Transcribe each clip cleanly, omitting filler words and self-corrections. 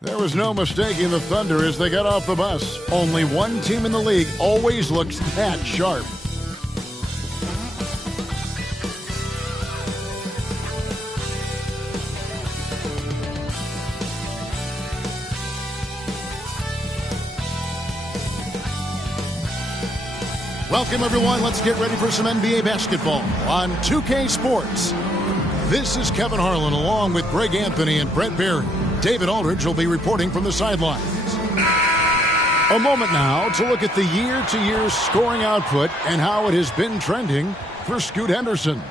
There was no mistaking the Thunder as they got off the bus. Only one team in the league always looks that sharp. Welcome, everyone. Let's get ready for some NBA basketball on 2K Sports. This is Kevin Harlan along with Greg Anthony and Brett Barry. David Aldridge will be reporting from the sidelines. A moment now to look at the year-to-year scoring output and how it has been trending for Scoot Henderson.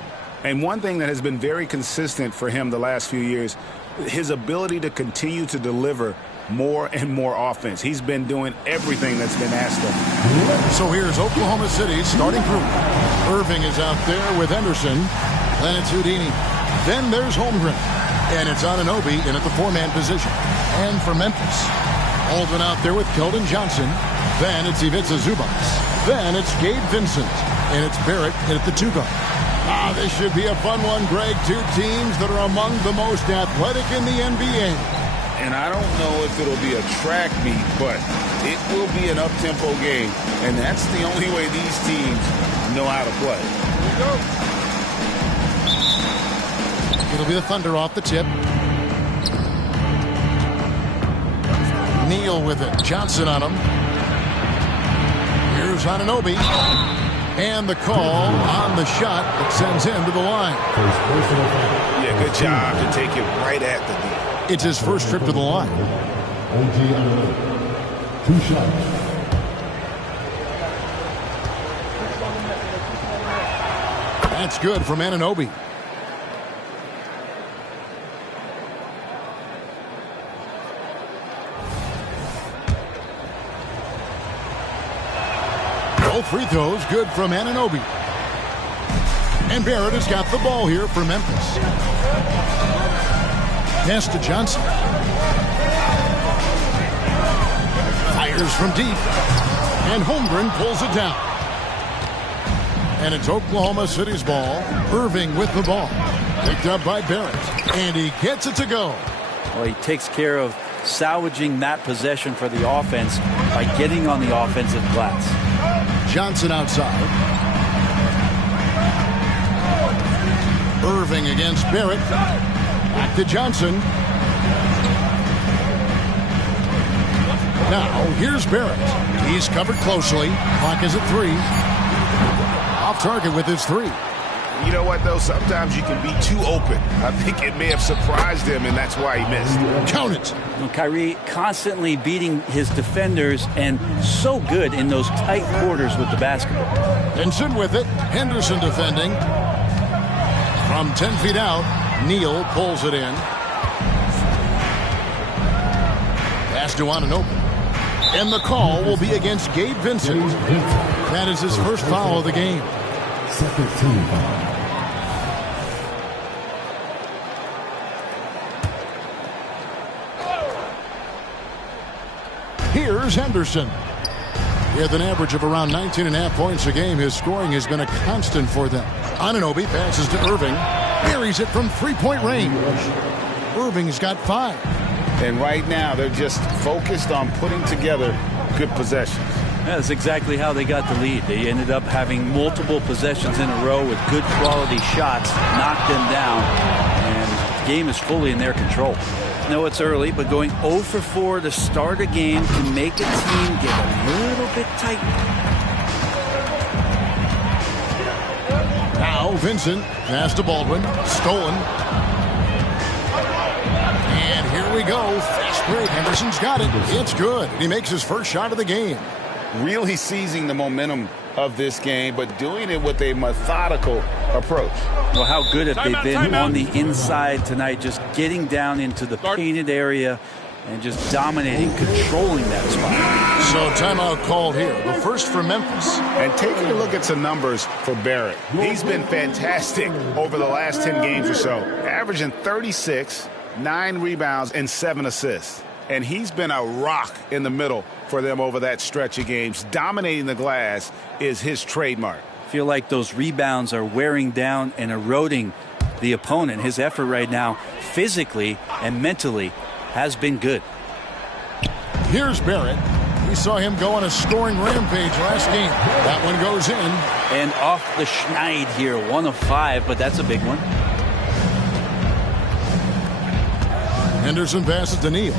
And one thing that has been very consistent for him the last few years, his ability to continue to deliver more and more offense. He's been doing everything that's been asked of him. So here's Oklahoma City's starting crew. Irving is out there with Henderson. Then it's Houdini. Then there's Holmgren. And it's Anunoby in at the four-man position. And for Memphis, Aldrin out there with Keldon Johnson. Then it's Ivica Zubac. Then it's Gabe Vincent. And it's Barrett in at the two-guard. This should be a fun one, Greg. Two teams that are among the most athletic in the NBA. And I don't know if it'll be a track meet, but it will be an up-tempo game. And that's the only way these teams know how to play. Here we go. It'll be the Thunder off the tip. Neal with it. Johnson on him. Here's Anunoby. And the call on the shot that sends him to the line. Yeah, good job to take it right at the D. It's his first trip to the line. Two shots. That's good from Anunoby. Both free throws good from Anunoby. And Barrett has got the ball here for Memphis. Pass to Johnson. Fires from deep. And Holmgren pulls it down. And it's Oklahoma City's ball. Irving with the ball. Picked up by Barrett. And he gets it to go. Well, he takes care of salvaging that possession for the offense by getting on the offensive glass. Johnson outside. Irving against Barrett. Back to Johnson. Now, here's Barrett. He's covered closely. Clock is at 3. Off target with his 3. You know what, though? Sometimes you can be too open. I think it may have surprised him, and that's why he missed. Count it. Well, Kyrie constantly beating his defenders and so good in those tight quarters with the basketball. Vincent with it. Henderson defending. From 10 feet out, Neal pulls it in. Pass to Anunoby. And the call will be against Gabe Vincent. That is his first foul of the game. Second team foul. Here's Henderson. With an average of around 19.5 points a game, his scoring has been a constant for them. Anunoby passes to Irving. Buries it from three-point range. Irving's got 5. And right now, they're just focused on putting together good possessions. That's exactly how they got the lead. They ended up having multiple possessions in a row with good quality shots, knocked them down, and the game is fully in their control. No, it's early, but going 0 for 4 to start a game can make a team get a little bit tight. Now Vincent, pass to Baldwin, stolen. And here we go, fast break. Henderson's got it. It's good. He makes his first shot of the game. Really seizing the momentum of this game, but doing it with a methodical approach. Well, how good have they been on the inside tonight, just getting down into the painted area and just dominating, controlling that spot. So timeout called here. The first for Memphis. And taking a look at some numbers for Barrett. He's been fantastic over the last 10 games or so, averaging 36, 9 rebounds, and 7 assists. And he's been a rock in the middle for them over that stretch of games. Dominating the glass is his trademark. feel like those rebounds are wearing down and eroding the opponent. His effort right now, physically and mentally, has been good. Here's Barrett. We saw him go on a scoring rampage last game. That one goes in. And off the schneid here, 1 of 5, but that's a big one. Henderson passes to Neal.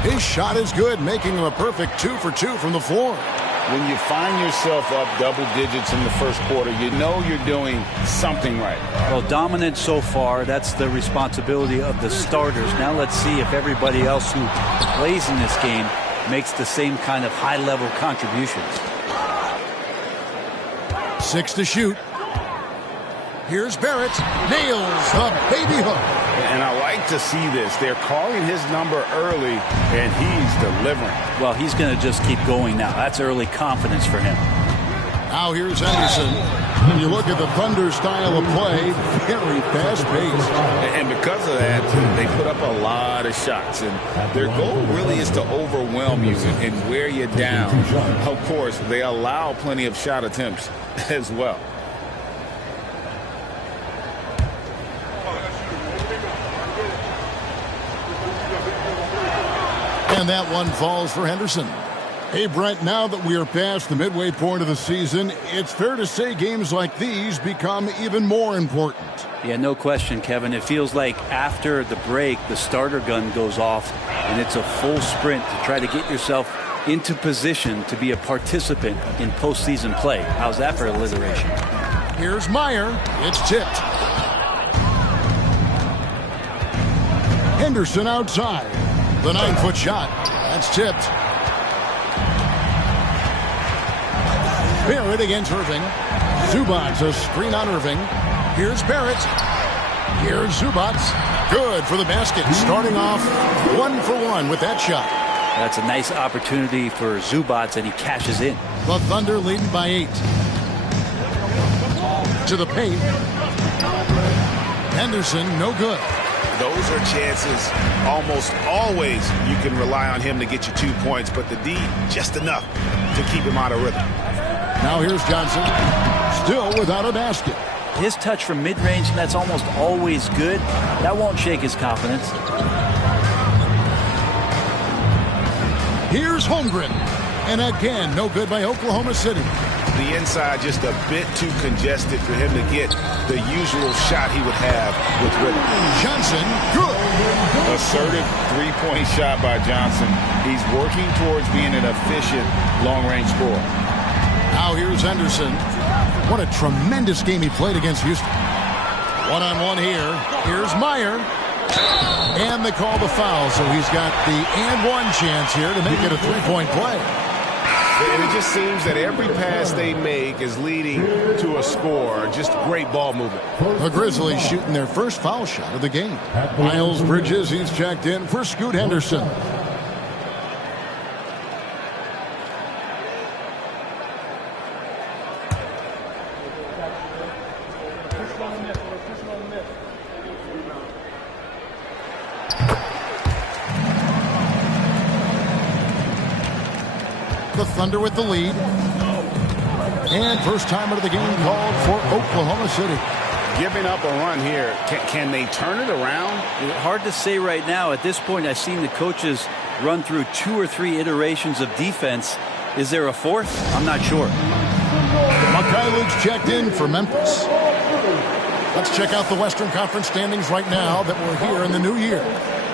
His shot is good, making him a perfect 2 for 2 from the floor. When you find yourself up double digits in the first quarter, you know you're doing something right. Well, dominant so far. That's the responsibility of the starters. Now let's see if everybody else who plays in this game makes the same kind of high-level contributions. 6 to shoot. Here's Barrett. Nails the baby hook. And I like to see this. They're calling his number early, and he's delivering. Well, he's going to just keep going now. That's early confidence for him. Now here's Henderson. When you look at the Thunder style of play, very fast-paced. And because of that, they put up a lot of shots. And their goal really is to overwhelm you and wear you down. Of course, they allow plenty of shot attempts as well. And that one falls for Henderson. Hey, Brent, now that we are past the midway point of the season, it's fair to say games like these become even more important. Yeah, no question, Kevin. It feels like after the break, the starter gun goes off, and it's a full sprint to try to get yourself into position to be a participant in postseason play. How's that for alliteration? Here's Meyer. It's tipped. Henderson outside. The 9-foot shot. That's tipped. Barrett against Irving. Zubac a screen on Irving. Here's Barrett. Here's Zubac. Good for the basket. Starting off 1 for 1 with that shot. That's a nice opportunity for Zubac, and he cashes in. The Thunder leading by 8. To the paint. Henderson, no good. Those are chances almost always you can rely on him to get you 2 points, but the D just enough to keep him out of rhythm. Now here's Johnson, still without a basket. His touch from mid-range, that's almost always good. That won't shake his confidence. Here's Holmgren, and again, no good by Oklahoma City. The inside just a bit too congested for him to get the usual shot he would have with rhythm. Johnson, good. Assertive three-point shot by Johnson. He's working towards being an efficient long-range scorer. Now here's Henderson. What a tremendous game he played against Houston. One-on-one here. Here's Meyer. And they call the foul, so he's got the and-one chance here to make it a three-point play. And it just seems that every pass they make is leading to a score. Just great ball movement. The Grizzlies shooting their first foul shot of the game. Miles Bridges, he's checked in for Scoot Henderson. The Thunder with the lead. And first timer of the game called for Oklahoma City. Giving up a run here. Can they turn it around? Hard to say right now. At this point, I've seen the coaches run through 2 or 3 iterations of defense. Is there a fourth? I'm not sure. Mikhailov's checked in for Memphis. Let's check out the Western Conference standings right now that we're here in the new year.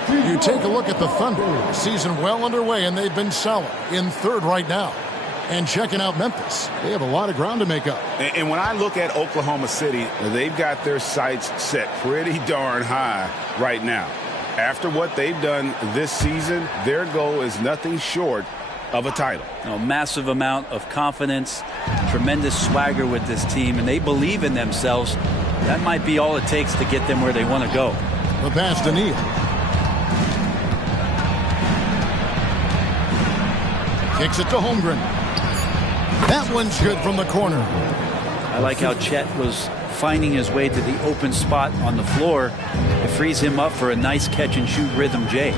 You take a look at the Thunder. Season well underway, and they've been solid in third right now. And checking out Memphis, they have a lot of ground to make up. And when I look at Oklahoma City, they've got their sights set pretty darn high right now. After what they've done this season, their goal is nothing short of a title. A massive amount of confidence, tremendous swagger with this team, and they believe in themselves. That might be all it takes to get them where they want to go. The pass to Neal. Kicks it to Holmgren. That one's good from the corner. I like how Chet was finding his way to the open spot on the floor. It frees him up for a nice catch-and-shoot rhythm J.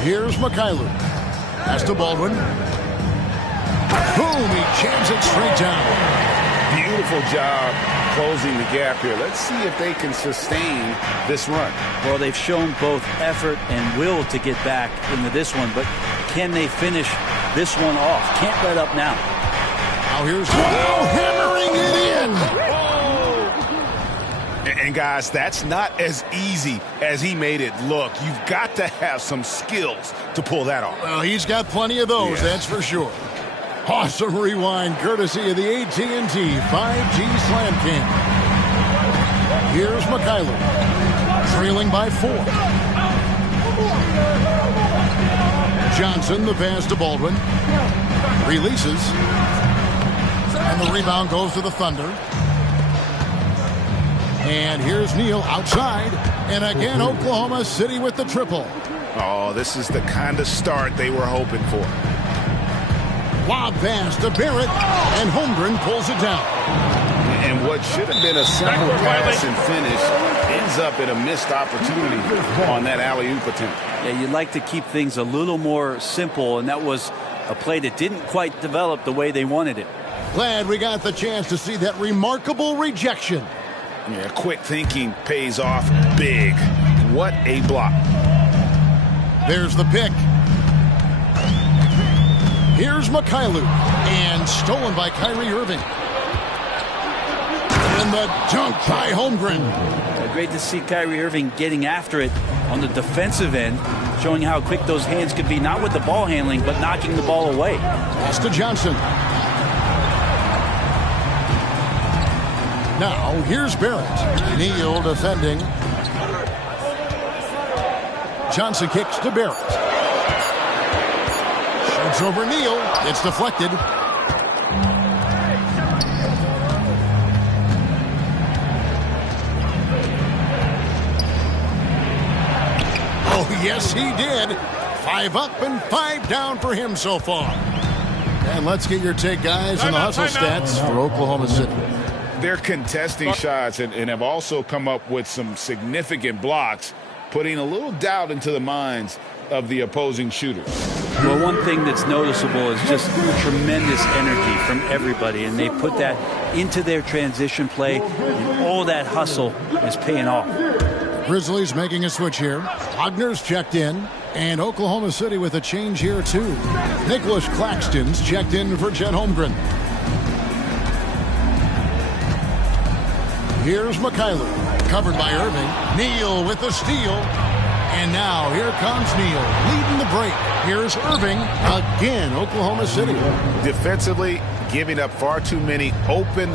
Here's Mikhailuk. Pass to Baldwin. Boom, he jams it straight down. Beautiful job closing the gap here. Let's see if they can sustain this run. Well, they've shown both effort and will to get back into this one, but can they finish this one off? Can't let up now. Now here's hammering it in. And guys, that's not as easy as he made it look. You've got to have some skills to pull that off. Well, he's got plenty of those, that's for sure. Awesome rewind courtesy of the AT&T 5G Slam Cam. Here's Mikhailov, trailing by 4. Johnson, the pass to Baldwin. Releases. And the rebound goes to the Thunder. And here's Neal outside. And again, Oklahoma City with the triple. Oh, this is the kind of start they were hoping for. Lob pass to Barrett, and Holmgren pulls it down. And what should have been a simple pass and finish ends up in a missed opportunity on that alley-oop attempt. Yeah, you'd like to keep things a little more simple, and that was a play that didn't quite develop the way they wanted it. Glad we got the chance to see that remarkable rejection. Yeah, quick thinking pays off big. What a block. There's the pick. Here's Mikhailov, and stolen by Kyrie Irving. And the dunk by Holmgren. Great to see Kyrie Irving getting after it on the defensive end, showing how quick those hands could be, not with the ball handling, but knocking the ball away. Pass to Johnson. Now, here's Barrett. Neal defending. Johnson kicks to Barrett. Shoots over Neal. It's deflected. Oh, yes, he did. 5 up and 5 down for him so far. And let's get your take, guys, on the hustle stats for Oklahoma City. They're contesting shots and have also come up with some significant blocks, putting a little doubt into the minds of the opposing shooters. Well, one thing that's noticeable is just tremendous energy from everybody, and they put that into their transition play, and all that hustle is paying off. Grizzlies making a switch here. Wagner's checked in, and Oklahoma City with a change here, too. Nicholas Claxton's checked in for Chet Holmgren. Here's Mikhailov, covered by Irving. Neal with the steal. And now here comes Neal, leading the break. Here's Irving, again, Oklahoma City. Defensively, giving up far too many open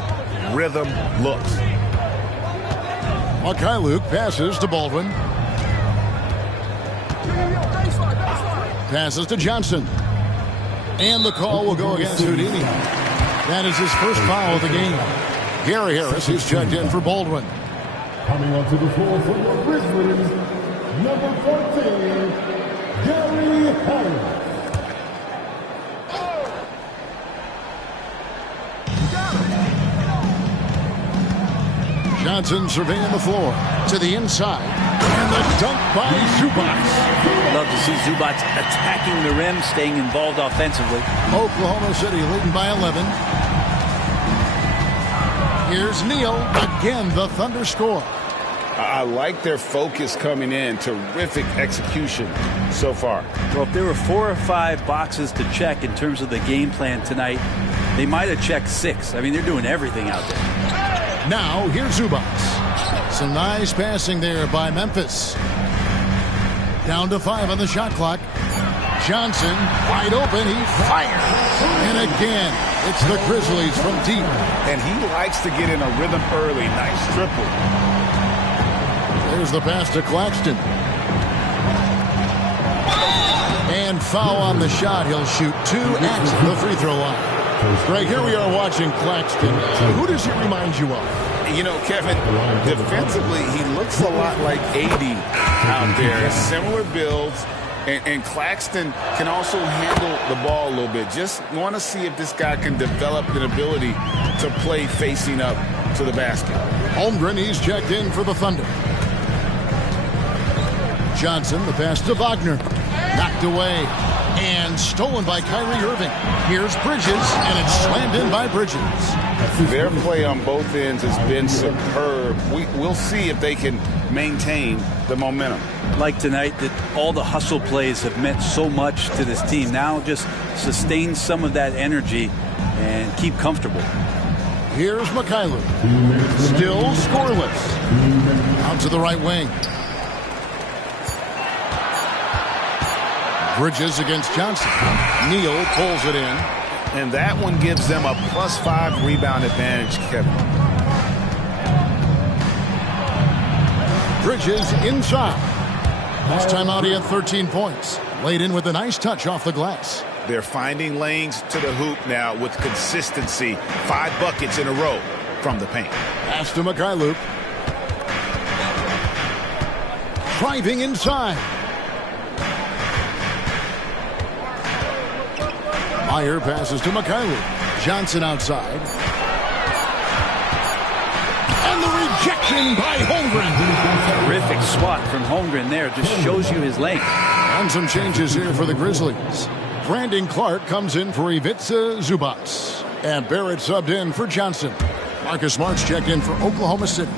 rhythm looks. Mikhailov passes to Baldwin. Passes to Johnson. And the call will go against Houdini. That is his first foul of the game. Gary Harris is checked in for Baldwin. Coming onto the floor for the Grizzlies, number 14, Gary Harris. Johnson surveying the floor to the inside. And the dunk by Zubac. Love to see Zubac attacking the rim, staying involved offensively. Oklahoma City leading by 11. Here's Neal. Again, the Thunder score. I like their focus coming in. Terrific execution so far. Well, if there were 4 or 5 boxes to check in terms of the game plan tonight, they might have checked 6. I mean, they're doing everything out there. Now, here's Zubac. Some nice passing there by Memphis. Down to 5 on the shot clock. Johnson, wide open, he fires. And again, it's the Grizzlies from deep. And he likes to get in a rhythm early. Nice triple. There's the pass to Claxton. And foul on the shot. He'll shoot 2 at the free throw line. Greg, here we are watching Claxton. Who does he remind you of? You know, Kevin, defensively, he looks a lot like AD out there. Similar builds. And Claxton can also handle the ball a little bit. Just want to see if this guy can develop an ability to play facing up to the basket. Holmgren, he's checked in for the Thunder. Johnson, the pass to Wagner. Knocked away. And stolen by Kyrie Irving. Here's Bridges, and it's slammed in by Bridges. Their play on both ends has been superb. We'll see if they can maintain the momentum. Like tonight, that all the hustle plays have meant so much to this team. Now just sustain some of that energy and keep comfortable. Here's Mikhailuk. Still scoreless. Out to the right wing. Bridges against Johnson. Neal pulls it in. And that one gives them a +5 rebound advantage, Kevin. Bridges inside. Last time out he had 13 points. Laid in with a nice touch off the glass. They're finding lanes to the hoop now with consistency. 5 buckets in a row from the paint. Pass to Mikhailuk. Driving inside. Meyer passes to Mikhailuk. Johnson outside. And the rejection by Holmgren. Terrific swat from Holmgren there. Just shows you his length. And some changes here for the Grizzlies. Brandon Clark comes in for Ivica Zubac. And Barrett subbed in for Johnson. Marcus Smart's checked in for Oklahoma City.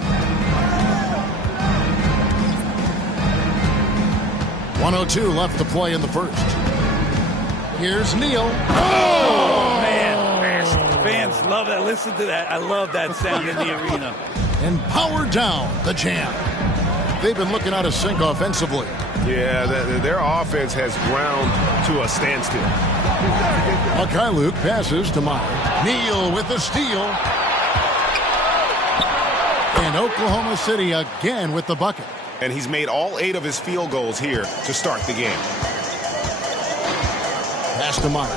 1:02 left to play in the first. Here's Neal. Oh, man. Fans love that. Listen to that. I love that sound in the arena. And powered down the jam. They've been looking out of sync offensively. Yeah, their offense has ground to a standstill. Mikhailuk passes to Meyer. Neal with the steal. And Oklahoma City again with the bucket. And he's made all 8 of his field goals here to start the game. Pass to Meyer.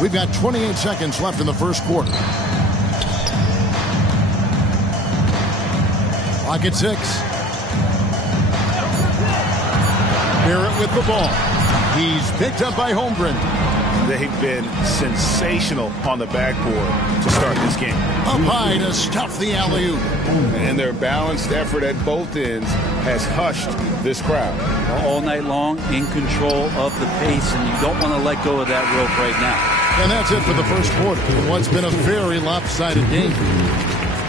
We've got 28 seconds left in the first quarter. Clock at 6. Barrett with the ball. He's picked up by Holmgren. They've been sensational on the backboard to start this game. Up high to stuff the alley-oop. And their balanced effort at both ends has hushed this crowd. All night long, in control of the pace, and you don't want to let go of that rope right now. And that's it for the first quarter in what's been a very lopsided game.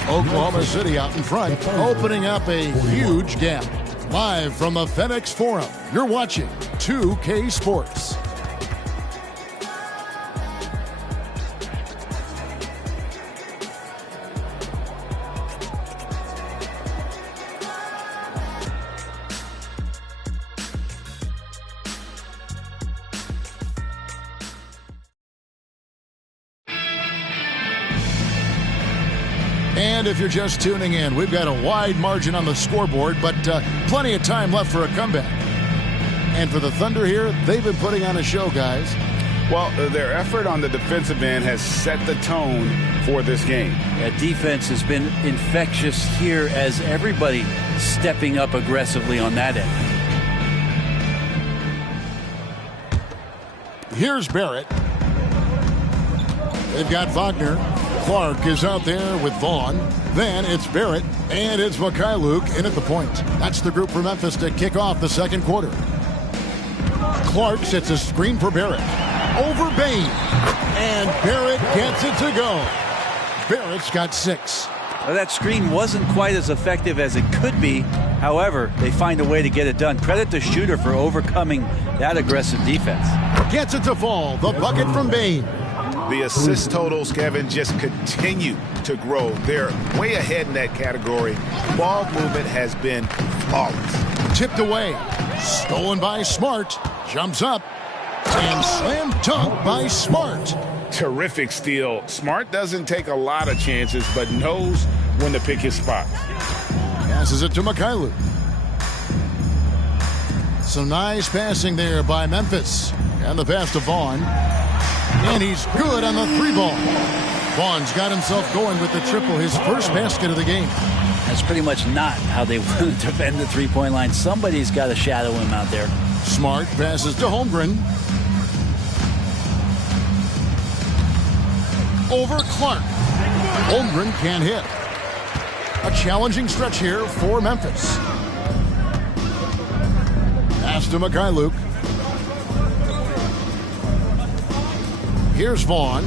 Oklahoma City out in front, opening up a huge gap. Live from the FedEx Forum, you're watching 2K Sports. And if you're just tuning in, we've got a wide margin on the scoreboard, but plenty of time left for a comeback. And for the Thunder here, they've been putting on a show, guys. Well, their effort on the defensive end has set the tone for this game. That defense has been infectious here as everybody stepping up aggressively on that end. Here's Barrett. They've got Wagner. Clark is out there with Vaughn. Then it's Barrett, and it's Mikhailuk in at the point. That's the group for Memphis to kick off the second quarter. Clark sets a screen for Barrett. Over Bain. And Barrett gets it to go. Barrett's got 6. Well, that screen wasn't quite as effective as it could be. However, they find a way to get it done. Credit the shooter for overcoming that aggressive defense. Gets it to fall. The bucket from Bain. The assist totals, Kevin, just continue to grow. They're way ahead in that category. Ball movement has been flawless. Tipped away. Stolen by Smart. Jumps up. And slam dunk by Smart. Terrific steal. Smart doesn't take a lot of chances, but knows when to pick his spot. Passes it to Mikhailuk. Some nice passing there by Memphis. And the pass to Vaughn. And he's good on the 3-ball. Vaughn's got himself going with the triple, his first basket of the game. That's pretty much not how they want to defend the three-point line. Somebody's got to shadow him out there. Smart passes to Holmgren. Over Clark. Holmgren can't hit. A challenging stretch here for Memphis. to Luke. Here's Vaughn.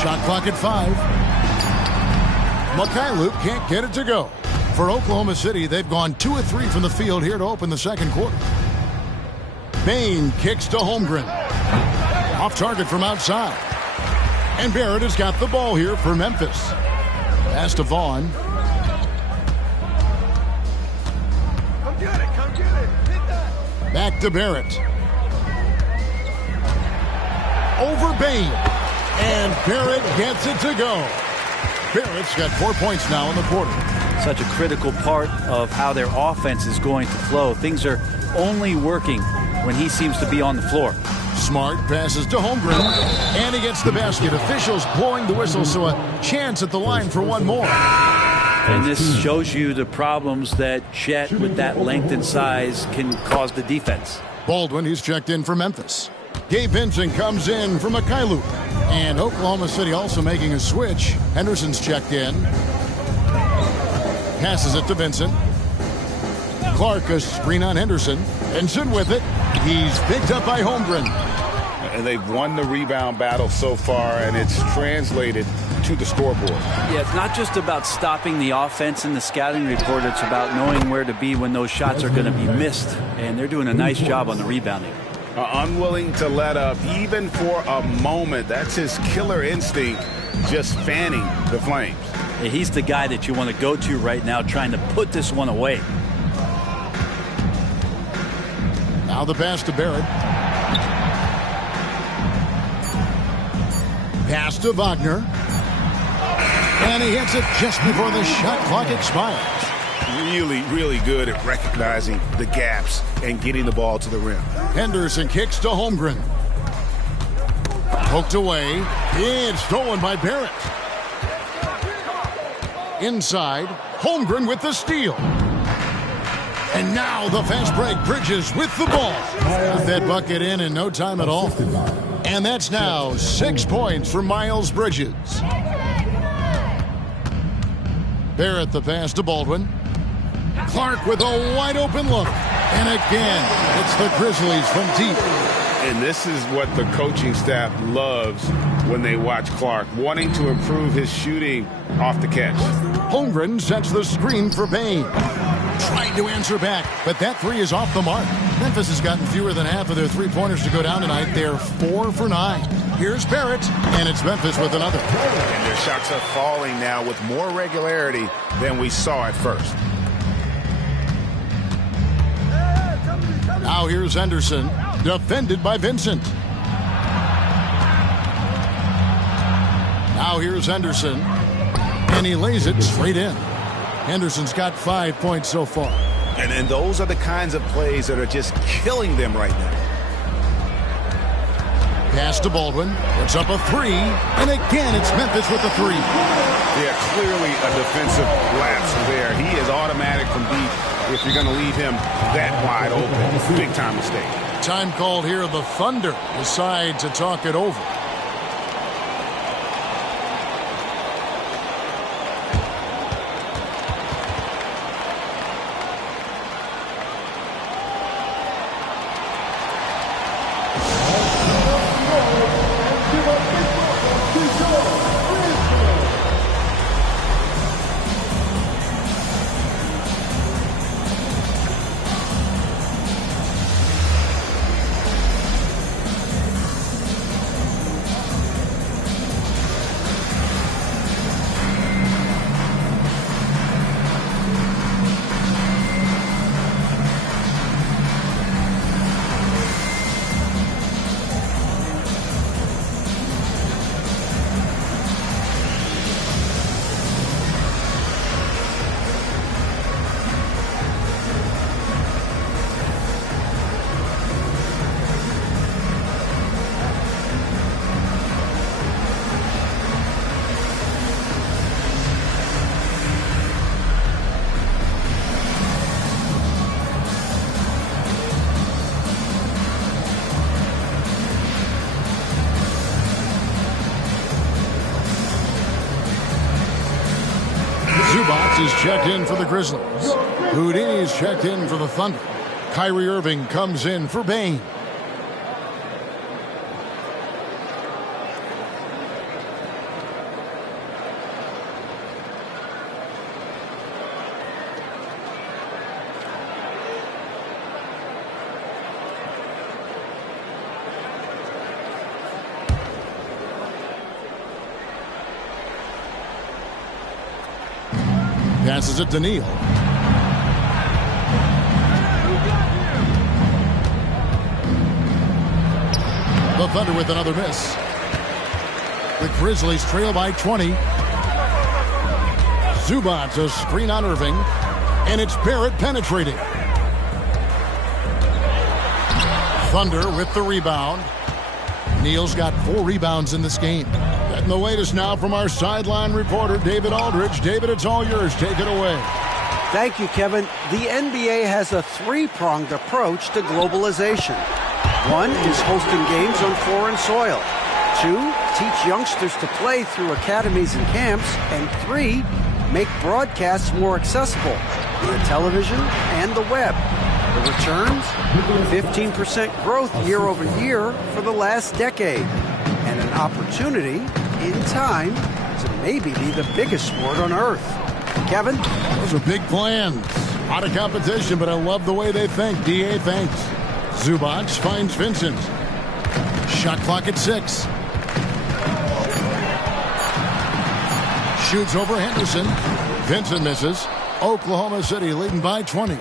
Shot clock at 5. Luke can't get it to go. For Oklahoma City, they've gone 2 of 3 from the field here to open the second quarter. Bain kicks to Holmgren. Off target from outside. And Barrett has got the ball here for Memphis. Pass to Vaughn. Come get it. Hit that. Back to Barrett. Over Bain. And Barrett gets it to go. Barrett's got 4 points now in the quarter. Such a critical part of how their offense is going to flow. Things are only working when he seems to be on the floor. Smart passes to Holmgren, and he gets the basket. Officials blowing the whistle, so a chance at the line for one more. And this shows you the problems that Chet, with that length and size, can cause the defense. Baldwin, he's checked in for Memphis. Gabe Vincent comes in for Luke. And Oklahoma City also making a switch. Henderson's checked in. Passes it to Vincent. Clark, a screen on Henderson. Vincent with it. He's picked up by Holmgren. And they've won the rebound battle so far, and it's translated to the scoreboard. Yeah, it's not just about stopping the offense in the scouting report. It's about knowing where to be when those shots are going to be missed. And they're doing a nice job on the rebounding. Unwilling to let up, even for a moment. That's his killer instinct, just fanning the flames. Yeah, he's the guy that you want to go to right now, trying to put this one away. Now the pass to Barrett. Pass to Wagner. And he hits it just before the shot clock expires. Really good at recognizing the gaps and getting the ball to the rim. Henderson kicks to Holmgren. Poked away. It's stolen by Barrett. Inside, Holmgren with the steal. And now the fast break. Bridges with the ball. Got that bucket in no time at all. And that's now 6 points for Miles Bridges. Barrett the pass to Baldwin. Clark with a wide open look. And again, it's the Grizzlies from deep. And this is what the coaching staff loves when they watch Clark, wanting to improve his shooting off the catch. Holmgren sets the screen for Bain. Trying to answer back, but that three is off the mark. Memphis has gotten fewer than half of their three-pointers to go down tonight. They're 4 for 9. Here's Barrett, and it's Memphis with another. And their shots are falling now with more regularity than we saw at first. Now here's Henderson, defended by Vincent. Now here's Henderson, and he lays it straight in. Henderson's got 5 points so far. And those are the kinds of plays that are just killing them right now. Pass to Baldwin, puts up a three, and again it's Memphis with the three. Yeah, clearly a defensive lapse there. He is automatic from deep if you're going to leave him that wide open. Big time mistake. Time called here. The Thunder decide to talk it over. is checked in for the Grizzlies. Houdini's checked in for the Thunder. Kyrie Irving comes in for Bane. Passes it to Neal. The Thunder with another miss. The Grizzlies trail by 20. Zubac a screen on Irving. And it's Barrett penetrating. Thunder with the rebound. Neal's got 4 rebounds in this game. And the latest now from our sideline reporter, David Aldridge. David, it's all yours. Take it away. Thank you, Kevin. The NBA has a 3-pronged approach to globalization. 1 is hosting games on foreign soil. 2, teach youngsters to play through academies and camps. And 3, make broadcasts more accessible via television and the web. The returns? 15% growth year over year for the last decade. And an opportunity in time to maybe be the biggest sport on earth. Kevin? Those are big plans. Out of competition, but I love the way they think. D.A. thanks. Zubac finds Vincent. Shot clock at 6. Shoots over Henderson. Vincent misses. Oklahoma City leading by 20.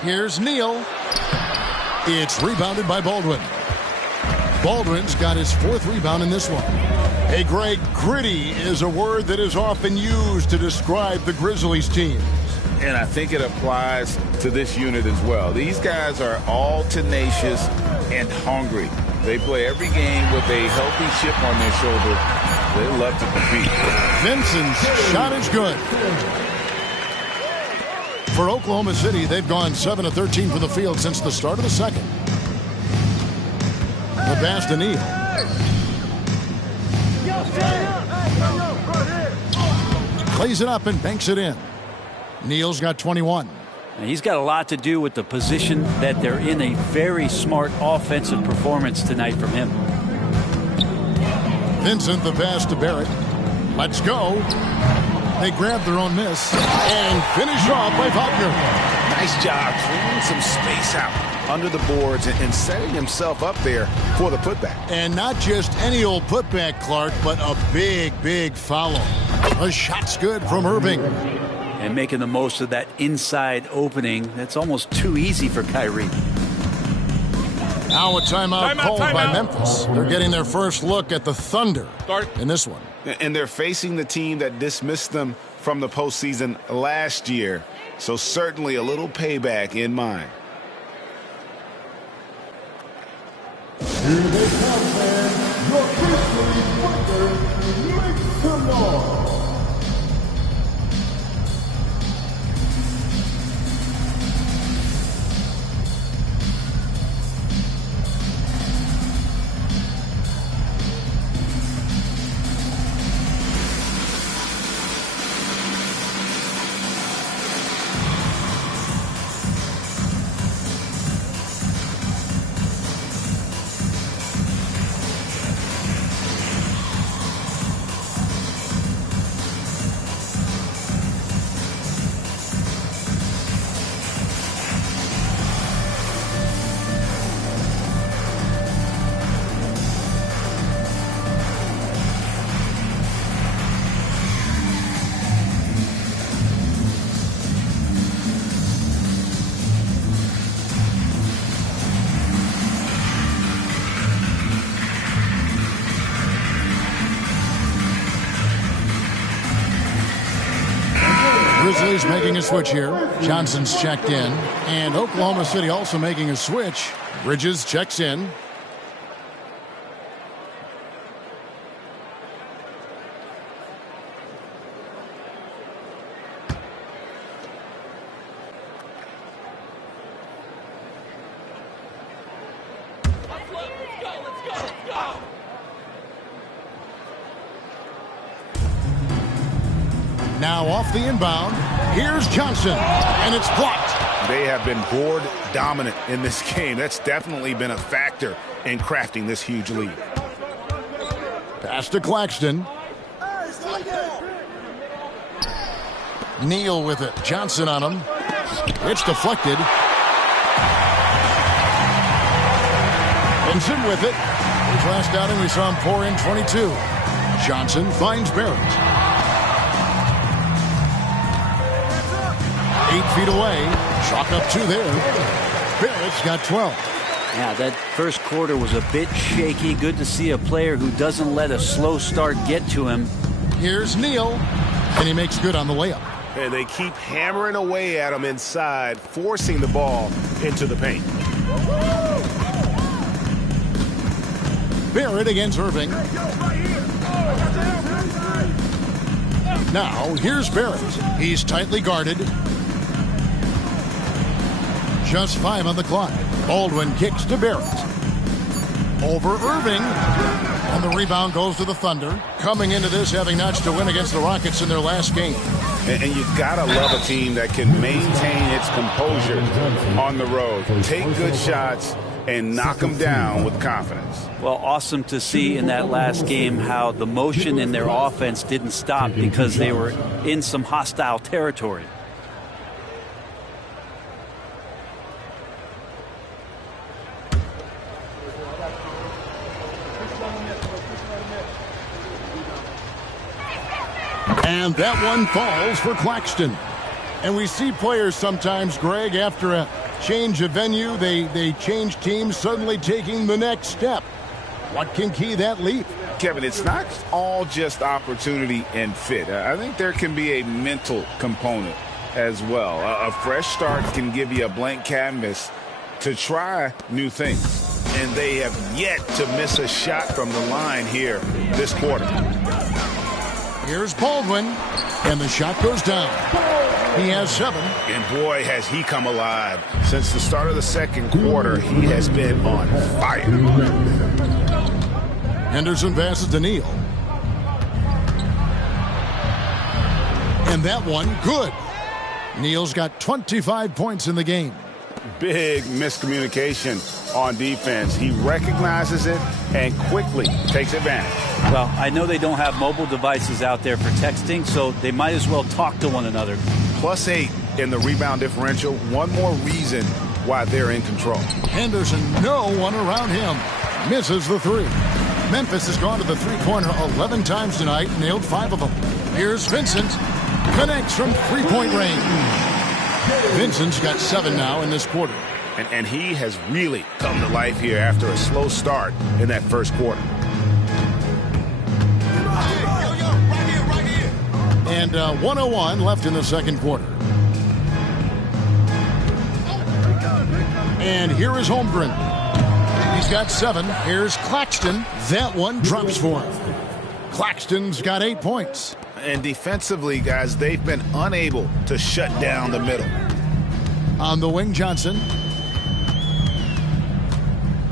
Here's Neal. It's rebounded by Baldwin. Baldwin's got his 4th rebound in this one. Hey, Greg, gritty is a word that is often used to describe the Grizzlies team. And I think it applies to this unit as well. These guys are all tenacious and hungry. They play every game with a healthy chip on their shoulder. They love to compete. Vincent's shot is good. For Oklahoma City, they've gone 7 of 13 from the field since the start of the second. The pass to Neal. Plays it up and banks it in. Neal's got 21. And he's got a lot to do with the position that they're in. A very smart offensive performance tonight from him. Vincent, the pass to Barrett. Let's go. They grab their own miss and finish off by Faulkner. Nice job clearing some space out under the boards and setting himself up there for the putback. And not just any old putback, Clark, but a big, big follow. The shot's good from Irving. And making the most of that inside opening. That's almost too easy for Kyrie. Now a timeout called by Memphis. They're getting their first look at the Thunder in this one. And they're facing the team that dismissed them from the postseason last year. So certainly a little payback in mind. Here they come, man. Your Grizzlies Thunder makes some noise. Grizzlies making a switch here. Johnson's checked in. And Oklahoma City also making a switch. Bridges checks in. Now off the inbound. Here's Johnson, and it's blocked. They have been board dominant in this game. That's definitely been a factor in crafting this huge lead. Pass to Claxton. Neal with it. Johnson on him. It's deflected. Benson with it. His last outing, we saw him pour in 22. Johnson finds Barrett. 8 feet away. Chalk up 2 there. Barrett's got 12. Yeah, that first quarter was a bit shaky. Good to see a player who doesn't let a slow start get to him. Here's Neal, and he makes good on the layup. And they keep hammering away at him inside, forcing the ball into the paint. Barrett against Irving. Now, here's Barrett. He's tightly guarded. Just 5 on the clock. Baldwin kicks to Barrett. Over Irving. And the rebound goes to the Thunder. Coming into this, having notched to win against the Rockets in their last game. And you've got to love a team that can maintain its composure on the road. Take good shots and knock them down with confidence. Well, awesome to see in that last game how the motion in their offense didn't stop because they were in some hostile territory. And that one falls for Claxton. And we see players sometimes, Greg, after a change of venue, they change teams, suddenly taking the next step. What can key that leap? Kevin, it's not all just opportunity and fit. I think there can be a mental component as well. A fresh start can give you a blank canvas to try new things. And they have yet to miss a shot from the line here this quarter. Here's Baldwin, and the shot goes down. He has 7. And boy, has he come alive. Since the start of the second quarter, he has been on fire. Henderson passes to Neal. And that one, good. Neal's got 25 points in the game. Big miscommunication on defense. He recognizes it and quickly takes advantage. Well, I know they don't have mobile devices out there for texting, so they might as well talk to one another. +8 in the rebound differential. One more reason why they're in control. Henderson, no one around him. Misses the 3. Memphis has gone to the three-pointer 11 times tonight, nailed 5 of them. Here's Vincent. Connects from three-point range. Vincent's got 7 now in this quarter. And he has really come to life here after a slow start in that first quarter. And 1:01 left in the second quarter. And here is Holmgren. He's got 7. Here's Claxton. That one drops for him. Claxton's got 8 points. And defensively, guys, they've been unable to shut down the middle. On the wing, Johnson.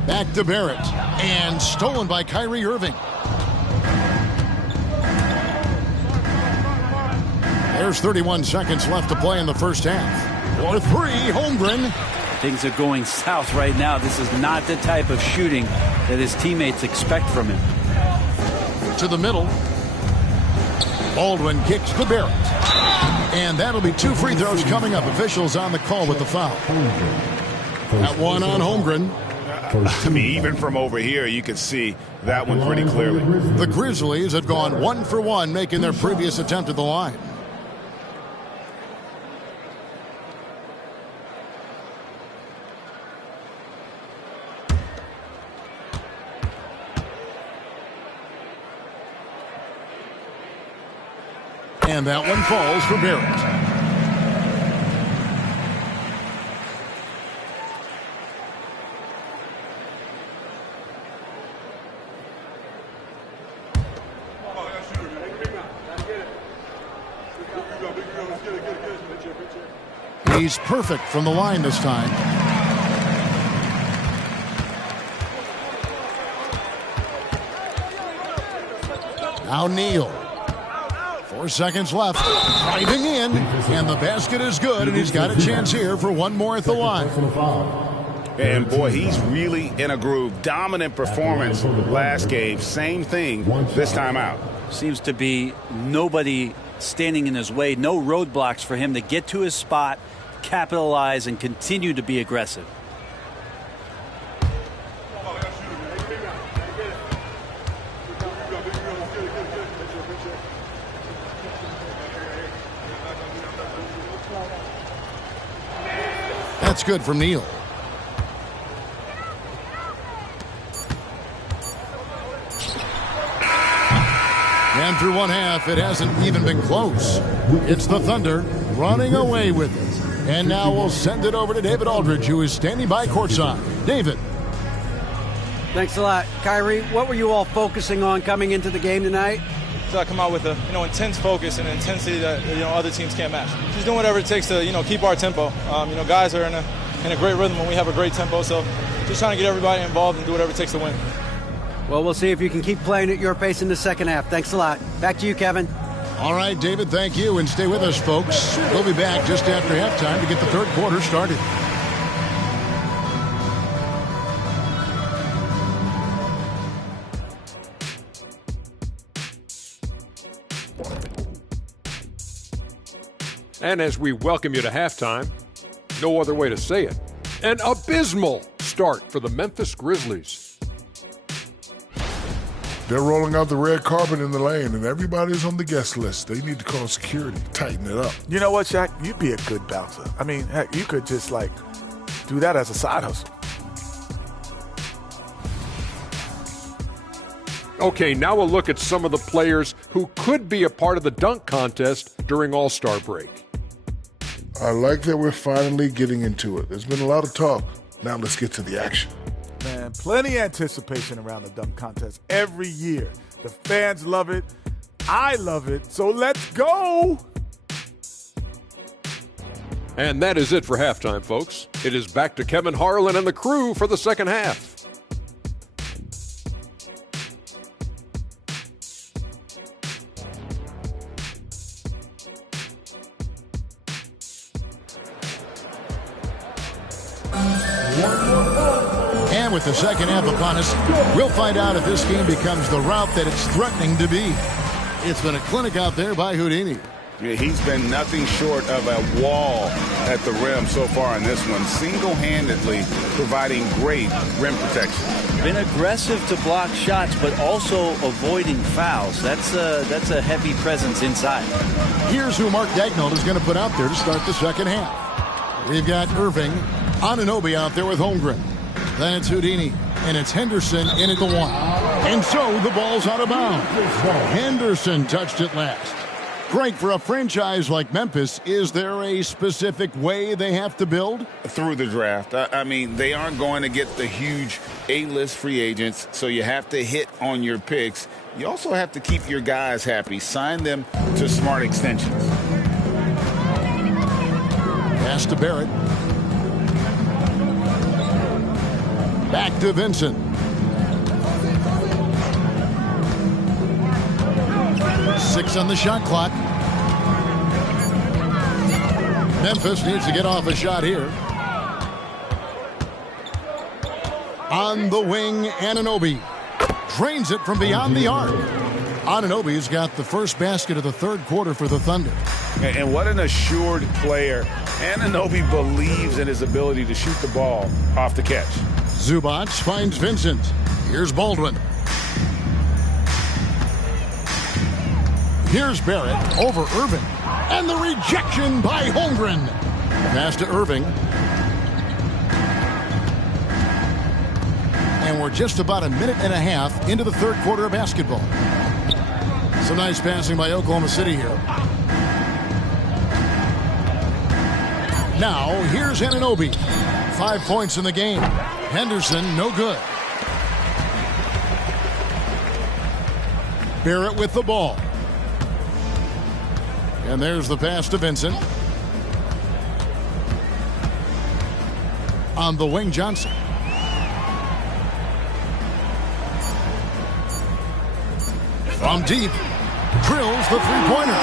Back to Barrett. And stolen by Kyrie Irving. There's 31 seconds left to play in the first half. For 3, Holmgren. Things are going south right now. This is not the type of shooting that his teammates expect from him. To the middle. Baldwin kicks to Barrett. And that'll be 2 free throws coming up. Officials on the call with the foul. That one on Holmgren. I mean, even from over here, you can see that one pretty clearly. The Grizzlies had gone 1 for 1, making their previous attempt at the line. And that one falls for Barrett. He's perfect from the line this time. Now Neal. 4 seconds left. Driving in, and the basket is good, and he's got a chance here for one more at the line. And, boy, he's really in a groove. Dominant performance last game. Same thing this time out. Seems to be nobody standing in his way. No roadblocks for him to get to his spot, capitalize, and continue to be aggressive. That's good from Neal. And through one half, it hasn't even been close. It's the Thunder running away with it. And now we'll send it over to David Aldridge, who is standing by courtside. David. Thanks a lot. Kyrie, what were you all focusing on coming into the game tonight? So I come out with a intense focus and intensity that other teams can't match. Just doing whatever it takes to keep our tempo. Guys are in a great rhythm when we have a great tempo. So just trying to get everybody involved and do whatever it takes to win. Well, we'll see if you can keep playing at your pace in the second half. Thanks a lot. Back to you, Kevin. All right, David, thank you. And stay with us, folks. We'll be back just after halftime to get the third quarter started. And as we welcome you to halftime, no other way to say it, an abysmal start for the Memphis Grizzlies. They're rolling out the red carpet in the lane, and everybody's on the guest list. They need to call security, tighten it up. You know what, Shaq? You'd be a good bouncer. I mean, heck, you could just, do that as a side hustle. Okay, now we'll look at some of the players who could be a part of the dunk contest during All-Star break. I like that we're finally getting into it. There's been a lot of talk. Now let's get to the action. Man, plenty of anticipation around the dunk contest every year. The fans love it. I love it. So let's go. And that is it for halftime, folks. It is back to Kevin Harlan and the crew for the second half. And with the second half upon us, we'll find out if this game becomes the route that it's threatening to be. It's been a clinic out there by Houdini. Yeah, he's been nothing short of a wall at the rim so far in this one, single-handedly providing great rim protection. Been aggressive to block shots, but also avoiding fouls. That's a heavy presence inside. Here's who Mark Daigneault is going to put out there to start the second half. We've got Irving, Anunoby out there with Holmgren. Then it's Houdini, and it's Henderson in at the one. And so the ball's out of bounds. Henderson touched it last. Greg, for a franchise like Memphis, is there a specific way they have to build? Through the draft. I mean, they aren't going to get the huge A-list free agents, so you have to hit on your picks. You also have to keep your guys happy. Sign them to smart extensions. Pass to Barrett. Back to Vincent. Six on the shot clock. Memphis needs to get off a shot here. On the wing, Anunoby drains it from beyond the arc. Anunoby's got the first basket of the third quarter for the Thunder. And what an assured player. Anunoby believes in his ability to shoot the ball off the catch. Zubac finds Vincent. Here's Baldwin. Here's Barrett over Irving. And the rejection by Holmgren. Pass to Irving. And we're just about a minute and a half into the third quarter of basketball. Some nice passing by Oklahoma City here. Now, here's Anunoby. 5 points in the game. Henderson, no good. Barrett with the ball. And there's the pass to Vincent. On the wing, Johnson. From deep. drills the three-pointer.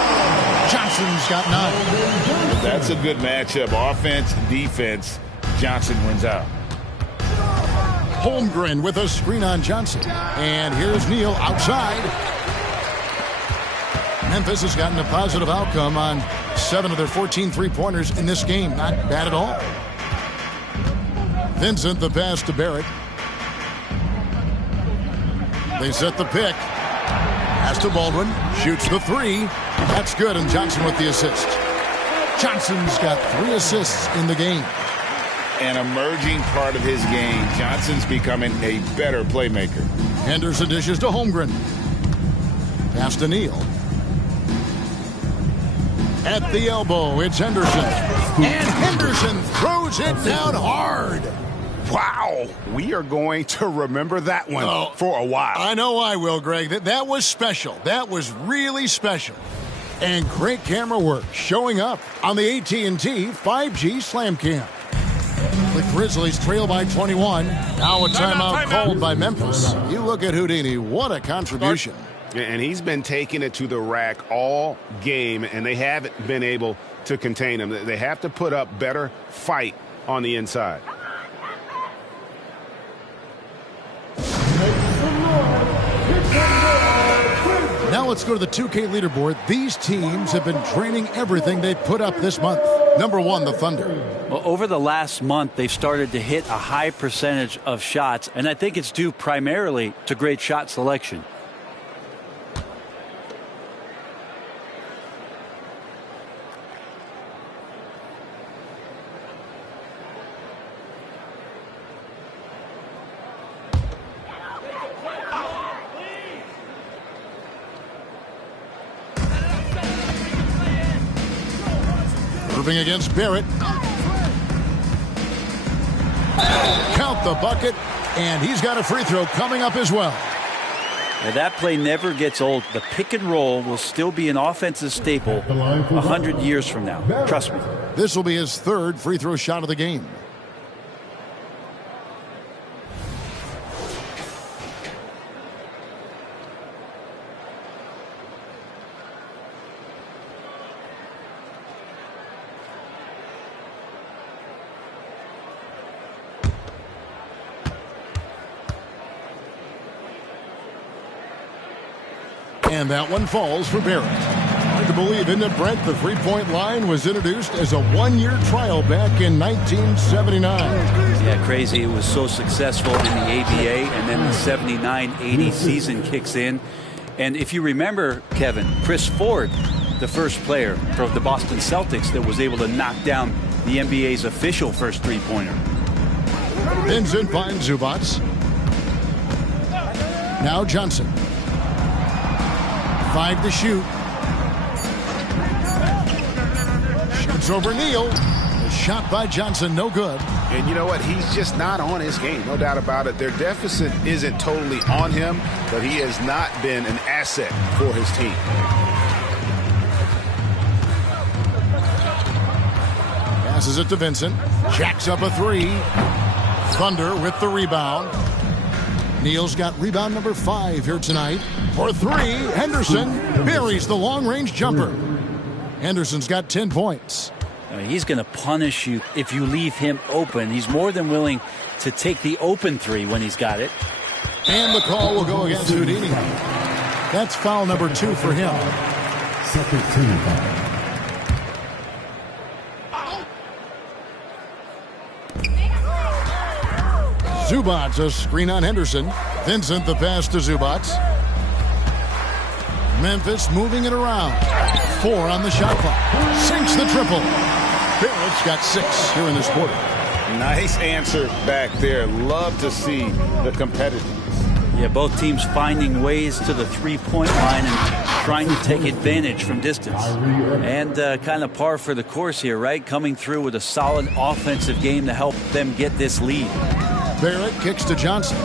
Johnson's got 9. That's a good matchup. Offense, defense. Johnson wins out. Holmgren with a screen on Johnson. And here's Neal outside. Memphis has gotten a positive outcome on 7 of their 14 three-pointers in this game. Not bad at all. Vincent, the pass to Barrett. They set the pick. Pass to Baldwin. Shoots the 3. That's good, and Johnson with the assist. Johnson's got 3 assists in the game. An emerging part of his game. Johnson's becoming a better playmaker. Henderson dishes to Holmgren. Pass to Neal. At the elbow, it's Henderson. And Henderson throws it down hard. Wow. We are going to remember that one for a while. I know I will, Greg. That was special. That was really special. And great camera work showing up on the AT&T 5G Slam Cam. The Grizzlies trail by 21. Now a timeout called by Memphis. You look at Houdini. What a contribution. And he's been taking it to the rack all game, and they haven't been able to contain him. They have to put up better fight on the inside. Now let's go to the 2K leaderboard. These teams have been training everything they put up this month. Number 1, the Thunder. Well, over the last month, they've started to hit a high percentage of shots, and I think it's due primarily to great shot selection. Irving against Barrett. Count the bucket, and he's got a free throw coming up as well. Now, that play never gets old. The pick and roll will still be an offensive staple 100 years from now. Trust me. This will be his 3rd free throw shot of the game. And that one falls for Barrett. Hard to believe, isn't it, Brent? The three-point line was introduced as a 1-year trial back in 1979. Yeah, crazy. It was so successful in the ABA, and then the 79-80 season kicks in. And if you remember, Kevin, Chris Ford, the first player from the Boston Celtics that was able to knock down the NBA's official first three-pointer. Vincent finds Zubats. Now Johnson. 5 to shoot. Shoots over Neal. A shot by Johnson, no good. And you know what? He's just not on his game, no doubt about it. Their deficit isn't totally on him, but he has not been an asset for his team. Passes it to Vincent. Jacks up a 3. Thunder with the rebound. Neal's got rebound number 5 here tonight. For 3, Henderson buries the long-range jumper. Henderson's got 10 points. He's going to punish you if you leave him open. He's more than willing to take the open 3 when he's got it. And the call will go against Houdini. That's foul number 2 for him. Second team foul. Zubats, a screen on Henderson. Vincent, the pass to Zubats. Memphis moving it around. 4 on the shot clock. Sinks the triple. Barrett's got 6 here in this quarter. Nice answer back there. Love to see the competitiveness. Yeah, both teams finding ways to the three-point line and trying to take advantage from distance. And kind of par for the course here, right? Coming through with a solid offensive game to help them get this lead. Barrett kicks to Johnson.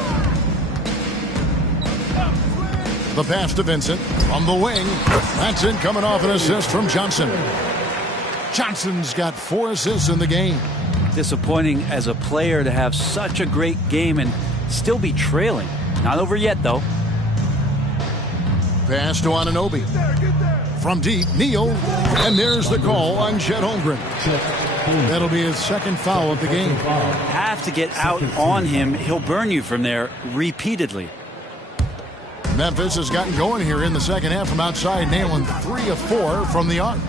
The pass to Vincent from the wing. That's in, coming off an assist from Johnson. Johnson's got 4 assists in the game. Disappointing as a player to have such a great game and still be trailing. Not over yet, though. Pass to Anunoby. From deep, Neal. And there's the call on Chet Holmgren. That'll be his second foul of the game. Have to get out on him. He'll burn you from there repeatedly. Memphis has gotten going here in the second half from outside, nailing 3 of 4 from the arc.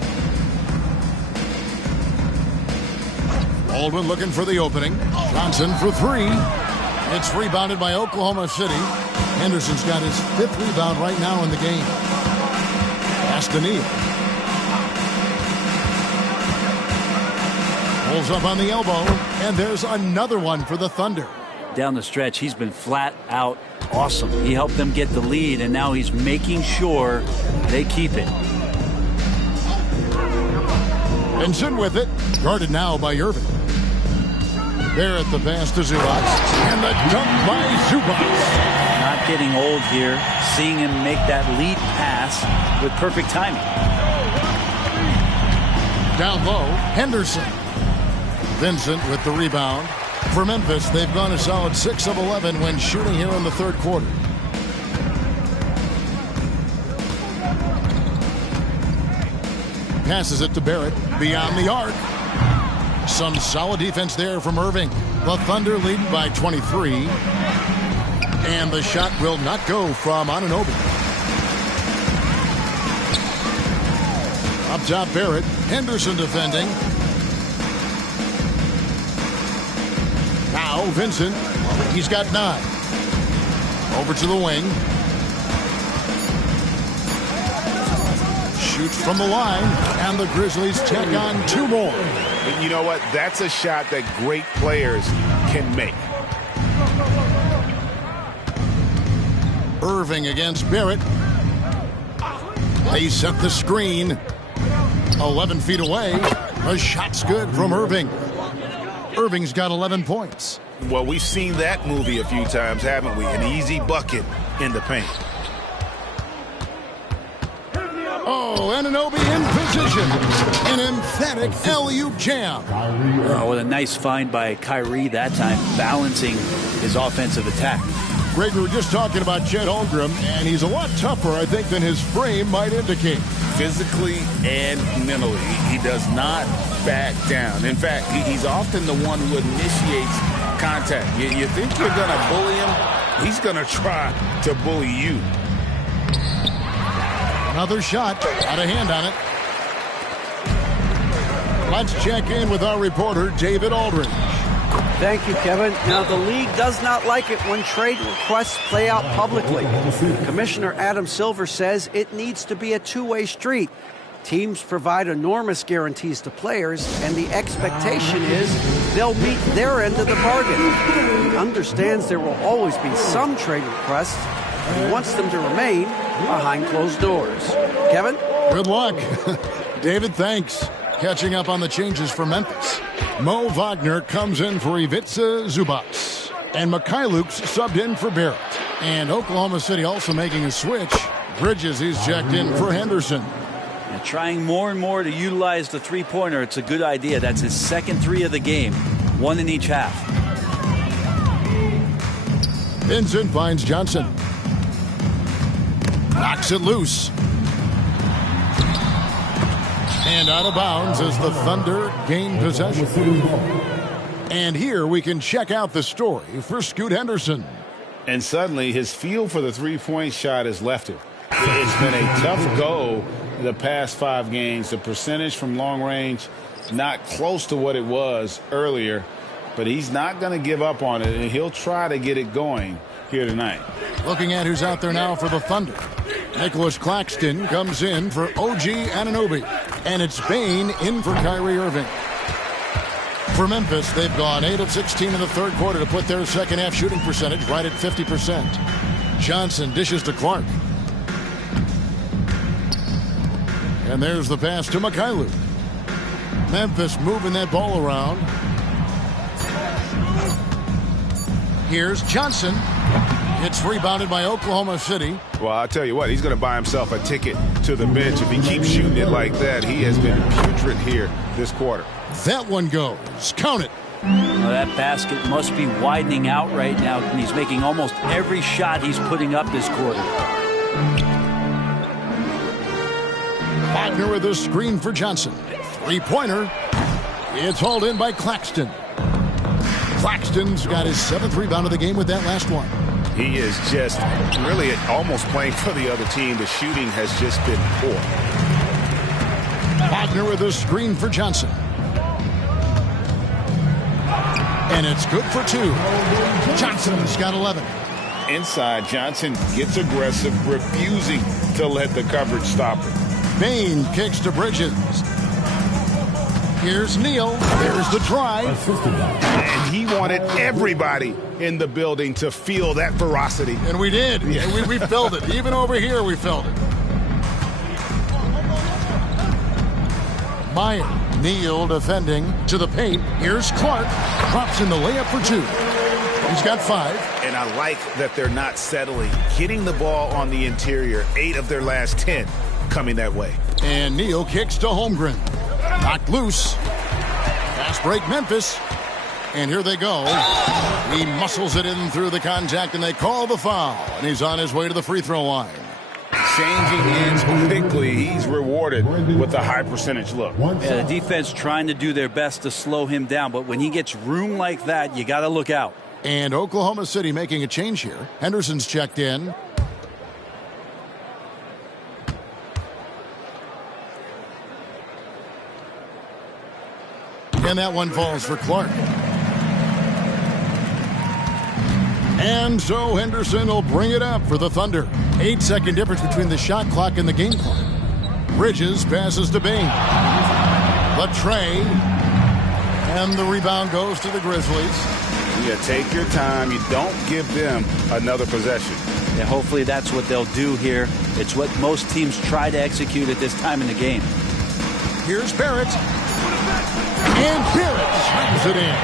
Baldwin looking for the opening. Johnson for 3. It's rebounded by Oklahoma City. Henderson's got his 5th rebound right now in the game. Pass to Neal. Pulls up on the elbow, and there's another one for the Thunder. Down the stretch, he's been flat out awesome. He helped them get the lead, and now he's making sure they keep it. Vincent with it, guarded now by Irving. Barrett the pass to Zubac, and the dunk by Zubac. Not getting old here, seeing him make that lead pass with perfect timing. Down low, Henderson. Vincent with the rebound. For Memphis, they've gone a solid 6 of 11 when shooting here in the third quarter. Passes it to Barrett beyond the arc. Some solid defense there from Irving. The Thunder leading by 23. And the shot will not go from Anunoby. Up top, Barrett. Henderson defending. Now Vincent. He's got 9. Over to the wing. Shoots from the line, and the Grizzlies tack on 2 more. And you know what? That's a shot that great players can make. Irving against Barrett. They set the screen. 11 feet away. The shot's good from Irving. Irving's got 11 points. Well, we've seen that movie a few times, haven't we? An easy bucket in the paint. Oh, Anunoby in position. An emphatic alley-oop jam. Oh, what a nice find by Kyrie that time, balancing his offensive attack. Greg, we were just talking about Chet Holmgren, and he's a lot tougher, I think, than his frame might indicate. Physically and mentally, he does not back down. In fact, he's often the one who initiates contact. You think you're going to bully him? He's going to try to bully you. Another shot, got a hand on it. Let's check in with our reporter, David Aldridge. Thank you, Kevin. Now, the league does not like it when trade requests play out publicly. Commissioner Adam Silver says it needs to be a two-way street. Teams provide enormous guarantees to players, and the expectation is they'll meet their end of the bargain. He understands there will always be some trade requests, and he wants them to remain behind closed doors. Kevin? Good luck. David, thanks. Catching up on the changes for Memphis. Mo Wagner comes in for Ivica Zubac. And Mikhailuk's subbed in for Barrett. And Oklahoma City also making a switch. Bridges, he's checked in for Henderson. And trying more and more to utilize the three-pointer. It's a good idea. That's his second 3 of the game. 1 in each half. Vincent finds Johnson. Knocks it loose. And out of bounds as the Thunder gain possession. And here we can check out the story for Scoot Henderson. And suddenly his feel for the three-point shot has left him. It's been a tough go the past 5 games. The percentage from long range not close to what it was earlier. But he's not going to give up on it, and he'll try to get it going here tonight. Looking at who's out there now for the Thunder. Nicholas Claxton comes in for OG Anunoby. And it's Bane in for Kyrie Irving. For Memphis, they've gone 8 of 16 in the third quarter to put their second half shooting percentage right at 50%. Johnson dishes to Clark. And there's the pass to Mikhailuk. Memphis moving that ball around. Here's Johnson. It's rebounded by Oklahoma City. Well, I'll tell you what, he's going to buy himself a ticket to the bench if he keeps shooting it like that. He has been putrid here this quarter. That one goes. Count it. Well, that basket must be widening out right now, and he's making almost every shot he's putting up this quarter. Wagner with a screen for Johnson. Three-pointer. It's hauled in by Claxton. Claxton's got his 7th rebound of the game with that last one. He is just really almost playing for the other team. The shooting has just been poor. Wagner with a screen for Johnson. And it's good for 2. Johnson's got 11. Inside, Johnson gets aggressive, refusing to let the coverage stop him. Bain kicks to Bridges. Here's Neal. There's the drive. And he wanted everybody in the building to feel that ferocity. And we did. Yeah, we felt it. Even over here, we felt it. Meyer. Neal defending to the paint. Here's Clark. Drops in the layup for 2. He's got 5. And I like that they're not settling. Getting the ball on the interior. 8 of their last 10 coming that way. And Neal kicks to Holmgren. Knocked loose. Fast break Memphis. And here they go. He muscles it in through the contact, and they call the foul. And he's on his way to the free throw line. Changing ends quickly. He's rewarded with a high percentage look. Yeah, the defense trying to do their best to slow him down, but when he gets room like that, you got to look out. And Oklahoma City making a change here. Henderson's checked in. And that one falls for Clark. And so Henderson will bring it up for the Thunder. 8-second difference between the shot clock and the game clock. Bridges passes to Bain. Latrey. And the rebound goes to the Grizzlies. Yeah, take your time. You don't give them another possession. Yeah, hopefully that's what they'll do here. It's what most teams try to execute at this time in the game. Here's Barrett. And Barrett slams it in.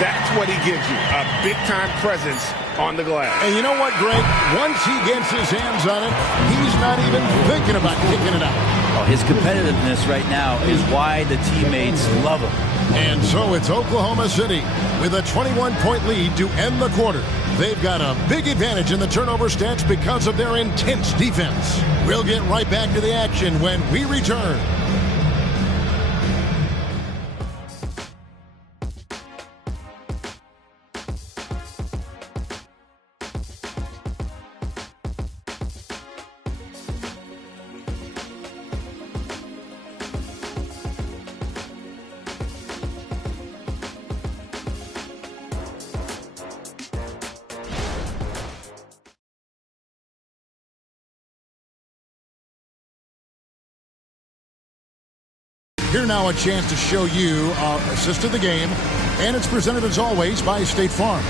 That's what he gives you, a big-time presence on the glass. And you know what, Greg? Once he gets his hands on it, he's not even thinking about kicking it out. Well, his competitiveness right now is why the teammates love him. And so it's Oklahoma City with a 21-point lead to end the quarter. They've got a big advantage in the turnover stats because of their intense defense. We'll get right back to the action when we return. Here now a chance to show you our assist of the game, and it's presented as always by State Farm.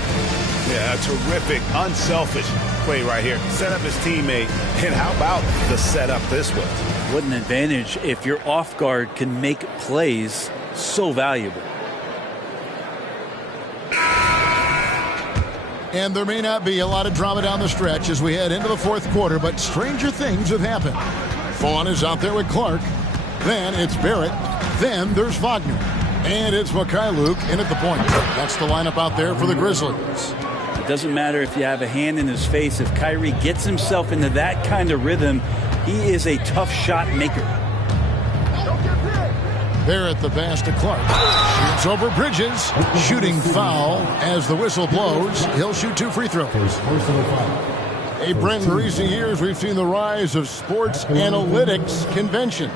Yeah, a terrific, unselfish play right here. Set up his teammate, and how about the setup this was? What an advantage if your off guard can make plays so valuable. And there may not be a lot of drama down the stretch as we head into the fourth quarter, but stranger things have happened. Vaughn is out there with Clark. Then it's Barrett. Then there's Wagner. And it's Mikhailuk in at the point. That's the lineup out there for the Grizzlies. It doesn't matter if you have a hand in his face. If Kyrie gets himself into that kind of rhythm, he is a tough shot maker. Barrett the pass to Clark. Shoots over Bridges. Shooting foul as the whistle blows. He'll shoot 2 free throws. Hey, Brent, in recent years, we've seen the rise of sports analytics conventions,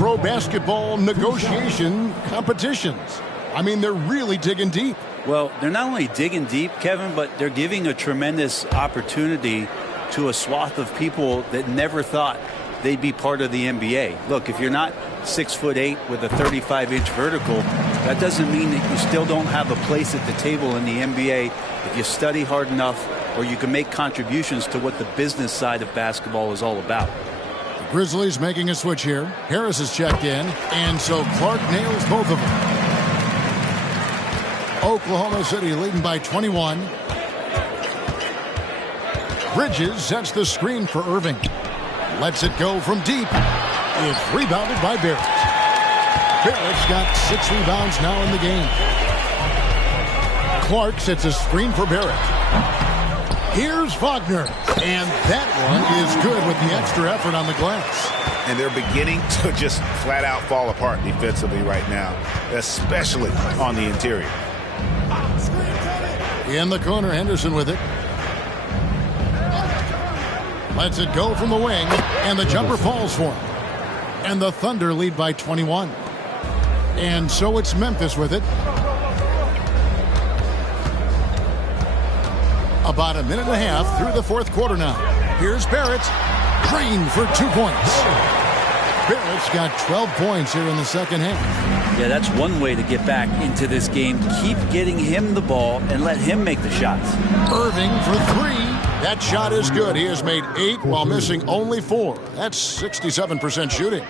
pro basketball negotiation competitions. I mean, they're really digging deep. Well, they're not only digging deep, Kevin, but they're giving a tremendous opportunity to a swath of people that never thought they'd be part of the NBA. Look, if you're not 6'8" with a 35-inch vertical, that doesn't mean that you still don't have a place at the table in the NBA if you study hard enough, or you can make contributions to what the business side of basketball is all about. The Grizzlies making a switch here. Harris is checked in, and so Clark nails both of them. Oklahoma City leading by 21. Bridges sets the screen for Irving. Lets it go from deep. It's rebounded by Barrett. Barrett's got 6 rebounds now in the game. Clark sets a screen for Barrett. Here's Wagner. And that one is good with the extra effort on the glass. and they're beginning to just flat out fall apart defensively right now, especially on the interior. In the corner, Henderson with it. Lets it go from the wing, and the jumper falls for him. And the Thunder lead by 21. And so it's Memphis with it. About a minute and a half through the fourth quarter now. Here's Barrett. Green for 2 points. Barrett's got 12 points here in the second half. Yeah, that's one way to get back into this game. Keep getting him the ball and let him make the shots. Irving for 3. That shot is good. He has made 8 while missing only 4. That's 67% shooting.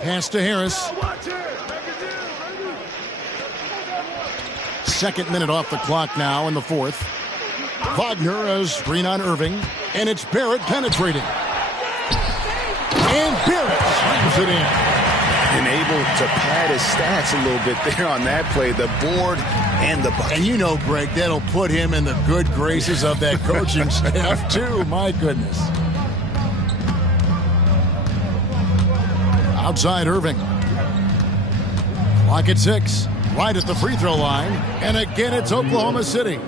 Pass to Harris. Second minute off the clock now in the fourth. Wagner has screen on Irving, and it's Barrett penetrating. And Barrett slams it in. And able to pad his stats a little bit there on that play, the board and the bucket. And you know, Greg, that'll put him in the good graces of that coaching staff, too. My goodness. Outside Irving. Clock at 6. Right at the free throw line. And again, it's Oklahoma City.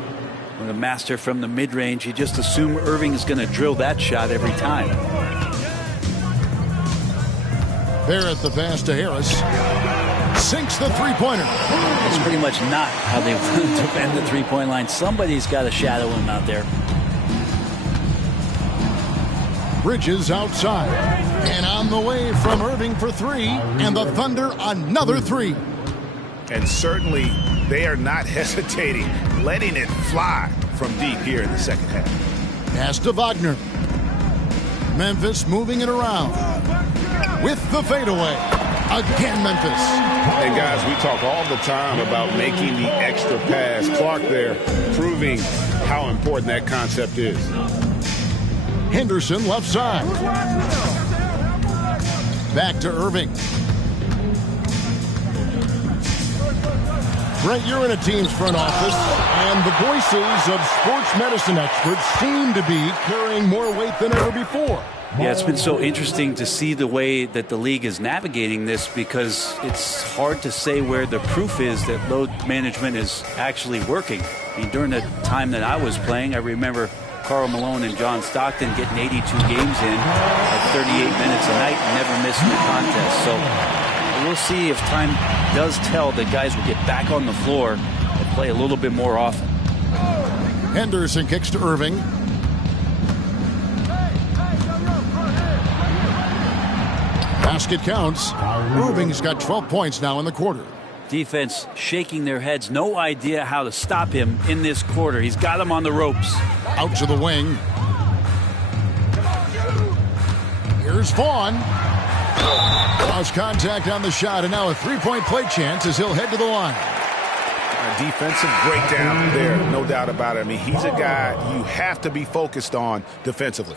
With a master from the mid-range, you just assume Irving is going to drill that shot every time. Barrett the pass to Harris. Sinks the three-pointer. It's pretty much not how they defend the three-point line. Somebody's got to shadow him out there. Bridges outside. And on the way from Irving for 3. And the Thunder another 3. And certainly they are not hesitating, letting it fly from deep here in the second half. Pass to Wagner. Memphis moving it around. With the fadeaway. Again, Memphis. And guys, we talk all the time about making the extra pass. Clark there proving how important that concept is. Henderson left side. Back to Irving. Brent, you're in a team's front office, and the voices of sports medicine experts seem to be carrying more weight than ever before. Yeah, it's been so interesting to see the way that the league is navigating this, because it's hard to say where the proof is that load management is actually working. I mean, during the time that I was playing, I remember Karl Malone and John Stockton getting 82 games in at 38 minutes a night and never missing a contest. So we'll see if time does tell that guys will get back on the floor and play a little bit more often. Henderson kicks to Irving. Basket counts. Irving's got 12 points now in the quarter. Defense shaking their heads. No idea how to stop him in this quarter. He's got him on the ropes. Out to the wing. Here's Vaughn. Lost contact on the shot, and now a three-point play chance as he'll head to the line. A defensive breakdown there, no doubt about it. I mean, he's a guy you have to be focused on defensively.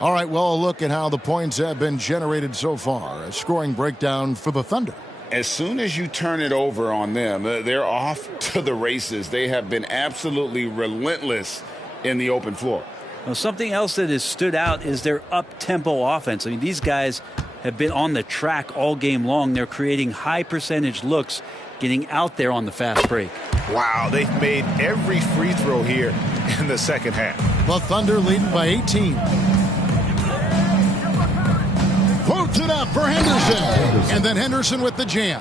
All right, well, a look at how the points have been generated so far. A scoring breakdown for the Thunder. As soon as you turn it over on them, they're off to the races. They have been absolutely relentless in the open floor. Well, something else that has stood out is their up-tempo offense. I mean, these guys have been on the track all game long. They're creating high-percentage looks, getting out there on the fast break. Wow, they've made every free throw here in the second half. The Thunder leading by 18. Floats it up for Henderson. And then Henderson with the jam.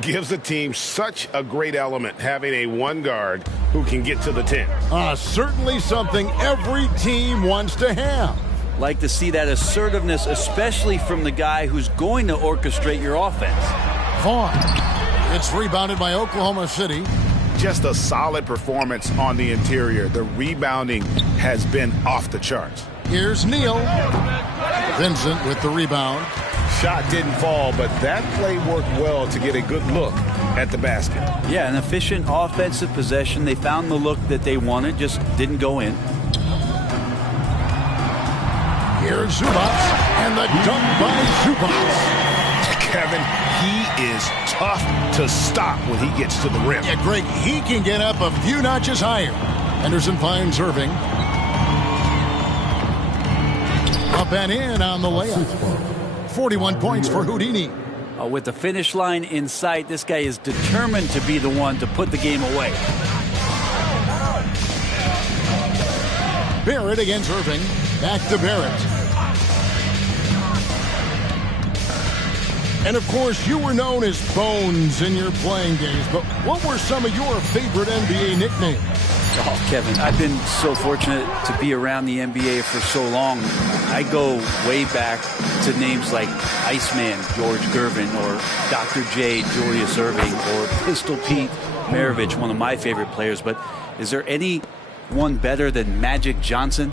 Gives the team such a great element having a one guard who can get to the 10. Certainly something every team wants to have. Like to see that assertiveness, especially from the guy who's going to orchestrate your offense. Vaughn. It's rebounded by Oklahoma City. Just a solid performance on the interior. The rebounding has been off the charts. Here's Neal. Vincent with the rebound. Shot didn't fall, but that play worked well to get a good look at the basket. Yeah, an efficient offensive possession. They found the look that they wanted, just didn't go in. Here's Zubac, and the dunk by Zubac. Kevin, he is tough to stop when he gets to the rim. Yeah, Greg, he can get up a few notches higher. Henderson finds Irving. Up and in on the layup. 41 points for Houdini. With the finish line in sight, this guy is determined to be the one to put the game away. Barrett against Irving. Back to Barrett. And, of course, you were known as Bones in your playing days, but what were some of your favorite NBA nicknames? Oh, Kevin, I've been so fortunate to be around the NBA for so long. I go way back to names like Iceman, George Gervin, or Dr. J, Julius Erving, or Pistol Pete Maravich, one of my favorite players. But is there any one better than Magic Johnson?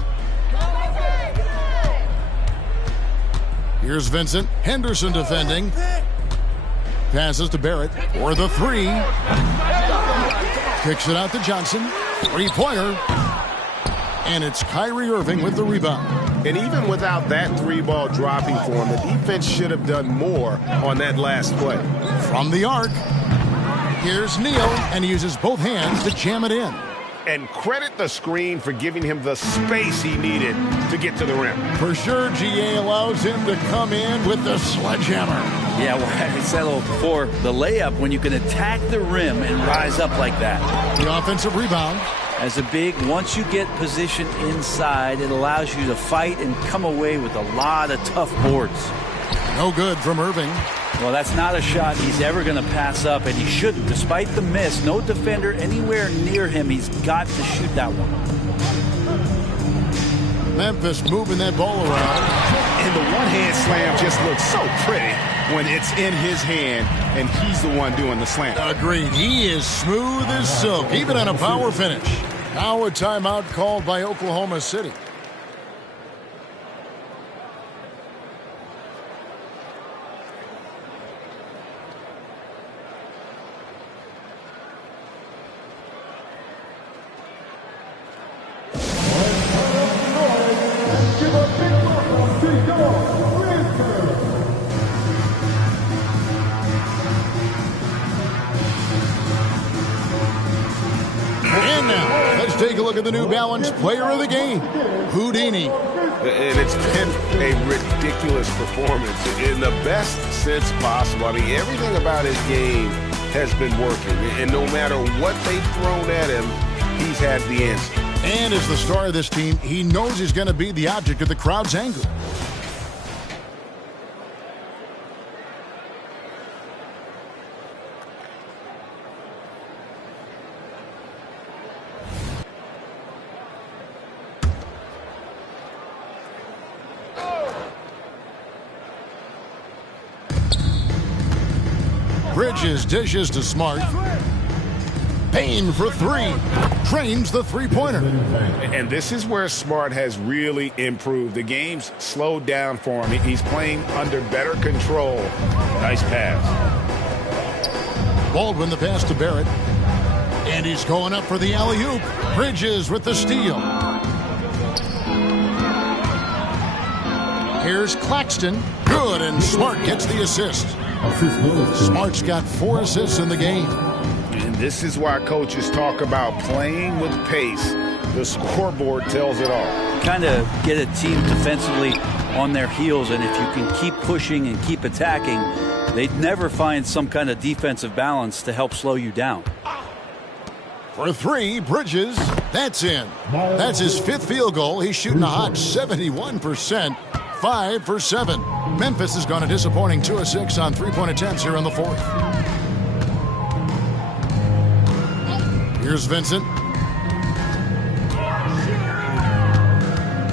Here's Vincent. Henderson defending. Passes to Barrett for the three. Kicks it out to Johnson. Three-pointer. And it's Kyrie Irving with the rebound. And even without that three-ball dropping for him, the defense should have done more on that last play. From the arc. Here's Neal, and he uses both hands to jam it in. And credit the screen for giving him the space he needed to get to the rim. For sure, GA allows him to come in with the sledgehammer. Yeah, well, I said a little before, the layup, when you can attack the rim and rise up like that. The offensive rebound. As a big, once you get positioned inside, it allows you to fight and come away with a lot of tough boards. No good from Irving. Well, that's not a shot he's ever going to pass up, and he shouldn't. Despite the miss, no defender anywhere near him. He's got to shoot that one. Memphis moving that ball around. And the one-hand slam just looks so pretty when it's in his hand, and he's the one doing the slam. Agreed. He is smooth as silk, even on a power finish. Now a timeout called by Oklahoma City. And now, let's take a look at the New Balance player of the game, Houdini. And it's been a ridiculous performance in the best sense possible. I mean, everything about his game has been working. And no matter what they've thrown at him, he's had the answer. And as the star of this team, he knows he's going to be the object of the crowd's anger. Bridges dishes to Smart. Payne for three. Trains the three-pointer. And this is where Smart has really improved. The game's slowed down for him. He's playing under better control. Nice pass. Baldwin the pass to Barrett. And he's going up for the alley-oop. Bridges with the steal. Here's Claxton. Good, and Smart gets the assist. Smart's got 4 assists in the game. And this is why coaches talk about playing with pace. The scoreboard tells it all. Kind of get a team defensively on their heels, and if you can keep pushing and keep attacking, they'd never find some kind of defensive balance to help slow you down. For three, Bridges. That's in. That's his 5th field goal. He's shooting a hot 71%. 5 for 7. Memphis has gone a disappointing 2 of 6 on three-point attempts here in the 4th. Here's Vincent.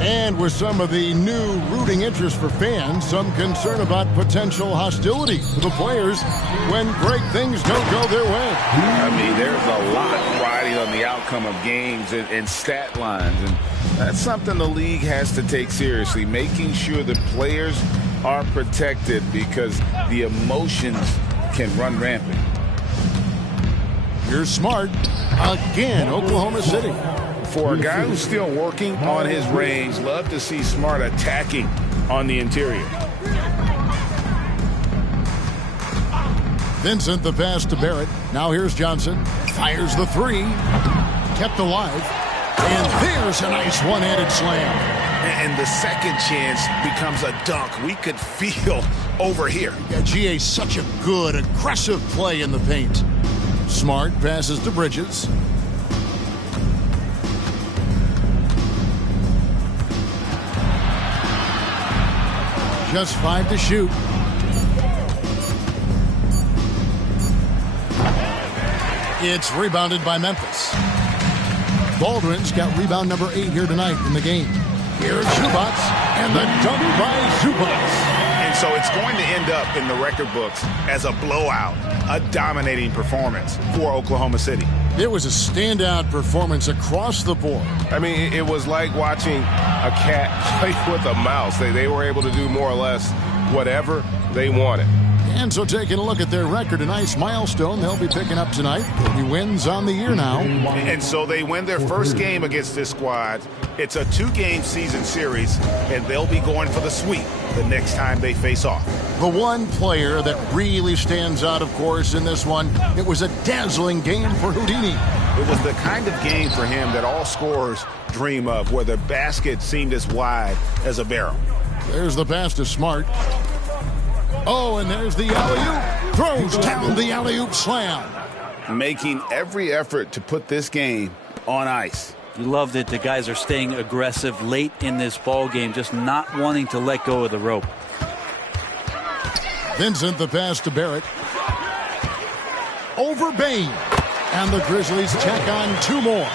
And with some of the new rooting interest for fans, some concern about potential hostility to the players when great things don't go their way. I mean, there's a lot riding on the outcome of games and stat lines, and that's something the league has to take seriously, making sure that players are protected because the emotions can run rampant. Here's Smart. Again, Oklahoma City. For a guy who's still working on his range, love to see Smart attacking on the interior. Vincent the pass to Barrett. Now here's Johnson. Fires the three. Kept alive. And there's a nice one-handed slam. And the second chance becomes a dunk we could feel over here. Yeah, GA, such a good, aggressive play in the paint. Smart passes to Bridges. Just 5 to shoot. It's rebounded by Memphis. Baldwin's got rebound number 8 here tonight in the game. Here's Zubac, and the dunk by Zubac. And so it's going to end up in the record books as a blowout, a dominating performance for Oklahoma City. It was a standout performance across the board. I mean, it was like watching a cat play with a mouse. They were able to do more or less whatever they wanted. And so taking a look at their record, a nice milestone they'll be picking up tonight. 30 wins on the year now. And so they win their first game against this squad. It's a 2-game season series, and they'll be going for the sweep the next time they face off. The one player that really stands out, of course, in this one, it was a dazzling game for Houdini. It was the kind of game for him that all scorers dream of, where the basket seemed as wide as a barrel. There's the pass to Smart. Oh, and there's the alley-oop. Throws down the alley-oop slam. Making every effort to put this game on ice. You love that the guys are staying aggressive late in this ball game, just not wanting to let go of the rope. Vincent, the pass to Barrett. Over Bain. And the Grizzlies check on 2 more.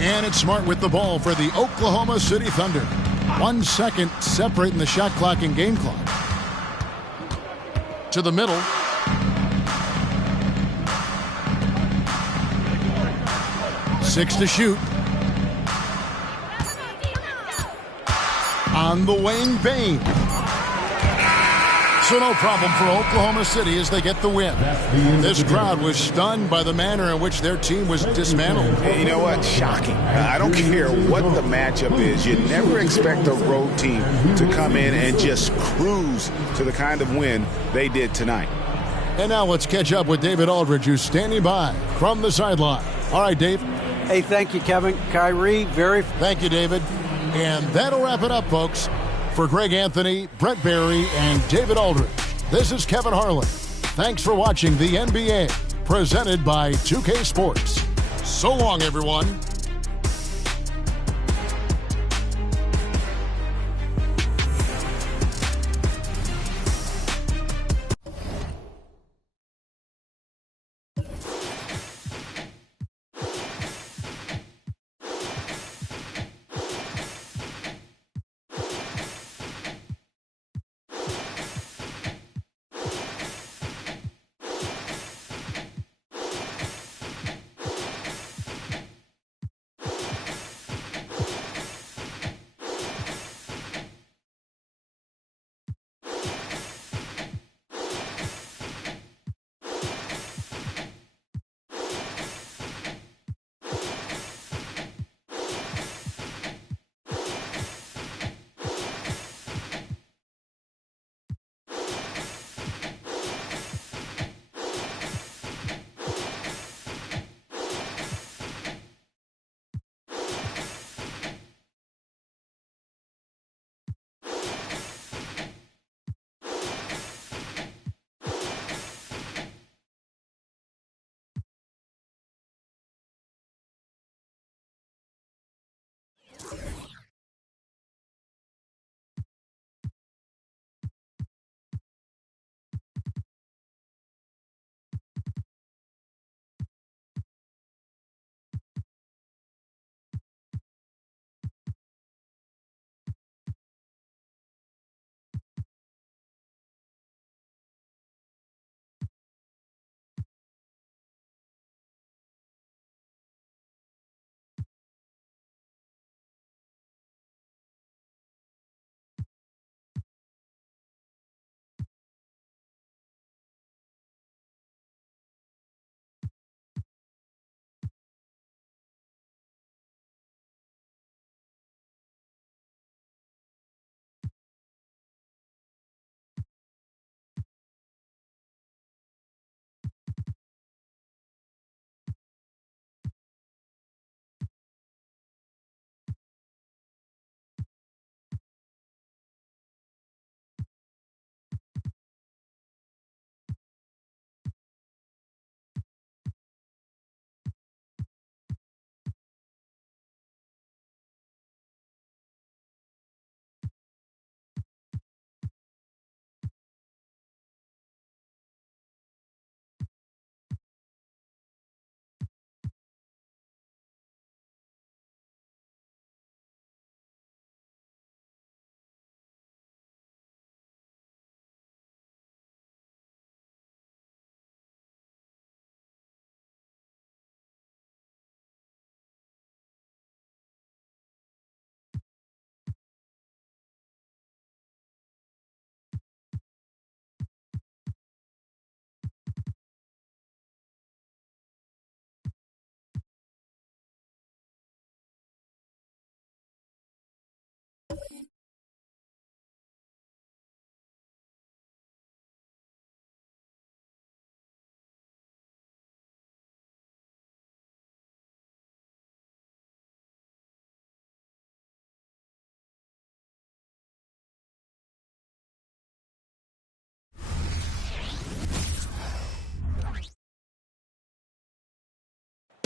And it's Smart with the ball for the Oklahoma City Thunder. 1 second separating the shot clock and game clock. To the middle. Six to shoot. On the wing, Bain. So no problem for Oklahoma City as they get the win. This crowd was stunned by the manner in which their team was dismantled. And you know what? Shocking. I don't care what the matchup is. You never expect a road team to come in and just cruise to the kind of win they did tonight. And now let's catch up with David Aldridge, who's standing by from the sideline. All right, Dave. Hey, thank you, Kevin. Kyrie, Thank you, David. And that'll wrap it up, folks. For Greg Anthony, Brett Barry, and David Aldridge, this is Kevin Harlan. Thanks for watching the NBA, presented by 2K Sports. So long, everyone.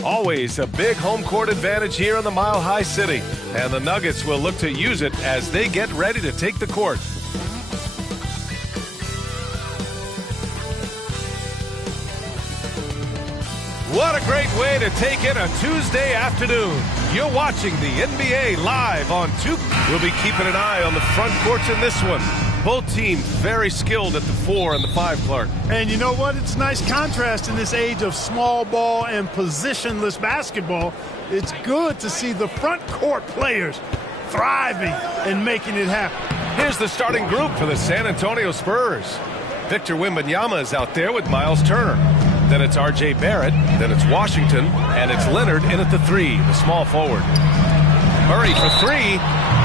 Always a big home court advantage here in the Mile High City, and the Nuggets will look to use it as they get ready to take the court. What a great way to take in a Tuesday afternoon. You're watching the NBA live on 2. We'll be keeping an eye on the front courts in this one. Both teams very skilled at the 4 and the 5, Clark. And you know what? It's a nice contrast in this age of small ball and positionless basketball. It's good to see the front court players thriving and making it happen. Here's the starting group for the San Antonio Spurs. Victor Wembanyama is out there with Miles Turner. Then it's R.J. Barrett, then it's Washington, and it's Leonard in at the 3, the small forward. Murray for 3.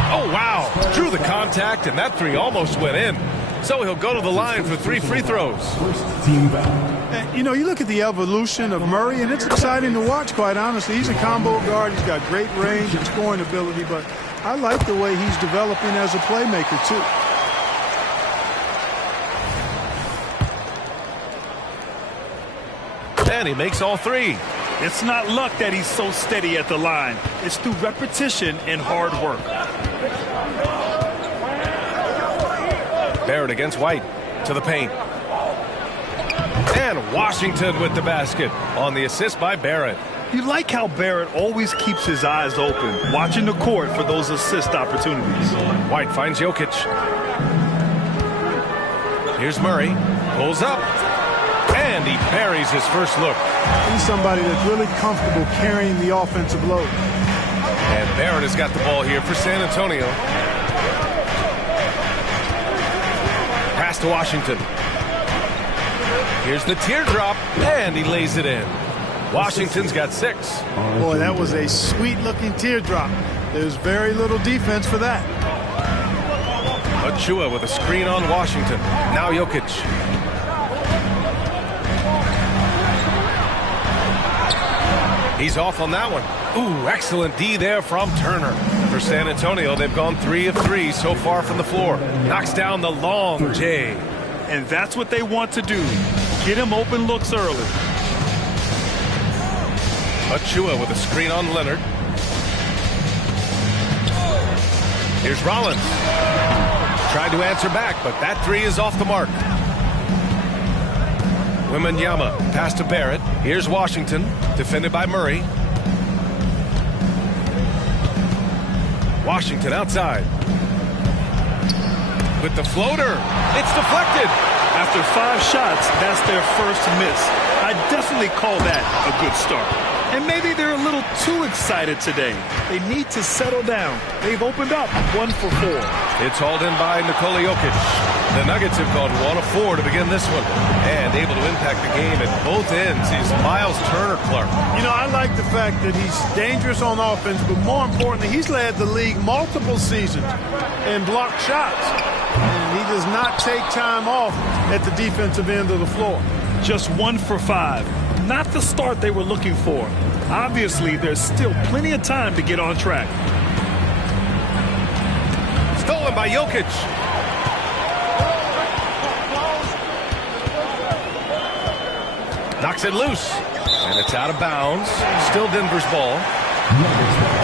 Oh, wow. Drew the contact, and that 3 almost went in. So he'll go to the line for 3 free throws. You know, you look at the evolution of Murray, and it's exciting to watch, quite honestly. He's a combo guard. He's got great range and scoring ability, but I like the way he's developing as a playmaker, too. And he makes all 3. It's not luck that he's so steady at the line. It's through repetition and hard work. Barrett against White to the paint. And Washington with the basket on the assist by Barrett. You like how Barrett always keeps his eyes open, watching the court for those assist opportunities. White finds Jokic. Here's Murray. Pulls up. And he buries his first look. He's somebody that's really comfortable carrying the offensive load. And Barrett has got the ball here for San Antonio. Pass to Washington. Here's the teardrop, and he lays it in. Washington's got 6. Boy, that was a sweet-looking teardrop. There's very little defense for that. Achua with a screen on Washington. Now Jokic. He's off on that one. Ooh, excellent D there from Turner. For San Antonio, they've gone 3 of 3 so far from the floor. Knocks down the long J. And that's what they want to do. Get him open looks early. Achua with a screen on Leonard. Here's Rollins. Tried to answer back, but that 3 is off the mark. Wembanyama, pass to Barrett. Here's Washington, defended by Murray. Washington outside. With the floater. It's deflected. After 5 shots, that's their first miss. I definitely call that a good start. And maybe they're a little too excited today. They need to settle down. They've opened up 1 for 4. It's hauled in by Nikola Jokic. The Nuggets have gone 1 of 4 to begin this one. And able to impact the game at both ends is Miles Turner, Clark. You know, I like the fact that he's dangerous on offense, but more importantly, he's led the league multiple seasons in blocked shots. And he does not take time off at the defensive end of the floor. Just 1 for 5. Not the start they were looking for. Obviously, there's still plenty of time to get on track. Stolen by Jokic. Knocks it loose. And it's out of bounds. Still Denver's ball.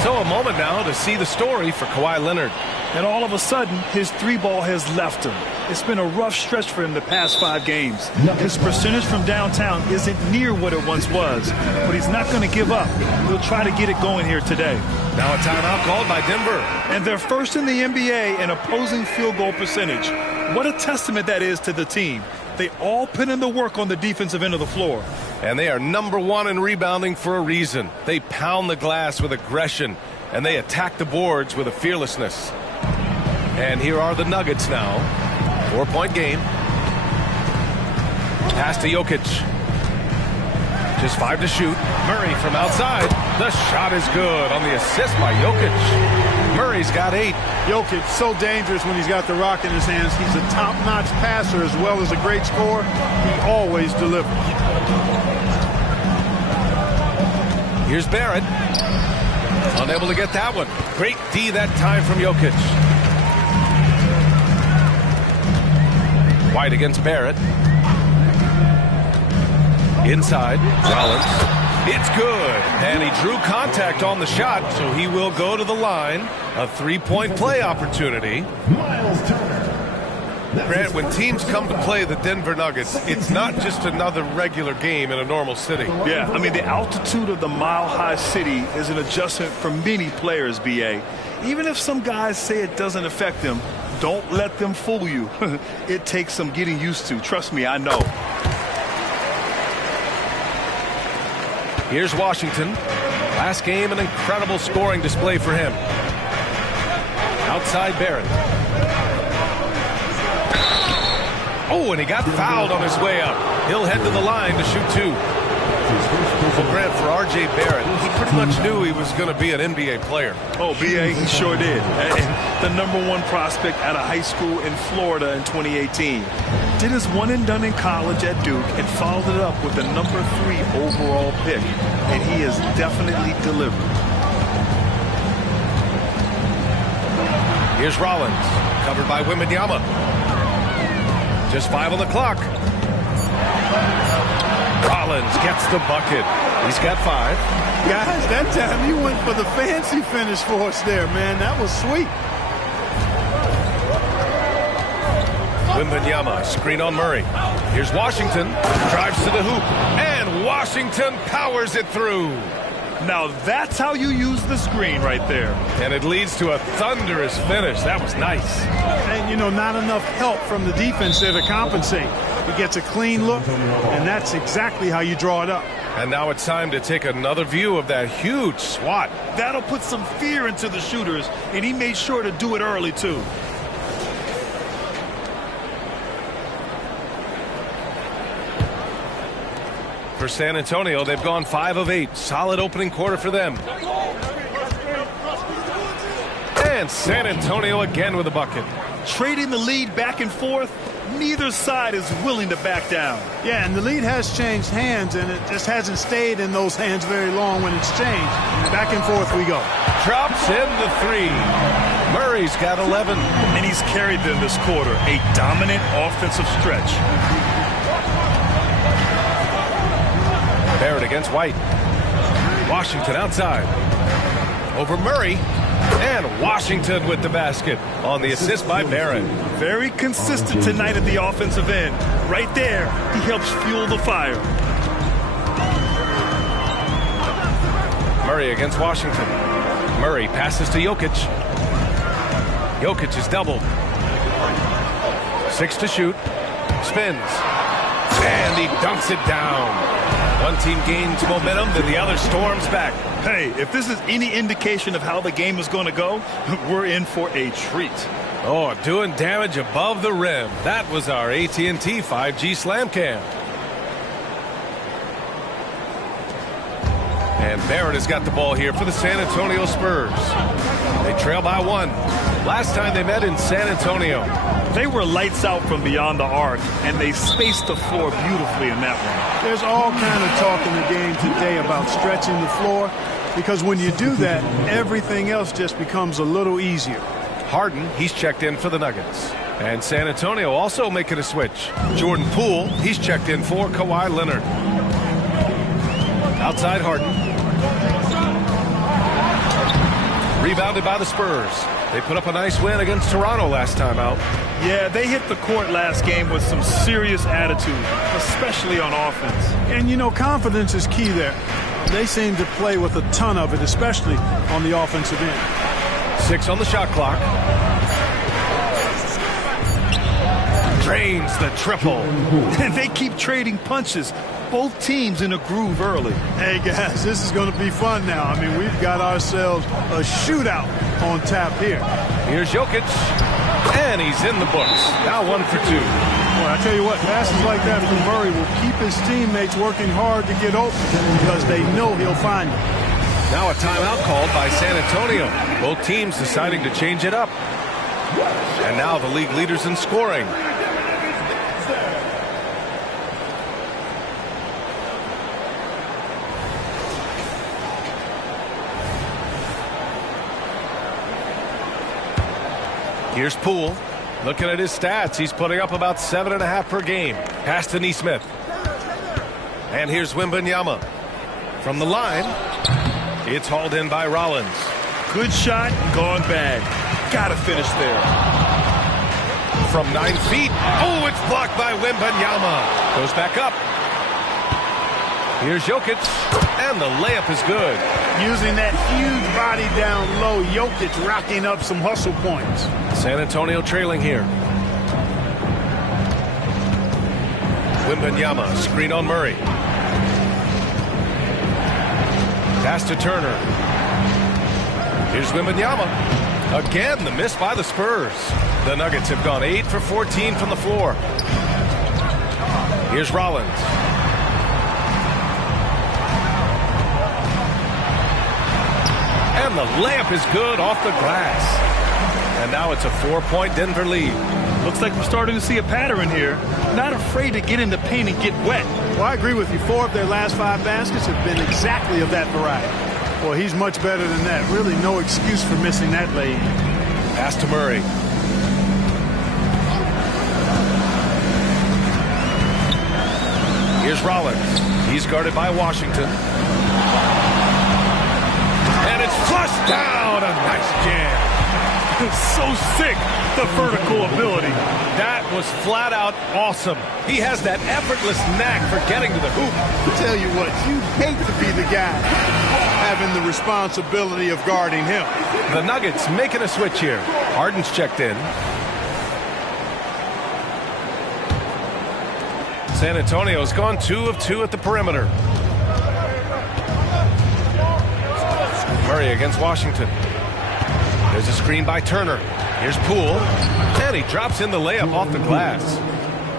So a moment now to see the story for Kawhi Leonard. And all of a sudden, his 3-ball has left him. It's been a rough stretch for him the past 5 games. His percentage from downtown isn't near what it once was, but he's not going to give up. He'll try to get it going here today. Now a timeout called by Denver. And they're first in the NBA in opposing field goal percentage. What a testament that is to the team. They all put in the work on the defensive end of the floor. And they are number 1 in rebounding for a reason. They pound the glass with aggression, and they attack the boards with a fearlessness. And here are the Nuggets now. 4-point game. Pass to Jokic. Just 5 to shoot. Murray from outside. The shot is good on the assist by Jokic. Murray's got 8. Jokic so dangerous when he's got the rock in his hands. He's a top-notch passer as well as a great scorer. He always delivers. Here's Barrett. Unable to get that one. Great D that time from Jokic. White against Barrett. Inside. Rollins. It's good. And he drew contact on the shot, so he will go to the line. A 3-point play opportunity. Grant, when teams come to play the Denver Nuggets, it's not just another regular game in a normal city. Yeah, I mean, the altitude of the mile-high city is an adjustment for many players, B.A. Even if some guys say it doesn't affect them, don't let them fool you. It takes some getting used to. Trust me, I know. Here's Washington. Last game, an incredible scoring display for him. Outside Barrett. Oh, and he got fouled on his way up. He'll head to the line to shoot 2. Well, Grant, for R.J. Barrett, he pretty much knew he was going to be an NBA player. Oh, B.A., he sure did. And the #1 prospect out of high school in Florida in 2018. Did his one and done in college at Duke and followed it up with the #3 overall pick. And he has definitely delivered. Here's Rollins, covered by Wembanyama. Just 5 on the clock. Rollins gets the bucket. He's got 5. Guys, that time you went for the fancy finish for us there, man. That was sweet. Wembanyama, screen on Murray. Here's Washington, drives to the hoop, and Washington powers it through. Now that's how you use the screen right there. And it leads to a thunderous finish. That was nice. And, you know, not enough help from the defense there to compensate. He gets a clean look, and that's exactly how you draw it up. And now it's time to take another view of that huge swat. That'll put some fear into the shooters, and he made sure to do it early, too. For San Antonio, they've gone 5 of 8. Solid opening quarter for them. And San Antonio again with a bucket. Trading the lead back and forth, neither side is willing to back down. Yeah, and the lead has changed hands, and it just hasn't stayed in those hands very long when it's changed. Back and forth we go. Drops in the 3. Murray's got 11. And he's carried them this quarter. A dominant offensive stretch. Barrett against White. Washington outside. Over Murray. And Washington with the basket on the assist by Barrett. Very consistent tonight at the offensive end. Right there, he helps fuel the fire. Murray against Washington. Murray passes to Jokic. Jokic is doubled. 6 to shoot. Spins. And he dunks it down. One team gains momentum, then the other storms back. Hey, if this is any indication of how the game is going to go, we're in for a treat. Oh, doing damage above the rim. That was our AT&T 5G Slam Cam. And Barrett has got the ball here for the San Antonio Spurs. They trail by 1. Last time they met in San Antonio. They were lights out from beyond the arc, and they spaced the floor beautifully in that one. There's all kind of talk in the game today about stretching the floor, because when you do that, everything else just becomes a little easier. Harden, he's checked in for the Nuggets. And San Antonio also making a switch. Jordan Poole, he's checked in for Kawhi Leonard. Outside Harden. Rebounded by the Spurs. They put up a nice win against Toronto last time out. Yeah, they hit the court last game with some serious attitude, especially on offense. And, you know, confidence is key there. They seem to play with a ton of it, especially on the offensive end. 6 on the shot clock. Drains the triple. And they keep trading punches. Both teams in a groove early. Hey, guys, this is going to be fun now. I mean, we've got ourselves a shootout on tap here. Here's Jokic. And he's in the books. Now 1 for 2. Boy, I tell you what, passes like that from Murray will keep his teammates working hard to get open because they know he'll find them. Now a timeout called by San Antonio. Both teams deciding to change it up. And now the league leaders in scoring. Here's Poole. Looking at his stats, he's putting up about 7.5 per game. Pass to Nesmith. And here's Wembanyama. From the line, it's hauled in by Rollins. Good shot, gone bad. Gotta finish there. From 9 feet. Oh, it's blocked by Wembanyama. Goes back up. Here's Jokic, and the layup is good. Using that huge body down low, Jokic racking up some hustle points. San Antonio trailing here. Wembanyama, screen on Murray. Pass to Turner. Here's Wembanyama. Again, the miss by the Spurs. The Nuggets have gone 8 for 14 from the floor. Here's Rollins. And the layup is good off the glass. And now it's a 4-point Denver lead. Looks like we're starting to see a pattern here. Not afraid to get in the paint and get wet. Well, I agree with you. 4 of their last 5 baskets have been exactly of that variety. Well, he's much better than that. Really no excuse for missing that lay. Pass to Murray. Here's Rollins. He's guarded by Washington. And it's flushed down. A nice jam. So sick, the vertical ability. That was flat out awesome. He has that effortless knack for getting to the hoop. I tell you what, you'd hate to be the guy having the responsibility of guarding him. The Nuggets making a switch here. Harden's checked in. San Antonio's gone 2 of 2 at the perimeter. Murray against Washington. There's a screen by Turner. Here's Poole. And he drops in the layup off the glass.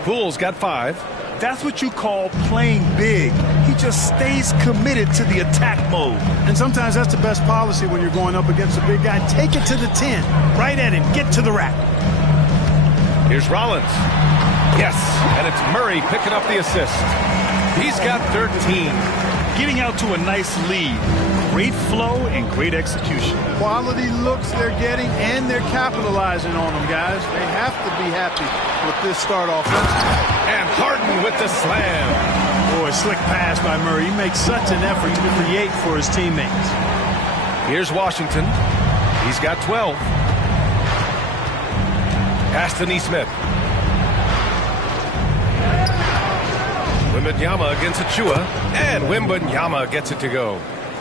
Poole's got 5. That's what you call playing big. He just stays committed to the attack mode. And sometimes that's the best policy when you're going up against a big guy. Take it to the 10. Right at him. Get to the rack. Here's Rollins. Yes, and it's Murray picking up the assist. He's got 13. Getting out to a nice lead. Great flow and great execution. Quality looks they're getting, and they're capitalizing on them, guys. They have to be happy with this start offensively. And Harden with the slam. Boy, slick pass by Murray. He makes such an effort to create for his teammates. Here's Washington. He's got 12. Pass to Nesmith. Wembanyama against Achua, and Wembanyama gets it to go.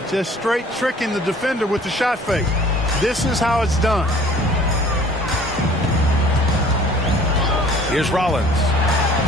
Just straight tricking the defender with the shot fake. This is how it's done. Here's Rollins.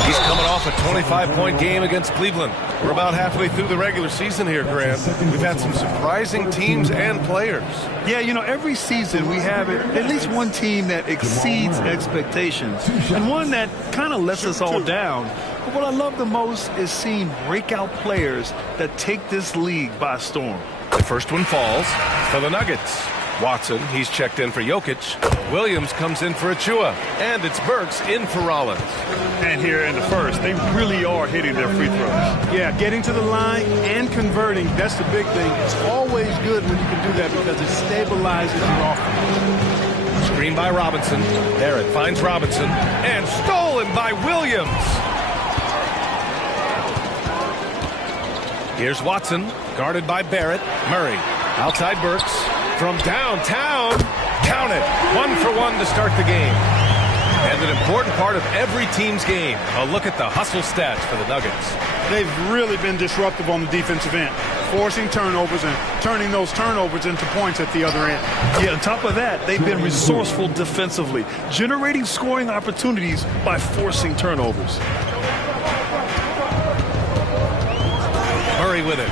He's coming off a 25-point game against Cleveland. We're about halfway through the regular season here, Grant. We've had some surprising teams and players. Yeah, you know, every season we have at least one team that exceeds expectations and one that kind of lets us all down. But what I love the most is seeing breakout players that take this league by storm. The first one falls for the Nuggets. Watson, he's checked in for Jokic. Williams comes in for Achua. And it's Burks in for Rollins. And here in the first, they really are hitting their free throws. Yeah, getting to the line and converting, that's the big thing. It's always good when you can do that because it stabilizes your offense. Screen by Robinson. Barrett finds Robinson. And stolen by Williams. Here's Watson, guarded by Barrett. Murray, outside Burks. From downtown, count it. 1 for 1 to start the game. And an important part of every team's game, a look at the hustle stats for the Nuggets. They've really been disruptive on the defensive end, forcing turnovers and turning those turnovers into points at the other end. Yeah, on top of that, they've been resourceful defensively, generating scoring opportunities by forcing turnovers. Murray with it.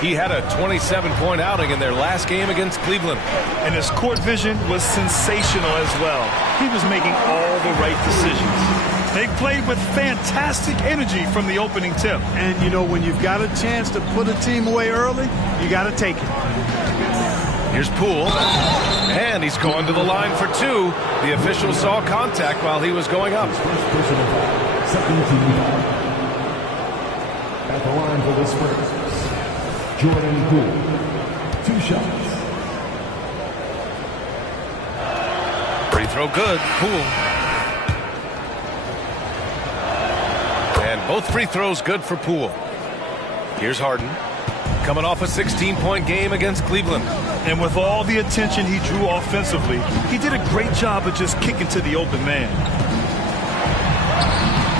He had a 27-point outing in their last game against Cleveland. And his court vision was sensational as well. He was making all the right decisions. They played with fantastic energy from the opening tip. And, you know, when you've got a chance to put a team away early, you got to take it. Here's Poole. And he's going to the line for 2. The official saw contact while he was going up. At the line for the Spurs, Jordan Poole, 2 shots. Free throw good, Poole. And both free throws good for Poole. Here's Harden. coming off a 16-point game against Cleveland. And with all the attention he drew offensively, he did a great job of just kicking to the open man.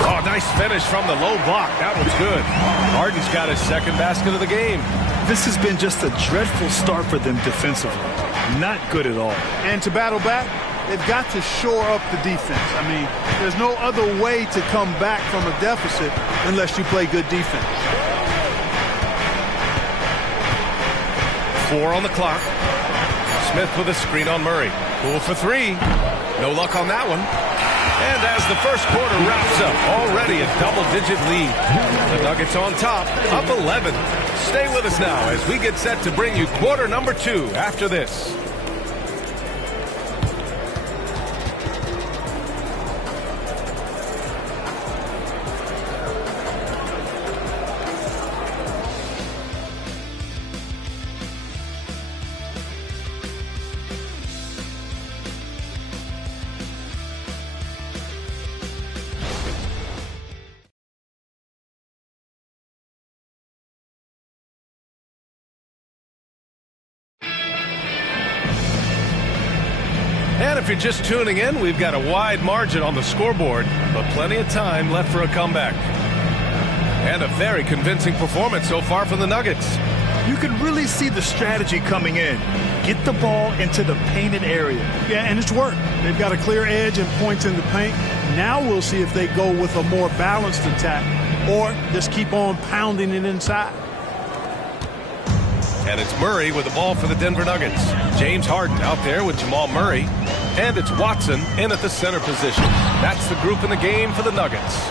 Oh, nice finish from the low block. That one's good. Harden's got his second basket of the game. This has been just a dreadful start for them defensively. Not good at all. And to battle back, they've got to shore up the defense. I mean, there's no other way to come back from a deficit unless you play good defense. 4 on the clock. Smith with a screen on Murray. Poole for 3. No luck on that one. And as the first quarter wraps up, already a double-digit lead. The Nuggets on top, up 11. Stay with us now as we get set to bring you quarter number 2 after this. And if you're just tuning in, we've got a wide margin on the scoreboard, but plenty of time left for a comeback. And a very convincing performance so far from the Nuggets. You can really see the strategy coming in. Get the ball into the painted area. Yeah, and it's worked. They've got a clear edge and points in the paint. Now we'll see if they go with a more balanced attack or just keep on pounding it inside. And it's Murray with the ball for the Denver Nuggets. James Harden out there with Jamal Murray. And it's Watson in at the center position. That's the group in the game for the Nuggets.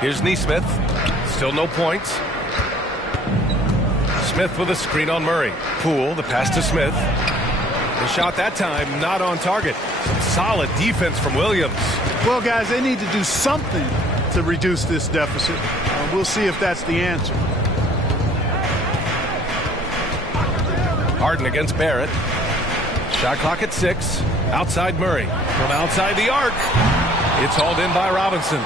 Here's Nesmith. Still no points. Smith with a screen on Murray. Poole, the pass to Smith. The shot that time not on target. Some solid defense from Williams. Well, guys, they need to do something to reduce this deficit. We'll see if that's the answer. Harden against Barrett. Shot clock at 6. Outside Murray. From outside the arc. It's hauled in by Robinson.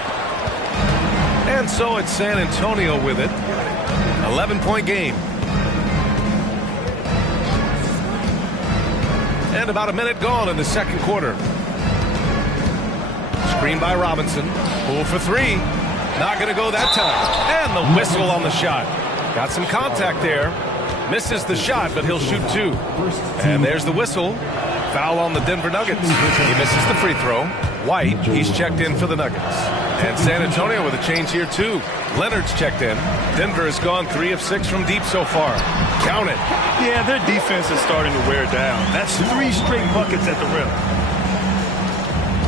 And so it's San Antonio with it. 11-point game. And about a minute gone in the second quarter. Screen by Robinson. Poole for 3. Not going to go that time. And the whistle on the shot. Got some contact there. Misses the shot, but he'll shoot 2. And there's the whistle. Foul on the Denver Nuggets. He misses the free throw. White, he's checked in for the Nuggets. And San Antonio with a change here, too. Leonard's checked in. Denver has gone 3 of 6 from deep so far. Count it. Yeah, their defense is starting to wear down. That's 3 straight buckets at the rim.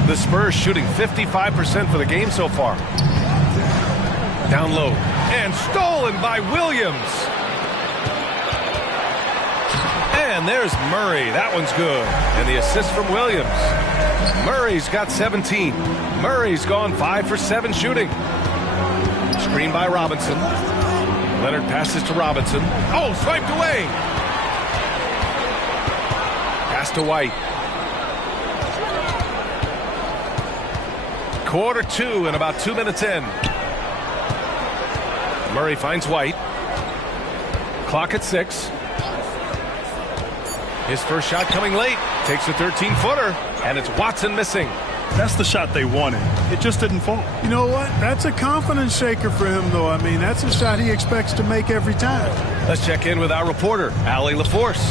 The Spurs shooting 55% for the game so far. Down low. And stolen by Williams. And there's Murray. That one's good. And the assist from Williams. Murray's got 17. Murray's gone 5 for 7 shooting. Screen by Robinson. Leonard passes to Robinson. Oh, swiped away. Pass to White. Quarter 2 and about 2 minutes in. Murray finds White. Clock at 6. His first shot coming late. Takes a 13-footer. And it's Watson missing. That's the shot they wanted. It just didn't fall. You know what? That's a confidence shaker for him, though. I mean, that's a shot he expects to make every time. Let's check in with our reporter, Allie LaForce.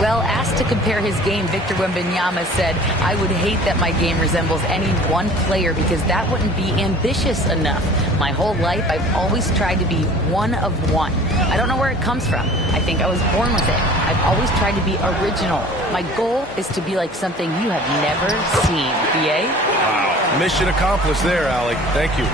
Well, asked to compare his game, Victor Wembanyama said, I would hate that my game resembles any one player because that wouldn't be ambitious enough. My whole life, I've always tried to be one of one. I don't know where it comes from. I think I was born with it. I've always tried to be original. My goal is to be like something you have never seen. BA? Wow. Mission accomplished there, Allie. Thank you.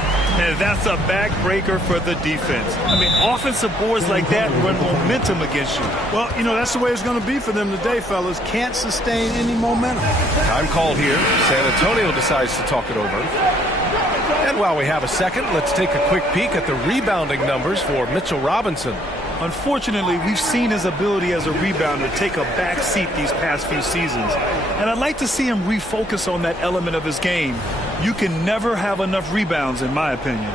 And that's a backbreaker for the defense. I mean, offensive boards like that run momentum against you. Well, you know, that's the way it's going to be for them today, fellas. Can't sustain any momentum. Time called here. San Antonio decides to talk it over. And while we have a second, let's take a quick peek at the rebounding numbers for Mitchell Robinson. Unfortunately, we've seen his ability as a rebounder take a back seat these past few seasons. And I'd like to see him refocus on that element of his game. You can never have enough rebounds, in my opinion.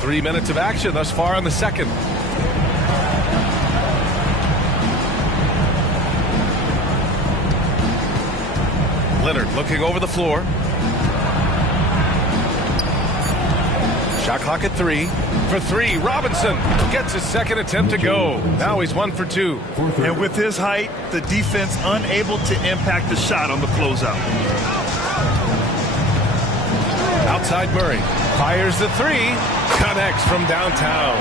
3 minutes of action thus far in the second. Leonard looking over the floor. Shot clock at 3. For 3, Robinson gets his second attempt to go. Now he's 1 for 2. And with his height, the defense unable to impact the shot on the closeout. Outside Murray. Fires the 3. Connects from downtown.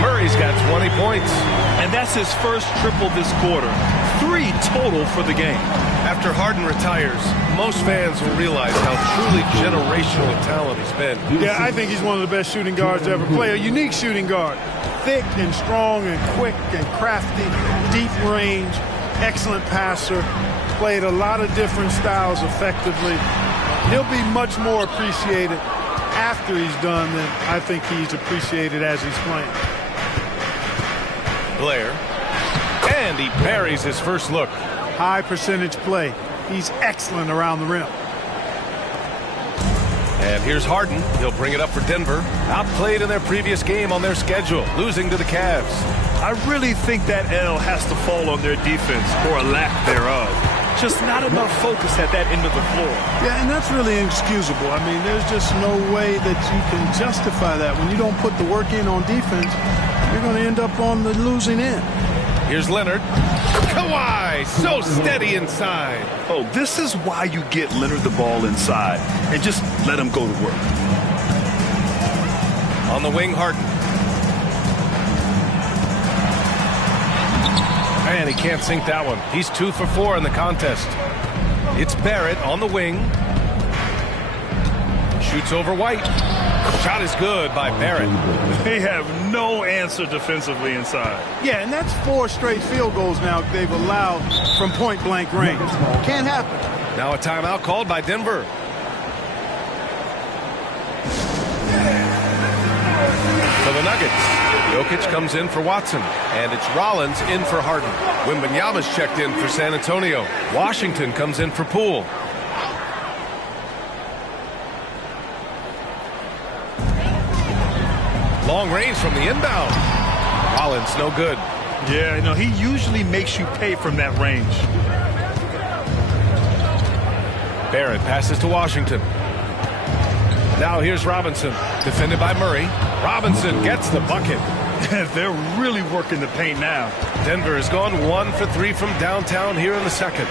Murray's got 20 points. And that's his first triple this quarter. 3 total for the game. After Harden retires, most fans will realize how truly generational a talent he's been. Yeah, I think he's one of the best shooting guards to ever play. A unique shooting guard. Thick and strong and quick and crafty. Deep range. Excellent passer. Played a lot of different styles effectively. He'll be much more appreciated after he's done than I think he's appreciated as he's playing. Blair. And he buries his first look. High percentage play. He's excellent around the rim. And here's Harden. He'll bring it up for Denver. Outplayed in their previous game on their schedule, losing to the Cavs. I really think that L has to fall on their defense, or a lack thereof. Just not enough focus at that end of the floor. Yeah, and that's really inexcusable. I mean, there's just no way that you can justify that. When you don't put the work in on defense, you're going to end up on the losing end. Here's Leonard. Kawhi, so steady inside. Oh, this is why you get Leonard the ball inside and just let him go to work. On the wing, Harden. And he can't sink that one. He's 2 for 4 in the contest. It's Barrett on the wing. Shoots over White. Shot is good by Barrett. They have no answer defensively inside. Yeah, and that's 4 straight field goals now they've allowed from point-blank range. Can't happen. Now a timeout called by Denver. For the Nuggets, Jokic comes in for Watson, and it's Rollins in for Harden. Wembanyama's checked in for San Antonio. Washington comes in for Poole. Long range from the inbound. Rollins, no good. Yeah, you know, he usually makes you pay from that range. Barrett passes to Washington. Now here's Robinson, defended by Murray. Robinson gets the bucket. They're really working the paint now. Denver has gone 1 for 3 from downtown here in the second.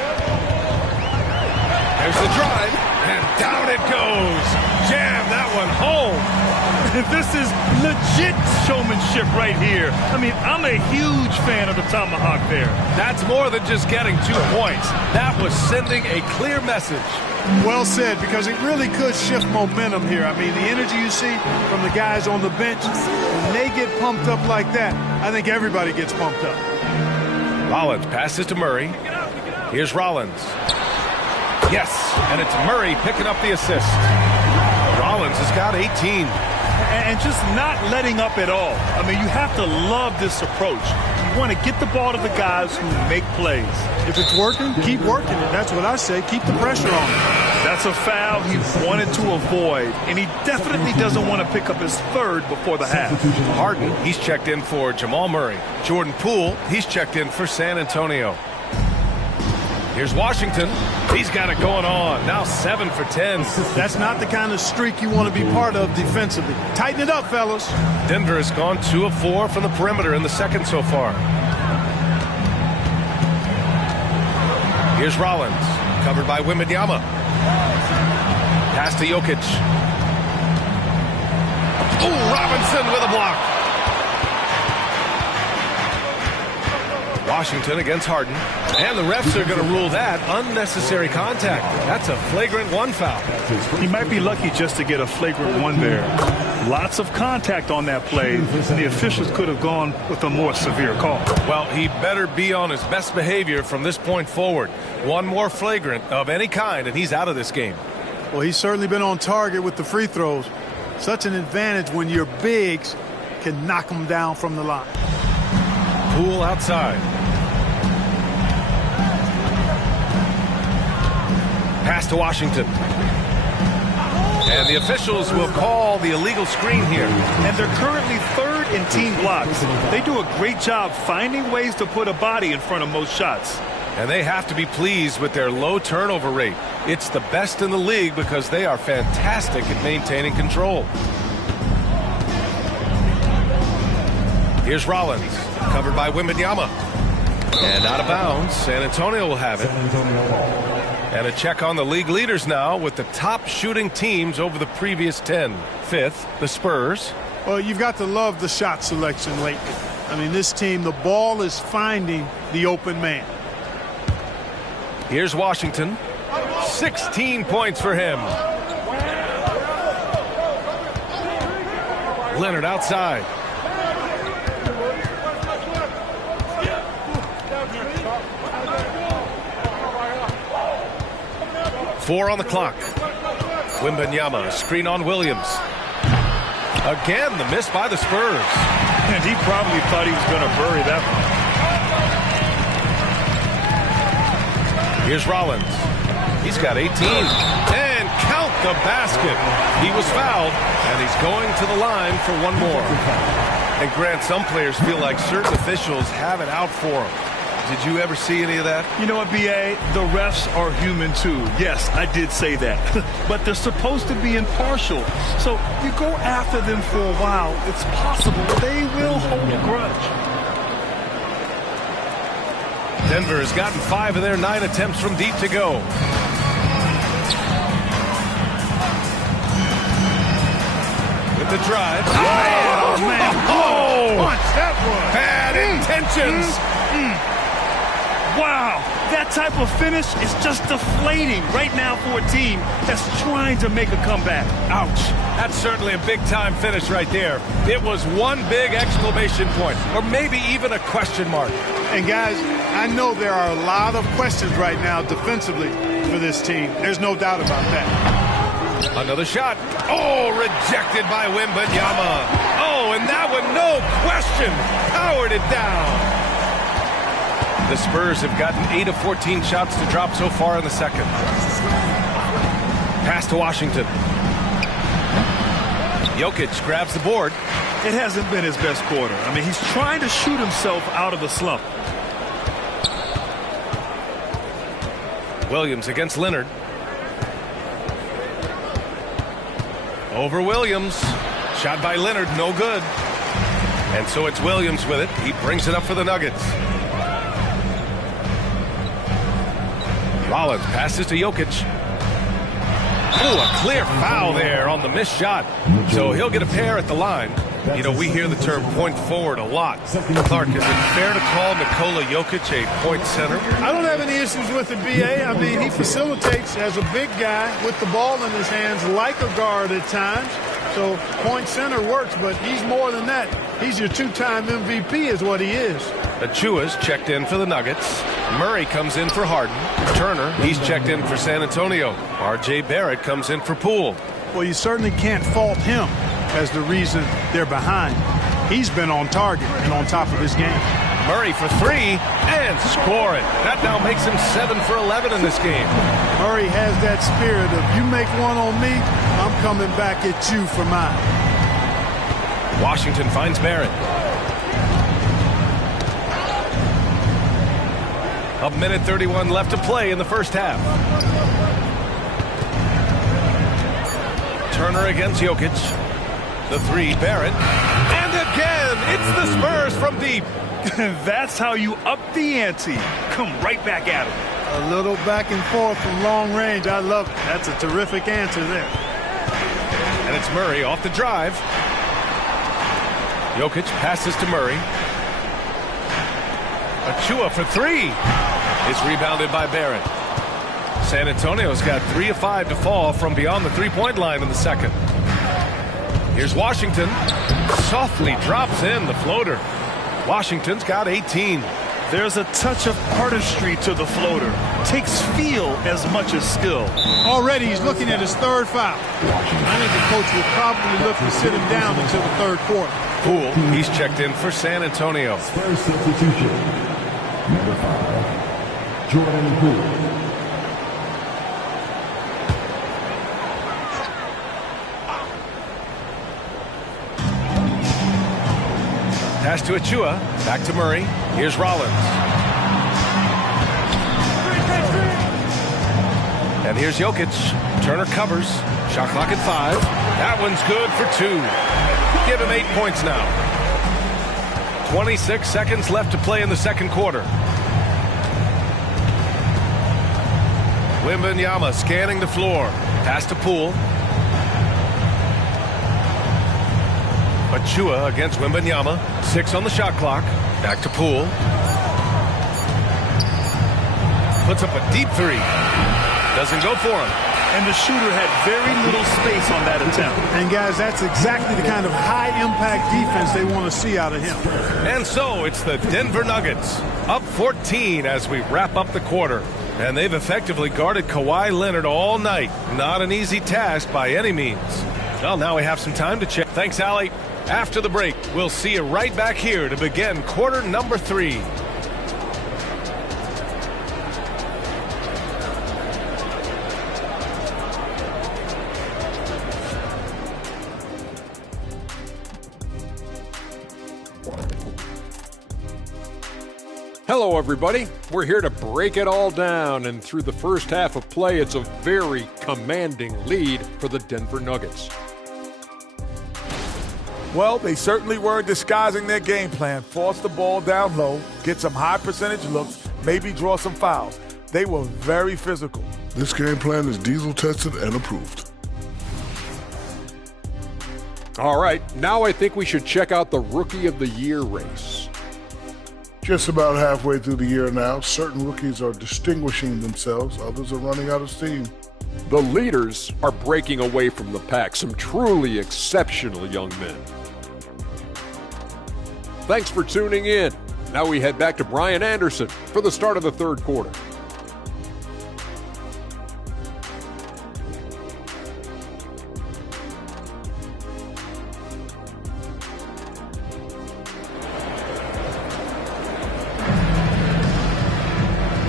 There's the drive, and down it goes. Jam that one home. This is legit showmanship right here. I mean, I'm a huge fan of the tomahawk there. That's more than just getting 2 points. That was sending a clear message. Well said, because it really could shift momentum here. I mean, the energy you see from the guys on the bench, when they get pumped up like that, I think everybody gets pumped up. Rollins passes to Murray. Here's Rollins. Yes, and it's Murray picking up the assist. Rollins has got 18. And just not letting up at all. I mean, you have to love this approach. You want to get the ball to the guys who make plays. If it's working, keep working it. That's what I say. Keep the pressure on. That's a foul he wanted to avoid, and he definitely doesn't want to pick up his third before the half. Harden, he's checked in for Jamal Murray. Jordan Poole, he's checked in for San Antonio. Here's Washington. He's got it going on. Now 7 for 10. That's not the kind of streak you want to be part of defensively. Tighten it up, fellas. Denver has gone 2 of 4 from the perimeter in the second so far. Here's Rollins, covered by Wembanyama. Pass to Jokic. Oh, Robinson with a block. Washington against Harden. And the refs are going to rule that unnecessary contact. That's a flagrant 1 foul. He might be lucky just to get a flagrant 1 there. Lots of contact on that play. The officials could have gone with a more severe call. Well, he better be on his best behavior from this point forward. 1 more flagrant of any kind, and he's out of this game. Well, he's certainly been on target with the free throws. Such an advantage when your bigs can knock them down from the line. Poole outside. Pass to Washington. And the officials will call the illegal screen here. And they're currently third in team blocks. They do a great job finding ways to put a body in front of most shots. And they have to be pleased with their low turnover rate. It's the best in the league because they are fantastic at maintaining control. Here's Rollins, covered by Wembanyama. And out of bounds, San Antonio will have it. And a check on the league leaders now with the top shooting teams over the previous 10. Fifth, the Spurs. Well, you've got to love the shot selection lately. I mean, this team, the ball is finding the open man. Here's Washington. 16 points for him. Leonard outside. Four on the clock. Wembanyama, screen on Williams. Again, the miss by the Spurs. And he probably thought he was going to bury that one. Here's Rollins. He's got 18. And count the basket. He was fouled, and he's going to the line for one more. And Grant, some players feel like certain officials have it out for them. Did you ever see any of that? You know what, B.A.? The refs are human, too. Yes, I did say that. But they're supposed to be impartial. So you go after them for a while, it's possible they will hold a grudge. Denver has gotten 5 of their 9 attempts from deep to go. With the drive. Oh, man. Oh! Punch, that one. Bad intentions. Wow, that type of finish is just deflating right now for a team that's trying to make a comeback. Ouch. That's certainly a big-time finish right there. It was one big exclamation point, or maybe even a question mark. And, guys, I know there are a lot of questions right now defensively for this team. There's no doubt about that. Another shot. Oh, rejected by Wembanyama. Oh, and that one, no question, powered it down. The Spurs have gotten 8 of 14 shots to drop so far in the second. Pass to Washington. Jokic grabs the board. It hasn't been his best quarter. I mean, he's trying to shoot himself out of the slump. Williams against Leonard. Over Williams. Shot by Leonard, no good. And so it's Williams with it. He brings it up for the Nuggets. Rollins passes to Jokic. Oh, a clear foul there on the missed shot. So he'll get a pair at the line. You know, we hear the term point forward a lot. Clark, is it fair to call Nikola Jokic a point center? I don't have any issues with it, B.A. I mean, he facilitates as a big guy with the ball in his hands like a guard at times. So point center works, but he's more than that. He's your two-time MVP is what he is. Achua's checked in for the Nuggets. Murray comes in for Harden. Turner, he's checked in for San Antonio. R.J. Barrett comes in for Poole. Well, you certainly can't fault him as the reason they're behind. He's been on target and on top of his game. Murray for 3 and score it. That now makes him 7 for 11 in this game. Murray has that spirit of you make one on me, I'm coming back at you for mine. Washington finds Barrett. A minute 31 left to play in the first half. Turner against Jokic. The 3, Barrett. And again, it's the Spurs from deep. That's how you up the ante. Come right back at him. A little back and forth from long range. I love it. That's a terrific answer there. And it's Murray off the drive. Jokic passes to Murray. Achua for 3. It's rebounded by Barrett. San Antonio's got 3 of 5 to fall from beyond the three-point line in the second. Here's Washington. Softly drops in the floater. Washington's got 18. There's a touch of artistry to the floater. Takes feel as much as skill. Already he's looking at his third foul. I think the coach will probably look to sit him down until the third quarter. Poole, he's checked in for San Antonio. Spurs substitution. Number 5, Jordan Poole. Pass to Achua. Back to Murray. Here's Rollins. And here's Jokic. Turner covers. Shot clock at 5. That one's good for 2. Give him 8 points now. 26 seconds left to play in the second quarter. Wembanyama scanning the floor. Pass to Poole. Achua against Wembanyama. 6 on the shot clock. Back to Poole. Puts up a deep 3. Doesn't go for him. And the shooter had very little space on that attempt. And, guys, that's exactly the kind of high-impact defense they want to see out of him. And so it's the Denver Nuggets up 14 as we wrap up the quarter. And they've effectively guarded Kawhi Leonard all night. Not an easy task by any means. Well, now we have some time to check. Thanks, Allie. After the break, we'll see you right back here to begin quarter number 3. Hello, everybody. We're here to break it all down, and through the first half of play, it's a very commanding lead for the Denver Nuggets. Well, they certainly weren't disguising their game plan. Force the ball down low, get some high percentage looks, maybe draw some fouls. They were very physical. This game plan is diesel tested and approved. All right, now I think we should check out the Rookie of the Year race. Just about halfway through the year now, certain rookies are distinguishing themselves, others are running out of steam. The leaders are breaking away from the pack, some truly exceptional young men. Thanks for tuning in. Now we head back to Brian Anderson for the start of the third quarter.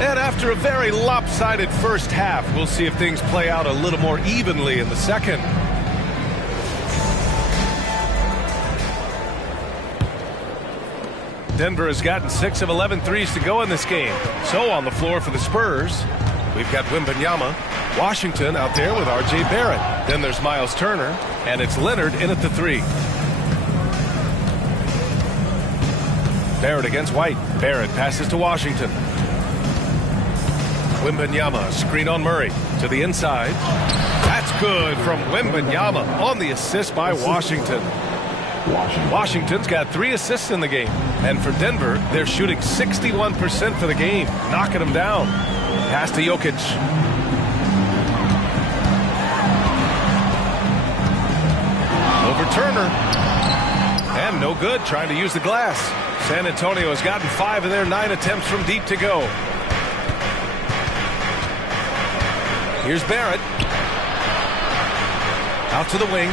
And after a very lopsided first half, we'll see if things play out a little more evenly in the second. Denver has gotten 6 of 11 threes to go in this game. So on the floor for the Spurs, we've got Wembanyama, Washington out there with R.J. Barrett. Then there's Miles Turner, and it's Leonard in at the 3. Barrett against White. Barrett passes to Washington. Wembanyama, screen on Murray to the inside. That's good from Wembanyama on the assist by Washington. Washington's got 3 assists in the game. And for Denver, they're shooting 61% for the game, knocking them down. Pass to Jokic. Over Turner. And no good, trying to use the glass. San Antonio has gotten 5 of their 9 attempts from deep to go. Here's Barrett. Out to the wing.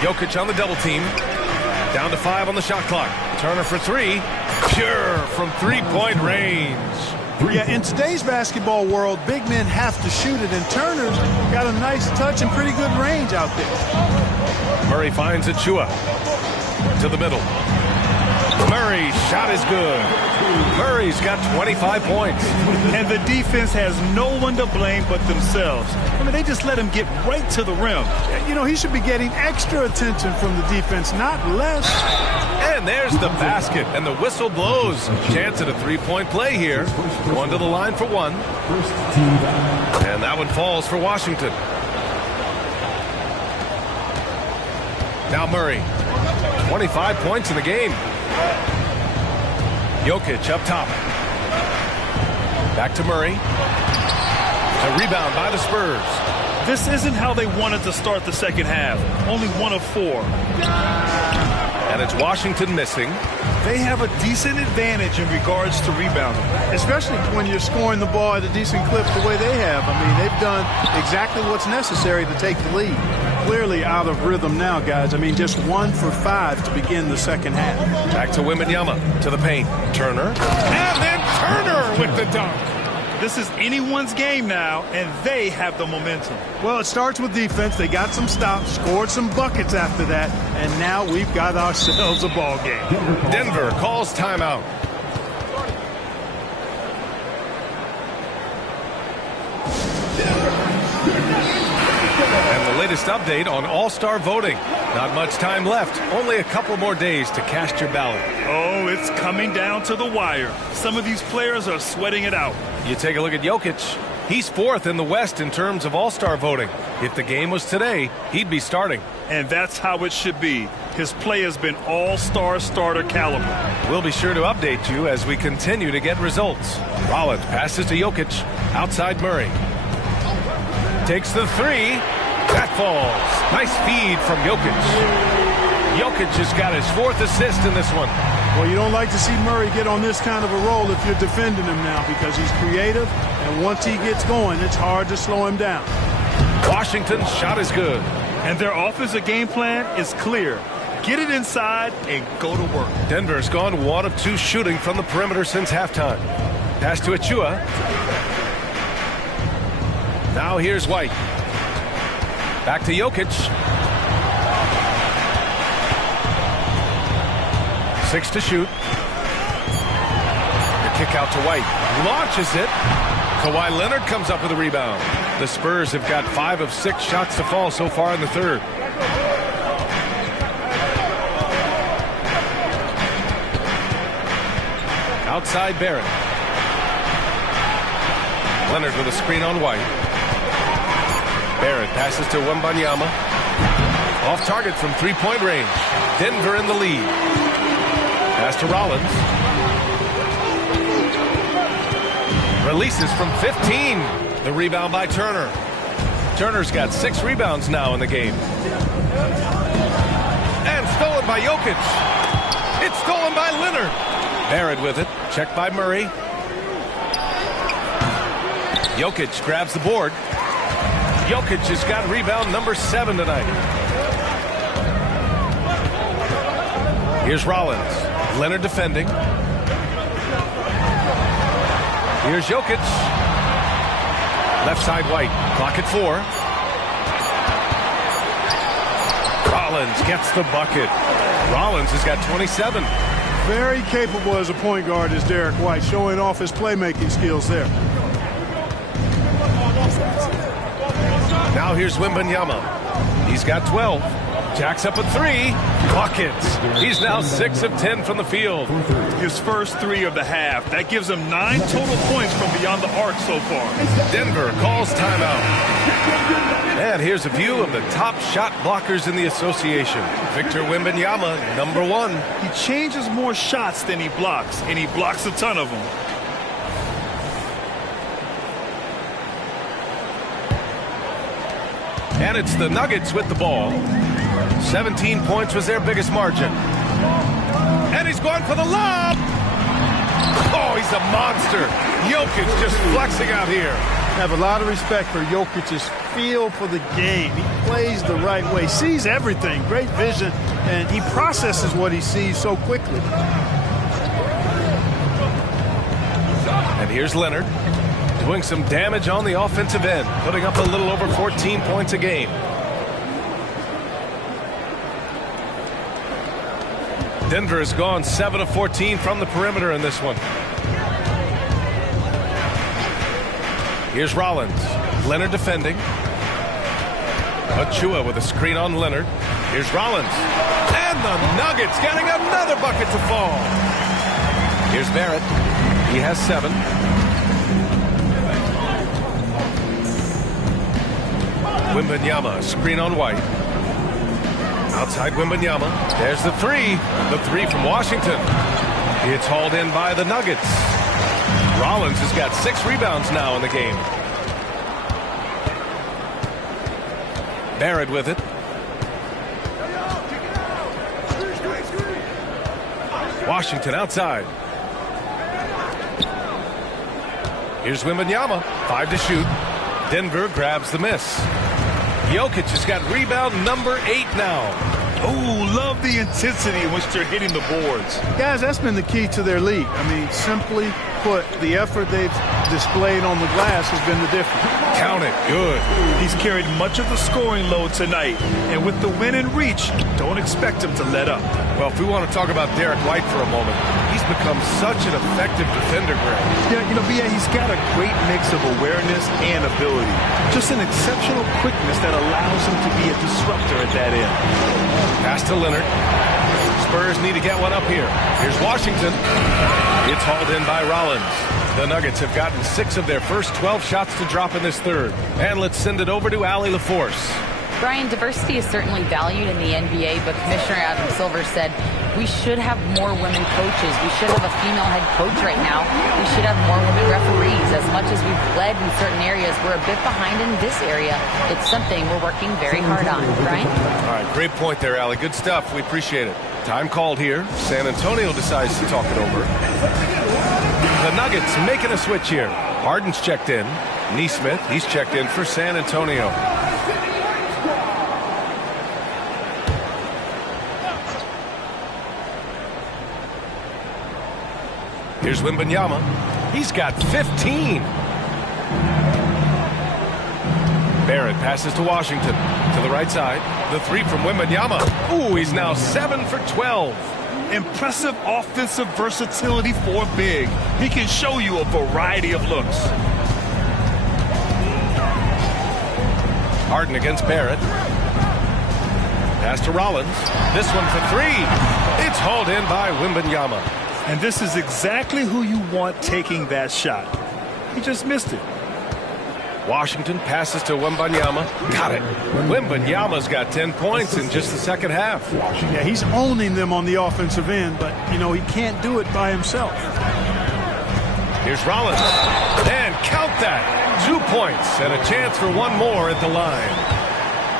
Jokic on the double team. Down to 5 on the shot clock. Turner for 3. Pure from three-point range. Yeah, in today's basketball world, big men have to shoot it, and Turner's got a nice touch and pretty good range out there. Murray finds Achua. To the middle. Murray's shot is good. Murray's got 25 points. And the defense has no one to blame but themselves. I mean, they just let him get right to the rim. You know, he should be getting extra attention from the defense, not less. And there's the basket, and the whistle blows. Chance at a three-point play here. One to the line for 1. And that one falls for Washington. Now Murray. 25 points in the game. Jokic up top. Back to Murray. A rebound by the Spurs. This isn't how they wanted to start the second half. Only 1 of 4. And it's Washington missing. They have a decent advantage in regards to rebounding. Especially when you're scoring the ball at a decent clip the way they have. I mean, they've done exactly what's necessary to take the lead. Clearly out of rhythm now, guys. I mean, just 1 for 5 to begin the second half. Back to Wembanyama, to the paint. Turner. And then Turner with the dunk. This is anyone's game now, and they have the momentum. Well, it starts with defense. They got some stops, scored some buckets after that, and now we've got ourselves a ball game. Denver calls timeout. And the latest update on All-Star voting. Not much time left. Only a couple more days to cast your ballot. Oh, it's coming down to the wire. Some of these players are sweating it out. You take a look at Jokic. He's fourth in the West in terms of All-Star voting. If the game was today, he'd be starting. And that's how it should be. His play has been all-star starter caliber. We'll be sure to update you as we continue to get results. Rollins passes to Jokic. Outside Murray. Takes the three. That falls. Nice feed from Jokic. Jokic has got his fourth assist in this one. Well, you don't like to see Murray get on this kind of a roll if you're defending him now because he's creative, and once he gets going, it's hard to slow him down. Washington's shot is good. And their offensive game plan is clear. Get it inside and go to work. Denver's gone 1 of 2 shooting from the perimeter since halftime. Pass to Achua. Now here's White. Back to Jokic. 6 to shoot. The kick out to White. Launches it. Kawhi Leonard comes up with a rebound. The Spurs have got 5 of 6 shots to fall so far in the third. Outside Barrett. Leonard with a screen on White. Barrett passes to Wembanyama. Off target from three-point range. Denver in the lead. Pass to Rollins. Releases from 15. The rebound by Turner. Turner's got 6 rebounds now in the game. And stolen by Jokic. It's stolen by Leonard. Barrett with it. Checked by Murray. Jokic grabs the board. Jokic has got rebound number 7 tonight. Here's Rollins. Leonard defending. Here's Jokic. Left side White. Clock at 4. Rollins gets the bucket. Rollins has got 27. Very capable as a point guard is Derek White, showing off his playmaking skills there. Now here's Wembanyama. He's got 12. Jacks up a 3. Buckets. He's now 6 of 10 from the field. His first 3 of the half. That gives him 9 total points from beyond the arc so far. Denver calls timeout. And here's a view of the top shot blockers in the association. Victor Wembanyama, number 1. He changes more shots than he blocks, and he blocks a ton of them. And it's the Nuggets with the ball. 17 points was their biggest margin. And he's going for the lob. Oh, he's a monster. Jokic just flexing out here. I have a lot of respect for Jokic's feel for the game. He plays the right way, sees everything, great vision, and he processes what he sees so quickly. And here's Leonard doing some damage on the offensive end, putting up a little over 14 points a game. Denver has gone 7 of 14 from the perimeter in this one. Here's Rollins. Leonard defending. Achua with a screen on Leonard. Here's Rollins. And the Nuggets getting another bucket to fall. Here's Barrett. He has 7. Wembanyama, screen on White. Outside Wembanyama. There's the 3. The 3 from Washington. It's hauled in by the Nuggets. Rollins has got 6 rebounds now in the game. Barrett with it. Washington outside. Here's Wembanyama. 5 to shoot. Denver grabs the miss. Jokic has got rebound number 8 now. Oh, love the intensity in which they're hitting the boards. Guys, that's been the key to their league. I mean, simply put, the effort they've displayed on the glass has been the difference. Count it. Good. He's carried much of the scoring load tonight. And with the win in reach, don't expect him to let up. Well, if we want to talk about Derek White for a moment, he's become such an effective defender, Greg. Yeah, you know, B.A., he's got a great mix of awareness and ability. Just an exceptional quickness that allows him to be a disruptor at that end. Pass to Leonard. Spurs need to get one up here. Here's Washington. It's hauled in by Rollins. The Nuggets have gotten 6 of their first 12 shots to drop in this third. And let's send it over to Allie LaForce. Brian, diversity is certainly valued in the NBA, but Commissioner Adam Silver said we should have more women coaches. We should have a female head coach right now. We should have more women referees. As much as we've led in certain areas, we're a bit behind in this area. It's something we're working very hard on. Brian? All right, great point there, Allie. Good stuff. We appreciate it. Time called here. San Antonio decides to talk it over. The Nuggets making a switch here. Harden's checked in. Neesmith, he's checked in for San Antonio. Here's Wembanyama. He's got 15. Barrett passes to Washington. To the right side. The 3 from Wembanyama. Ooh, he's now 7 for 12. Impressive offensive versatility for big. He can show you a variety of looks. Harden against Barrett. Pass to Rollins. This one for 3. It's hauled in by Wembanyama. And this is exactly who you want taking that shot. He just missed it. Washington passes to Wembanyama. Got it. Wembanyama's got 10 points in just the second half. Yeah, he's owning them on the offensive end, but, you know, he can't do it by himself. Here's Rollins. And count that. 2 points and a chance for one more at the line.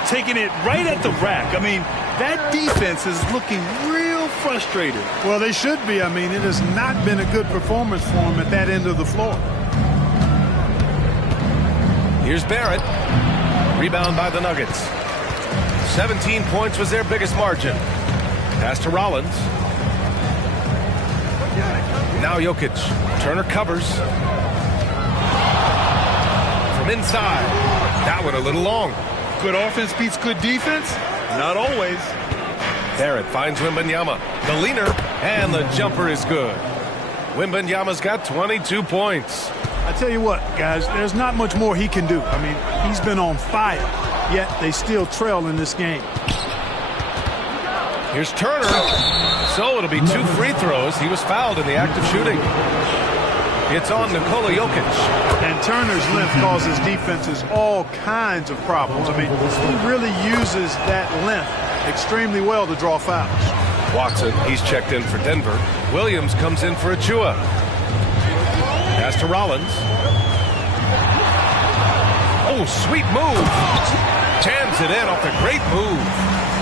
Taking it right at the rack. I mean, that defense is looking real frustrated. Well, they should be. I mean, it has not been a good performance for him at that end of the floor. Here's Barrett. Rebound by the Nuggets. 17 points was their biggest margin. Pass to Rollins. Now Jokic. Turner covers. From inside. That one a little long. Good offense beats good defense? Not always. Barrett finds Wembanyama. The leaner. And the jumper is good. Wembanyama's got 22 points. I tell you what, guys, there's not much more he can do. I mean, he's been on fire, yet they still trail in this game. Here's Turner. So it'll be 2 free throws. He was fouled in the act of shooting. It's on Nikola Jokic. And Turner's length causes defenses all kinds of problems. I mean, he really uses that length extremely well to draw fouls. Watson, he's checked in for Denver. Williams comes in for Achua. Pass to Rollins. Oh, sweet move. Jams it in off a great move.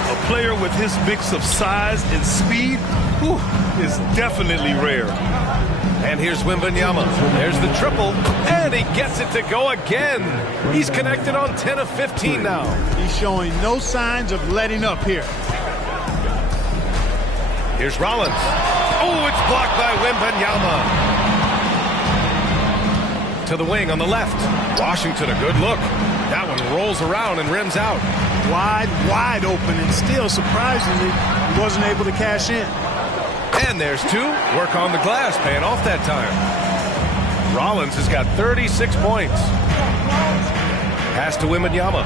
A player with his mix of size and speed is definitely rare. And here's Wembanyama. There's the triple. And he gets it to go again. He's connected on 10 of 15 now. He's showing no signs of letting up here. Here's Rollins. Oh, it's blocked by Wembanyama. To the wing on the left. Washington, a good look. That one rolls around and rims out. Wide open, and still, surprisingly, he wasn't able to cash in. And there's 2. Work on the glass, paying off that time. Rollins has got 36 points. Pass to Wembanyama.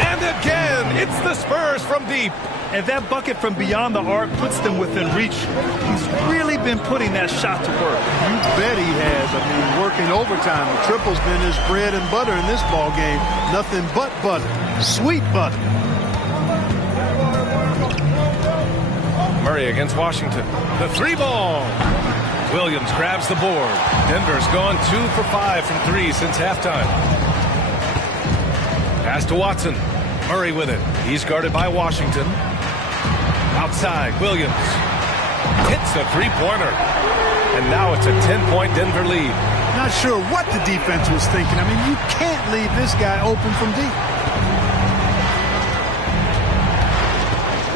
And again, it's the Spurs from deep. And that bucket from beyond the arc puts them within reach. He's really been putting that shot to work. You bet he has. I mean, working overtime. The triple's been his bread and butter in this ball game. Nothing but butter. Sweet butter. Murray against Washington. The 3-ball. Williams grabs the board. Denver's gone 2 for 5 from 3 since halftime. Pass to Watson. Murray with it. He's guarded by Washington. Outside, Williams hits a 3-pointer. And now it's a 10-point Denver lead. Not sure what the defense was thinking. I mean, you can't leave this guy open from deep.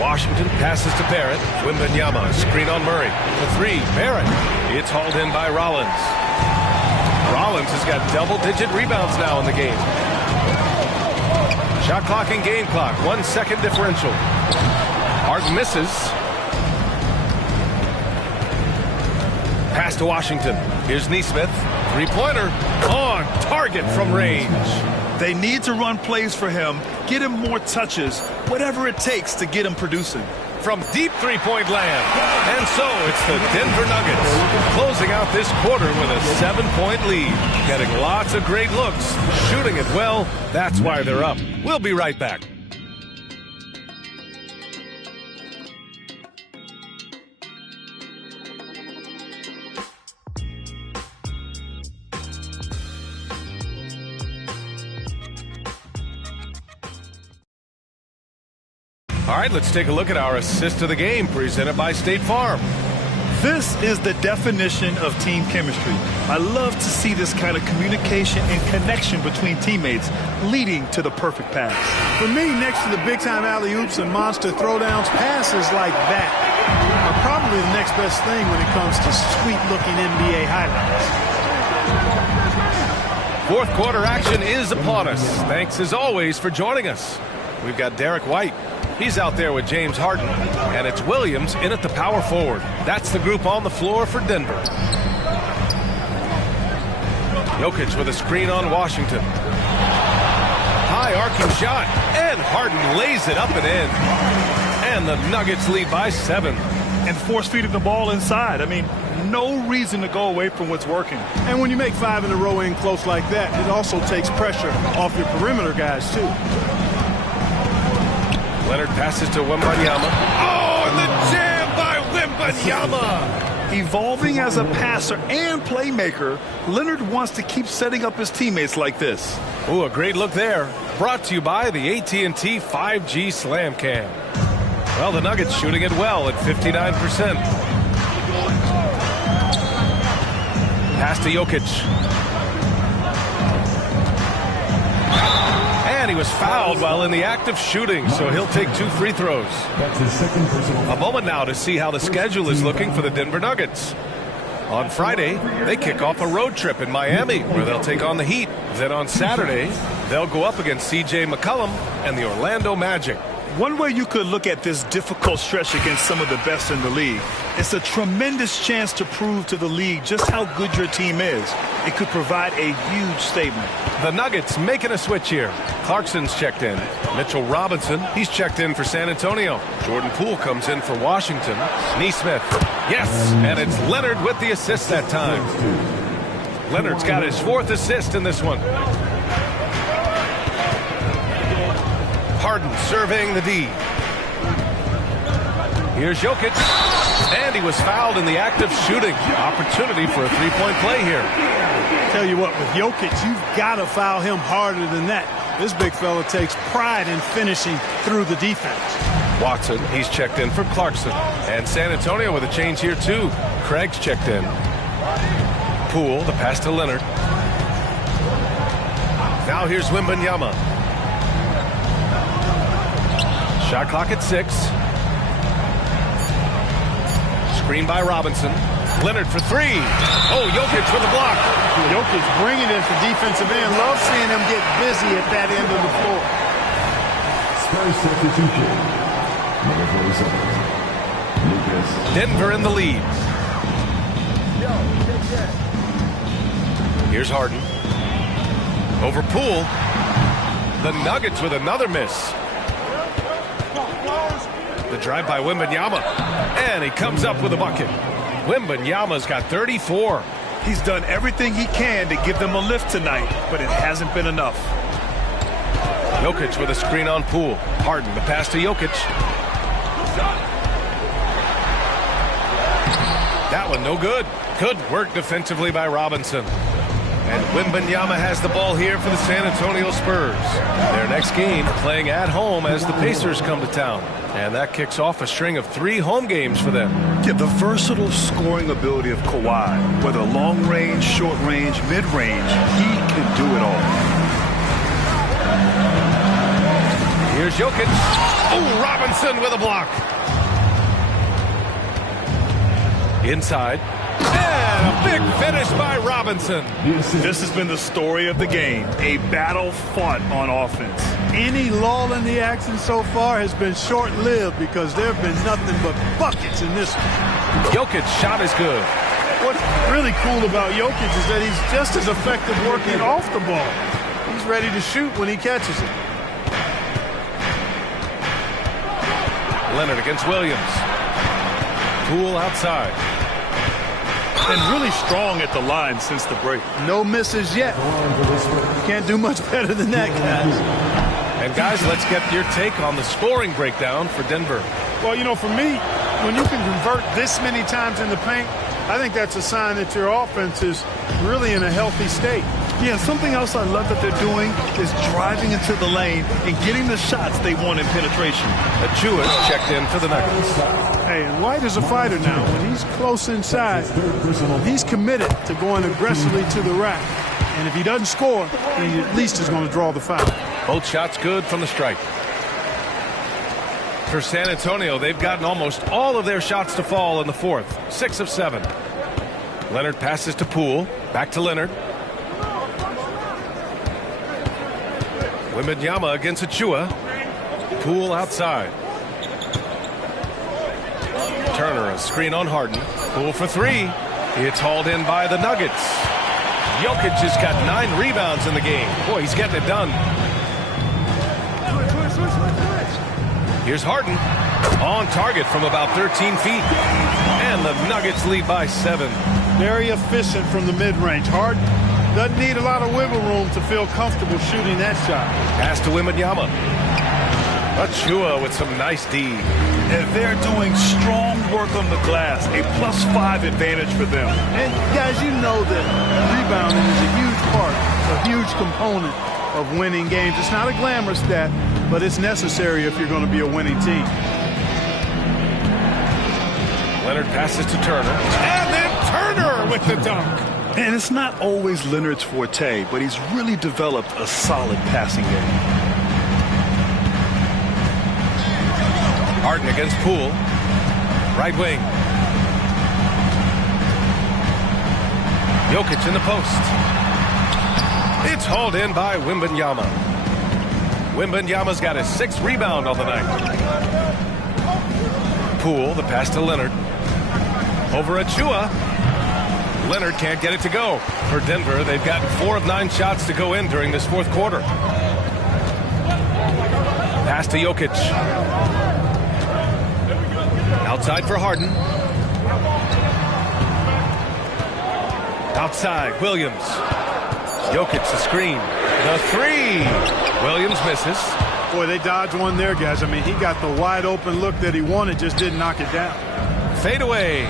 Washington passes to Barrett. Wembanyama, screen on Murray. The 3, Barrett. It's hauled in by Rollins. Rollins has got double-digit rebounds now in the game. Shot clock and game clock, 1 second differential. Harden misses. Pass to Washington. Here's Neesmith. Three-pointer on target from range. They need to run plays for him, get him more touches, whatever it takes to get him producing. From deep three-point land. And so it's the Denver Nuggets closing out this quarter with a 7-point lead. Getting lots of great looks, shooting it well. That's why they're up. We'll be right back. All right, let's take a look at our assist of the game presented by State Farm. This is the definition of team chemistry. I love to see this kind of communication and connection between teammates leading to the perfect pass. For me, next to the big-time alley-oops and monster throwdowns, passes like that are probably the next best thing when it comes to sweet-looking NBA highlights. Fourth quarter action is upon us. Thanks, as always, for joining us. We've got Derek White. He's out there with James Harden, and it's Williams in at the power forward. That's the group on the floor for Denver. Jokic with a screen on Washington. High arcing shot, and Harden lays it up and in. And the Nuggets lead by 7. And force-feeding the ball inside. I mean, no reason to go away from what's working. And when you make 5 in a row in close like that, it also takes pressure off your perimeter guys, too. Leonard passes to Wembanyama. Oh, and the jam by Wembanyama! Evolving as a passer and playmaker, Leonard wants to keep setting up his teammates like this. Ooh, a great look there. Brought to you by the AT&T 5G Slam Cam. Well, the Nuggets shooting it well at 59%. Pass to Jokic. And he was fouled while in the act of shooting, so he'll take 2 free throws. That's his second personal. A moment now to see how the schedule is looking for the Denver Nuggets. On Friday, they kick off a road trip in Miami, where they'll take on the Heat. Then on Saturday, they'll go up against C.J. McCollum and the Orlando Magic. One way you could look at this difficult stretch against some of the best in the league, it's a tremendous chance to prove to the league just how good your team is. It could provide a huge statement. The Nuggets making a switch here. Clarkson's checked in. Mitchell Robinson, he's checked in for San Antonio. Jordan Poole comes in for Washington. Neesmith, yes, and it's Leonard with the assist that time. Leonard's got his 4th assist in this one. Harden serving the D. Here's Jokic. And he was fouled in the act of shooting. Opportunity for a 3-point play here. Tell you what, with Jokic, you've got to foul him harder than that. This big fella takes pride in finishing through the defense. Watson, he's checked in for Clarkson. And San Antonio with a change here, too. Craig's checked in. Poole, the pass to Leonard. Now here's Wembanyama. Shot clock at 6. Screen by Robinson. Leonard for 3. Oh, Jokic with the block. Jokic bringing it at the defensive end. Love seeing him get busy at that end of the floor. Spurs substitution. Number 47. Lucas. Denver in the lead. Here's Harden. Over Poole. The Nuggets with another miss. The drive by Wembanyama. And he comes up with a bucket. Wembanyama's got 34. He's done everything he can to give them a lift tonight, but it hasn't been enough. Jokic with a screen on Poole. Harden, the pass to Jokic. That one no good. Good work defensively by Robinson. And Wembanyama has the ball here for the San Antonio Spurs. Their next game playing at home as the Pacers come to town. And that kicks off a string of 3 home games for them. Yeah, the versatile scoring ability of Kawhi, whether long range, short range, mid range, he can do it all. Here's Jokic. Oh, Robinson with a block. Inside. And Big finish by Robinson. This has been the story of the game, a battle fought on offense. Any lull in the action so far has been short-lived because there have been nothing but buckets in this one. Jokic's shot is good. What's really cool about Jokic is that he's just as effective working off the ball. He's ready to shoot when he catches it. Leonard against Williams. Poole outside. And really strong at the line since the break. No misses yet. You can't do much better than that, guys. And guys, let's get your take on the scoring breakdown for Denver. Well, you know, for me, when you can convert this many times in the paint, I think that's a sign that your offense is really in a healthy state. Yeah, something else I love that they're doing is driving into the lane and getting the shots they want in penetration. Achua's checked in for the Nuggets. Hey, and White is a fighter now. When he's close inside, he's committed to going aggressively to the rack. And if he doesn't score, he at least is going to draw the foul. Both shots good from the stripe. For San Antonio, they've gotten almost all of their shots to fall in the fourth. 6 of 7. Leonard passes to Poole. Back to Leonard. Wembanyama against Achua. Poole outside. Turner, a screen on Harden. Poole for 3. It's hauled in by the Nuggets. Jokic has got 9 rebounds in the game. Boy, he's getting it done. Here's Harden. On target from about 13 feet. And the Nuggets lead by 7. Very efficient from the mid-range. Harden doesn't need a lot of wiggle room to feel comfortable shooting that shot. Pass to Wembanyama. Achua with some nice D. And they're doing strong work on the glass. A +5 advantage for them. And guys, you know that rebounding is a huge part, a huge component of winning games. It's not a glamorous stat, but it's necessary if you're going to be a winning team. Leonard passes to Turner. And then Turner with the dunk. And it's not always Leonard's forte, but he's really developed a solid passing game. Harden against Poole. Right wing. Jokic in the post. It's hauled in by Wembanyama. Wembanyama's got his 6th rebound on the night. Poole, the pass to Leonard. Over Achua. Leonard can't get it to go. For Denver, they've gotten 4 of 9 shots to go in during this fourth quarter. Pass to Jokic. Outside for Harden. Outside, Williams. Jokic the screen. The 3. Williams misses. Boy, they dodged one there, guys. I mean, he got the wide open look that he wanted, just didn't knock it down. Fade away.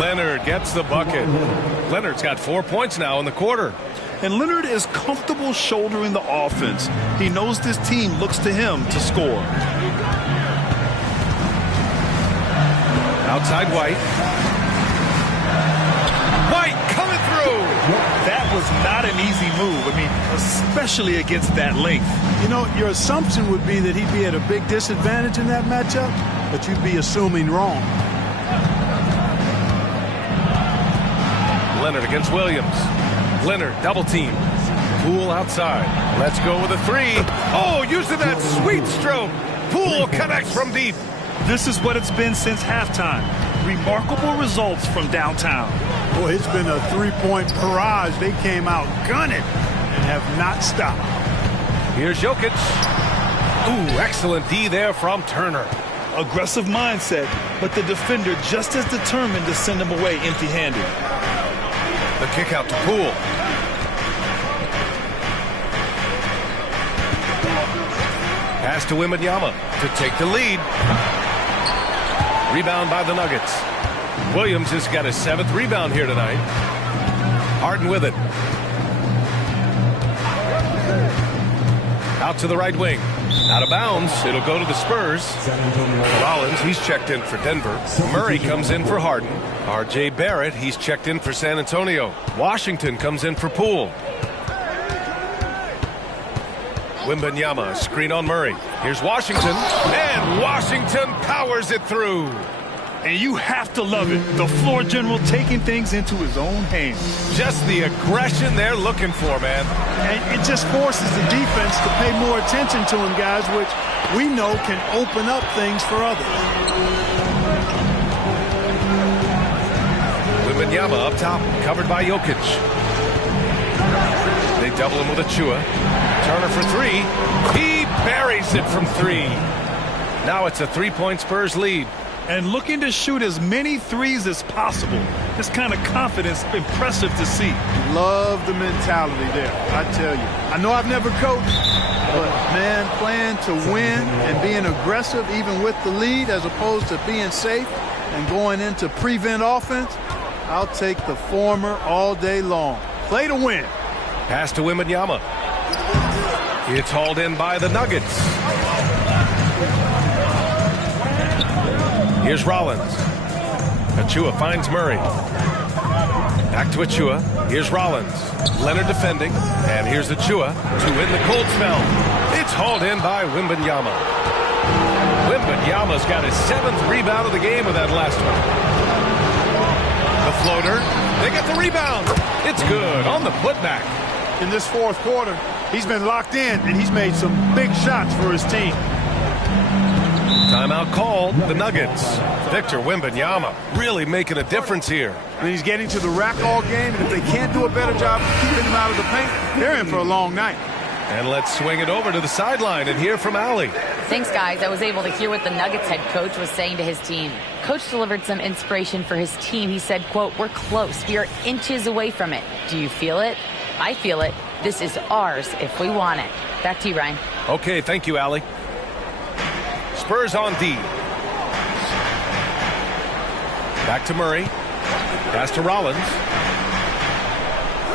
Leonard gets the bucket. Leonard's got 4 points now in the quarter. And Leonard is comfortable shouldering the offense. He knows this team looks to him to score. Outside White. White coming through. That was not an easy move. I mean, especially against that length. You know, your assumption would be that he'd be at a big disadvantage in that matchup, but you'd be assuming wrong. Leonard against Williams. Leonard double team. Poole outside. Let's go with a 3. Oh, using that sweet stroke. Poole connects from deep. This is what it's been since halftime. Remarkable results from downtown. Boy, it's been a 3-point barrage. They came out gunning and have not stopped. Here's Jokic. Ooh, excellent D there from Turner. Aggressive mindset, but the defender just as determined to send him away empty-handed. The kick out to Poole. Pass to Wembanyama to take the lead. Rebound by the Nuggets. Williams has got his 7th rebound here tonight. Harden with it. Out to the right wing. Out of bounds. It'll go to the Spurs. Rollins, he's checked in for Denver. Murray comes in for Harden. R.J. Barrett, he's checked in for San Antonio. Washington comes in for Poole. Wembanyama, screen on Murray. Here's Washington. And Washington powers it through. And you have to love it. The floor general taking things into his own hands. Just the aggression they're looking for, man. And it just forces the defense to pay more attention to him, guys, which we know can open up things for others. Wembanyama up top, covered by Jokic. They double him with Achua. Turner for three. He buries it from three. Now it's a 3-point Spurs lead. And looking to shoot as many threes as possible. This kind of confidence, impressive to see. Love the mentality there, I tell you. I know I've never coached, but, man, playing to win and being aggressive even with the lead as opposed to being safe and going into prevent offense, I'll take the former all day long. Play to win. Pass to Wembanyama. It's hauled in by the Nuggets. Here's Rollins. Achua finds Murray. Back to Achua. Here's Rollins. Leonard defending. And here's Achua to win the cold spell. It's hauled in by Wembanyama. Wembanyama's got his 7th rebound of the game with that last one. The floater. They get the rebound. It's good on the putback. In this fourth quarter, he's been locked in, and he's made some big shots for his team. Timeout called, the Nuggets. Victor Wembanyama really making a difference here. And he's getting to the rack all game, and if they can't do a better job of keeping him out of the paint, they're in for a long night. And let's swing it over to the sideline and hear from Allie. Thanks, guys. I was able to hear what the Nuggets head coach was saying to his team. Coach delivered some inspiration for his team. He said, quote, "We're close. We are inches away from it. Do you feel it? I feel it. This is ours if we want it." Back to you, Ryan. Okay, thank you, Allie. Spurs on D. Back to Murray. Pass to Rollins.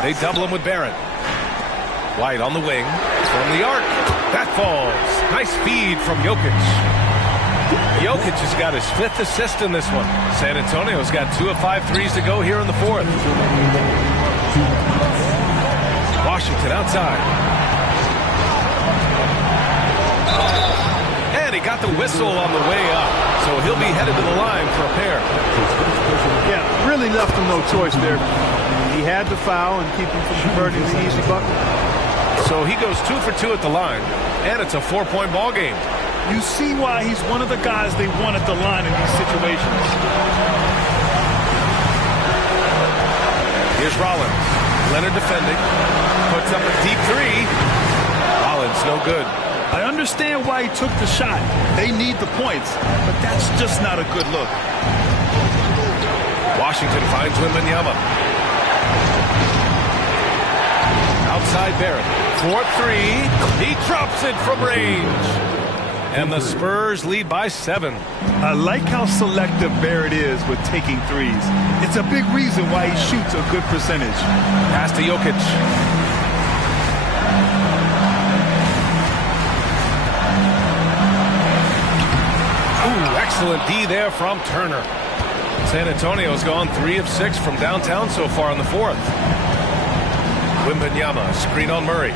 They double him with Barrett. White on the wing. From the arc. That falls. Nice feed from Jokic. Jokic has got his 5th assist in this one. San Antonio's got 2 of 5 threes to go here in the 4th. Washington outside. And he got the whistle on the way up. So he'll be headed to the line for a pair. Yeah, really left him no choice there. He had to foul and keep him from converting the easy bucket. So he goes 2 for 2 at the line, and it's a 4-point ball game. You see why he's one of the guys they want at the line in these situations. Here's Rollins. Leonard defending. Puts up a deep 3. Rollins no good. I understand why he took the shot. They need the points, but that's just not a good look. Washington finds Wembanyama. Outside Barrett. 4-3. He drops it from range. And the Spurs lead by 7. I like how selective Barrett is with taking threes. It's a big reason why he shoots a good percentage. Pass to Jokic. Ooh, excellent D there from Turner. San Antonio's gone 3 of 6 from downtown so far in the 4th. Wembanyama, screen on Murray.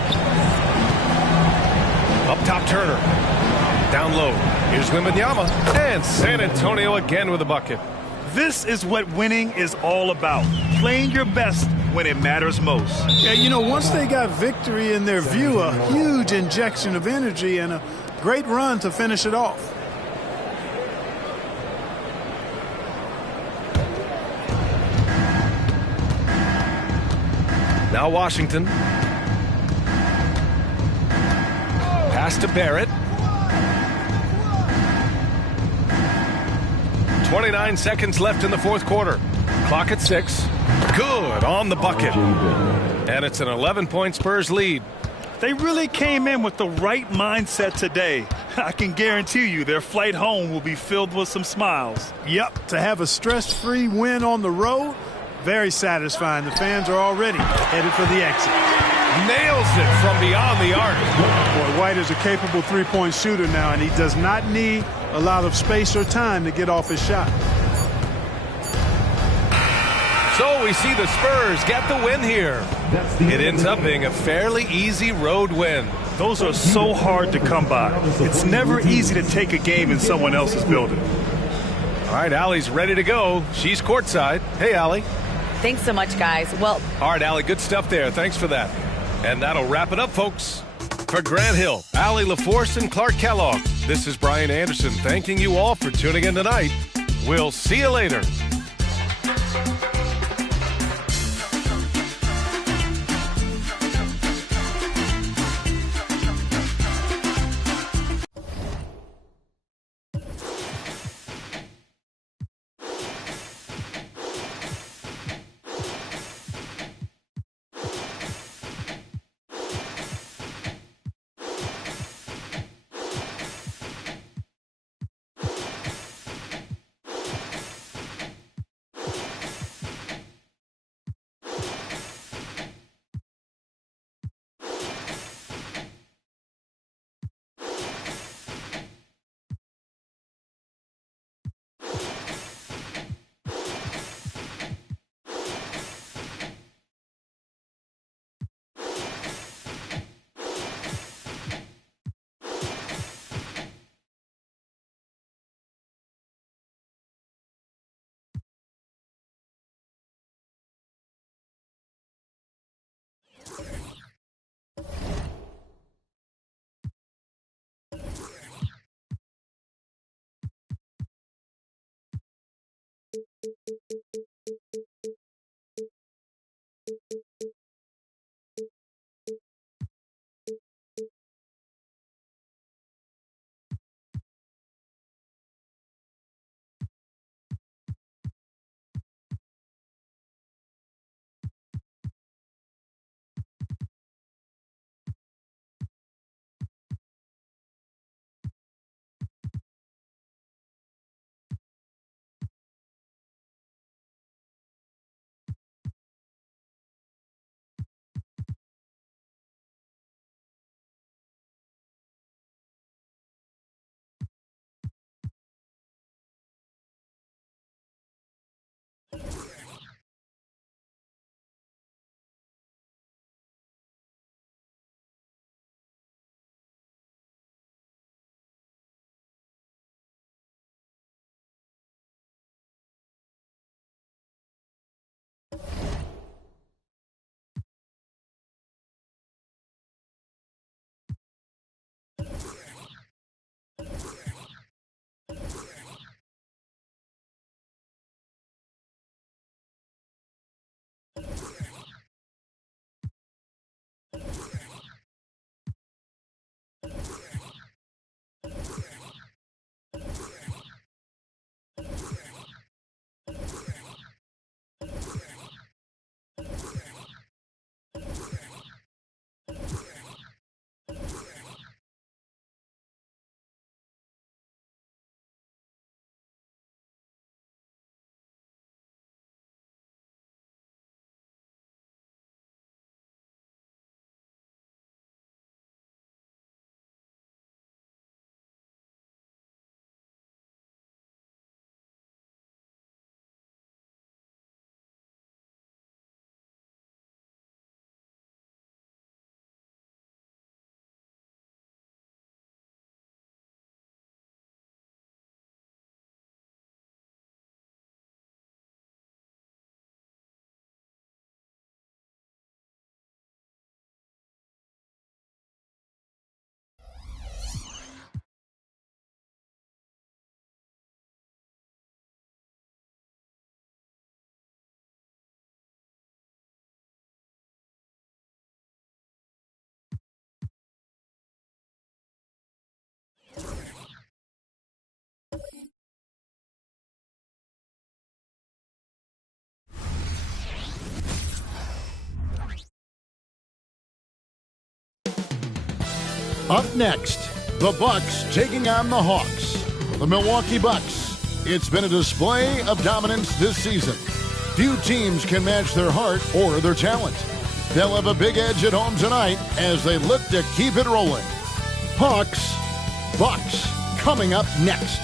Up top, Turner. Down low. Here's Wembanyama. And San Antonio again with a bucket. This is what winning is all about. Playing your best when it matters most. Yeah, you know, once they got victory in their view, a huge injection of energy and a great run to finish it off. Now Washington. Pass to Barrett. 29 seconds left in the 4th quarter. Clock at 6. Good on the bucket. And it's an 11-point Spurs lead. They really came in with the right mindset today. I can guarantee you their flight home will be filled with some smiles. Yep, to have a stress-free win on the road, very satisfying. The fans are already headed for the exit. Nails it from beyond the arc. Boy, White is a capable three-point shooter now, and he does not need a lot of space or time to get off his shot. So we see the Spurs get the win here. It ends up being a fairly easy road win. Those are so hard to come by. It's never easy to take a game in someone else's building. All right, Allie's ready to go. She's courtside. Hey, Allie. Thanks so much, guys. Well, all right, Allie, good stuff there. Thanks for that. And that'll wrap it up, folks. For Grant Hill, Allie LaForce, and Clark Kellogg, this is Brian Anderson thanking you all for tuning in tonight. We'll see you later. Up next, the Bucks taking on the Hawks. The Milwaukee Bucks. It's been a display of dominance this season. Few teams can match their heart or their talent. They'll have a big edge at home tonight as they look to keep it rolling. Hawks, Bucks, coming up next.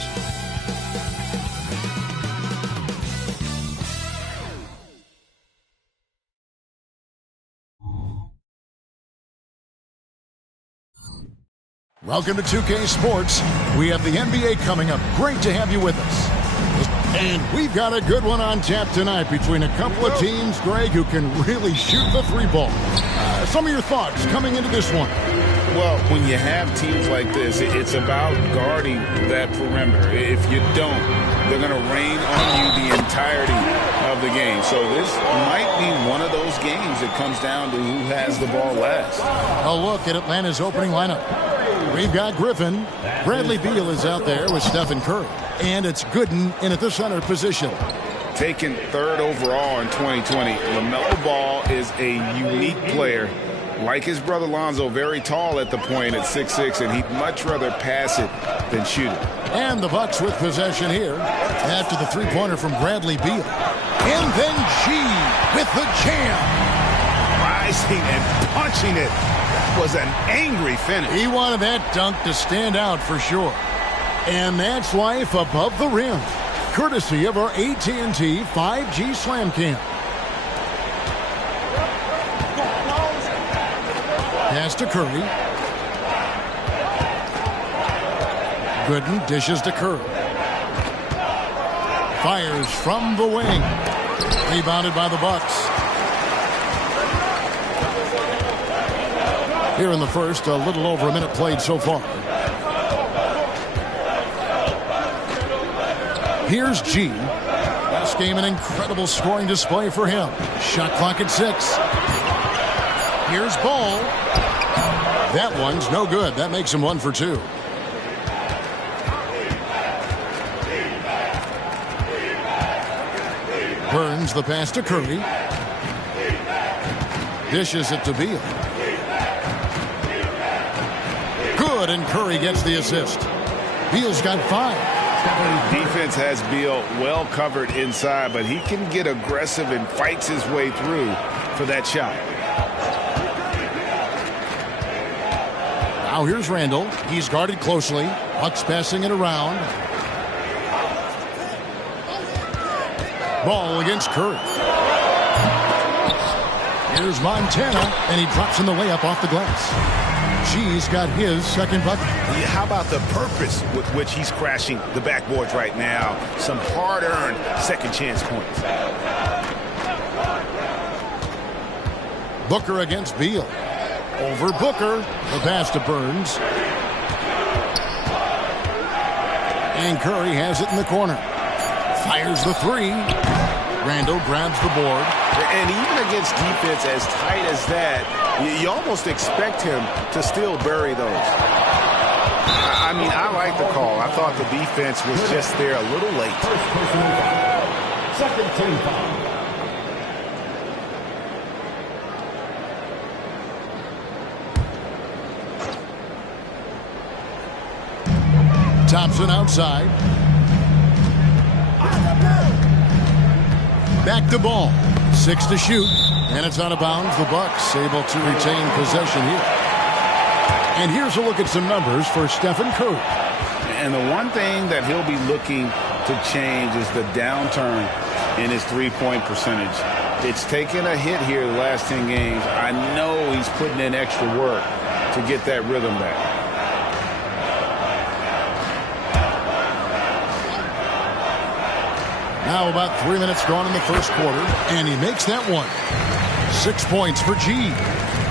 Welcome to 2K Sports. We have the NBA coming up. Great to have you with us. And we've got a good one on tap tonight between a couple of teams, Greg, who can really shoot the three ball. Some of your thoughts coming into this one. Well, when you have teams like this, it's about guarding that perimeter. If you don't, they're going to rain on you the entirety of the game. So this might be one of those games that comes down to who has the ball last. A look at Atlanta's opening lineup. We've got Griffin. Bradley Beal is out there with Stephen Curry. And it's Gooden in at the center position. Taken third overall in 2020, LaMelo Ball is a unique player. Like his brother Lonzo, very tall at the point at 6'6", and he'd much rather pass it than shoot it. And the Bucks with possession here after the three-pointer from Bradley Beal. And then G with the jam. Rising and punching it. That was an angry finish. He wanted that dunk to stand out for sure. And that's life above the rim, courtesy of our AT&T 5G Slam Cam. Pass to Curry. Gooden dishes to Curry. Fires from the wing. Rebounded by the Bucks. Here in the first, a little over a minute played so far. Here's G. Last game, an incredible scoring display for him. Shot clock at 6. Here's Ball. That one's no good. That makes him 1 for 2. Burns the pass to Curry. Dishes it to Beal. Good, and Curry gets the assist. Beal's got 5. Defense has Beal well covered inside, but he can get aggressive and fights his way through for that shot. Now here's Randall. He's guarded closely. Bucks passing it around. Ball against Curry. Here's Montana, and he drops in the layup off the glass. G's got his second bucket. Yeah, how about the purpose with which he's crashing the backboards right now? Some hard-earned second chance points. Booker against Beal. Over Booker. The pass to Burns. And Curry has it in the corner. Fires the three. Randall grabs the board. And even against defense as tight as that, you almost expect him to still bury those. I mean, I like the call. I thought the defense was just there a little late. Second team foul. Thompson outside. Back to Ball. 6 to shoot. And it's out of bounds. The Bucks able to retain possession here. And here's a look at some numbers for Stephen Curry. And the one thing that he'll be looking to change is the downturn in his three-point percentage. It's taken a hit here the last 10 games. I know he's putting in extra work to get that rhythm back. Now about 3 minutes gone in the first quarter, and he makes that one. 6 points for G.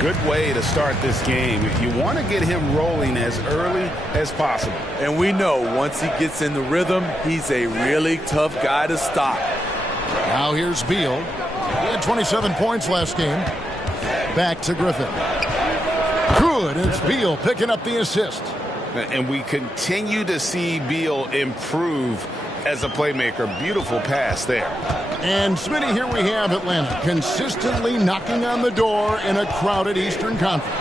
Good way to start this game. You want to get him rolling as early as possible. And we know once he gets in the rhythm, he's a really tough guy to stop. Now here's Beal. He had 27 points last game. Back to Griffin. Good. It's Beal picking up the assist. And we continue to see Beal improve as a playmaker. Beautiful pass there. And Smitty, here we have Atlanta consistently knocking on the door in a crowded Eastern Conference.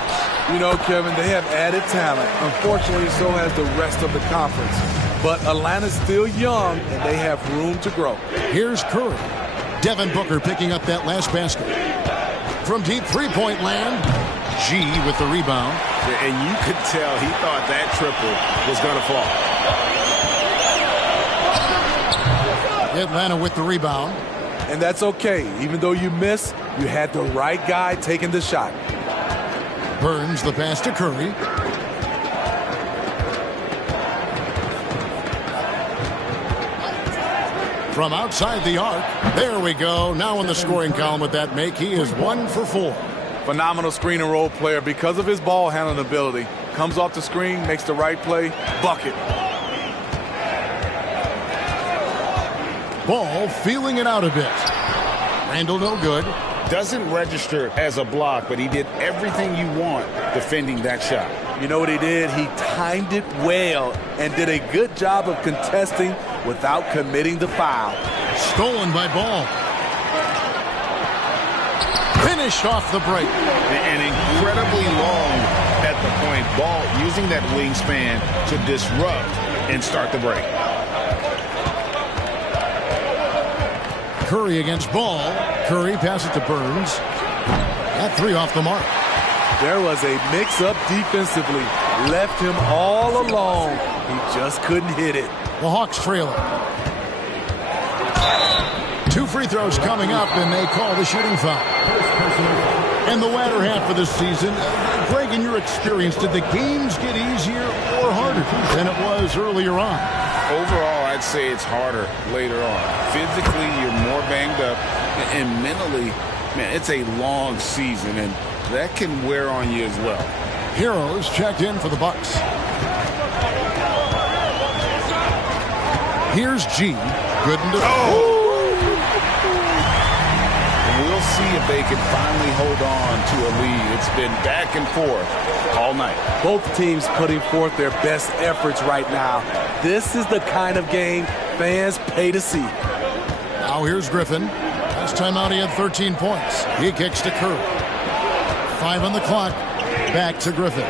You know, Kevin, they have added talent. Unfortunately, so has the rest of the conference. But Atlanta's still young, and they have room to grow. Here's Curry. Devin Booker picking up that last basket. From deep three-point land, G with the rebound. And you could tell he thought that triple was going to fall. Atlanta with the rebound. And that's okay. Even though you miss, you had the right guy taking the shot. Burns the pass to Curry. From outside the arc. There we go. Now in the scoring column with that make. He is 1 for 4. Phenomenal screen and roll player because of his ball handling ability. Comes off the screen, makes the right play, bucket. Ball feeling it out a bit. Randall no good. Doesn't register as a block, but he did everything you want defending that shot. You know what he did? He timed it well and did a good job of contesting without committing the foul. Stolen by Ball. Finished off the break. And incredibly long at the point. Ball using that wingspan to disrupt and start the break. Curry against Ball. Curry passes to Burns. That 3 off the mark. There was a mix-up defensively. Left him all alone. He just couldn't hit it. The Hawks trail it. 2 free throws coming up, and they call the shooting foul. In the latter half of the season, Greg, in your experience, did the games get easier or harder than it was earlier on? Overall, I'd say it's harder later on. Physically, you're more banged up, and mentally, man, it's a long season, and that can wear on you as well. Heroes checked in for the Bucks. Here's G. Good and We'll see if they can finally hold on to a lead. It's been back and forth all night. Both teams putting forth their best efforts right now. This is the kind of game fans pay to see. Now here's Griffin. Last time out he had 13 points. He kicks to Curry. 5 on the clock. Back to Griffin.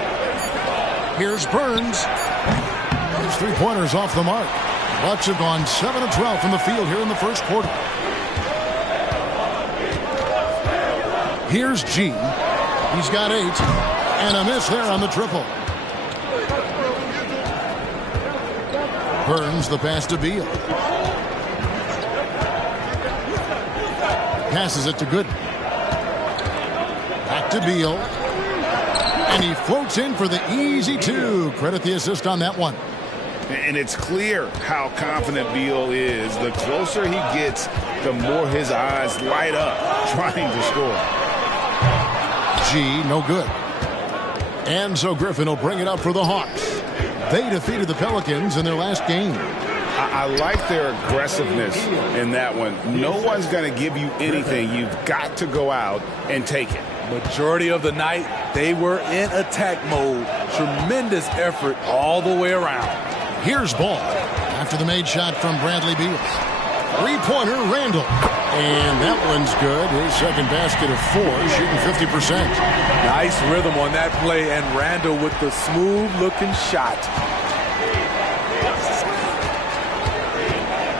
Here's Burns. His 3-pointers off the mark. Bucks have gone 7 of 12 from the field here in the first quarter. Here's G. He's got 8. And a miss there on the triple. Burns the pass to Beal. Passes it to Gooden. Back to Beal. And he floats in for the easy 2. Credit the assist on that one. And it's clear how confident Beal is. The closer he gets, the more his eyes light up trying to score. G, no good. And so Griffin will bring it up for the Hawks. They defeated the Pelicans in their last game. I like their aggressiveness in that one. No one's going to give you anything. You've got to go out and take it. Majority of the night, they were in attack mode. Tremendous effort all the way around. Here's Ball after the made shot from Bradley Beal. 3-pointer, Randall. And that one's good. His second basket of 4, shooting 50%. Nice rhythm on that play, and Randall with the smooth-looking shot.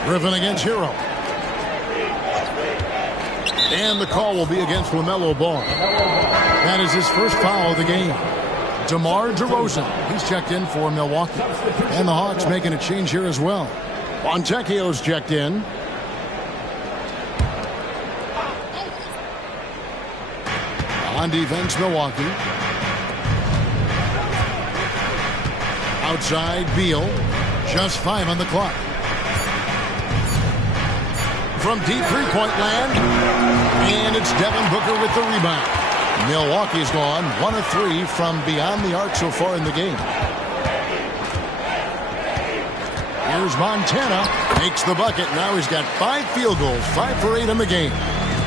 Griffin against Hero. And the call will be against LaMelo Ball. That is his first foul of the game. DeMar DeRozan, he's checked in for Milwaukee. And the Hawks making a change here as well. Fontecchio's checked in. On defense, Milwaukee. Outside, Beal. Just 5 on the clock. From deep three-point land. And it's Devin Booker with the rebound. Milwaukee's gone 1 of 3 from beyond the arc so far in the game. Here's Montana. Makes the bucket. Now he's got 5 field goals. 5 for 8 in the game.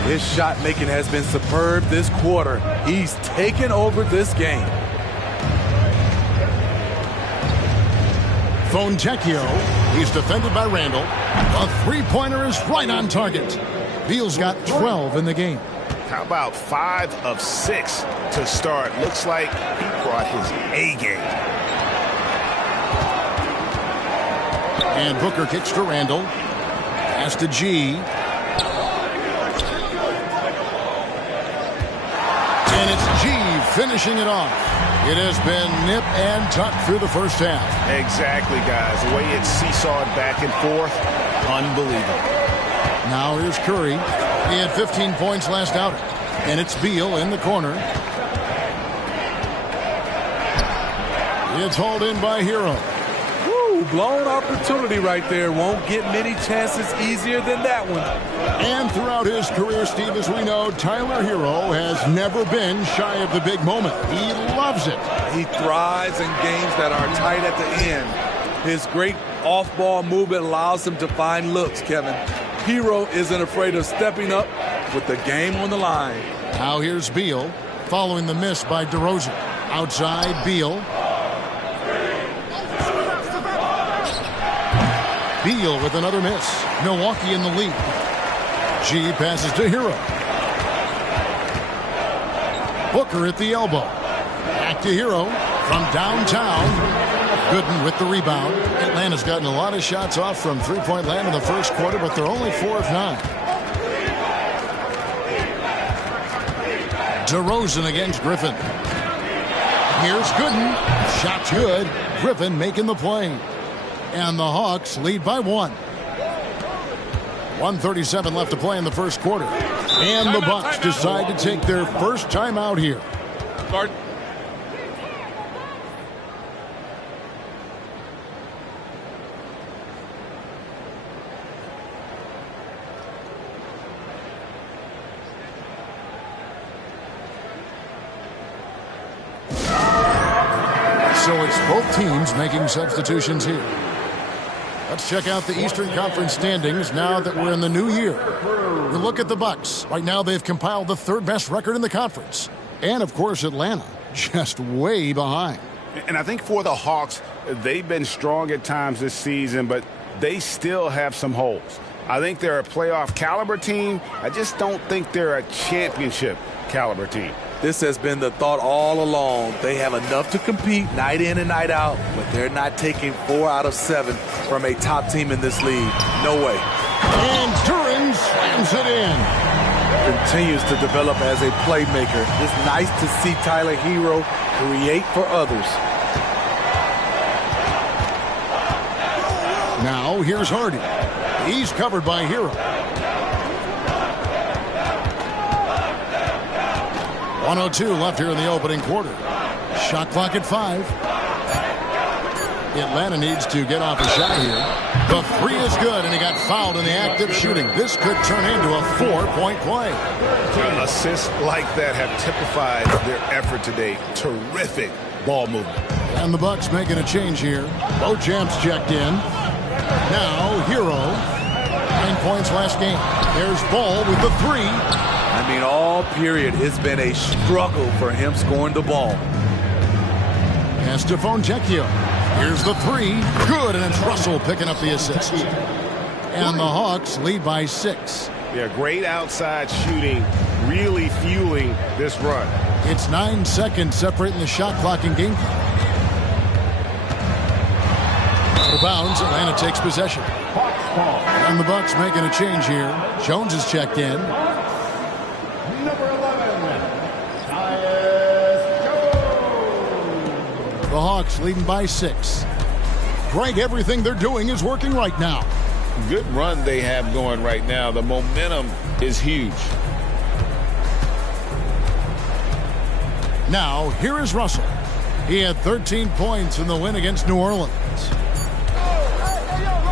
His shot making has been superb this quarter. He's taken over this game. Fontecchio. He's defended by Randall. A 3-pointer is right on target. Beal's got 12 in the game. How about 5 of 6 to start? Looks like he brought his A game. And Booker kicks to Randall. Pass to G. And it's G finishing it off. It has been nip and tuck through the first half. Exactly, guys. The way it's seesawed back and forth, unbelievable. Now here's Curry. He had 15 points last outing. And it's Beal in the corner. It's hauled in by Hero. Woo, Ooh, blown opportunity right there. Won't get many chances easier than that one. And throughout his career, Steve, as we know, Tyler Hero has never been shy of the big moment. He loves it. He thrives in games that are tight at the end. His great off-ball movement allows him to find looks, Kevin. Hero isn't afraid of stepping up with the game on the line. Now here's Beal following the miss by DeRozan. Outside, Beal. Beal with another miss. Milwaukee in the lead. G passes to Hero. Booker at the elbow. Back to Hero from downtown. Gooden with the rebound. Atlanta's gotten a lot of shots off from three-point land in the first quarter, but they're only 4 of 9. DeRozan against Griffin. Here's Gooden. Shot's good. Griffin making the play. And the Hawks lead by 1. 1:37 left to play in the first quarter. And the Bucks decide to take their first timeout here. Guard. So it's both teams making substitutions here. Let's check out the Eastern Conference standings now that we're in the new year. We look at the Bucks. Right now they've compiled the 3rd best record in the conference. And, of course, Atlanta just way behind. And I think for the Hawks, they've been strong at times this season, but they still have some holes. I think they're a playoff caliber team. I just don't think they're a championship caliber team. This has been the thought all along. They have enough to compete night in and night out, but they're not taking 4 out of 7 from a top team in this league. No way. And Duran slams it in. Continues to develop as a playmaker. It's nice to see Tyler Hero create for others. Now here's Hardy. He's covered by Hero. 1:02 left here in the opening quarter. Shot clock at 5. Atlanta needs to get off a shot here. The 3 is good, and he got fouled in the act of shooting. This could turn into a 4-point play. Assists like that have typified their effort today. Terrific ball movement. And the Bucks making a change here. Both champs checked in. Now Hero. 9 points last game. There's Ball with the 3. I mean, all period, it's been a struggle for him scoring the ball. Pass to Fontecchio. Here's the 3. Good, and it's Russell picking up the assist. And the Hawks lead by 6. Yeah, great outside shooting, really fueling this run. It's 9 seconds separating the shot clock and game clock. Out of bounds, Atlanta takes possession. And the Bucks making a change here. Jones is checked in. The Hawks leading by 6. Greg, everything they're doing is working right now. Good run they have going right now. The momentum is huge. Now, here is Russell. He had 13 points in the win against New Orleans.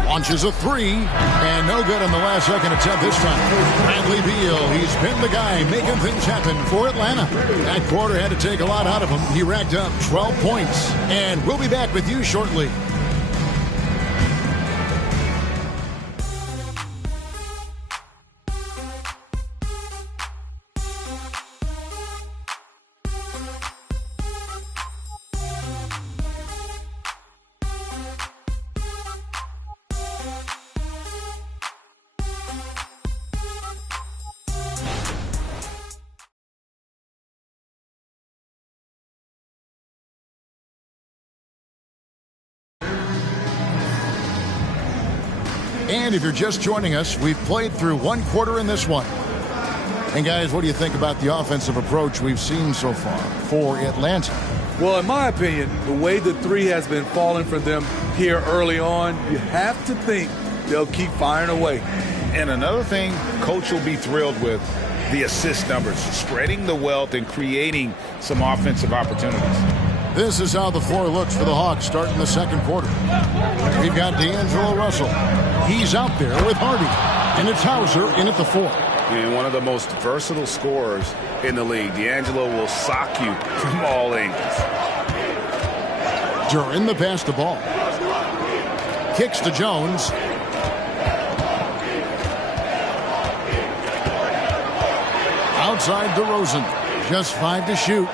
Launches a 3, and no good on the last second attempt this time. Bradley Beal, he's been the guy making things happen for Atlanta. That quarter had to take a lot out of him. He racked up 12 points, and we'll be back with you shortly. And if you're just joining us, we've played through 1 quarter in this one. And guys, what do you think about the offensive approach we've seen so far for Atlanta? Well, in my opinion, the way the 3 has been falling for them here early on, you have to think they'll keep firing away. And another thing Coach will be thrilled with, the assist numbers, spreading the wealth and creating some offensive opportunities. This is how the floor looks for the Hawks starting the second quarter. We've got D'Angelo Russell. He's out there with Hardy. And it's Hauser in at the 4. And one of the most versatile scorers in the league. D'Angelo will sock you from all angles. Duran the pass to Ball. Kicks to Jones. Outside DeRozan. Just 5 to shoot.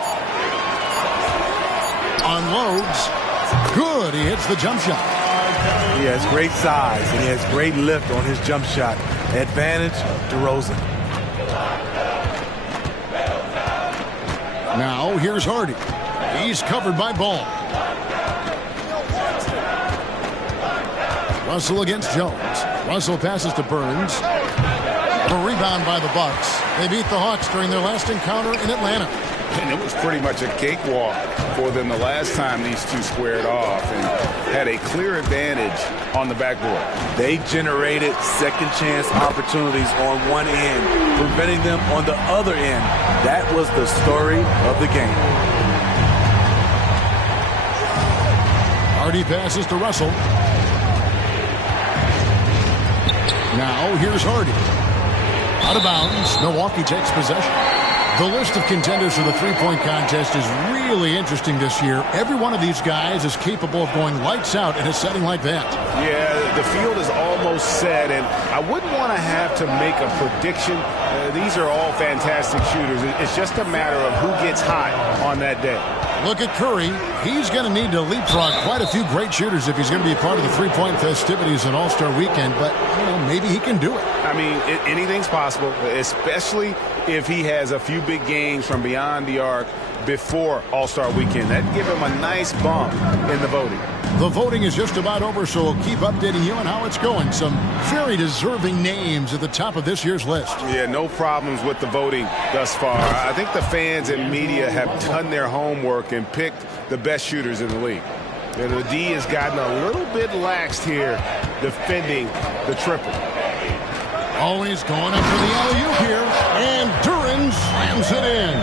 Unloads. Good. He hits the jump shot. He has great size and he has great lift on his jump shot. Advantage, DeRozan. Now here's Hardy. He's covered by Ball. Russell against Jones. Russell passes to Burns. A rebound by the Bucks. They beat the Hawks during their last encounter in Atlanta. And it was pretty much a cakewalk for them the last time these two squared off and had a clear advantage on the backboard. They generated second chance opportunities on one end, preventing them on the other end. That was the story of the game. Hardy passes to Russell. Now here's Hardy. Out of bounds. Milwaukee takes possession. The list of contenders for the three-point contest is really interesting this year. Every one of these guys is capable of going lights out in a setting like that. Yeah, the field is almost set, and I wouldn't want to have to make a prediction. These are all fantastic shooters. It's just a matter of who gets hot on that day. Look at Curry. He's going to need to leapfrog quite a few great shooters if he's going to be a part of the three-point festivities on All-Star Weekend, but maybe he can do it. I mean, anything's possible, especially if he has a few big games from beyond the arc before All-Star Weekend. That'd give him a nice bump in the voting. The voting is just about over, so we'll keep updating you on how it's going. Some very deserving names at the top of this year's list. Yeah, no problems with the voting thus far. I think the fans and media have done their homework and picked the best shooters in the league. And the D has gotten a little bit laxed here defending the triple. Always going up for the alley-oop here, and Duran slams it in.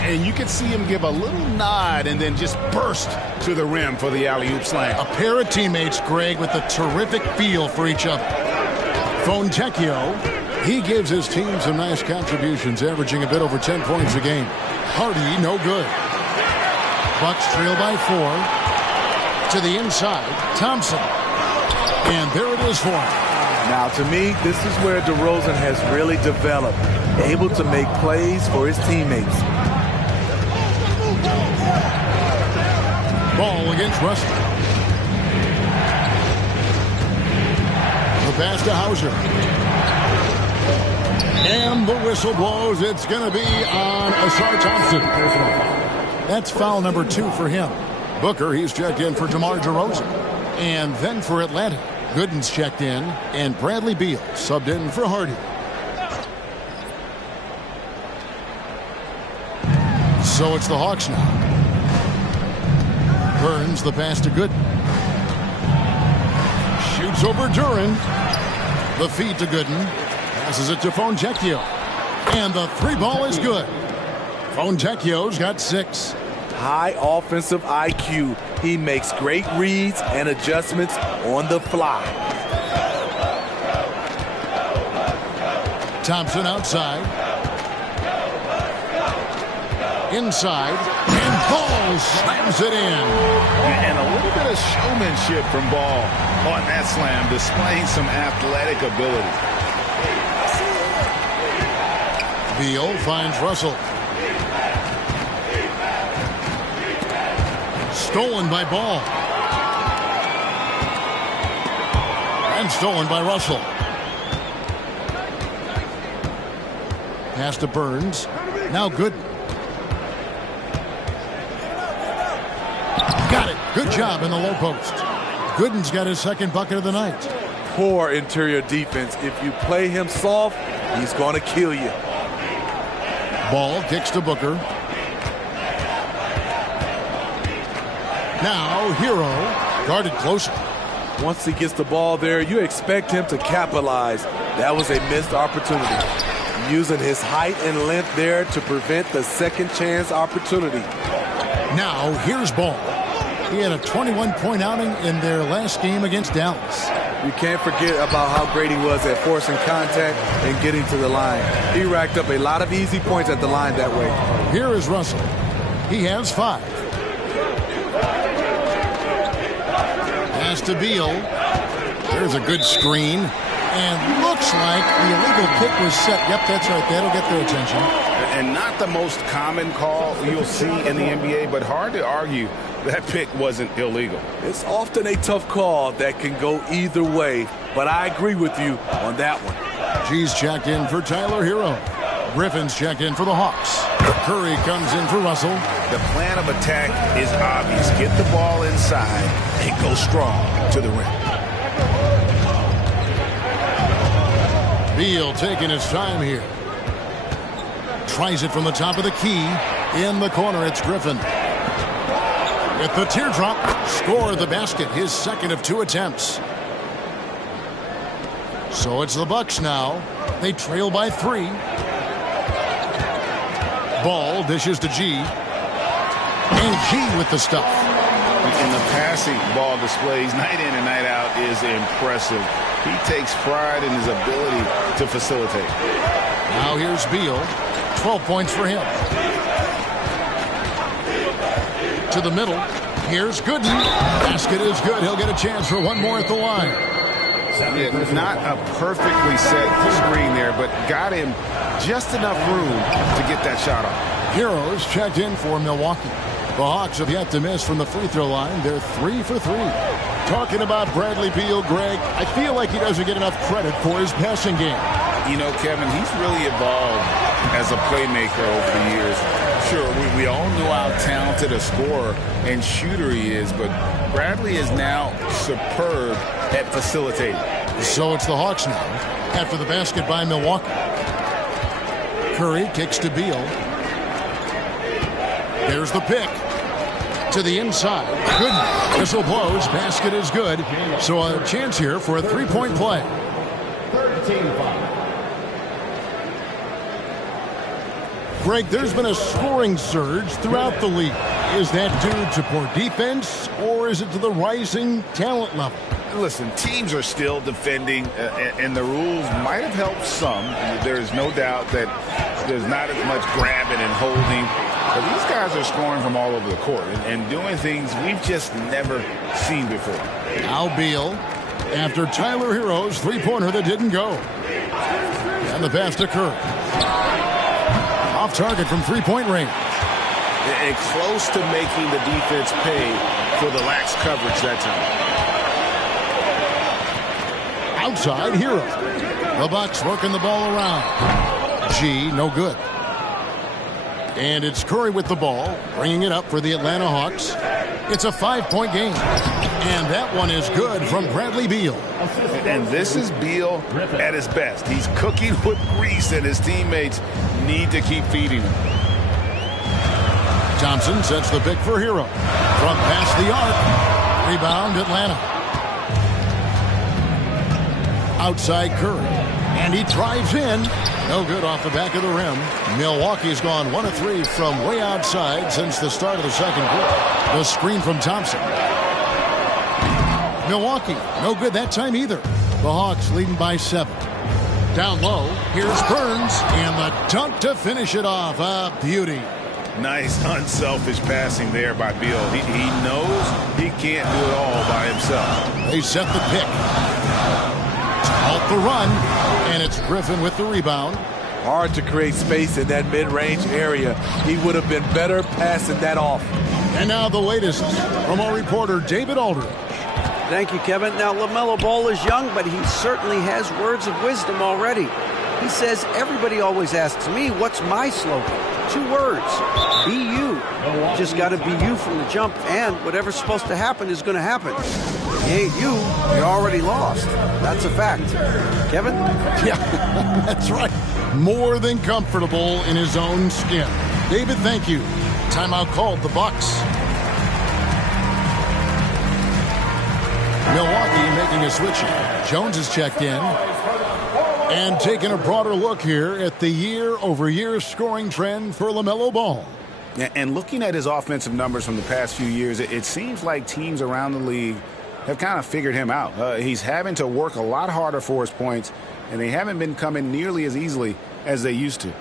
And you can see him give a little nod and then just burst to the rim for the alley-oop slam. A pair of teammates, Greg, with a terrific feel for each other. Fontecchio, he gives his team some nice contributions, averaging a bit over 10 points a game. Hardy, no good. Bucks trail by 4. To the inside, Thompson. And there it is for him. Now, to me, this is where DeRozan has really developed, able to make plays for his teammates. Ball against Russell. The pass to Hauser. And the whistle blows. It's going to be on Asar Thompson. That's foul number 2 for him. Booker, he's checked in for DeMar DeRozan. And then for Atlanta, Gooden's checked in, and Bradley Beal subbed in for Hardy. So it's the Hawks now. Burns the pass to Gooden. Shoots over Duran. The feed to Gooden. Passes it to Fontecchio. And the 3-ball is good. Fontecchio's got 6. High offensive IQ. He makes great reads and adjustments on the fly. Thompson outside. Inside. And Ball slams it in. And a little bit of showmanship from Ball on that slam, displaying some athletic ability. Beal finds Russell. Stolen by Ball. And stolen by Russell. Pass to Burns. Now Gooden. Got it. Good job in the low post. Gooden's got his second bucket of the night. Poor interior defense. If you play him soft, he's going to kill you. Ball kicks to Booker. Now Hero guarded closer. Once he gets the ball there, you expect him to capitalize. That was a missed opportunity. Using his height and length there to prevent the second chance opportunity. Now here's Ball. He had a 21-point outing in their last game against Dallas. You can't forget about how great he was at forcing contact and getting to the line. He racked up a lot of easy points at the line that way. Here is Russell. He has 5. Pass to Beal. There's a good screen. And looks like the illegal kick was set. Yep, that's right. That'll get their attention. And not the most common call you'll see in the NBA, but hard to argue that pick wasn't illegal. It's often a tough call that can go either way, but I agree with you on that one. G's checked in for Tyler Hero. Griffin's checked in for the Hawks. Curry comes in for Russell. The plan of attack is obvious. Get the ball inside and go strong to the rim. Beal taking his time here. Tries it from the top of the key. In the corner, it's Griffin. With the teardrop, score the basket, his second of 2 attempts. So it's the Bucks now. They trail by 3. Ball dishes to G. And G with the stuff. And the passing ball displays night in and night out is impressive. He takes pride in his ability to facilitate. Now here's Beal. 12 points for him. To the middle. Here's Gooden. Basket is good. He'll get a chance for one more at the line. Yeah, not a perfectly set screen there, but got him just enough room to get that shot off. Heroes checked in for Milwaukee. The Hawks have yet to miss from the free throw line. They're 3 for 3. Talking about Bradley Beal, Greg, I feel like he doesn't get enough credit for his passing game. You know, Kevin, he's really evolved as a playmaker over the years. Sure, we all know how talented a scorer and shooter he is, but Bradley is now superb at facilitating. So it's the Hawks now after the basket by Milwaukee. Curry kicks to Beal. There's the pick. To the inside. Good. Whistle blows. Basket is good. So a chance here for a 3-point play. 13-5. Greg, there's been a scoring surge throughout the league. Is that due to poor defense, or is it to the rising talent level? Listen, teams are still defending, and the rules might have helped some. There's no doubt that there's not as much grabbing and holding. But these guys are scoring from all over the court and doing things we've just never seen before. Now Beal, after Tyler Hero's 3-pointer that didn't go. And the pass to Curry. Off target from 3-point range. And close to making the defense pay for the lax coverage that time. Outside, Hero. The Bucks working the ball around. G, no good. And it's Curry with the ball, bringing it up for the Atlanta Hawks. It's a 5-point game. And that one is good from Bradley Beal. And this is Beal at his best. He's cooking with grease, and his teammates need to keep feeding him. Thompson sets the pick for Hero. From past the arc. Rebound, Atlanta. Outside Curry. And he drives in. No good off the back of the rim. Milwaukee's gone 1 of 3 from way outside since the start of the second quarter. The screen from Thompson. Milwaukee, no good that time either. The Hawks leading by 7. Down low, here's Burns, and the dunk to finish it off. A beauty. Nice, unselfish passing there by Beal. He knows he can't do it all by himself. They set the pick. Halt the run, and it's Griffin with the rebound. Hard to create space in that mid-range area. He would have been better passing that off. And now the latest from our reporter, David Aldridge. Thank you, Kevin. Now, LaMelo Ball is young, but he certainly has words of wisdom already. He says, everybody always asks me, what's my slogan? 2 words, be you. You just got to be you from the jump, and whatever's supposed to happen is going to happen. If you ain't you, you're already lost. That's a fact. Kevin? Yeah, that's right. More than comfortable in his own skin. David, thank you. Timeout called, the Bucks. Milwaukee making a switch. Jones is checked in. And taking a broader look here at the year-over-year scoring trend for LaMelo Ball. And looking at his offensive numbers from the past few years, it seems like teams around the league have kind of figured him out. He's having to work a lot harder for his points, and they haven't been coming nearly as easily as they used to.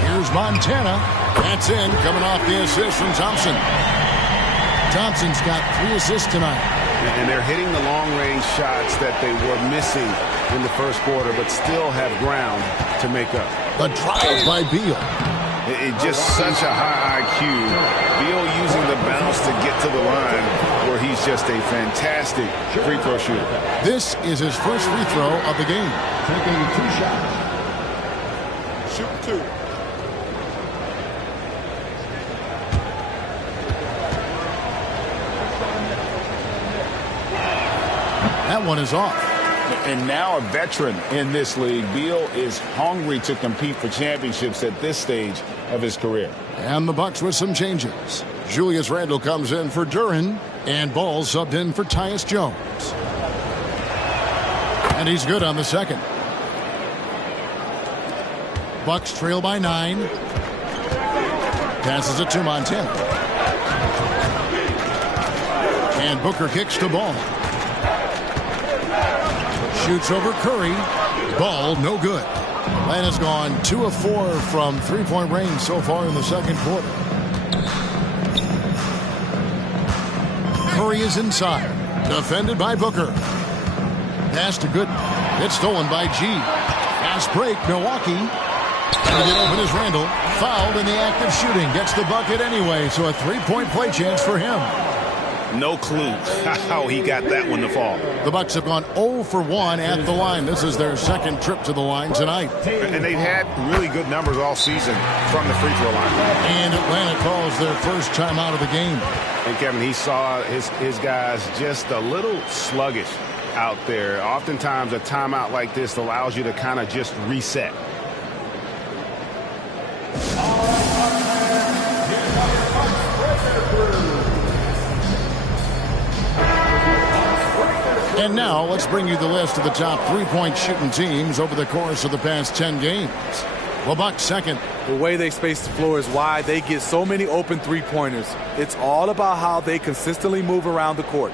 Here's Montana. That's in, coming off the assist from Thompson. Thompson's got 3 assists tonight. And they're hitting the long-range shots that they were missing in the first quarter, but still have ground to make up. The drive by Beal. It's just such a high IQ. Beal using the bounce to get to the line where he's just a fantastic free throw shooter. This is his first free throw of the game. Taking 2 shots. Shoot 2. That one is off. And now a veteran in this league, Beal is hungry to compete for championships at this stage of his career. And the Bucks with some changes. Julius Randle comes in for Duren, and Ball subbed in for Tyus Jones. And he's good on the second. Bucks trail by 9. Passes it to Montana. And Booker kicks to Ball. Shoots over Curry. Ball, no good. Atlanta's gone 2 of 4 from three-point range so far in the second quarter. Curry is inside. Defended by Booker. Pass to Gooden. It's stolen by G. Fast break, Milwaukee. Trying to get open is Randle. Fouled in the act of shooting. Gets the bucket anyway, so a 3-point play chance for him. No clue how he got that one to fall. The Bucks have gone 0 for 1 at the line. This is their second trip to the line tonight. And they've had really good numbers all season from the free throw line. And Atlanta calls their first time out of the game. And Kevin, he saw his guys just a little sluggish out there. Oftentimes a timeout like this allows you to kind of just reset. And now let's bring you the list of the top 3-point shooting teams over the course of the past 10 games. The Bucks second. The way they space the floor is why they get so many open three-pointers. It's all about how they consistently move around the court.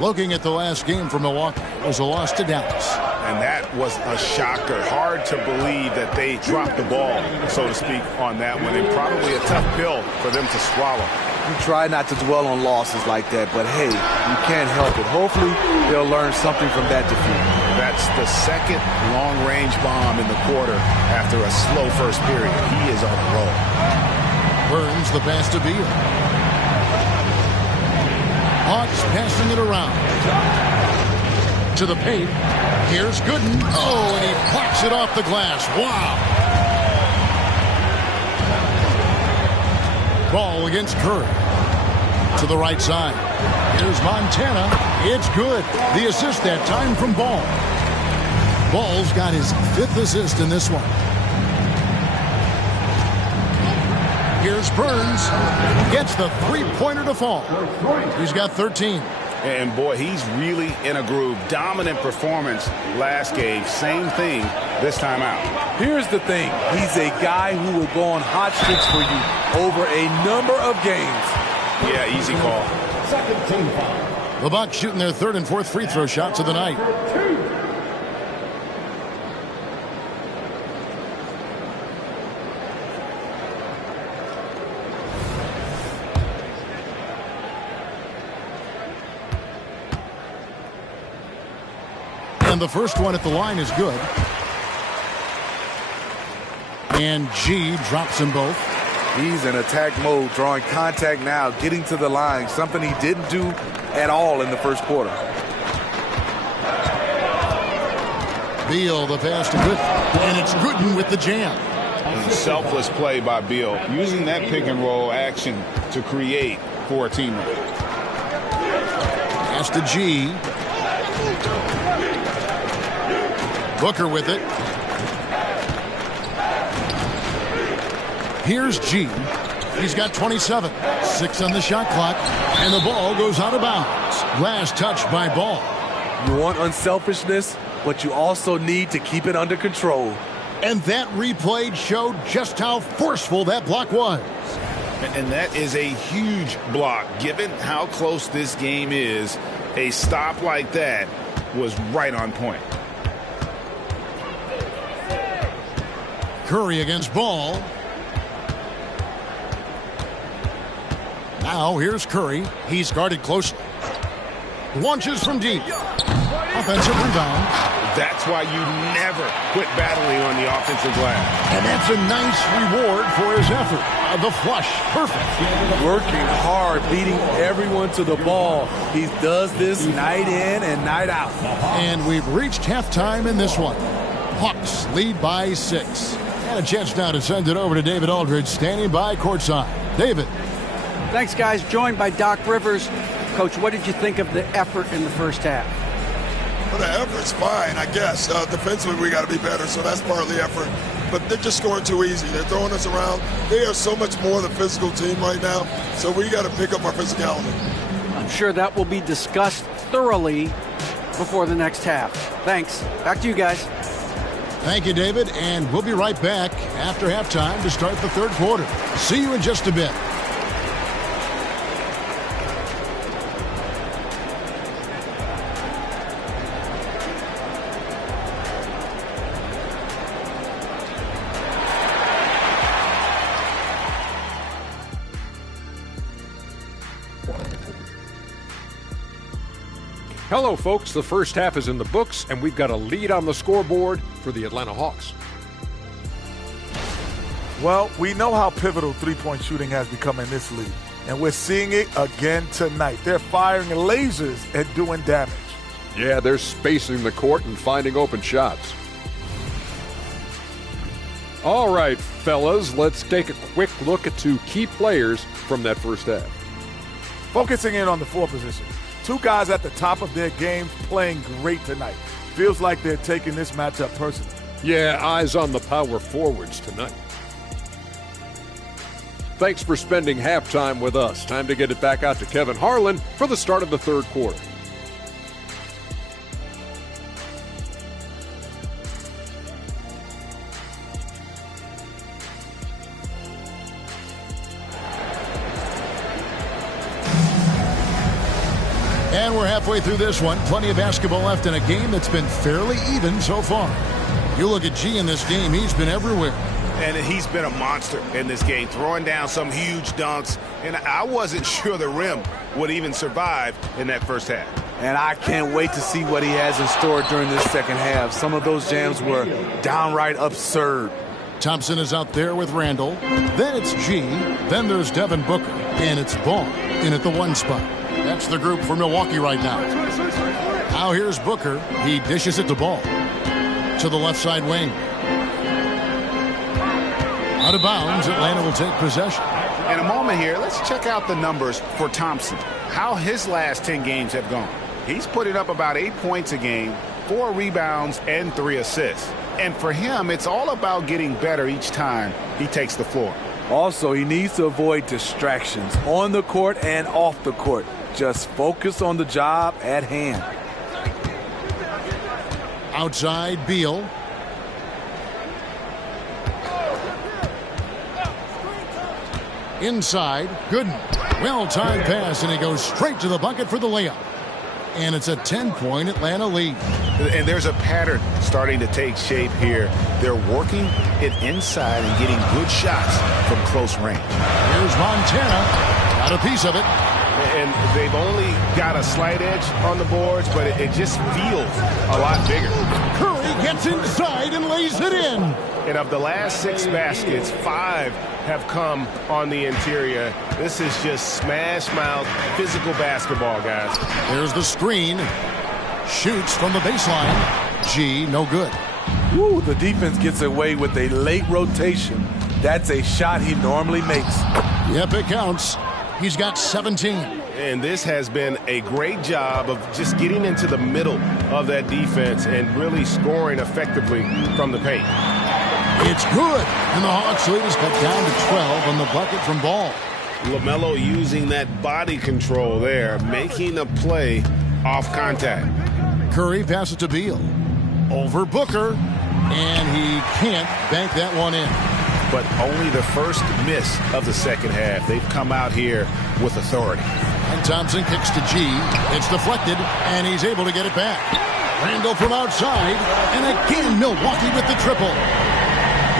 Looking at the last game for Milwaukee, it was a loss to Dallas. And that was a shocker. Hard to believe that they dropped the ball, so to speak, on that one. And probably a tough pill for them to swallow. You try not to dwell on losses like that, but hey, you can't help it. Hopefully, they'll learn something from that defeat. That's the second long-range bomb in the quarter after a slow first period. He is on a roll. Burns the pass to Beal. Hawks passing it around. To the paint. Here's Gooden. Oh, and he pops it off the glass. Wow. Ball against Curry. To the right side. Here's Montana. It's good. The assist that time from Ball. Ball's got his 5th assist in this one. Here's Burns. Gets the 3-pointer to fall. He's got 13. And boy, he's really in a groove. Dominant performance last game. Same thing this time out. Here's the thing. He's a guy who will go on hot streaks for you over a number of games. Yeah, easy call. Second team foul. The Bucks shooting their 3rd and 4th free throw shots of the night. And the first one at the line is good. And G drops them both. He's in attack mode, drawing contact now, getting to the line, something he didn't do at all in the first quarter. Beal, the pass to Gooden. And it's Gooden with the jam. Selfless play by Beal, using that pick and roll action to create for a teammate. Pass to G. Booker with it. Here's G. He's got 27. 6 on the shot clock. And the ball goes out of bounds. Last touch by Ball. You want unselfishness, but you also need to keep it under control. And that replay showed just how forceful that block was. And that is a huge block. Given how close this game is, a stop like that was right on point. Curry against Ball. Now here's Curry. He's guarded closely. Launches from deep. Offensive rebound. That's why you never quit battling on the offensive glass. And that's a nice reward for his effort. The flush. Perfect. Working hard, beating everyone to the ball. He does this night in and night out. And we've reached halftime in this one. Hawks lead by 6. And a chance now to send it over to David Aldridge, standing by courtside. David. Thanks, guys. Joined by Doc Rivers. Coach, what did you think of the effort in the first half? Well, the effort's fine, I guess. Defensively, we got to be better, so that's part of the effort. But they're just scoring too easy. They're throwing us around. They are so much more the physical team right now, so we got to pick up our physicality. I'm sure that will be discussed thoroughly before the next half. Thanks. Back to you guys. Thank you, David, and we'll be right back after halftime to start the third quarter. See you in just a bit. Hello, folks. The first half is in the books, and we've got a lead on the scoreboard for the Atlanta Hawks. Well, we know how pivotal three-point shooting has become in this league, and we're seeing it again tonight. They're firing lasers and doing damage. Yeah, they're spacing the court and finding open shots. All right, fellas, let's take a quick look at 2 key players from that first half. Focusing in on the 4 position. 2 guys at the top of their game playing great tonight. Feels like they're taking this matchup personally. Yeah, eyes on the power forwards tonight. Thanks for spending halftime with us. Time to get it back out to Kevin Harlan for the start of the third quarter. And we're halfway through this one. Plenty of basketball left in a game that's been fairly even so far. You look at G in this game, he's been everywhere. And he's been a monster in this game, throwing down some huge dunks. And I wasn't sure the rim would even survive in that first half. And I can't wait to see what he has in store during this second half. Some of those jams were downright absurd. Thompson is out there with Randall. Then it's G. Then there's Devin Booker. And it's Ball in at the 1 spot. That's the group for Milwaukee right now. Now here's Booker. He dishes it to Ball. To the left side wing. Out of bounds, Atlanta will take possession. In a moment here, let's check out the numbers for Thompson. How his last 10 games have gone. He's putting up about 8 points a game, 4 rebounds, and 3 assists. And for him, it's all about getting better each time he takes the floor. Also, he needs to avoid distractions on the court and off the court. Just focus on the job at hand. Outside, Beal. Inside, Gooden. Well-timed pass, and he goes straight to the bucket for the layup. And it's a 10-point Atlanta lead. And there's a pattern starting to take shape here. They're working it inside and getting good shots from close range. Here's Montana. Got a piece of it. And they've only got a slight edge on the boards, but it just feels a lot bigger. Curry gets inside and lays it in. And of the last 6 baskets, 5 have come on the interior. This is just smash-mouth physical basketball, guys. There's the screen. Shoots from the baseline. G, no good. Woo, the defense gets away with a late rotation. That's a shot he normally makes. Yep, it counts. He's got 17. And this has been a great job of just getting into the middle of that defense and really scoring effectively from the paint. It's good, and the Hawks lead is cut down to 12 on the bucket from Ball. LaMelo using that body control there, making a play off contact. Curry passes to Beal. Over Booker, and he can't bank that one in. But only the first miss of the second half. They've come out here with authority. And Thompson kicks to G. It's deflected, and he's able to get it back. Randall from outside, and again Milwaukee with the triple.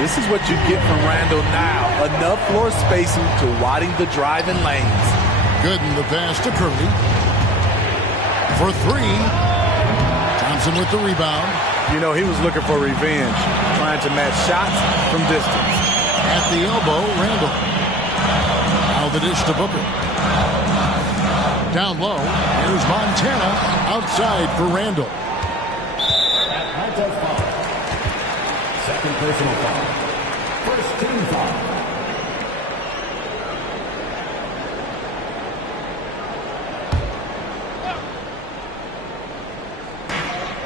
This is what you get from Randall now. Enough floor spacing to widen the driving lanes. Gooden the pass to Curry. For three. Thompson with the rebound. You know, he was looking for revenge, trying to match shots from distance. At the elbow, Randall. Now the dish to Booker. Down low, here's Montana outside for Randall. Second personal foul. First team foul.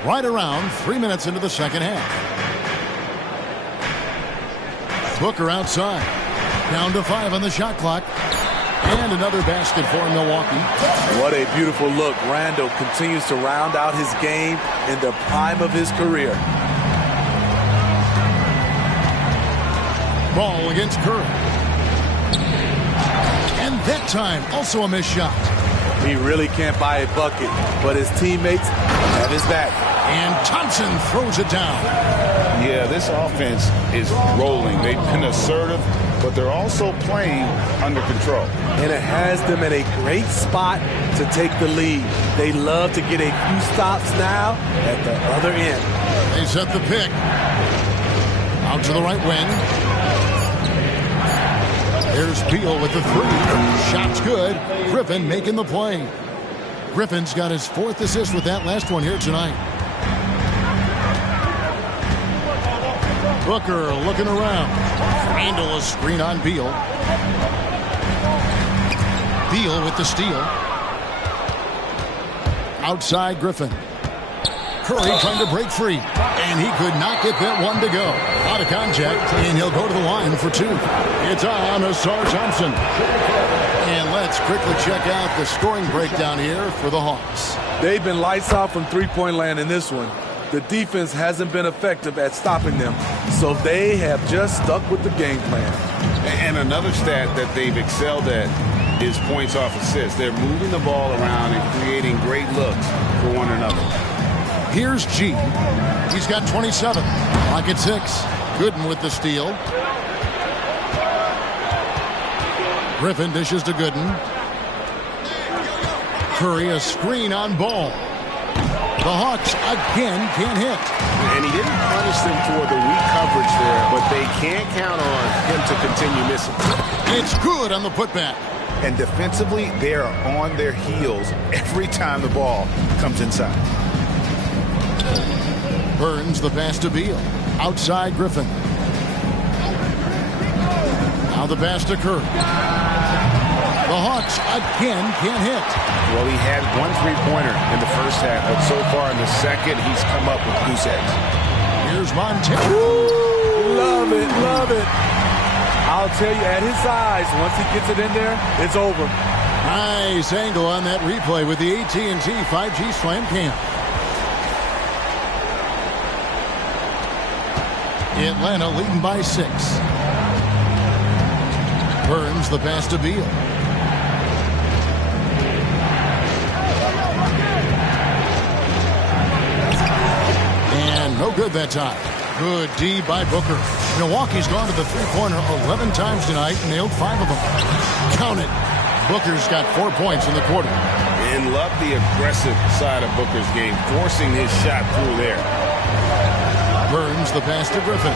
Right around 3 minutes into the second half. Booker outside. Down to 5 on the shot clock. And another basket for Milwaukee. What a beautiful look. Randall continues to round out his game in the prime of his career. Ball against Curry. And that time, also a missed shot. He really can't buy a bucket, but his teammates have his back. And Thompson throws it down. Yeah, this offense is rolling. They've been assertive, but they're also playing under control. And it has them in a great spot to take the lead. They love to get a few stops now at the other end. They set the pick. Out to the right wing. There's Beal with the three. Shot's good. Griffin making the play. Griffin's got his 4th assist with that last one here tonight. Booker looking around. Randall a screen on Beal. Beal with the steal. Outside Griffin. Curry trying to break free. And he could not get that one to go. Out of contact, and he'll go to the line for 2. It's on Asar Thompson. And let's quickly check out the scoring breakdown here for the Hawks. They've been lights out from three-point land in this one. The defense hasn't been effective at stopping them, so they have just stuck with the game plan. And another stat that they've excelled at is points off assists. They're moving the ball around and creating great looks for one another. Here's G. He's got 27. Clock at 6. Gooden with the steal. Griffin dishes to Gooden. Curry a screen on Ball. The Hawks again can't hit. And he didn't punish them for the weak coverage there, but they can't count on him to continue missing. It's good on the putback. And defensively, they are on their heels every time the ball comes inside. Burns the pass to Beal. Outside Griffin. Now the pass to Curry. The Hawks again can't hit. Well, he had 1 3-pointer in the first half, but so far in the second, he's come up with goose eggs. Here's Montana. Love it, love it. I'll tell you, at his size, once he gets it in there, it's over. Nice angle on that replay with the AT&T 5G Slam Cam. Atlanta leading by 6. Burns the pass to Beal. And no good that time. Good D by Booker. Milwaukee's gone to the three-pointer 11 times tonight, nailed 5 of them. Count it. Booker's got 4 points in the quarter. And love the aggressive side of Booker's game, forcing his shot through there. Burns the pass to Griffin.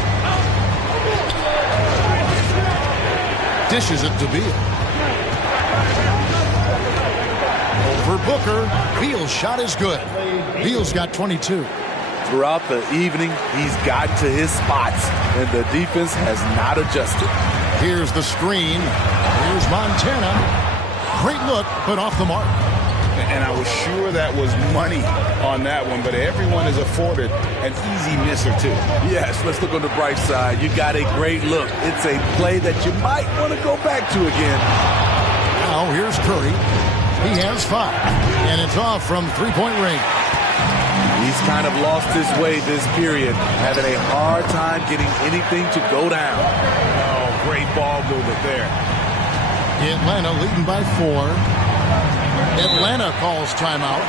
Dishes it to Beal. Over Booker. Beal's shot is good. Beal's got 22. Throughout the evening, he's gotten to his spots, and the defense has not adjusted. Here's the screen. Here's Montana. Great look, but off the mark. And I was sure that was money on that one, but everyone is afforded an easy miss or two. Yes, let's look on the bright side. You got a great look. It's a play that you might want to go back to again. Now here's Curry. He has 5, and it's off from three-point range. He's kind of lost his way this period, having a hard time getting anything to go down. Oh, great ball movement there. Atlanta leading by 4. Atlanta calls timeout.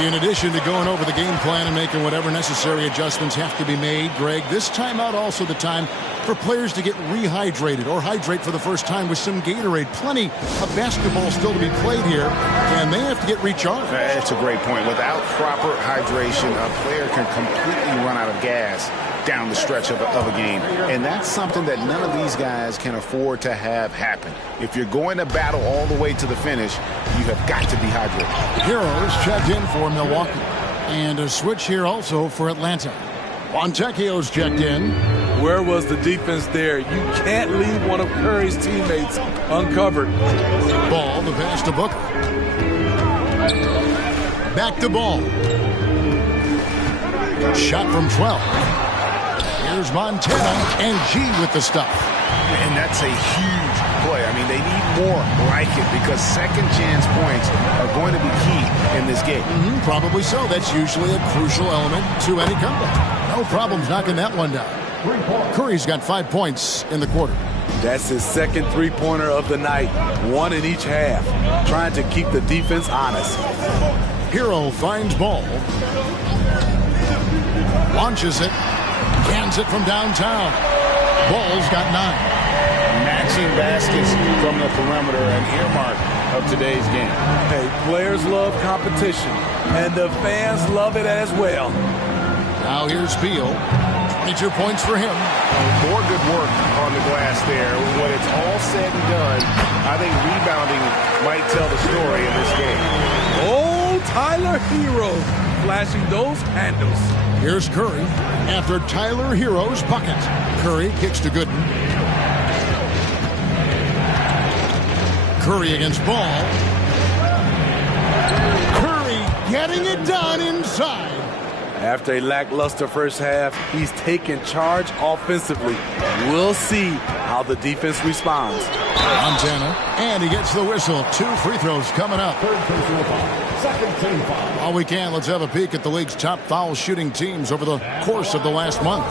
In addition to going over the game plan and making whatever necessary adjustments have to be made, Greg, this timeout also the time for players to get rehydrated or hydrate for the first time with some Gatorade. Plenty of basketball still to be played here, and they have to get recharged. That's a great point. Without proper hydration, a player can completely run out of gas down the stretch of a game. And that's something that none of these guys can afford to have happen. If you're going to battle all the way to the finish, you have got to be hydrated. Heroes checked in for Milwaukee. And a switch here also for Atlanta. Fontecchio's checked in. Where was the defense there? You can't leave one of Curry's teammates uncovered. Ball, the pass to Booker. Back to Ball. Shot from 12. Here's Montana and G with the stuff. And that's a huge play. I mean, they need more like it because second chance points are going to be key in this game. Probably so. That's usually a crucial element to any comeback. No problems knocking that one down. Curry's got 5 points in the quarter. That's his second three-pointer of the night. 1 in each half. Trying to keep the defense honest. Hero finds Ball. Launches it. Cans it from downtown. Ball's got 9. Matching baskets from the perimeter, an earmark of today's game. Hey, players love competition, and the fans love it as well. Now here's Beal. 22 points for him. More good work on the glass there. When it's all said and done, I think rebounding might tell the story in this game. Oh, Tyler Hero flashing those handles. Here's Curry after Tyler Hero's bucket. Curry kicks to Gooden. Curry against Ball. Curry getting it done inside. After a lackluster first half, he's taken charge offensively. We'll see how the defense responds. Montana, and he gets the whistle. 2 free throws coming up. All we can, let's have a peek at the league's top foul shooting teams over the course of the last month.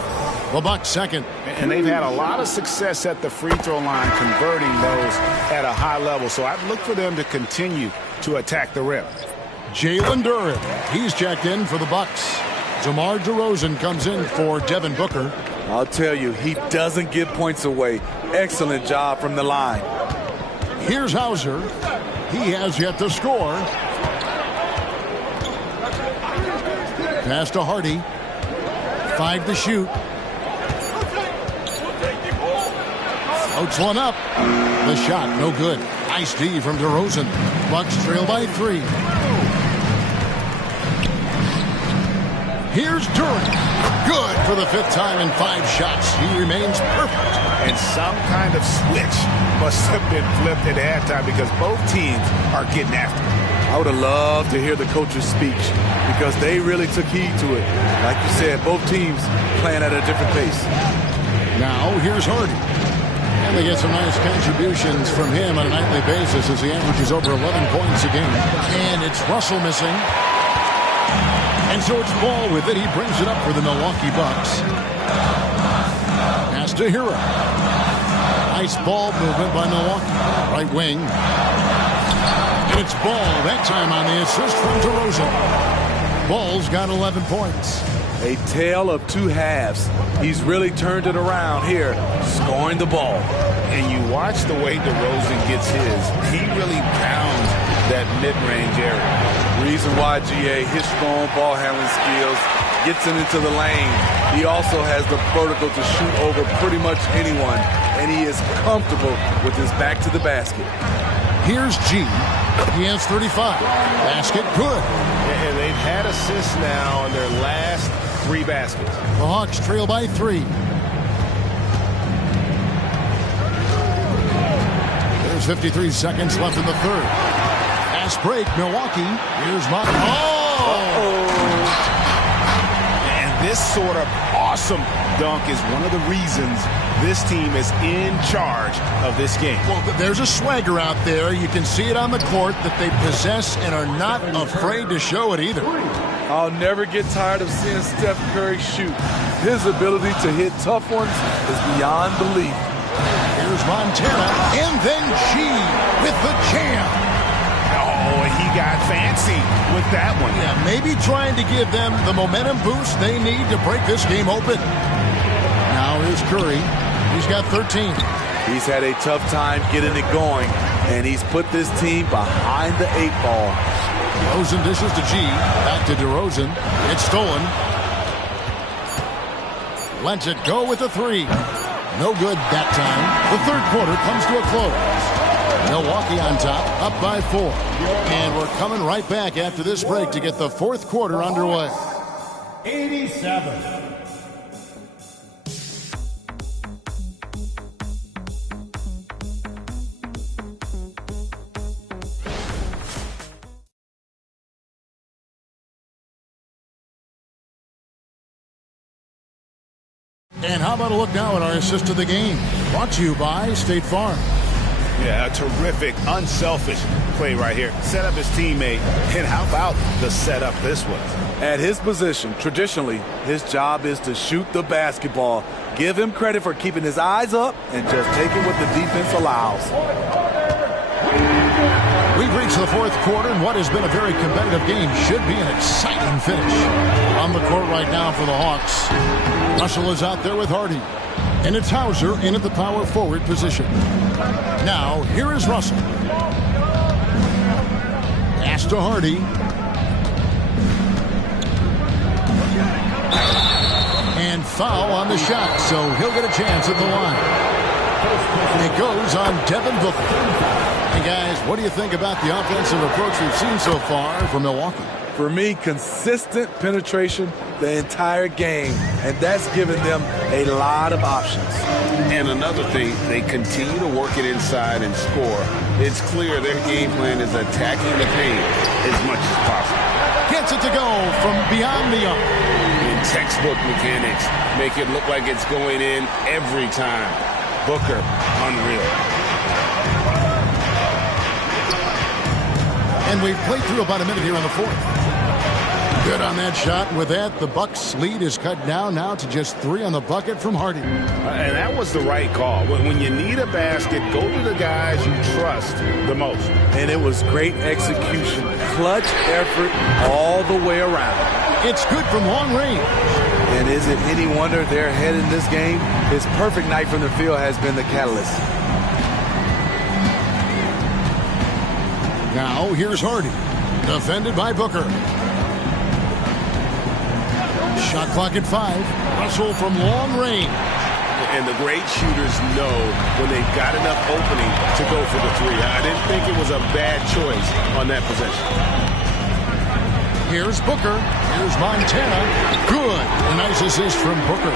The Bucks second. And they've had a lot of success at the free throw line, converting those at a high level. So I'd look for them to continue to attack the rim. Jalen Duren, he's checked in for the Bucks. DeMar DeRozan comes in for Devin Booker. I'll tell you, he doesn't give points away. Excellent job from the line. Here's Hauser. He has yet to score. Pass to Hardy. 5 to shoot. Floats one up. The shot, no good. Nice D from DeRozan. Bucks trail by 3. Here's Duren. Good for the 5th time in 5 shots. He remains perfect. And some kind of switch must have been flipped at halftime because both teams are getting after it. I would have loved to hear the coach's speech because they really took heed to it. Like you said, both teams playing at a different pace. Now here's Hardy. And they get some nice contributions from him on a nightly basis as he averages over 11 points a game. And it's Russell missing. And so it's Ball with it. He brings it up for the Milwaukee Bucks. Pass to Hero. Nice ball movement by Milwaukee. Right wing. And it's Ball, that time on the assist from DeRozan. Ball's got 11 points. A tale of 2 halves. He's really turned it around here, scoring the ball. And you watch the way DeRozan gets his. He really pounds that mid-range area. Reason why GA, his strong ball handling skills, gets him into the lane. He also has the vertical to shoot over pretty much anyone, and he is comfortable with his back to the basket. Here's G. He has 35. Basket good. And they've had assists now on their last 3 baskets. The Hawks trail by 3. There's 53 seconds left in the 3rd. Fast break, Milwaukee. Here's Monk. And this sort of awesome dunk is one of the reasons this team is in charge of this game. Well, there's a swagger out there. You can see it on the court that they possess and are not afraid to show it either. I'll never get tired of seeing Steph Curry shoot. His ability to hit tough ones is beyond belief. Here's Montana, and then G with the jam. Oh, and he got fancy with that one. Yeah, maybe trying to give them the momentum boost they need to break this game open. Now here's Curry. He's got 13. He's had a tough time getting it going, and he's put this team behind the 8 ball. DeRozan dishes to G. Back to DeRozan. It's stolen. Lets it go with the 3. No good that time. The third quarter comes to a close. Milwaukee on top, up by 4. And we're coming right back after this break to get the fourth quarter underway. 87. And how about a look now at our assist of the game? Brought to you by State Farm. Yeah, a terrific, unselfish play right here. Set up his teammate, and how about the setup this was? At his position, traditionally, his job is to shoot the basketball. Give him credit for keeping his eyes up and just taking what the defense allows. We've reached the fourth quarter, and what has been a very competitive game should be an exciting finish. On the court right now for the Hawks. Russell is out there with Hardy. And it's Hauser in at the power forward position. Now, here is Russell. Pass to Hardy. And foul on the shot, so he'll get a chance at the line. It goes on Devin Booker. Hey guys, what do you think about the offensive approach we've seen so far from Milwaukee? For me, consistent penetration the entire game, and that's given them a lot of options. And another thing, they continue to work it inside and score. It's clear their game plan is attacking the paint as much as possible. Gets it to go from beyond the arc. In textbook mechanics, make it look like it's going in every time. Booker, unreal. And we've played through about a minute here on the fourth. Good on that shot. With that, the Bucks' lead is cut down now to just 3 on the bucket from Hardy. And that was the right call. When you need a basket, go to the guys you trust the most. And it was great execution. Clutch effort all the way around. It's good from long range. And is it any wonder they're ahead in this game? His perfect night from the field has been the catalyst. Now, here's Hardy. Defended by Booker. Shot clock at 5. Russell from long range. And the great shooters know when they've got enough opening to go for the 3. I didn't think it was a bad choice on that possession. Here's Booker. Here's Montana. Good. A nice assist from Booker.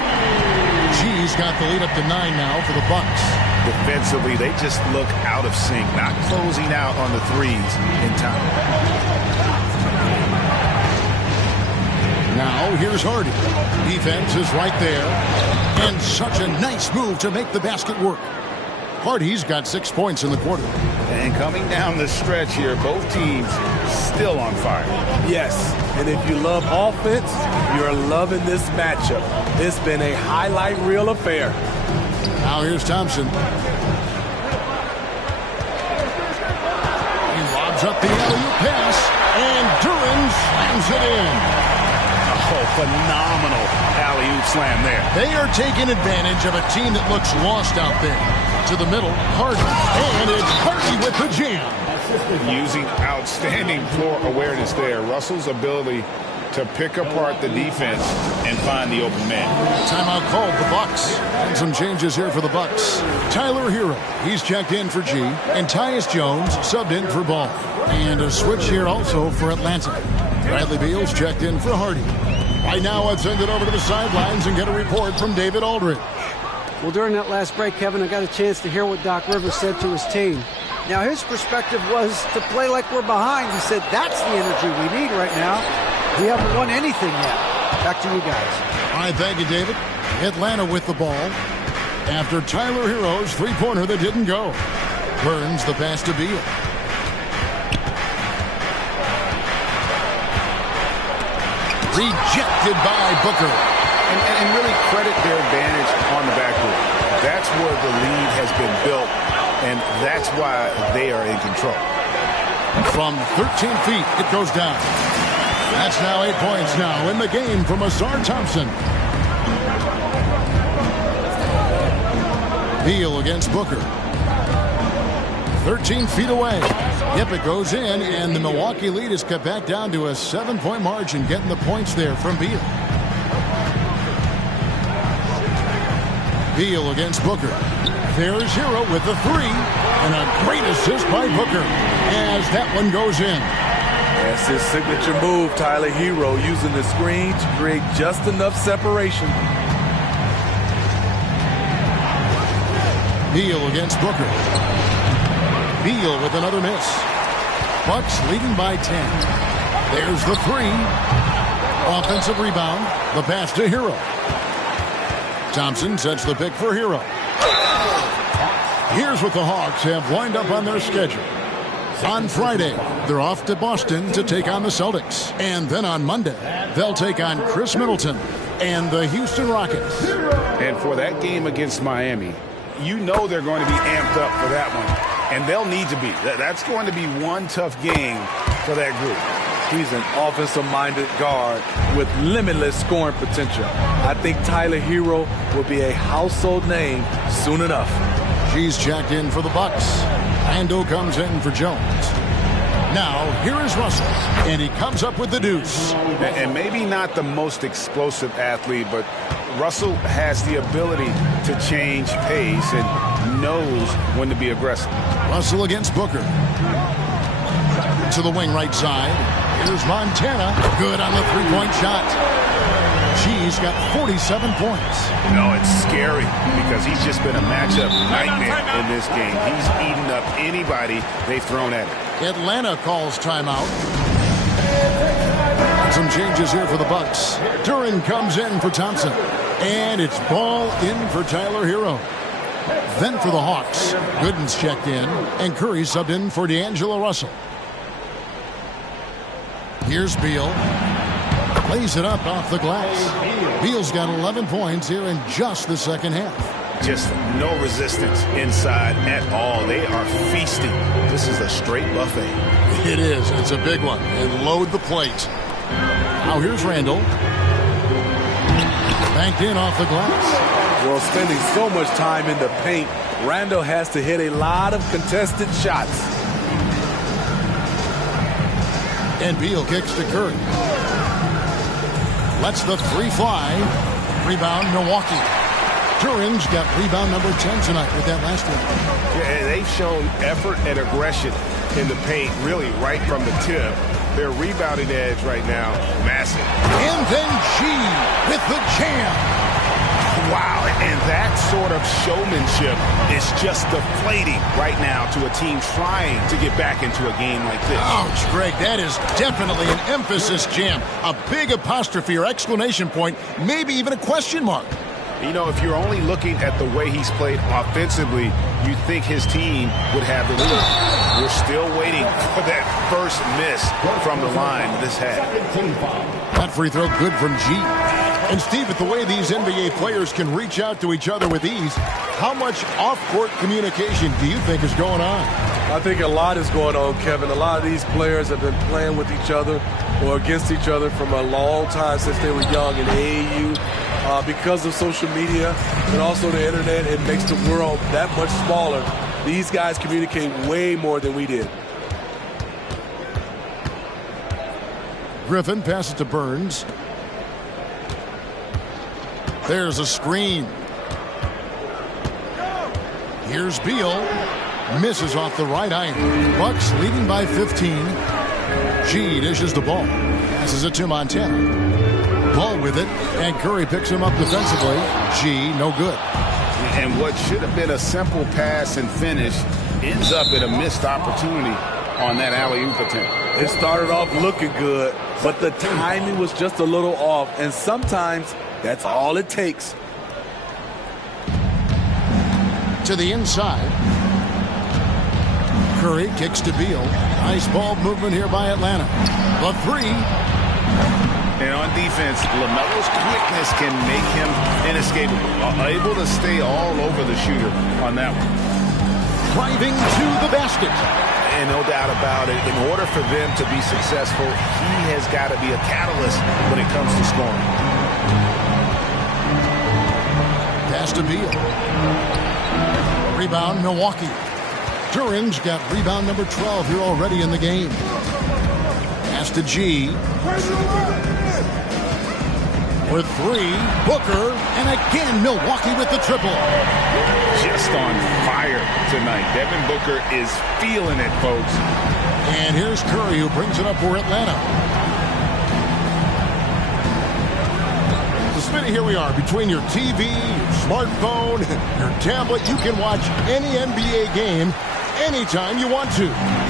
G's got the lead up to 9 now for the Bucks. Defensively, they just look out of sync, not closing out on the 3s in time. Now, here's Hardy. Defense is right there. And such a nice move to make the basket work. Hardy's got 6 points in the quarter. And coming down the stretch here, both teams still on fire. Yes, and if you love offense, you're loving this matchup. It's been a highlight reel affair. Now here's Thompson. He lobs up the alley-oop pass, and Duran slams it in. Oh, phenomenal alley-oop slam there. They are taking advantage of a team that looks lost out there. To the middle, Hardy, and it's Hardy with the jam. Using outstanding floor awareness there. Russell's ability to pick apart the defense and find the open man. Timeout called the Bucks. And some changes here for the Bucks. Tyler Hero, he's checked in for G, and Tyus Jones subbed in for Ball. And a switch here also for Atlanta. Bradley Beal's checked in for Hardy. Right now, let's send it over to the sidelines and get a report from David Aldridge. Well, during that last break, Kevin, I got a chance to hear what Doc Rivers said to his team. Now, his perspective was to play like we're behind. He said, that's the energy we need right now. We haven't won anything yet. Back to you guys. All right, thank you, David. Atlanta with the ball after Tyler Hero's three-pointer that didn't go. Burns the pass to Beal. Rejected by Booker. And really credit their advantage on the backboard. That's where the lead has been built, and that's why they are in control. From 13 feet, it goes down. That's now 8 points now in the game from Asar Thompson. Beal against Booker. 13 feet away. Yep, it goes in, and the Milwaukee lead is cut back down to a 7-point margin, getting the points there from Beal. Beal against Booker. There's Hero with the three, and a great assist by Booker as that one goes in. That's his signature move, Tyler Hero, using the screen to create just enough separation. Beal against Booker. Beal with another miss. Bucks leading by 10. There's the three. Offensive rebound. The pass to Hero. Thompson sets the pick for Hero. Here's what the Hawks have lined up on their schedule. On Friday, they're off to Boston to take on the Celtics. And then on Monday, they'll take on Chris Middleton and the Houston Rockets. And for that game against Miami, you know they're going to be amped up for that one. And they'll need to be. That's going to be one tough game for that group. He's an offensive-minded guard with limitless scoring potential. I think Tyler Hero will be a household name soon enough. She's checked in for the Bucks. Randle comes in for Jones. Now, here is Russell, and he comes up with the deuce. And maybe not the most explosive athlete, but Russell has the ability to change pace and knows when to be aggressive. Russell against Booker. To the wing right side. Here's Montana. Good on the three-point shot. She's got 47 points. No, it's scary because he's just been a matchup nightmare in this game. He's eaten up anybody they've thrown at him. Atlanta calls timeout. Some changes here for the Bucks. Duran comes in for Thompson. And it's ball in for Tyler Hero. Then for the Hawks, Gooden's checked in, and Curry subbed in for D'Angelo Russell. Here's Beal. Lays it up off the glass. Beal's got 11 points here in just the second half. Just no resistance inside at all. They are feasting. This is a straight buffet. It is. It's a big one. And load the plate. Now here's Randle. Banked in off the glass. Well, spending so much time in the paint, Randle has to hit a lot of contested shots. And Beal kicks to Curry. Lets the three fly. Rebound, Milwaukee. Duran's got rebound number 10 tonight with that last one. Yeah, they've shown effort and aggression in the paint, really right from the tip. Their rebounding edge right now, massive. And then G with the jam. Wow, and that sort of showmanship is just deflating right now to a team trying to get back into a game like this. Ouch, Greg, that is definitely an emphasis jam. A big apostrophe or exclamation point, maybe even a question mark. You know, if you're only looking at the way he's played offensively, you think his team would have the lead. We're still waiting for that first miss from the line this half. That free throw good from G. And Steve, with the way these NBA players can reach out to each other with ease, how much off-court communication do you think is going on? I think a lot is going on, Kevin. A lot of these players have been playing with each other or against each other from a long time since they were young in AAU. Because of social media and also the internet, it makes the world that much smaller. These guys communicate way more than we did. Griffin passes to Burns. There's a screen. Here's Beal. Misses off the right iron. Bucks leading by 15. G dishes the ball. Passes it to Montana. Ball with it. And Curry picks him up defensively. G, no good. And what should have been a simple pass and finish ends up in a missed opportunity on that alley-oop attempt. It started off looking good, but the timing was just a little off, and sometimes that's all it takes. To the inside. Curry kicks to Beal. Nice ball movement here by Atlanta. The three. And on defense, LaMelo's quickness can make him inescapable. Able to stay all over the shooter on that one. Driving to the basket. And no doubt about it, in order for them to be successful, he has got to be a catalyst when it comes to scoring. Pass to Beal. Rebound, Milwaukee. Turing's got rebound number 12 here already in the game. Pass to G. With three, Booker, and again Milwaukee with the triple. Just on fire tonight. Devin Booker is feeling it, folks. And here's Curry who brings it up for Atlanta. So, Smitty, here we are between your TV, your smartphone, your tablet. You can watch any NBA game anytime you want to.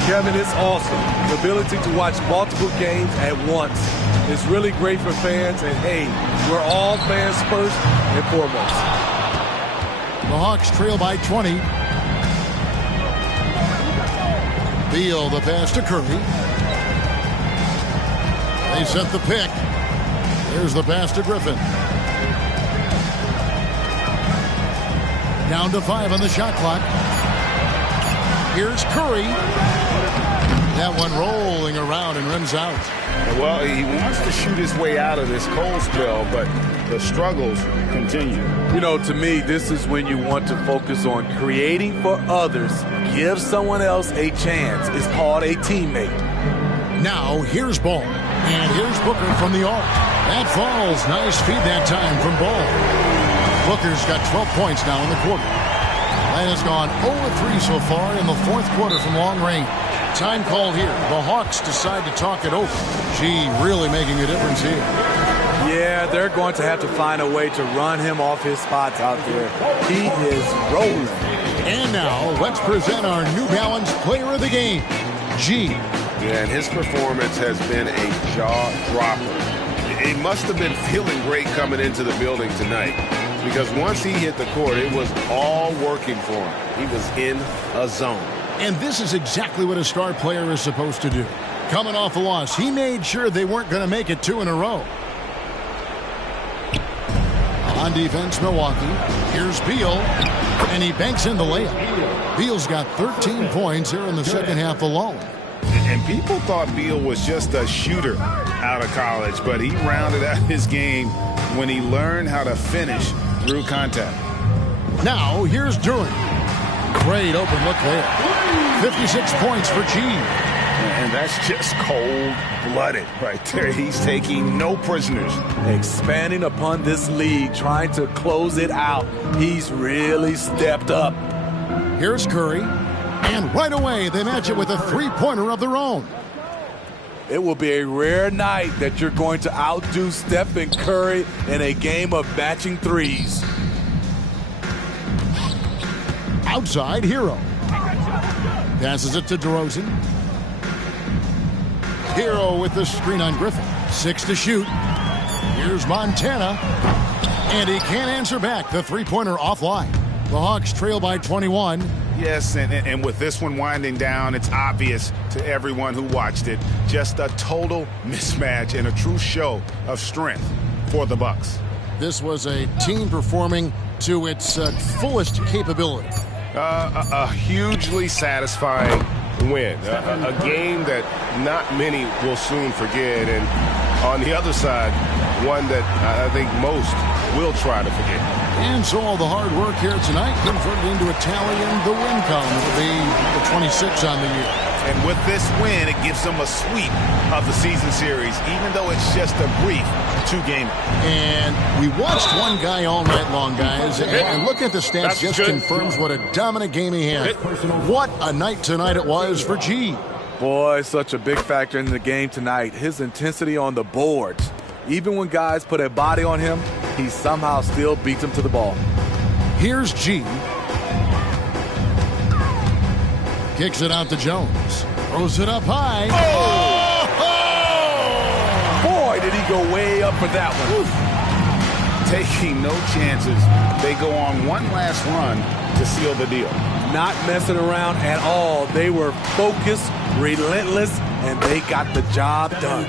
Kevin, it's awesome. The ability to watch multiple games at once. It's really great for fans, and hey, we're all fans first and foremost. The Hawks trail by 20. Beal, the pass to Curry. They set the pick. There's the pass to Griffin. Down to 5 on the shot clock. Here's Curry. That one rolling around and runs out. Well, he wants to shoot his way out of this cold spell, but the struggles continue. You know, to me, this is when you want to focus on creating for others. Give someone else a chance. It's called a teammate. Now, here's Ball. And here's Booker from the arc. That falls. Nice feed that time from Ball. Booker's got 12 points now in the quarter. Atlanta's gone 0-3 so far in the fourth quarter from long range. Time called here. The Hawks decide to talk it over. Gee, really making a difference here. Yeah, they're going to have to find a way to run him off his spots out there. He is rolling. And now, let's present our New Balance player of the game, G. Yeah, and his performance has been a jaw-dropper. He must have been feeling great coming into the building tonight, because once he hit the court, it was all working for him. He was in a zone. And this is exactly what a star player is supposed to do. Coming off a loss, he made sure they weren't going to make it 2 in a row. On defense, Milwaukee. Here's Beal, and he banks in the layup. Beal's got 13 points here in the second half alone. And people thought Beal was just a shooter out of college, but he rounded out his game when he learned how to finish through contact. Now, here's Duran. Great open look there. 56 points for G. And that's just cold-blooded right there. He's taking no prisoners. Expanding upon this lead, trying to close it out. He's really stepped up. Here's Curry. And right away, they match it with a three-pointer of their own. It will be a rare night that you're going to outdo Stephen Curry in a game of matching threes. Outside, Hero. Passes it to DeRozan. Hero with the screen on Griffin. 6 to shoot. Here's Montana. And he can't answer back. The three-pointer offline. The Hawks trail by 21. Yes, and with this one winding down, it's obvious to everyone who watched it. Just a total mismatch and a true show of strength for the Bucks. This was a team performing to its fullest capability. A hugely satisfying win. A game that not many will soon forget. And on the other side, one that I think most will try to forget. And so all the hard work here tonight converted into a tally in the win column. It'll be the 26 on the year. And with this win, it gives them a sweep of the season series, even though it's just a brief 2-game. And we watched one guy all night long, guys. And look at the stats, just confirms what a dominant game he had. What a night tonight it was for G. Boy, such a big factor in the game tonight. His intensity on the boards. Even when guys put a body on him, he somehow still beats them to the ball. Here's G. Kicks it out to Jones. Throws it up high. Boy, did he go way up for that one. Taking no chances. They go on one last run to seal the deal. Not messing around at all. They were focused, relentless, and they got the job done.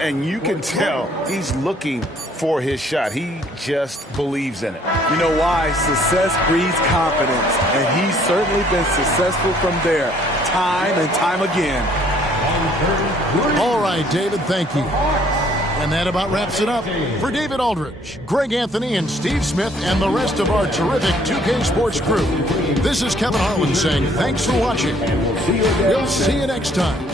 And you can tell he's looking for his shot. He just believes in it. You know why? Success breeds confidence, and he's certainly been successful from there, time and time again. All right, David, thank you. And that about wraps it up. For David Aldridge, Greg Anthony, and Steve Smith, and the rest of our terrific 2K Sports crew, this is Kevin Harlan saying thanks for watching. We'll see you next time.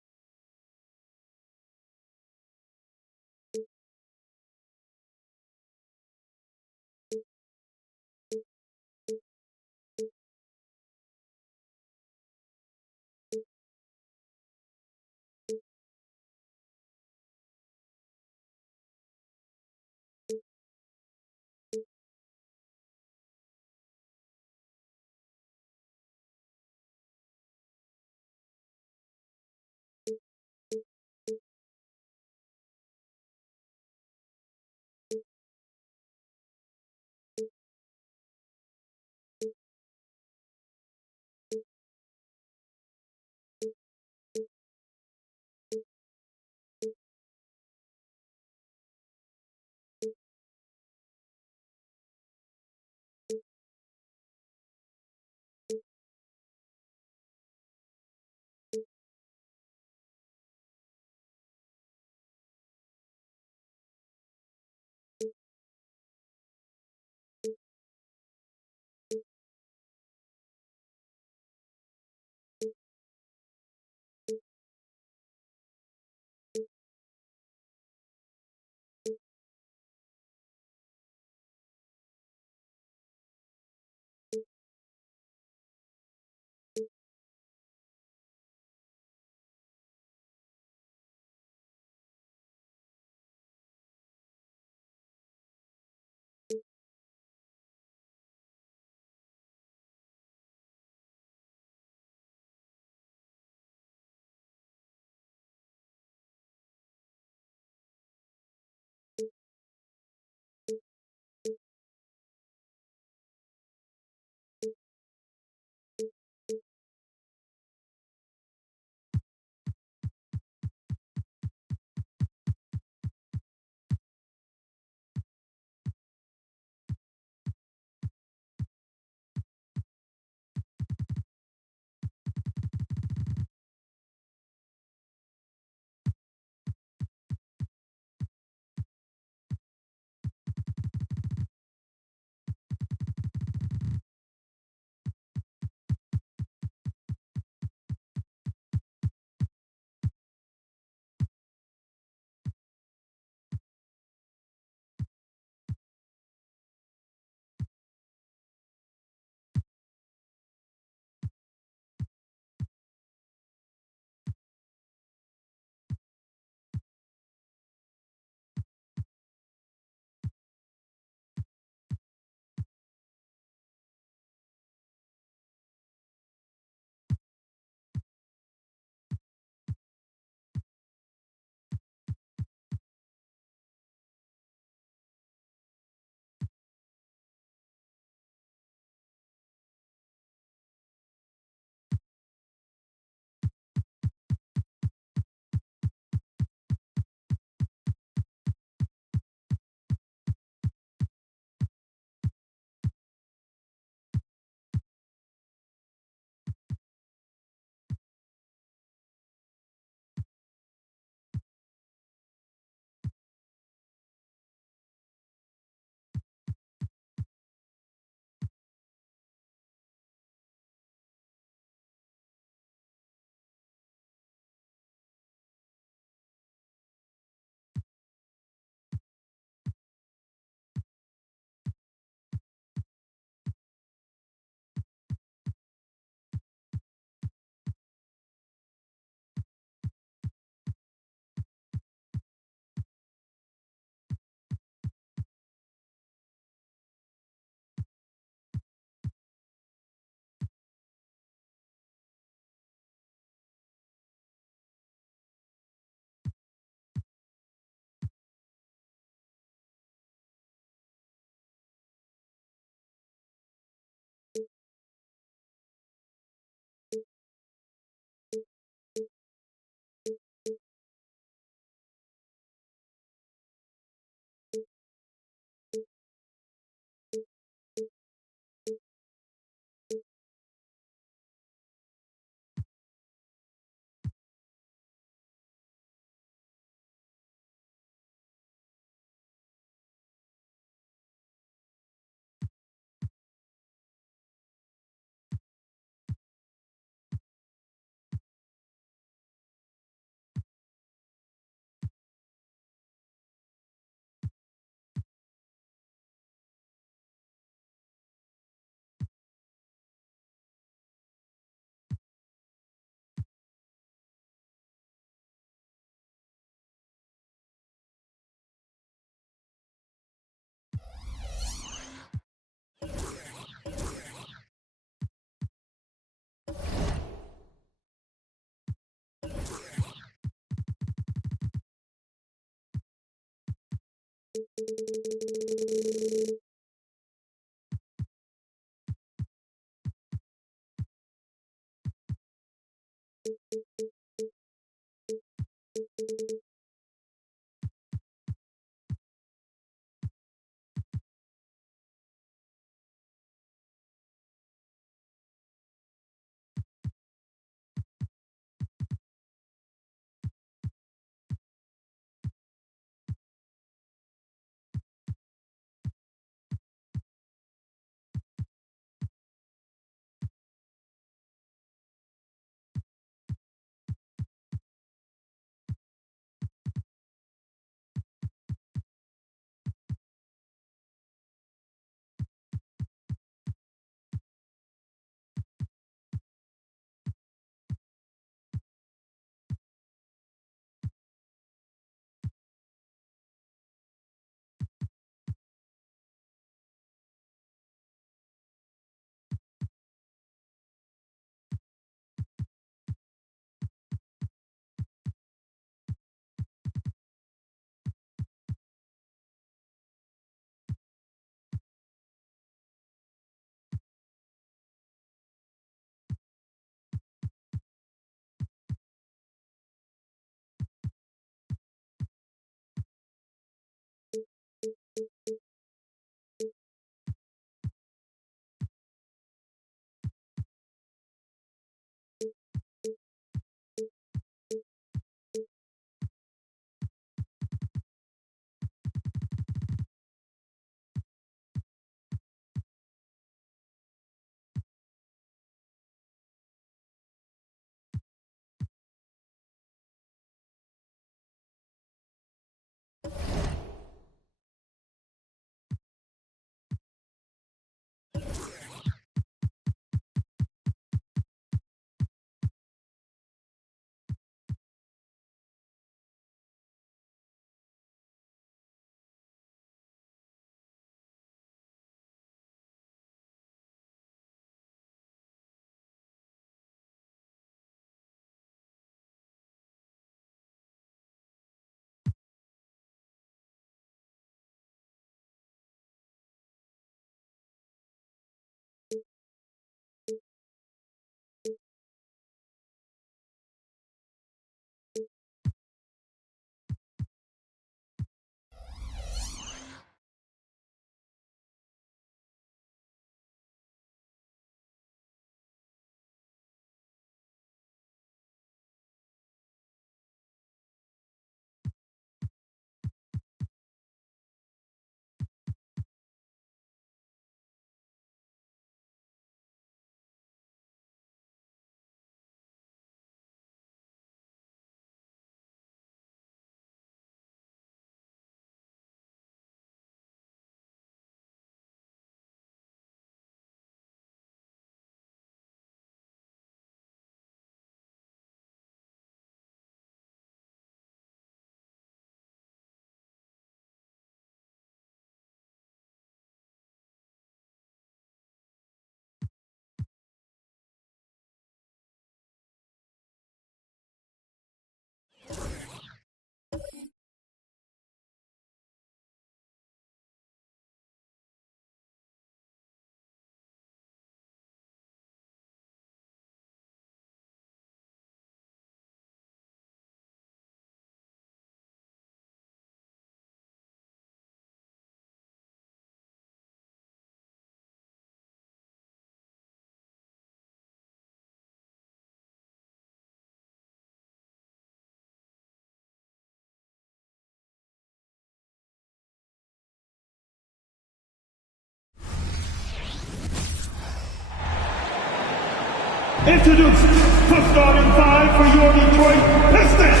Introduce the starting five for your Detroit Pistons.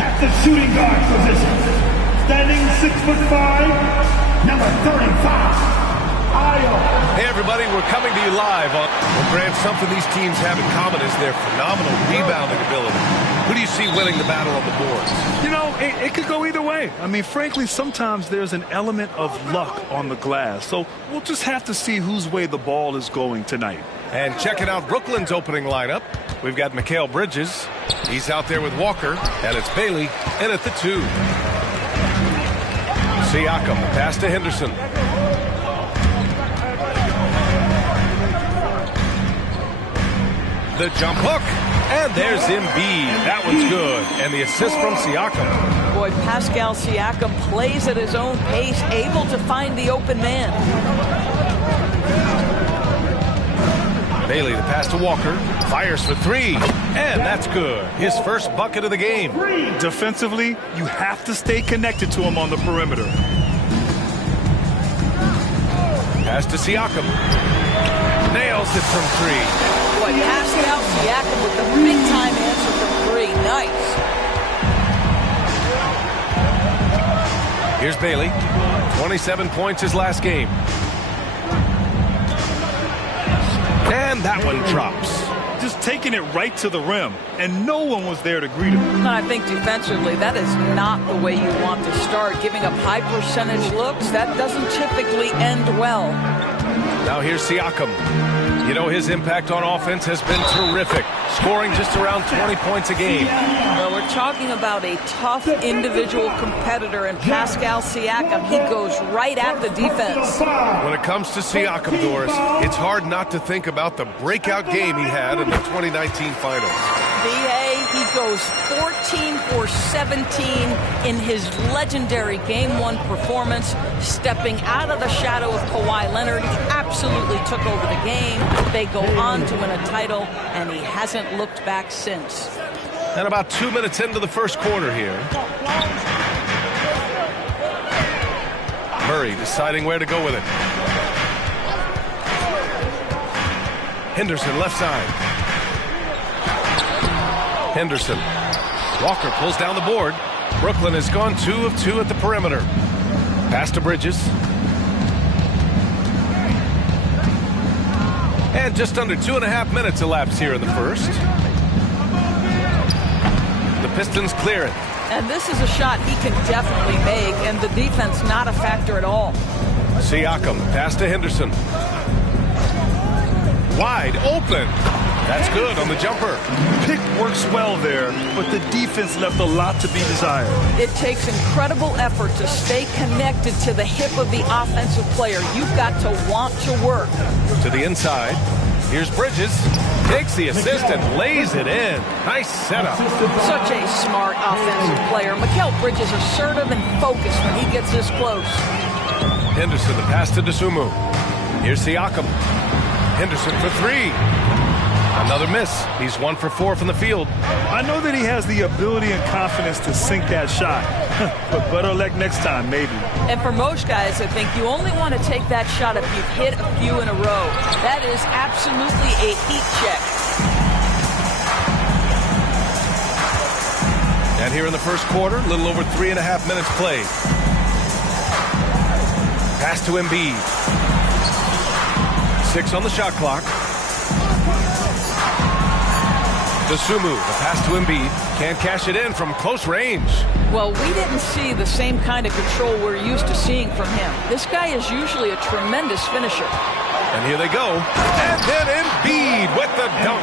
At the shooting guard position, standing 6'5", number 35. Hey everybody, we're coming to you live on... Well, Grant, something these teams have in common is their phenomenal rebounding ability. Who do you see winning the battle on the boards? You know, it could go either way. I mean, frankly, sometimes there's an element of luck on the glass. So we'll just have to see whose way the ball is going tonight. And checking out Brooklyn's opening lineup, we've got Mikal Bridges. He's out there with Walker, and it's Bailey in at the 2. Siakam, pass to Henderson. The jump hook, and there's Embiid. That one's good. And the assist from Siakam. Boy, Pascal Siakam plays at his own pace, able to find the open man. Bailey, the pass to Walker, fires for 3, and that's good. His first bucket of the game. Defensively, you have to stay connected to him on the perimeter. Pass to Siakam. Nails it from 3. Boy, Pascal Siakam with the big-time answer from 3. Nice. Here's Bailey. 27 points his last game. And that one drops. Just taking it right to the rim, and no one was there to greet him. I think defensively, that is not the way you want to start. Giving up high percentage looks, that doesn't typically end well. Now here's Siakam. You know, his impact on offense has been terrific, scoring just around 20 points a game. Well, we're talking about a tough individual competitor in Pascal Siakam. He goes right at the defense. When it comes to Siakam, Doris, it's hard not to think about the breakout game he had in the 2019 finals. B.A., he goes 14 for 17 in his legendary Game 1 performance, stepping out of the shadow of Kawhi Leonard. He absolutely took over the game. They go on to win a title, and he hasn't looked back since. And about 2 minutes into the first quarter here. Murray deciding where to go with it. Henderson left side. Henderson. Walker pulls down the board. Brooklyn has gone 2 of 2 at the perimeter. Pass to Bridges. And just under 2.5 minutes elapsed here in the first. The Pistons clear it. And this is a shot he can definitely make, and the defense not a factor at all. Siakam, pass to Henderson. Wide open. That's good on the jumper. Pick works well there, but the defense left a lot to be desired. It takes incredible effort to stay connected to the hip of the offensive player. You've got to want to work. To the inside. Here's Bridges. Takes the assist and lays it in. Nice setup. Such a smart offensive player. Mikal Bridges assertive and focused when he gets this close. Henderson, the pass to Dosunmu. Here's Siakam. Henderson for 3. Another miss. He's 1 for 4 from the field. I know that he has the ability and confidence to sink that shot, but better luck next time, maybe. And for most guys, I think you only want to take that shot if you've hit a few in a row. That is absolutely a heat check. And here in the first quarter, a little over 3.5 minutes played. Pass to Embiid. 6 on the shot clock. Dosunmu, the pass to Embiid, can't cash it in from close range. Well, we didn't see the same kind of control we're used to seeing from him. This guy is usually a tremendous finisher. And here they go. And then Embiid with the dunk.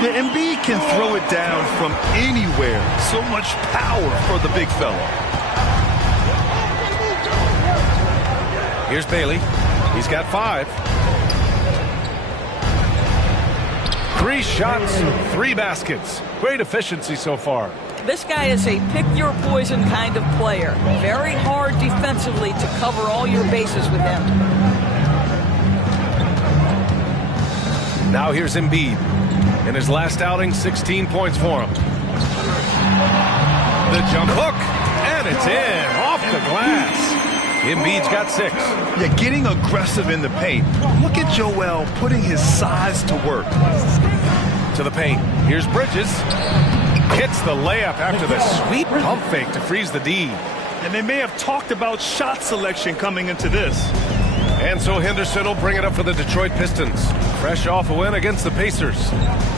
Yeah, Embiid can throw it down from anywhere. So much power for the big fella. Here's Bailey. He's got 5. 3 shots, 3 baskets. Great efficiency so far. This guy is a pick-your-poison kind of player. Very hard defensively to cover all your bases with him. Now here's Embiid. In his last outing, 16 points for him. The jump hook, and it's in, off the glass. Embiid's got 6. Yeah, getting aggressive in the paint. Look at Joel putting his size to work. To the paint. Here's Bridges. Hits the layup after the sweet pump fake to freeze the D. And they may have talked about shot selection coming into this. And so Henderson will bring it up for the Detroit Pistons. Fresh off a win against the Pacers.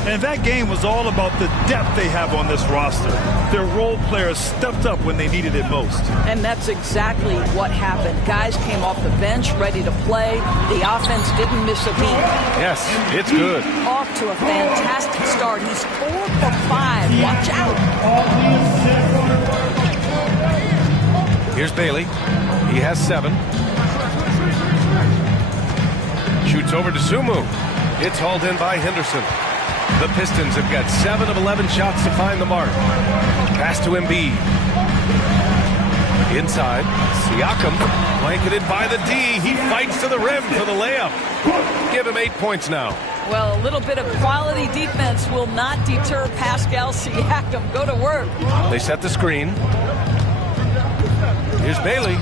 And that game was all about the depth they have on this roster. Their role players stepped up when they needed it most. And that's exactly what happened. Guys came off the bench ready to play. The offense didn't miss a beat. Yes, it's good. Off to a fantastic start. He's 4 for 5. Watch out. Here's Bailey. He has 7. Shoots over to Sumu. It's hauled in by Henderson. The Pistons have got 7 of 11 shots to find the mark. Pass to Embiid. Inside. Siakam blanketed by the D. He fights to the rim for the layup. Give him 8 points now. Well, a little bit of quality defense will not deter Pascal Siakam. Go to work. They set the screen. Here's Bailey.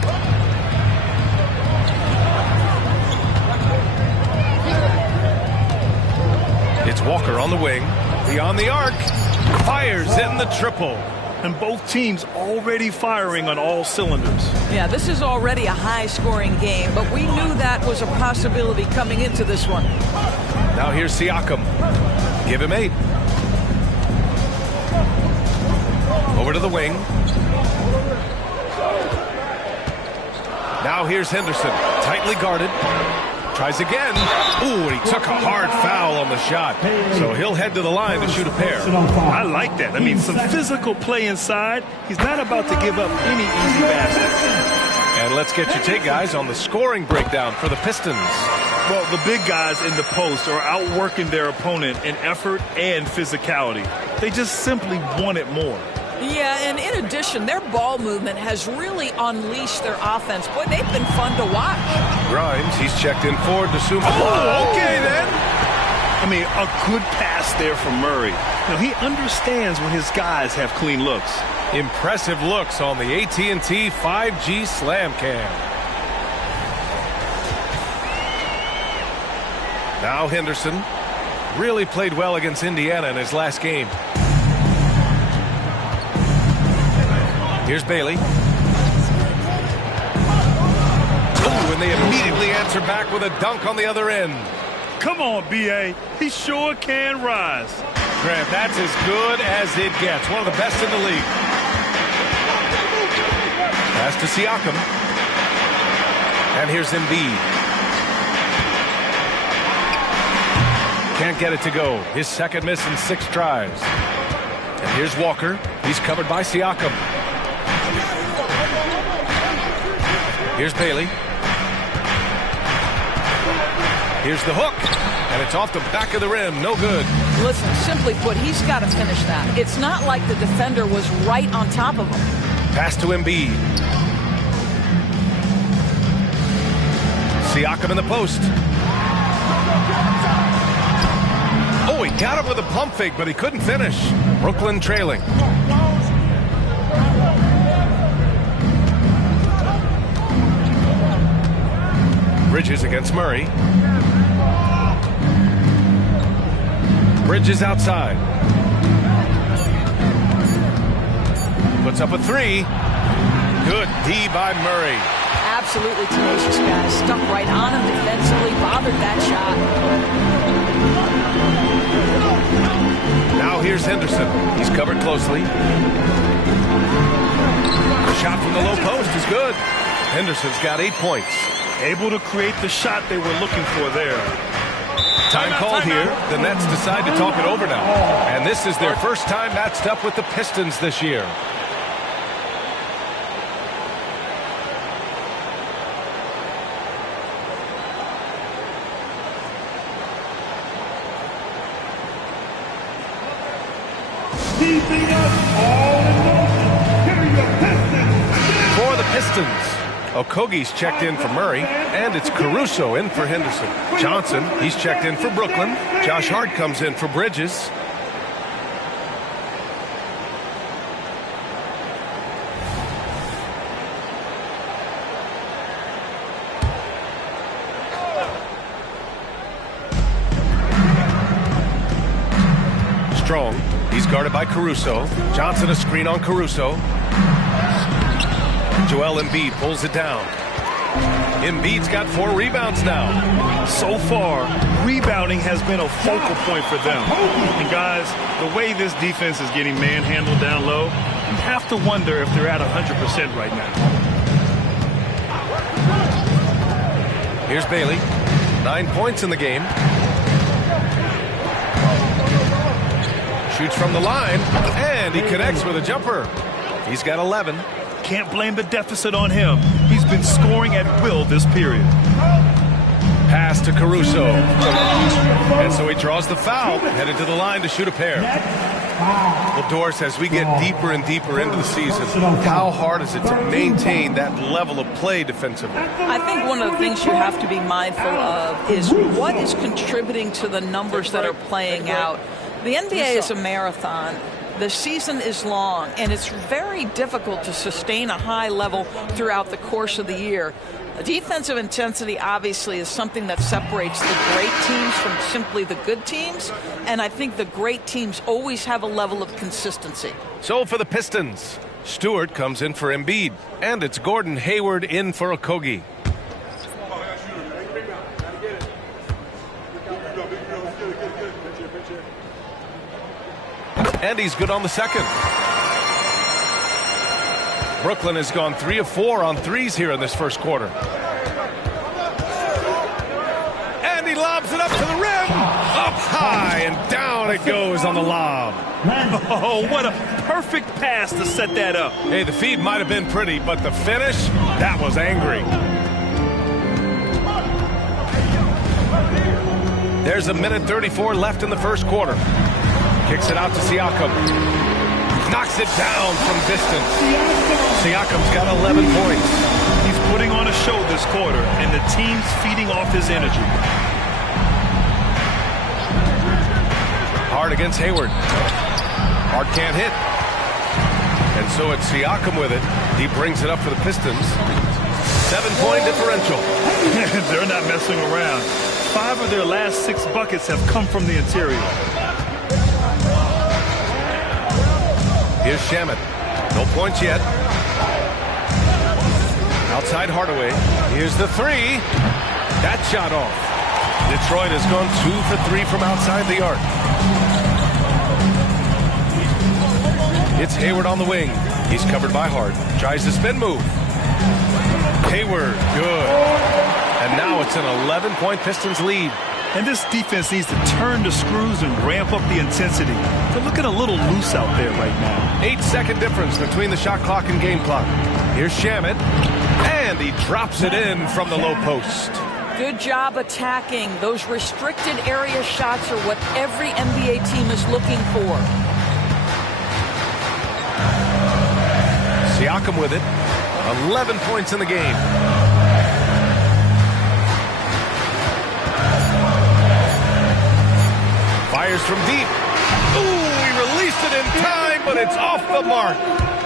It's Walker on the wing. Beyond the arc. Fires in the triple. And both teams already firing on all cylinders. Yeah, this is already a high-scoring game, but we knew that was a possibility coming into this one. Now here's Siakam. Give him 8. Over to the wing. Now here's Henderson. Tightly guarded. Tries again. Ooh, and he took a hard foul on the shot. So he'll head to the line to shoot a pair. I like that. I mean, some physical play inside. He's not about to give up any easy baskets. And let's get your take, guys, on the scoring breakdown for the Pistons. Well, the big guys in the post are outworking their opponent in effort and physicality. They just simply want it more. Yeah, and in addition, their ball movement has really unleashed their offense. Boy, they've been fun to watch. Grimes, he's checked in forward to Sumo. Oh, okay then. I mean, a good pass there from Murray. You know, he understands when his guys have clean looks. Impressive looks on the AT&T 5G Slam Cam. Now Henderson really played well against Indiana in his last game. Here's Bailey. Ooh, and they immediately answer back with a dunk on the other end. Come on, B.A. He sure can rise. Grant, that's as good as it gets. One of the best in the league. Pass to Siakam. And here's Embiid. Can't get it to go. His second miss in 6 tries. And here's Walker. He's covered by Siakam. Here's Bailey. Here's the hook. And it's off the back of the rim. No good. Listen, simply put, he's got to finish that. It's not like the defender was right on top of him. Pass to Embiid. Siakam in the post. Oh, he got him with a pump fake, but he couldn't finish. Brooklyn trailing. Bridges against Murray. Bridges outside. Puts up a 3. Good D by Murray. Absolutely tenacious, guys. Stuck right on him defensively, bothered that shot. Now here's Henderson. He's covered closely. The shot from the low post is good. Henderson's got 8 points. Able to create the shot they were looking for there. Time called here. The Nets decide to talk it over now. And this is their first time matched up with the Pistons this year. For the Pistons, Okogie's checked in for Murray, and it's Caruso in for Henderson. Johnson, he's checked in for Brooklyn. Josh Hart comes in for Bridges. Strong. He's guarded by Caruso. Johnson a screen on Caruso. Joel Embiid pulls it down. Embiid's got 4 rebounds now. So far, rebounding has been a focal point for them. And guys, the way this defense is getting manhandled down low, you have to wonder if they're at 100% right now. Here's Bailey. 9 points in the game. Shoots from the line, and he connects with a jumper. He's got 11. Can't blame the deficit on him. He's been scoring at will this period. Pass to Caruso. And so he draws the foul, headed to the line to shoot a pair. Well, Doris, as we get deeper and deeper into the season, how hard is it to maintain that level of play defensively? I think one of the things you have to be mindful of is what is contributing to the numbers that are playing out. The NBA is a marathon. The season is long, and it's very difficult to sustain a high level throughout the course of the year. Defensive intensity obviously is something that separates the great teams from simply the good teams, and I think the great teams always have a level of consistency. So for the Pistons, Stewart comes in for Embiid, and it's Gordon Hayward in for Okogie. And he's good on the second. Brooklyn has gone 3 of 4 on threes here in this first quarter. And he lobs it up to the rim. Up high and down it goes on the lob. Oh, what a perfect pass to set that up. Hey, the feed might have been pretty, but the finish, that was angry. There's a minute 34 left in the first quarter. Kicks it out to Siakam. Knocks it down from distance. Siakam's got 11 points. He's putting on a show this quarter, and the team's feeding off his energy. Hard against Hayward. Hard can't hit. And so it's Siakam with it. He brings it up for the Pistons. 7-point differential. They're not messing around. 5 of their last 6 buckets have come from the interior. Here's Shamet. No points yet. Outside Hardaway. Here's the 3. That shot off. Detroit has gone 2 for 3 from outside the arc. It's Hayward on the wing. He's covered by Hart. Tries the spin move. Hayward, good. And now it's an 11-point Pistons lead. And this defense needs to turn the screws and ramp up the intensity. They're looking a little loose out there right now. 8-second difference between the shot clock and game clock. Here's Shamet. And he drops it in from the low post. Good job attacking. Those restricted area shots are what every NBA team is looking for. Siakam with it. 11 points in the game. Fires from deep. Ooh, he released it in time, but it's off the mark.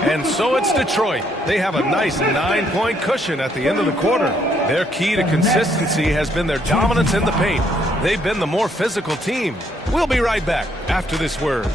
And so it's Detroit. They have a nice 9-point cushion at the end of the quarter. Their key to consistency has been their dominance in the paint. They've been the more physical team. We'll be right back after this word.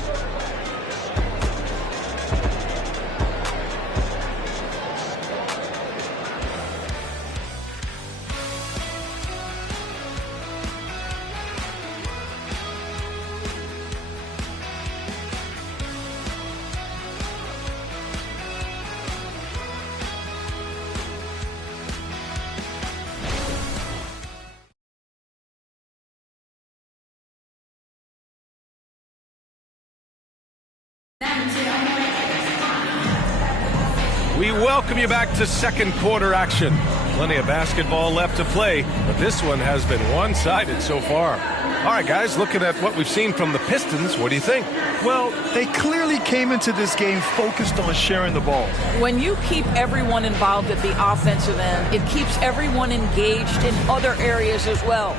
We welcome you back to second quarter action. Plenty of basketball left to play, but this one has been one-sided so far. All right, guys, looking at what we've seen from the Pistons, what do you think? Well, they clearly came into this game focused on sharing the ball. When you keep everyone involved at the offensive end, it keeps everyone engaged in other areas as well.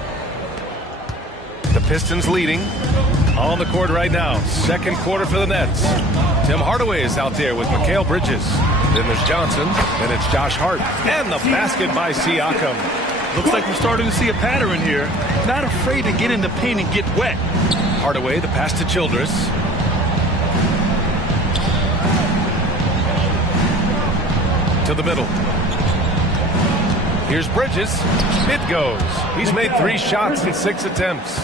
The Pistons leading on the court right now. Second quarter for the Nets. Tim Hardaway is out there with Mikal Bridges. Then there's Johnson. Then it's Josh Hart. And the basket by Siakam. Looks like we're starting to see a pattern here. Not afraid to get in the paint and get wet. Hardaway, the pass to Childress. To the middle. Here's Bridges. It goes. He's made 3 shots in 6 attempts.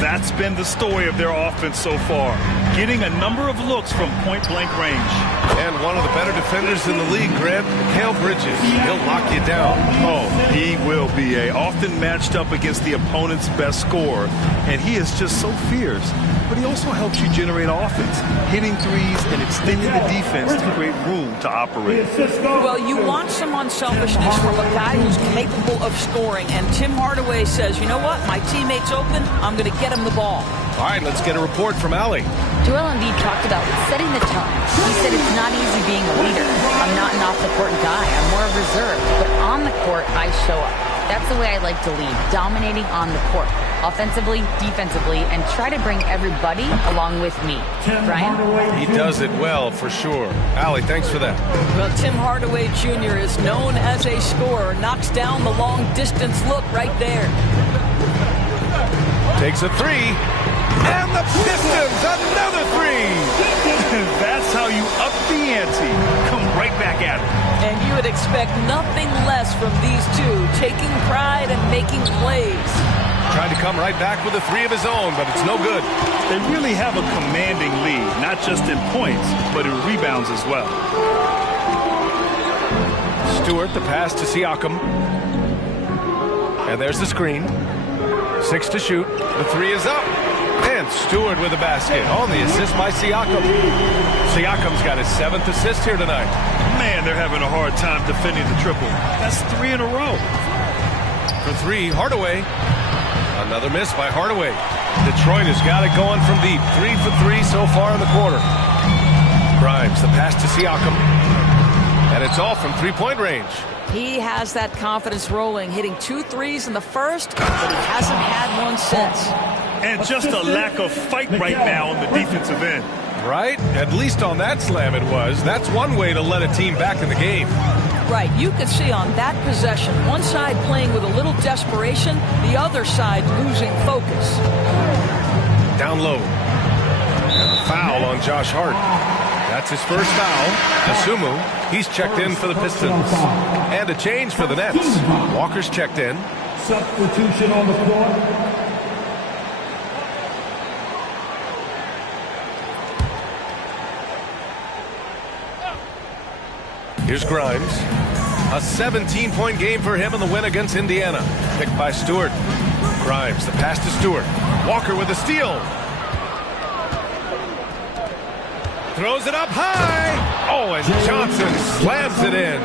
That's been the story of their offense so far, getting a number of looks from point-blank range. And one of the better defenders in the league, Grant, Mikal Bridges. He'll lock you down. Oh, he will be often matched up against the opponent's best scorer, and he is just so fierce. But he also helps you generate offense, hitting threes and extending the defense to create room to operate. Well, you want some unselfishness from a guy who's capable of scoring, and Tim Hardaway says, you know what, my teammate's open, I'm going to get him the ball. All right, let's get a report from Allie. Joel Embiid talked about setting the tone. He said it's not easy being a leader. I'm not an off-the-court guy. I'm more reserved. But on the court, I show up. That's the way I like to lead, dominating on the court, offensively, defensively, and try to bring everybody along with me. Brian? He does it well, for sure. Allie, thanks for that. Well, Tim Hardaway Jr. is known as a scorer. Knocks down the long-distance look right there. Takes a 3. And the Pistons, another 3. That's how you up the ante. Come right back at it. And you would expect nothing less from these two, taking pride and making plays. Tried to come right back with a 3 of his own, but it's no good. They really have a commanding lead, not just in points, but in rebounds as well. Stewart, the pass to Siakam. And there's the screen. 6 to shoot. The 3 is up. And Stewart with a basket on the assist by Siakam. Siakam's got his 7th assist here tonight. Man, they're having a hard time defending the triple. That's 3 in a row. For 3, Hardaway. Another miss by Hardaway. Detroit has got it going from deep. 3 for 3 so far in the quarter. Grimes, the pass to Siakam. And it's all from 3-point range. He has that confidence rolling, hitting 2 threes in the first, but he hasn't had one since. And just a lack of fight right now on the defensive end. Right? At least on that slam it was. That's one way to let a team back in the game. Right. You could see on that possession, one side playing with a little desperation, the other side losing focus. Down low. And a foul on Josh Hart. That's his first foul. Asumu, he's checked in for the Pistons. And a change for the Nets. Walker's checked in. Substitution on the floor. Here's Grimes. A 17-point game for him in the win against Indiana. Picked by Stewart. Grimes, the pass to Stewart. Walker with a steal. Throws it up high. Oh, and Johnson slams it in.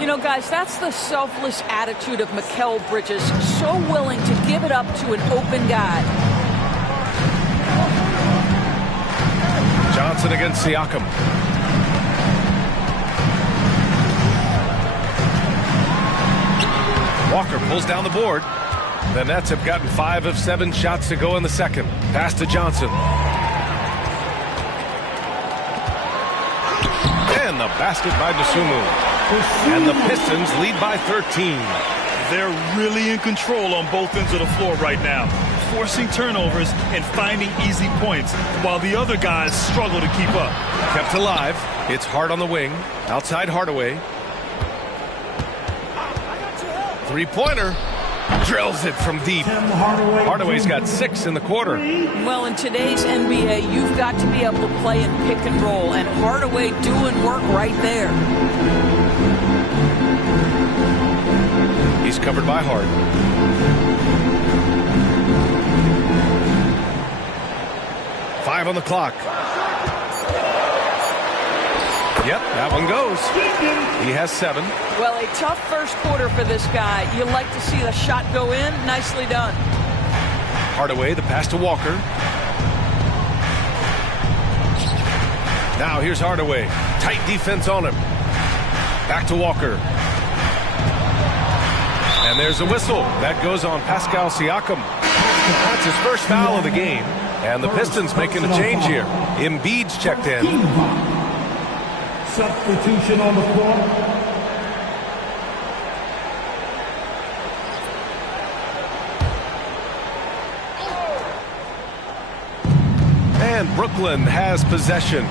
You know, guys, that's the selfless attitude of Mikal Bridges. So willing to give it up to an open guy. Johnson against Siakam. Walker pulls down the board. The Nets have gotten 5 of 7 shots to go in the second. Pass to Johnson. And the basket by Dosunmu. And the Pistons lead by 13. They're really in control on both ends of the floor right now, forcing turnovers and finding easy points, while the other guys struggle to keep up. Kept alive. It's Hart on the wing. Outside Hardaway. Three-pointer. Drills it from deep. Hardaway's got 6 in the quarter. Well, in today's NBA, you've got to be able to play in pick and roll, and Hardaway doing work right there. He's covered by Hart. Five on the clock. Yep, that one goes. He has 7. Well, a tough first quarter for this guy. You like to see the shot go in. Nicely done. Hardaway, the pass to Walker. Now here's Hardaway. Tight defense on him. Back to Walker. And there's a whistle. That goes on Pascal Siakam. That's his first foul of the game. And the Pistons making a change here. Embiid's checked in. Substitution on the floor. And Brooklyn has possession.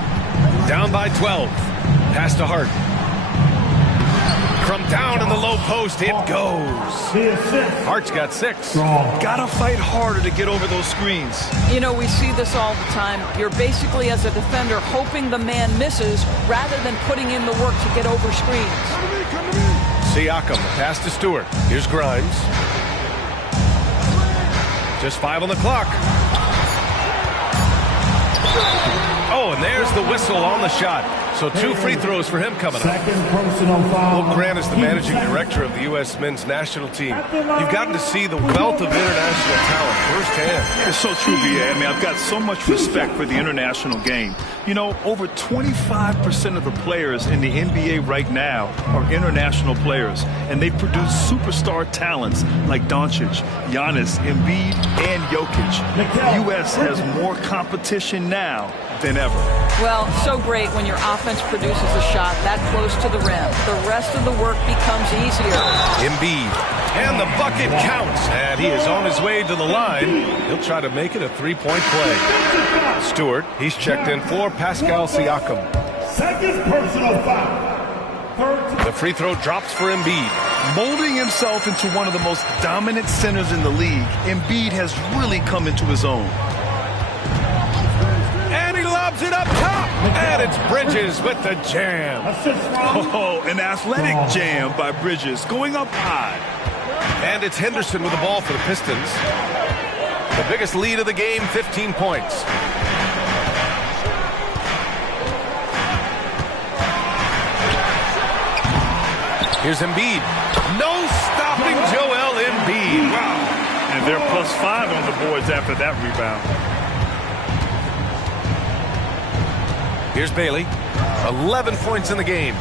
Down by 12. Pass to Hart. From down in the low post, it goes. Hart's got 6. Gotta fight harder to get over those screens. You know, we see this all the time. You're basically, as a defender, hoping the man misses rather than putting in the work to get over screens. Siakam, pass to Stewart. Here's Grimes. Just 5 on the clock. Oh, and there's the whistle on the shot. So 2 free throws for him coming up. Well, Grant is the managing director of the U.S. men's national team. You've gotten to see the wealth of international talent firsthand. It's so true, B.A. I mean, I've got so much respect for the international game. You know, over 25% of the players in the NBA right now are international players, and they produce superstar talents like Doncic, Giannis, Embiid, and Jokic. The U.S. has more competition now than ever. Well, so great when your offense produces a shot that close to the rim. The rest of the work becomes easier. Embiid, and the bucket counts, and he is on his way to the line. He'll try to make it a 3-point play. Stewart, he's checked in for Pascal Siakam. Second personal foul. The free throw drops for Embiid. Molding himself into one of the most dominant centers in the league, Embiid has really come into his own. It up top, and it's Bridges with the jam. Oh, an athletic jam by Bridges, going up high. And it's Henderson with the ball for the Pistons. The biggest lead of the game, 15 points. Here's Embiid. No stopping Joel Embiid. Wow. And they're +5 on the boards after that rebound. Here's Bailey. 11 points in the game.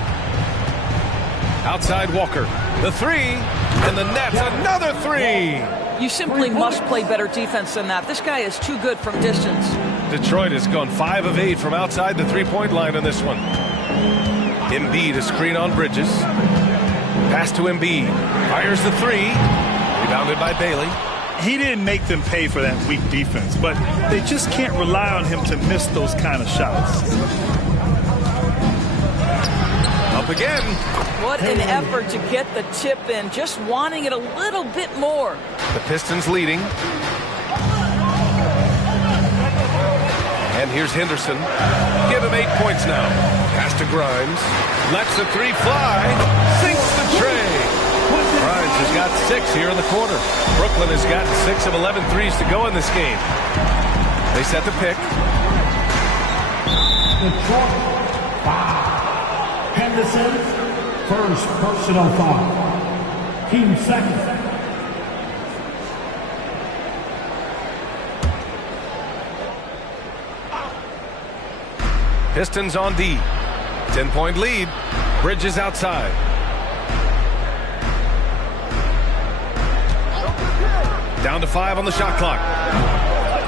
Outside Walker. The 3. And the Nets, another 3. You simply must play better defense than that. This guy is too good from distance. Detroit has gone 5 of 8 from outside the 3-point line on this one. Embiid, a screen on Bridges. Pass to Embiid. Fires the 3. Rebounded by Bailey. He didn't make them pay for that weak defense, but they just can't rely on him to miss those kind of shots. Up again. What an effort to get the tip in, just wanting it a little bit more. The Pistons leading. And here's Henderson. Give him 8 points now. Pass to Grimes. Lets the 3 fly. Sinks the tray. Grimes has got 6 here in the quarter. Brooklyn has got 6 of 11 threes to go in this game. They set the pick. Henderson, first personal foul. Team second. Pistons on D. 10-point lead. Bridges outside. Down to 5 on the shot clock.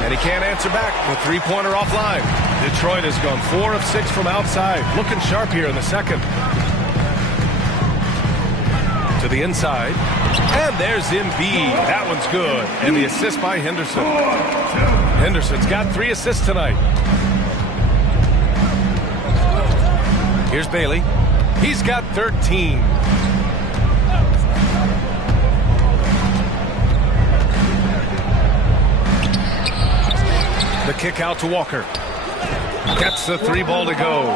And he can't answer back. The 3-pointer offline. Detroit has gone 4 of 6 from outside. Looking sharp here in the second. To the inside. And there's Embiid. That one's good. And the assist by Henderson. Henderson's got 3 assists tonight. Here's Bailey. He's got 13. The kick out to Walker. Gets the 3 ball to go.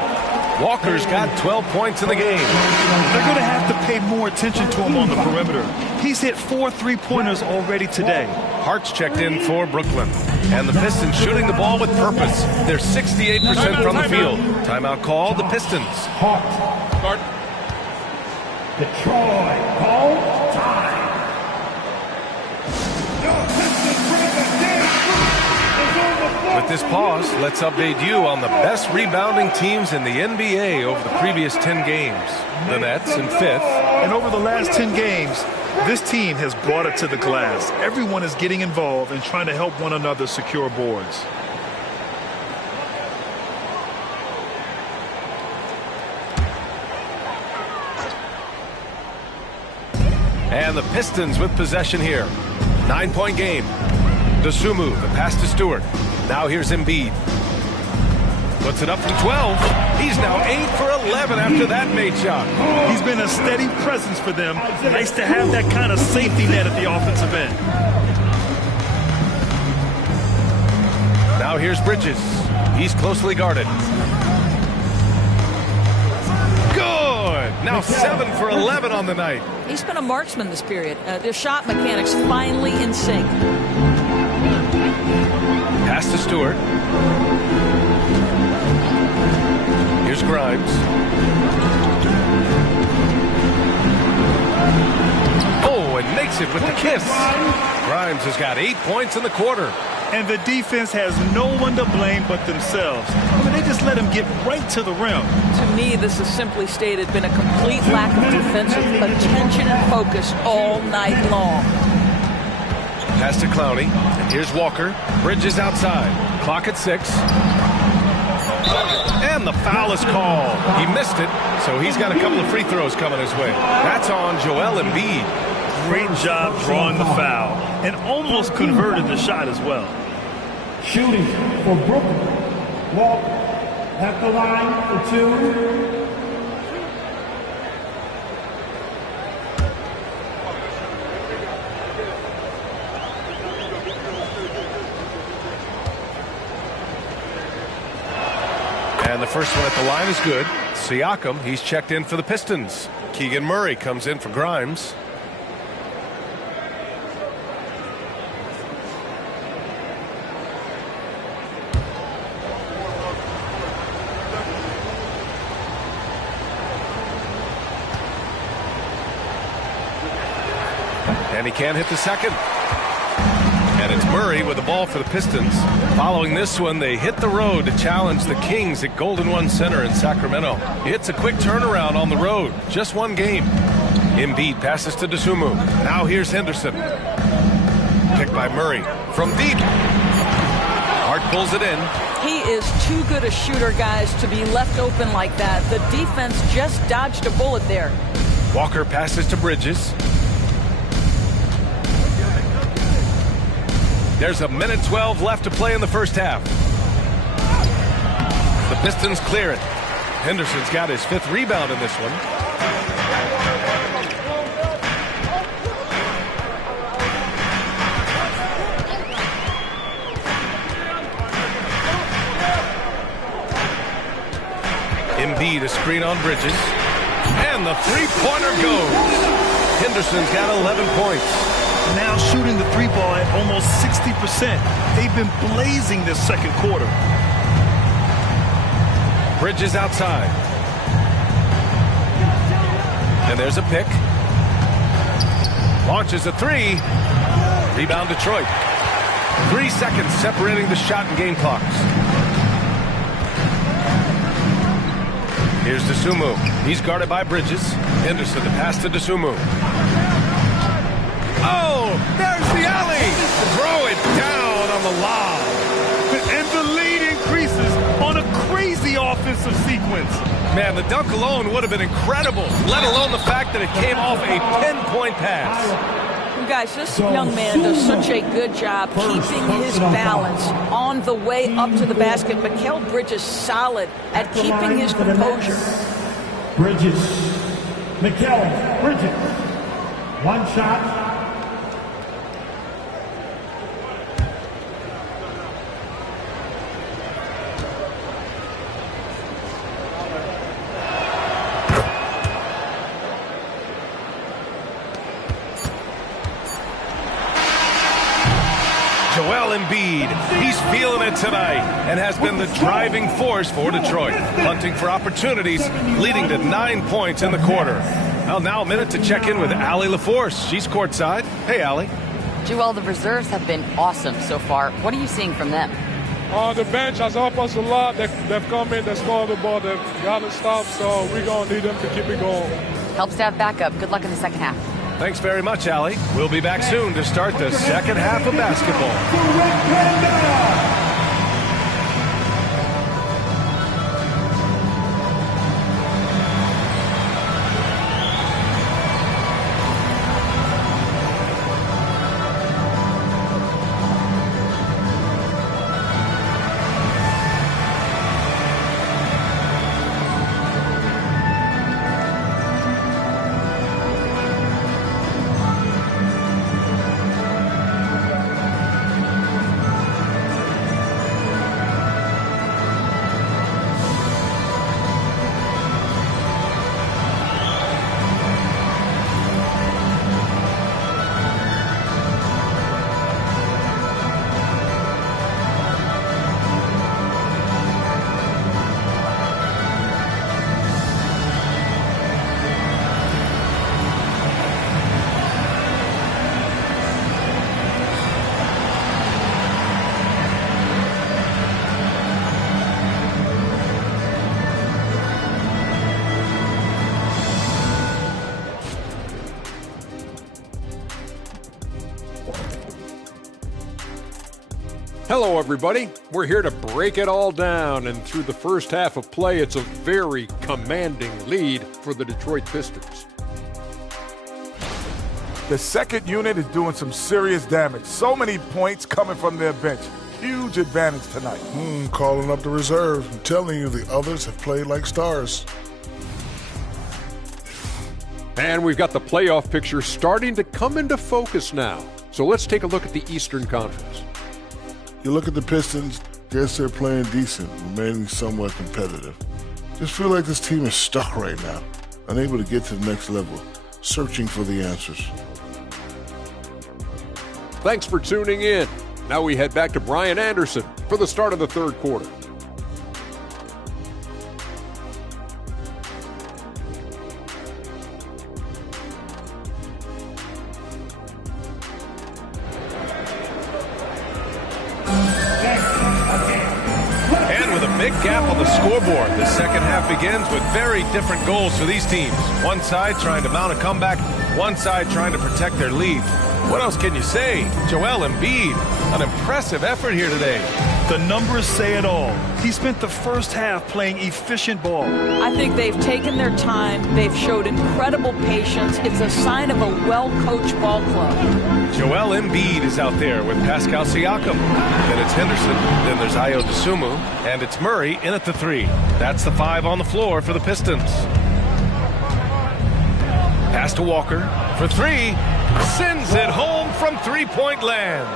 Walker's got 12 points in the game. They're going to have to pay more attention to him on the perimeter. He's hit 4 3-pointers already today. Hart's checked in for Brooklyn. And the Pistons shooting the ball with purpose. They're 68% from the field. Timeout called, the Pistons. Start. Detroit, call time. With this pause, let's update you on the best rebounding teams in the NBA over the previous 10 games. The Nets in 5th. And over the last 10 games, this team has brought it to the glass. Everyone is getting involved and trying to help one another secure boards. And the Pistons with possession here. 9-point game. Dosunmu, the pass to Stewart. Now here's Embiid. Puts it up from 12. He's now 8 for 11 after that made shot. He's been a steady presence for them. Nice to have that kind of safety net at the offensive end. Now here's Bridges. He's closely guarded. Good. Now 7 for 11 on the night. He's been a marksman this period. Their shot mechanics finally in sync. Pass to Stewart. Here's Grimes. Oh, and makes it with the kiss. Grimes has got 8 points in the quarter. And the defense has no one to blame but themselves. I mean, they just let him get right to the rim. To me, this has simply stated been a complete lack of defensive attention and focus all night long. Pass to Clowney. And here's Walker. Bridges outside. Clock at 6. And the foul is called. He missed it, so he's got a couple of free throws coming his way. That's on Joel Embiid. Great job drawing the foul. And almost converted the shot as well. Shooting for Brooklyn. Walker at the line for 2. And the first one at the line is good. Siakam, he's checked in for the Pistons. Keegan Murray comes in for Grimes. And he can't hit the second. And it's Murray with the ball for the Pistons. Following this one, they hit the road to challenge the Kings at Golden One Center in Sacramento. It's a quick turnaround on the road. Just one game. Embiid passes to Dosunmu. Now here's Henderson. Picked by Murray. From deep. Hart pulls it in. He is too good a shooter, guys, to be left open like that. The defense just dodged a bullet there. Walker passes to Bridges. There's a minute 12 left to play in the first half. The Pistons clear it. Henderson's got his 5th rebound in this one. Embiid, a screen on Bridges. And the three-pointer goes. Henderson's got 11 points. Now shooting the 3-ball at almost 60%. They've been blazing this second quarter. Bridges outside. And there's a pick. Launches a 3. Rebound Detroit. 3 seconds separating the shot and game clocks. Here's Dosunmu. He's guarded by Bridges. Henderson to pass to Dosunmu. Oh, there's the alley. Throw it down on the lob. And the lead increases on a crazy offensive sequence. Man, the dunk alone would have been incredible, let alone the fact that it came off a 10-point pass. Guys, this young man does such a good job keeping his balance on the way up to the basket. Mikal Bridges solid at keeping his composure. Bridges. Mikal Bridges. One shot. Joel Embiid, he's feeling it tonight and has been the driving force for Detroit, hunting for opportunities, leading to 9 points in the quarter. Well, now a minute to check in with Allie LaForce. She's courtside. Hey, Allie. Joel, the reserves have been awesome so far. What are you seeing from them? The bench has helped us a lot. They've come in, they've scored the ball, they've got it stopped, so we're going to need them to keep it going. Helps to have backup. Good luck in the second half. Thanks very much, Allie. We'll be back soon to start the second half of basketball. Hello, everybody. We're here to break it all down, and through the first half of play, it's a very commanding lead for the Detroit Pistons. The second unit is doing some serious damage. So many points coming from their bench. Huge advantage tonight. Calling up the reserve. I'm telling you, the others have played like stars. And we've got the playoff picture starting to come into focus now. So let's take a look at the Eastern Conference. You look at the Pistons, guess they're playing decent, remaining somewhat competitive. Just feel like this team is stuck right now, unable to get to the next level, searching for the answers. Thanks for tuning in. Now we head back to Brian Anderson for the start of the third quarter. Big gap on the scoreboard. The second half begins with very different goals for these teams. One side trying to mount a comeback, one side trying to protect their lead. What else can you say? Joel Embiid, an impressive effort here today. The numbers say it all. He spent the first half playing efficient ball. I think they've taken their time. They've showed incredible patience. It's a sign of a well-coached ball club. Joel Embiid is out there with Pascal Siakam. Then it's Henderson. Then there's Ayo Dosunmu. And it's Murray in at the 3. That's the 5 on the floor for the Pistons. Pass to Walker for 3. Sends it home from three-point land.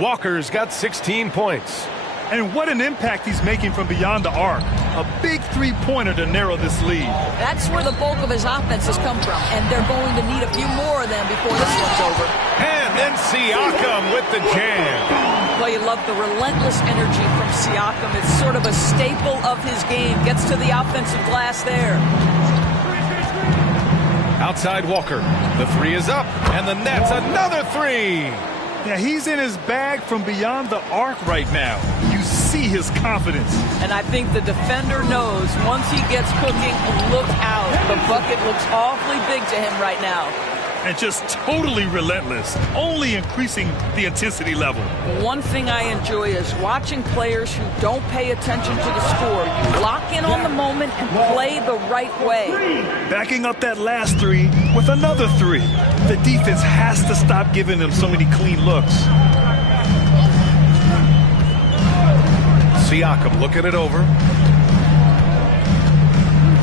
Walker's got 16 points. And what an impact he's making from beyond the arc. A big three-pointer to narrow this lead. That's where the bulk of his offense has come from, and they're going to need a few more of them before this one's over. And then Siakam with the jam. Well, you love the relentless energy from Siakam. It's sort of a staple of his game. Gets to the offensive glass there. Outside Walker. The 3 is up, and the net's another 3. Yeah, he's in his bag from beyond the arc right now. You see his confidence. And I think the defender knows once he gets cooking, look out. The bucket looks awfully big to him right now. And just totally relentless, only increasing the intensity level. One thing I enjoy is watching players who don't pay attention to the score. You lock in on the moment and play the right way. Backing up that last 3 with another 3. The defense has to stop giving them so many clean looks. Siakam looking it over.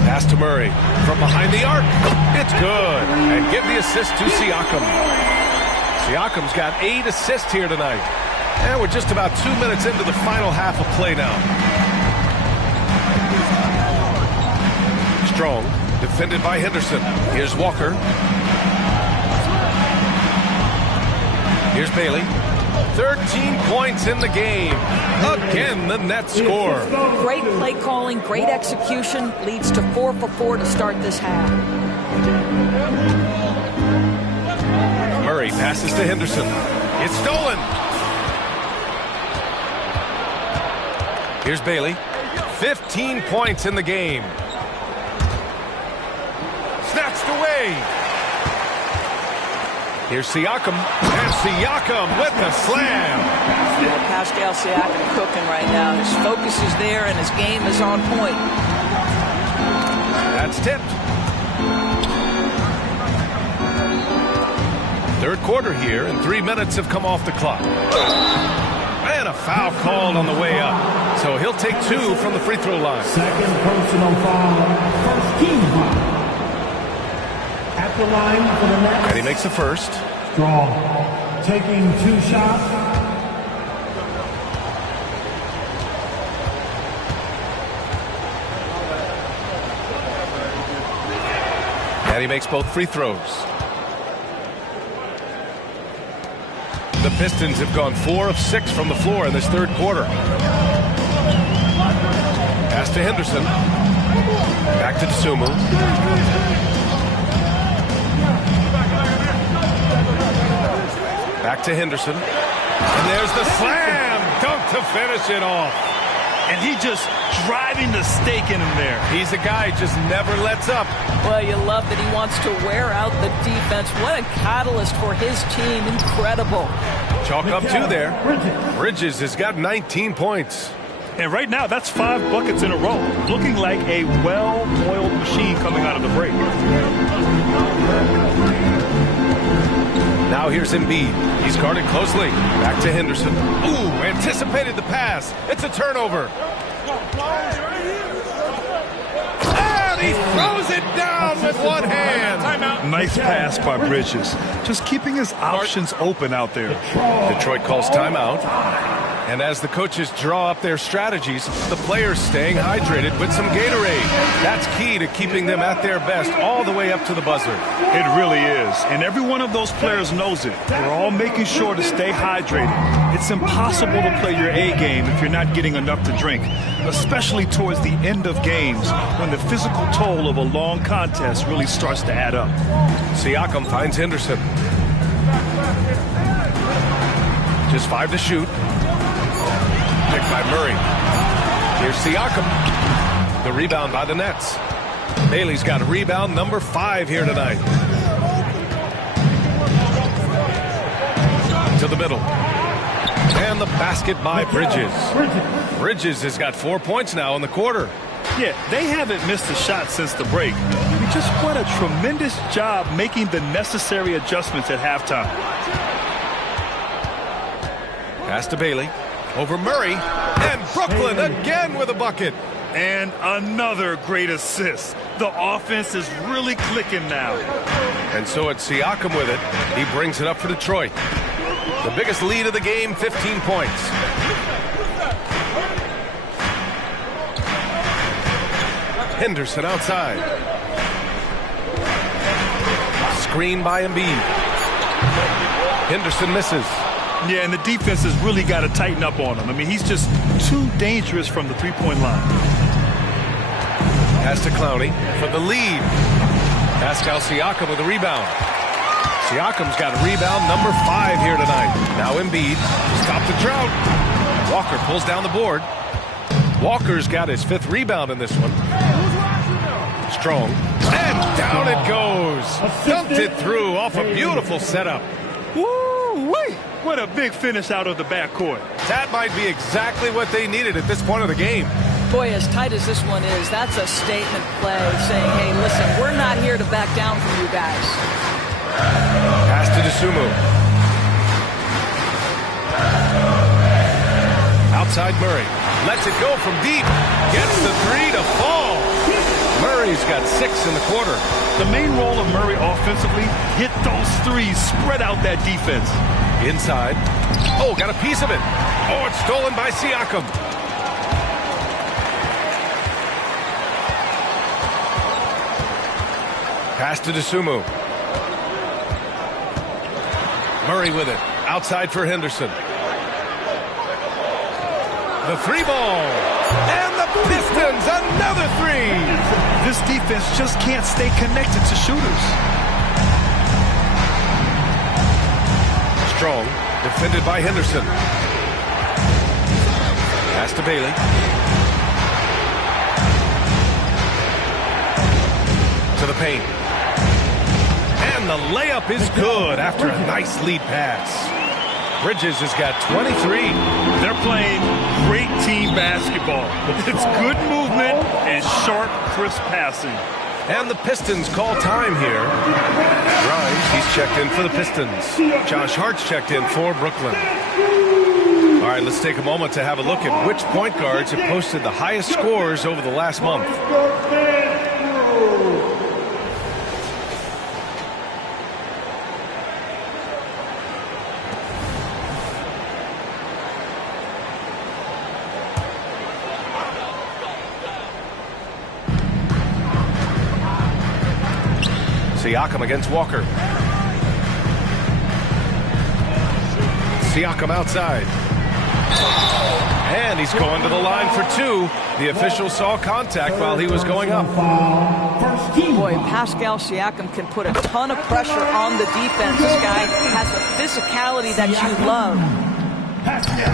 Pass to Murray from behind the arc. It's good. And give the assist to Siakam. Siakam's got 8 assists here tonight. And we're just about 2 minutes into the final half of play now. Strong, defended by Henderson. Here's Walker. Here's Bailey. 13 points in the game. Again, the net score. Great play calling, great execution. Leads to 4 for 4 to start this half. Murray passes to Henderson. It's stolen. Here's Bailey. 15 points in the game. Snatched away. Here's Siakam, and Siakam with the slam. Well, Pascal Siakam cooking right now. His focus is there, and his game is on point. That's tipped. Third quarter here, and 3 minutes have come off the clock. And a foul called on the way up. So he'll take 2 from the free throw line. Second personal foul, first team foul. At the line for the next. And he makes the first. Strong. Taking 2 shots. And he makes both free throws. The Pistons have gone 4 of 6 from the floor in this third quarter. Pass to Henderson. Back to Dosunmu. Back to Henderson. And there's the slam dunk to finish it off. And he just driving the stake in him there. He's a guy who just never lets up. Well, you love that he wants to wear out the defense. What a catalyst for his team. Incredible. Chalk up 2 there. Bridges has got 19 points. And right now, that's 5 buckets in a row. Looking like a well-oiled machine coming out of the break. Now here's Embiid. He's guarded closely. Back to Henderson. Ooh, anticipated the pass. It's a turnover. And he throws it down with one hand. Nice pass by Bridges. Just keeping his options open out there. Detroit calls timeout. And as the coaches draw up their strategies, the players staying hydrated with some Gatorade. That's key to keeping them at their best all the way up to the buzzer. It really is. And every one of those players knows it. They're all making sure to stay hydrated. It's impossible to play your A game if you're not getting enough to drink, especially towards the end of games when the physical toll of a long contest really starts to add up. Siakam finds Henderson. Just 5 to shoot. Picked by Murray. Here's Siakam. The rebound by the Nets. Bailey's got a rebound, number 5 here tonight. To the middle. And the basket by Bridges. Bridges has got 4 points now in the quarter. Yeah, they haven't missed a shot since the break. He just did a tremendous job making the necessary adjustments at halftime. Pass to Bailey. Over Murray. And Brooklyn again with a bucket. And another great assist. The offense is really clicking now. And so it's Siakam with it. He brings it up for Detroit. The biggest lead of the game, 15 points. Henderson outside. Screen by Embiid. Henderson misses. Yeah, and the defense has really got to tighten up on him. I mean, he's just too dangerous from the three-point line. Pass to Clowney for the lead. Pascal Siakam with a rebound. Siakam's got a rebound, number 5 here tonight. Now Embiid to stop the drought. Walker pulls down the board. Walker's got his 5th rebound in this one. Strong. And down it goes. Dumped it through off a beautiful setup. Woo-wee! What a big finish out of the backcourt. That might be exactly what they needed at this point of the game. Boy, as tight as this one is, that's a statement play saying, hey, listen, we're not here to back down from you guys. Pass to Dosunmu. Outside Murray. Lets it go from deep. Gets the 3 to fall. Murray's got 6 in the quarter. The main role of Murray offensively, hit those threes, spread out that defense. Inside. Oh, got a piece of it. Oh, it's stolen by Siakam. Pass to Dosunmu. Murray with it. Outside for Henderson. The 3-ball. And the Pistons, another 3. This defense just can't stay connected to shooters. Strong, defended by Henderson. Pass to Bailey. To the paint. And the layup is good after a nice lead pass. Bridges has got 23. They're playing great team basketball. It's good movement and sharp, crisp passing. And the Pistons call time here. Grimes, he's checked in for the Pistons. Josh Hart's checked in for Brooklyn. All right, let's take a moment to have a look at which point guards have posted the highest scores over the last month. Siakam against Walker. Siakam outside. And he's going to the line for 2. The official saw contact while he was going up. Boy, Pascal Siakam can put a ton of pressure on the defense. This guy has a physicality that you love.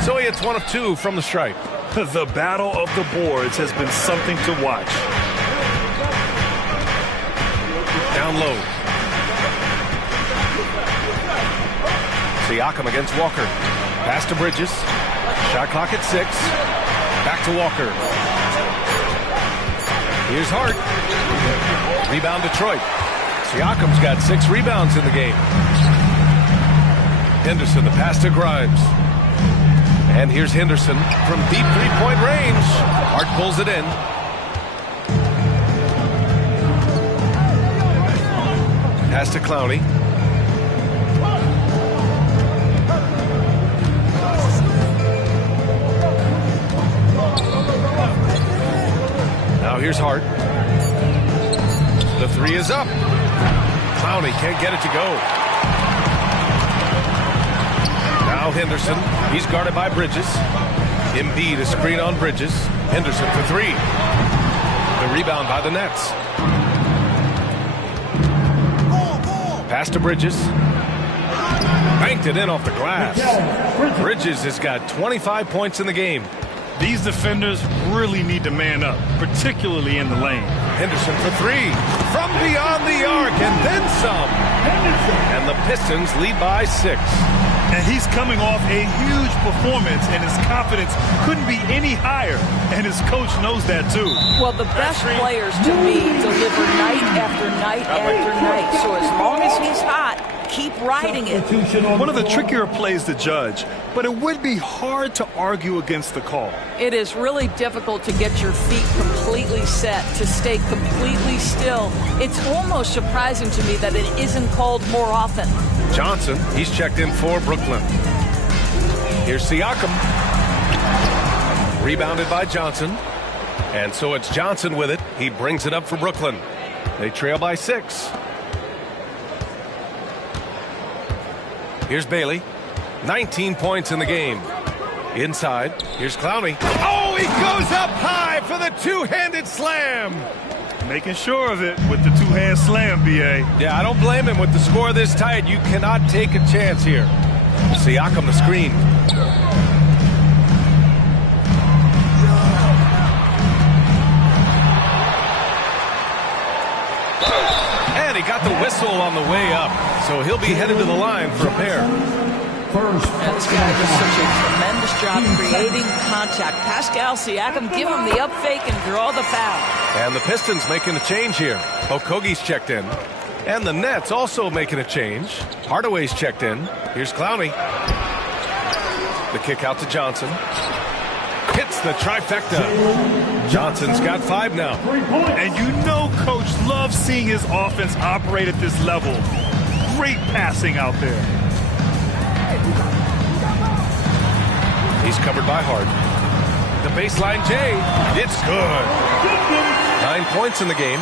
So he hits 1 of 2 from the stripe. The battle of the boards has been something to watch. Down low. Siakam against Walker. Pass to Bridges. Shot clock at 6. Back to Walker. Here's Hart. Rebound Detroit. Siakam's got 6 rebounds in the game. Henderson, the pass to Grimes. And here's Henderson from deep three-point range. Hart pulls it in. Pass to Clowney. Now here's Hart. The 3 is up. Clowney can't get it to go. Now Henderson. He's guarded by Bridges. Embiid a screen on Bridges. Henderson for 3. The rebound by the Nets. Pass to Bridges. Banked it in off the glass. Bridges has got 25 points in the game. These defenders really need to man up, particularly in the lane. Henderson for 3. From beyond the arc and then some. And the Pistons lead by 6. And he's coming off a huge performance, and his confidence couldn't be any higher. And his coach knows that, too. Well, the best players, to me, deliver night after night after night. So as long as he's hot, keep riding it. One of the trickier plays to judge, but it would be hard to argue against the call. It is really difficult to get your feet completely set, to stay completely still. It's almost surprising to me that it isn't called more often. Johnson, he's checked in for Brooklyn. Here's Siakam. Rebounded by Johnson. And so it's Johnson with it. He brings it up for Brooklyn. They trail by 6. Here's Bailey. 19 points in the game. Inside, here's Clowney. Oh, he goes up high for the two-handed slam. Making sure of it with the two-hand slam, B.A. Yeah, I don't blame him with the score this tight. You cannot take a chance here. Siakam the screen. And he got the whistle on the way up. So he'll be headed to the line for a pair. And this guy does such a tremendous job creating contact. Pascal Siakam, give him the up fake and draw the foul. And the Pistons making a change here. Okogie's checked in. And the Nets also making a change. Hardaway's checked in. Here's Clowney. The kick out to Johnson. Hits the trifecta. Johnson's got 5 now. And you know Coach loves seeing his offense operate at this level. Great passing out there. He's covered by Hart. The baseline J. It's good. 9 points in the game.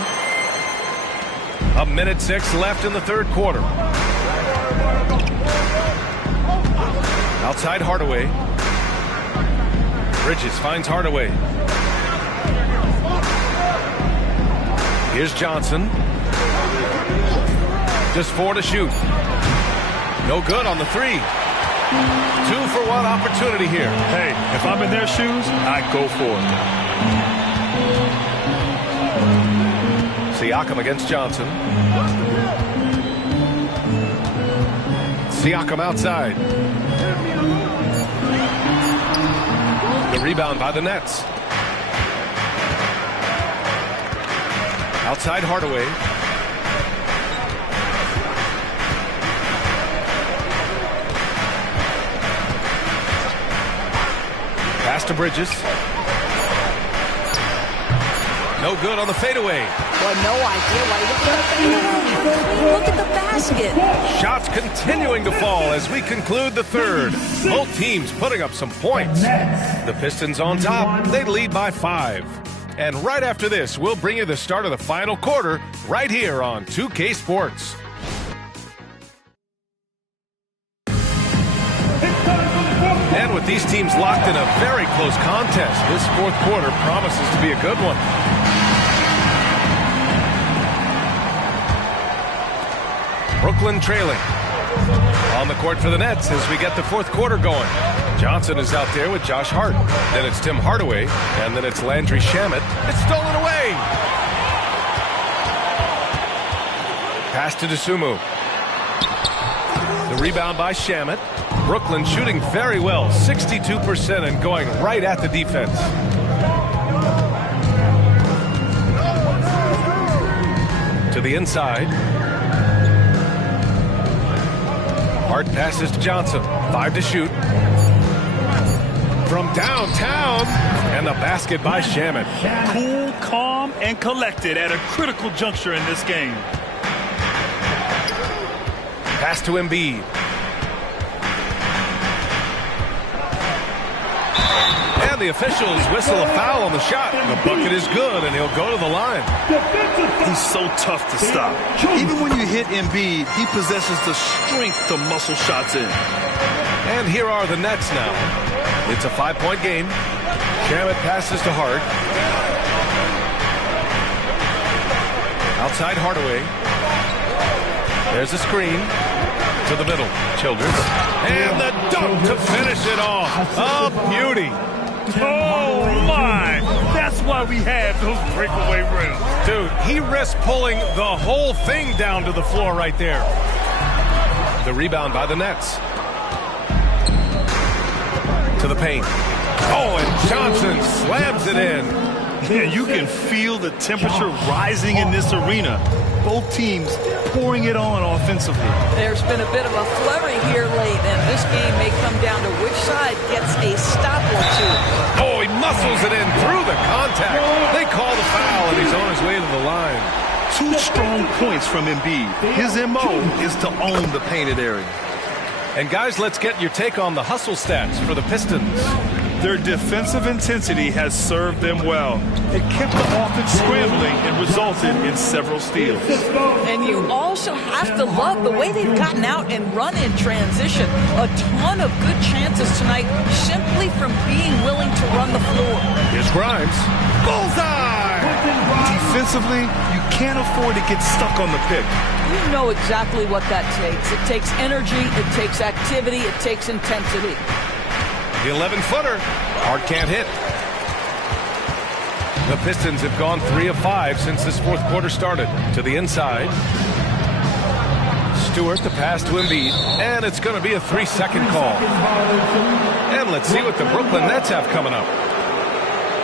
1:06 left in the third quarter. Outside Hardaway. Bridges finds Hardaway. Here's Johnson. Just 4 to shoot. No good on the 3. 2-for-1 opportunity here. Hey, if I'm in their shoes, I'd go for it. Siakam against Johnson. Siakam outside. The rebound by the Nets. Outside Hardaway. Pass to Bridges. No good on the fadeaway. Well, no idea why you look at the basket. Shots continuing to fall as we conclude the third. Both teams putting up some points. The Pistons on top. They lead by 5. And right after this, we'll bring you the start of the final quarter right here on 2K Sports. And with these teams locked in a very close contest, this fourth quarter promises to be a good one. Brooklyn trailing. On the court for the Nets as we get the fourth quarter going. Johnson is out there with Josh Hart. Then it's Tim Hardaway, and then it's Landry Shamet. It's stolen away. Pass to Dosunmu. The rebound by Shamet. Brooklyn shooting very well, 62%, and going right at the defense. To the inside. Hart passes to Johnson. 5 to shoot. From downtown, and the basket by Shamet. Cool, calm, and collected at a critical juncture in this game. Pass to Embiid. And the officials whistle a foul on the shot. The bucket is good, and he'll go to the line. He's so tough to stop. Even when you hit Embiid, he possesses the strength to muscle shots in. And here are the Nets now. It's a 5-point game. Shamet passes to Hart. Outside Hardaway. There's a screen. To the middle. Childress. And the dunk to finish it off. A beauty. Oh, my. That's why we have those breakaway rims. Dude, he risked pulling the whole thing down to the floor right there. The rebound by the Nets. To the paint. Oh, and Johnson slams it in. Man, you can feel the temperature rising in this arena. Both teams pouring it on offensively. There's been a bit of a flurry here late, and this game may come down to which side gets a stop or two. Oh, he muscles it in through the contact. They call the foul, and he's on his way to the line. 2 strong points from Embiid. His MO is to own the painted area. And guys, let's get your take on the hustle stats for the Pistons. Their defensive intensity has served them well. It kept the offense scrambling and resulted in several steals. And you also have to love the way they've gotten out and run in transition. A ton of good chances tonight simply from being willing to run the floor. Here's Grimes. Bullseye! Defensively, you can't afford to get stuck on the pick. You know exactly what that takes. It takes energy, it takes activity, it takes intensity. The 11-footer. Hart can't hit. The Pistons have gone 3 of 5 since this fourth quarter started. To the inside. Stewart the pass to Embiid. And it's going to be a 3-second call. And let's see what the Brooklyn Nets have coming up.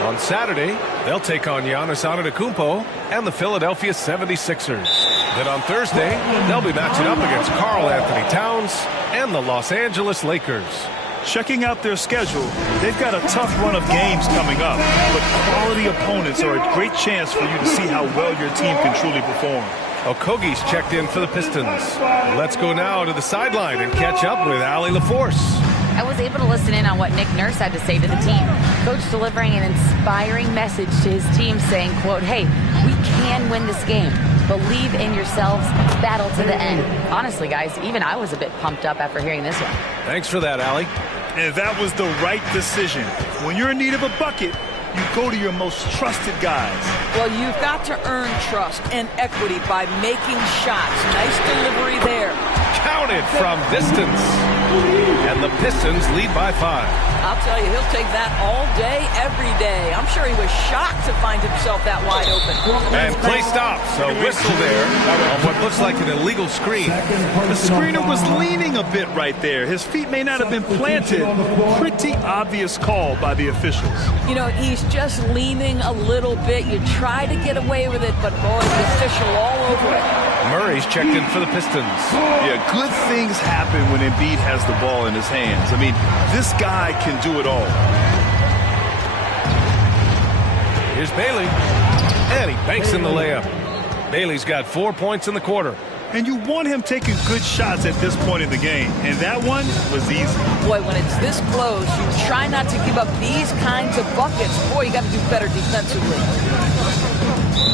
On Saturday, they'll take on Giannis Antetokounmpo and the Philadelphia 76ers. Then on Thursday, they'll be matching up against Karl Anthony Towns and the Los Angeles Lakers. Checking out their schedule, they've got a tough run of games coming up, but quality opponents are a great chance for you to see how well your team can truly perform. Okogie's checked in for the Pistons. Let's go now to the sideline and catch up with Allie LaForce. I was able to listen in on what Nick Nurse had to say to the team. Coach delivering an inspiring message to his team saying, quote, hey, we can win this game. Believe in yourselves. Battle to the end. Honestly, guys, even I was a bit pumped up after hearing this one. Thanks for that, Allie. And that was the right decision. When you're in need of a bucket, you go to your most trusted guys. Well, you've got to earn trust and equity by making shots. Nice delivery there. Counted from distance. And the Pistons lead by 5. I'll tell you, he'll take that all day, every day. I'm sure he was shocked to find himself that wide open. And play stops. A whistle there on what looks like an illegal screen. The screener was leaning a bit right there. His feet may not have been planted. Pretty obvious call by the officials. You know, he's just leaning a little bit. You try to get away with it, but boy, the official all over it. Murray's checked in for the Pistons. Yeah, good things happen when Embiid has the ball in his hands. I mean, this guy can do it all. Here's Bailey. And he banks in the layup. Bailey's got 4 points in the quarter. And you want him taking good shots at this point in the game. And that one was easy. Boy, when it's this close, you try not to give up these kinds of buckets. Boy, you got to do better defensively.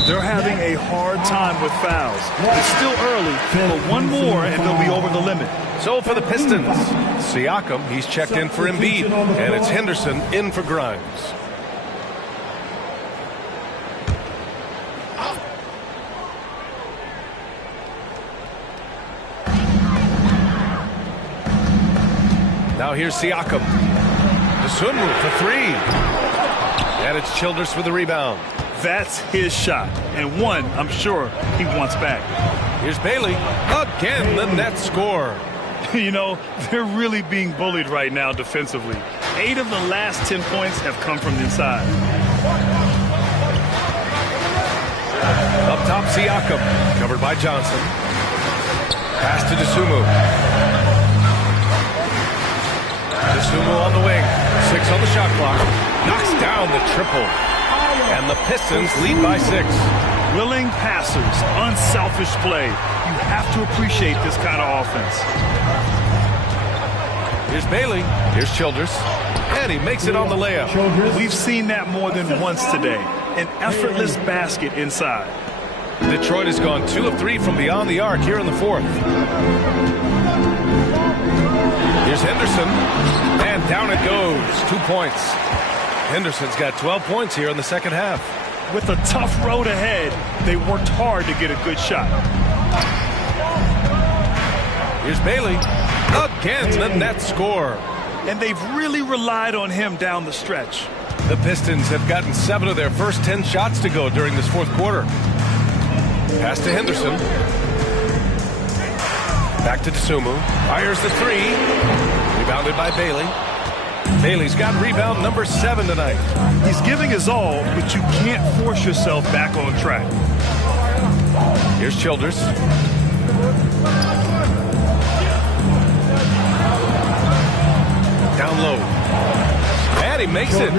They're having a hard time with fouls. It's still early, but one more and they'll be over the limit. So for the Pistons, Siakam, he's checked in for Embiid. And it's Henderson in for Grimes. Now here's Siakam. Dosunmu for three. And it's Childress for the rebound. That's his shot, and one I'm sure he wants back. Here's Bailey. Again, the net score. You know, they're really being bullied right now defensively. 8 of the last 10 points have come from the inside. Up top, Siakam. Covered by Johnson. Pass to Dosunmu. Dosunmu on the wing. 6 on the shot clock. Knocks down the triple. And the Pistons lead by 6. Willing passers, unselfish play. You have to appreciate this kind of offense. Here's Bailey. Here's Childress. And he makes it on the layup. We've seen that more than once today. An effortless basket inside. Detroit has gone 2 of 3 from beyond the arc here in the 4th. Here's Henderson. And down it goes. 2 points. Henderson's got 12 points here in the second half. With a tough road ahead, they worked hard to get a good shot. Here's Bailey. Again, the net score. And they've really relied on him down the stretch. The Pistons have gotten 7 of their first 10 shots to go during this 4th quarter. Pass to Henderson. Back to Dosunmu. Fires the 3. Rebounded by Bailey. Bailey's got rebound number 7 tonight. He's giving his all, but you can't force yourself back on track. Here's Childress. Down low. And he makes it.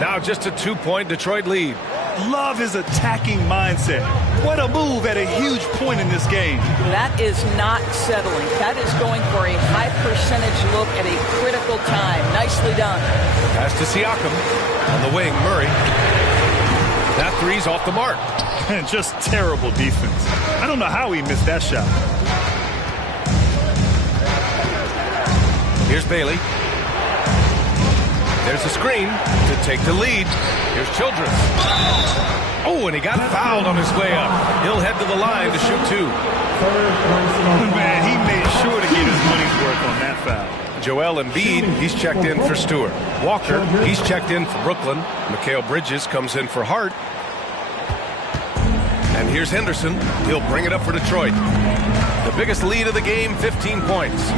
Now just a 2-point Detroit lead. Love his attacking mindset. What a move at a huge point in this game. That is not settling. That is going for a high percentage look at a critical time. Nicely done. Pass to Siakam. On the wing, Murray. That 3's off the mark. Just terrible defense. I don't know how he missed that shot. Here's Bailey. There's a screen to take the lead. Here's Childress. Oh, and he got fouled on his way up. He'll head to the line to shoot 2. Man, he made sure to get his money's worth on that foul. Joel Embiid, he's checked in for Stewart. Walker, he's checked in for Brooklyn. Mikal Bridges comes in for Hart. And here's Henderson. He'll bring it up for Detroit. The biggest lead of the game, 15 points.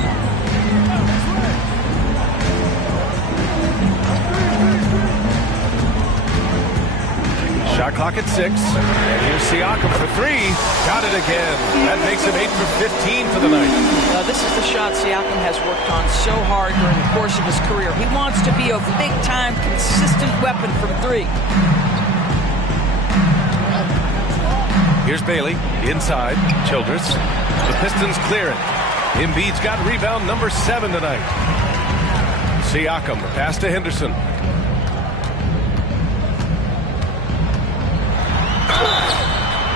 Shot clock at 6. And here's Siakam for 3. Got it again. That makes him 8 for 15 for the night. This is the shot Siakam has worked on so hard during the course of his career. He wants to be a big-time, consistent weapon from 3. Here's Bailey. Inside. Childress. The Pistons clear it. Embiid's got rebound number 7 tonight. Siakam. Pass to Henderson.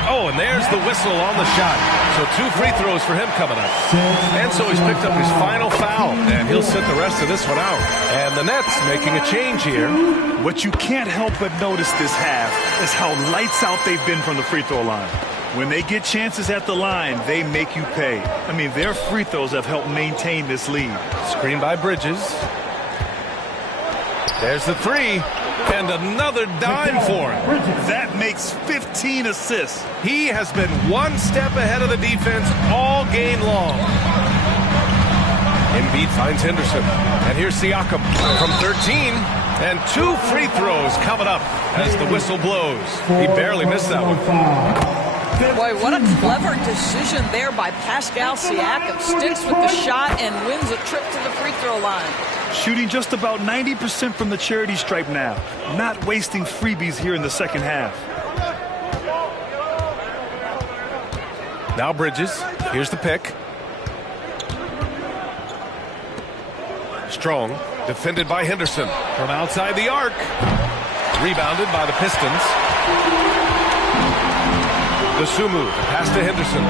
Oh, and there's the whistle on the shot. So 2 free throws for him coming up. And so he's picked up his final foul, and he'll sit the rest of this one out. And the Nets making a change here. What you can't help but notice this half is how lights out they've been from the free throw line. When they get chances at the line, they make you pay. I mean, their free throws have helped maintain this lead. Screen by Bridges. There's the 3. And another dime for him. That makes 15 assists. He has been one step ahead of the defense all game long. Embiid finds Henderson. And here's Siakam from 13. And 2 free throws coming up as the whistle blows. He barely missed that one. Boy, what a clever decision there by Pascal Siakam. Sticks with the shot and wins a trip to the free throw line. Shooting just about 90% from the charity stripe now. Not wasting freebies here in the second half. Now Bridges. Here's the pick. Strong. Defended by Henderson. From outside the arc. Rebounded by the Pistons. Dosunmu. Pass to Henderson.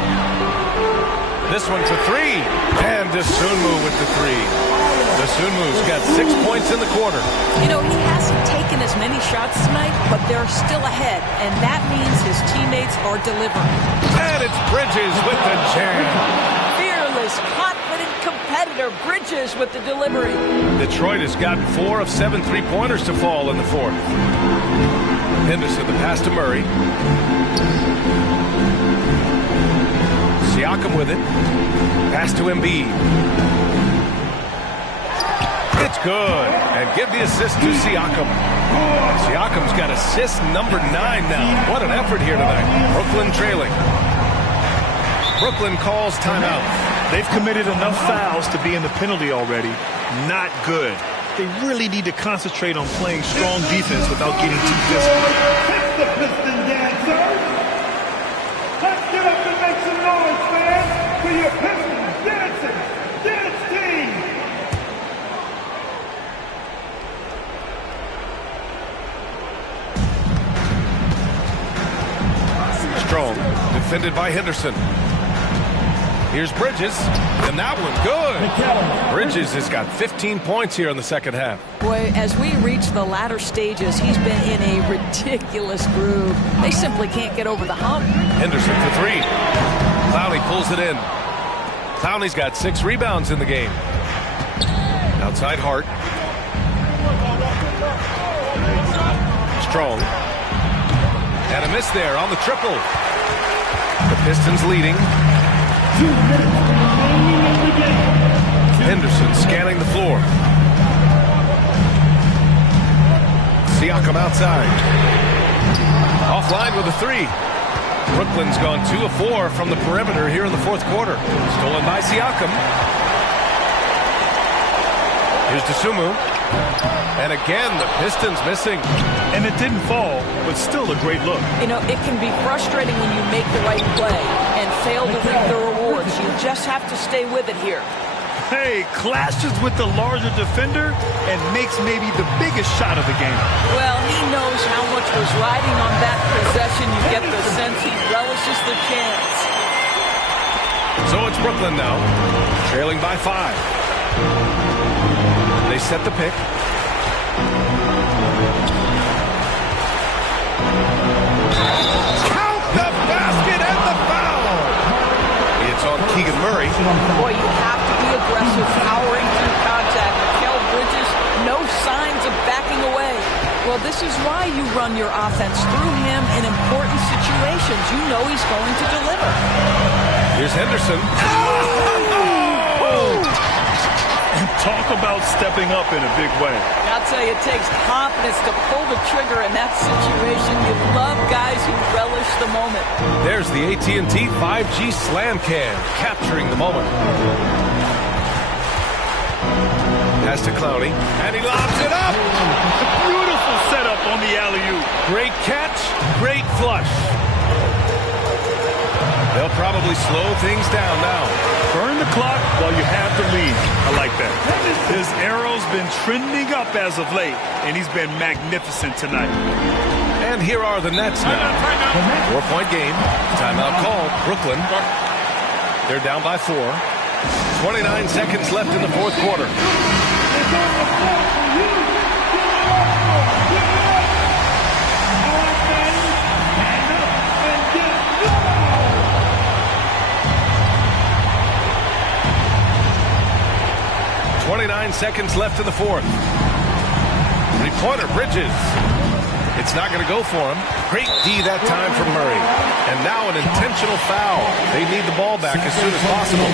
This one for 3. And Dosunmu with the 3. Dosunmu's got 6 points in the quarter. You know, he hasn't taken as many shots tonight, but they're still ahead, and that means his teammates are delivering. And it's Bridges with the jam. Fearless, confident, competitive. competitor. Bridges with the delivery. Detroit has gotten 4 of 7 3-pointers to fall in the fourth. Henderson, the pass to Murray. Siakam with it. Pass to Embiid. It's good. And give the assist to Siakam. Siakam's got assist number 9 now. What an effort here tonight. Brooklyn trailing. Brooklyn calls timeout. They've committed enough fouls to be in the penalty already. Not good. They really need to concentrate on playing strong defense without getting too physical. Hit the piston dancers! Let's get up and make some noise, fans, for your Pistons dancing dance team! Strong, defended by Henderson. Here's Bridges, and that one good. Bridges has got 15 points here in the second half. Boy, as we reach the latter stages, he's been in a ridiculous groove. They simply can't get over the hump. Henderson for 3. Clowney pulls it in. Clowney's got 6 rebounds in the game. Outside Hart. Strong. And a miss there on the triple. The Pistons leading. 2 minutes remaining in the game. Henderson scanning the floor. Siakam outside. Offline with a 3. Brooklyn's gone 2 of 4 from the perimeter here in the fourth quarter. Stolen by Siakam. Here's Dosunmu. And again, the Pistons missing. And it didn't fall, but still a great look. You know, it can be frustrating when you make the right play and fail to reap the rewards. You just have to stay with it here. Hey, clashes with the larger defender and makes maybe the biggest shot of the game. Well, he knows how much was riding on that possession. You get the sense he relishes the chance. So it's Brooklyn now, trailing by 5. They set the pick. Count the basket and the foul. It's on Keegan Murray. Boy, you have to be aggressive, powering through contact. Mikal Bridges, no signs of backing away. Well, this is why you run your offense through him in important situations. You know he's going to deliver. Here's Henderson. And talk about stepping up in a big way. I'll tell you, it takes confidence to pull the trigger in that situation. You love guys who relish the moment. There's the AT&T 5G Slam Cam, capturing the moment. Pass to Clowney, and he lobs it up! Beautiful setup on the alley-oop. Great catch, great flush. They'll probably slow things down now. Burn the clock while you have the lead. I like that. His arrow's been trending up as of late, and he's been magnificent tonight. And here are the Nets now. 4-point game. Timeout called. Brooklyn. They're down by 4. 29 seconds left in the fourth quarter. 29 seconds left in the fourth. 3-pointer, Bridges. It's not going to go for him. Great D that time from Murray. And now an intentional foul. They need the ball back as soon as possible.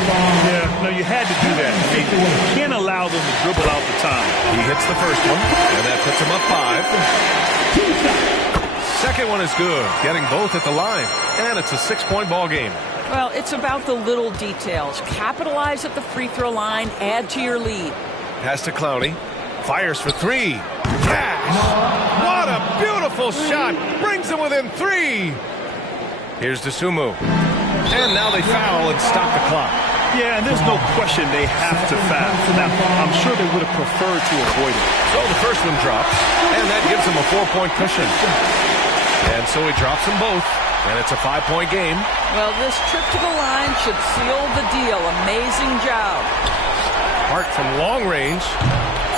Yeah, no, you had to do that. You can't allow them to dribble out the time. He hits the first one, and that puts him up 5. Second one is good, getting both at the line. And it's a 6-point ball game. Well, it's about the little details. Capitalize at the free throw line, add to your lead. Pass to Clowney. Fires for 3. Cash! What a beautiful shot! Brings him within 3. Here's Dosunmu. And now they foul and stop the clock. Yeah, and there's no question they have to foul. Now, I'm sure they would have preferred to avoid it. So the first one drops, and that gives him a 4-point cushion. And so he drops them both. And it's a 5-point game. Well, this trip to the line should seal the deal. Amazing job. Hart from long range.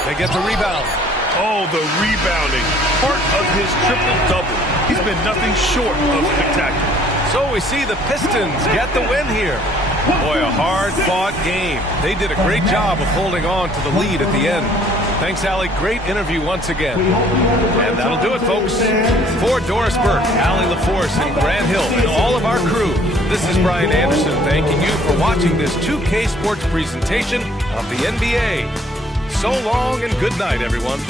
They get the rebound. Oh, the rebounding. Part of his triple-double. He's been nothing short of spectacular. So we see the Pistons get the win here. Boy, a hard-fought game. They did a great job of holding on to the lead at the end. Thanks, Allie. Great interview once again. And that'll do it, folks. For Doris Burke, Allie LaForce, and Grant Hill, and all of our crew, this is Brian Anderson thanking you for watching this 2K Sports presentation of the NBA. So long and good night, everyone.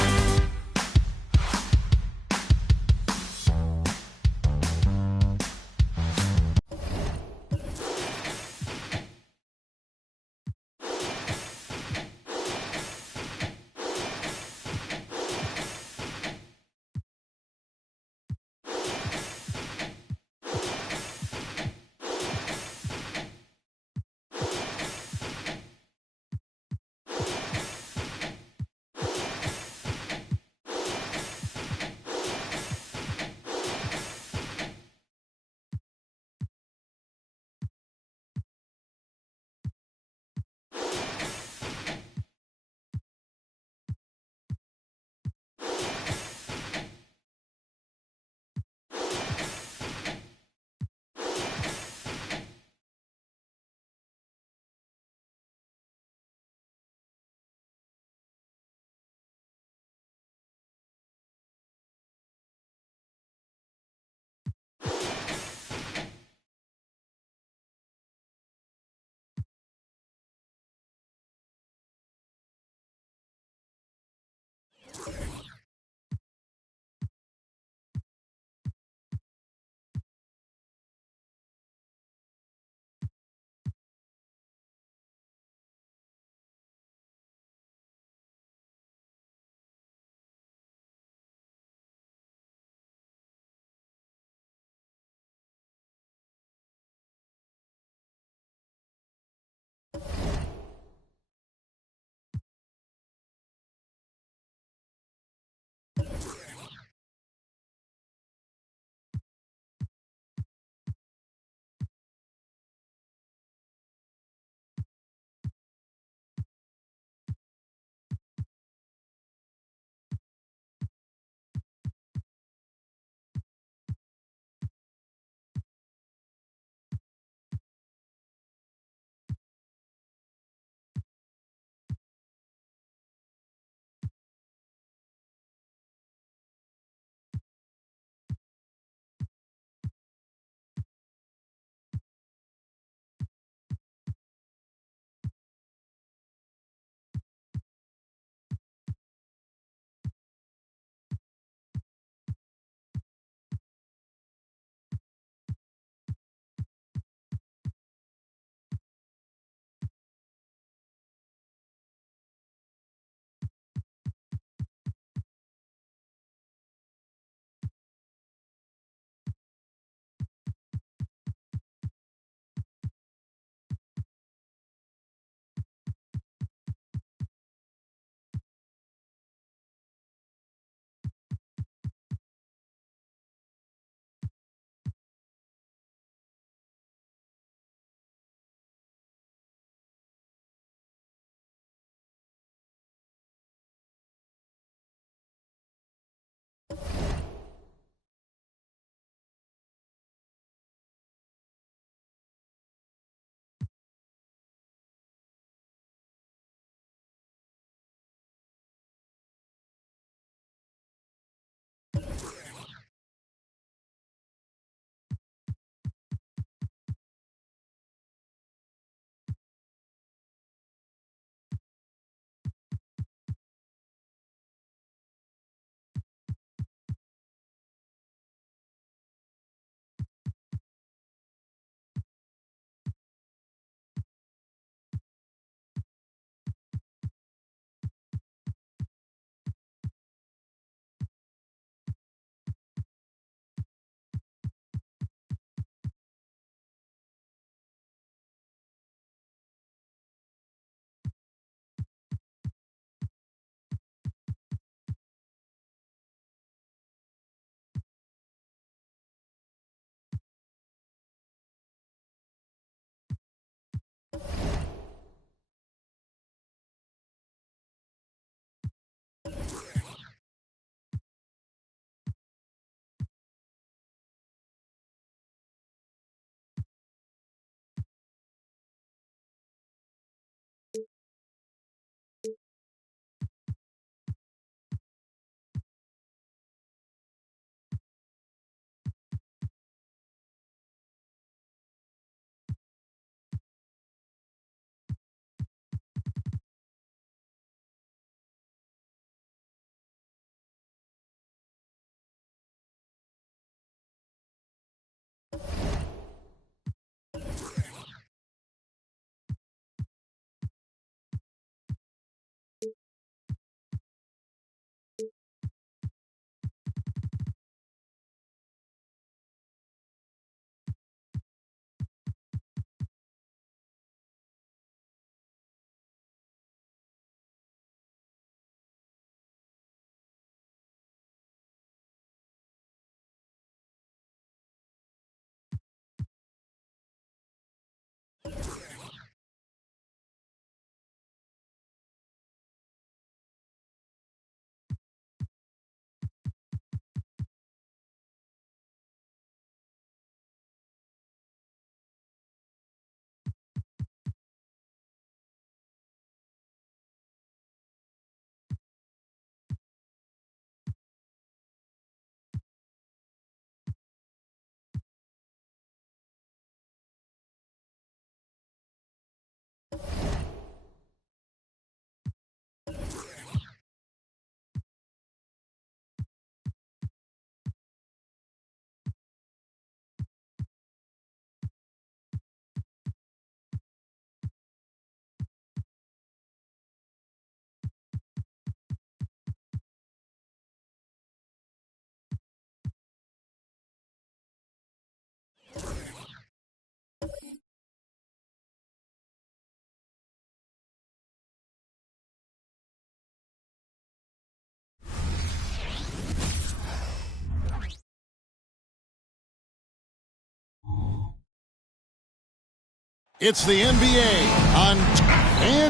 It's the NBA.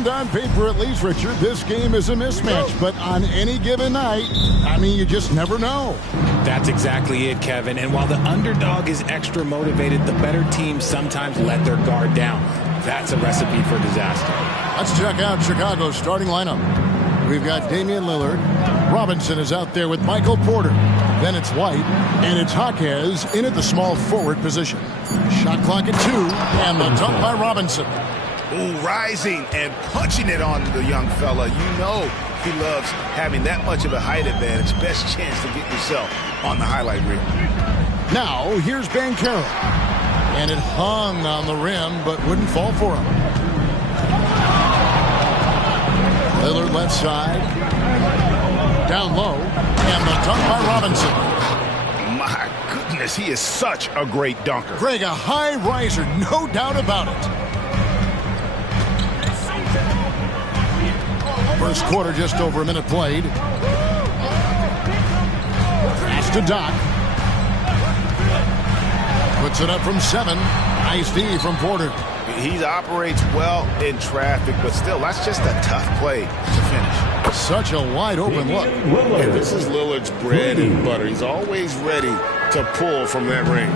On paper at least, Richard, this game is a mismatch. But on any given night, I mean, you just never know. That's exactly it, Kevin. And while the underdog is extra motivated, the better teams sometimes let their guard down. That's a recipe for disaster. Let's check out Chicago's starting lineup. We've got Damian Lillard. Robinson is out there with Michael Porter. Then it's White, and it's Jaquez in at the small forward position. Shot clock at 2, and the dunk by Robinson. Ooh, rising and punching it on the young fella. You know he loves having that much of a height advantage. Best chance to get yourself on the highlight reel. Now, here's Banchero. And it hung on the rim, but wouldn't fall for him. Lillard left side. Down low. And the dunk by Robinson. My goodness, he is such a great dunker. Greg, a high riser, no doubt about it. First quarter, just over a minute played. Pass to Doc. Puts it up from 7. Nice D from Porter. He operates well in traffic, but still, that's just a tough play to finish. Such a wide open look. And this is Lillard's bread and butter. He's always ready to pull from that range.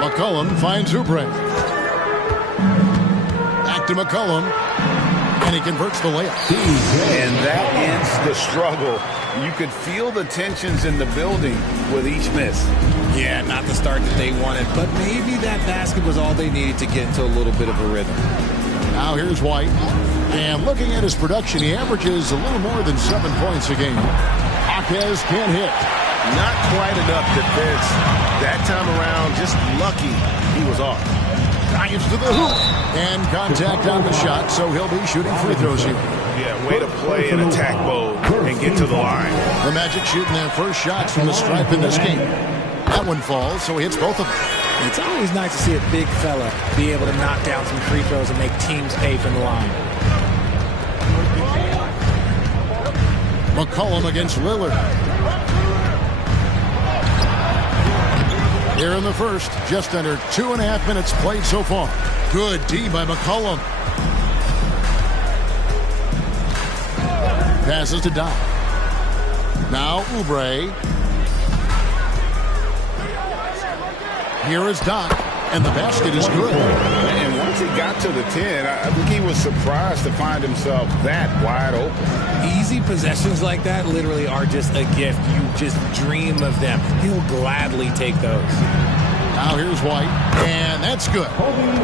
McCollum finds Oubre. Back to McCollum. And he converts the layup. And that ends the struggle. You could feel the tensions in the building with each miss. Yeah, not the start that they wanted, but maybe that basket was all they needed to get into a little bit of a rhythm. Now here's White. And looking at his production, he averages a little more than 7 points a game. Jaquez can't hit. Not quite enough defense. That time around, just lucky he was off. Drives to the hoop. And contact on the shot, so he'll be shooting free throws here. Yeah, way to play in attack mode and get to the line. The Magic shooting their first shots from the stripe in this game. That one falls, so he hits both of them. It's always nice to see a big fella be able to knock down some free throws and make teams pay from the line. McCollum against Lillard. Here in the first, just under 2.5 minutes played so far. Good D by McCollum. Passes to Doc. Now Oubre. Here is Doc, and the basket is good. And once he got to the 10, I think he was surprised to find himself that wide open. Easy possessions like that literally are just a gift. You just dream of them. He'll gladly take those. Now here's White, and that's good.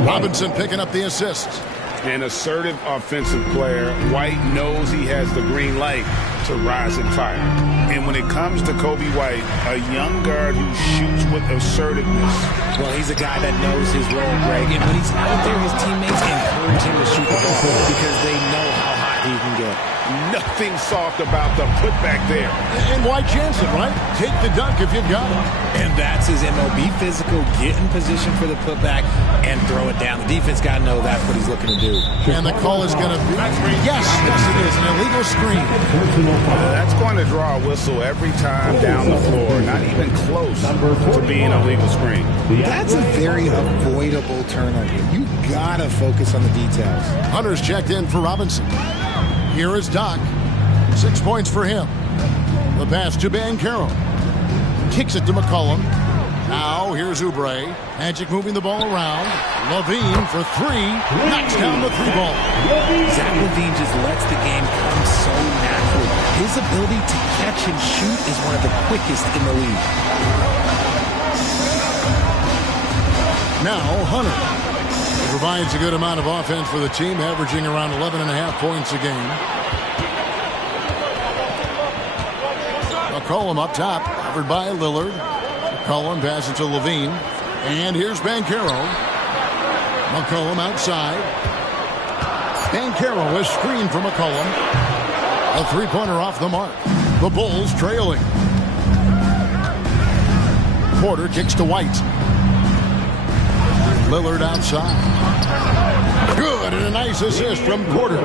Robinson picking up the assist. An assertive offensive player. White knows he has the green light to rise and fire. And when it comes to Kobe White, a young guard who shoots with assertiveness. Well, he's a guy that knows his role, Greg. And when he's out there, his teammates encourage him to shoot the ball because they know how hot he can get. Nothing soft about the putback there. And why chance it, right? Take the dunk if you've got it. And that's his MO. Be physical, get in position for the putback, and throw it down. The defense got to know that's what he's looking to do. And the call is going to be, yes, it is, an illegal screen. That's going to draw a whistle every time down the floor. Not even close to being a legal screen. That's a very avoidable turnover. You got to focus on the details. Hunter's checked in for Robinson. Here is Doc. 6 points for him. The pass to Banchero. Kicks it to McCollum. Now here's Oubre. Magic moving the ball around. Levine for 3. Knocks down the 3-ball. Zach LaVine just lets the game come so naturally. His ability to catch and shoot is one of the quickest in the league. Now Hunter. He provides a good amount of offense for the team, averaging around 11.5 points a game. McCollum up top, covered by Lillard. McCollum passes to Levine. And here's Banchero. McCollum outside. Banchero is screened for McCollum. A 3-pointer off the mark. The Bulls trailing. Porter kicks to White. Lillard outside. Good, and a nice assist from Porter.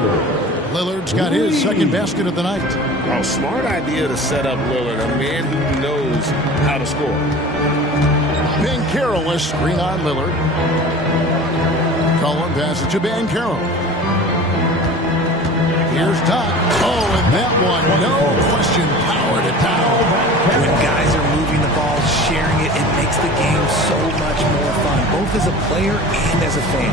Lillard's got his second basket of the night. Oh, smart idea to set up Lillard, a man who knows how to score. Banchero, a screen on Lillard. Cullen passes to Banchero. Here's Doc. Oh, and that one, no question, powered it down. When guys are moving the ball, sharing it, it makes the game so much more fun, both as a player and as a fan.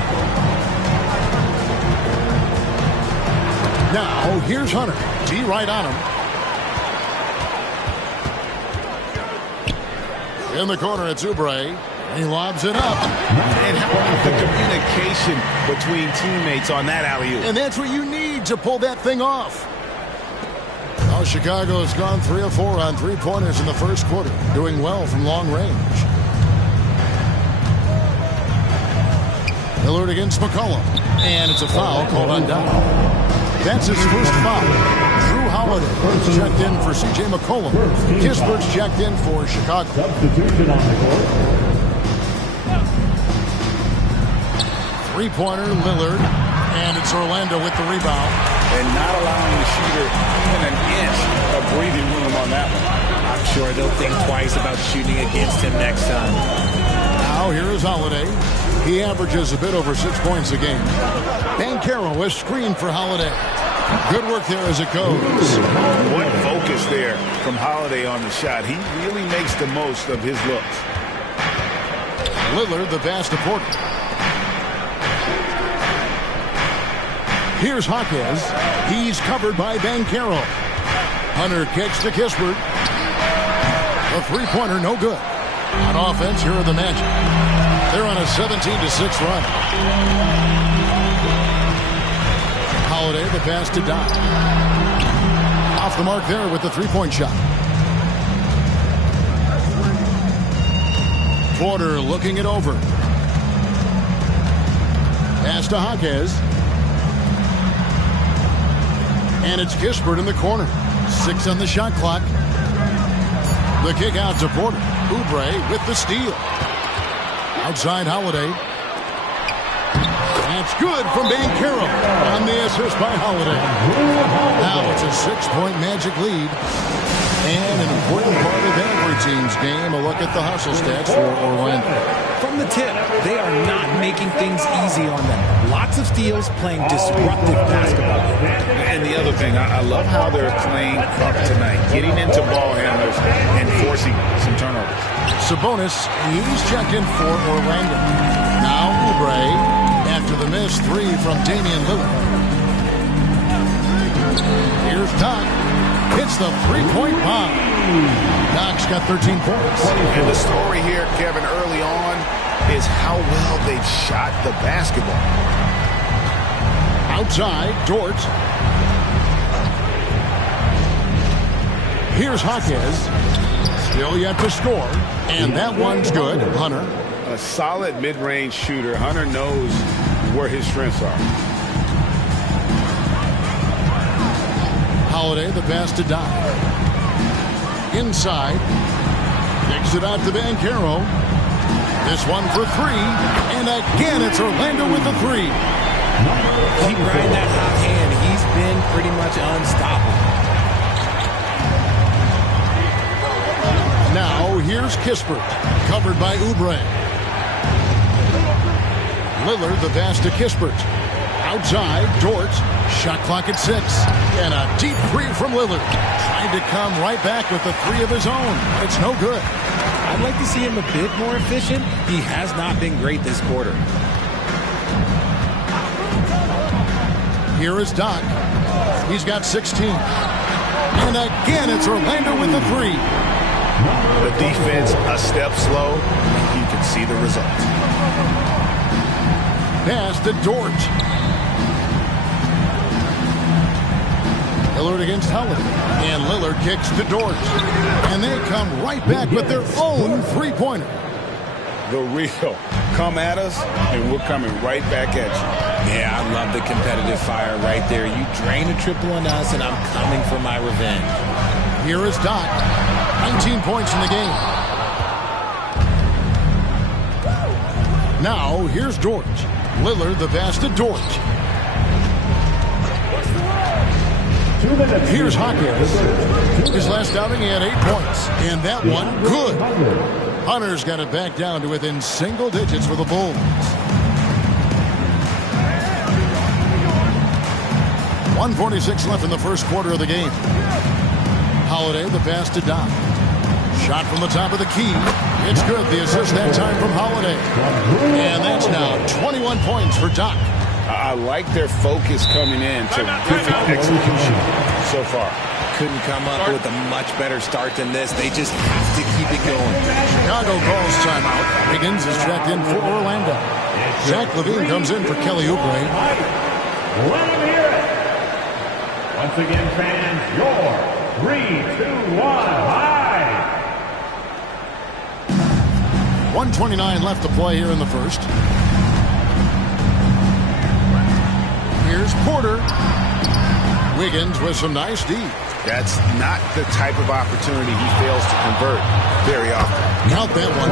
Now, here's Hunter. Be right on him. In the corner, it's Oubre. He lobs it up. And how about the communication between teammates on that alley-oop? And that's what you need to pull that thing off. Now Chicago has gone 3 of 4 on three-pointers in the first quarter, doing well from long range. Lillard against McCollum. And it's a foul called on Doc. That's his first foul. Drew Holiday is checked in for C.J. McCollum. Kispert's checked in for Chicago. Substitution on the court. Three-pointer, Lillard. And it's Orlando with the rebound. And not allowing the shooter even an inch of breathing room on that one. I'm sure they'll think twice about shooting against him next time. Now here is Holiday. He averages a bit over 6 points a game. Banchero, a screen for Holiday. Good work there as it goes. What focus there from Holiday on the shot. He really makes the most of his looks. Lillard, the pass to Porter. Here's Hawkins. He's covered by Banchero. Hunter kicks to Kispert. A three-pointer, no good. On offense, here are the Magic. They're on a 17-6 run. Holiday, the pass to Doc. Off the mark there with the three-point shot. Porter looking it over. Pass to Hawkins. And it's Kispert in the corner. 6 on the shot clock. The kick out to Porter. Oubre with the steal. Outside Holiday. That's good from Banchero on the assist by Holiday. Now it's a 6-point Magic lead. And an important part of every team's game, a look at the hustle stats for Orlando. From the tip, they are not making things easy on them. Lots of steals, playing disruptive basketball. And the other thing, I love how they're playing up tonight, getting into ball handlers and forcing some turnovers. Sabonis, he's checked in for Orlando. Now Oubre, after the missed three from Damian Lillard. Here's Doc. Hits the three-point bomb. Doc's got 13 points. And the story here, Kevin, early on is how well they've shot the basketball. Outside, Dort. Here's Hawkins. Still yet to score. And that one's good. Hunter. A solid mid-range shooter. Hunter knows where his strengths are. Holiday, the pass to Doc. Inside. Kicks it out to Banchero. This one for three. And again, it's Orlando with the three. Keep riding that hot hand. He's been pretty much unstoppable. Now, here's Kispert. Covered by Oubre. Lillard, the pass to Kispert. Outside, Dort. Shot clock at 6. And a deep three from Lillard. Trying to come right back with the three of his own. It's no good. I'd like to see him a bit more efficient. He has not been great this quarter. Here is Doc. He's got 16. And again, it's Orlando with the three. The defense a step slow. You can see the result. Pass to Dort. Lillard against Holiday. And Lillard kicks to Dort. And they come right back with their own three-pointer. The real. Come at us, and we're coming right back at you. Yeah, I love the competitive fire right there. You drain a triple on us, and I'm coming for my revenge. Here is Doc. 19 points in the game. Now, here's Dort. Lillard, the pass to Dort. Here's Hawkins. His last outing, he had 8 points. And that one, good. Hunter's got it back down to within single digits for the Bulls. 1:46 left in the first quarter of the game. Holiday, the pass to Doc. Shot from the top of the key. It's good. The assist that time from Holiday. And that's now 21 points for Doc. I like their focus coming in. Terrific execution so far. Couldn't come up with a much better start than this. They just have to keep it going. Chicago calls timeout. Higgins is checked in for Orlando. Zach LaVine comes in for Kelly Oubre. Let him hear it. Once again, fans, your 3, 2, 1, high. 1:29 left to play here in the first. Here's Porter. Wiggins with some nice D. That's not the type of opportunity he fails to convert very often. Count that one.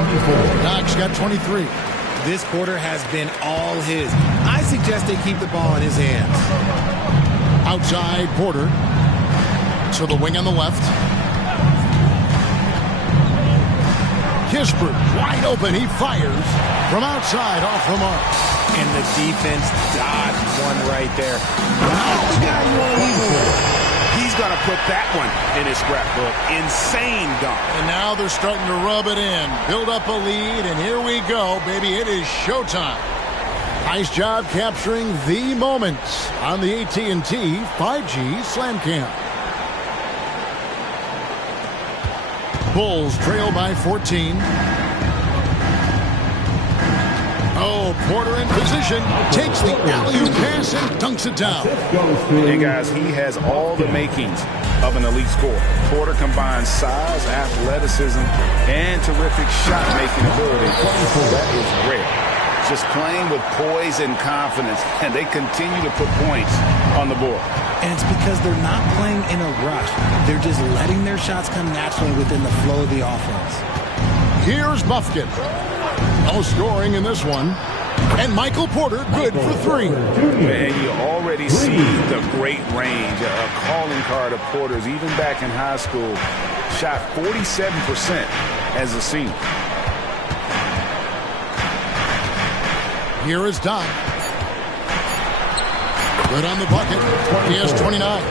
Doc's got 23. This quarter has been all his. I suggest they keep the ball in his hands. Outside Porter. To the wing on the left. Kispert wide open. He fires from outside off the mark. And the defense dodged one right there. Not the guy you want to leave with. He's going to put that one in his scrapbook. Insane dunk. And now they're starting to rub it in. Build up a lead, and here we go, baby. It is showtime. Nice job capturing the moments on the AT&T 5G Slam Cam. Bulls trail by 14. Oh, Porter in position. Takes the alley-oop pass and dunks it down. Hey, guys, he has all the makings of an elite scorer. Porter combines size, athleticism, and terrific shot-making ability. That is rare. Just playing with poise and confidence, and they continue to put points on the board. And it's because they're not playing in a rush. They're just letting their shots come naturally within the flow of the offense. Here's Buffkin. No scoring in this one. And Michael Porter good for 3. And you already see the great range, a calling card of Porter's. Even back in high school, shot 47% as a senior. Here is Doc. Good on the bucket. He has 29.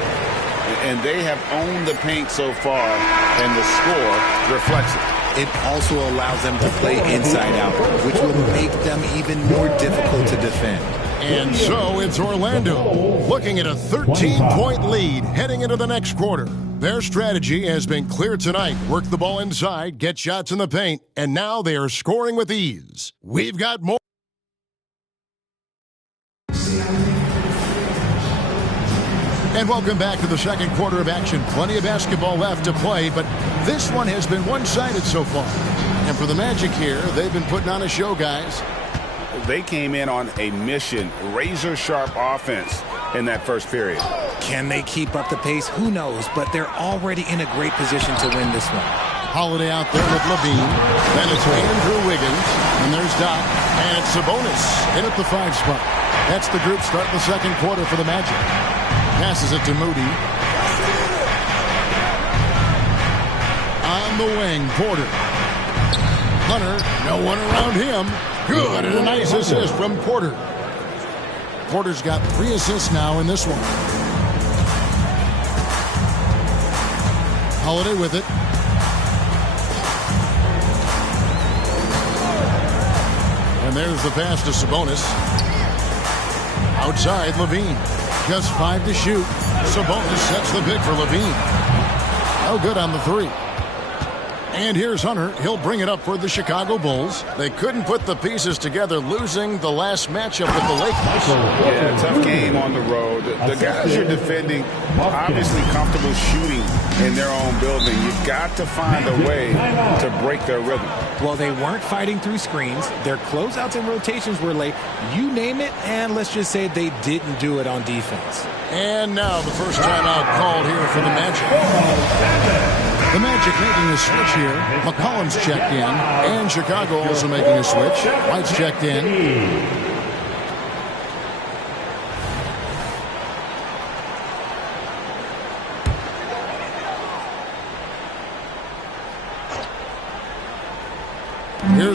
And they have owned the paint so far, and the score reflects it. It also allows them to play inside out, which will make them even more difficult to defend. And so it's Orlando looking at a 13-point lead heading into the next quarter. Their strategy has been clear tonight. Work the ball inside, get shots in the paint, and now they are scoring with ease. We've got more. And welcome back to the second quarter of action. Plenty of basketball left to play, but this one has been one-sided so far. And for the Magic here, they've been putting on a show, guys. They came in on a mission, razor-sharp offense in that first period. Can they keep up the pace? Who knows, but they're already in a great position to win this one. Holiday out there with LaVine. Then it's Andrew Wiggins. And there's Doc. And it's Sabonis in at the 5 spot. That's the group starting the second quarter for the Magic. Passes it to Moody. On the wing, Porter. Hunter, no one around him. Good, and a nice assist from Porter. Porter's got 3 assists now in this one. Holiday with it. And there's the pass to Sabonis. Outside, LaVine. Just 5 to shoot. Sabonis sets the pick for LaVine. Oh, good on the 3. And here's Hunter. He'll bring it up for the Chicago Bulls. They couldn't put the pieces together, losing the last matchup with the Lakers. Yeah, tough game on the road. The guys you're defending, obviously comfortable shooting in their own building. You've got to find a way to break their rhythm. Well, they weren't fighting through screens. Their closeouts and rotations were late. You name it, and let's just say they didn't do it on defense. And now the first timeout called here for the Magic. The Magic making a switch here. McCollum's checked in. And Chicago also making a switch. White's checked in.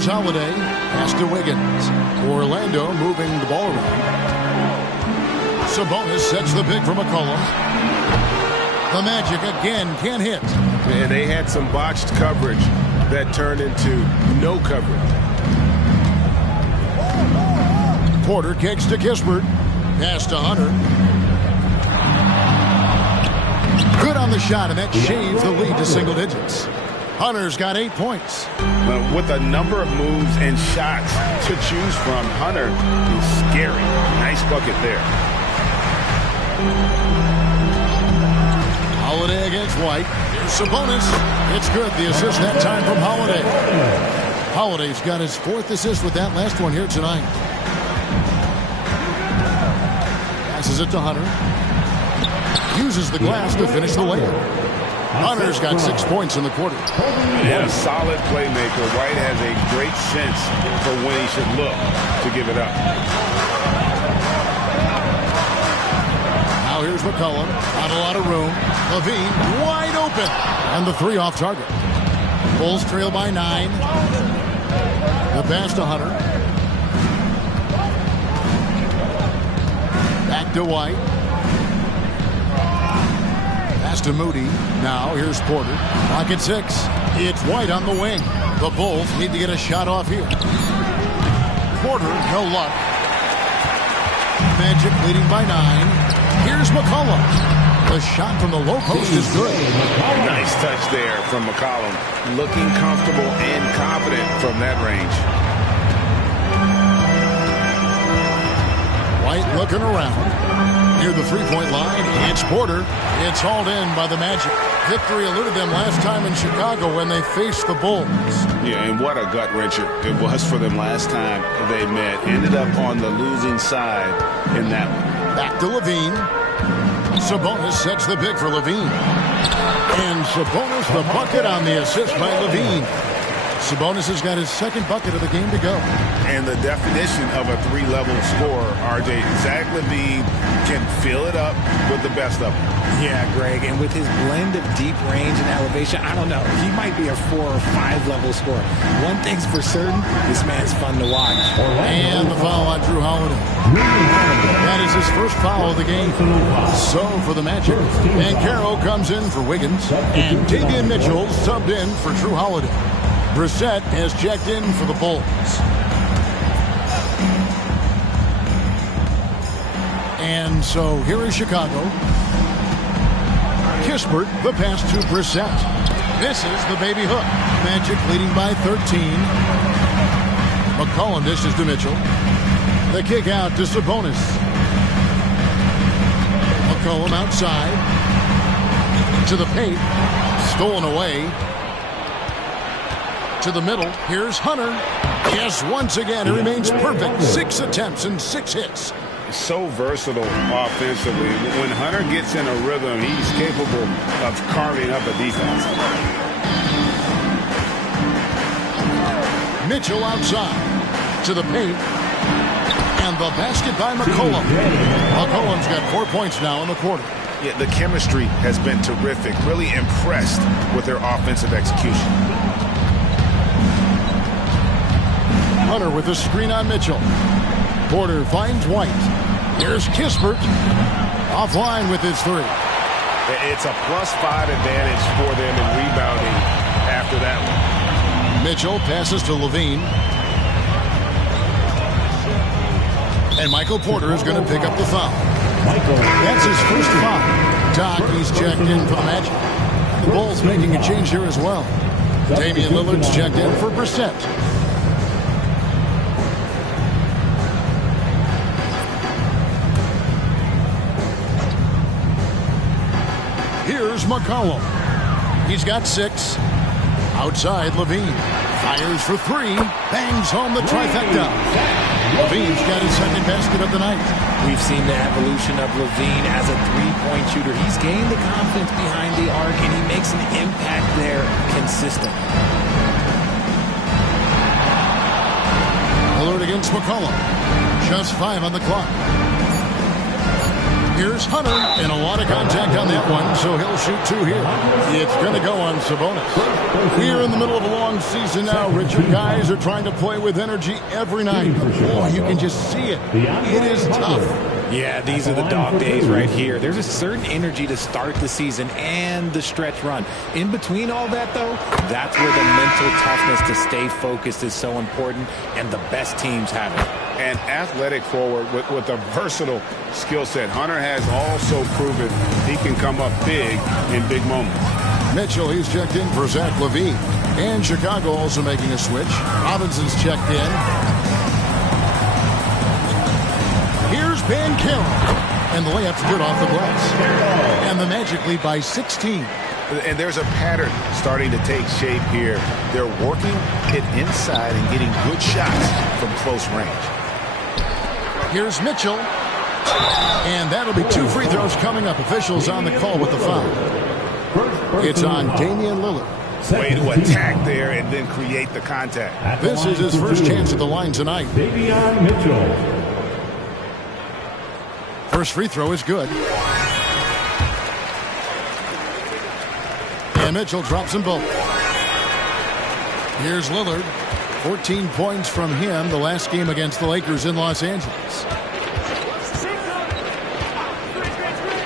Here's Holiday. Pass to Wiggins. Orlando moving the ball around. Sabonis sets the pick for McCollum. The Magic again can't hit. And they had some botched coverage that turned into no coverage. Porter kicks to Kispert. Pass to Hunter. Good on the shot, and that shaves the lead to single digits. Hunter's got 8 points. With a number of moves and shots to choose from, Hunter is scary. Nice bucket there. Holiday against White. Here's Sabonis. It's good. The assist that time from Holiday. Holiday's got his 4th assist with that last one here tonight. Passes it to Hunter. Uses the glass to finish the layup. Hunter's got 6 points in the quarter. And a solid playmaker. White has a great sense for when he should look to give it up. Now here's McCollum. Not a lot of room. Levine wide open. And the 3 off target. Bulls trail by 9. The pass to Hunter. Back to White. Pass to Moody. Now here's Porter. Clock at 6. It's White on the wing. The Bulls need to get a shot off here. Porter, no luck. Magic leading by 9. Here's McCollum. The shot from the low post is good. Nice touch there from McCollum. Looking comfortable and confident from that range. White looking around. Near the three-point line, it's Porter. It's hauled in by the Magic. Victory eluded them last time in Chicago when they faced the Bulls. Yeah, and what a gut-wrencher it was for them last time they met. Ended up on the losing side in that one. Back to Levine. Sabonis sets the pick for Levine. And Sabonis the bucket on the assist by Levine. Sabonis has got his 2nd bucket of the game to go. And the definition of a 3-level scorer, RJ, Zach LaVine can fill it up with the best of them. Yeah, Greg, and with his blend of deep range and elevation, I don't know, he might be a 4 or 5 level scorer. One thing's for certain, this man's fun to watch. And the foul on Drew Holiday. That is his first foul of the game. So for the Magic, Banchero comes in for Wiggins, and Davion Mitchell subbed in for Drew Holiday. Brissett has checked in for the Bulls. And so here is Chicago. Kispert, the pass to Brissett. Misses the baby hook. Magic leading by 13. McCollum dishes to Mitchell. The kick out to Sabonis. McCollum outside. To the paint. Stolen away. To the middle. Here's Hunter. Yes, once again, it remains perfect. 6 attempts and 6 hits. So versatile offensively. When Hunter gets in a rhythm, he's capable of carving up a defense. Mitchell outside. To the paint. And the basket by McCollum. McCollum's got 4 points now in the quarter. Yeah, the chemistry has been terrific. Really impressed with their offensive execution. Hunter with a screen on Mitchell. Porter finds White. Here's Kispert. Offline with his 3. It's a +5 advantage for them in rebounding after that one. Mitchell passes to Levine. And Michael Porter is going to pick up the foul. That's his first foul. Doc, he's checked in for the Magic. The Bulls making a change here as well. Damian Lillard's checked in for Brissett. Here's McCollum. He's got 6. Outside, Levine. Fires for 3. Bangs home the trifecta. Levine's got his 2nd basket of the night. We've seen the evolution of Levine as a 3-point shooter. He's gained the confidence behind the arc, and he makes an impact there consistently. Lillard against McCollum. Just 5 on the clock. Here's Hunter, and a lot of contact on that one, so he'll shoot 2 here. It's going to go on Sabonis. We're in the middle of a long season now, Richard. Guys are trying to play with energy every night. Oh, you can just see it. It is tough. Yeah, these are the dog days right here. There's a certain energy to start the season and the stretch run. In between all that, though, that's where the mental toughness to stay focused is so important, and the best teams have it. An athletic forward with a versatile skill set. Hunter has also proven he can come up big in big moments. Mitchell, he's checked in for Zach LaVine. And Chicago also making a switch. Robinson's checked in. Here's Van Carroll. And the layup's good off the glass. And the Magic lead by 16. And there's a pattern starting to take shape here. They're working it inside and getting good shots from close range. Here's Mitchell. And that'll be 2 free throws coming up. Officials on the call with the foul. It's on Damian Lillard. Way to attack there and then create the contact. This is his first chance at the line tonight. Damian Mitchell. First free throw is good. And Mitchell drops them both. Here's Lillard. 14 points from him the last game against the Lakers in Los Angeles.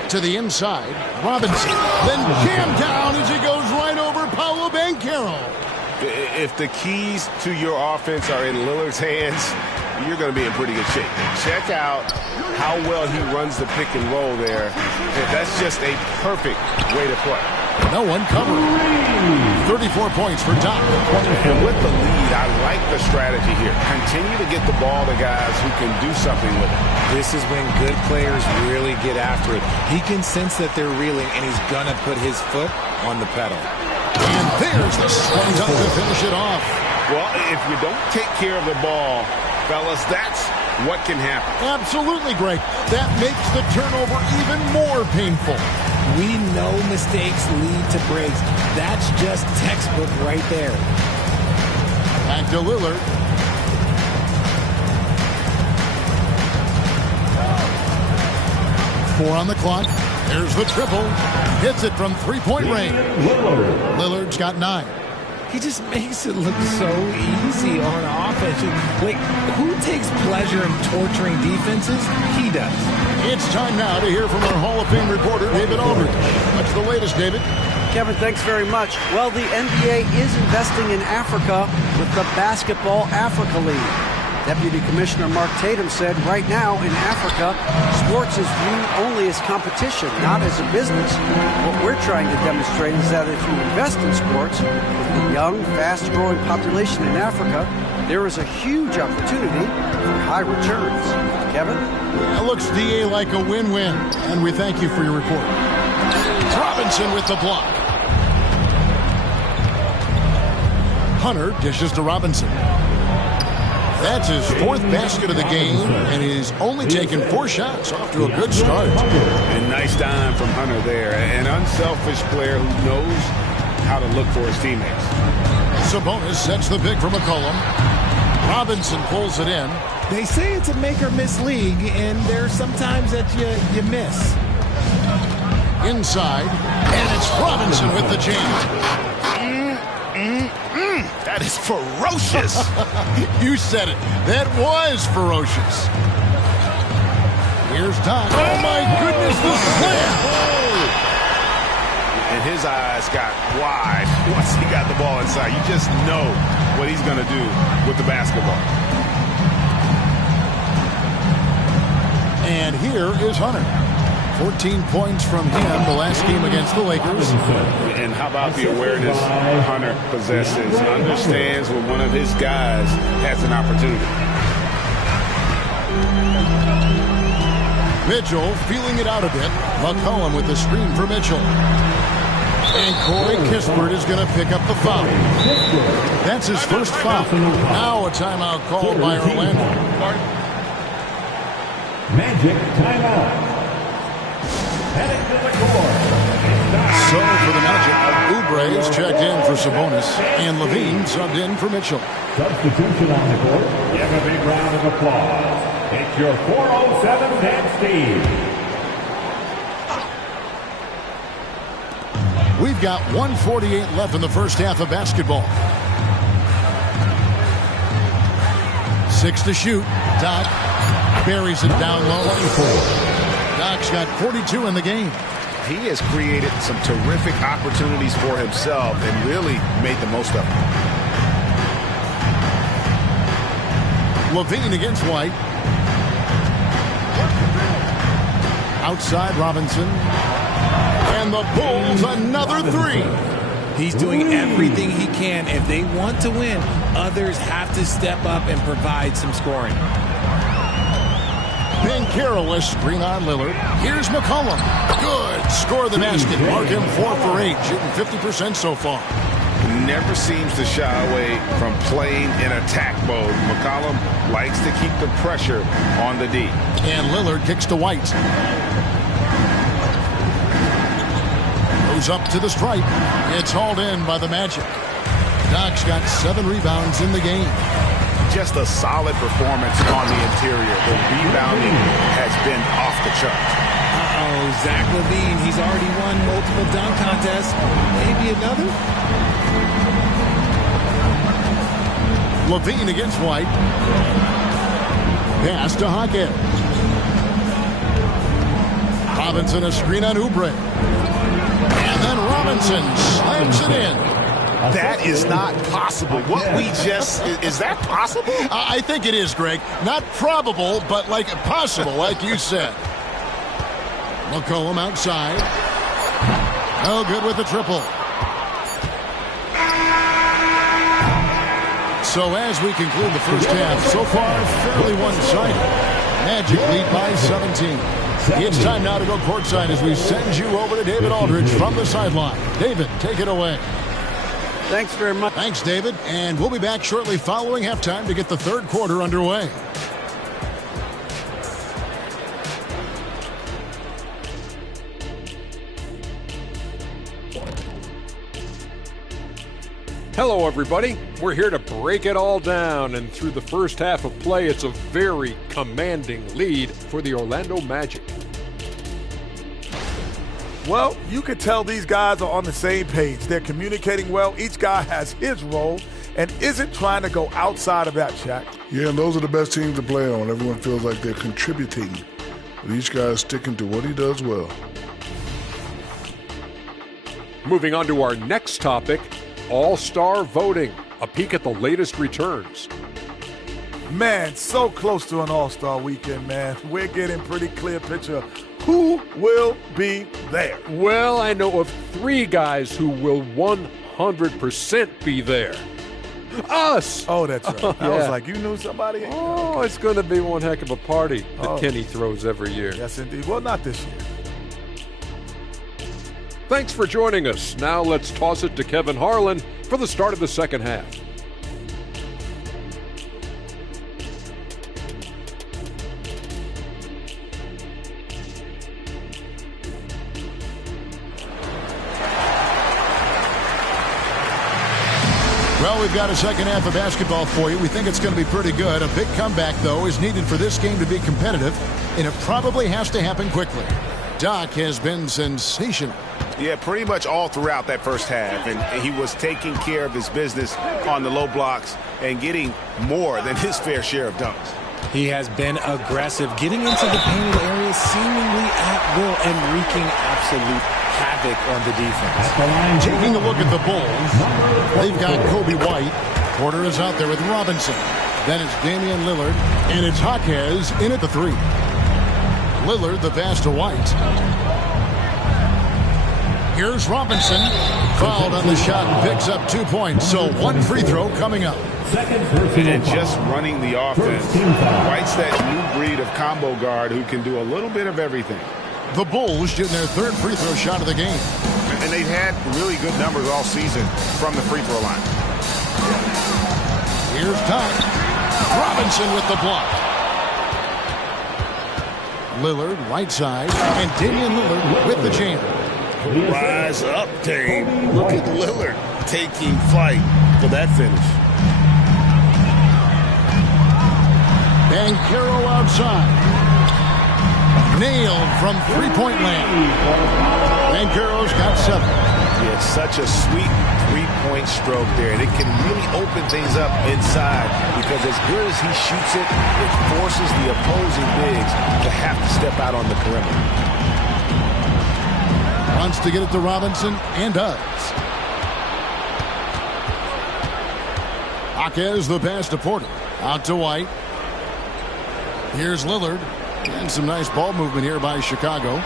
To the inside. Robinson. Then jammed down as he goes right over Paolo Banchero. If the keys to your offense are in Lillard's hands, you're going to be in pretty good shape. Check out how well he runs the pick and roll there. That's just a perfect way to play. No one covering. 34 points for Doc. And with the lead, I like the strategy here. Continue to get the ball to guys who can do something with it. This is when good players really get after it. He can sense that they're reeling, and he's going to put his foot on the pedal. And there's the slam dunk to finish it off. Well, if you don't take care of the ball, fellas, that's what can happen. Absolutely, Greg. That makes the turnover even more painful. We know mistakes lead to breaks. That's just textbook right there. Back to Lillard. Four on the clock. There's the triple. Hits it from three-point range. Lillard's got 9. He just makes it look so easy on offense. Like, who takes pleasure in torturing defenses? He does. It's time now to hear from our Hall of Fame reporter, David Aldridge. What's the latest, David? Kevin, thanks very much. Well, the NBA is investing in Africa with the Basketball Africa League. Deputy Commissioner Mark Tatum said right now in Africa, sports is viewed only as competition, not as a business. What we're trying to demonstrate is that if you invest in sports, with the young, fast-growing population in Africa, there is a huge opportunity for high returns. Kevin? That looks, DA, like a win-win, and we thank you for your report. Robinson with the block. Hunter dishes to Robinson. That's his 4th basket of the game, and he's only taken 4 shots. Off to a good start. And nice dime from Hunter there. An unselfish player who knows how to look for his teammates. Sabonis sets the pick for McCollum. Robinson pulls it in. They say it's a make-or-miss league, and there's sometimes that you miss. Inside, and it's Robinson with the jam. That is ferocious. You said it. That was ferocious. Here's Doc. Oh, my goodness, the slam. And his eyes got wide once he got the ball inside. You just know what he's going to do with the basketball. And here is Hunter. 14 points from him the last game against the Lakers. And how about the awareness Hunter possesses? Understands when one of his guys has an opportunity. Mitchell feeling it out a bit. McCollum with the screen for Mitchell. And Corey Kispert is going to pick up the foul. That's his first foul. Now a timeout called by Orlando. Magic timeout. So for the Magic, Oubre is checked in for Sabonis, and Levine subbed in for Mitchell. Substitution on the court. Give a big round of applause. It's your 407 Dan Steve. We've got 1:48 left in the first half of basketball. 6 to shoot. Doc buries it down low. Doc's got 42 in the game. He has created some terrific opportunities for himself and really made the most of them. Levine against White. Outside Robinson. And the Bulls another three. He's doing everything he can. If they want to win, others have to step up and provide some scoring. Banchero with screen on Lillard. Here's McCollum. Good. Score the basket. Mark him 4 for 8. Shooting 50% so far. Never seems to shy away from playing in attack mode. McCollum likes to keep the pressure on the D. And Lillard kicks to White. Goes up to the stripe. It's hauled in by the Magic. Doc's got 7 rebounds in the game. Just a solid performance on the interior. The rebounding has been off the charts. Zach LaVine, he's already won multiple dunk contests. Maybe another? Levine against White. Pass to Hockett. Robinson a screen on Oubre. And then Robinson slams it in. That is not possible. What we just, is that possible? I think it is, Greg. Not probable, but like possible, like you said. McCollum outside. No good with the triple. So as we conclude the first half, so far fairly one-sided. Magic lead by 17. It's time now to go courtside as we send you over to David Aldridge from the sideline. David, take it away. Thanks very much. Thanks, David. And we'll be back shortly following halftime to get the third quarter underway. Hello, everybody. We're here to break it all down, and through the first half of play, it's a very commanding lead for the Orlando Magic. Well, you can tell these guys are on the same page. They're communicating well. Each guy has his role and isn't trying to go outside of that, Shaq. Yeah, and those are the best teams to play on. Everyone feels like they're contributing, but each guy is sticking to what he does well. Moving on to our next topic, All-Star voting. A peek at the latest returns. Man, so close to an All-Star weekend, man. We're getting pretty clear picture of who will be there. Well, I know of 3 guys who will 100% be there. Us! Oh, that's right. Yeah. I was like, you knew somebody? Oh, it's going to be one heck of a party that Kenny throws every year. Yes, indeed. Well, not this year. Thanks for joining us. Now let's toss it to Kevin Harlan for the start of the second half. Well, we've got a second half of basketball for you. We think it's going to be pretty good. A big comeback, though, is needed for this game to be competitive, and it probably has to happen quickly. Doc has been sensational. Yeah, pretty much all throughout that first half, and he was taking care of his business on the low blocks and getting more than his fair share of dunks. He has been aggressive, getting into the painted area seemingly at will and wreaking absolute havoc on the defense. Taking a look at the Bulls, they've got Kobe White. Porter is out there with Robinson. Then it's Damian Lillard, and it's Jaquez in at the 3. Lillard, the pass to White. Here's Robinson. Fouled on the shot and picks up 2 points. So 1 free throw coming up. And just running the offense. White's that new breed of combo guard who can do a little bit of everything. The Bulls shooting their 3rd free throw shot of the game. And they've had really good numbers all season from the free throw line. Here's Doc. Robinson with the block. Lillard, right side, and Damian Lillard with the jam. Rise up, Dame. Look at Lillard taking flight for that finish. Banchero outside. Nailed from three-point land. Banchero's got 7. Yeah, it's such a sweet three-point stroke there, and it can really open things up inside because as good as he shoots it, it forces the opposing bigs to have to step out on the perimeter. Wants to get it to Robinson and does. Jaquez the pass to Porter. Out to White. Here's Lillard. And some nice ball movement here by Chicago.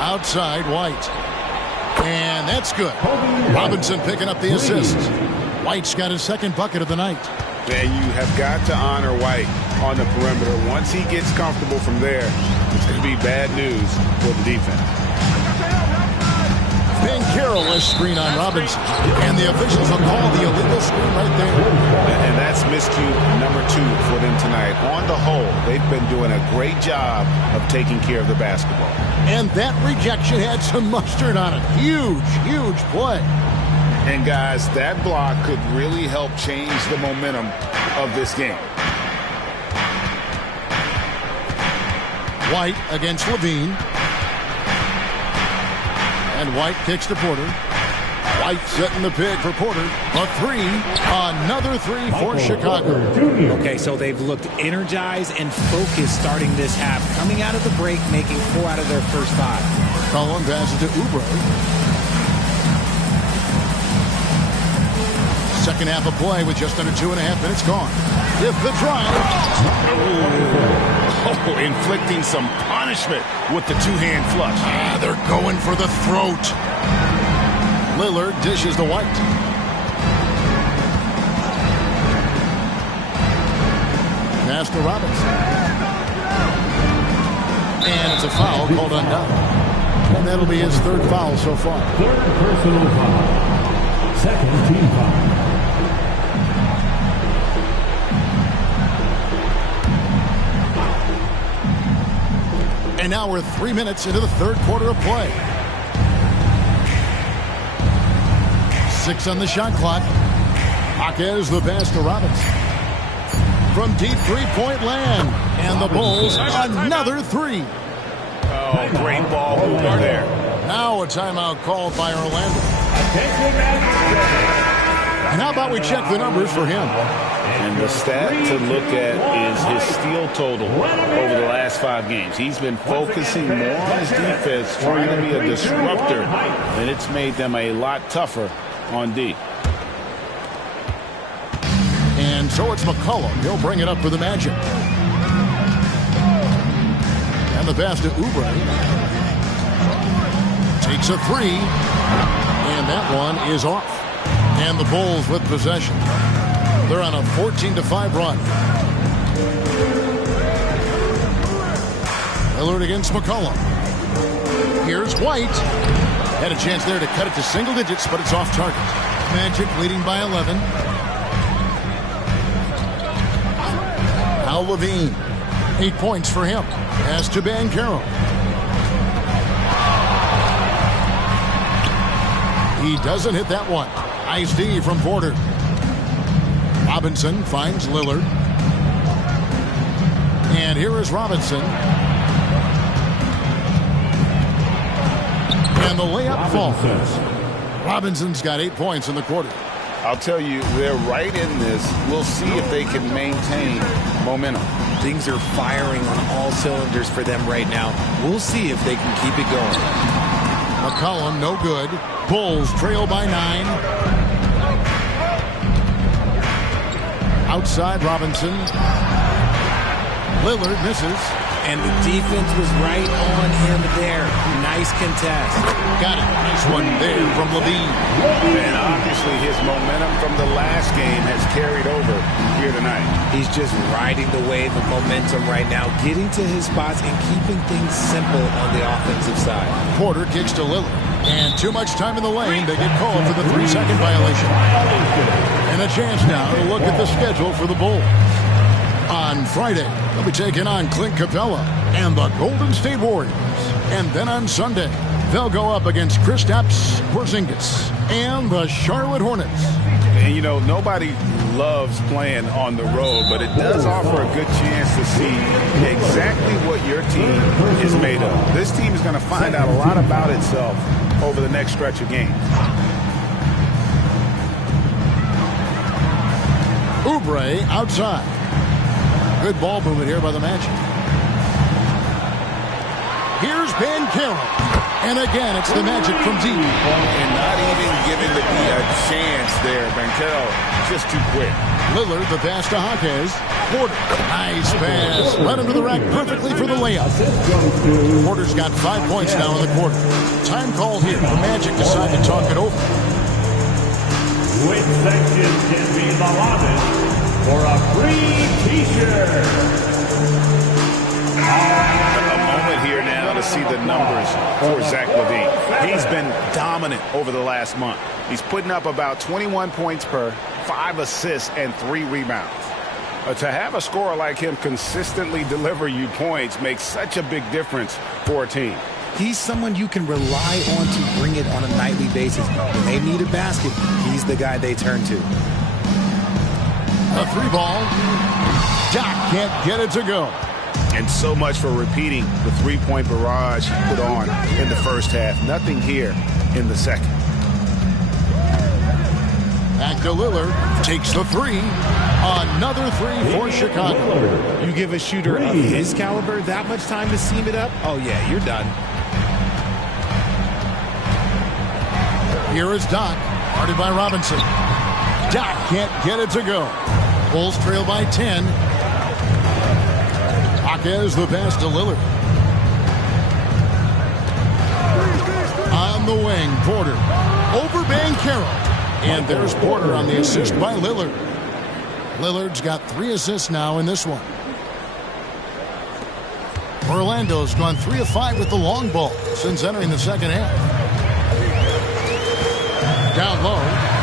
Outside, White. And that's good. Robinson picking up the assist. White's got his second bucket of the night. And you have got to honor White on the perimeter. Once he gets comfortable from there, it's going to be bad news for the defense. Carroll is screen on Robinson. And the officials will call the illegal screen right there. And that's miscue number 2 for them tonight. On the whole, they've been doing a great job of taking care of the basketball. And that rejection had some mustard on it. Huge, huge play. And guys, that block could really help change the momentum of this game. White against Levine. And White kicks to Porter. White setting the pick for Porter. A 3. Another 3 for Chicago. Okay, so they've looked energized and focused starting this half. Coming out of the break, making 4 out of their first 5. Cullen passes to Oubre. Second half of play with just under 2.5 minutes gone. If the drive. Oh, inflicting some punishment with the two-hand flush. They're going for the throat. Lillard dishes to White. Pass to Robinson. And it's a foul called undone. And that'll be his 3rd foul so far. 3rd personal foul. 2nd team foul. And now we're 3 minutes into the 3rd quarter of play. 6 on the shot clock. Jaquez the pass to Robinson. From deep three-point land. And the Bulls another 3. Oh, great ball movement there. Now a timeout called by Orlando. And how about we check the numbers for him? And the stat to look at is his steal total over the last 5 games. He's been focusing more on his defense, trying to be a disruptor, and it's made them a lot tougher on D. And so it's McCollum. He'll bring it up for the Magic. And the pass to Oubre. Takes a 3. And that one is off. And the Bulls with possession. They're on a 14-5 run. Lillard against McCollum. Here's White. Had a chance there to cut it to single digits, but it's off target. Magic leading by 11. Al Levine. 8 points for him. As to Carroll. He doesn't hit that one. Nice D from Porter. Robinson finds Lillard. And here is Robinson. And the layup falls. Robinson's got 8 points in the quarter. I'll tell you, they're right in this. We'll see if they can maintain momentum. Things are firing on all cylinders for them right now. We'll see if they can keep it going. McCollum, no good. Bulls trail by 9. Outside Robinson. Lillard misses. And the defense was right on him there. Nice contest. Got it. Nice one there from Levine. And obviously his momentum from the last game has carried over here tonight. He's just riding the wave of momentum right now, getting to his spots and keeping things simple on the offensive side. Porter kicks to Lillard. And too much time in the lane. They get called for the 3-second violation. And a chance now to look at the schedule for the Bulls. On Friday, they'll be taking on Clint Capella and the Golden State Warriors. And then on Sunday, they'll go up against Kristaps Porzingis and the Charlotte Hornets. And, you know, nobody loves playing on the road, but it does offer a good chance to see exactly what your team is made of. This team is going to find out a lot about itself over the next stretch of games. Oubre outside. Good ball movement here by the Magic. Here's Banchero. And again, it's the Magic from deep. And not even giving the D a chance there. Banchero just too quick. Lillard, the pass to Hawkins. Porter, nice pass. Right under the rack perfectly for the layup. Porter's got 5 points now in the quarter. Time called here. The Magic decide to talk it over. Which section can be allotted for a free T-shirt? A moment here now to see the numbers for Zach LaVine. He's been dominant over the last month. He's putting up about 21 points per, 5 assists, and 3 rebounds. To have a scorer like him consistently deliver you points makes such a big difference for a team. He's someone you can rely on to bring it on a nightly basis. When they need a basket, he's the guy they turn to. A 3-ball. Doc can't get it to go. And so much for repeating the 3-point barrage he put on in the first half. Nothing here in the second. Back to Lillard. Takes the 3. Another 3 for Chicago. You give a shooter of his caliber that much time to seam it up? Oh, yeah, you're done. Here is Doc. Guarded by Robinson. Doc can't get it to go. Bulls trail by 10. Hawkins the pass to Lillard. On the wing, Porter. Over Banchero. And there's Porter on the assist by Lillard. Lillard's got 3 assists now in this one. Orlando's gone 3 of 5 with the long ball since entering the second half. Down low,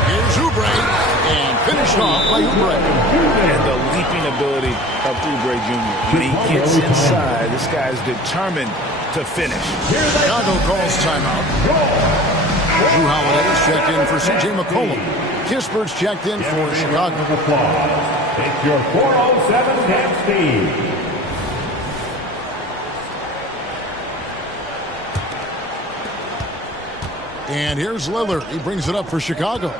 here's Oubre, and finished off by Oubre. And the leaping ability of Oubre Jr. When he gets inside, this guy's determined to finish. Chicago calls timeout. Drew Holiday's checked in for C.J. McCollum. Kispert's checked in for Chicago. It's your 407 Camp Steve. And here's Lillard. He brings it up for Chicago.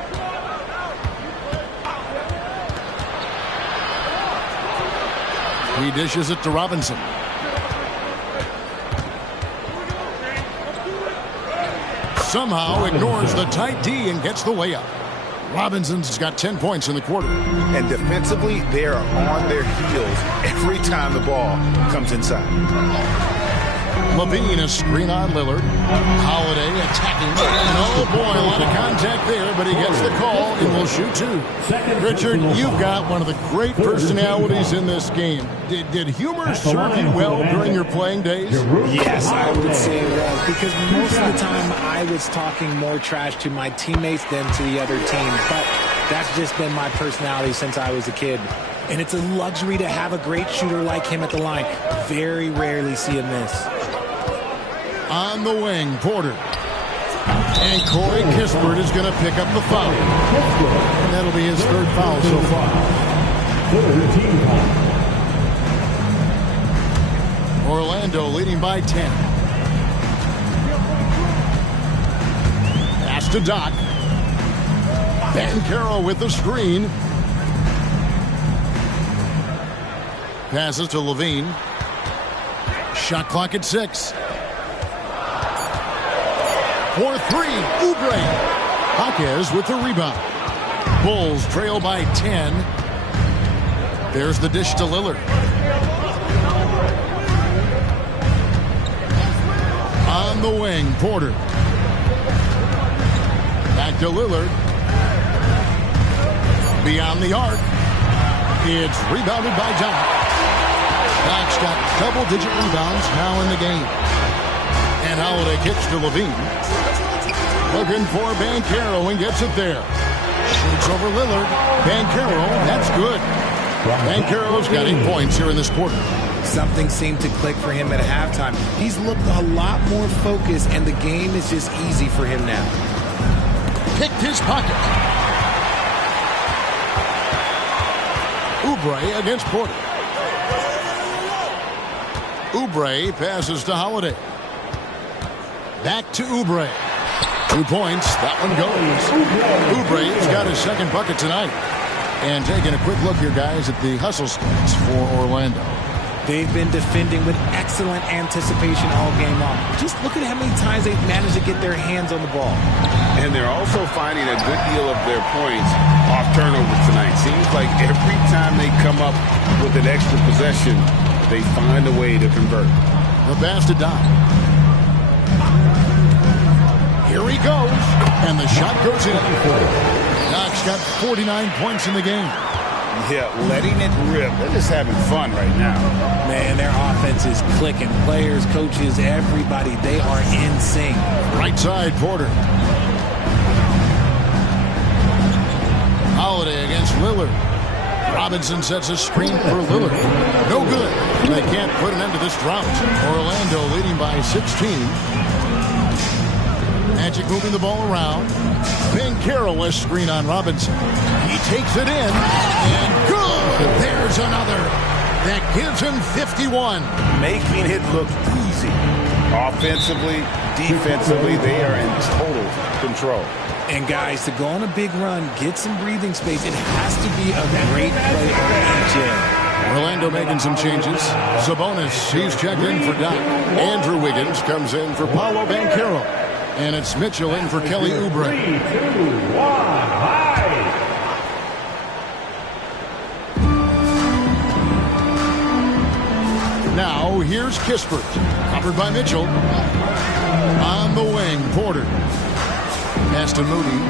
He dishes it to Robinson. Somehow ignores the tight D and gets the way up. Robinson's got 10 points in the quarter. And defensively, they are on their heels every time the ball comes inside. LaVine, a screen on Lillard. Holiday attacking. And oh boy, a lot of contact there, but he gets the call and will shoot 2. Richard, you've got one of the great personalities in this game. Did humor serve you well during your playing days? Yes, I would say it was, because most of the time I was talking more trash to my teammates than to the other team. But that's just been my personality since I was a kid. And it's a luxury to have a great shooter like him at the line. Very rarely see him miss. On the wing, Porter. And Corey Kispert is going to pick up the foul. And that'll be his 3rd foul so far. Orlando leading by 10. Pass to Doc. Banchero with the screen. Passes to LaVine. Shot clock at 6. For 3, Oubre. Hawkins with the rebound. Bulls trail by 10. There's the dish to Lillard. On the wing, Porter. Back to Lillard. Beyond the arc. It's rebounded by Doc. Doc's got double-digit rebounds now in the game. And Holiday kicks to LaVine. Looking for Banchero and gets it there. Shoots over Lillard. Banchero, that's good. Banchero's got 8 points here in this quarter. Something seemed to click for him at halftime. He's looked a lot more focused, and the game is just easy for him now. Picked his pocket. Oubre against Porter. Oubre passes to Holiday. Back to Oubre. 2 points. That one goes. Oubre's got his second bucket tonight. And taking a quick look here, guys, at the hustle stats for Orlando. They've been defending with excellent anticipation all game long. Just look at how many times they've managed to get their hands on the ball. And they're also finding a good deal of their points off turnovers tonight. Seems like every time they come up with an extra possession, they find a way to convert. The pass to Don. Here he goes. And the shot goes in. Knox got 49 points in the game. Yeah, letting it rip. They're just having fun right now. Man, their offense is clicking. Players, coaches, everybody, they are in sync. Right side, Porter. Holiday against Lillard. Robinson sets a screen for Lillard. No good. They can't put an end to this drought. Orlando leading by 16. Magic moving the ball around. Banchero a screen on Robinson. He takes it in, and good! There's another. That gives him 51. Making it look easy. Offensively, defensively, they are in total control. And guys, to go on a big run, get some breathing space, it has to be a great play on each end. Orlando making some changes. Sabonis, he's checked in for Doc. Andrew Wiggins comes in for Paolo Banchero. And it's Mitchell in for Kelly Oubre. 3, 2, 1, high. Now here's Kispert. Covered by Mitchell. On the wing, Porter. Pass to Moody.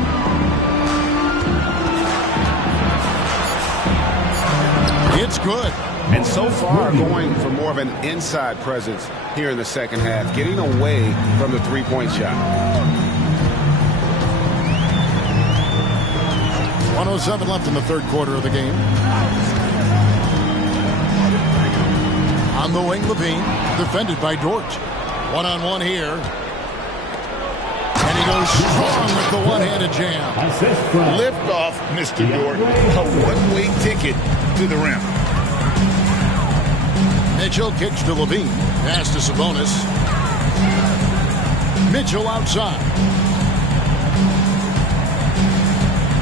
It's good. And so far, going for more of an inside presence here in the second half, getting away from the three-point shot. 1:07 left in the third quarter of the game. On the wing, Levine, defended by Dort. One-on-one here. And he goes strong with the one-handed jam. Lift off, Mr. Dort. A one-way ticket to the rim. Mitchell kicks to Levine. Pass to Sabonis. Mitchell outside.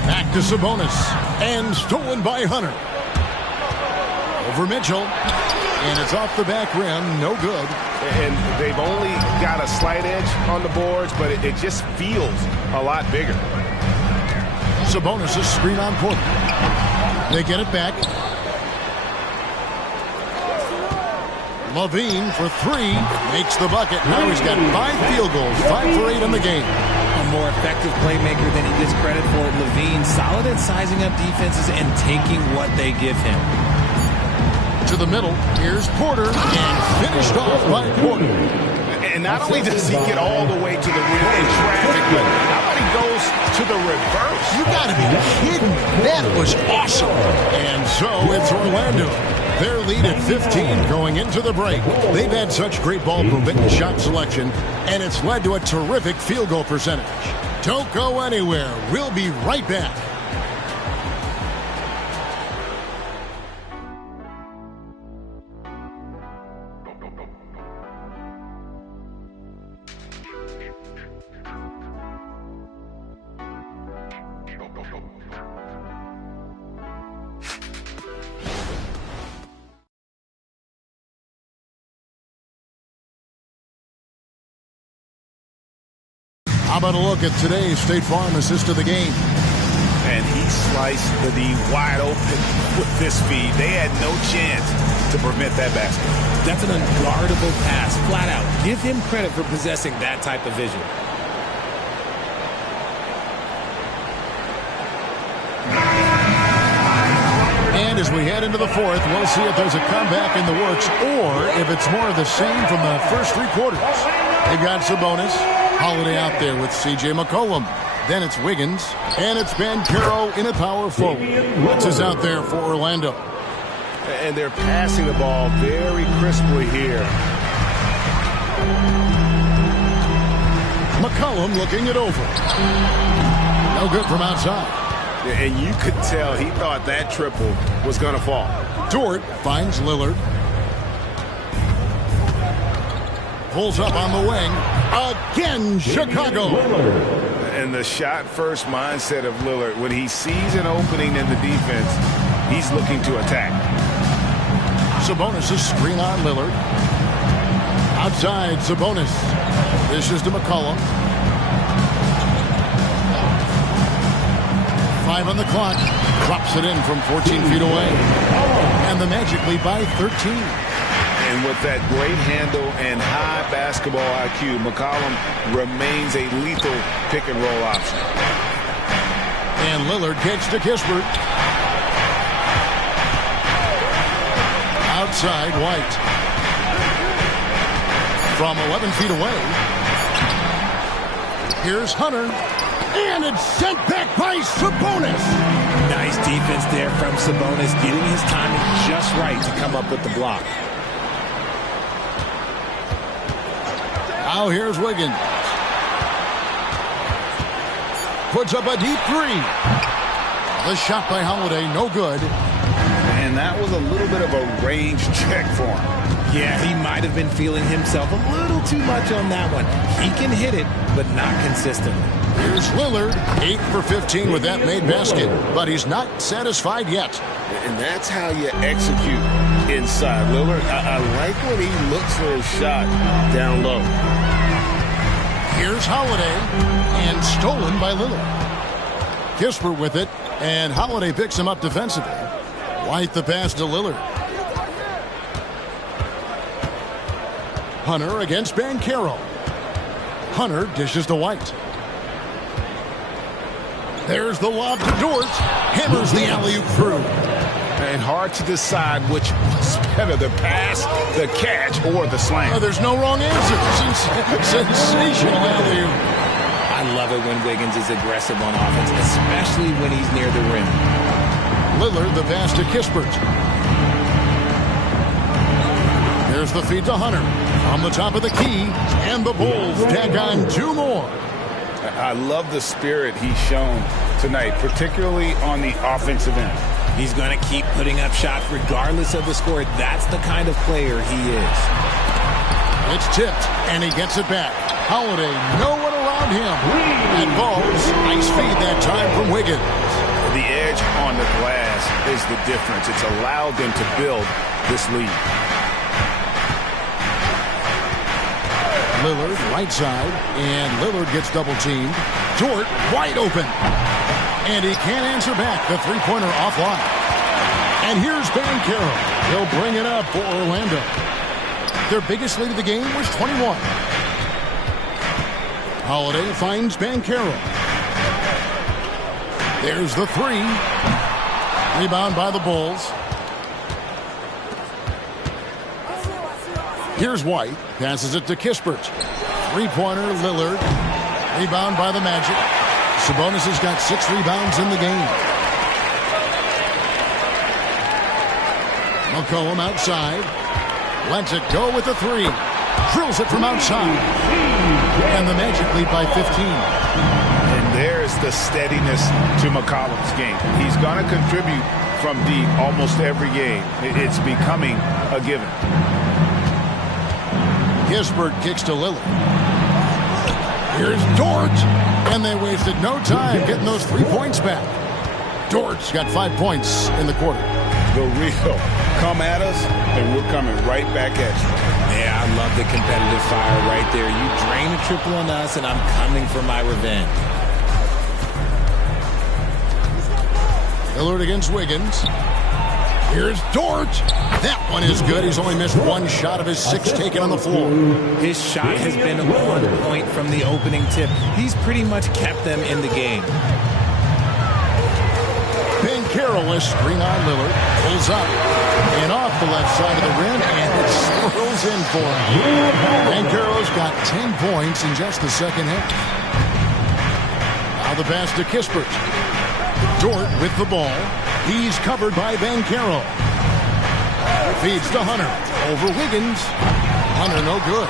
Back to Sabonis. And stolen by Hunter. Over Mitchell. And it's off the back rim. No good. And they've only got a slight edge on the boards, but it just feels a lot bigger. Sabonis is screen on Porter. They get it back. Levine for 3 makes the bucket. Now he's got 5 field goals, 5 for 8 in the game. A more effective playmaker than he gets credit for. Levine solid at sizing up defenses and taking what they give him. To the middle, here's Porter, and finished off by Porter. And not only does he get all the way to the rim in traffic, but how about he goes to the reverse? You gotta be kidding me. That was awesome. And so it's Orlando. Their lead at 15 going into the break. They've had such great ball movement and shot selection, and it's led to a terrific field goal percentage. Don't go anywhere. We'll be right back. How about a look at today's State Farm assist of the game? And he sliced the D wide open with this feed. They had no chance to prevent that basket. That's an unguardable pass, flat out. Give him credit for possessing that type of vision. And as we head into the fourth, we'll see if there's a comeback in the works or if it's more of the same from the first 3 quarters. They've got Sabonis. Holiday out there with C.J. McCollum. Then it's Wiggins. And it's Banchero in a power forward. What's is out there for Orlando? And they're passing the ball very crisply here. McCollum looking it over. No good from outside. And you could tell he thought that triple was going to fall. Dort finds Lillard. Pulls up on the wing. Again, Chicago. And the shot-first mindset of Lillard, when he sees an opening in the defense, he's looking to attack. Sabonis is screen on Lillard. Outside, Sabonis. This is to McCollum. 5 on the clock. Drops it in from 14 feet away. And the Magic lead by 13. And with that great handle and high basketball IQ, McCollum remains a lethal pick-and-roll option. And Lillard kicks to Kispert. Outside, White. From 11 feet away. Here's Hunter. And it's sent back by Sabonis. Nice defense there from Sabonis, getting his timing just right to come up with the block. Now here's Wiggins. Puts up a deep three. The shot by Holiday, no good. And that was a little bit of a range check for him. Yeah, he might have been feeling himself a little too much on that one. He can hit it, but not consistently. Here's Lillard, 8 for 15 with that made basket, but he's not satisfied yet. And that's how you execute inside. Lillard, I like when he looks for a shot down low. Here's Holiday, and stolen by Lillard. Kispert with it, and Holiday picks him up defensively. White the pass to Lillard. Hunter against Banchero. Hunter dishes to White. There's the lob to Dort. Hammers the alley-oop through. And hard to decide which was better, the pass, the catch, or the slam. Oh, there's no wrong answer. Sensational alley-oop. I love it when Wiggins is aggressive on offense, especially when he's near the rim. Lillard the pass to Kispert. There's the feed to Hunter. On the top of the key, and the Bulls tag on 2 more. I love the spirit he's shown tonight, particularly on the offensive end. He's going to keep putting up shots regardless of the score. That's the kind of player he is. It's tipped, and he gets it back. Holiday, no one around him. And balls, nice feed that time from Wiggins. The edge on the glass is the difference. It's allowed them to build this lead. Lillard, right side, and Lillard gets double-teamed. Dort, wide open. And he can't answer back. The three-pointer offline. And here's Banchero. He'll bring it up for Orlando. Their biggest lead of the game was 21. Holiday finds Banchero. There's the three. Rebound by the Bulls. Here's White. Passes it to Kispert. Three-pointer, Lillard. Rebound by the Magic. Sabonis has got 6 rebounds in the game. McCollum outside. Lets it go with the 3. Drills it from outside. And the Magic lead by 15. And there's the steadiness to McCollum's game. He's going to contribute from deep almost every game. It's becoming a given. Kispert kicks to Lillard. Here's Dort. And they wasted no time getting those 3 points back. Dort's got 5 points in the quarter. The real come at us, and we're coming right back at you. Yeah, I love the competitive fire right there. You drain a triple on us, and I'm coming for my revenge. Lillard against Wiggins. Here's Dort. That one is good. He's only missed 1 shot of his 6 taken on the floor. His shot has been on point from the opening tip. He's pretty much kept them in the game. Banchero is screen on Lillard. Pulls up. And off the left side of the rim. And it swirls in for him. Banchero's got 10 points in just the second half. Now the pass to Kispert. Dort with the ball. He's covered by Banchero. Feeds to Hunter. Over Wiggins. Hunter no good.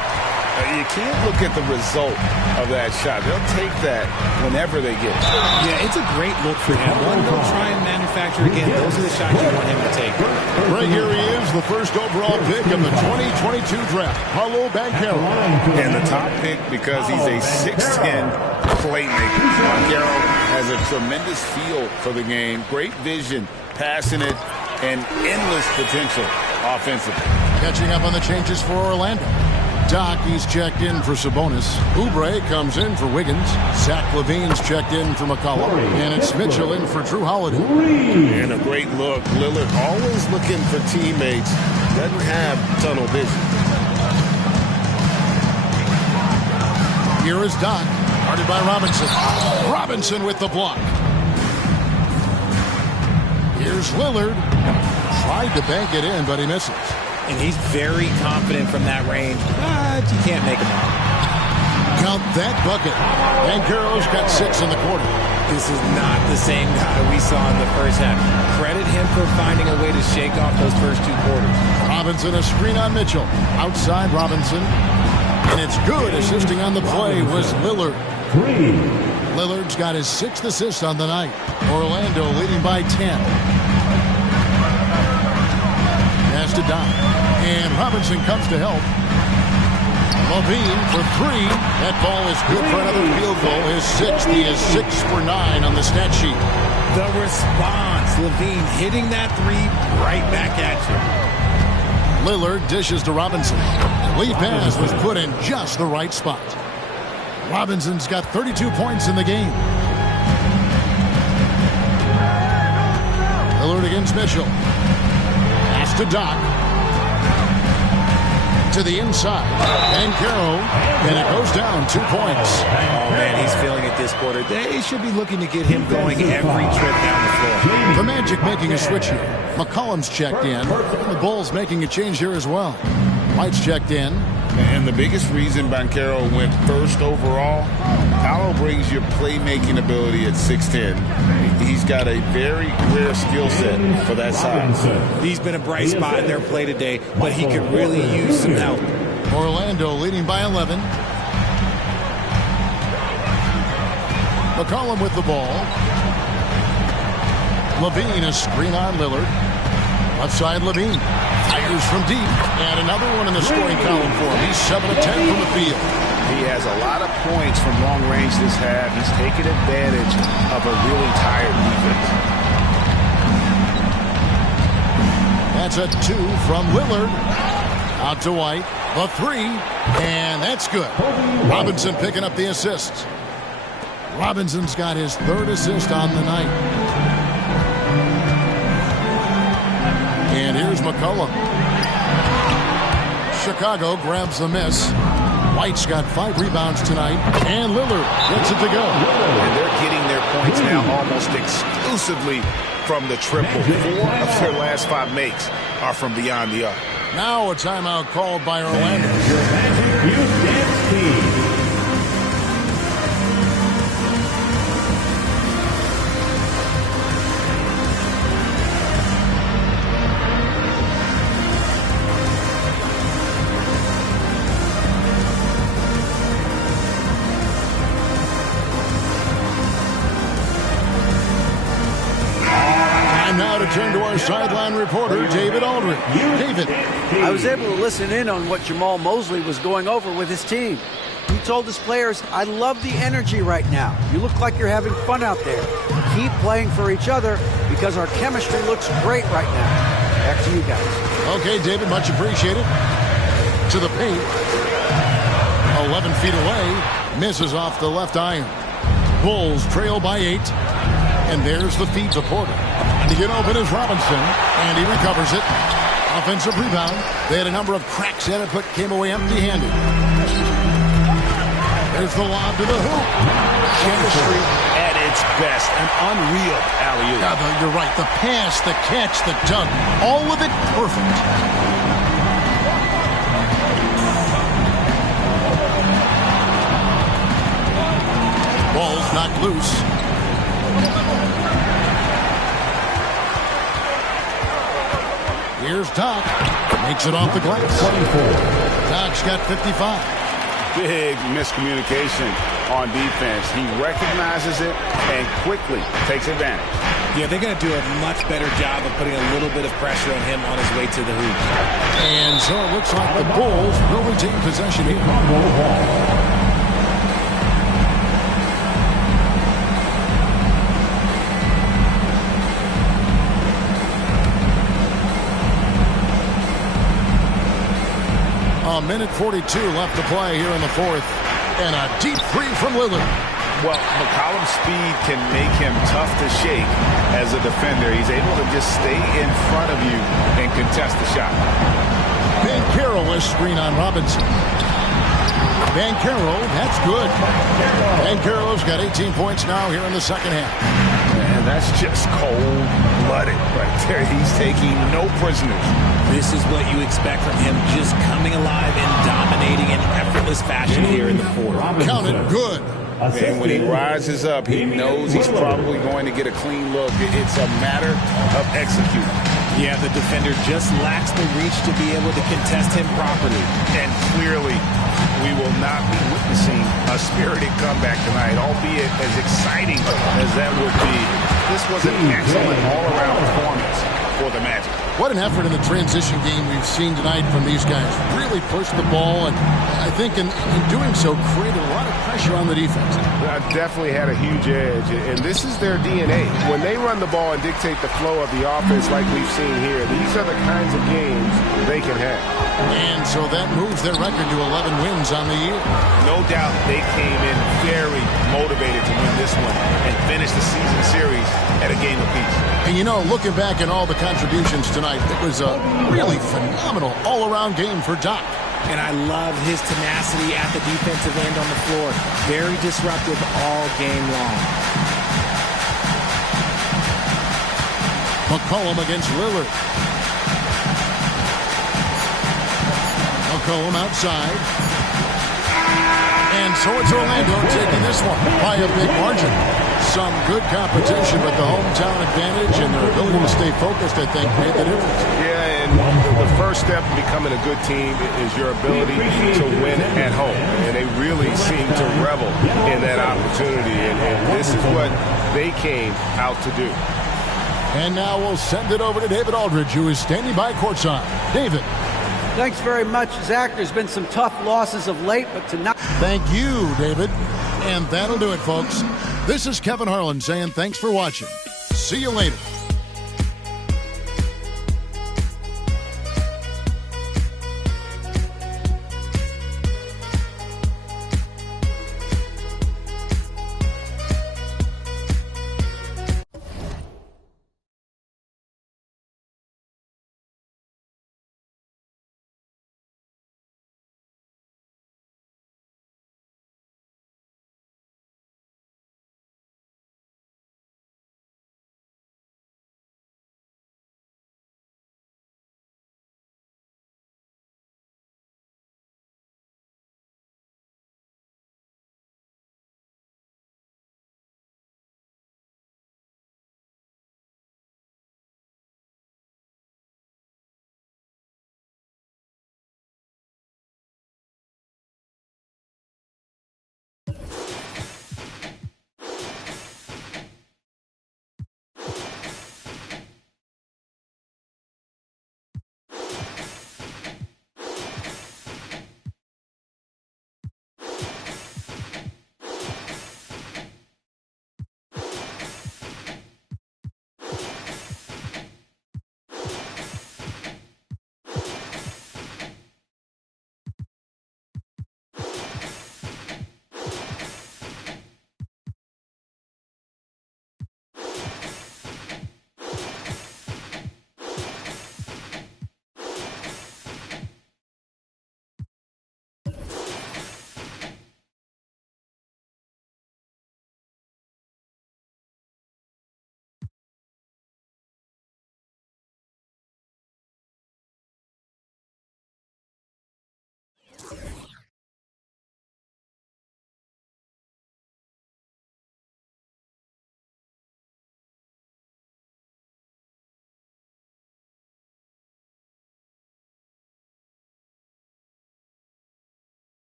You can't look at the result of that shot. They'll take that whenever they get it. Yeah, it's a great look for him. One, he'll try and manufacture again. Those are the shots you want him to take. Right here he is, the first overall pick of the 2022 draft, Paolo Banchero. And the top pick because he's a 6'10", playmaker. Montero has a tremendous feel for the game, great vision, passionate, and endless potential offensively. Catching up on the changes for Orlando. Doc, he's checked in for Sabonis. Oubre comes in for Wiggins. Zach LaVine's checked in for McCollum. And it's Mitchell in for Drew Holiday. And a great look. Lillard always looking for teammates. Doesn't have tunnel vision. Here is Doc. Guarded by Robinson. Robinson with the block. Here's Lillard. Tried to bank it in, but he misses. And he's very confident from that range, but you can't make him out. Count that bucket. Banchero's got 6 in the quarter. This is not the same guy we saw in the first half. Credit him for finding a way to shake off those first 2 quarters. Robinson, a screen on Mitchell. Outside Robinson. And it's good. Assisting on the play was Lillard. Lillard's got his 6th assist on the night. Orlando leading by 10. Pass to Doc. And Robinson comes to help. LaVine for 3. That ball is good for another field goal. His 6th. He is 6 for 9 on the stat sheet. The response. LaVine hitting that 3 right back at you. Lillard dishes to Robinson. The lead pass was put in just the right spot. Robinson's got 32 points in the game. Lillard against Mitchell. Pass to Doc. To the inside. Banchero. And it goes down 2 points. Oh, man, he's feeling it this quarter. They should be looking to get him going every trip down the floor. The Magic making a switch here. McCollum's checked in. The Bulls making a change here as well. White's checked in. And the biggest reason Banchero went first overall, Paolo brings your playmaking ability at 6'10". He's got a very rare skill set for that size. He's been a bright spot in their play today, but he could really use some help. Orlando leading by 11. McCollum with the ball. LaVine, a screen on Lillard. Left side, LaVine. Fires from deep. And another one in the scoring column for him. He's 7 of 10 from the field. He has a lot of points from long range this half. He's taken advantage of a really tired defense. That's a 2 from Lillard. Out to White. The 3. And that's good. Robinson picking up the assists. Robinson's got his 3rd assist on the night. And here's McCollum. Chicago grabs the miss. White's got 5 rebounds tonight. And Lillard gets it to go. And they're getting their points now almost exclusively from the triple. 4 of their last 5 makes are from beyond the arc. Now a timeout called by Orlando. Turn to our sideline reporter, David Aldridge. David. I was able to listen in on what Jamal Mosley was going over with his team. He told his players, I love the energy right now. You look like you're having fun out there. Keep playing for each other because our chemistry looks great right now. Back to you guys. Okay, David, much appreciated. To the paint. 11 feet away. Misses off the left iron. Bulls trail by 8. And there's the feed to Porter. To get open is Robinson, and he recovers it. Offensive rebound. They had a number of cracks at it, but came away empty-handed. There's the lob to the hoop. Chemistry at its best. An unreal alley-oop. Yeah, you're right. The pass, the catch, the dunk. All of it perfect. Ball's knocked loose. Here's Doc. Makes it off the glass. 24. Doc's got 55. Big miscommunication on defense. He recognizes it and quickly takes advantage. Yeah, they're going to do a much better job of putting a little bit of pressure on him on his way to the hoop. And so it looks like the Bulls will retain possession here. A minute 42 left to play here in the fourth. And a deep three from Lillard. Well, McCollum's speed can make him tough to shake as a defender. He's able to just stay in front of you and contest the shot. Banchero with screen on Robinson. Banchero, that's good. Banchero's got 18 points now here in the second half. And that's just cold-blooded right there. He's taking no prisoners. This is what you expect from him, just coming alive and dominating in effortless fashion here in the fourth. Counted good. And when he rises up, he knows he's probably going to get a clean look. It's a matter of executing. Yeah, the defender just lacks the reach to be able to contest him properly. And clearly, we will not be witnessing a spirited comeback tonight, albeit as exciting as that would be. This was an excellent all-around performance for the Magic. What an effort in the transition game we've seen tonight from these guys. Really pushed the ball, and I think in doing so created a lot of pressure on the defense. Definitely had a huge edge, and this is their DNA. When they run the ball and dictate the flow of the offense like we've seen here, these are the kinds of games they can have. And so that moves their record to 11 wins on the year. No doubt they came in very motivated to win this one and finish the season series at a game apiece. And you know, looking back at all the contributions tonight, it was a really phenomenal all-around game for Doc. And I love his tenacity at the defensive end on the floor. Very disruptive all game long. McCollum against Lillard. McCollum outside. And so it's Orlando taking this one by a big margin. Some good competition, but the hometown advantage and their ability to stay focused, I think, made the difference. Yeah, and the first step in becoming a good team is your ability to win at home. And they really seem to revel in that opportunity. And this is what they came out to do. And now we'll send it over to David Aldridge, who is standing by courtside. David. Thanks very much, Zach. There's been some tough losses of late, but tonight... Thank you, David. And that'll do it, folks. This is Kevin Harlan saying thanks for watching. See you later.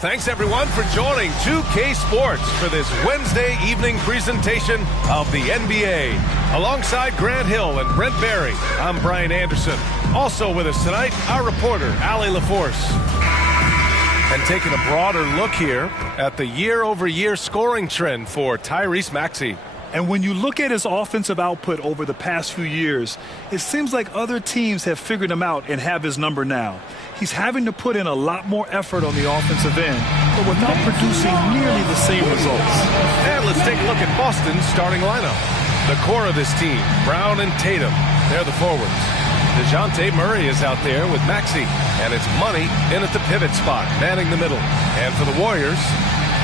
Thanks, everyone, for joining 2K Sports for this Wednesday evening presentation of the NBA. Alongside Grant Hill and Brent Barry, I'm Brian Anderson. Also with us tonight, our reporter, Allie LaForce. And taking a broader look here at the year-over-year scoring trend for Tyrese Maxey. And when you look at his offensive output over the past few years, it seems like other teams have figured him out and have his number now. He's having to put in a lot more effort on the offensive end, but without producing nearly the same results. And let's take a look at Boston's starting lineup. The core of this team, Brown and Tatum, they're the forwards. DeJounte Murray is out there with Maxey, and it's Money in at the pivot spot, manning the middle. And for the Warriors,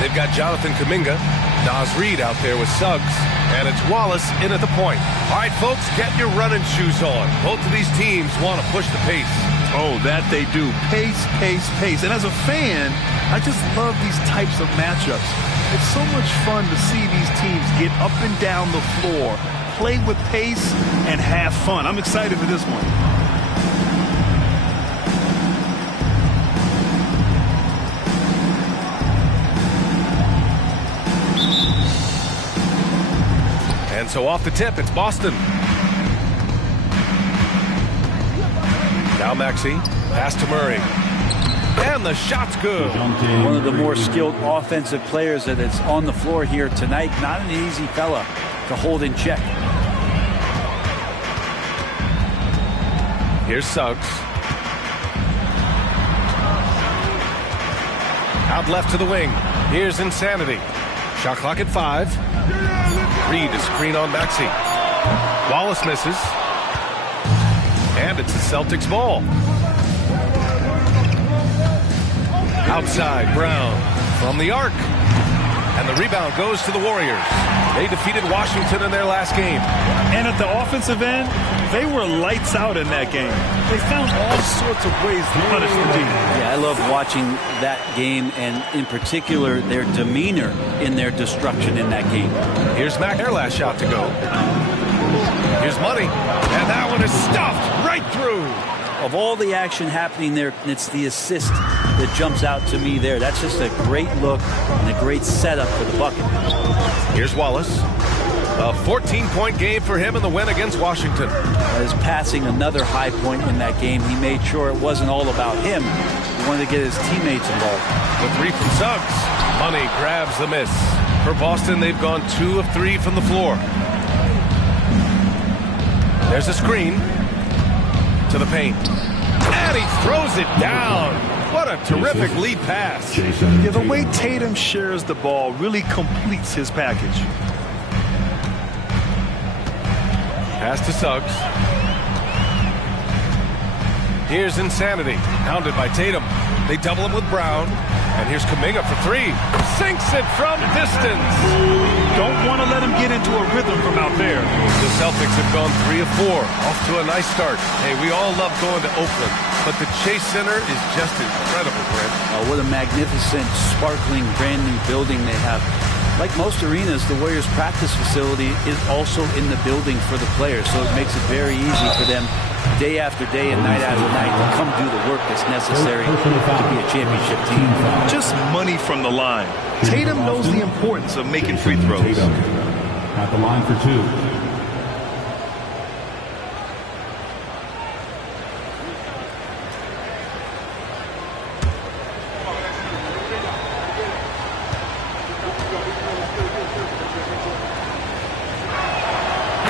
they've got Jonathan Kuminga, Naz Reid out there with Suggs, and it's Wallace in at the point. All right, folks, get your running shoes on. Both of these teams want to push the pace. Oh, that they do. Pace, pace, pace. And as a fan, I just love these types of matchups. It's so much fun to see these teams get up and down the floor, play with pace, and have fun. I'm excited for this one. And so off the tip, it's Boston. Now Maxey, pass to Murray. And the shot's good. One of the more skilled offensive players that is on the floor here tonight. Not an easy fella to hold in check. Here's Suggs. Out left to the wing. Here's Insanity. Shot clock at 5. Reid to screen on Maxey. Wallace misses. And it's the Celtics ball. Outside, Brown from the arc. And the rebound goes to the Warriors. They defeated Washington in their last game. And at the offensive end, they were lights out in that game. They found all sorts of ways to punish the team. Yeah, I love watching that game, and in particular, their demeanor in their destruction in that game. Here's Mac, their last shot to go. Here's Money. And that one is stuffed right through. Of all the action happening there, it's the assist that jumps out to me there. That's just a great look and a great setup for the bucket. Here's Wallace. A 14-point game for him in the win against Washington. His passing, another high point in that game. He made sure it wasn't all about him. He wanted to get his teammates involved. The three from Suggs. Money grabs the miss. For Boston, they've gone 2 of 3 from the floor. There's a screen to the paint. And he throws it down. What a terrific lead pass. Yeah, the way Tatum shares the ball really completes his package. Pass to Suggs. Here's Insanity. Hounded by Tatum. They double him with Brown. And here's Kuminga for 3. Sinks it from distance. Don't want to let him get into a rhythm from out there. The Celtics have gone 3 of 4. Off to a nice start. Hey, we all love going to Oakland. But the Chase Center is just incredible, Brent. Oh, what a magnificent, sparkling, brand new building they have. Like most arenas, the Warriors practice facility is also in the building for the players, so it makes it very easy for them day after day and night after night to come do the work that's necessary to be a championship team. Just money from the line. Tatum knows the importance of making free throws. At the line for 2.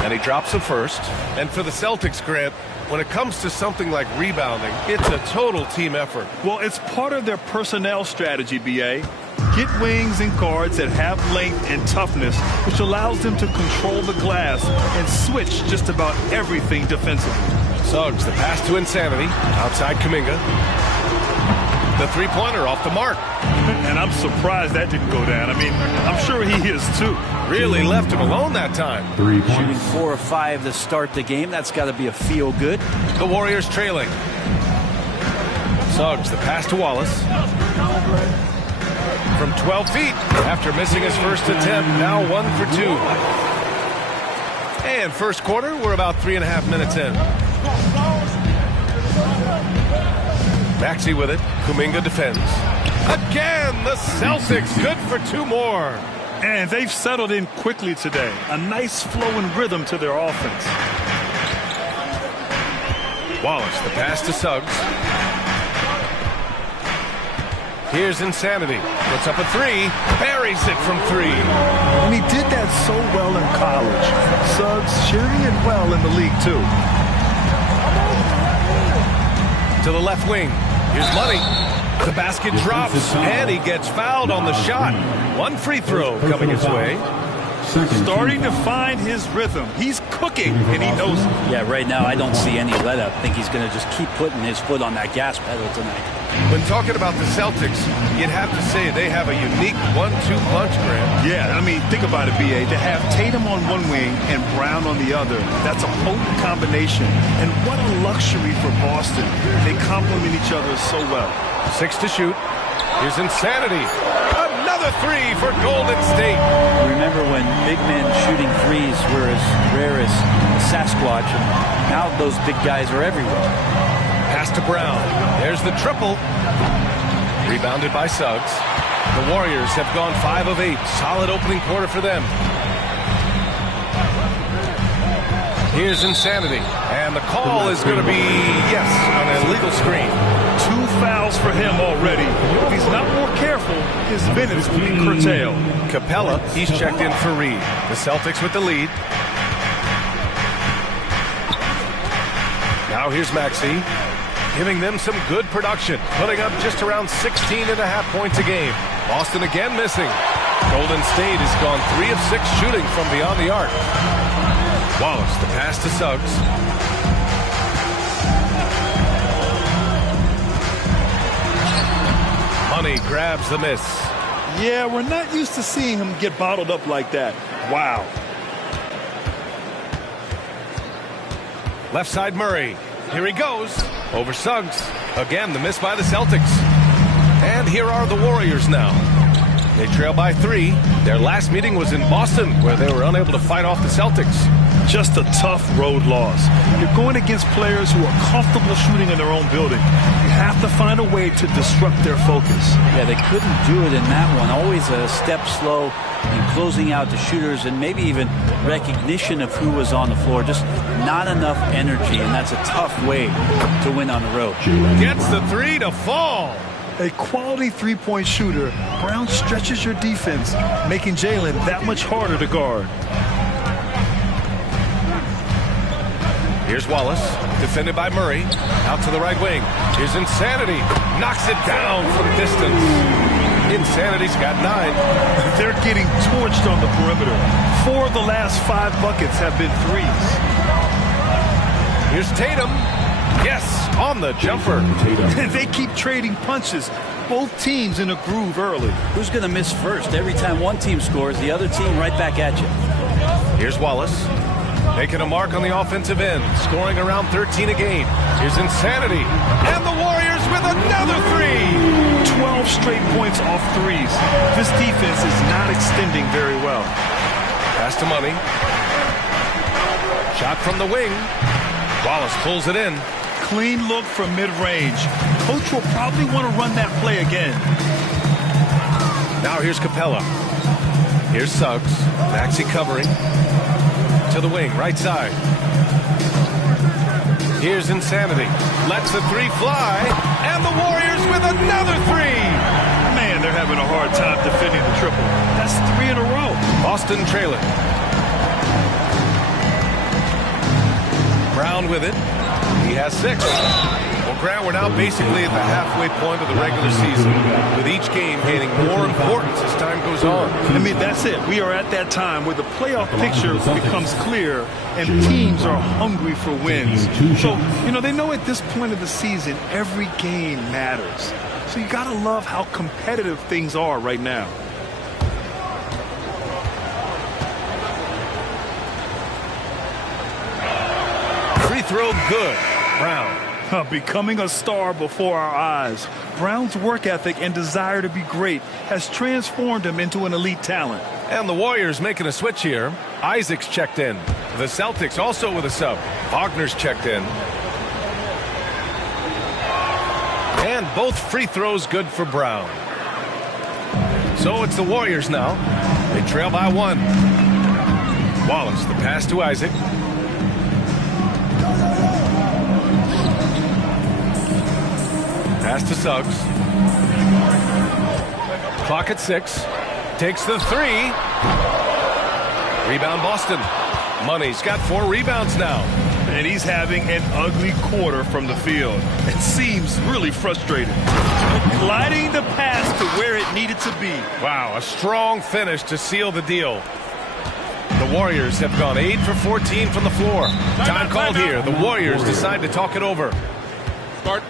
And he drops the first. And for the Celtics, Grant, when it comes to something like rebounding, it's a total team effort. Well, it's part of their personnel strategy, B.A. Get wings and guards that have length and toughness, which allows them to control the glass and switch just about everything defensively. Suggs, the pass to Insanity. Outside Kuminga. The three-pointer off the mark. And I'm surprised that didn't go down. I mean, I'm sure he is too. Really left him alone that time. Shooting 4 of 5 to start the game. That's got to be a feel-good. The Warriors trailing. Suggs, the pass to Wallace. From 12 feet after missing his first attempt. Now 1 for 2. And first quarter, we're about 3.5 minutes in. Maxey with it. Kuminga defends. Again, the Celtics good for 2 more. And they've settled in quickly today. A nice flow and rhythm to their offense. Wallace, the pass to Suggs. Here's Insanity. Puts up a 3. Buries it from 3. And he did that so well in college. Suggs sharing it well in the league, too. To the left wing. Here's Money. The basket drops, and he gets fouled on the shot. 1 free throw coming his way. Starting to find his rhythm. He's cooking, and he knows it. Yeah, right now I don't see any let up. I think he's going to just keep putting his foot on that gas pedal tonight. When talking about the Celtics, you'd have to say they have a unique 1-2 punch, Graham. Yeah, I mean, think about it, B.A. To have Tatum on one wing and Brown on the other, that's a potent combination. And what a luxury for Boston. They complement each other so well. 6 to shoot. Here's Insanity. Another 3 for Golden State. Remember when big men shooting threes were as rare as Sasquatch, and now those big guys are everywhere. Pass to Brown. There's the triple. Rebounded by Suggs. The Warriors have gone 5 of 8. Solid opening quarter for them. Here's Insanity. And the call is going to be, yes, an illegal screen. 2 fouls for him already. If he's not more careful, his minutes will be curtailed. Capella, he's checked in for Reed. The Celtics with the lead. Now here's Maxey, giving them some good production, putting up just around 16.5 points a game. Boston again missing. Golden State has gone 3 of 6 shooting from beyond the arc. Wallace, the pass to Suggs. Money grabs the miss. Yeah, we're not used to seeing him get bottled up like that. Wow. Left side Murray. Here he goes. Over Suggs. Again, the miss by the Celtics. And here are the Warriors now. They trail by 3. Their last meeting was in Boston, where they were unable to fight off the Celtics. Just a tough road loss. You're going against players who are comfortable shooting in their own building. You have to find a way to disrupt their focus. Yeah, they couldn't do it in that one. Always a step slow in closing out the shooters, and maybe even recognition of who was on the floor. Just not enough energy, and that's a tough way to win on the road. Gets the 3 to fall. A quality three-point shooter, Brown stretches your defense, making Jalen that much harder to guard. Here's Wallace, defended by Murray. Out to the right wing. Here's Insanity. Knocks it down from distance. Insanity's got 9. They're getting torched on the perimeter. 4 of the last 5 buckets have been threes. Here's Tatum. Yes, on the jumper. They keep trading punches. Both teams in a groove early. Who's going to miss first? Every time one team scores, the other team right back at you. Here's Wallace. Making a mark on the offensive end. Scoring around 13 a game. Here's Insanity. And the Warriors with another 3. 12 straight points off threes. This defense is not extending very well. Pass to Money. Shot from the wing. Wallace pulls it in. Clean look from mid-range. Coach will probably want to run that play again. Now here's Capella. Here's Suggs. Maxey covering. To the wing, right side. Here's Insanity. Lets the 3 fly. And the Warriors with another 3. Man, they're having a hard time defending the triple. That's 3 in a row. Boston trailing. Brown with it. He has 6. Well, Grant, we're now basically at the halfway point of the regular season, with each game gaining more importance as time goes on. I mean, that's it. We are at that time where the playoff picture becomes clear and teams are hungry for wins. So, they know at this point of the season, every game matters. So you got to love how competitive things are right now. Free throw good. Brown. Becoming a star before our eyes. Brown's work ethic and desire to be great has transformed him into an elite talent. And the Warriors making a switch here. Isaac's checked in. The Celtics also with a sub. Wagner's checked in. And both free throws good for Brown. So it's the Warriors now. They trail by 1. Wallace, the pass to Isaac. Pass to Suggs. Clock at 6. Takes the 3. Rebound Boston. Money's got 4 rebounds now. And he's having an ugly quarter from the field. It seems really frustrated. Gliding the pass to where it needed to be. Wow, a strong finish to seal the deal. The Warriors have gone 8 for 14 from the floor. Time called here. The Warriors decide to talk it over. Start.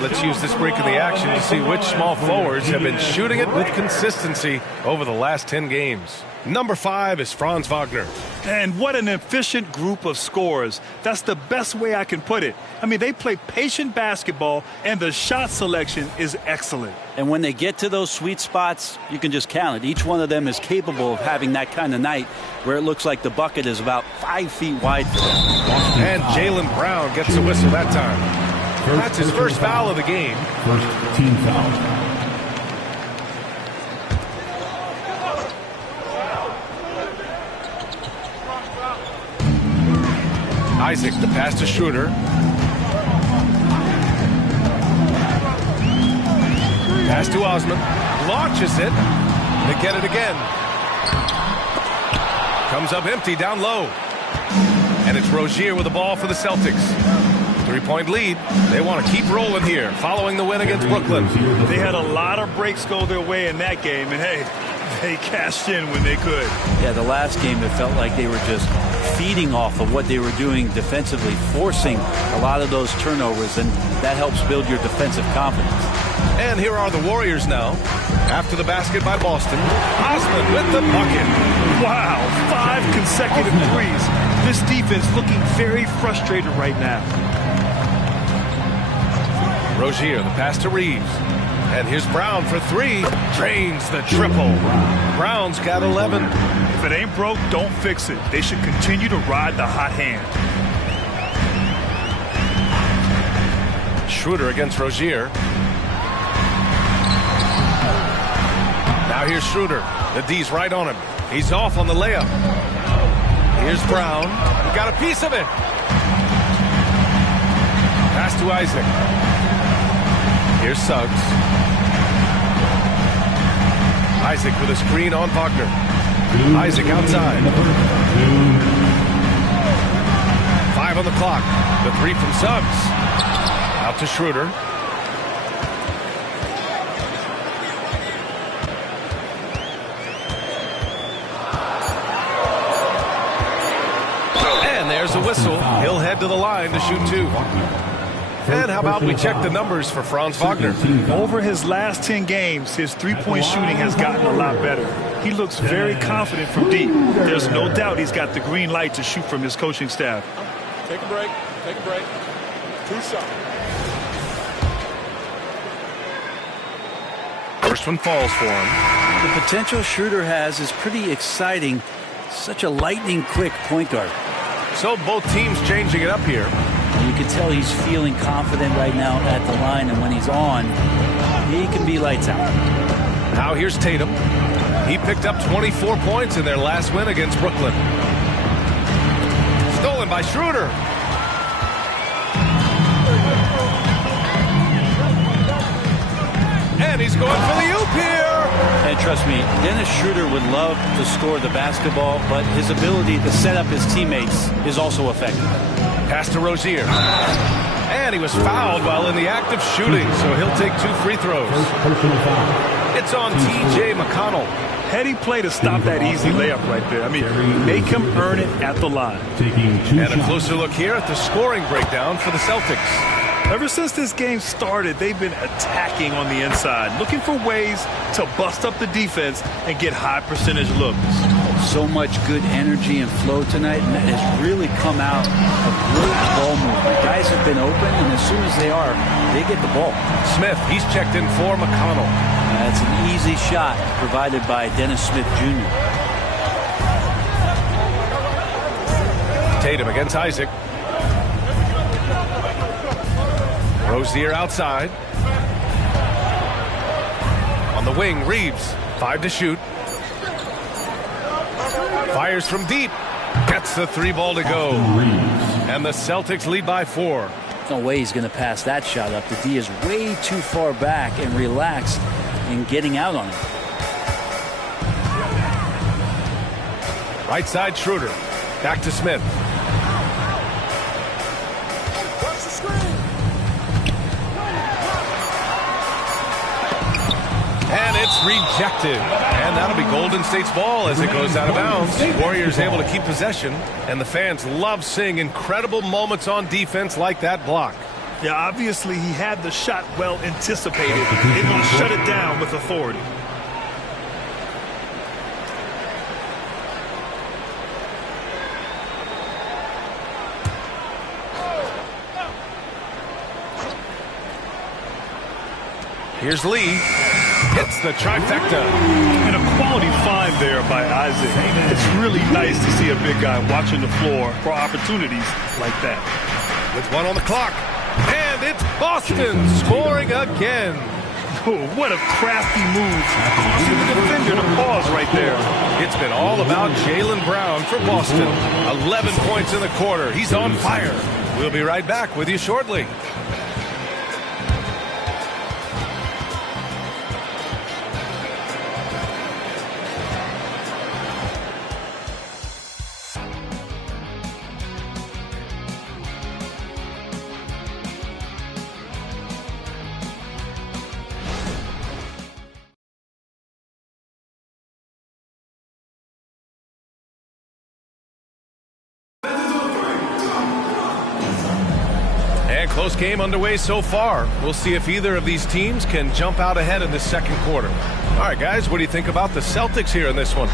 Let's use this break in the action to see which small forwards have been shooting it with consistency over the last 10 games. Number 5 is Franz Wagner. And what an efficient group of scorers. That's the best way I can put it. I mean, they play patient basketball, and the shot selection is excellent. And when they get to those sweet spots, you can just count it. Each one of them is capable of having that kind of night where it looks like the bucket is about 5 feet wide for them. And Jaylen Brown gets the whistle that time. That's his first foul of the game. First team foul. Isaac, the pass to Schroeder. Pass to Osman. Launches it. They get it again. Comes up empty down low. And it's Rozier with the ball for the Celtics. 3-point lead. They want to keep rolling here following the win against Brooklyn. They had a lot of breaks go their way in that game, and hey, they cashed in when they could. Yeah, the last game it felt like they were just feeding off of what they were doing defensively, forcing a lot of those turnovers, and that helps build your defensive confidence. And here are the Warriors now. After the basket by Boston, Osman with the bucket. Wow, 5 consecutive threes. This defense looking very frustrated right now. Rozier, the pass to Reeves. And here's Brown for 3. Drains the triple. Brown's got 11. If it ain't broke, don't fix it. They should continue to ride the hot hand. Schroeder against Rozier. Now here's Schroeder. The D's right on him. He's off on the layup. Here's Brown. Got a piece of it. Pass to Isaac. Here's Suggs. Isaac with a screen on Wagner. Isaac outside. 5 on the clock. The 3 from Suggs. Out to Schroeder. And there's a whistle. He'll head to the line to shoot 2. And how about we check the numbers for Franz Wagner? Over his last 10 games, his three-point shooting has gotten a lot better. He looks very confident from deep. There's no doubt he's got the green light to shoot from his coaching staff. Take a break. Take a break. 2 shots. First one falls for him. The potential Schroeder has is pretty exciting. Such a lightning-quick point guard. So both teams changing it up here. You can tell he's feeling confident right now at the line, and when he's on, he can be lights out. Now here's Tatum. He picked up 24 points in their last win against Brooklyn. Stolen by Schroeder. And he's going for the oop here. And trust me, Dennis Schroeder would love to score the basketball, but his ability to set up his teammates is also effective. Pass to Rozier. And he was fouled while in the act of shooting, so he'll take 2 free throws. It's on T.J. McConnell. Heady play to stop that easy layup right there. I mean, make him earn it at the line. And a closer look here at the scoring breakdown for the Celtics. Ever since this game started, they've been attacking on the inside, looking for ways to bust up the defense and get high percentage looks. So much good energy and flow tonight, and that has really come out of great ball movement. Guys have been open, and as soon as they are, they get the ball. Smith, he's checked in for McConnell. That's an easy shot provided by Dennis Smith Jr. Tatum against Isaac. Rozier outside. On the wing, Reeves. 5 to shoot. Fires from deep. Gets the 3 ball to go. And the Celtics lead by 4. No way he's going to pass that shot up. The D is way too far back and relaxed in getting out on it. Right side, Schroeder. Back to Smith. And it's rejected. And that'll be Golden State's ball as it goes out of bounds. Warriors able to keep possession. And the fans love seeing incredible moments on defense like that block. Yeah, obviously he had the shot well anticipated. Able to shut it down with authority. Here's Lee. Hits the trifecta. And a quality find there by Isaac. It's really nice to see a big guy watching the floor for opportunities like that. With 1 on the clock. And it's Boston scoring again. Oh, what a crafty move. See the defender to pause right there. It's been all about Jaylen Brown for Boston. 11 points in the quarter. He's on fire. We'll be right back with you shortly. Close game underway so far. We'll see if either of these teams can jump out ahead in this second quarter. All right, guys, what do you think about the Celtics here in this one?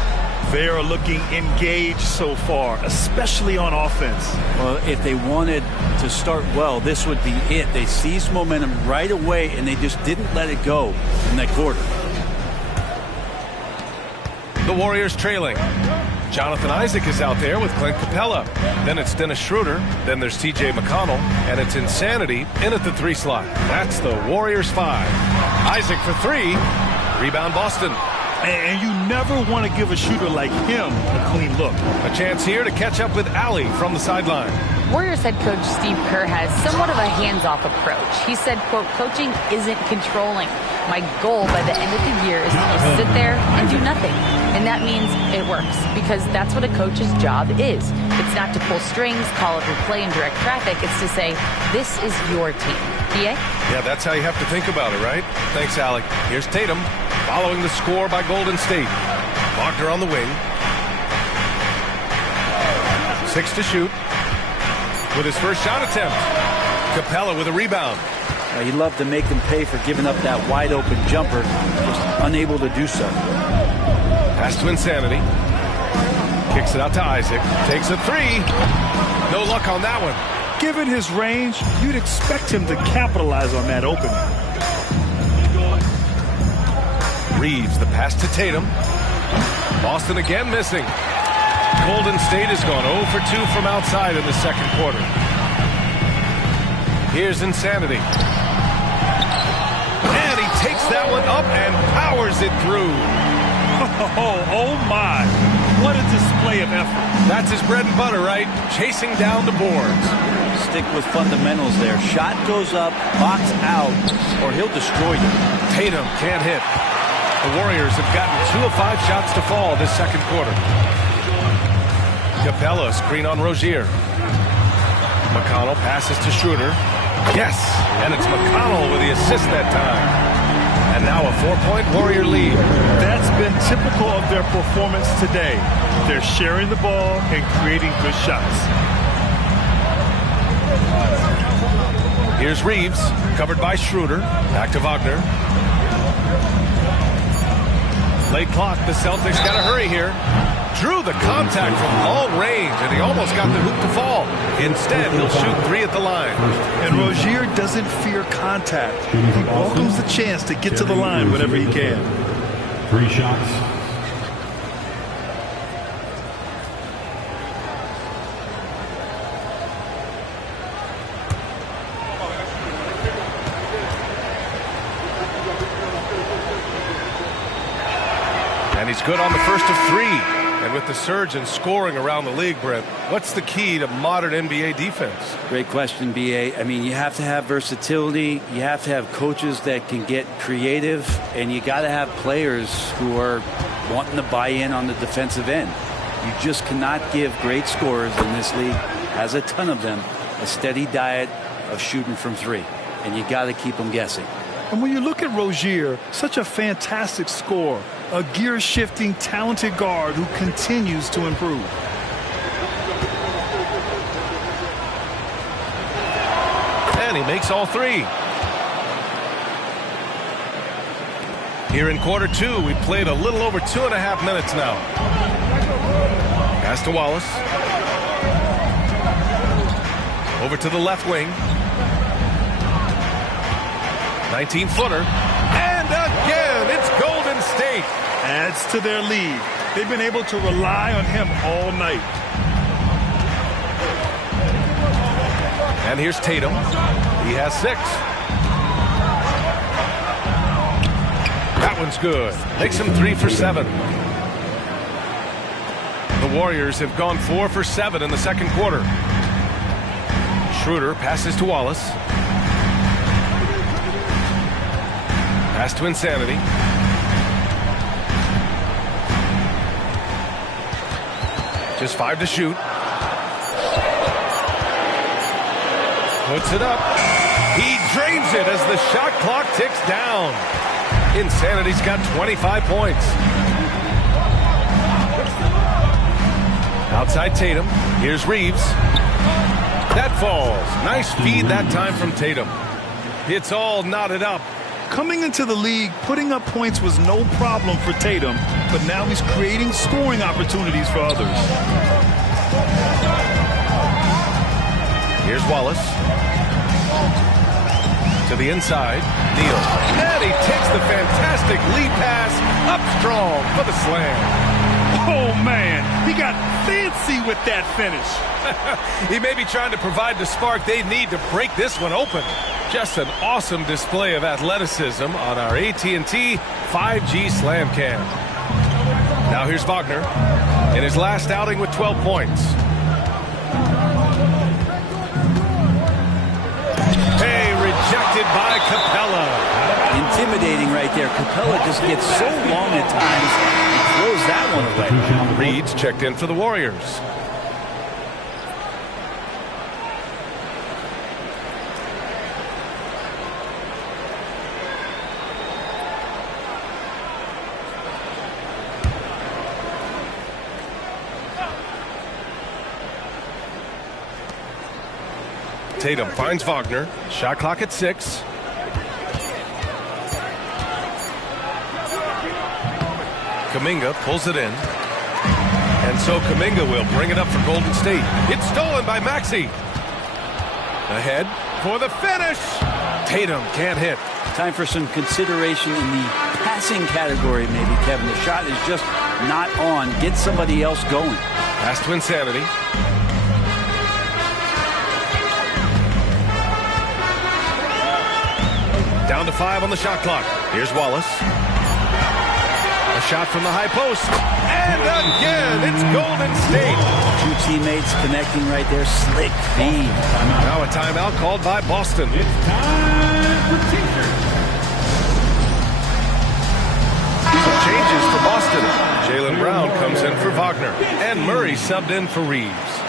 They are looking engaged so far, especially on offense. Well, if they wanted to start well, this would be it. They seized momentum right away, and they just didn't let it go in that quarter. The Warriors trailing. Jonathan Isaac is out there with Clint Capella. Then it's Dennis Schroeder. Then there's T.J. McConnell. And it's Insanity in at the 3 slot. That's the Warriors 5. Isaac for 3. Rebound Boston. And you never want to give a shooter like him a clean look. A chance here to catch up with Allie from the sideline. Warriors head coach Steve Kerr has somewhat of a hands-off approach. He said, quote, coaching isn't controlling. My goal by the end of the year is to just sit there and do nothing. And that means it works, because that's what a coach's job is. It's not to pull strings, call every play, and direct traffic. It's to say, this is your team. DA? Yeah, that's how you have to think about it, right? Thanks, Allie. Here's Tatum, following the score by Golden State. Wagner on the wing. 6 to shoot. With his first shot attempt. Capella with a rebound. He'd love to make them pay for giving up that wide-open jumper, just unable to do so. Pass to Insanity. Kicks it out to Isaac. Takes a 3. No luck on that one. Given his range, you'd expect him to capitalize on that opening. Reeves, the pass to Tatum. Boston again missing. Golden State has gone 0 for 2 from outside in the second quarter. Here's Insanity. And he takes that one up and powers it through. Oh my. What a display of effort. That's his bread and butter, right? Chasing down the boards. Stick with fundamentals there. Shot goes up, box out, or he'll destroy you. Tatum can't hit. The Warriors have gotten 2 of 5 shots to fall this second quarter. Capella, screen on Rozier. McConnell passes to Schroeder. Yes, and it's McConnell with the assist that time. And now a 4-point Warrior lead. That's been typical of their performance today. They're sharing the ball and creating good shots. Here's Reeves, covered by Schroeder. Back to Wagner. Late clock, the Celtics got to hurry here. Drew the contact from long range, and he almost got the hoop to fall. Instead, he'll shoot 3 at the line. And Rozier doesn't fear contact. He welcomes the chance to get to the line whenever he can. 3 shots. And he's good on the first of 3. And with the surge in scoring around the league, Brent, what's the key to modern NBA defense? Great question, B.A. I mean, you have to have versatility. You have to have coaches that can get creative. And you got to have players who are wanting to buy in on the defensive end. You just cannot give great scorers in this league, has a ton of them, a steady diet of shooting from 3. And you got to keep them guessing. And when you look at Rozier, such a fantastic scorer, a gear-shifting, talented guard who continues to improve. And he makes all 3. Here in quarter 2, we played a little over 2.5 minutes now. Pass to Wallace. Over to the left wing. 19-footer. And again, it's Golden State. Adds to their lead. They've been able to rely on him all night. And here's Tatum. He has 6. That one's good. Makes him 3 for 7. The Warriors have gone 4 for 7 in the second quarter. Schroeder passes to Wallace. Pass to Insanity. Just 5 to shoot. Puts it up. He drains it as the shot clock ticks down. Insanity's got 25 points. Outside Tatum. Here's Reeves. That falls. Nice feed that time from Tatum. It's all knotted up. Coming into the league, putting up points was no problem for Tatum, but now he's creating scoring opportunities for others. Here's Wallace. To the inside. Neal. And he takes the fantastic lead pass up strong for the slam. Oh, man, he got fancy with that finish. He may be trying to provide the spark they need to break this one open. Just an awesome display of athleticism on our AT&T 5G Slam Cam. Now here's Wagner in his last outing with 12 points. Hey, rejected by Capella. Intimidating right there. Capella just gets so long at times. He throws that one away. Reed's checked in for the Warriors. Tatum finds Wagner. Shot clock at 6. Kuminga pulls it in. And so Kuminga will bring it up for Golden State. It's stolen by Maxey. Ahead for the finish. Tatum can't hit. Time for some consideration in the passing category, maybe, Kevin. The shot is just not on. Get somebody else going. Pass to Insanity. Down to 5 on the shot clock. Here's Wallace. A shot from the high post. And again, it's Golden State. 2 teammates connecting right there. Slick feed. Now a timeout called by Boston. It's time for teachers. Some changes for Boston. Jaylen Brown comes in for Wagner. And Murray subbed in for Reeves.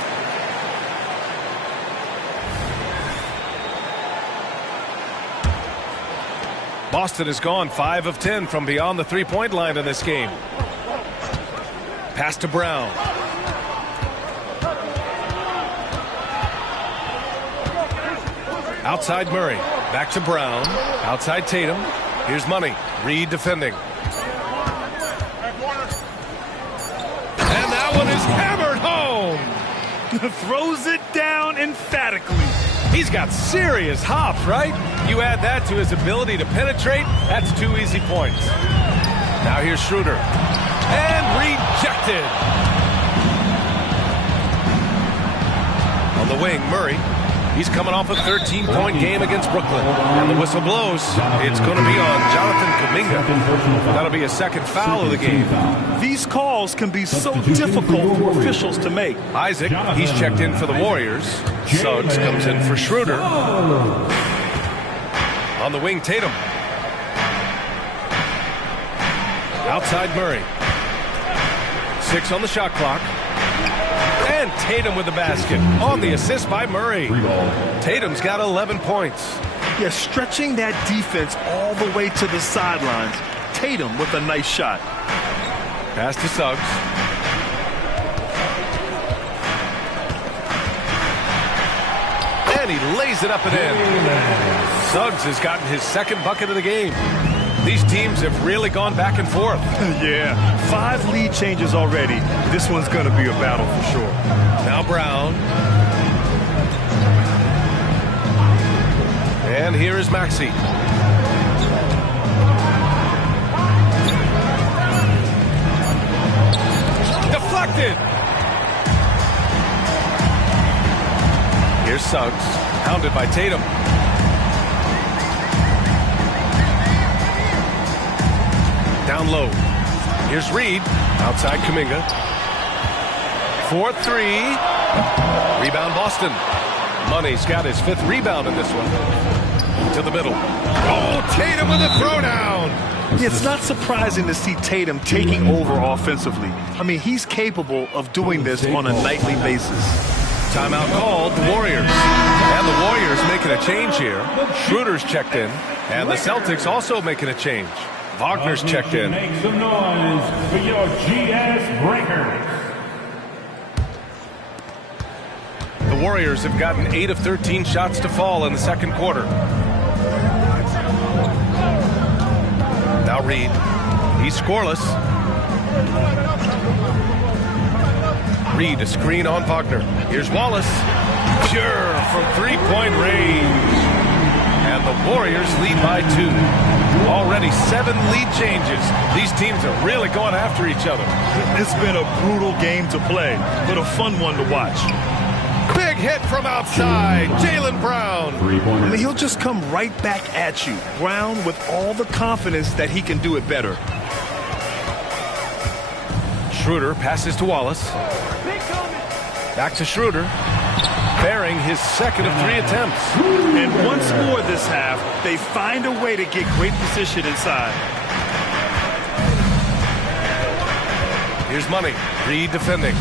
Boston has gone 5 of 10 from beyond the three-point line in this game. Pass to Brown. Outside Murray. Back to Brown. Outside Tatum. Here's Money. Reed defending. And that one is hammered home. Throws it down emphatically. He's got serious hop, right? You add that to his ability to penetrate, that's 2 easy points. Now here's Schroeder. And rejected. On the wing, Murray. He's coming off a 13-point game against Brooklyn. And the whistle blows. It's going to be on Jonathan Kuminga. That'll be a second foul of the game. These calls can be so difficult for officials to make. Isaac, he's checked in for the Warriors. Suggs comes in for Schroeder. On the wing, Tatum. Outside Murray. 6 on the shot clock. And Tatum with the basket on the assist by Murray. Tatum's got 11 points. Yeah, stretching that defense all the way to the sidelines. Tatum with a nice shot. Pass to Suggs. And he lays it up and in. Suggs has gotten his second bucket of the game. These teams have really gone back and forth. Yeah, 5 lead changes already. This one's going to be a battle for sure. Now Brown. And here is Maxey. Deflected. Here's Suggs, hounded by Tatum. Down low. Here's Reed. Outside Kuminga. 4-3. Rebound Boston. Money's got his 5th rebound in this one. To the middle. Oh, Tatum with a throwdown. It's not surprising to see Tatum taking over offensively. I mean, he's capable of doing this on a nightly basis. Timeout called, the Warriors. And the Warriors making a change here. Schroeder's checked in. And the Celtics also making a change. Wagner's checked in. Make some noise for your GS Breakers. The Warriors have gotten 8 of 13 shots to fall in the second quarter. Now Reed. He's scoreless. Reed, a screen on Wagner. Here's Wallace. Pure from three-point range. And the Warriors lead by 2. Already 7 lead changes. These teams are really going after each other. It's been a brutal game to play, but a fun one to watch. Big hit from outside. Jaylen Brown. I mean, he'll just come right back at you. Brown with all the confidence that he can do it better. Schroeder passes to Wallace. Back to Schroeder. Bearing his second of 3 attempts. And once more this half, they find a way to get great position inside. Here's Money. Reed defending.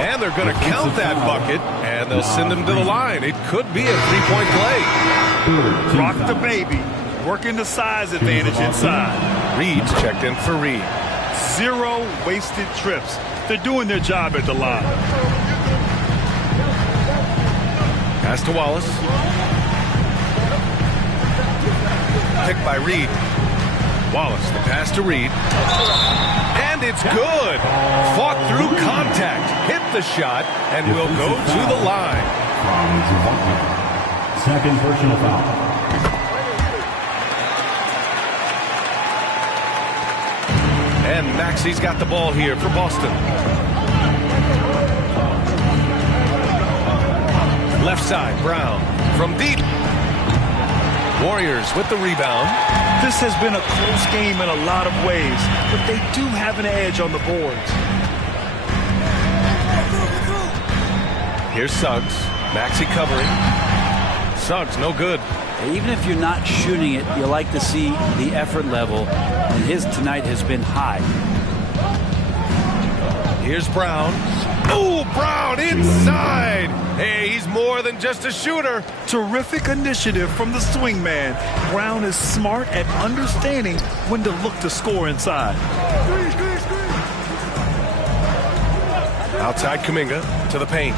And they're going to count that bucket, and they'll send him to the line. It could be a 3-point play. Rock the baby. Working the size advantage inside. Reed's checked in for Reed. 0 wasted trips. They're doing their job at the line. Pass to Wallace. Picked by Reed. Wallace, the pass to Reed. And it's good. Fought through contact. Hit the shot, and will go to the line. Second personal foul. And Maxey's got the ball here for Boston. Left side, Brown from deep. Warriors with the rebound. This has been a close game in a lot of ways, but they do have an edge on the boards. Here's Suggs. Maxey covering. Suggs, no good. Even if you're not shooting it, you like to see the effort level, and his tonight has been high. Here's Brown. Oh, Brown inside. Hey, he's more than just a shooter. Terrific initiative from the swingman. Brown is smart at understanding when to look to score inside. Outside Kuminga to the paint.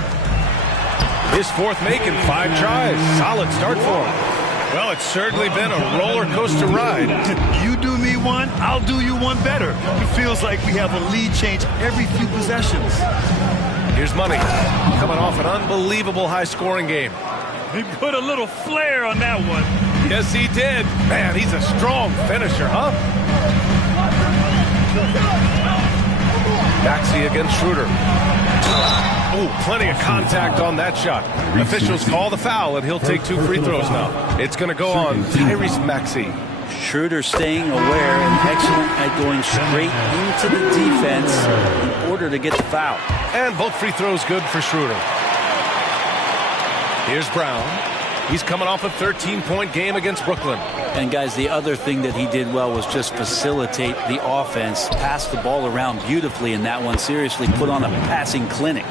His fourth make in 5 tries. Solid start for him. Well, it's certainly been a roller coaster ride. You do me one, I'll do you one better. It feels like we have a lead change every few possessions. Here's Money, coming off an unbelievable high-scoring game. He put a little flair on that one. Yes, he did. Man, he's a strong finisher, huh? Maxey against Schroeder. Oh, plenty of contact on that shot. Officials call the foul, and he'll take 2 free throws now. It's going to go on Tyrese Maxey. Schroeder staying aware and excellent at going straight into the defense in order to get the foul. And both free throws good for Schroeder. Here's Brown. He's coming off a 13-point game against Brooklyn. And, guys, the other thing that he did well was just facilitate the offense, pass the ball around beautifully in that one, seriously put on a passing clinic.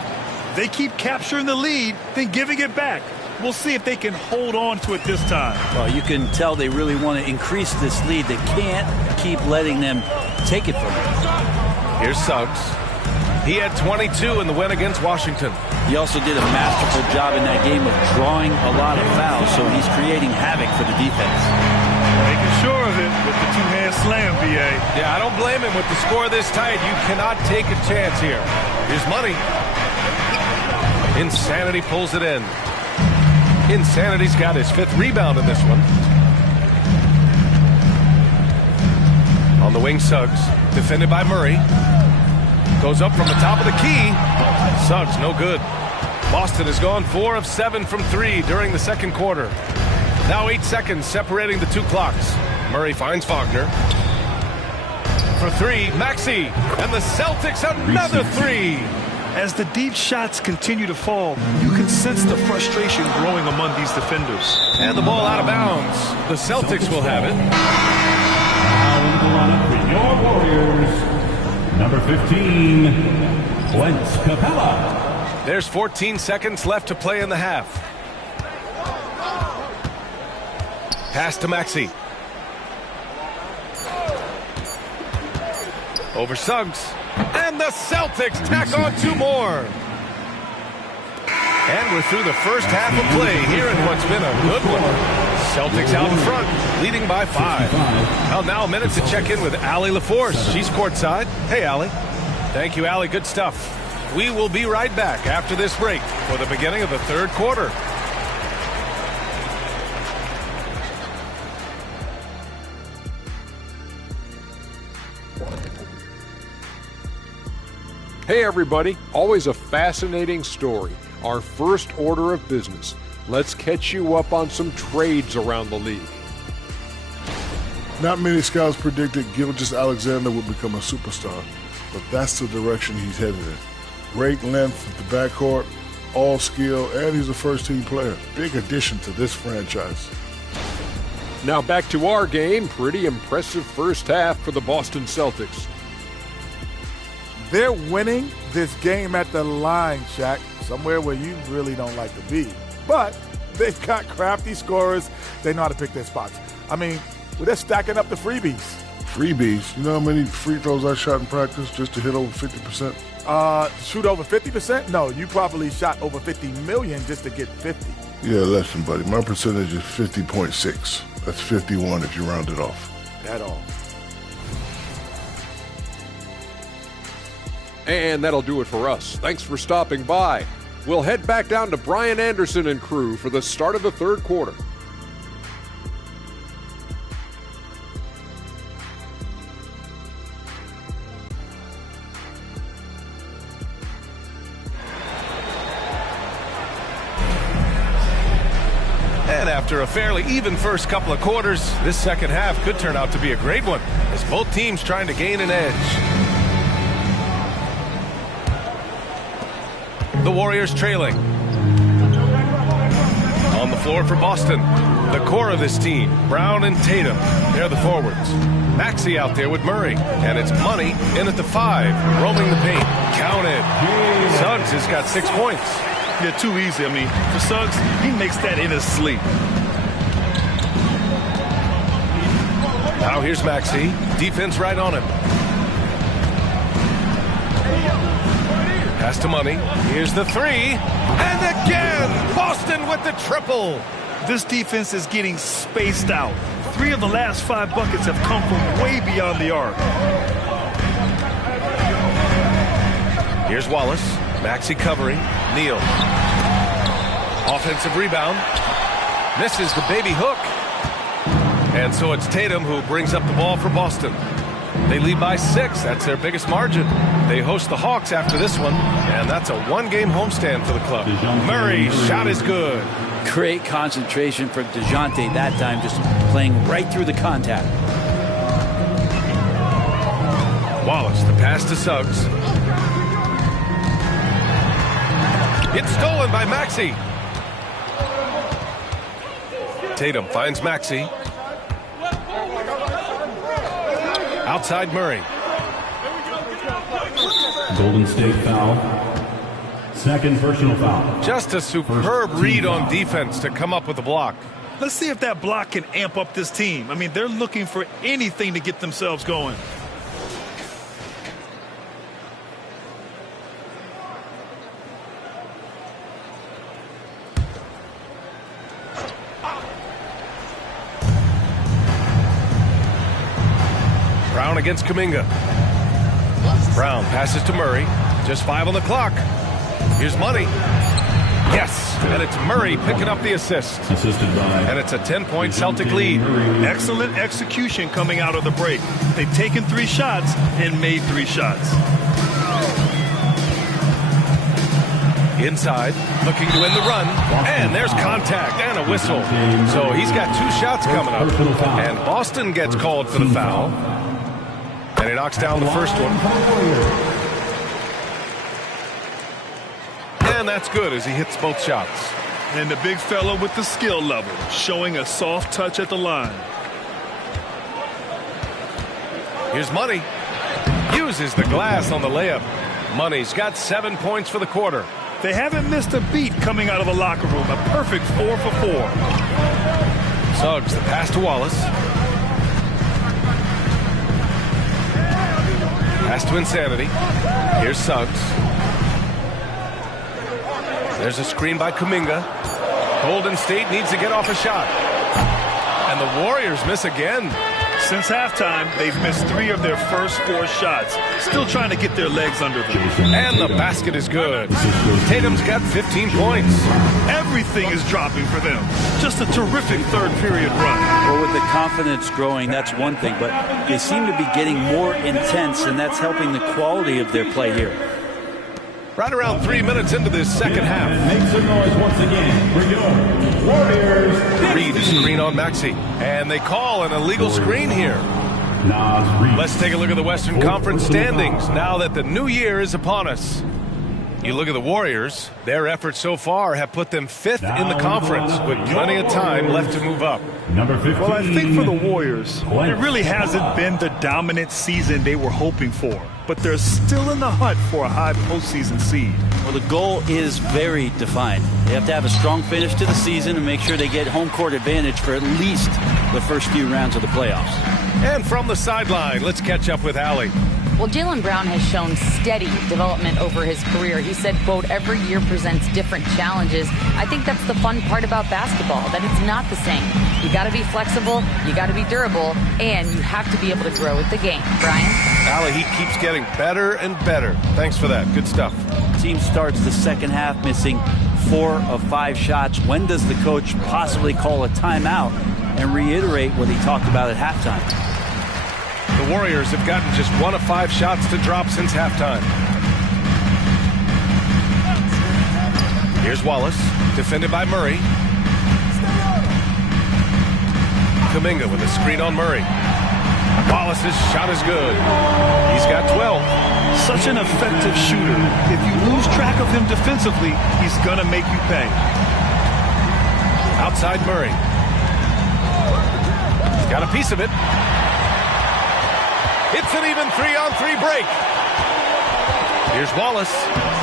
They keep capturing the lead, then giving it back. We'll see if they can hold on to it this time. Well, you can tell they really want to increase this lead. They can't keep letting them take it from them. Here's Suggs. He had 22 in the win against Washington. He also did a masterful job in that game of drawing a lot of fouls, so he's creating havoc for the defense. Making sure of it with the 2-hand slam, VA. Yeah, I don't blame him with the score this tight. You cannot take a chance here. Here's Money. Insanity pulls it in. Insanity's got his 5th rebound in this one. On the wing, Suggs, defended by Murray. Goes up from the top of the key. Suggs, no good. Boston has gone 4 of 7 from 3 during the second quarter. Now 8 seconds separating the 2 clocks. Murray finds Wagner. For 3, Maxey. And the Celtics another 3. As the deep shots continue to fall, you can sense the frustration growing among these defenders. And the ball out of bounds. The Celtics will have it. For your Warriors, number 15, Clint Capella. There's 14 seconds left to play in the half. Pass to Maxey. Over Suggs. And the Celtics tack on 2 more. And we're through the first half of play here in what's been a good one. Celtics out in front, leading by 5. Well, now a minute to check in with Allie LaForce. She's courtside. Hey, Allie. Thank you, Allie. Good stuff. We will be right back after this break for the beginning of the 3rd quarter. Hey everybody, always a fascinating story. Our first order of business. Let's catch you up on some trades around the league. Not many scouts predicted Gilgeous-Alexander would become a superstar, but that's the direction he's headed in. Great length at the backcourt, all skill, and he's a first-team player. Big addition to this franchise. Now back to our game. Pretty impressive first half for the Boston Celtics. They're winning this game at the line, Shaq, somewhere where you really don't like to be. But they've got crafty scorers. They know how to pick their spots. I mean, they're stacking up the freebies. Freebies? You know how many free throws I shot in practice just to hit over 50%? Shoot over 50%? No, you probably shot over 50 million just to get 50. Yeah, less than, buddy. My percentage is 50.6. That's 51 if you round it off. At all. And that'll do it for us. Thanks for stopping by. We'll head back down to Brian Anderson and crew for the start of the 3rd quarter. And after a fairly even first couple of quarters, this second half could turn out to be a great one as both teams trying to gain an edge. The Warriors trailing. On the floor floor for Boston. The core of this team, Brown and Tatum, they're the forwards. Maxey out there with Murray, and it's Money in at the 5, roaming the paint. Counted. Suggs has got 6 points. Yeah, too easy. I mean, for Suggs, he makes that in his sleep. Now here's Maxey. Defense right on him. Pass to Money. Here's the 3. And again, Boston with the triple. This defense is getting spaced out. 3 of the last 5 buckets have come from way beyond the arc. Here's Wallace. Maxey covering. Neal. Offensive rebound. Misses the baby hook. And so it's Tatum who brings up the ball for Boston. They lead by 6. That's their biggest margin. They host the Hawks after this one, and that's a 1-game homestand for the club. Murray, shot is good. Great concentration from DeJounte that time, just playing right through the contact. Wallace, the pass to Suggs. It's stolen by Maxey. Tatum finds Maxey. Outside Murray. Golden State foul. Second personal foul. Just a superb read on defense to come up with the block. Let's see if that block can amp up this team. I mean, they're looking for anything to get themselves going. Brown against Kuminga. Brown passes to Murray. Just 5 on the clock. Here's Money. Yes, and it's Murray picking up the assist. Assisted by. And it's a 10-point Celtic lead. Excellent execution coming out of the break. They've taken 3 shots and made 3 shots. Inside, looking to end the run. And there's contact and a whistle. So he's got 2 shots coming up. And Boston gets called for the foul. And he knocks down the first one. And that's good as he hits both shots. And the big fella with the skill level, showing a soft touch at the line. Here's Money. Uses the glass on the layup. Money's got 7 points for the quarter. They haven't missed a beat coming out of the locker room. A perfect 4 for 4. Suggs, the pass to Wallace. Pass to Insanity. Here's Suggs. There's a screen by Kuminga. Golden State needs to get off a shot. And the Warriors miss again. Since halftime, they've missed 3 of their first 4 shots. Still trying to get their legs under them. And the basket is good. Tatum's got 15 points. Everything is dropping for them. Just a terrific third period run. Well, with the confidence growing, that's one thing, but they seem to be getting more intense, and that's helping the quality of their play here. Right around 3 minutes into this second half. Make some noise once again for your Warriors. Reed screen on Maxey. And they call an illegal screen here. Let's take a look at the Western Conference standings now that the new year is upon us. You look at the Warriors, their efforts so far have put them 5th in the conference with plenty of time left to move up. Number 15. Well, I think for the Warriors, it really hasn't been the dominant season they were hoping for. But they're still in the hunt for a high postseason seed. Well, the goal is very defined. They have to have a strong finish to the season and make sure they get home court advantage for at least the first few rounds of the playoffs. And from the sideline, let's catch up with Allie. Well, Jaylen Brown has shown steady development over his career. He said, quote, every year presents different challenges. I think that's the fun part about basketball, that it's not the same. You got to be flexible, you got to be durable, and you have to be able to grow with the game. Brian? Allie, he keeps getting better and better. Thanks for that. Good stuff. Team starts the second half missing 4 of 5 shots. When does the coach possibly call a timeout and reiterate what he talked about at halftime? The Warriors have gotten just 1 of 5 shots to drop since halftime. Here's Wallace, defended by Murray. Kuminga with a screen on Murray. Wallace's shot is good. He's got 12. Such an effective shooter. If you lose track of him defensively, he's going to make you pay. Outside Murray. He's got a piece of it. It's an even 3-on-3 break. Here's Wallace.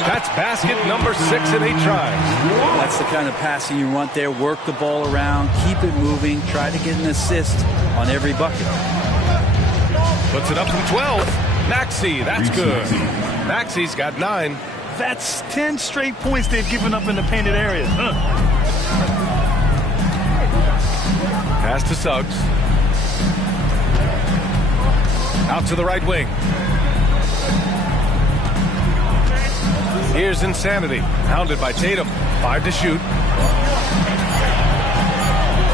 That's basket number 6 in 8 tries. That's the kind of passing you want there. Work the ball around, keep it moving, try to get an assist on every bucket. Puts it up from 12. Maxey, that's good. Maxey's got 9. That's 10 straight points they've given up in the painted area. Pass to Suggs. Out to the right wing. Here's Insanity, hounded by Tatum. 5 to shoot.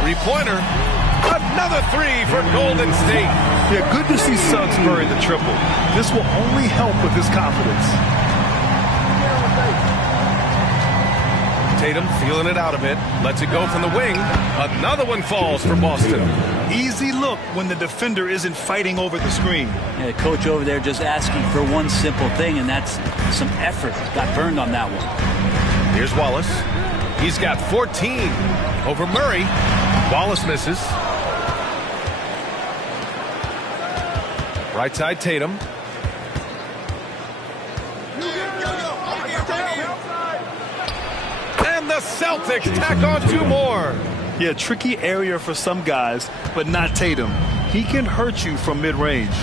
3-pointer. Another 3 for Golden State. Yeah, good to see Suggs bury the triple. This will only help with his confidence. Tatum feeling it out a bit. Lets it go from the wing. Another one falls for Boston. Easy look when the defender isn't fighting over the screen. Yeah, coach over there just asking for one simple thing, and that's some effort. Got burned on that one. Here's Wallace. He's got 14 over Murray. Wallace misses. Right side Tatum. And the Celtics tack on 2 more. Yeah, tricky area for some guys, but not Tatum. He can hurt you from mid-range.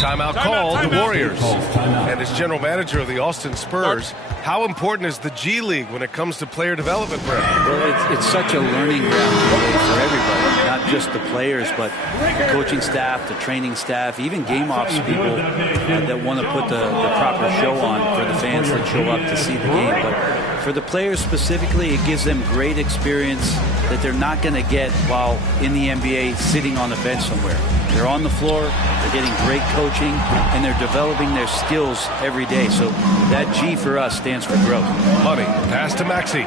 Timeout called the Warriors. And as general manager of the Austin Spurs, how important is the G League when it comes to player development, Brett? Well, it's such a learning ground for everybody, not just the players, but the coaching staff, the training staff, even game ops people that want to put the proper show on for the fans that show up to see the game. But for the players specifically, it gives them great experience that they're not going to get while in the NBA sitting on the bench somewhere. They're on the floor, they're getting great coaching, and they're developing their skills every day. So that G for us stands for growth. Money, pass to Maxey.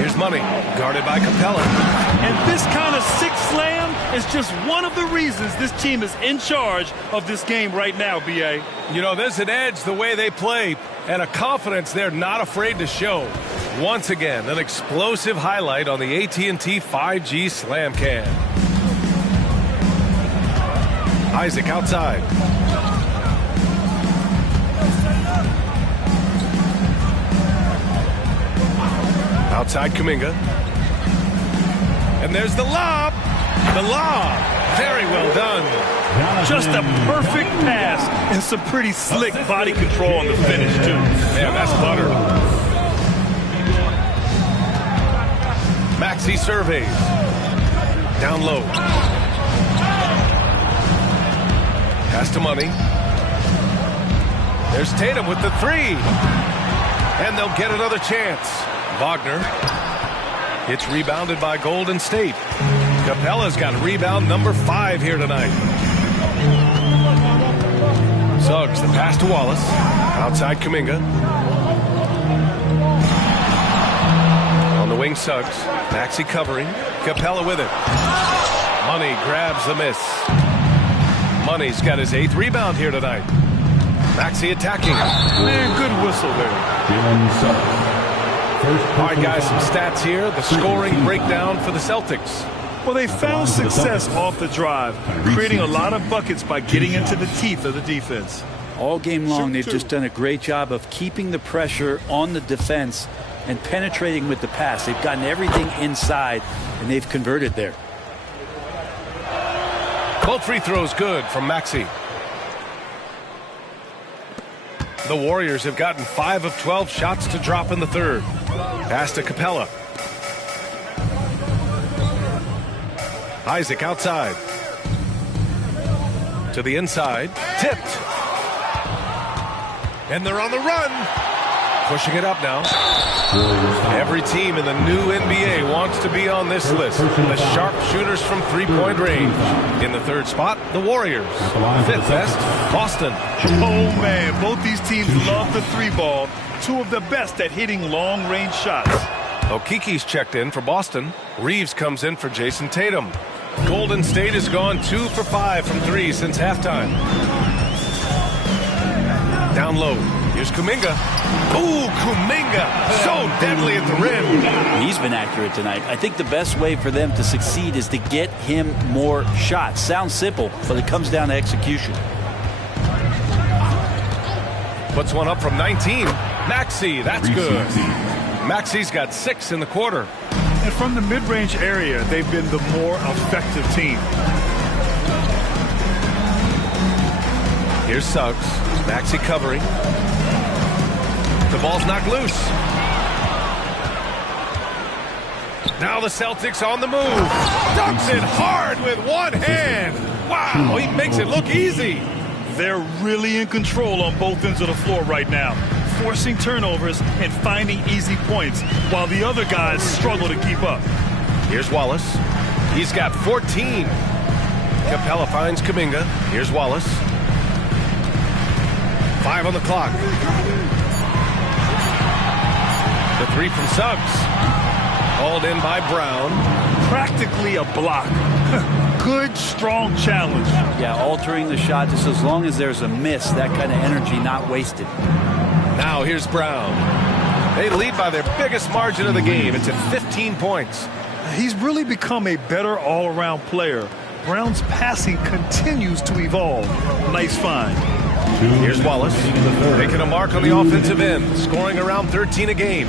Here's Money, guarded by Capella. And this kind of six slam is just one of the reasons this team is in charge of this game right now, B.A. You know, there's an edge the way they play and a confidence they're not afraid to show. Once again, an explosive highlight on the AT&T 5G Slam Cam. Isaac outside. Outside Kuminga. And there's the lob. The lob. Very well done. Just a perfect pass and some pretty slick body control on the finish, too. Man, that's butter. Maxey surveys. Down low. Pass to Money. There's Tatum with the 3. And they'll get another chance. Wagner. It's rebounded by Golden State. Capella's got rebound number 5 here tonight. Suggs, the pass to Wallace. Outside Kuminga. On the wing, Suggs. Maxey covering. Capella with it. Money grabs the miss. Money's got his 8th rebound here tonight. Maxey attacking. Man, good whistle there. All right, guys, some stats here. The scoring breakdown for the Celtics. Well, they found success off the drive, creating a lot of buckets by getting into the teeth of the defense. All game long, they've just done a great job of keeping the pressure on the defense and penetrating with the pass. They've gotten everything inside, and they've converted there. Both free throws good from Maxey. The Warriors have gotten 5 of 12 shots to drop in the third. Pass to Capella. Isaac outside. To the inside. Tipped. And they're on the run. Pushing it up now. Every team in the new NBA wants to be on this list. The sharpshooters from three-point range. In the third spot, the Warriors. 5th best, Boston. Oh, man, both these teams love the 3-ball. 2 of the best at hitting long-range shots. Okiki's checked in for Boston. Reeves comes in for Jason Tatum. Golden State has gone 2 for 5 from 3 since halftime. Down low. Here's Kuminga. Ooh, Kuminga. So deadly at the rim. He's been accurate tonight. I think the best way for them to succeed is to get him more shots. Sounds simple, but it comes down to execution. Puts one up from 19. Maxey, that's good. Maxey's got 6 in the quarter. And from the mid-range area, they've been the more effective team. Here's Suggs. Maxey covering. The ball's knocked loose. Now the Celtics on the move. Dunks it hard with one hand. Wow, he makes it look easy. They're really in control on both ends of the floor right now, forcing turnovers and finding easy points while the other guys struggle to keep up. Here's Wallace. He's got 14. Capella finds Kuminga. Here's Wallace. 5 on the clock. The 3 from Suggs. Hauled in by Brown. Practically a block. Good, strong challenge. Yeah, altering the shot just as long as there's a miss, that kind of energy not wasted. Now here's Brown. They lead by their biggest margin of the game. It's at 15 points. He's really become a better all-around player. Brown's passing continues to evolve. Nice find. Here's Wallace. Making a mark on the offensive end. Scoring around 13 a game.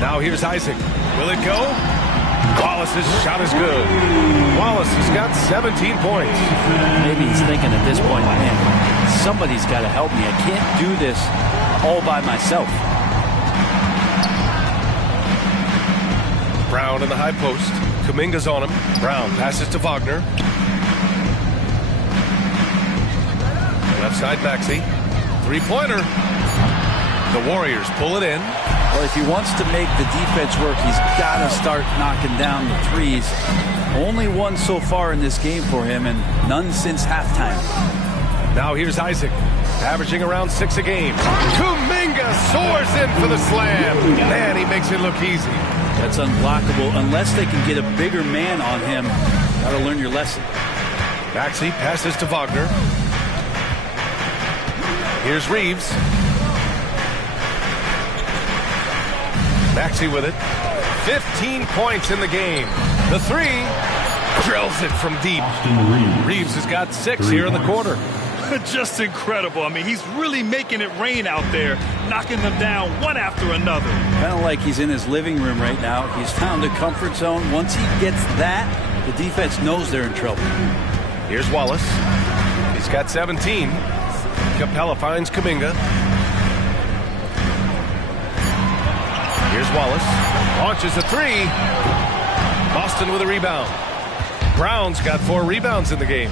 Now here's Isaac. Will it go? Wallace's shot is good. Wallace has got 17 points. Maybe he's thinking at this point, man, somebody's got to help me. I can't do this all by myself. Brown in the high post. Kuminga's on him. Brown passes to Wagner. Left side Maxey. Three-pointer. The Warriors pull it in. Well, if he wants to make the defense work, he's got to start knocking down the threes. Only one so far in this game for him, and none since halftime. Now here's Isaac, averaging around 6 a game. Kuminga soars in for the slam. Man, he makes it look easy. That's unblockable unless they can get a bigger man on him. Got to learn your lesson. Maxey passes to Wagner. Here's Reeves. Maxey with it. 15 points in the game. The 3 drills it from deep. Reeves has got 6 here in the quarter. Just incredible. I mean, he's really making it rain out there, knocking them down one after another. Kind of like he's in his living room right now. He's found a comfort zone. Once he gets that, the defense knows they're in trouble. Here's Wallace. He's got 17. Capella finds Kuminga. Here's Wallace. Launches a 3. Boston with a rebound. Brown's got 4 rebounds in the game.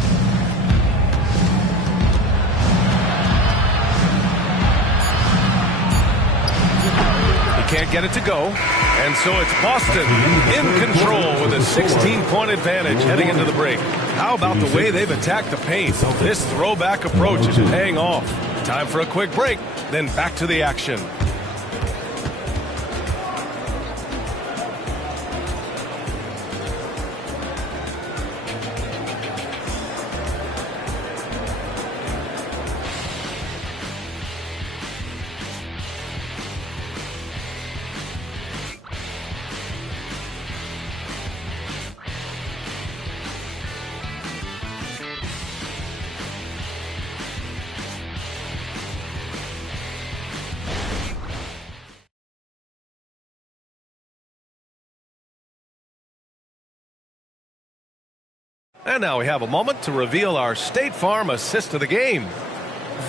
He can't get it to go. And so it's Boston in control with a 16-point advantage heading into the break. How about the way they've attacked the paint? This throwback approach is paying off. Time for a quick break, then back to the action. And now we have a moment to reveal our State Farm assist of the game.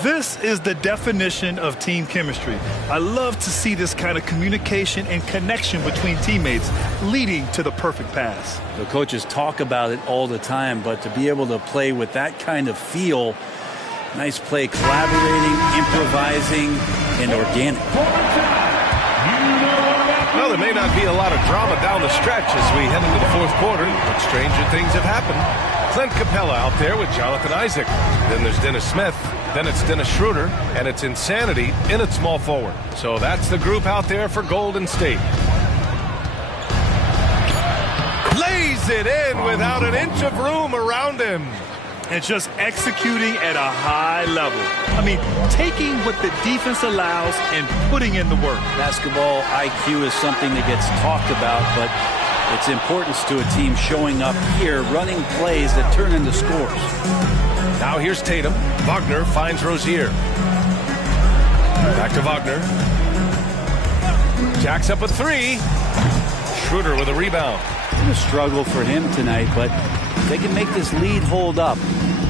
This is the definition of team chemistry. I love to see this kind of communication and connection between teammates leading to the perfect pass. The coaches talk about it all the time, but to be able to play with that kind of feel, nice play, collaborating, improvising, and organic. Well, there may not be a lot of drama down the stretch as we head into the fourth quarter, but stranger things have happened. Clint Capella out there with Jonathan Isaac. Then there's Dennis Smith. Then it's Dennis Schroeder. And it's Insanity in at small forward. So that's the group out there for Golden State. Lays it in without an inch of room around him. and just executing at a high level. I mean, taking what the defense allows and putting in the work. Basketball IQ is something that gets talked about, but its importance to a team showing up here, running plays that turn into scores. Now here's Tatum. Wagner finds Rozier. Back to Wagner. Jacks up a three. Schroeder with a rebound. It's been a struggle for him tonight, but if they can make this lead hold up,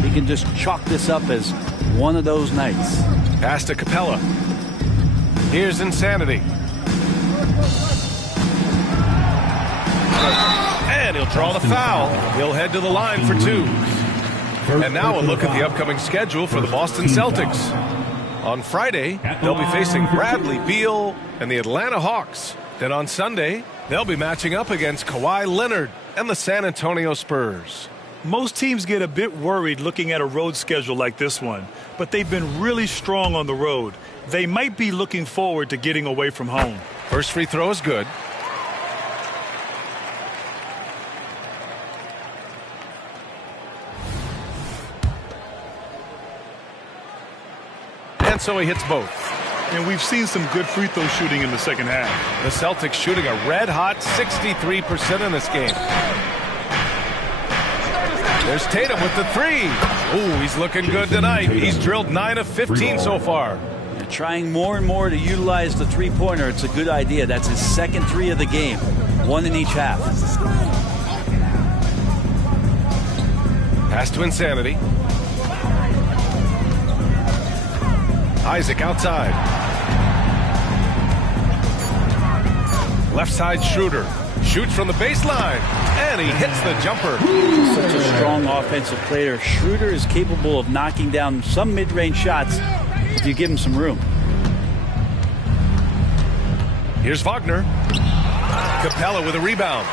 he can just chalk this up as one of those nights. Pass to Capella. Here's Insanity. And he'll draw the foul. He'll head to the line for two. And now a look at the upcoming schedule for the Boston Celtics. On Friday, they'll be facing Bradley Beal and the Atlanta Hawks. Then on Sunday, they'll be matching up against Kawhi Leonard and the San Antonio Spurs. Most teams get a bit worried looking at a road schedule like this one, but they've been really strong on the road. They might be looking forward to getting away from home. First free throw is good. And so he hits both. And we've seen some good free throw shooting in the second half. The Celtics shooting a red-hot 63% in this game. There's Tatum with the three. Ooh, he's looking good tonight. He's drilled 9 of 15 so far. They're trying more and more to utilize the three-pointer. It's a good idea. That's his second three of the game. One in each half. Pass to Insanity. Isaac outside. Left side Schroeder. Shoots from the baseline. And he hits the jumper. Such a strong offensive player. Schroeder is capable of knocking down some mid-range shots if you give him some room. Here's Wagner. Capella with a rebound.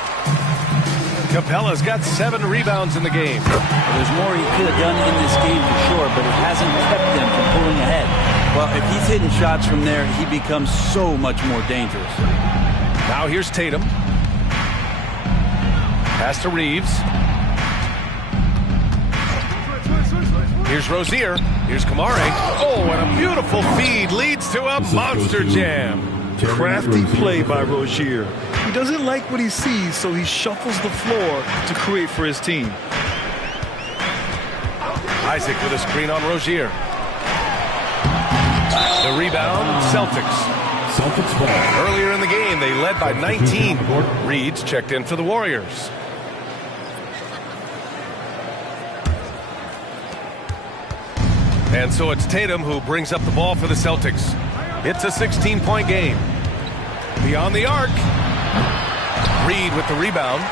Capella's got 7 rebounds in the game. Well, there's more he could have done in this game for sure, but it hasn't kept them from pulling ahead. Well, if he's hitting shots from there, he becomes so much more dangerous. Now here's Tatum. Pass to Reeves. Here's Rozier. Here's Kamare. Oh, and a beautiful feed leads to a monster jam. Crafty play by Rozier. He doesn't like what he sees, so he shuffles the floor to create for his team. Isaac with a screen on Rozier. The rebound, Celtics. Celtics ball. Earlier in the game, they led by 19. Reeds checked in for the Warriors. And so it's Tatum who brings up the ball for the Celtics. It's a 16-point game. Beyond the arc. Reed with the rebound.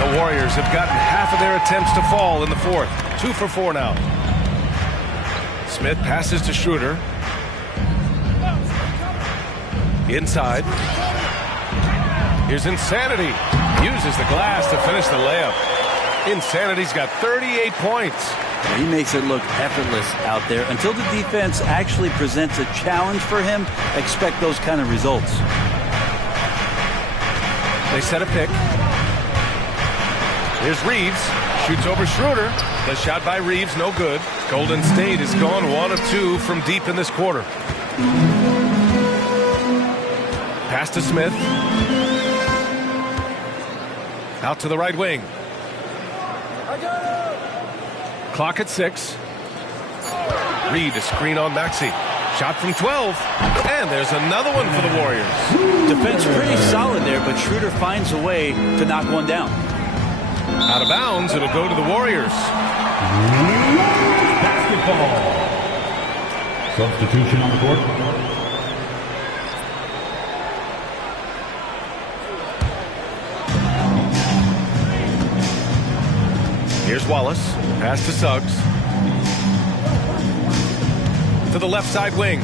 The Warriors have gotten half of their attempts to fall in the fourth. 2 for 4 now. Smith passes to Schroeder. Inside. Here's Insanity. Uses the glass to finish the layup. Insanity's got 38 points. He makes it look effortless out there. Until the defense actually presents a challenge for him, expect those kind of results. They set a pick. Here's Reeves. Shoots over Schroeder. The shot by Reeves, no good. Golden State has gone 1 of 2 from deep in this quarter. Pass to Smith. Out to the right wing. Clock at 6. Reed, a screen on Maxey. Shot from 12. And there's another one for the Warriors. Defense pretty solid there, but Schroeder finds a way to knock one down. Out of bounds, it'll go to the Warriors. Basketball. Substitution on the court. Here's Wallace. Pass to Suggs. To the left side wing.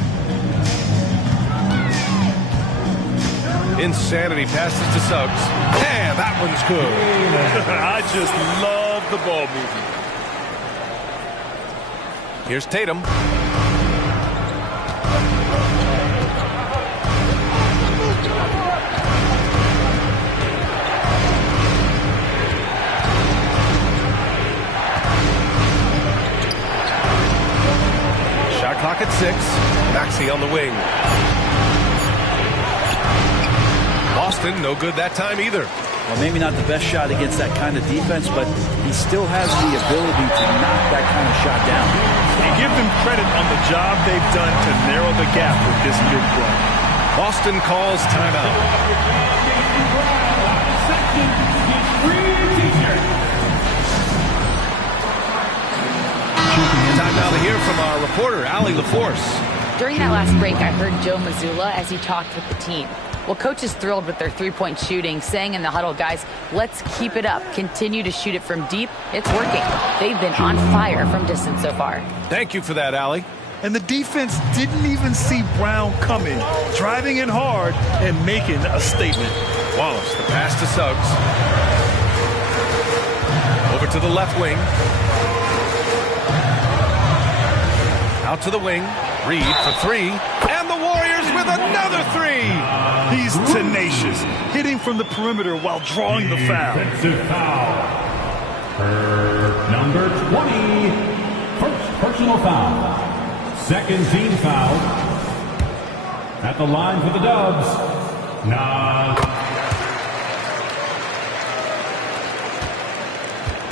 Insanity passes to Suggs. And that one's good. I just love the ball movement. Here's Tatum. Maxey on the wing. Boston, no good that time either. Well, maybe not the best shot against that kind of defense, but he still has the ability to knock that kind of shot down. And give them credit on the job they've done to narrow the gap with this big play. Boston calls timeout. Time now to hear from our reporter, Allie LaForce. During that last break, I heard Joe Mazzulla as he talked with the team. Well, coach is thrilled with their three-point shooting, saying in the huddle, guys, let's keep it up. Continue to shoot it from deep. It's working. They've been on fire from distance so far. Thank you for that, Allie. And the defense didn't even see Brown coming, driving in hard and making a statement. Wallace, the pass to Suggs. Over to the left wing. Out to the wing. Reed for three. And the Warriors with another three. He's tenacious, hitting from the perimeter while drawing the foul. Defensive foul. Number 20. First personal foul. Second team foul. At the line for the Dubs.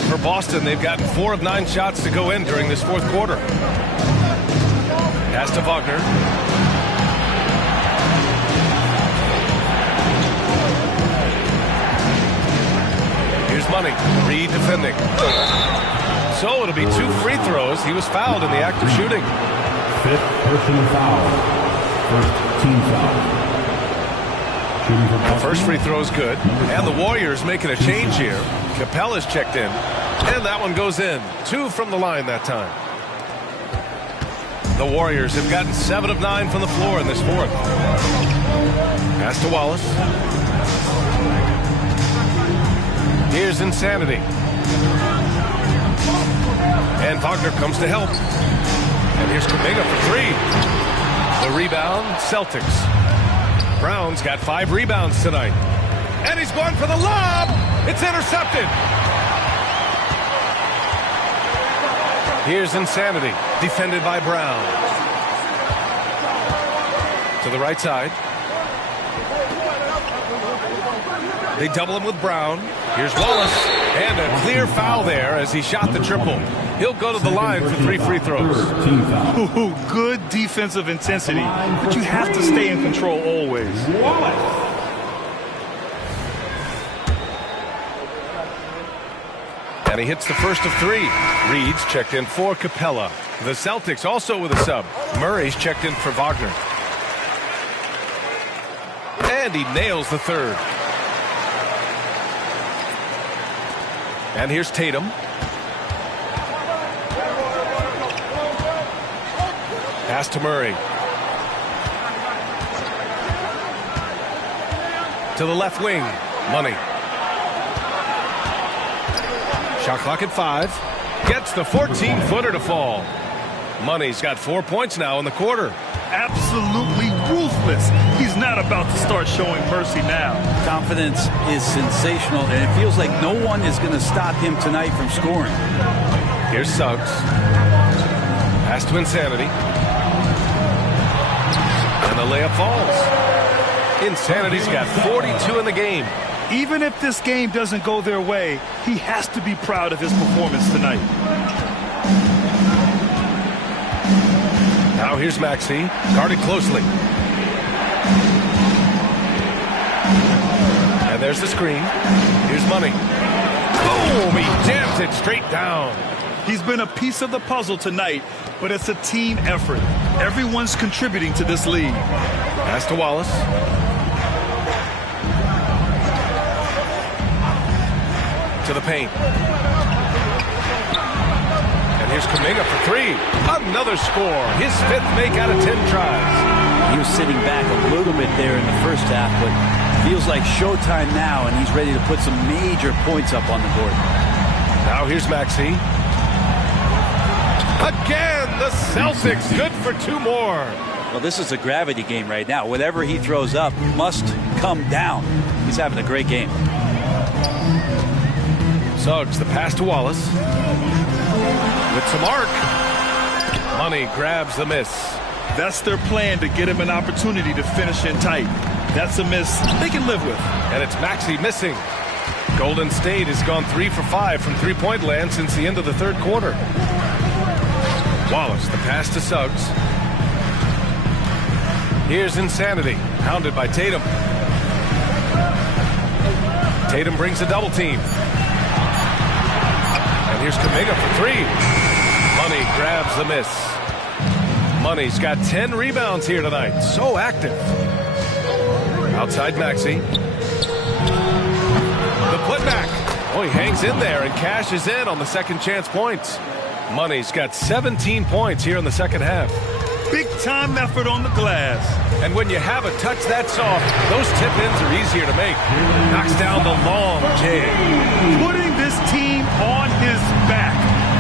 For Boston, they've gotten 4 of 9 shots to go in during this fourth quarter. Pass to Wagner. Here's Money. Reed defending. So it'll be 2 free throws. He was fouled in the act of shooting. Fifth personal foul. First team foul. The first free throw is good. And the Warriors making a change here. Capella's checked in. And that one goes in. 2 from the line that time. The Warriors have gotten 7 of 9 from the floor in this fourth. Pass to Wallace. Here's Insanity. And Wagner comes to help. And here's Kuminga for 3. The rebound, Celtics. Brown's got 5 rebounds tonight. And he's going for the lob. It's intercepted. Here's Insanity, defended by Brown. To the right side. They double him with Brown. Here's Wallace. And a clear foul there as he shot the triple. He'll go to the line for 3 free throws. Ooh, good defensive intensity, but you have to stay in control always. And he hits the first of 3. Reed's checked in for Capella. The Celtics also with a sub. Murray's checked in for Wagner. And he nails the third. And here's Tatum. Pass to Murray. To the left wing. Money. Shot clock at 5. Gets the 14-footer to fall. Money's got 4 points now in the quarter. Absolutely ruthless. He's not about to start showing mercy now. Confidence is sensational, and it feels like no one is going to stop him tonight from scoring. Here's Suggs. Pass to Insanity. And the layup falls. Insanity's got 42 in the game. Even if this game doesn't go their way, he has to be proud of his performance tonight. Now here's Maxey, guarded closely. And there's the screen. Here's Money. Boom! He jams it straight down. He's been a piece of the puzzle tonight, but it's a team effort. Everyone's contributing to this lead. Pass to Wallace. To the paint. And here's Kuminga for 3. Another score. His 5th make out of 10 tries. He was sitting back a little bit there in the first half, but feels like showtime now, and he's ready to put some major points up on the board. Now here's Maxey. Again, the Celtics good for 2 more. Well, this is a gravity game right now. Whatever he throws up must come down. He's having a great game. Suggs, the pass to Wallace. With some arc. Money grabs the miss. That's their plan, to get him an opportunity to finish in tight. That's a miss they can live with. And it's Maxey missing. Golden State has gone 3 for 5 from three-point land since the end of the third quarter. Wallace, the pass to Suggs. Here's Insanity, hounded by Tatum. Tatum brings a double team. And here's Kuminga for three. Money grabs the miss. Money's got 10 rebounds here tonight. So active. Outside Maxey. The putback. Oh, he hangs in there and cashes in on the second chance points. Money's got 17 points here in the second half. Big time effort on the glass. And when you have a touch that soft, those tip-ins are easier to make. Knocks down the long J. Putting this team on his back.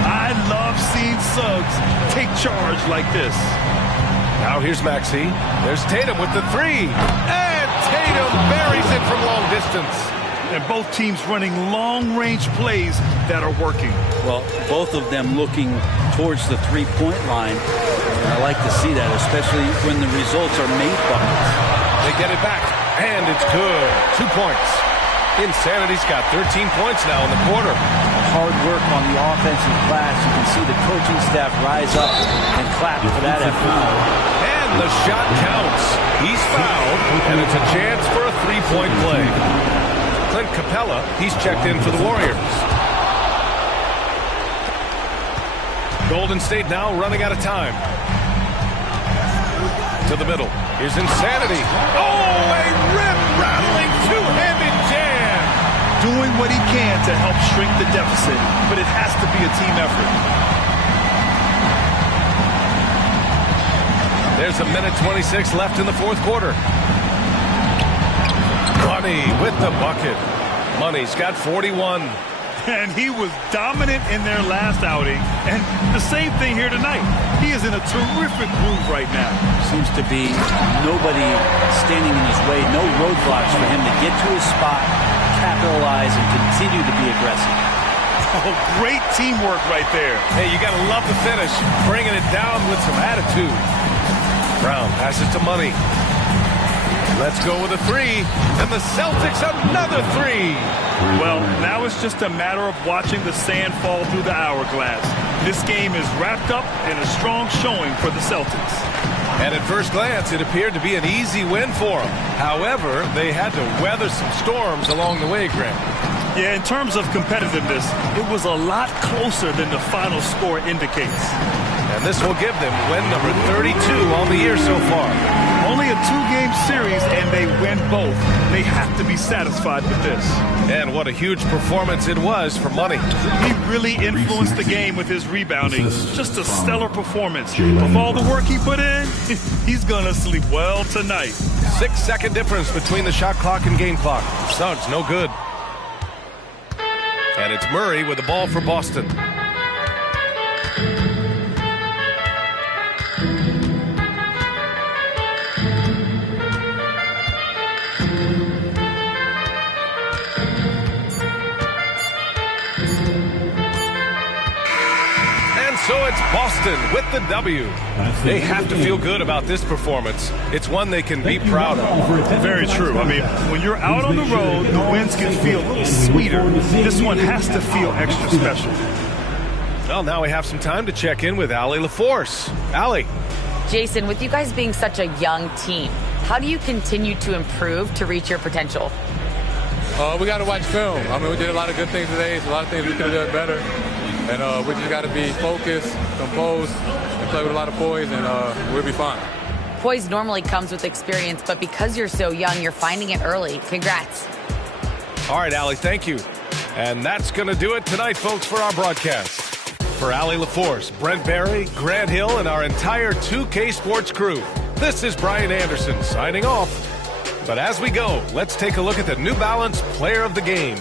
I love seeing Suggs take charge like this. Now here's Maxey. There's Tatum with the three. And Tatum buries it from long distance. And both teams running long-range plays that are working. Well, both of them looking towards the three-point line. And I like to see that, especially when the results are made buckets. They get it back, and it's good. 2 points. Insanity's got 13 points now in the quarter. Hard work on the offensive glass. You can see the coaching staff rise up and clap for that effort. And the shot counts. He's fouled, and it's a chance for a three-point play. Clint Capella, he's checked in for the Warriors. Golden State now running out of time. To the middle. Here's Insanity. Oh, a rip-rattling two-handed jam. Doing what he can to help shrink the deficit, but it has to be a team effort. There's a minute 26 left in the fourth quarter. Money with the bucket. Money's got 41. And he was dominant in their last outing. And the same thing here tonight. He is in a terrific groove right now. Seems to be nobody standing in his way. No roadblocks for him to get to his spot, capitalize, and continue to be aggressive. Oh, great teamwork right there. Hey, you got to love the finish. Bringing it down with some attitude. Brown passes to Money. Let's go with a three. And the Celtics another three. Well, now it's just a matter of watching the sand fall through the hourglass. This game is wrapped up in a strong showing for the Celtics. And at first glance, it appeared to be an easy win for them. However, they had to weather some storms along the way, Grant. Yeah, in terms of competitiveness, it was a lot closer than the final score indicates. And this will give them win number 32 on the year so far. Only a two-game series, and they win both. They have to be satisfied with this. And what a huge performance it was for Money. He really influenced the game with his rebounding. Just a stellar performance. With all the work he put in, he's going to sleep well tonight. 6-second difference between the shot clock and game clock. Suggs, no good. And it's Murray with the ball for Boston. So it's Boston with the W. They have to feel good about this performance. It's one they can be proud of. Very true. I mean, when you're out on the road, the wins can feel a little sweeter. This one has to feel extra special. Well, now we have some time to check in with Allie LaForce. Allie. Jason, with you guys being such a young team, how do you continue to improve to reach your potential? We got to watch film. I mean, we did a lot of good things today. So a lot of things we could have done better. And we just got to be focused, composed, and play with a lot of poise, and we'll be fine. Poise normally comes with experience, but because you're so young, you're finding it early. Congrats. All right, Allie, thank you. And that's going to do it tonight, folks, for our broadcast. For Allie LaForce, Brent Barry, Grant Hill, and our entire 2K Sports crew, this is Brian Anderson signing off. But as we go, let's take a look at the New Balance Player of the Game.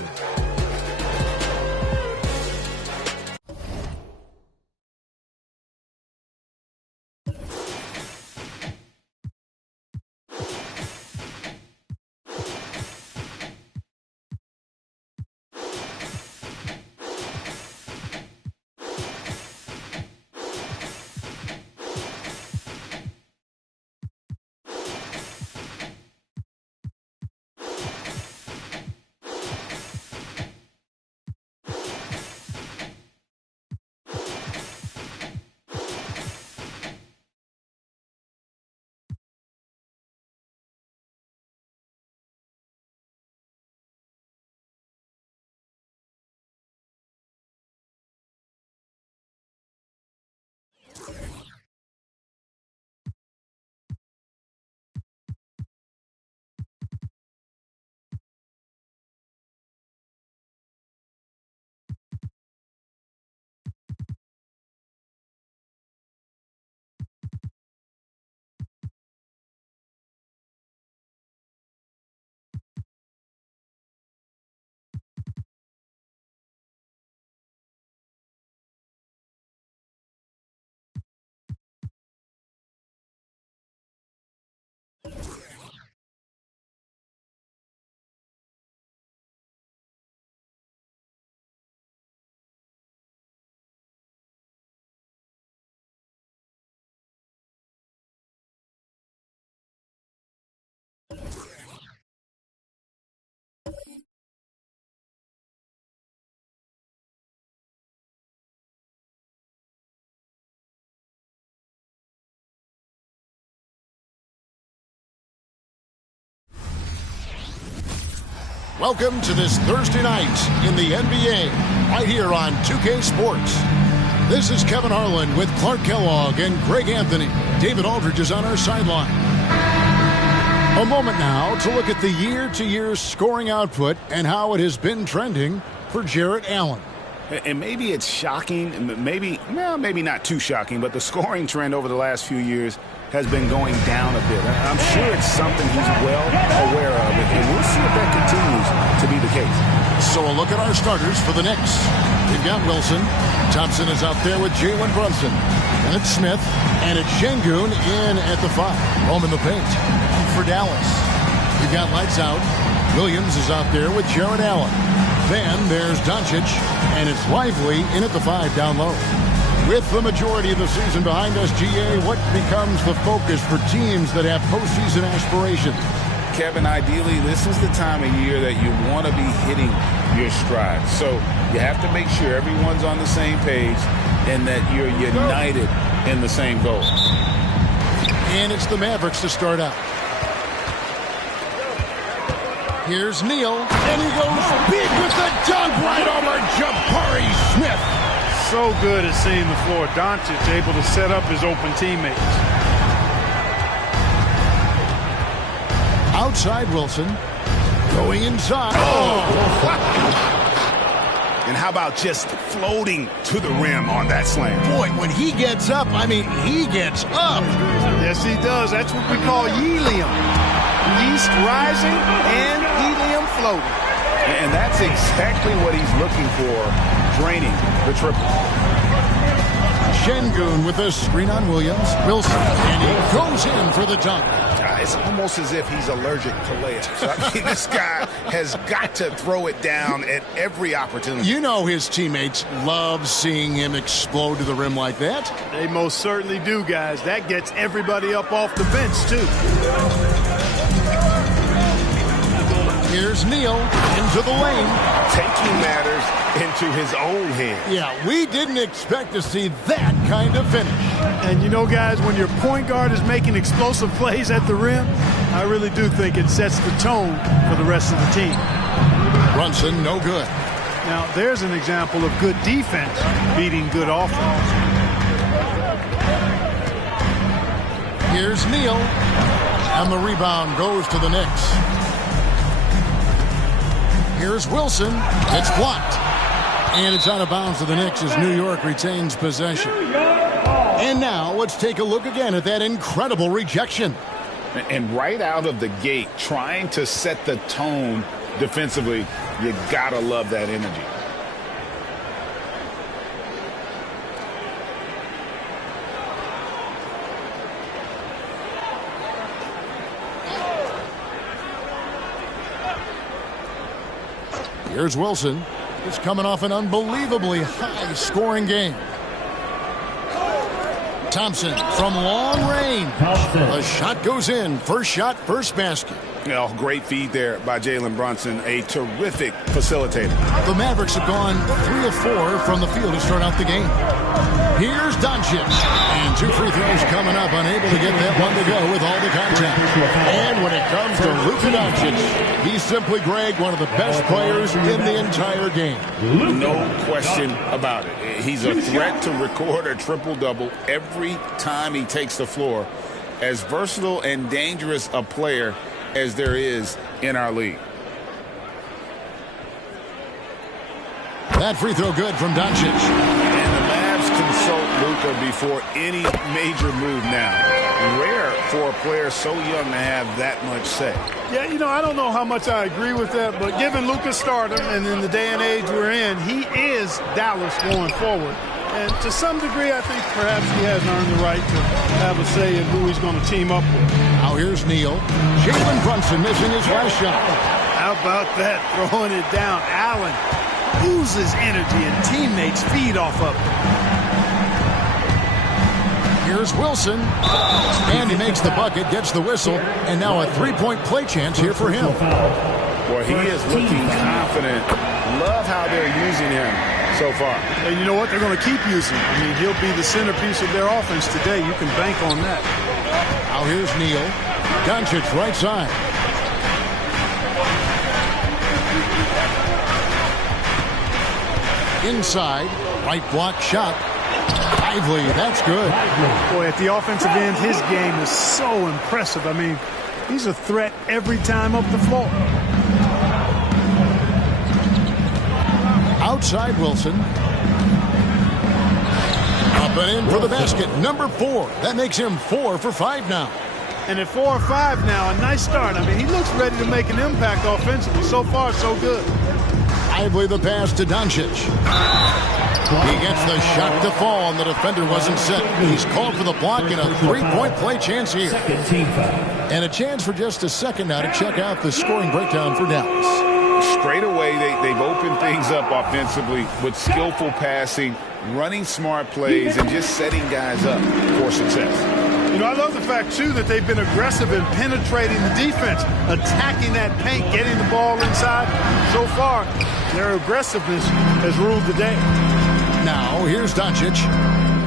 Welcome to this Thursday night in the NBA, right here on 2K Sports. This is Kevin Harlan with Clark Kellogg and Greg Anthony. David Aldridge is on our sideline. A moment now to look at the year-to-year scoring output and how it has been trending for Jarrett Allen. And maybe it's shocking, maybe not too shocking, but the scoring trend over the last few years has been going down a bit. I'm sure it's something he's well aware of, and we'll see if that continues to be the case. So a look at our starters for the Knicks. We've got Wilson. Thompson is out there with Jalen Brunson. And it's Smith. And it's Şengün in at the 5. Home in the paint. And for Dallas, we've got lights out. Williams is out there with Jarrett Allen. Then there's Doncic. And it's Lively in at the 5 down low. With the majority of the season behind us, GA, what becomes the focus for teams that have postseason aspirations? Kevin, ideally, this is the time of year that you want to be hitting your stride. So you have to make sure everyone's on the same page and that you're united in the same goal. And it's the Mavericks to start out. Here's Neal, and he goes big with the dunk right over Jabari Smith. So good at seeing the floor. Doncic able to set up his open teammates. Outside Wilson, going inside. And how about just floating to the rim on that slam? Boy, when he gets up, I mean, he gets up. Yes, he does. That's what we call helium. Yeast rising and helium floating. And that's exactly what he's looking for, draining the triple. Şengün with a screen on Williams. Wilson, and he goes in for the dunk. It's almost as if he's allergic to layups. I mean, this guy has got to throw it down at every opportunity. You know his teammates love seeing him explode to the rim like that. They most certainly do, guys. That gets everybody up off the bench, too. Here's Neal into the lane. Taking matters into his own hands. Yeah, we didn't expect to see that kind of finish. And you know, guys, when your point guard is making explosive plays at the rim, I really do think it sets the tone for the rest of the team. Brunson, no good. Now, there's an example of good defense beating good offense. Here's Neal. And the rebound goes to the Knicks. Here's Wilson. It's blocked. And it's out of bounds to the Knicks as New York retains possession. And now let's take a look again at that incredible rejection. And right out of the gate, trying to set the tone defensively, you gotta love that energy. Here's Wilson. He's coming off an unbelievably high-scoring game. Thompson from long range. The shot goes in. First shot, first basket. Oh, great feed there by Jalen Brunson. A terrific facilitator. The Mavericks have gone 3 of 4 from the field to start out the game. Here's Doncic. And 2 free throws coming up. Unable to get that one to go with all the contact. And when it comes to Luka Doncic, he's simply, Greg, one of the best players in the entire game. No question about it. He's a threat to record a triple-double every time he takes the floor. As versatile and dangerous a player as there is in our league. That free throw good from Doncic. And the Mavs consult Luka before any major move now. Rare for a player so young to have that much say. Yeah, you know, I don't know how much I agree with that, but given Luka's stardom and in the day and age we're in, he is Dallas going forward. And to some degree, I think perhaps he has earned the right to have a say in who he's going to team up with. Now here's Neal. Jalen Brunson missing his last shot. How about that? Throwing it down. Allen oozes energy and teammates feed off of it. Here's Wilson. And he makes the bucket, gets the whistle, and now a three-point play chance here for him. Boy, he is looking confident. Love how they're using him so far. And you know what? They're going to keep using him. I mean, he'll be the centerpiece of their offense today. You can bank on that. Now here's Neal. Doncic right side. Inside. Right block shot. Lively. That's good. Boy, at the offensive end, his game is so impressive. I mean, he's a threat every time up the floor. Outside Wilson. Up and in for the basket. Number 4. That makes him 4 for 5 now. And at 4 or 5 now, a nice start. I mean, he looks ready to make an impact offensively. So far, so good. Lively the pass to Doncic. He gets the shot to fall, and the defender wasn't set. He's called for the block and a three-point play chance here. And a chance for just a second now to check out the scoring breakdown for Dallas. Straight away, they've opened things up offensively with skillful passing, running smart plays, and just setting guys up for success. You know, I love the fact, too, that they've been aggressive in penetrating the defense, attacking that paint, getting the ball inside. So far, their aggressiveness has ruled the day. Now, here's Doncic.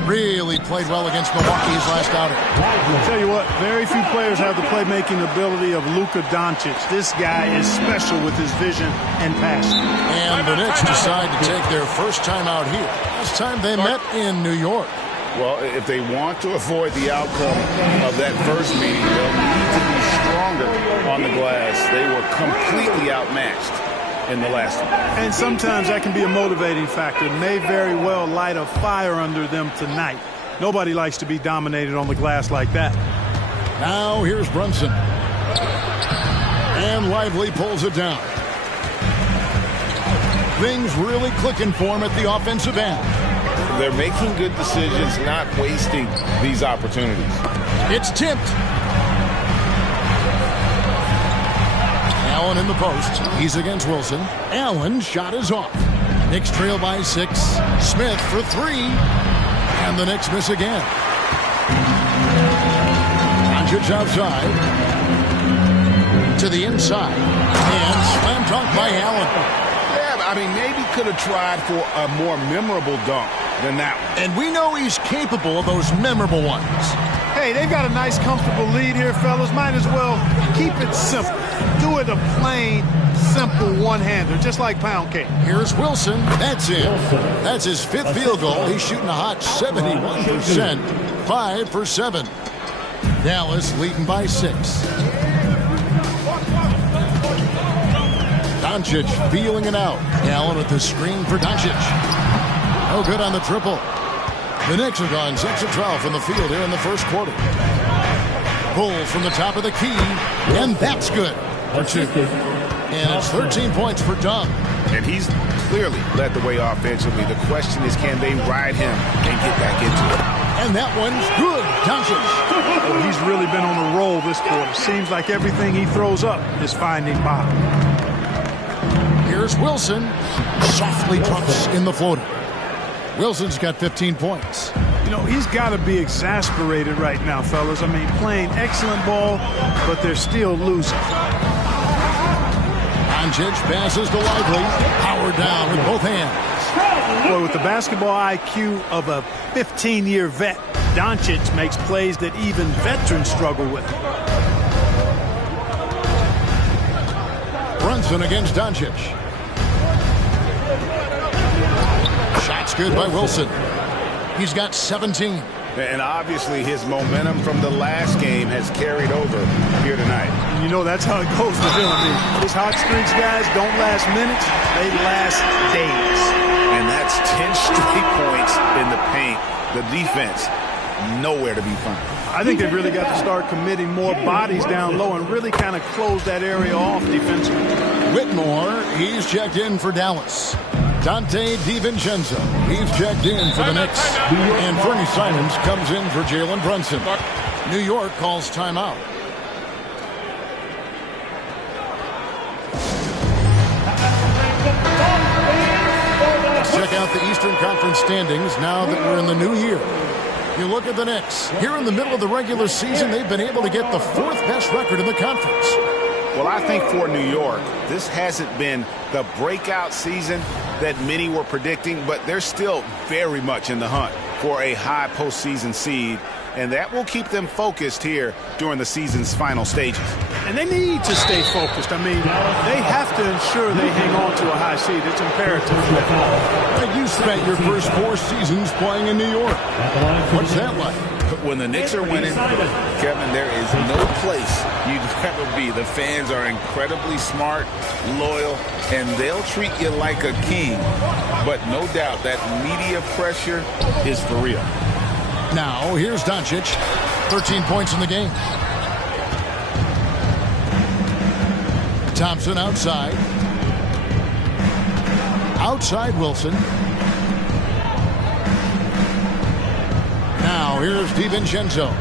Really played well against Milwaukee his last outing. I'll tell you what, very few players have the playmaking ability of Luka Doncic. This guy is special with his vision and passion. And the Knicks decide to take their first time out here. Last time they met in New York. Well, if they want to avoid the outcome of that first meeting, they'll need to be stronger on the glass. They were completely outmatched in the last one. And sometimes that can be a motivating factor. May very well light a fire under them tonight. Nobody likes to be dominated on the glass like that. Now here's Brunson. And Lively pulls it down. Things really clicking for him at the offensive end. They're making good decisions, not wasting these opportunities. It's tipped. Allen in the post. He's against Wilson. Allen's shot is off. Knicks trail by 6. Smith for 3. And the Knicks miss again. Doncic outside. To the inside. And slam dunk by Allen. Yeah, I mean, maybe could have tried for a more memorable dunk than that one. And we know he's capable of those memorable ones. Hey, they've got a nice, comfortable lead here, fellas. Might as well keep it simple. Do it a plain, simple one-hander, just like pound cake. Here's Wilson. That's it. That's his 5th field goal. He's shooting a hot 71%. 5 for 7. Dallas leading by 6. Doncic feeling it out. Allen with the screen for Doncic. No good on the triple. The Knicks have gone 6 of 12 from the field here in the first quarter. Pull from the top of the key, and that's good for 2. And it's 13 points for Dunn. And he's clearly led the way offensively. The question is, can they ride him and get back into it? And that one's good. Doncic. Well, he's really been on a roll this quarter. Seems like everything he throws up is finding bottom. Here's Wilson. Softly drops in the floater. Wilson's got 15 points. You know, he's got to be exasperated right now, fellas. I mean, playing excellent ball, but they're still losing. Doncic passes to Lively. Powered down with both hands. Boy, with the basketball IQ of a 15-year vet, Doncic makes plays that even veterans struggle with. Brunson against Doncic. Shot's good by Wilson. He's got 17. And obviously his momentum from the last game has carried over here tonight. You know, that's how it goes with him. I mean, his hot streaks, guys, don't last minutes. They last days. And that's 10 straight points in the paint. The defense, nowhere to be found. I think they've really got to start committing more bodies down low and really kind of close that area off defensively. Whitmore, he's checked in for Dallas. Dante DiVincenzo, he's checked in for the Knicks. And Fernie Simons comes in for Jalen Brunson. New York calls timeout. standings now that we're in the new year. You look at the Knicks. Here in the middle of the regular season, they've been able to get the 4th best record in the conference. Well, I think for New York, this hasn't been the breakout season that many were predicting, but they're still very much in the hunt for a high postseason seed, and that will keep them focused here during the season's final stages. And they need to stay focused. I mean, they have to ensure they hang on to a high seed. It's imperative. You spent your first 4 seasons playing in New York. What's that like? When the Knicks are winning, Kevin, there is no place you'd rather be. The fans are incredibly smart, loyal, and they'll treat you like a king. But no doubt that media pressure is for real. Now, here's Doncic. 13 points in the game. Thompson outside. Outside Wilson. Now, here's DiVincenzo.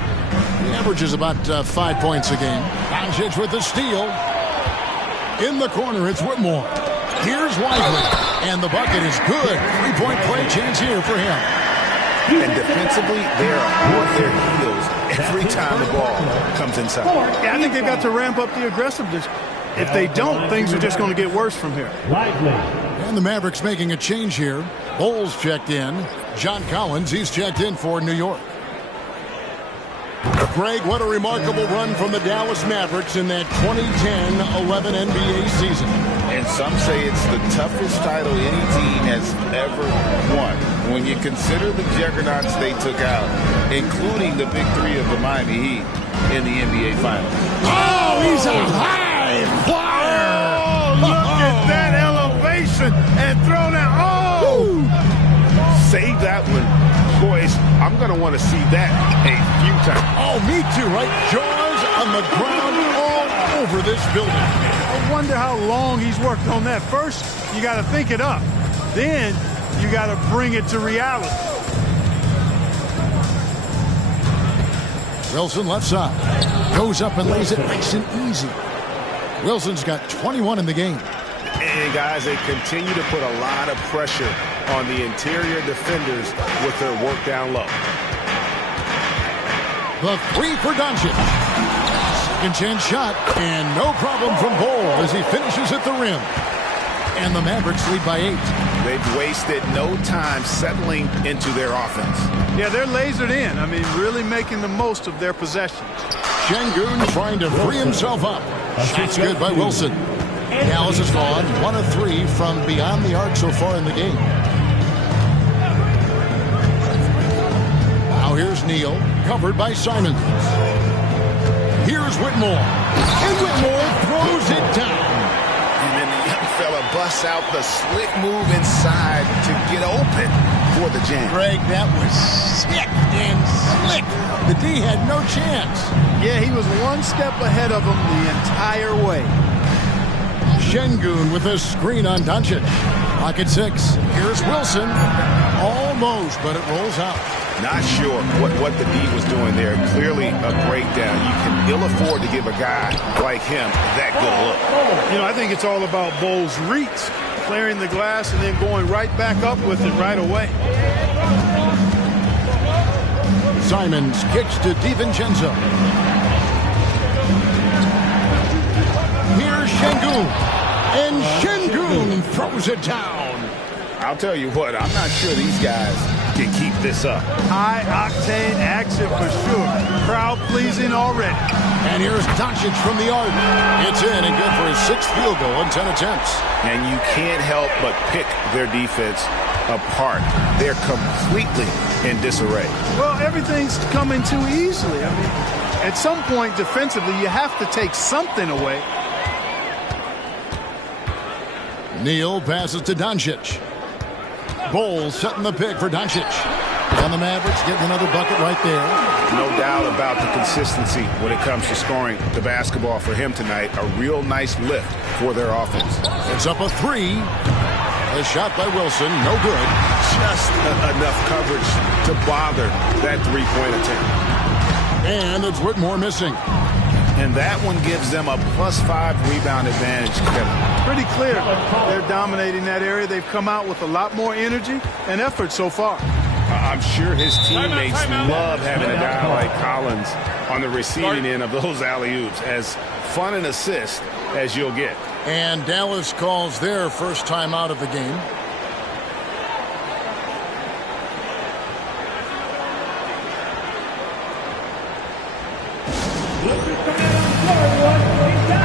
He averages about 5 points a game. Doncic with the steal. In the corner, it's Whitmore. Here's Lively. And the bucket is good. 3-point play chance here for him. And defensively, they are on their heels every time the ball comes inside. Yeah, I think they've got to ramp up the aggressiveness. If they don't, things are just going to get worse from here. And the Mavericks making a change here. Bowles checked in. John Collins, he's checked in for New York. Greg, what a remarkable run from the Dallas Mavericks in that 2010-11 NBA season. And some say it's the toughest title any team has ever won. When you consider the juggernauts they took out, including the big 3 of the Miami Heat in the NBA Finals. Oh, he's a high flyer! Oh, look at that elevation and throw that. Oh! Save that one. Boys, I'm going to want to see that a few times. Oh, me too, right? Jaws on the ground all over this building. I wonder how long he's worked on that. First, you got to think it up. Then, you got to bring it to reality. Wilson left side. Goes up and lays it nice and easy. Wilson's got 21 in the game. And guys, they continue to put a lot of pressure on the interior defenders with their work down low. The 3 for Doncic. Second chance shot, and no problem from Bol as he finishes at the rim. And the Mavericks lead by 8. They've wasted no time settling into their offense. Yeah, they're lasered in. I mean, really making the most of their possessions. Şengün trying to free himself up. Shot's good by Wilson. Dallas has gone 1 of 3 from beyond the arc so far in the game. Now here's Neal, covered by Simons. Here's Whitmore. And Whitmore throws it down. And then the young fella busts out the slick move inside to get open for the jam. Greg, that was sick and slick. The D had no chance. Yeah, he was one step ahead of him the entire way. Şengün with a screen on Doncic. Pocket 6. Here's Wilson. Almost, but it rolls out. Not sure what the D was doing there. Clearly a breakdown. You can ill afford to give a guy like him that good look. You know, I think it's all about Bol's reach, clearing the glass and then going right back up with it right away. Simons kicks to DiVincenzo. Here's Şengün. And Şengün throws it down. I'll tell you what, I'm not sure these guys can keep this up. High-octane action for sure. Crowd-pleasing already. And here's Doncic from the arc. It's in and good for his 6th field goal in 10 attempts. And you can't help but pick their defense apart. They're completely in disarray. Well, everything's coming too easily. I mean, at some point defensively, you have to take something away. Neal passes to Doncic. Bol setting the pick for Doncic. And the Mavericks getting another bucket right there. No doubt about the consistency when it comes to scoring the basketball for him tonight. A real nice lift for their offense. It's up a 3. A shot by Wilson, no good. Just enough coverage to bother that 3-point attempt. And it's Whitmore missing. And that one gives them a +5 rebound advantage, Kevin. Pretty clear. They're dominating that area. They've come out with a lot more energy and effort so far. I'm sure his teammates love having a guy like Collins on the receiving end of those alley-oops. As fun an assist as you'll get. And Dallas calls their first time out of the game.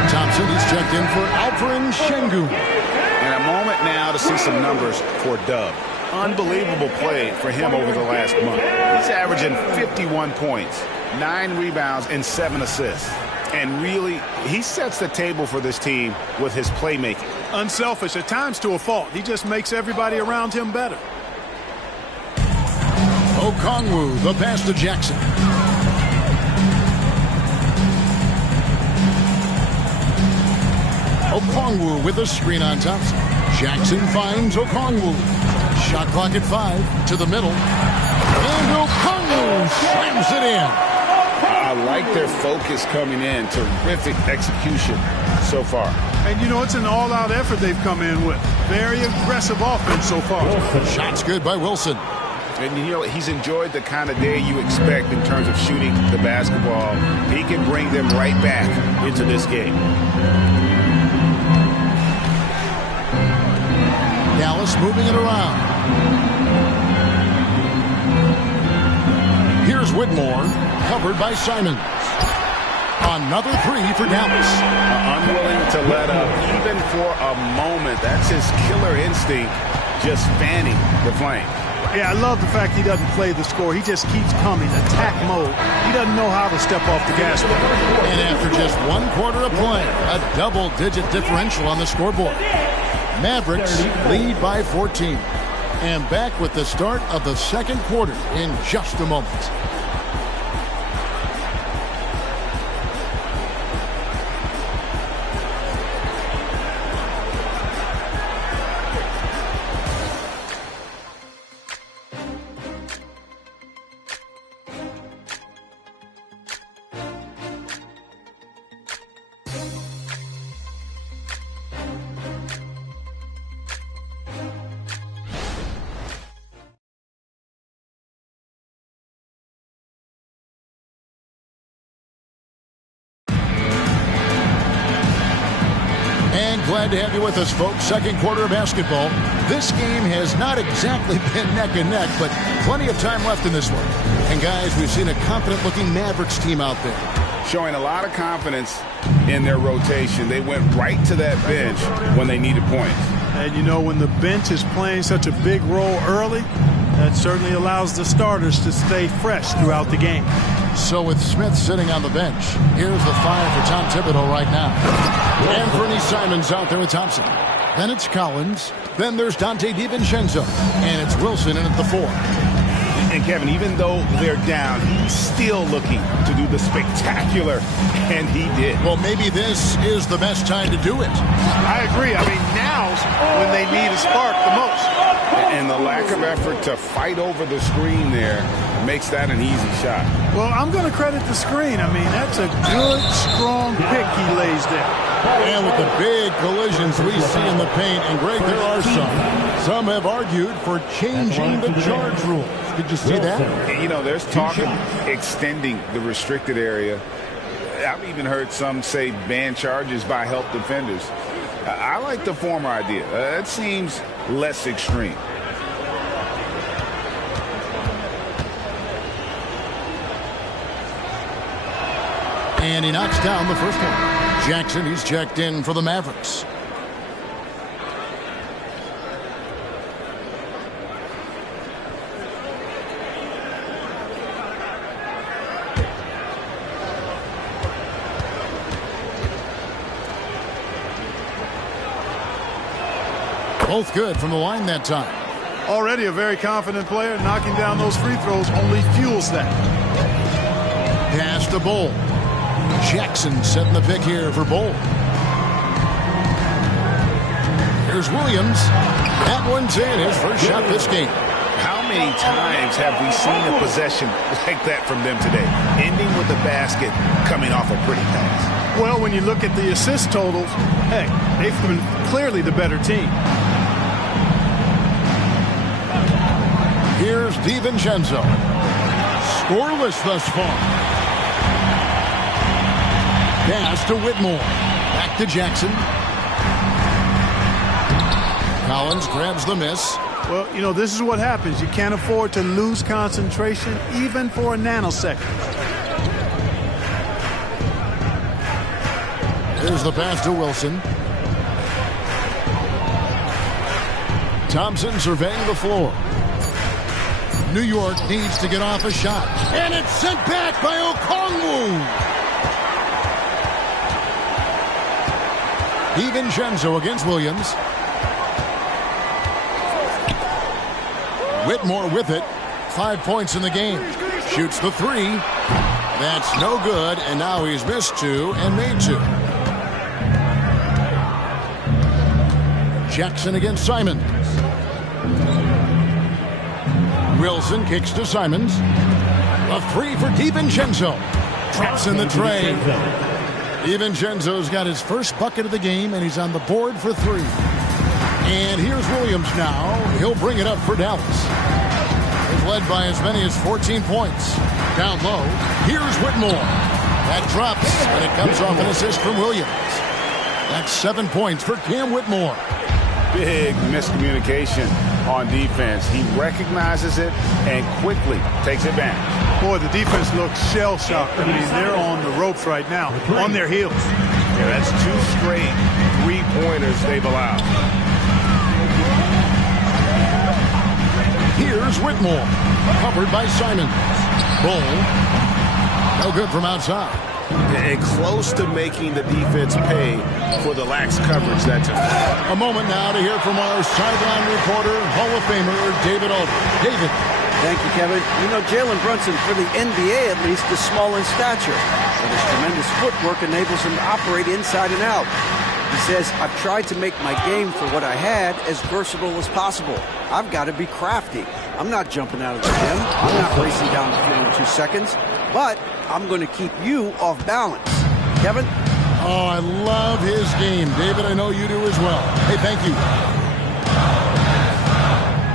Thompson is checked in for Alperen Şengün. And a moment now to see some numbers for Dub. Unbelievable play for him over the last month. He's averaging 51 points, 9 rebounds, and 7 assists. And really, he sets the table for this team with his playmaking. Unselfish, at times to a fault. He just makes everybody around him better. Okongwu, the pass to Jackson. Okongwu with a screen on Thompson. Jackson finds Okongwu. Shot clock at 5 to the middle. And Okongwu slams it in. I like their focus coming in. Terrific execution so far. And, you know, it's an all-out effort they've come in with. Very aggressive offense so far. Shots good by Wilson. And, you know, he's enjoyed the kind of day you expect in terms of shooting the basketball. He can bring them right back into this game. Dallas moving it around. Here's Whitmore, covered by Simons. Another 3 for Dallas. Unwilling to let up, even for a moment. That's his killer instinct, just fanning the flame. Yeah, I love the fact he doesn't play the score. He just keeps coming, attack mode. He doesn't know how to step off the gas pedal. And after just 1 quarter of play, a double-digit differential on the scoreboard. Mavericks lead by 14. And back with the start of the second quarter in just a moment. Glad to have you with us, folks. Second quarter of basketball. This game has not exactly been neck and neck, but plenty of time left in this one. And guys, we've seen a confident-looking Mavericks team out there. Showing a lot of confidence in their rotation. They went right to that bench when they needed points. And you know, when the bench is playing such a big role early, that certainly allows the starters to stay fresh throughout the game. So with Smith sitting on the bench, here's the 5 for Tom Thibodeau right now. And Bernie Simons out there with Thompson. Then it's Collins. Then there's Dante DiVincenzo. And it's Wilson in at the 4. And Kevin, even though they're down, he's still looking to do the spectacular, and he did. Well, maybe this is the best time to do it. I agree. I mean, now's when they need a spark the most. And the lack of effort to fight over the screen there makes that an easy shot. Well, I'm going to credit the screen. I mean, that's a good, strong pick he lays there. And with the big collisions we see in the paint, and Greg, there are some. Some have argued for changing the charge rules. Did you see that? You know, there's talk of extending the restricted area. I've even heard some say ban charges by help defenders. I like the former idea. It seems less extreme. And he knocks down the first one. Jackson, he's checked in for the Mavericks. Both good from the line that time. Already a very confident player. Knocking down those free throws only fuels that. Pass to Bull. Jackson setting the pick here for Bull. Here's Williams. That one's in, his first shot this game. How many times have we seen a possession like that from them today, ending with the basket coming off a pretty pass? Well, when you look at the assist totals, hey, they've been clearly the better team. Here's DiVincenzo. Scoreless thus far. Pass to Whitmore. Back to Jackson. Collins grabs the miss. Well, you know, this is what happens. You can't afford to lose concentration even for a nanosecond. Here's the pass to Wilson. Thompson surveying the floor. New York needs to get off a shot. And it's sent back by Okongwu. DiVincenzo against Williams. Whitmore with it. 5 points in the game. Shoots the three. That's no good, and now he's missed two and made two. Jackson against Simons. Wilson kicks to Simons. A three for DiVincenzo. Traps in the tray. DiVincenzo's got his first bucket of the game, and he's on the board for three. And here's Williams now. He'll bring it up for Dallas. They've led by as many as 14 points. Down low, here's Whitmore. That drops, and it comes off an assist from Williams. That's 7 points for Cam Whitmore. Big miscommunication on defense. He recognizes it and quickly takes advantage. Boy, the defense looks shell-shocked. I mean, they're on the ropes right now, on their heels. Yeah, that's 2 straight three-pointers they've allowed. Here's Whitmore, covered by Simons. Bull, no good from outside. And close to making the defense pay for the lax coverage that took. A moment now to hear from our sideline reporter, Hall of Famer David Aldridge. David. Thank you, Kevin. You know, Jalen Brunson, for the NBA at least, is small in stature, but his tremendous footwork enables him to operate inside and out. He says, I've tried to make my game for what I had as versatile as possible. I've got to be crafty. I'm not jumping out of the gym. I'm not racing down the field in 2 seconds, but I'm going to keep you off balance. Kevin? Oh, I love his game. David, I know you do as well. Hey, thank you.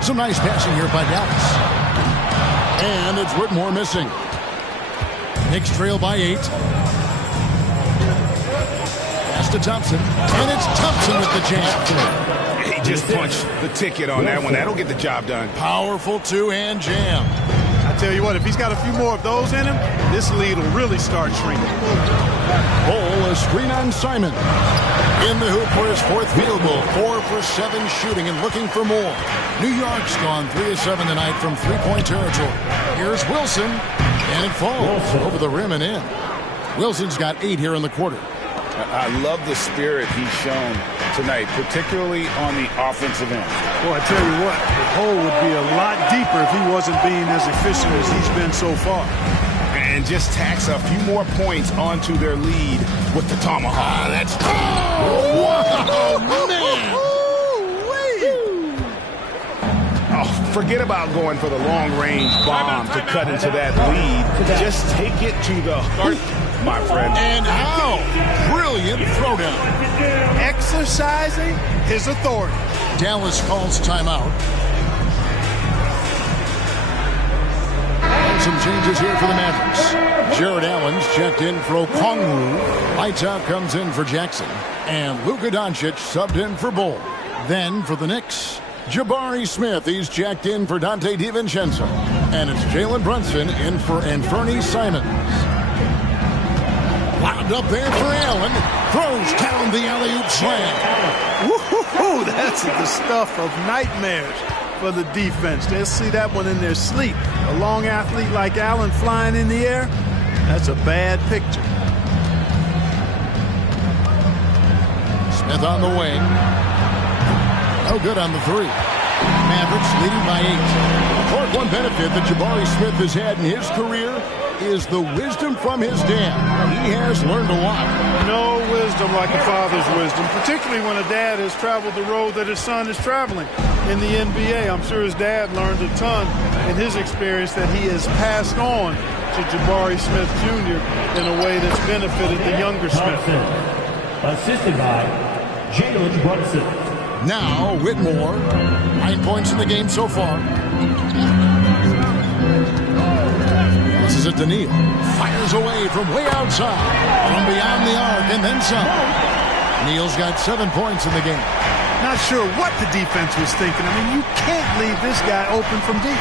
Some nice passing here by Dallas. And it's Whitmore missing. Knicks trail by 8. Pass to Thompson. And it's Thompson with the jam. He just punched the ticket on that one. That'll get the job done. Powerful two-hand jam. I tell you what, if he's got a few more of those in him, this lead will really start shrinking. Bull, a screen on Simon. In the hoop for his 4th field goal. 4 for 7 shooting and looking for more. New York's gone 3 of 7 tonight from three-point territory. Here's Wilson, and it falls over the rim and in. Wilson's got 8 here in the quarter. I love the spirit he's shown tonight, particularly on the offensive end. Boy, I tell you what, the hole would be a lot deeper if he wasn't being as efficient as he's been so far. And just tacks a few more points onto their lead with the tomahawk. That's... Oh, man! Oh, forget about going for the long-range bomb to cut into that lead. Just take it to the heart, my friend. And how? Brilliant throwdown. Exercising his authority. Dallas calls timeout. And some changes here for the Mavericks. Jared Allen's checked in for Okongwu. Lights out comes in for Jackson. And Luka Doncic subbed in for Bull. Then for the Knicks, Jabari Smith. He's checked in for Dante DiVincenzo. And it's Jalen Brunson in for Anfernee Simons. Wound up there for Allen. Throws down the alley-oop slam. Woo-hoo-hoo, that's the stuff of nightmares for the defense. They'll see that one in their sleep. A long athlete like Allen flying in the air, that's a bad picture. Smith on the wing. No good on the three. Mavericks leading by 8. Court one benefit that Jabari Smith has had in his career, is the wisdom from his dad. He has learned a lot. No wisdom like a father's wisdom, particularly when a dad has traveled the road that his son is traveling in the NBA. I'm sure his dad learned a ton in his experience that he has passed on to Jabari Smith Jr. in a way that's benefited the younger Smith. Assisted by Jalen Brunson. Now, Whitmore, 9 points in the game so far. This is it to Neal. Fires away from way outside, from beyond the arc, and then some. Neal's got 7 points in the game. Not sure what the defense was thinking. I mean, you can't leave this guy open from deep.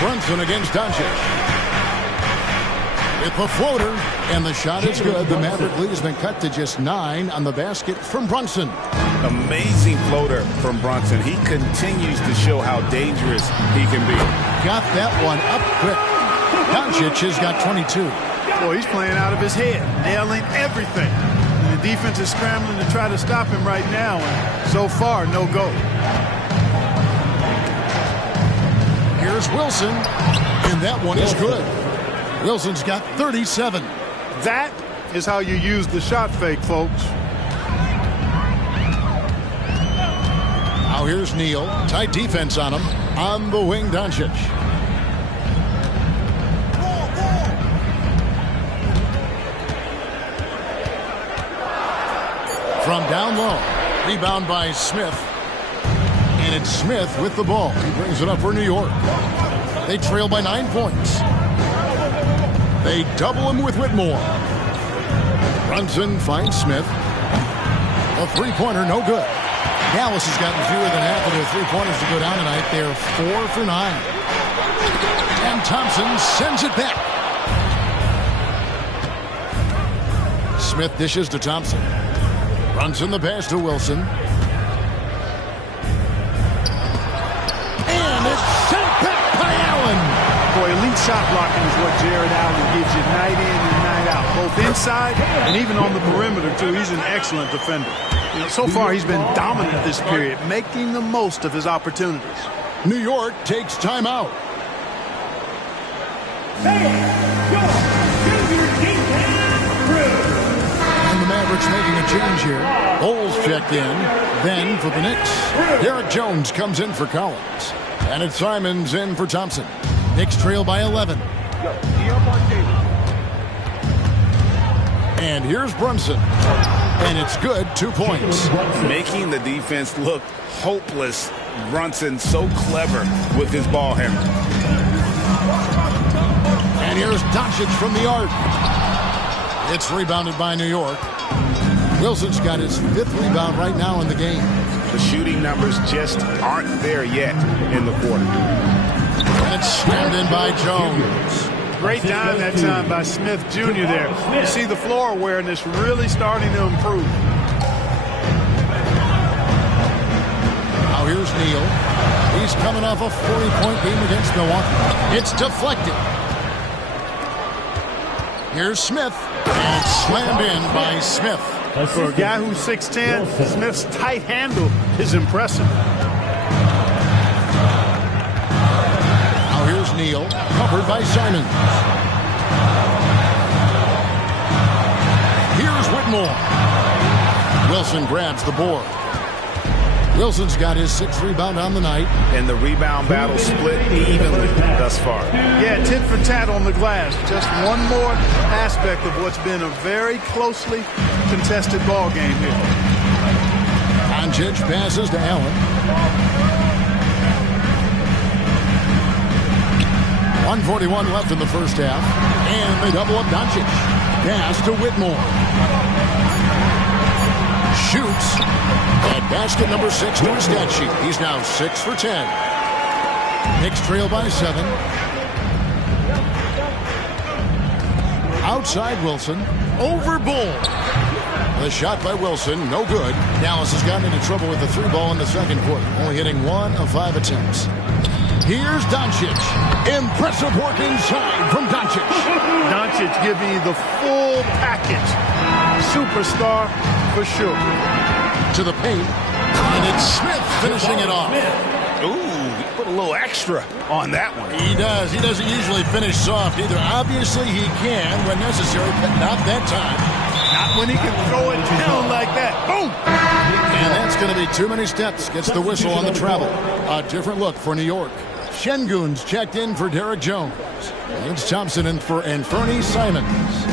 Brunson against Doncic. With the floater, and the shot is good. The Maverick lead has been cut to just 9 on the basket from Brunson. Amazing floater from Brunson. He continues to show how dangerous he can be. Got that one up quick. Doncic has got 22. Boy, he's playing out of his head, nailing everything. And the defense is scrambling to try to stop him right now, and so far, no go. Here's Wilson, and that one is good. Wilson's got 37. That is how you use the shot fake, folks. Now here's Neal. Tight defense on him. On the wing, Doncic. From down low. Rebound by Smith. And it's Smith with the ball. He brings it up for New York. They trail by 9 points. They double him with Whitmore. Brunson finds Smith. A three-pointer, no good. Dallas has gotten fewer than half of their three-pointers to go down tonight. They're 4 for 9. And Thompson sends it back. Smith dishes to Thompson. Brunson the pass to Wilson. And it's sent back by Allen. Boy, elite shot blocking is what Jared Allen gives you night in and night out, both inside and even on the perimeter, too. He's an excellent defender. You know, so far, he's been dominant this period, making the most of his opportunities. New York takes timeout. And the Mavericks making a change here. Bowles checked in. Then for the Knicks, Derek Jones comes in for Collins. And it's Simons in for Thompson. Knicks trail by 11. And here's Brunson. And it's good, 2 points. Making the defense look hopeless. Brunson so clever with his ball handling. And here's Doncic from the arc. It's rebounded by New York. Wilson's got his 5th rebound right now in the game. The shooting numbers just aren't there yet in the quarter. And it's slammed in by Jones. Great dime that time by Smith Jr. there. You see the floor awareness really starting to improve. Now here's Neal. He's coming off a 40-point game against Milwaukee. It's deflected. Here's Smith. And it's slammed in by Smith. For a guy who's 6'10", Smith's tight handle is impressive. Here's Neal, covered by Simons. Here's Whitmore. Wilson grabs the board. Wilson's got his 6th rebound on the night. And the rebound battle split evenly thus far. Yeah, tit for tat on the glass. Just one more aspect of what's been a very closely contested ball game here. Doncic passes to Allen. 1:41 left in the first half. And they double up Doncic. Pass to Whitmore. Shoots. At basket number 6 to his stat sheet. He's now 6 for 10. Knicks trail by 7. Outside Wilson. Over Bull. The shot by Wilson, no good. Dallas has gotten into trouble with the 3 ball in the second quarter. Only hitting 1 of 5 attempts. Here's Doncic. Impressive work inside from Doncic. Doncic giving you the full package. Superstar for sure. To the paint. And it's Smith finishing it off. Ooh, put a little extra on that one. He does. He doesn't usually finish soft either. Obviously, he can when necessary, but not that time. Not when he can throw it down like that. Boom! And that's going to be too many steps. Gets the whistle on the travel. A different look for New York. Şengün's checked in for Derek Jones. It's Thompson in for Fernie Simons.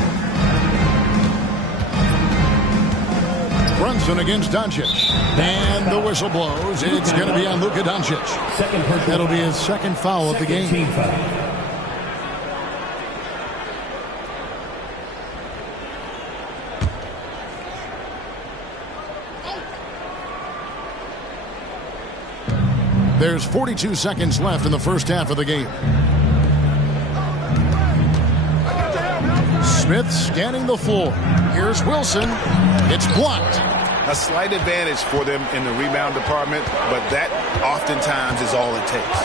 Brunson against Doncic. And the whistle blows. It's going to be on Luka Doncic. That'll be his second foul of the game. There's 42 seconds left in the first half of the game. Smith scanning the floor. Here's Wilson. It's blocked. A slight advantage for them in the rebound department, but that oftentimes is all it takes.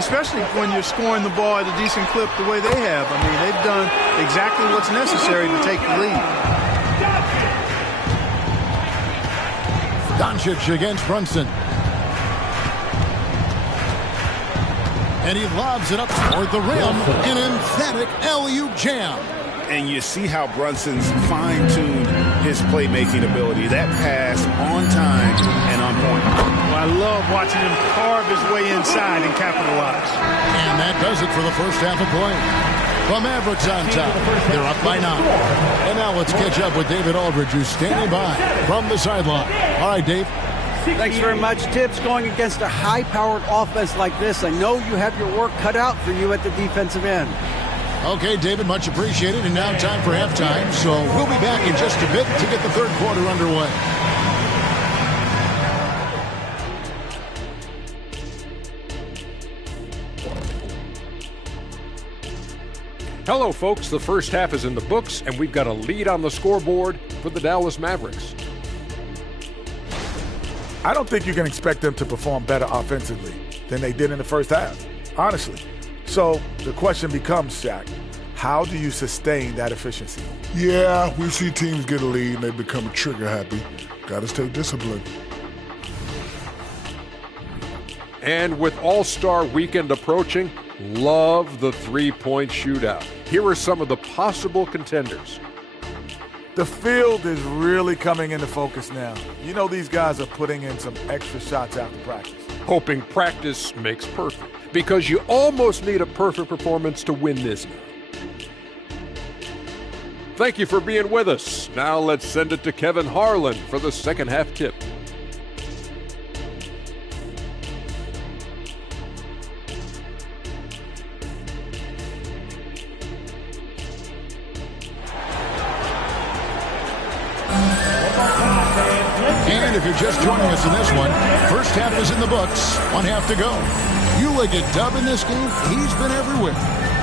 Especially when you're scoring the ball at a decent clip the way they have. I mean, they've done exactly what's necessary to take the lead. Doncic against Brunson. And he lobs it up toward the rim. An emphatic alley-oop jam. And you see how Brunson's fine-tuned his playmaking ability. That pass on time and on point. Well, I love watching him carve his way inside and capitalize. And that does it for the first half of play. The Mavericks on top. They're up by 9. And now let's catch up with David Aldridge, who's standing by from the sideline. All right, Dave. Thanks very much, Tibbs. Going against a high-powered offense like this, I know you have your work cut out for you at the defensive end. Okay, David, much appreciated. And now time for halftime. So we'll be back in just a bit to get the third quarter underway. Hello, folks. The first half is in the books, and we've got a lead on the scoreboard for the Dallas Mavericks. I don't think you can expect them to perform better offensively than they did in the first half, honestly. So the question becomes, Shaq, how do you sustain that efficiency? Yeah, we see teams get a lead and they become trigger happy. Got to stay disciplined. And with All-Star Weekend approaching, love the three-point shootout. Here are some of the possible contenders. The field is really coming into focus now. You know these guys are putting in some extra shots after practice. Hoping practice makes perfect, because you almost need a perfect performance to win this now. Thank you for being with us. Now let's send it to Kevin Harlan for the second half tip. And if you're just joining us in this one, first half is in the books. 1 half to go. Ulig a dub in this game. He's been everywhere.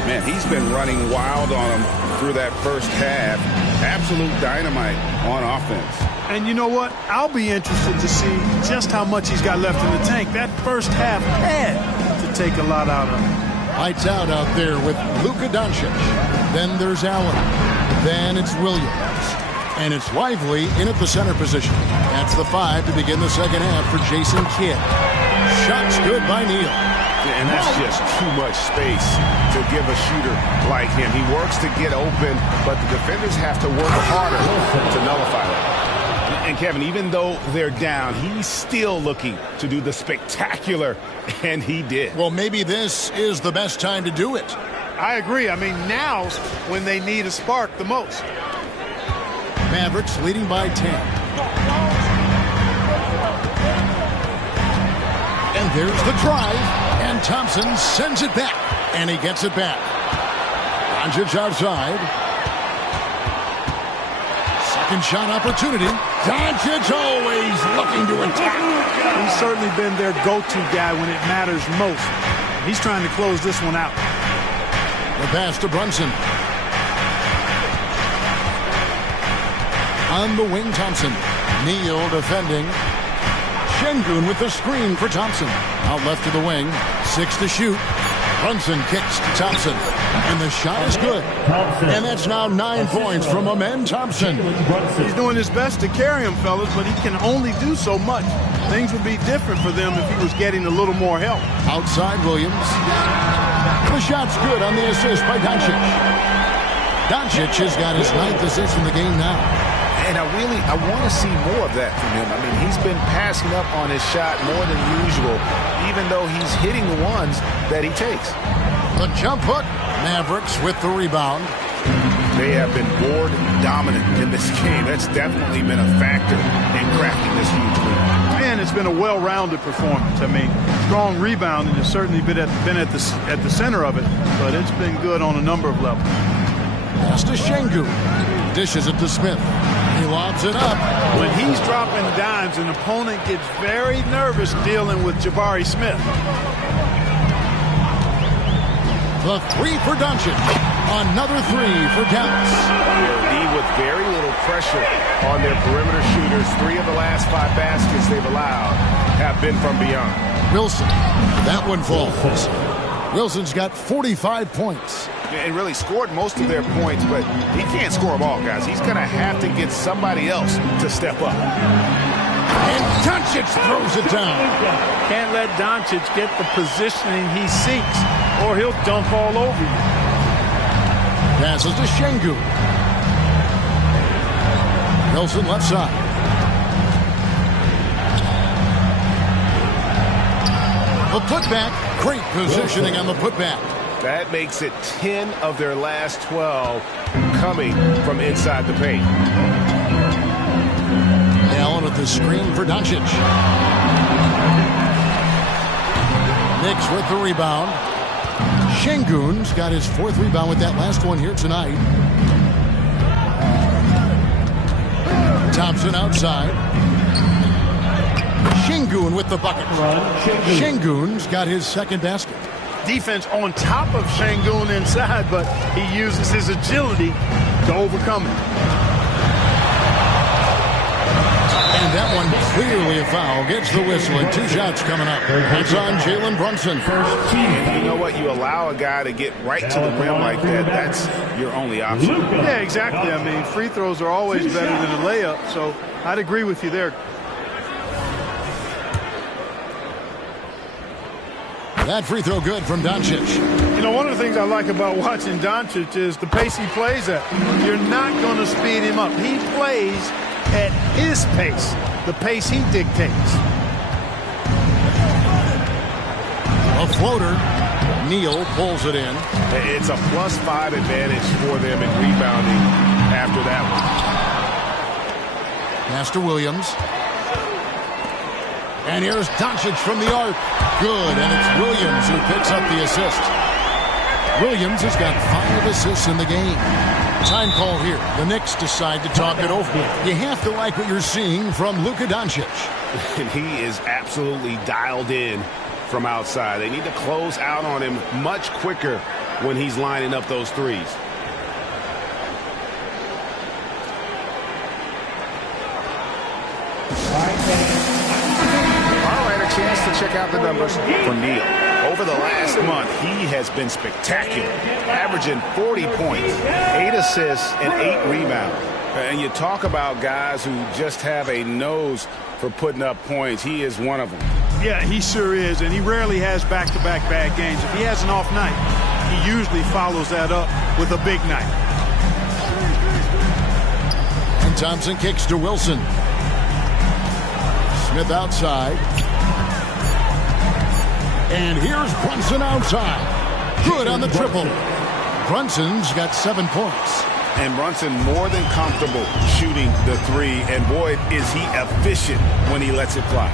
Man, he's been running wild on him through that first half. Absolute dynamite on offense. And you know what? I'll be interested to see just how much he's got left in the tank. That first half had to take a lot out of him. Lights out there with Luka Doncic. Then there's Allen. Then it's Williams. And it's Lively in at the center position. That's the 5 to begin the second half for Jason Kidd. Shots good by Neal. And that's just too much space to give a shooter like him. He works to get open, but the defenders have to work harder to nullify that. And Kevin, even though they're down, he's still looking to do the spectacular, and he did. Well, maybe this is the best time to do it. I agree. I mean, now's when they need a spark the most. Mavericks leading by 10. And there's the drive. And Thompson sends it back. And he gets it back. Doncic outside. Second shot opportunity. Doncic always looking to attack. He's certainly been their go-to guy when it matters most. He's trying to close this one out. The pass to Brunson. On the wing, Thompson. Neal defending. Şengün with the screen for Thompson. Out left to the wing. 6 to shoot. Brunson kicks to Thompson, and the shot is good. And that's now 9 points from Amen Thompson. He's doing his best to carry him, fellas, but he can only do so much. Things would be different for them if he was getting a little more help. Outside Williams. The shot's good on the assist by Doncic. Doncic has got his 9th assist in the game now. And I want to see more of that from him. I mean, he's been passing up on his shot more than usual, even though he's hitting the ones that he takes. The jump hook. Mavericks with the rebound. They have been board dominant in this game. That's definitely been a factor in cracking this huge lead. And it's been a well-rounded performance. I mean, strong rebounding has certainly been at the center of it, but it's been good on a number of levels. Pass to Şengün. Dishes it to Smith. He lobs it up. When he's dropping dimes, an opponent gets very nervous dealing with Jabari Smith. The three for Doncic. Another three for Dallas. They'll with very little pressure on their perimeter shooters. 3 of the last 5 baskets they've allowed have been from beyond. Wilson. That one falls. Wilson's got 45 points. And really scored most of their points, but he can't score them all, guys. He's going to have to get somebody else to step up. And Doncic throws it down. Can't let Doncic get the positioning he seeks, or he'll dunk all over you. Passes to Şengün. Wilson left side. The putback. Great positioning on the putback. That makes it 10 of their last 12 coming from inside the paint. Allen with the screen for Doncic. Knicks with the rebound. Şengün's got his 4th rebound with that last one here tonight. Thompson outside. Şengün with the bucket. Şengün's got his 2nd basket. Defense on top of Şengün inside, but he uses his agility to overcome it. And that one clearly a foul. Gets the whistle, and 2 shots coming up. That's on Jalen Brunson. And you know what? You allow a guy to get right to the rim like that. That's your only option. Yeah, exactly. I mean, free throws are always better than a layup, so I'd agree with you there. That free throw good from Doncic. You know, one of the things I like about watching Doncic is the pace he plays at. You're not going to speed him up. He plays at his pace, the pace he dictates. A floater. Neal pulls it in. It's a +5 advantage for them in rebounding after that one. Pass to Williams. And here's Doncic from the arc. Good, and it's Williams who picks up the assist. Williams has got 5 assists in the game. Time call here. The Knicks decide to talk it over. You have to like what you're seeing from Luka Doncic. And he is absolutely dialed in from outside. They need to close out on him much quicker when he's lining up those threes. Chance to check out the numbers for Neal. Over the last month, he has been spectacular, averaging 40 points, 8 assists, and 8 rebounds. And you talk about guys who just have a nose for putting up points. He is one of them. Yeah, he sure is, and he rarely has back-to-back bad games. If he has an off night, he usually follows that up with a big night. And Thompson kicks to Wilson. Smith outside. And here's Brunson outside. Good on the triple. Brunson's got 7 points. And Brunson more than comfortable shooting the 3. And boy, is he efficient when he lets it fly.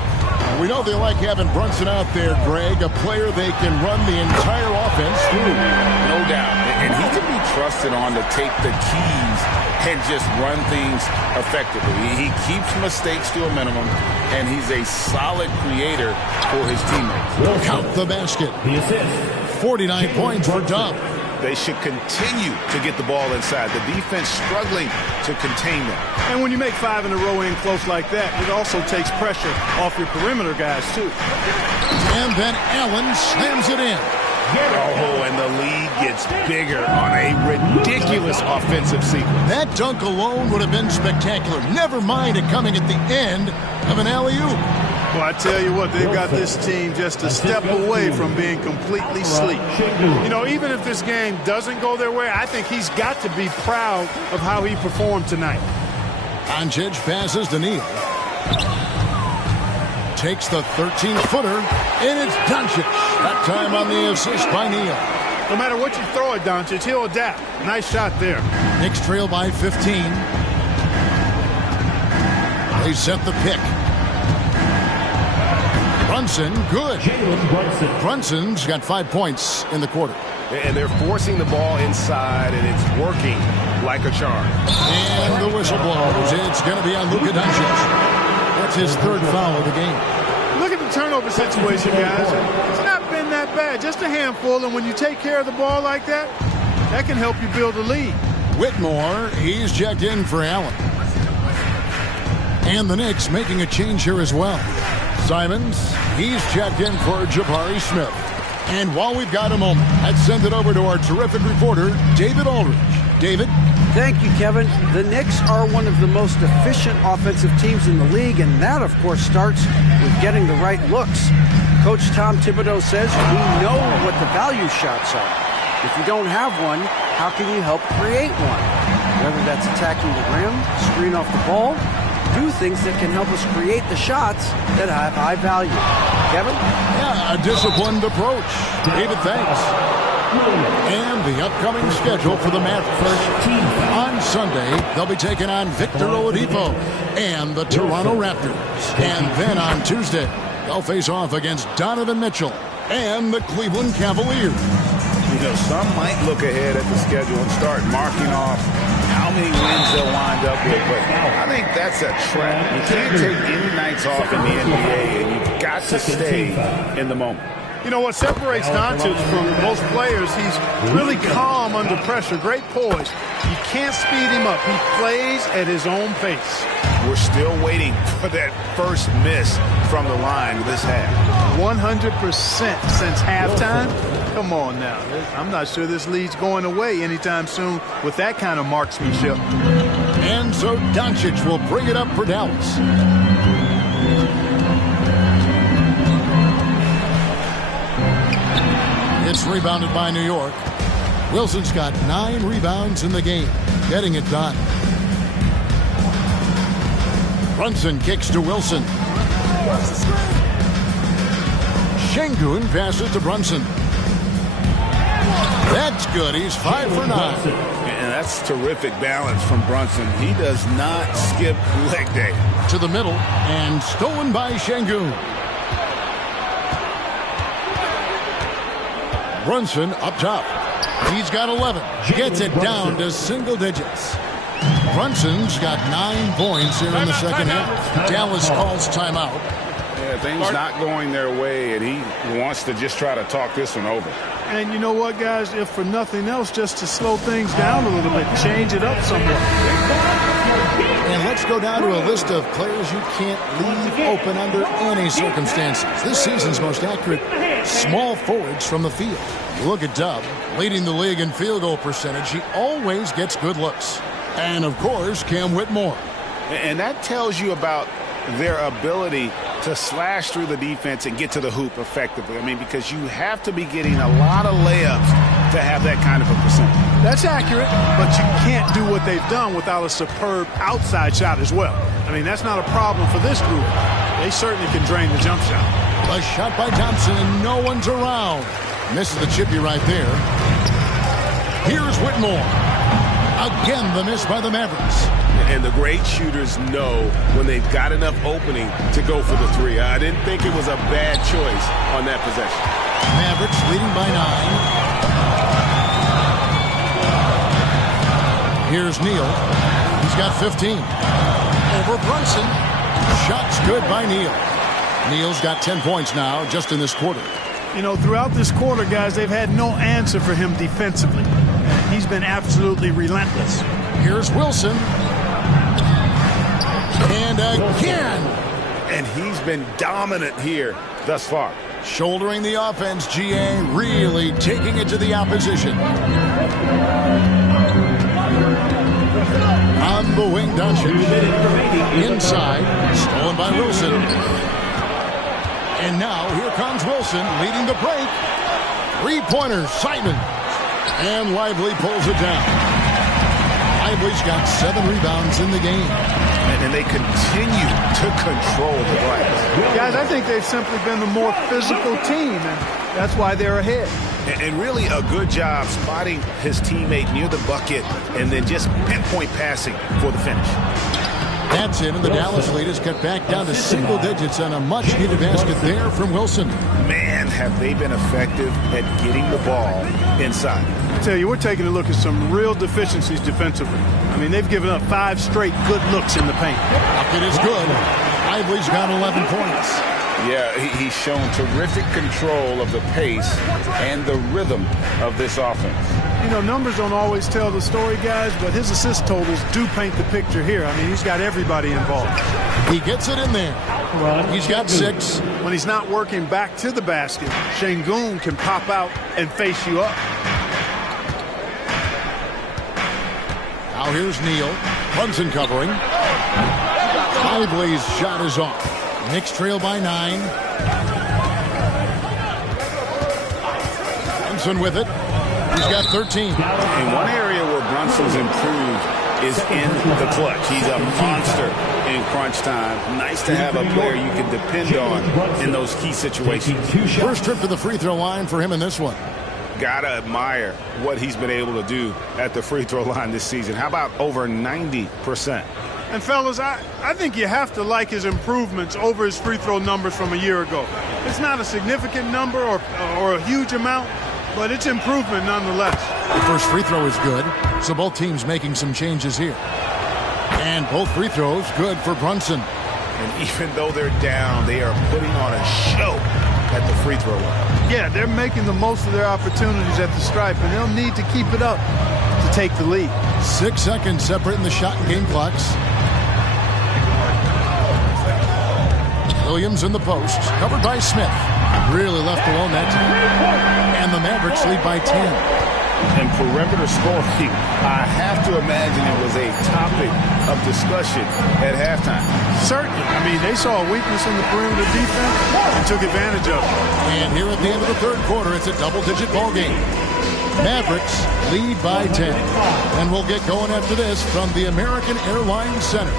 We know they like having Brunson out there, Greg, a player they can run the entire offense through. No doubt. And he can be trusted on to take the keys and just run things effectively. He keeps mistakes to a minimum, and he's a solid creator for his teammates. Count the basket. 49 points for Dub. They should continue to get the ball inside. The defense struggling to contain them. And when you make 5 in a row in close like that, it also takes pressure off your perimeter guys, too. And then Allen slams it in. Oh, and the lead gets bigger on a ridiculous offensive sequence. That dunk alone would have been spectacular. Never mind it coming at the end of an alley-oop. Well, I tell you what, they've got this team just a step away from being completely asleep. You know, even if this game doesn't go their way, I think he's got to be proud of how he performed tonight. Doncic passes to Neal. Takes the 13-footer, and it's Doncic. That time on the assist by Neal. No matter what you throw at Doncic, he'll adapt. Nice shot there. Knicks trail by 15. They set the pick. Brunson, good. Brunson's got 5 points in the quarter. And they're forcing the ball inside, and it's working like a charm. And the whistle blows. It's going to be on Luka Doncic. That's his third foul of the game. Look at the turnover situation, guys. It's not been that bad. Just a handful, and when you take care of the ball like that, that can help you build a lead. Whitmore, he's checked in for Allen. And the Knicks making a change here as well. Simons, he's checked in for Jabari Smith. And while we've got a moment, let's send it over to our terrific reporter, David Aldridge. David? Thank you, Kevin. The Knicks are one of the most efficient offensive teams in the league, and that, of course, starts with getting the right looks. Coach Tom Thibodeau says we know what the value shots are. If you don't have one, how can you help create one? Whether that's attacking the rim, screen off the ball, do things that can help us create the shots that have high value. Kevin? Yeah, a disciplined approach. David, thanks. And the upcoming schedule for the Mavericks. On Sunday, they'll be taking on Victor Oladipo and the Toronto Raptors. And then on Tuesday, they'll face off against Donovan Mitchell and the Cleveland Cavaliers. You know, some might look ahead at the schedule and start marking off how many wins they'll wind up with, but I think that's a trap. You can't take any nights off in the NBA, and you've got to stay in the moment. You know what separates Doncic from most players, he's really calm under pressure, great poise. You can't speed him up. He plays at his own pace. We're still waiting for that first miss from the line this half. 100% since halftime? Come on now. I'm not sure this lead's going away anytime soon with that kind of marksmanship. And so Doncic will bring it up for Dallas. It's rebounded by New York. Wilson's got 9 rebounds in the game, getting it done. Brunson kicks to Wilson. Şengün passes to Brunson. That's good. He's 5 for 9. And that's terrific balance from Brunson. He does not skip leg day. To the middle and stolen by Şengün. Brunson up top. He's got 11. Gets it down to single digits. Brunson's got 9 points here in the second half. Dallas calls timeout. Yeah, things not going their way, and he wants to just try to talk this one over. And you know what, guys? If for nothing else, just to slow things down a little bit, change it up somewhat. And let's go down to a list of players you can't leave open under any circumstances. This season's most accurate small forwards from the field. You look at Dub, leading the league in field goal percentage. He always gets good looks. And, of course, Cam Whitmore. And that tells you about their ability to slash through the defense and get to the hoop effectively. I mean, because you have to be getting a lot of layups to have that kind of a percentage. That's accurate, but you can't do what they've done without a superb outside shot as well. I mean, that's not a problem for this group. They certainly can drain the jump shot. A shot by Thompson, and no one's around. Misses the chippy right there. Here's Whitmore. Again, the miss by the Mavericks. And the great shooters know when they've got enough opening to go for the three. I didn't think it was a bad choice on that possession. Mavericks leading by 9. Here's Neal. He's got 15. Over Brunson. Shots good by Neal. Neal's got 10 points now just in this quarter. You know, throughout this quarter, guys, they've had no answer for him defensively. He's been absolutely relentless. Here's Wilson. And again. And he's been dominant here thus far. Shouldering the offense, GA really taking it to the opposition. On the wing, Doncic. Inside, stolen by Wilson. And now here comes Wilson leading the break. Three-pointer, Simon. And Lively pulls it down. Lively's got 7 rebounds in the game. And they continue to control the glass. Guys, I think they've simply been the more physical team, and that's why they're ahead. And really a good job spotting his teammate near the bucket and then just pinpoint passing for the finish. That's it, and the Dallas lead is cut back down to single digits on a much-needed basket there from Wilson. Man, have they been effective at getting the ball inside. I tell you, we're taking a look at some real deficiencies defensively. I mean, they've given up 5 straight good looks in the paint. Bucket is good. Lively's got 11 points. Yeah, he's shown terrific control of the pace and the rhythm of this offense. You know, numbers don't always tell the story, guys, but his assist totals do paint the picture here. I mean, he's got everybody involved. He gets it in there. He's got 6. When he's not working back to the basket, Şengün can pop out and face you up. Now here's Neal. Brunson covering. Lively's shot is off. Knicks trail by 9. Brunson with it. He's got 13. In one area where Brunson's improved is in the clutch. He's a monster in crunch time. Nice to have a player you can depend on in those key situations. First trip to the free throw line for him in this one. Gotta admire what he's been able to do at the free throw line this season. How about over 90%? And fellas, I think you have to like his improvements over his free throw numbers from a year ago. It's not a significant number or a huge amount, but it's improvement nonetheless. The first free throw is good, so both teams making some changes here. And both free throws good for Brunson. And even though they're down, they are putting on a show at the free throw line. Yeah, they're making the most of their opportunities at the stripe, and they'll need to keep it up to take the lead. 6 seconds separating the shot and game clocks. Williams in the post, covered by Smith. Really left alone that time. And the Mavericks lead by 10. And perimeter scoring, I have to imagine it was a topic of discussion at halftime. Certainly. I mean, they saw a weakness in the perimeter defense and took advantage of it. And here at the end of the third quarter, it's a double-digit ball game. Mavericks lead by 10. And we'll get going after this from the American Airlines Center.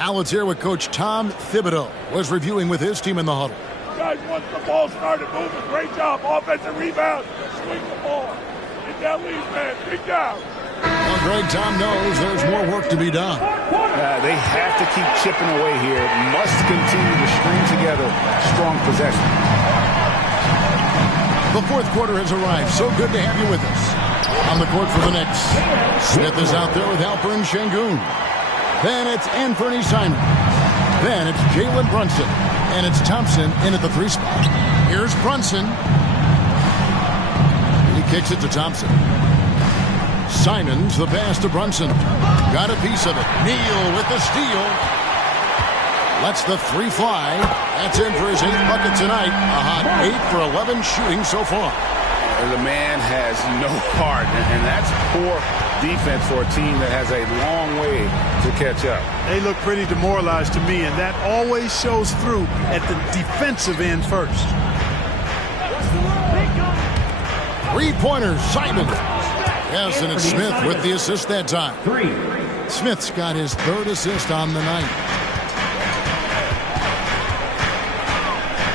Now let's hear what Coach Tom Thibodeau was reviewing with his team in the huddle. Guys, once the ball started moving, great job. Offensive rebound. Swing the ball. Get that lead, man. Big down. Well, Greg, Tom knows there's more work to be done. They have to keep chipping away here. Must continue to string together strong possession. The fourth quarter has arrived. So good to have you with us. On the court for the Knicks, Smith is out there with Alperen Şengün. Then it's Anthony Simon. Then it's Jalen Brunson. And it's Thompson in at the 3 spot. Here's Brunson. He kicks it to Thompson. Simons the pass to Brunson. Got a piece of it. Neal with the steal. Lets the 3 fly. That's in for his 8th bucket tonight. A hot 8 for 11 shooting so far. The man has no heart, and that's poor defense for a team that has a long way to catch up. They look pretty demoralized to me, and that always shows through at the defensive end first. 3-pointer, Simon. Yes, and it's Smith with the assist that time. Smith's got his 3rd assist on the night.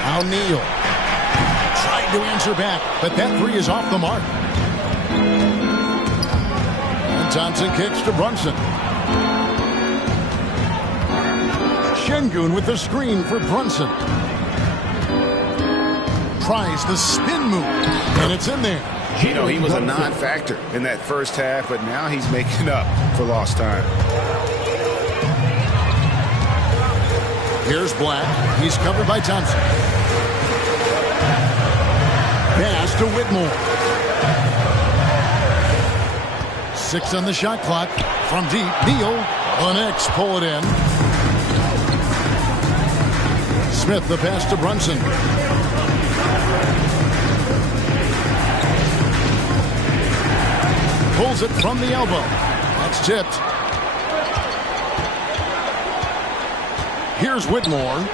Now Neal. Tried to answer back, but that 3 is off the mark. And Thompson kicks to Brunson. Şengün with the screen for Brunson. Tries the spin move, and it's in there. You know, he was a non-factor in that first half, but now he's making up for lost time. Here's Black. He's covered by Thompson. Pass to Whitmore. 6 on the shot clock. From deep, Neal. The Knicks pull it in. Smith, the pass to Brunson. Pulls it from the elbow. That's tipped. Here's Whitmore.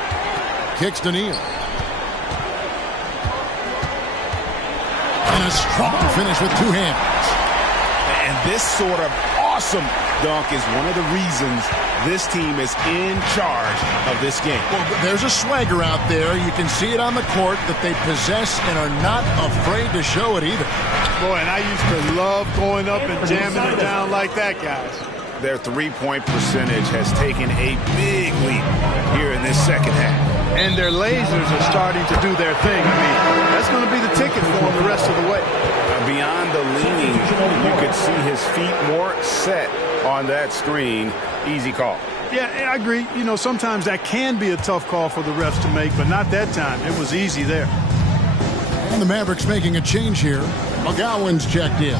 Kicks to Neal. And a strong finish with 2 hands. And this sort of awesome dunk is one of the reasons this team is in charge of this game. Well, there's a swagger out there. You can see it on the court that they possess and are not afraid to show it either. Boy, and I used to love going up and jamming it down like that, guys. Their three-point percentage has taken a big leap here in this second half. And their lasers are starting to do their thing. I mean, that's going to be the ticket for them the rest of the way. Beyond the leaning, you could see his feet more set on that screen. Easy call. Yeah, I agree. You know, sometimes that can be a tough call for the refs to make, but not that time. It was easy there. And the Mavericks making a change here. McGowan's checked in.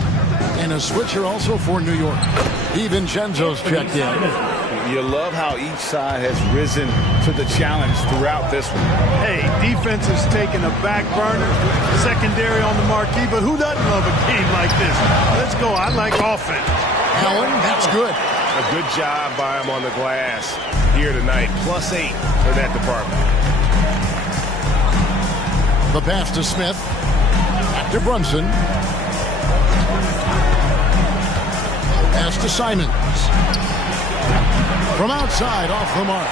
And a switcher also for New York. DiVincenzo's checked in. You love how each side has risen to the challenge throughout this one. Hey, defense is taking a back burner, secondary on the marquee, but who doesn't love a game like this? Let's go. I like offense. Allen, that's good. A good job by him on the glass here tonight. +8 for that department. The pass to Smith. Back to Brunson. Pass to Simons. From outside, off the mark.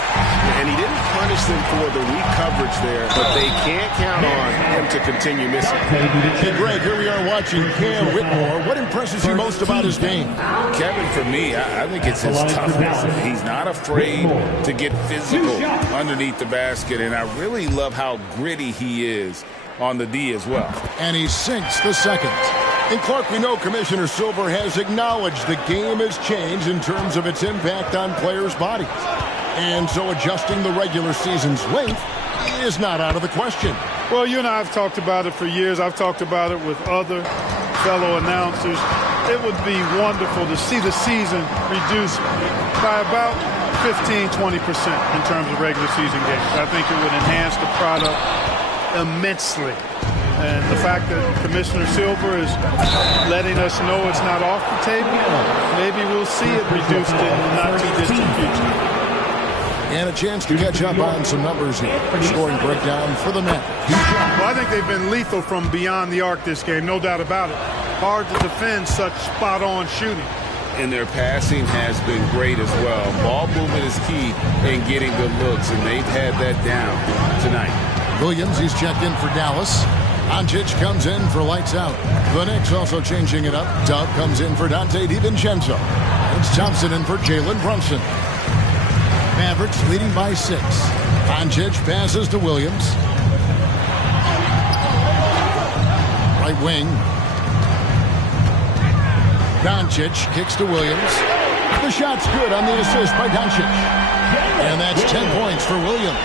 And he didn't punish them for the weak coverage there, but they can't count on him to continue missing. Hey, Greg, here we are watching Cam Whitmore. What impresses you most about his game? Kevin, for me, I think it's his toughness. He's not afraid to get physical underneath the basket, and I really love how gritty he is on the D as well. And he sinks the second. And Clark, we know Commissioner Silver has acknowledged the game has changed in terms of its impact on players' bodies. And so adjusting the regular season's length is not out of the question. Well, you and I have talked about it for years. I've talked about it with other fellow announcers. It would be wonderful to see the season reduced by about 15-20% in terms of regular season games. I think it would enhance the product immensely. And the fact that Commissioner Silver is letting us know it's not off the table, maybe we'll see it reduced in the not-too-distant future. And a chance to catch up on some numbers here. Scoring breakdown for the Mavericks. Well, I think they've been lethal from beyond the arc this game, no doubt about it. Hard to defend such spot-on shooting. And their passing has been great as well. Ball movement is key in getting good looks, and they've had that down tonight. Williams, he's checked in for Dallas. Doncic comes in for lights out. The Knicks also changing it up. Dub comes in for Dante DiVincenzo. It's Thompson in for Jalen Brunson. Mavericks leading by 6. Doncic passes to Williams. Right wing. Doncic kicks to Williams. The shot's good on the assist by Doncic. And that's 10 points for Williams.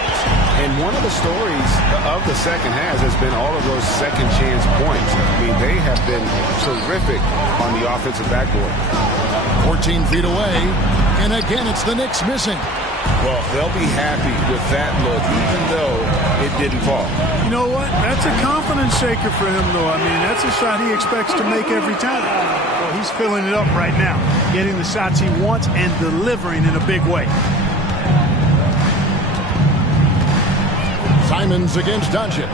And one of the stories of the second half has been all of those second chance points. I mean, they have been terrific on the offensive backboard. 14 feet away. And again, it's the Knicks missing. Well, they'll be happy with that look, even though it didn't fall. You know what? That's a confidence shaker for him, though. I mean, that's a shot he expects to make every time. Well, he's filling it up right now, getting the shots he wants and delivering in a big way. Simons against Doncic.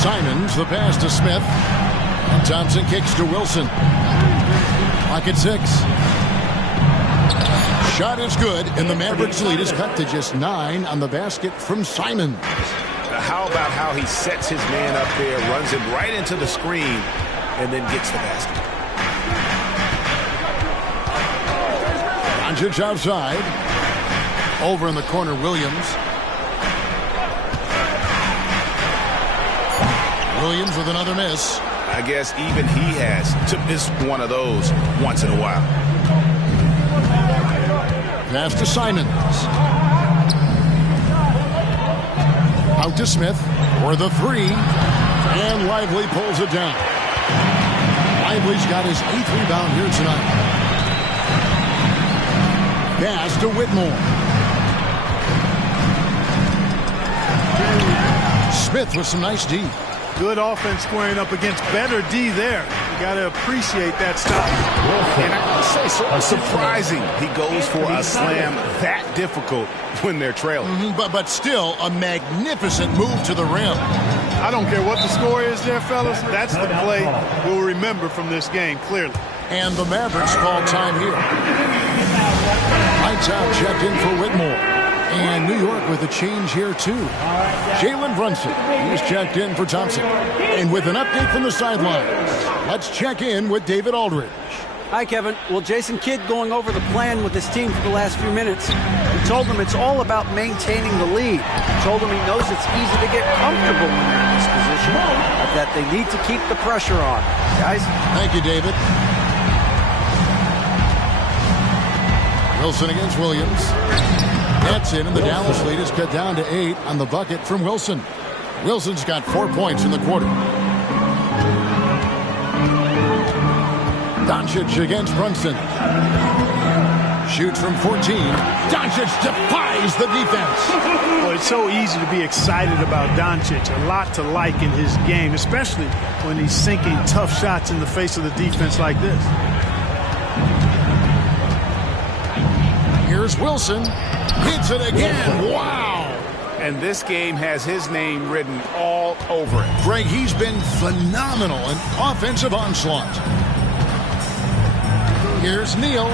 Simons, the pass to Smith. And Thompson kicks to Wilson. Clock at 6. Shot is good, and the Mavericks lead is cut to just 9 on the basket from Simons. How about how he sets his man up there, runs him right into the screen, and then gets the basket. Doncic outside. Over in the corner, Williams. Williams with another miss. I guess even he has to miss one of those once in a while. Pass to Simons. Out to Smith for the three. And Lively pulls it down. Lively's got his 8th rebound here tonight. Pass to Whitmore. Smith with some nice D. Good offense squaring up against better D there. You got to appreciate that stop. And I say so surprising he goes for a slam that difficult when they're trailing. But still a magnificent move to the rim. I don't care what the score is there, fellas. That's the play we'll remember from this game, clearly. And the Mavericks call time here. Lights out, checked in for Whitmore. And New York with a change here, too. Jalen Brunson, he's checked in for Thompson. And with an update from the sidelines, let's check in with David Aldridge. Hi, Kevin. Well, Jason Kidd going over the plan with his team for the last few minutes. He told them it's all about maintaining the lead. He told them he knows it's easy to get comfortable when they're in this position, but that they need to keep the pressure on. Guys? Thank you, David. Wilson against Williams. That's in, and the Dallas lead is cut down to 8 on the bucket from Wilson. Wilson's got 4 points in the quarter. Doncic against Brunson. Shoots from 14. Doncic defies the defense. Well, it's so easy to be excited about Doncic. A lot to like in his game, especially when he's sinking tough shots in the face of the defense like this. Here's Wilson. Hits it again. Wow. And this game has his name written all over it. Greg, he's been phenomenal in offensive onslaught. Here's Neal.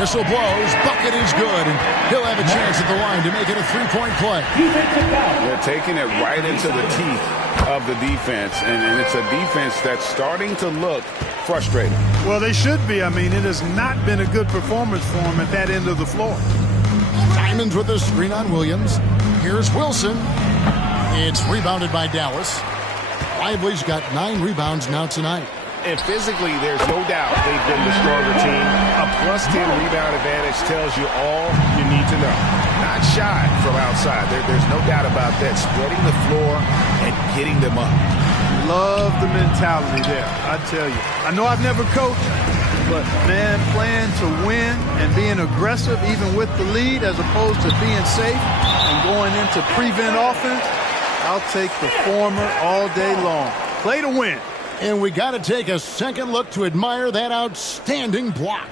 Whistle blows. Bucket is good. And he'll have a chance at the line to make it a 3-point play. They're taking it right into the teeth of the defense. And it's a defense that's starting to look frustrated. Well, they should be. I mean, it has not been a good performance for them at that end of the floor. Diamonds with a screen on Williams. Here's Wilson. It's rebounded by Dallas. Lively's got 9 rebounds now tonight. And physically, there's no doubt they've been the stronger team. A +10 rebound advantage tells you all you need to know. Not shy from outside. There's no doubt about that. Spreading the floor and getting them up. Love the mentality there, I tell you. I know I've never coached, but, man, playing to win and being aggressive even with the lead as opposed to being safe and going into prevent offense, I'll take the former all day long. Play to win. And we got to take a second look to admire that outstanding block.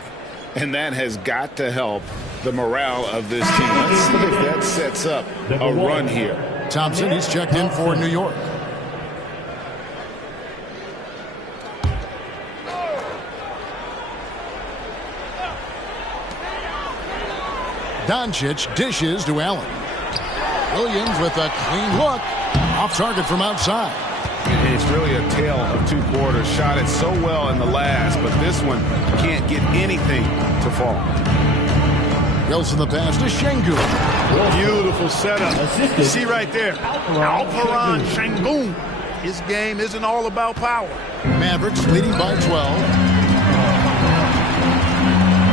And that has got to help the morale of this team. Let's see if that sets up a run here. Thompson, he's checked in for New York. Doncic dishes to Allen. Williams with a clean look. Off target from outside. It's really a tale of 2 quarters. Shot it so well in the last, but this one can't get anything to fall. Wilson the pass to Şengün. Beautiful setup. You see right there, Alperen Şengün. His game isn't all about power. Mavericks leading by 12.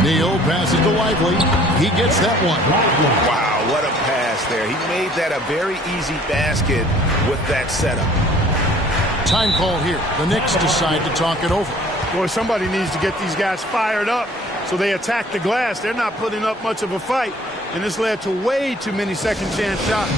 Neal passes to Lively. He gets that one. Wow, what a pass there. He made that a very easy basket with that setup. Time call here. The Knicks decide to talk it over. Boy, somebody needs to get these guys fired up so they attack the glass. They're not putting up much of a fight, and this led to way too many second chance shots.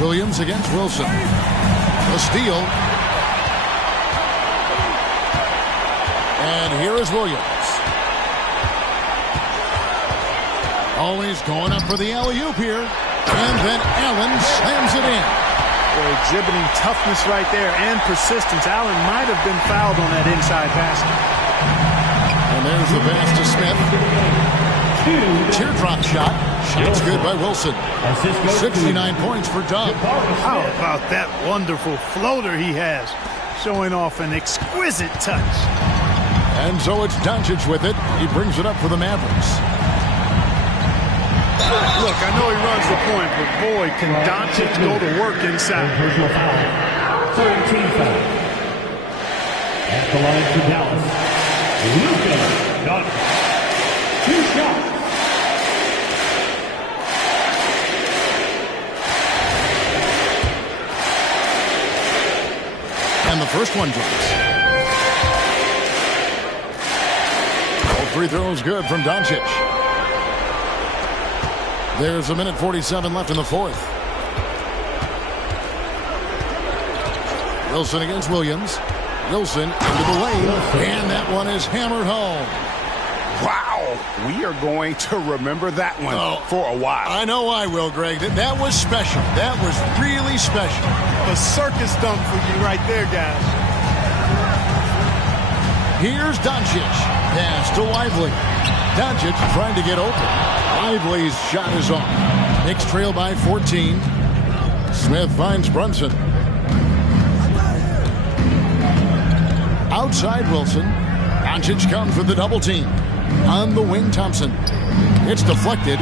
Williams against Wilson. A steal. And here is Williams. Always going up for the alley-oop here. And then Allen slams it in. They're exhibiting toughness right there and persistence. Allen might have been fouled on that inside basket. And there's the pass to Smith. Teardrop shot. Shot's good by Wilson. 69 points for Doug. How about that wonderful floater he has, showing off an exquisite touch. And so it's Doncic with it. He brings it up for the Mavericks. Look, I know he runs the point, but boy, can Doncic go to work inside. Personal foul. 13 foul. At the line for Dallas, Luka Doncic. 2 shots. And the first one drops. All 3 throws good from Doncic. There's 1:47 left in the fourth. Wilson against Williams. Wilson into the lane, and that one is hammered home. Wow, we are going to remember that one for a while. I know I will, Greg. That was special. That was really special. A circus dunk for you right there, guys. Here's Doncic. Pass to Lively. Doncic trying to get open. Lively's shot is off. Knicks trail by 14. Smith finds Brunson. Outside Wilson. Doncic comes with the double team. On the wing, Thompson. It's deflected.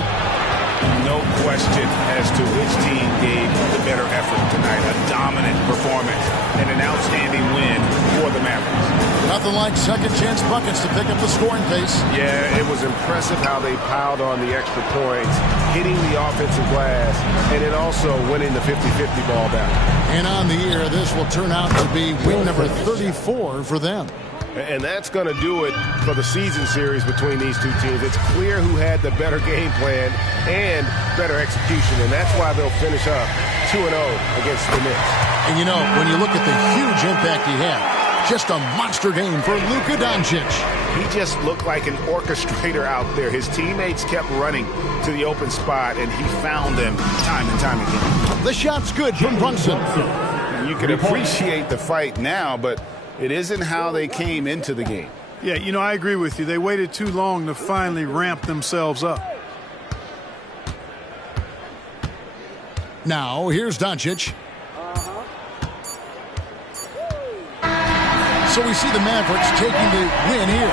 No question as to which team gave the better effort tonight. A dominant performance and an outstanding win for the Mavericks. Nothing like second chance buckets to pick up the scoring pace. Yeah, it was impressive how they piled on the extra points, hitting the offensive glass, and then also winning the 50-50 ball back. And on the year, this will turn out to be win number 34 for them. And that's going to do it for the season series between these two teams. It's clear who had the better game plan and better execution, and that's why they'll finish up 2-0 against the Knicks. And you know, when you look at the huge impact he had, just a monster game for Luka Doncic. He just looked like an orchestrator out there. His teammates kept running to the open spot, and he found them time and time again. The shot's good from Brunson. You can appreciate the fight now, but it isn't how they came into the game. Yeah, you know, I agree with you. They waited too long to finally ramp themselves up. Now, here's Doncic. So we see the Mavericks taking the win here.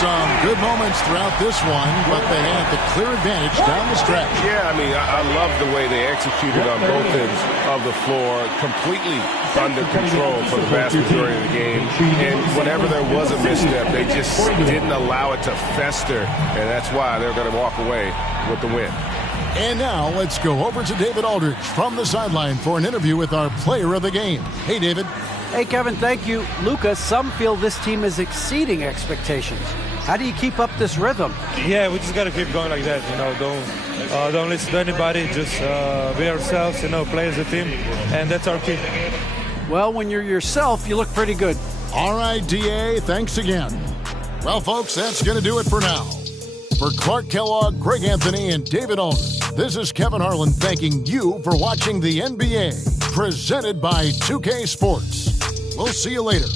Some good moments throughout this one, but they had the clear advantage down the stretch. Yeah, I mean, I love the way they executed on both ends of the floor, completely under control for the vast majority of the game. And whenever there was a misstep, they just didn't allow it to fester, and that's why they're going to walk away with the win. And now let's go over to David Aldridge from the sideline for an interview with our player of the game. Hey, David. Hey, Kevin, thank you. Luka, some feel this team is exceeding expectations. How do you keep up this rhythm? Yeah, we just got to keep going like that. You know, don't listen to anybody. Just be ourselves, you know, play as a team. And that's our key. Well, when you're yourself, you look pretty good. All right, DA, thanks again. Well, folks, that's going to do it for now. For Clark Kellogg, Greg Anthony, and David Aldridge, this is Kevin Harlan thanking you for watching the NBA, presented by 2K Sports. We'll see you later.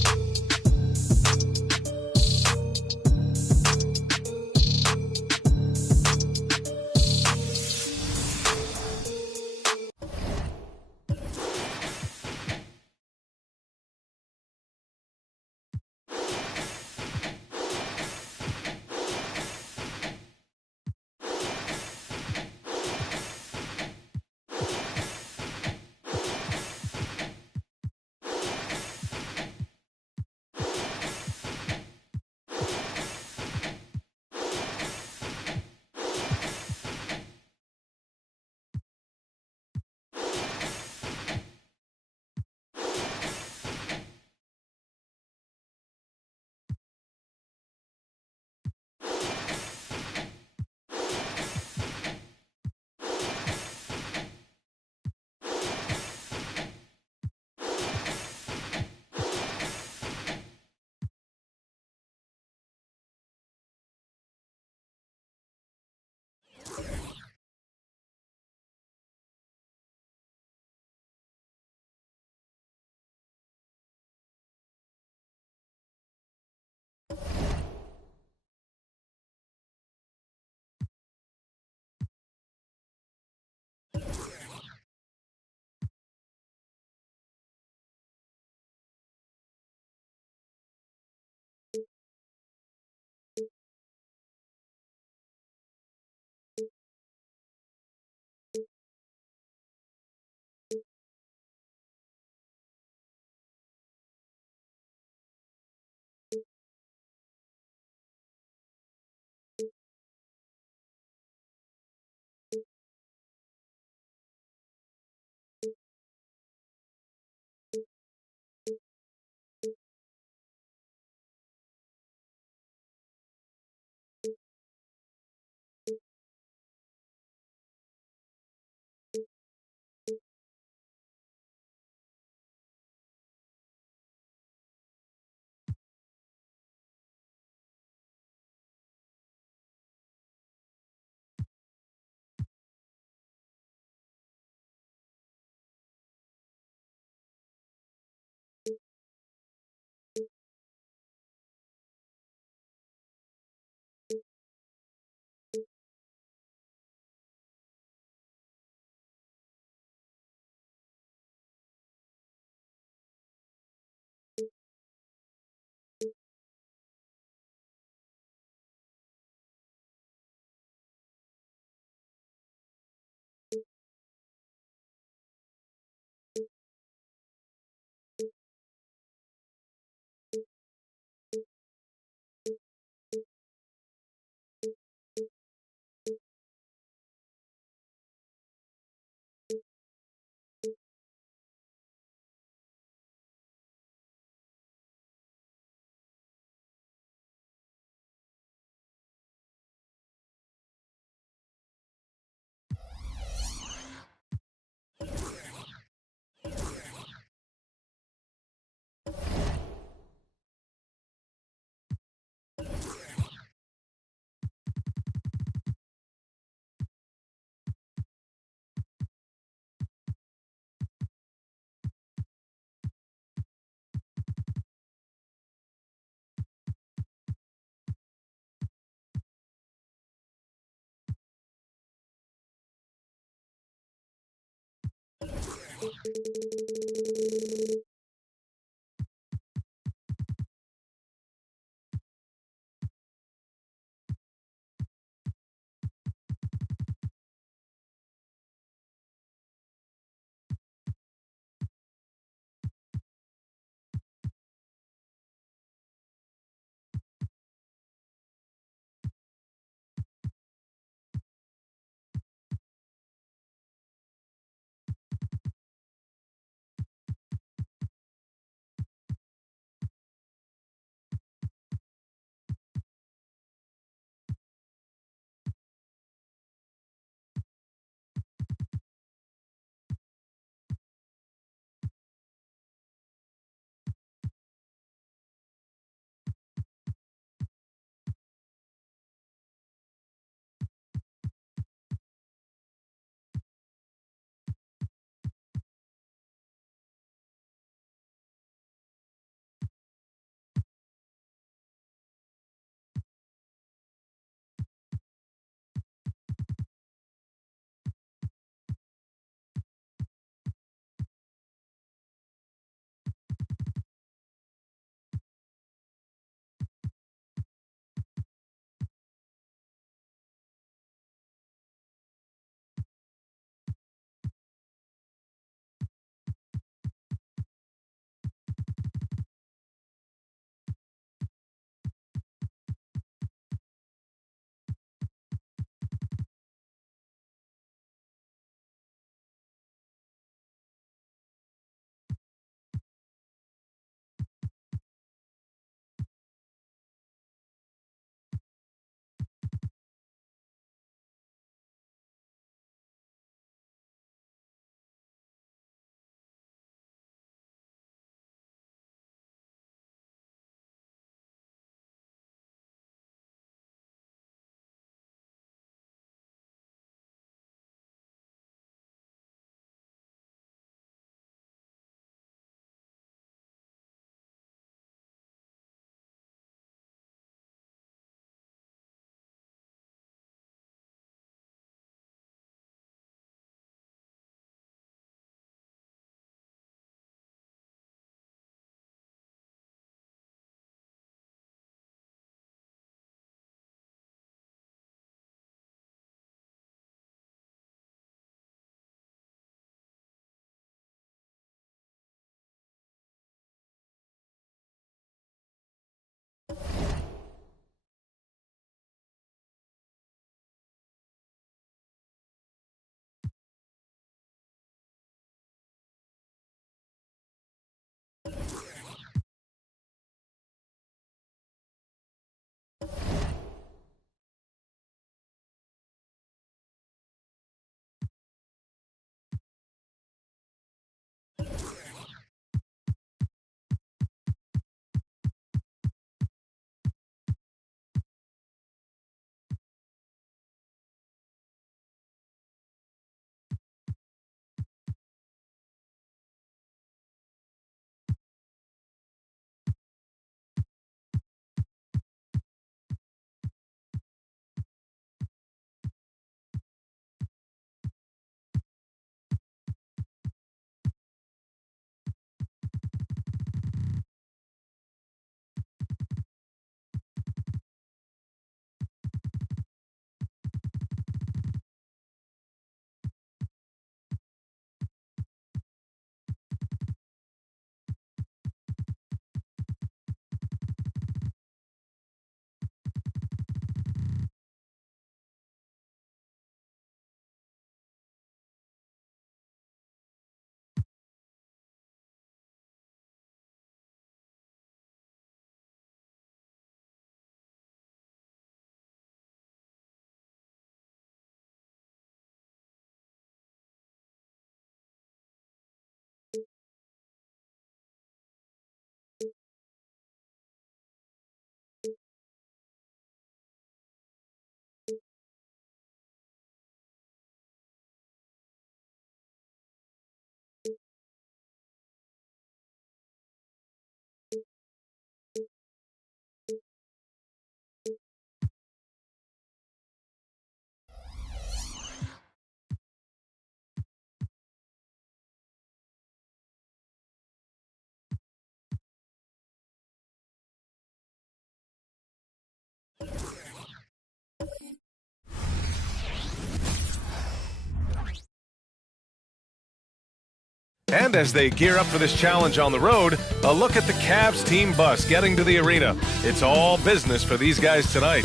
And as they gear up for this challenge on the road, a look at the Cavs team bus getting to the arena. It's all business for these guys tonight.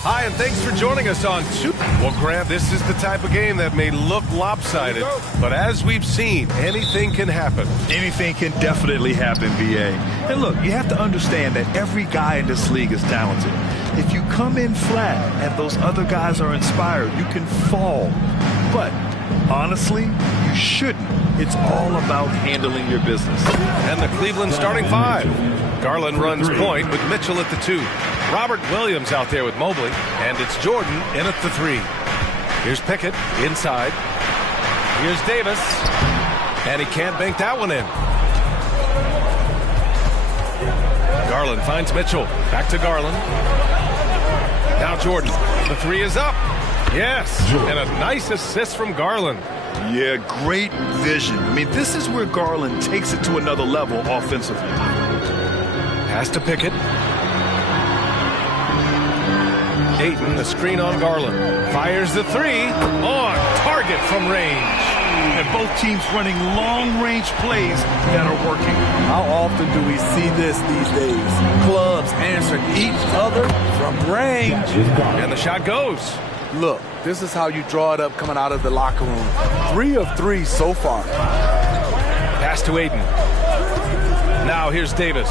Hi, and thanks for joining us on Two. Well, Grant, this is the type of game that may look lopsided, but as we've seen, anything can happen. Anything can definitely happen, BA. And look, you have to understand that every guy in this league is talented. If you come in flat and those other guys are inspired, you can fall. But honestly, you shouldn't. It's all about handling your business. And the Cleveland starting five. Garland runs point with Mitchell at the 2. Robert Williams out there with Mobley. And it's Jordan in at the 3. Here's Pickett inside. Here's Davis. And he can't bank that one in. Garland finds Mitchell. Back to Garland. Now Jordan. The 3 is up. Yes. And a nice assist from Garland. Yeah, great vision. I mean, this is where Garland takes it to another level offensively. Pass to Pickett. Ayton, the screen on Garland. Fires the 3. On target from range. And both teams running long-range plays that are working. How often do we see this these days? Clubs answering each other from range. And the shot goes. Look, this is how you draw it up coming out of the locker room. 3 of 3 so far. Pass to Ayton. Now here's Davis.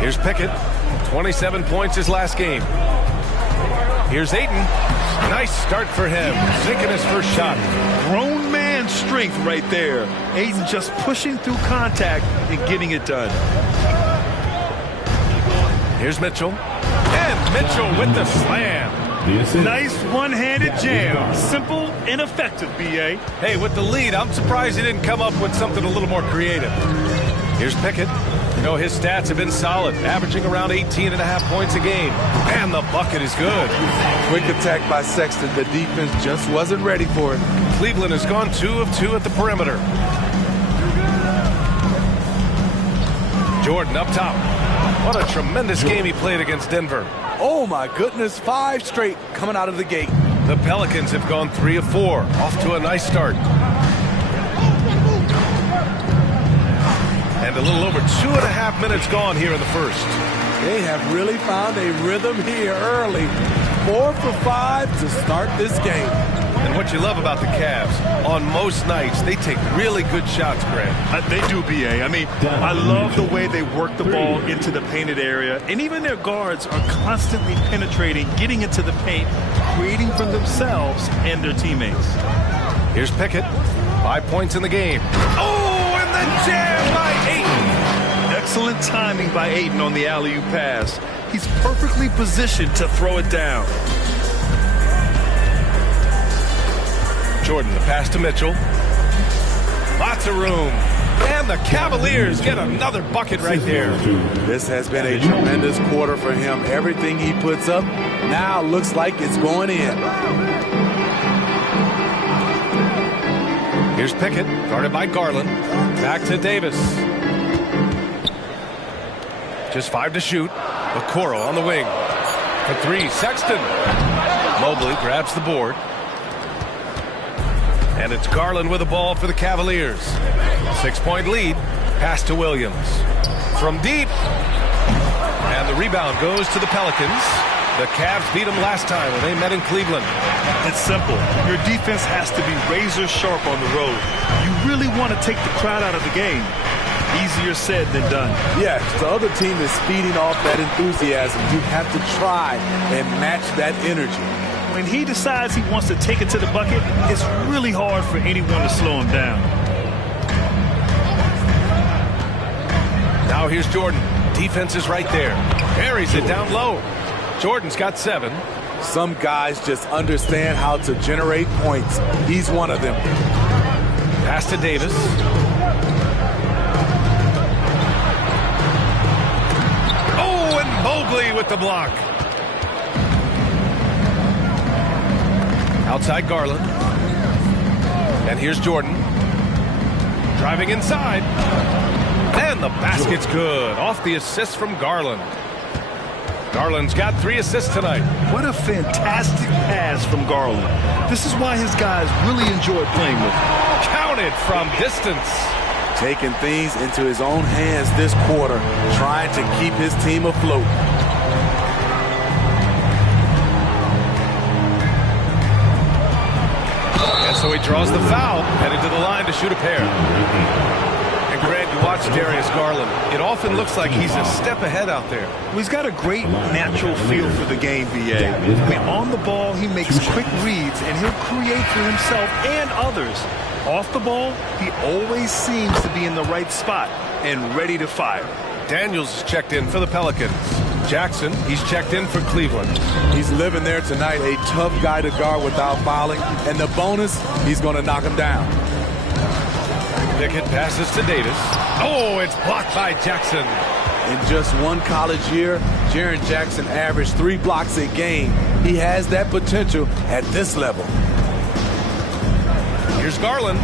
Here's Pickett. 27 points his last game. Here's Ayton. Nice start for him. Sinking his first shot. Grown man strength right there. Ayton just pushing through contact and getting it done. Here's Mitchell. And Mitchell with the slam. Nice one-handed jam. Simple and effective, B.A. Hey, with the lead, I'm surprised he didn't come up with something a little more creative. Here's Pickett. You know, his stats have been solid, averaging around 18.5 points a game. And the bucket is good. Quick attack by Sexton. The defense just wasn't ready for it. Cleveland has gone 2 of 2 at the perimeter. Jordan up top. What a tremendous game he played against Denver. Oh, my goodness. 5 straight coming out of the gate. The Pelicans have gone 3 of 4. Off to a nice start. And a little over 2.5 minutes gone here in the first. They have really found a rhythm here early. 4 for 5 to start this game. And what you love about the Cavs, on most nights, they take really good shots, Grant. They do, B.A. I mean, I love the way they work the ball into the painted area. And even their guards are constantly penetrating, getting into the paint, creating for themselves and their teammates. Here's Pickett. 5 points in the game. Oh, and the jam by Ayton. Excellent timing by Ayton on the alley-oop pass. He's perfectly positioned to throw it down. Jordan, the pass to Mitchell. Lots of room. And the Cavaliers get another bucket right there. This has been a tremendous quarter for him. Everything he puts up now looks like it's going in. Here's Pickett, guarded by Garland. Back to Davis. Just 5 to shoot. Okoro on the wing. For 3, Sexton. Mobley grabs the board. And it's Garland with the ball for the Cavaliers. 6-point lead. Pass to Williams. From deep. And the rebound goes to the Pelicans. The Cavs beat them last time when they met in Cleveland. It's simple. Your defense has to be razor sharp on the road. You really want to take the crowd out of the game. Easier said than done. Yes, the other team is feeding off that enthusiasm. You have to try and match that energy. When he decides he wants to take it to the bucket, it's really hard for anyone to slow him down. Now here's Jordan. Defense is right there. Carries it down low. Jordan's got 7. Some guys just understand how to generate points. He's one of them. Pass to Davis. Oh, and Mobley with the block. Outside Garland. And here's Jordan. Driving inside. And And the basket's good. Off the assist from Garland. Garland's got 3 assists tonight. What a fantastic pass from Garland. This is why his guys really enjoy playing with him. Counted from distance. Taking things into his own hands this quarter, trying to keep his team afloat. And so he draws the foul, heading to the line to shoot a pair. And Grant, you watch Darius Garland. It often looks like he's a step ahead out there. Well, he's got a great natural feel for the game, VA. When on the ball, he makes quick reads, and he'll create for himself and others. Off the ball, he always seems to be in the right spot and ready to fire. Daniels is checked in for the Pelicans. Jackson, he's checked in for Cleveland. He's living there tonight, a tough guy to guard without fouling. And the bonus, he's going to knock him down. Pickett passes to Davis. Oh, it's blocked by Jackson. In just one college year, Jaren Jackson averaged 3 blocks a game. He has that potential at this level. Here's Garland.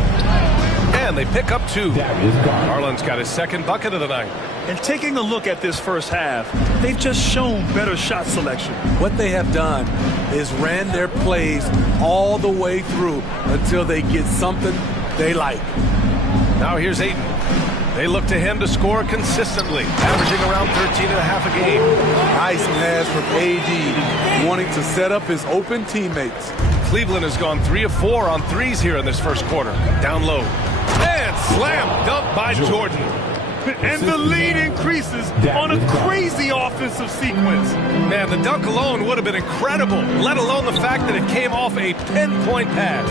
And they pick up 2. Garland's got his 2nd bucket of the night. And taking a look at this first half, they've just shown better shot selection. What they have done is ran their plays all the way through until they get something they like. Now here's Ayton. They look to him to score consistently, averaging around 13.5 a game. Nice pass from AD, wanting to set up his open teammates. Cleveland has gone 3 of 4 on threes here in this first quarter. Down low. And slam dunk by Jordan. And the lead increases on a crazy offensive sequence. Man, the dunk alone would have been incredible, let alone the fact that it came off a pinpoint pass.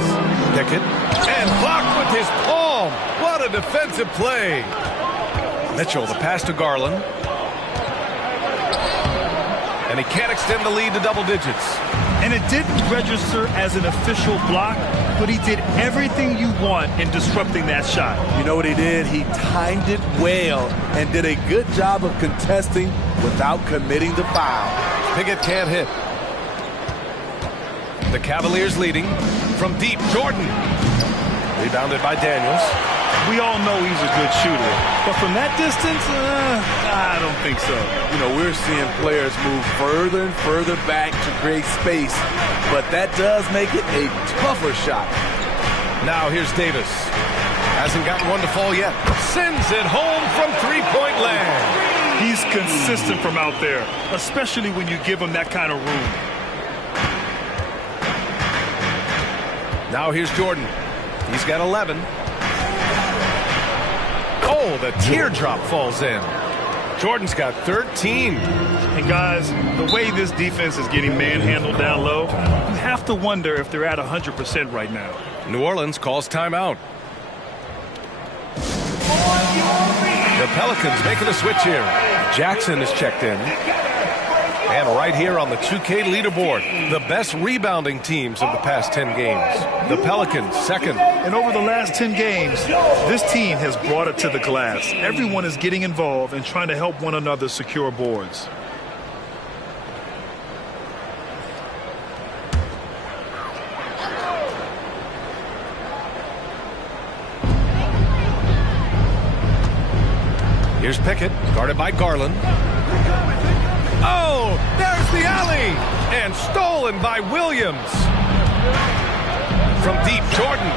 Pickett. And blocked with his palm. What a defensive play. Mitchell, the pass to Garland. And he can't extend the lead to double digits. And it didn't register as an official block, but he did everything you want in disrupting that shot. You know what he did? He timed it well and did a good job of contesting without committing the foul. Pickett can't hit. The Cavaliers leading from deep. Jordan. Rebounded by Daniels. We all know he's a good shooter, but from that distance, I don't think so. You know, we're seeing players move further and further back to create space, but that does make it a tougher shot. Now here's Davis. Hasn't gotten one to fall yet. Sends it home from three-point land. He's consistent from out there, especially when you give him that kind of room. Now here's Jordan. He's got 11. Oh, the teardrop falls in. Jordan's got 13. And guys, the way this defense is getting manhandled down low, you have to wonder if they're at 100% right now. New Orleans calls timeout. The Pelicans making a switch here. Jackson is checked in. And right here on the 2K leaderboard, the best rebounding teams of the past 10 games. The Pelicans, second. And over the last 10 games, this team has brought it to the glass. Everyone is getting involved and trying to help one another secure boards. Here's Pickett, guarded by Garland. Oh, there's the alley! And stolen by Williams. From deep, Jordan.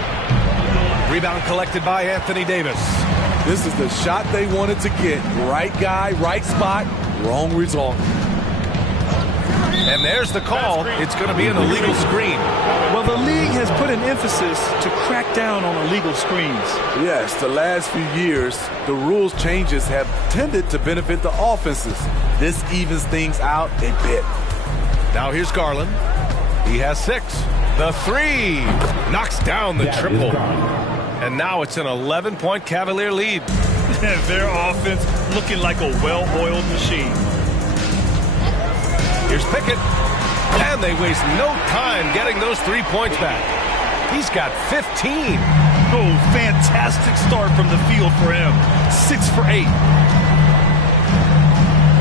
Rebound collected by Anthony Davis. This is the shot they wanted to get. Right guy, right spot, wrong result. And there's the call. It's going to be an illegal screen. Well, the league has put an emphasis to crack down on illegal screens. Yes, the last few years, the rules changes have tended to benefit the offenses. This evens things out a bit. Now here's Garland. He has 6. The 3 knocks down the triple. And now it's an 11-point Cavalier lead. Their offense looking like a well-oiled machine. Here's Pickett. And they waste no time getting those 3 points back. He's got 15. Oh, fantastic start from the field for him. 6 for 8.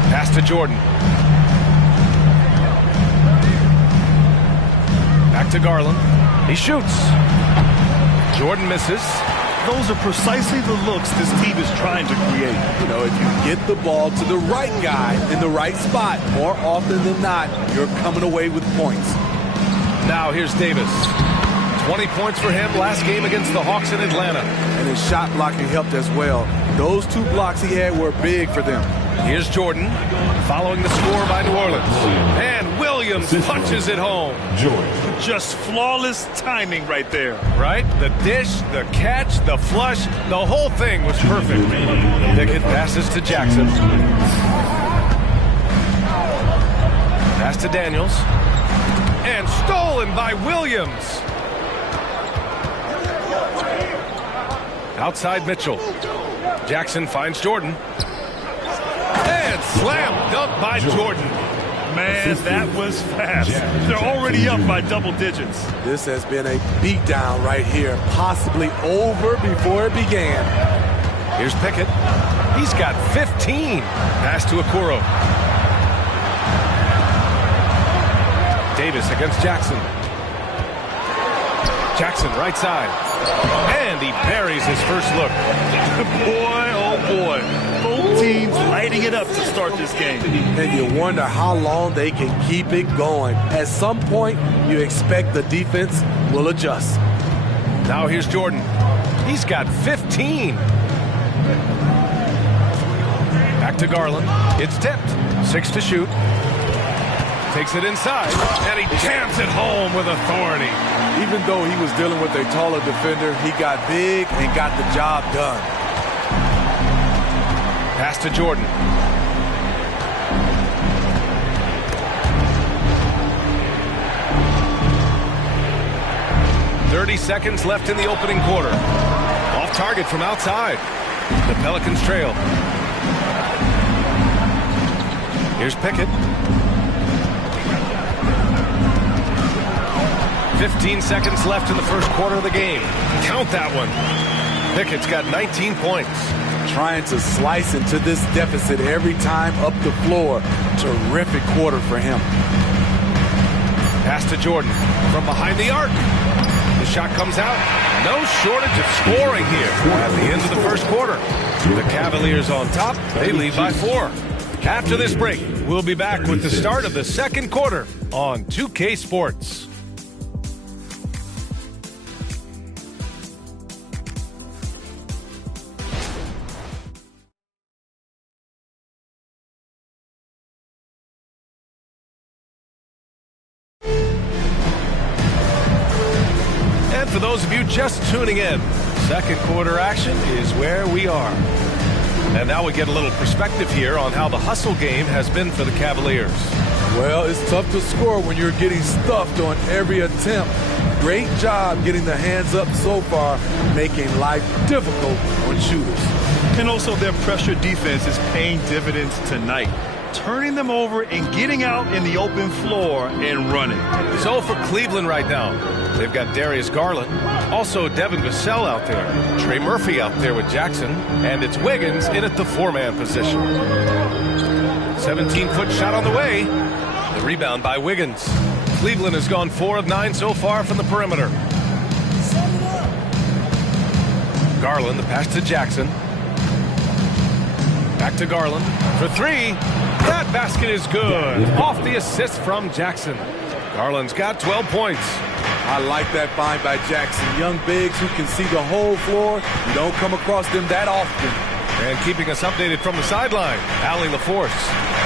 Pass to Jordan. Back to Garland. He shoots. Jordan misses. those are precisely the looks this team is trying to create. You know, if you get the ball to the right guy in the right spot, more often than not, you're coming away with points. Now here's Davis. 20 points for him last game against the Hawks in Atlanta. And his shot blocking helped as well. Those 2 blocks he had were big for them. Here's Jordan following the score by New Orleans. And Williams punches it home. Just flawless timing right there. Right? The dish, the catch, the flush, the whole thing was perfect. Pickett passes to Jackson. Pass to Daniels. And stolen by Williams. Outside Mitchell. Jackson finds Jordan. And slam dunk by Jordan. Man, that was fast. They're already up by double digits. This has been a beatdown right here, possibly over before it began. Here's Pickett. He's got 15. Pass to Okoro. Davis against Jackson. Jackson right side. And he buries his first look. Boy, oh boy. Both teams lighting it up to start this game. And you wonder how long they can keep it going. At some point, you expect the defense will adjust. Now here's Jordan. He's got 15. Back to Garland. It's tipped. 6 to shoot. Takes it inside. And he jams it home with authority. Even though he was dealing with a taller defender, he got big and got the job done. Pass to Jordan. .30 seconds left in the opening quarter. Off target from outside. The Pelicans trail. Here's Pickett. 15 seconds left in the first quarter of the game. Count that one. Pickett's got 19 points. Trying to slice into this deficit every time up the floor. Terrific quarter for him. Pass to Jordan from behind the arc. The shot comes out. No shortage of scoring here at the end of the first quarter. The Cavaliers on top. They lead by 4. After this break, we'll be back with the start of the second quarter on 2K Sports. For those of you just tuning in, second quarter action is where we are. And now we get a little perspective here on how the hustle game has been for the Cavaliers. Well, it's tough to score when you're getting stuffed on every attempt. Great job getting the hands up so far, making life difficult on shooters. And also their pressure defense is paying dividends tonight. Turning them over and getting out in the open floor and running. So for Cleveland right now, they've got Darius Garland, also Devin Vassell out there, Trey Murphy out there with Jackson, and it's Wiggins in at the 4-man position. 17-foot shot on the way. The rebound by Wiggins. Cleveland has gone 4 of 9 so far from the perimeter. Garland, the pass to Jackson. Back to Garland for 3. That basket is good. Off the assist from Jackson. Garland's got 12 points. I like that find by Jackson. Young bigs who can see the whole floor. You don't come across them that often. And keeping us updated from the sideline, Allie LaForce.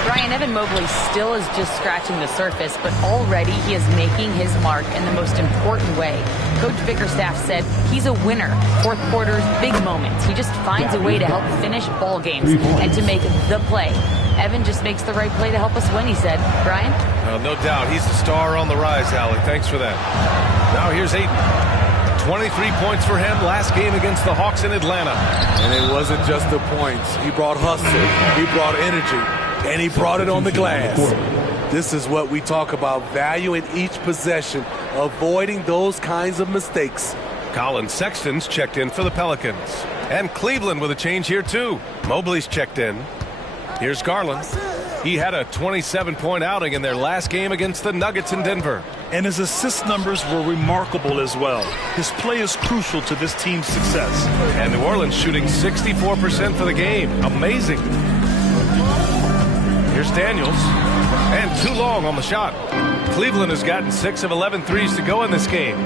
Brian, Evan Mobley still is just scratching the surface, but already he is making his mark in the most important way. Coach Bickerstaff said he's a winner. Fourth quarter's big moments. He just finds a way to help finish ball games and to make the play. Evan just makes the right play to help us win, he said. Brian? No doubt. He's the star on the rise, Allie. Thanks for that. Now here's Ayton. 23 points for him last game against the Hawks in Atlanta. And it wasn't just the points. He brought hustle. He brought energy. And he brought it on the glass. This is what we talk about, valuing each possession, avoiding those kinds of mistakes. Colin Sexton's checked in for the Pelicans. And Cleveland with a change here, too. Mobley's checked in. Here's Garland. He had a 27-point outing in their last game against the Nuggets in Denver. And his assist numbers were remarkable as well. His play is crucial to this team's success. And New Orleans shooting 64% for the game. Amazing. Here's Daniels. And too long on the shot. Cleveland has gotten 6 of 11 threes to go in this game.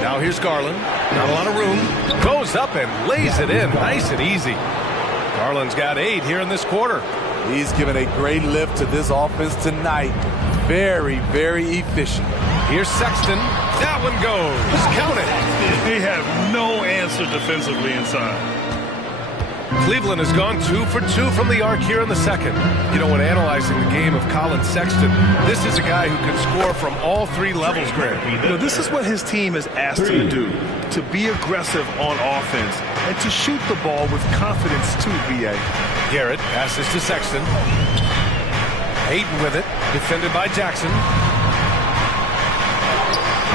Now here's Garland. Not a lot of room. Goes up and lays it in. Nice and easy. Garland's got 8 here in this quarter. He's given a great lift to this offense tonight. Very, very efficient. Here's Sexton. That one goes. Count it. They have no answer defensively inside. Cleveland has gone 2 for 2 from the arc here in the second. You know, when analyzing the game of Colin Sexton, this is a guy who can score from all 3 levels, Grant. You know, this is what his team has asked him to do, to be aggressive on offense and to shoot the ball with confidence too, B.A. Garrett passes to Sexton. Ayton with it, defended by Jackson.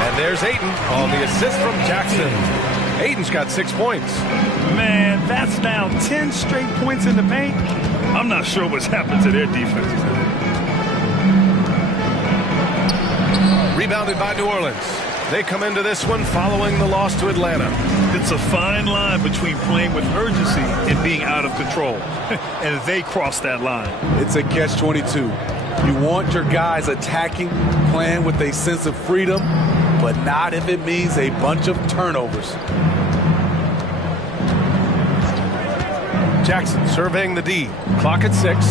And there's Ayton on the assist from Jackson. Ayton's got 6 points. Man, that's now 10 straight points in the paint. I'm not sure what's happened to their defense. Rebounded by New Orleans. They come into this one following the loss to Atlanta. It's a fine line between playing with urgency and being out of control. And they cross that line. It's a catch-22. You want your guys attacking, playing with a sense of freedom, but not if it means a bunch of turnovers. Jackson surveying the D. Clock at 6.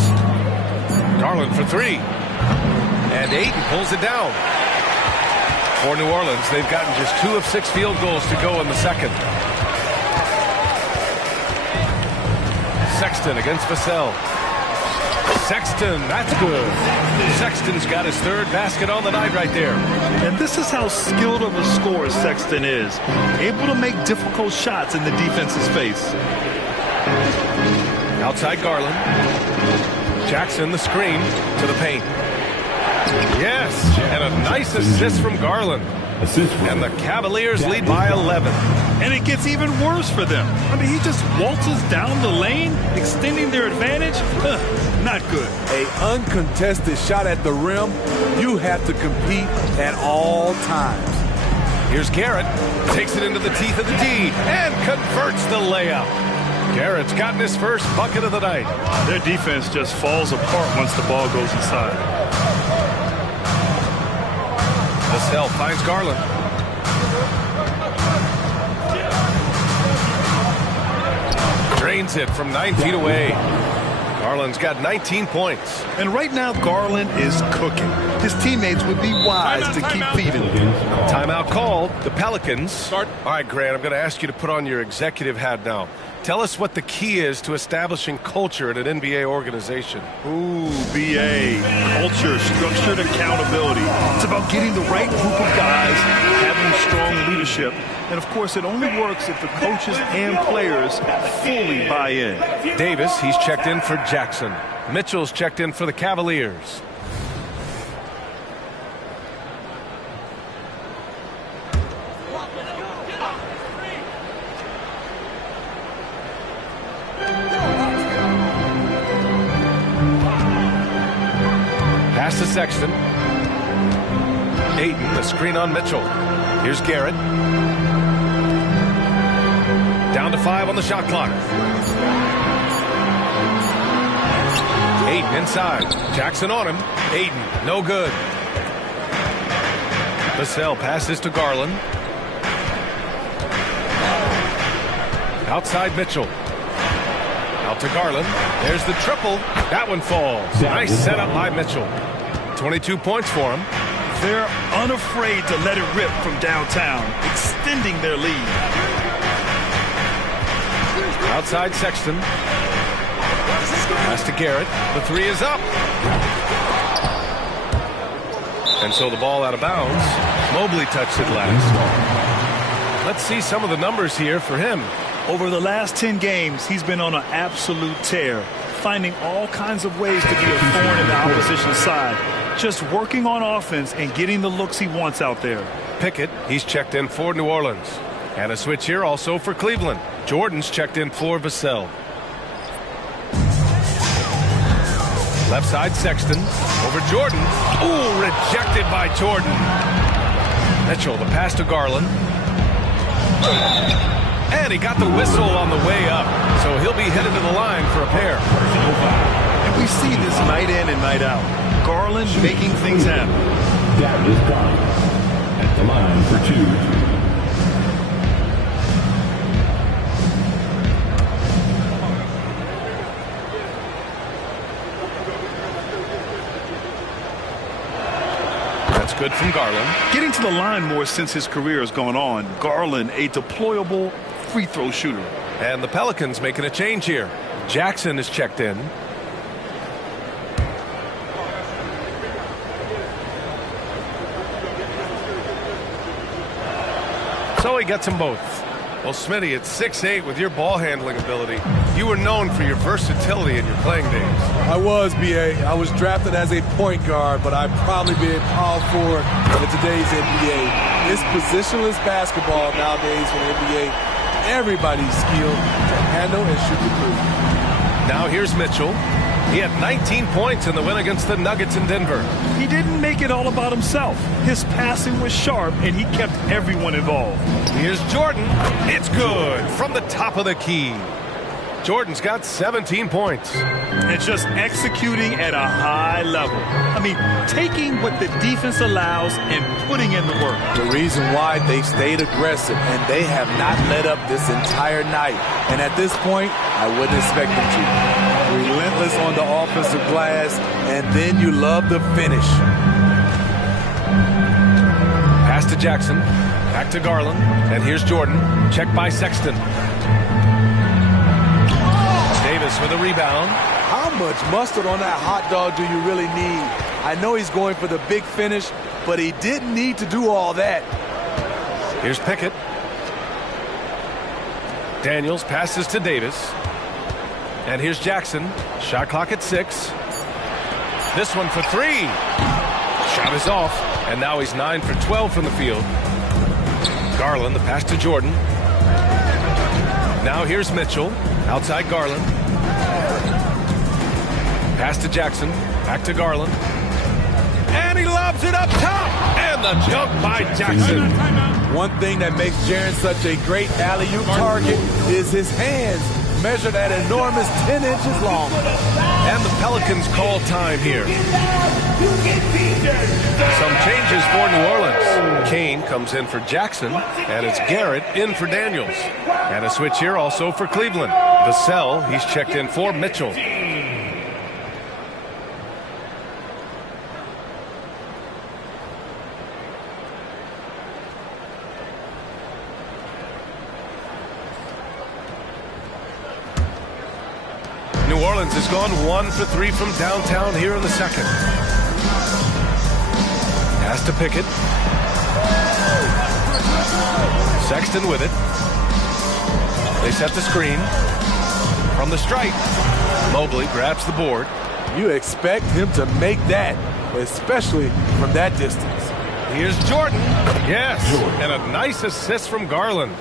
Garland for 3. And Ayton pulls it down. For New Orleans, they've gotten just 2 of 6 field goals to go in the second. Sexton against Vassell. Sexton, that's good. Sexton's got his 3rd basket on the night right there. And this is how skilled of a scorer Sexton is. Able to make difficult shots in the defense's face. Outside Garland. Jackson the screen to the paint. Yes, and a nice assist from Garland. And the Cavaliers lead by 11. And it gets even worse for them. I mean, he just waltzes down the lane, extending their advantage. Not good. An uncontested shot at the rim, you have to compete at all times. Here's Garrett. Takes it into the teeth of the D and converts the layup. Garrett's gotten his first bucket of the night. Their defense just falls apart once the ball goes inside. Vassell finds Garland. Drains it from 9 feet away. Garland's got 19 points. And right now, Garland is cooking. His teammates would be wise to keep feeding him. Timeout called. The Pelicans. Start. All right, Grant, I'm going to ask you to put on your executive hat now. Tell us what the key is to establishing culture at an NBA organization. Ooh, BA. Culture, structured accountability. It's about getting the right group of guys, having strong leadership. And, of course, it only works if the coaches and players fully buy in. Davis, he's checked in for Jackson. Mitchell's checked in for the Cavaliers. Pass to Sexton. Ayton, the screen on Mitchell. Here's Garrett. Down to 5 on the shot clock. Ayton inside. Jackson on him. Ayton, no good. Vassell passes to Garland. Outside Mitchell. Out to Garland. There's the triple. That one falls. Nice setup by Mitchell. 22 points for him. They're unafraid to let it rip from downtown, extending their lead. Outside Sexton. Pass to Garrett. The 3 is up. And so the ball out of bounds. Mobley touched it last. Let's see some of the numbers here for him. Over the last 10 games, he's been on an absolute tear, finding all kinds of ways to be a thorn in the opposition's side, just working on offense and getting the looks he wants out there. Pickett, he's checked in for New Orleans. And a switch here also for Cleveland. Jordan's checked in for Vassell. Left side, Sexton. Over Jordan. Ooh, rejected by Jordan. Mitchell, the pass to Garland. And he got the whistle on the way up. So he'll be headed to the line for a pair. And we see this night in and night out. Garland making things happen. That is Garland at the line for 2. Good from Garland. Getting to the line more since his career has gone on. Garland, a deployable free throw shooter. And the Pelicans making a change here. Jackson is checked in. So he gets them both. Well, Smitty, at 6'8" with your ball handling ability, you were known for your versatility in your playing days. I was, B.A. I was drafted as a point guard, but I'd probably be a power forward in today's NBA. It's positionless basketball nowadays for the NBA. Everybody's skilled to handle and shoot the three. Now here's Mitchell. He had 19 points in the win against the Nuggets in Denver. He didn't make it all about himself. His passing was sharp, and he kept everyone involved. Here's Jordan. It's good from the top of the key. Jordan's got 17 points. And just executing at a high level. I mean, taking what the defense allows and putting in the work. The reason why they stayed aggressive, and they have not let up this entire night. And at this point, I wouldn't expect them to. Relentless on the offensive glass, and then you love the finish. Pass to Jackson. Back to Garland. And here's Jordan. Checked by Sexton. Davis with a rebound. How much mustard on that hot dog do you really need? I know he's going for the big finish, but he didn't need to do all that. Here's Pickett. Daniels passes to Davis. And here's Jackson. Shot clock at 6. This one for 3. Shot is off. And now he's 9 for 12 from the field. Garland, the pass to Jordan. Now here's Mitchell. Outside Garland. Pass to Jackson. Back to Garland. And he lobs it up top. And the jump by Jackson. One thing that makes Jaren such a great alley-oop target is his hands, measured at enormous 10 inches long. And the Pelicans call time here. Some changes for New Orleans. Kane comes in for Jackson, and it's Garrett in for Daniels. And a switch here also for Cleveland. Vassell, he's checked in for Mitchell. New Orleans has gone 1 for 3 from downtown here in the second. Pass to Pickett. Sexton with it. They set the screen. From the stripe, Mobley grabs the board. You expect him to make that, especially from that distance. Here's Jordan. Yes, and a nice assist from Garland.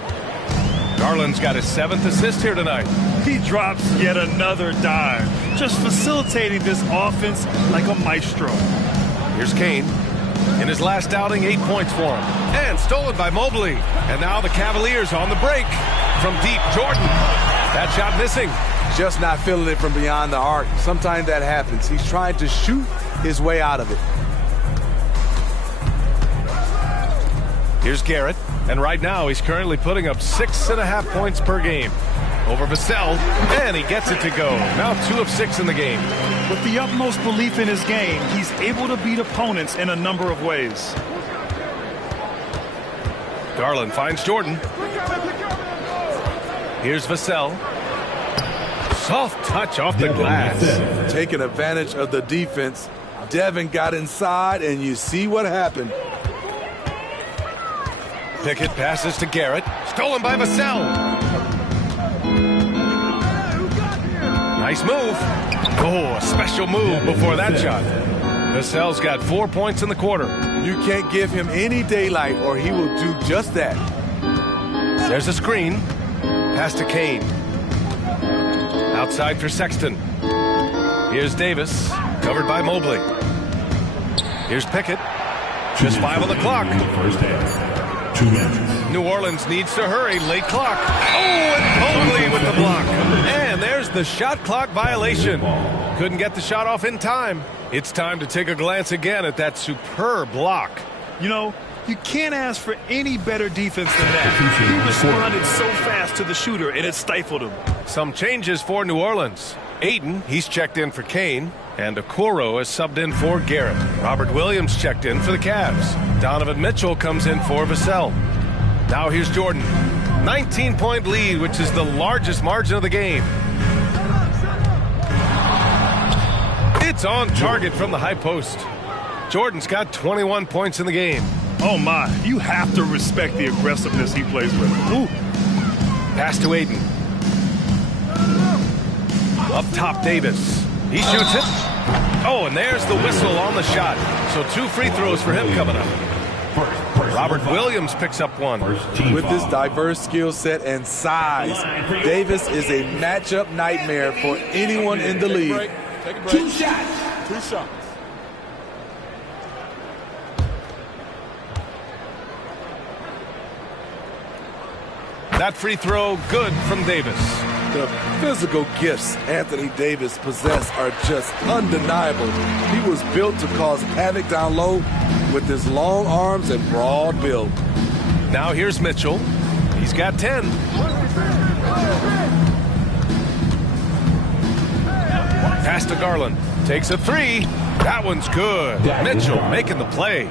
Garland's got his 7th assist here tonight. He drops yet another dime, just facilitating this offense like a maestro. Here's Kane. In his last outing, 8 points for him. And stolen by Mobley. And now the Cavaliers on the break. From deep, Jordan. That shot missing. Just not feeling it from beyond the arc. Sometimes that happens. He's trying to shoot his way out of it. Here's Garrett. And right now, he's currently putting up 6.5 points per game. Over Vassell, and he gets it to go. Now 2 of 6 in the game. With the utmost belief in his game, he's able to beat opponents in a number of ways. Garland finds Jordan. Here's Vassell. Soft touch off the glass. Taking advantage of the defense. Devin got inside, and you see what happened. Pickett passes to Garrett. Stolen by Vassell. Nice move. Oh, a special move before that shot. Vassell's got 4 points in the quarter. You can't give him any daylight or he will do just that. There's a screen. Pass to Kane. Outside for Sexton. Here's Davis. Covered by Mobley. Here's Pickett. Just 5 on the clock. First half. 2 minutes. New Orleans needs to hurry. Late clock. Oh, and Mobley with the block. And there's the shot clock violation. Couldn't get the shot off in time. It's time to take a glance again at that superb block. You know, you can't ask for any better defense than that. He responded so fast to the shooter, and it stifled him. Some changes for New Orleans. Aiden, he's checked in for Kane. And Okoro has subbed in for Garrett. Robert Williams checked in for the Cavs. Donovan Mitchell comes in for Vassell. Now here's Jordan. 19-point lead, which is the largest margin of the game. It's on target from the high post. Jordan's got 21 points in the game. Oh, my. You have to respect the aggressiveness he plays with. Ooh. Pass to Aiden. Up top, Davis. He shoots it. Oh, and there's the whistle on the shot. So 2 free throws for him coming up. Robert Williams picks up one. With his diverse skill set and size, Davis is a matchup nightmare for anyone in the league. Take a break. 2 shots. 2 shots. That free throw good from Davis. The physical gifts Anthony Davis possesses are just undeniable. He was built to cause havoc down low with his long arms and broad build. Now here's Mitchell. He's got 10. Pass to Garland. Takes a 3. That one's good. Mitchell making the play.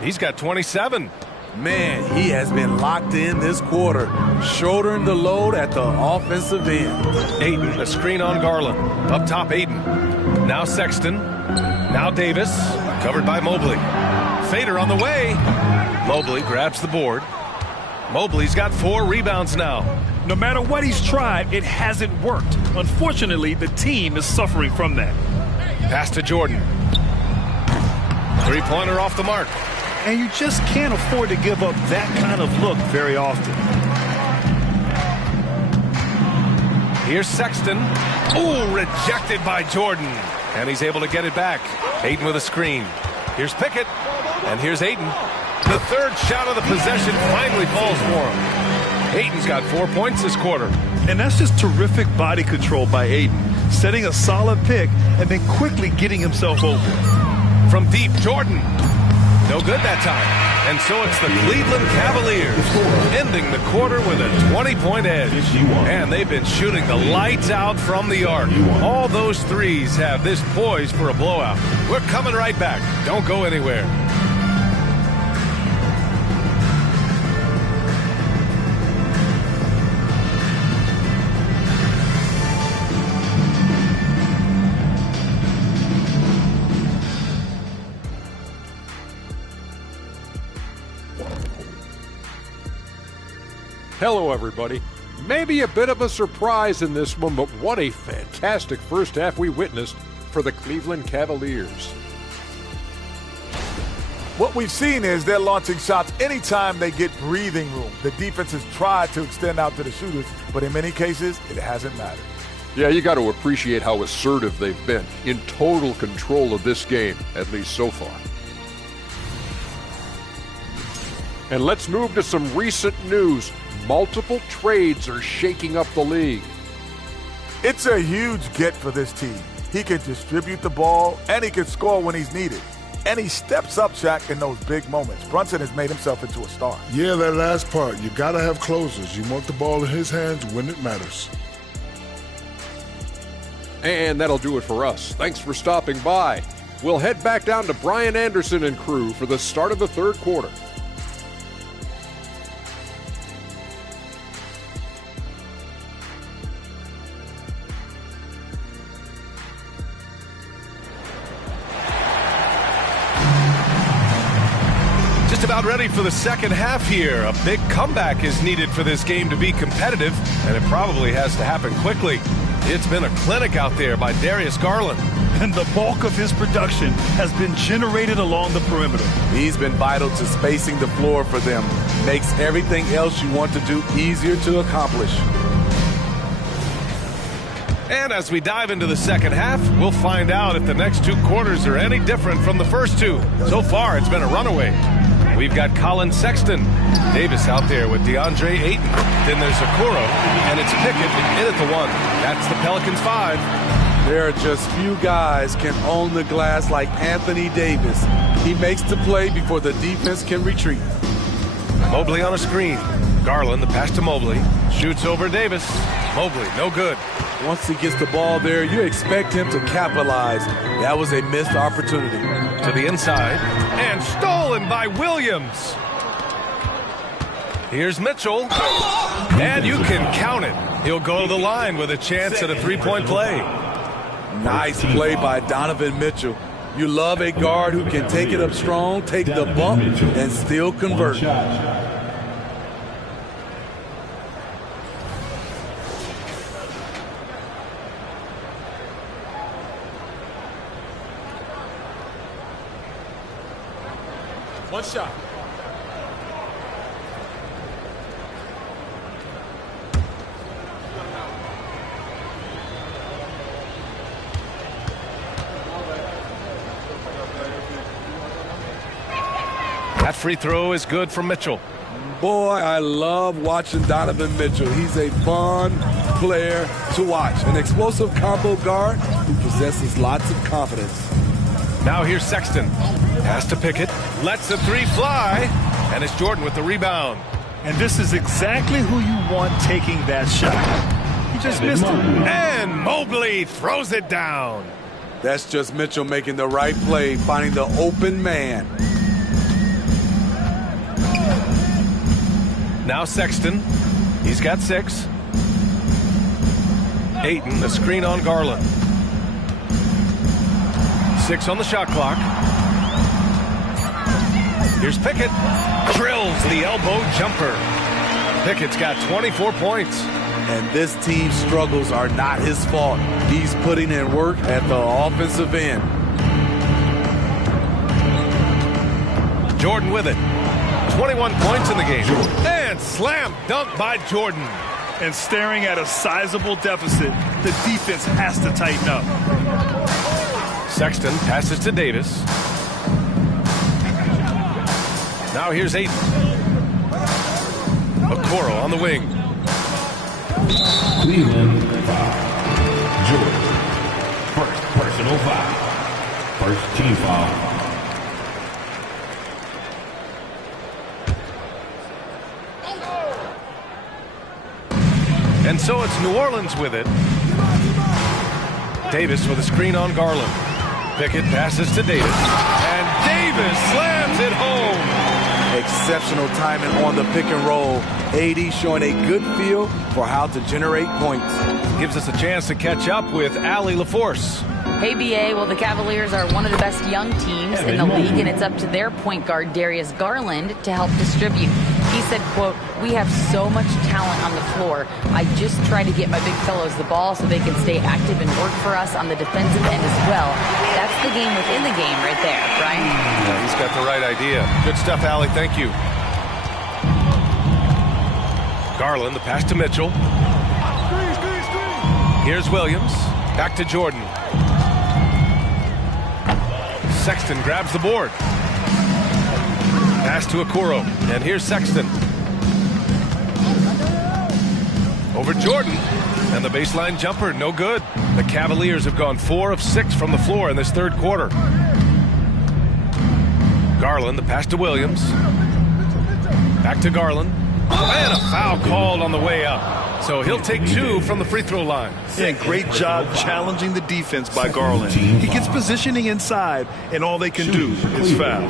He's got 27. Man, he has been locked in this quarter, shouldering the load at the offensive end. Aiden, a screen on Garland. Up top, Aiden. Now Sexton. Now Davis. Covered by Mobley. Fader on the way. Mobley grabs the board. Mobley's got 4 rebounds now. No matter what he's tried, it hasn't worked. Unfortunately, the team is suffering from that. Pass to Jordan. 3-pointer off the mark. And you just can't afford to give up that kind of look very often. Here's Sexton. Ooh, rejected by Jordan. And he's able to get it back. Aiden with a screen. Here's Pickett. And here's Aiden. The third shot of the possession finally falls for him. Aiden's got 4 points this quarter. And that's just terrific body control by Aiden. Setting a solid pick and then quickly getting himself open. From deep, Jordan. No good that time. And so it's the Cleveland Cavaliers ending the quarter with a 20-point edge. And they've been shooting the lights out from the arc. All those threes have this poised for a blowout. We're coming right back. Don't go anywhere. Hello, everybody. Maybe a bit of a surprise in this one, but what a fantastic first half we witnessed for the Cleveland Cavaliers. What we've seen is they're launching shots anytime they get breathing room. The defense has tried to extend out to the shooters, but in many cases, it hasn't mattered. Yeah, you got to appreciate how assertive they've been, in total control of this game, at least so far. And let's move to some recent news. Multiple trades are shaking up the league. It's a huge get for this team. He can distribute the ball, and he can score when he's needed. And he steps up, Shaq, in those big moments. Brunson has made himself into a star. Yeah, that last part. You got to have closers. You want the ball in his hands when it matters. And that'll do it for us. Thanks for stopping by. We'll head back down to Brian Anderson and crew for the start of the third quarter. About ready for the second half here. A big comeback is needed for this game to be competitive, and it probably has to happen quickly. It's been a clinic out there by Darius Garland. And the bulk of his production has been generated along the perimeter. He's been vital to spacing the floor for them. Makes everything else you want to do easier to accomplish. And as we dive into the second half, we'll find out if the next 2 quarters are any different from the first 2. So far, it's been a runaway. We've got Colin Sexton. Davis out there with DeAndre Ayton. Then there's Okoro, and it's Pickett in at the 1. That's the Pelicans 5. There are just few guys can own the glass like Anthony Davis. He makes the play before the defense can retreat. Mobley on a screen. Garland, the pass to Mobley. Shoots over Davis. Mobley, no good. Once he gets the ball there, you expect him to capitalize. That was a missed opportunity. To the inside, and stolen by Williams. Here's Mitchell, and you can count it. He'll go to the line with a chance at a 3-point play. Nice play by Donovan Mitchell. You love a guard who can take it up strong, take the bump, and still convert. One shot. That free throw is good for Mitchell. Boy, I love watching Donovan Mitchell. He's a fun player to watch. An explosive combo guard who possesses lots of confidence. Now here's Sexton. Pass to Pickett. Lets the 3 fly. And it's Jordan with the rebound. And this is exactly who you want taking that shot. He just missed it. And Mobley throws it down. That's just Mitchell making the right play, finding the open man. Now Sexton. He's got 6. Ayton, the screen on Garland. 6 on the shot clock. Here's Pickett. Drills the elbow jumper. Pickett's got 24 points. And this team's struggles are not his fault. He's putting in work at the offensive end. Jordan with it. 21 points in the game. And slam dunk by Jordan. And staring at a sizable deficit, the defense has to tighten up. Sexton passes to Davis. Now here's Ayton. Okoro on the wing. Cleveland foul. Jordan. First personal foul. First team foul. And so it's New Orleans with it. Davis with a screen on Garland. Pickett passes to Davis. And Davis slams it home. Exceptional timing on the pick and roll. AD showing a good feel for how to generate points. Gives us a chance to catch up with Allie LaForce. Hey, BA. Well, the Cavaliers are one of the best young teams in the league, and it's up to their point guard, Darius Garland, to help distribute. He said, quote, "We have so much talent on the floor. I just try to get my big fellows the ball so they can stay active and work for us on the defensive end as well." That's the game within the game right there, Brian. Yeah, he's got the right idea. Good stuff, Allie. Thank you. Garland, the pass to Mitchell. Here's Williams. Back to Jordan. Sexton grabs the board. Pass to Okoro. And here's Sexton. Over Jordan. And the baseline jumper, no good. The Cavaliers have gone 4 of 6 from the floor in this third quarter. Garland, the pass to Williams. Back to Garland. And a foul called on the way up. So he'll take 2 from the free throw line. Yeah, great job challenging the defense by Garland. He gets positioning inside, and all they can do is foul.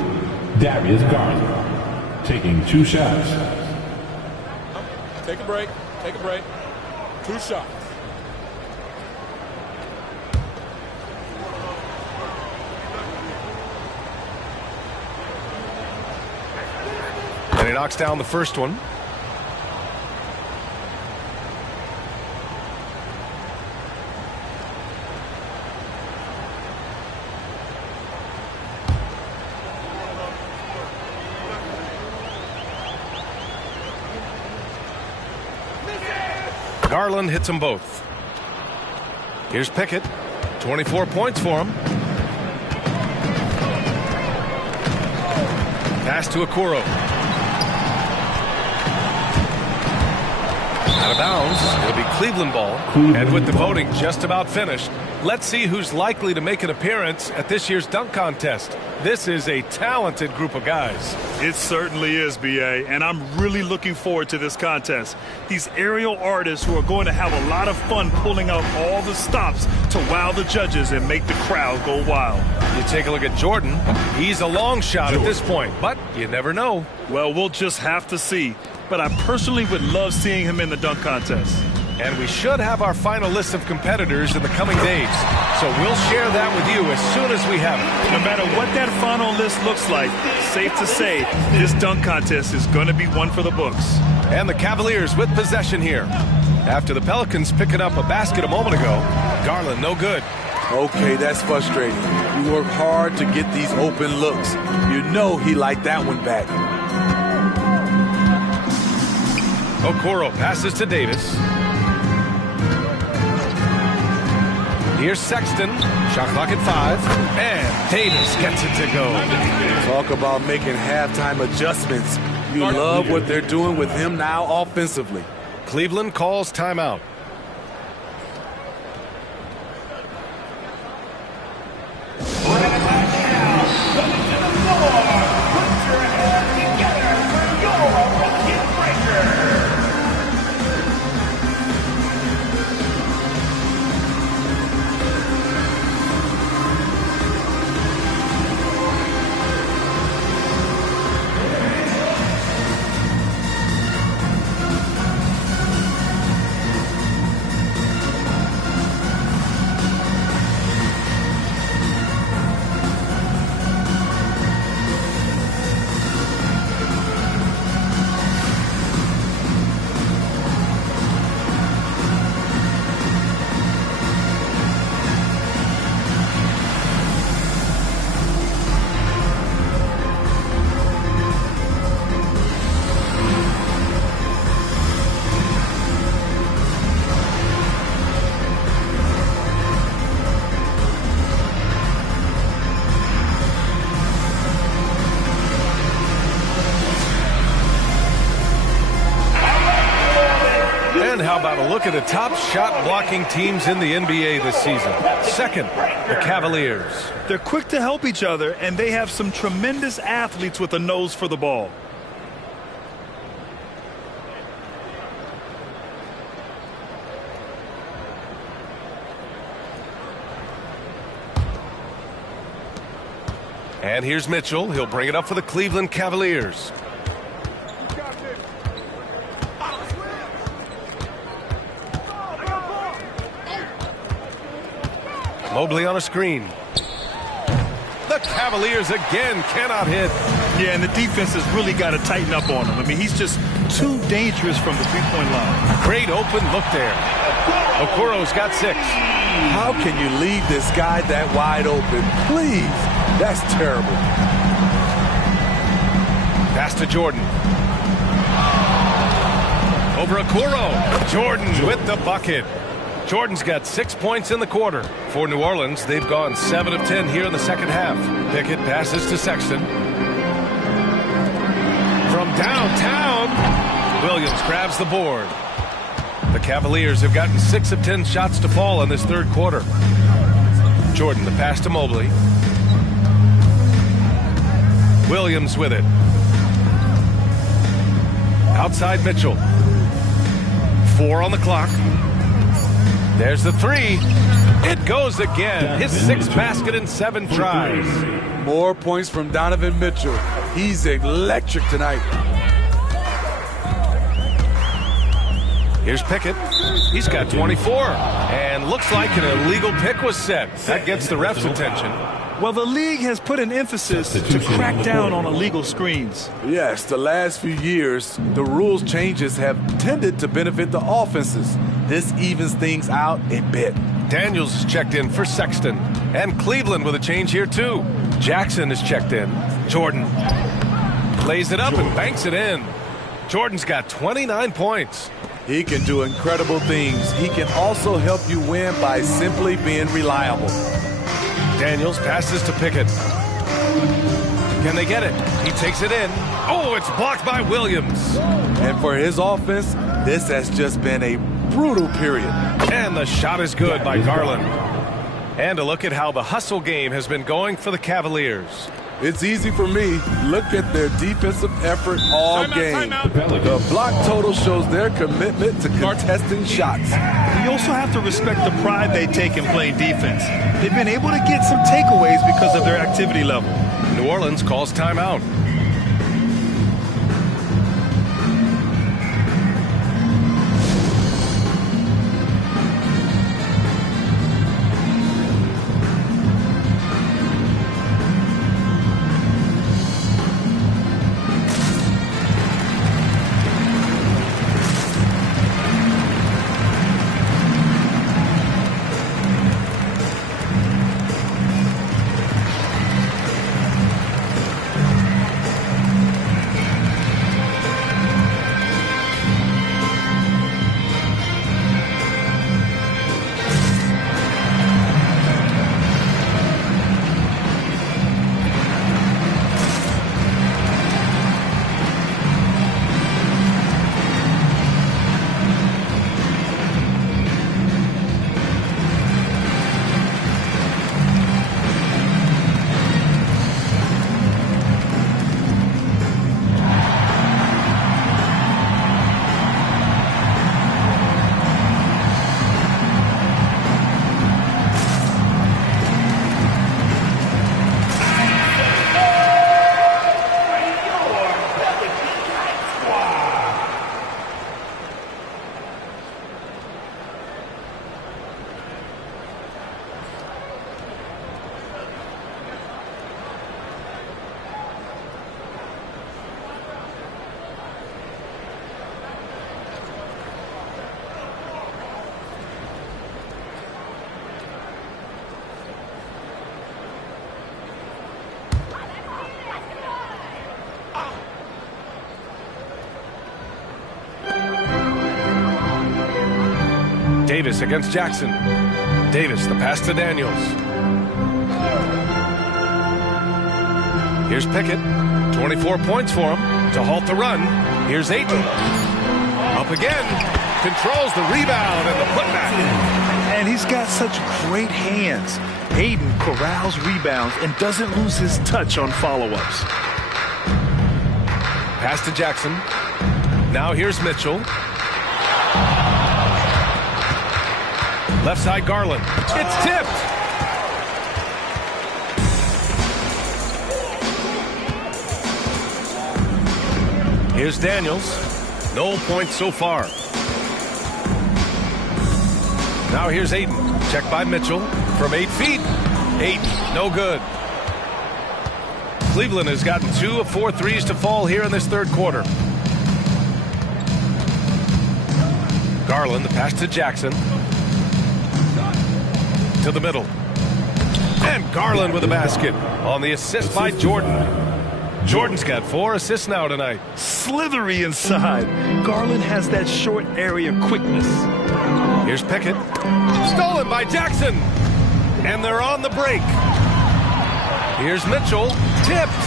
Darius Garland taking 2 shots. Take a break. Take a break. 2 shots. And he knocks down the first one. Garland hits them both. Here's Pickett. 24 points for him. Pass to Okoro. Out of bounds. It'll be Cleveland ball. And with the voting just about finished, let's see who's likely to make an appearance at this year's dunk contest. This is a talented group of guys. It certainly is, B.A., and I'm really looking forward to this contest. These aerial artists who are going to have a lot of fun pulling out all the stops to wow the judges and make the crowd go wild. You take a look at Jordan. He's a long shot at this point, but you never know. Well, we'll just have to see. But I personally would love seeing him in the dunk contest. And we should have our final list of competitors in the coming days. So we'll share that with you as soon as we have it. No matter what that final list looks like, safe to say, this dunk contest is going to be one for the books. And the Cavaliers with possession here. After the Pelicans picking up a basket a moment ago, Garland no good. Okay, that's frustrating. We work hard to get these open looks. You know he liked that one back. Okoro passes to Davis. Here's Sexton. Shot clock at 5. And Davis gets it to go. Talk about making halftime adjustments. You love what they're doing with him now offensively. Cleveland calls timeout. How about a look at the top shot blocking teams in the NBA this season? Second, the Cavaliers. They're quick to help each other, and they have some tremendous athletes with a nose for the ball. And here's Mitchell. He'll bring it up for the Cleveland Cavaliers. Mobley on a screen. The Cavaliers again cannot hit. Yeah, and the defense has really got to tighten up on him. I mean, he's just too dangerous from the three-point line. Great open look there. Okoro's got 6. How can you leave this guy that wide open? Please. That's terrible. Pass to Jordan. Over Okoro. Jordan with the bucket. Jordan's got 6 points in the quarter. For New Orleans, they've gone 7 of 10 here in the second half. Pickett passes to Sexton. From downtown, Williams grabs the board. The Cavaliers have gotten 6 of 10 shots to fall in this third quarter. Jordan, the pass to Mobley. Williams with it. Outside Mitchell. 4 on the clock. There's the 3. It goes again. His 6th basket in 7 tries. More points from Donovan Mitchell. He's electric tonight. Here's Pickett. He's got 24. And looks like an illegal pick was set. That gets the ref's attention. Well, the league has put an emphasis to crack down on illegal screens. Yes, the last few years, the rules changes have tended to benefit the offenses. This evens things out a bit. Daniels is checked in for Sexton. And Cleveland with a change here, too. Jackson is checked in. Jordan lays it up and banks it in. Jordan's got 29 points. He can do incredible things. He can also help you win by simply being reliable. Daniels passes to Pickett. Can they get it? He takes it in. Oh, it's blocked by Williams. And for his offense, this has just been a brutal period. And the shot is good by Garland. And a look at how the hustle game has been going for the Cavaliers. It's easy for me. Look at their defensive effort all game. The block total shows their commitment to contesting shots. You also have to respect the pride they take in playing defense. They've been able to get some takeaways because of their activity level. New Orleans calls timeout. Davis against Jackson. Davis, the pass to Daniels. Here's Pickett. 24 points for him to halt the run. Here's Ayton. Up again. Controls the rebound and the putback. And he's got such great hands. Ayton corrals rebounds and doesn't lose his touch on follow-ups. Pass to Jackson. Now here's Mitchell. Left side Garland. It's tipped. Here's Daniels. No points so far. Now here's Ayton. Checked by Mitchell from 8 feet. Ayton, no good. Cleveland has gotten 2 of 4 threes to fall here in this third quarter. Garland, the pass to Jackson. To the middle. And Garland with a basket on the assist by Jordan. Jordan's got 4 assists now tonight. Slithery inside. Garland has that short area quickness. Here's Pickett. Stolen by Jackson. And they're on the break. Here's Mitchell. Tipped.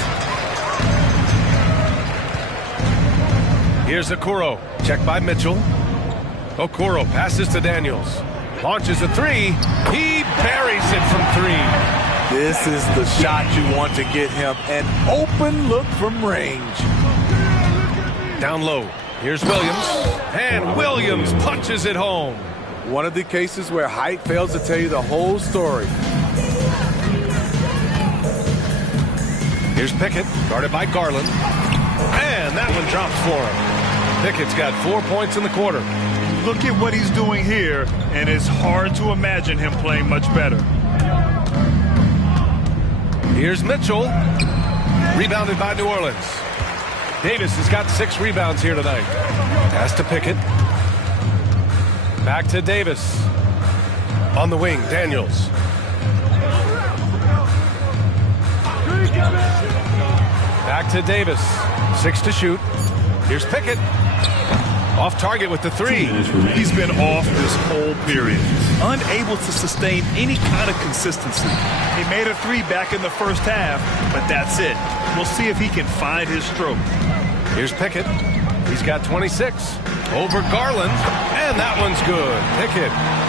Here's Okoro. Checked by Mitchell. Okoro passes to Daniels. Launches a 3. He buries it from 3. This is the shot you want to get him. An open look from range. Down low. Here's Williams. And Williams punches it home. One of the cases where height fails to tell you the whole story. Here's Pickett, guarded by Garland. And that one drops for him. Pickett's got 4 points in the quarter. Look at what he's doing here, and it's hard to imagine him playing much better. Here's Mitchell. Rebounded by New Orleans. Davis has got 6 rebounds here tonight. Pass to Pickett. Back to Davis. On the wing, Daniels. Back to Davis. 6 to shoot. Here's Pickett. Off target with the three. He's been off this whole period. Unable to sustain any kind of consistency. He made a three back in the first half, but that's it. We'll see if he can find his stroke. Here's Pickett. He's got 26. Over Garland, and that one's good.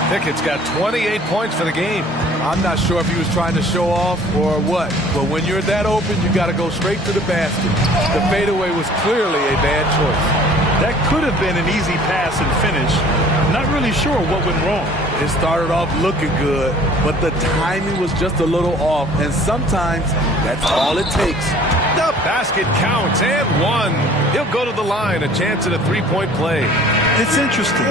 Pickett's got 28 points for the game. I'm not sure if he was trying to show off or what, but when you're that open, you got to go straight to the basket. The fadeaway was clearly a bad choice. That could have been an easy pass and finish. Not really sure what went wrong. It started off looking good, but the timing was just a little off, and sometimes that's all it takes. The basket counts, and one. He'll go to the line, a chance at a three-point play. It's interesting.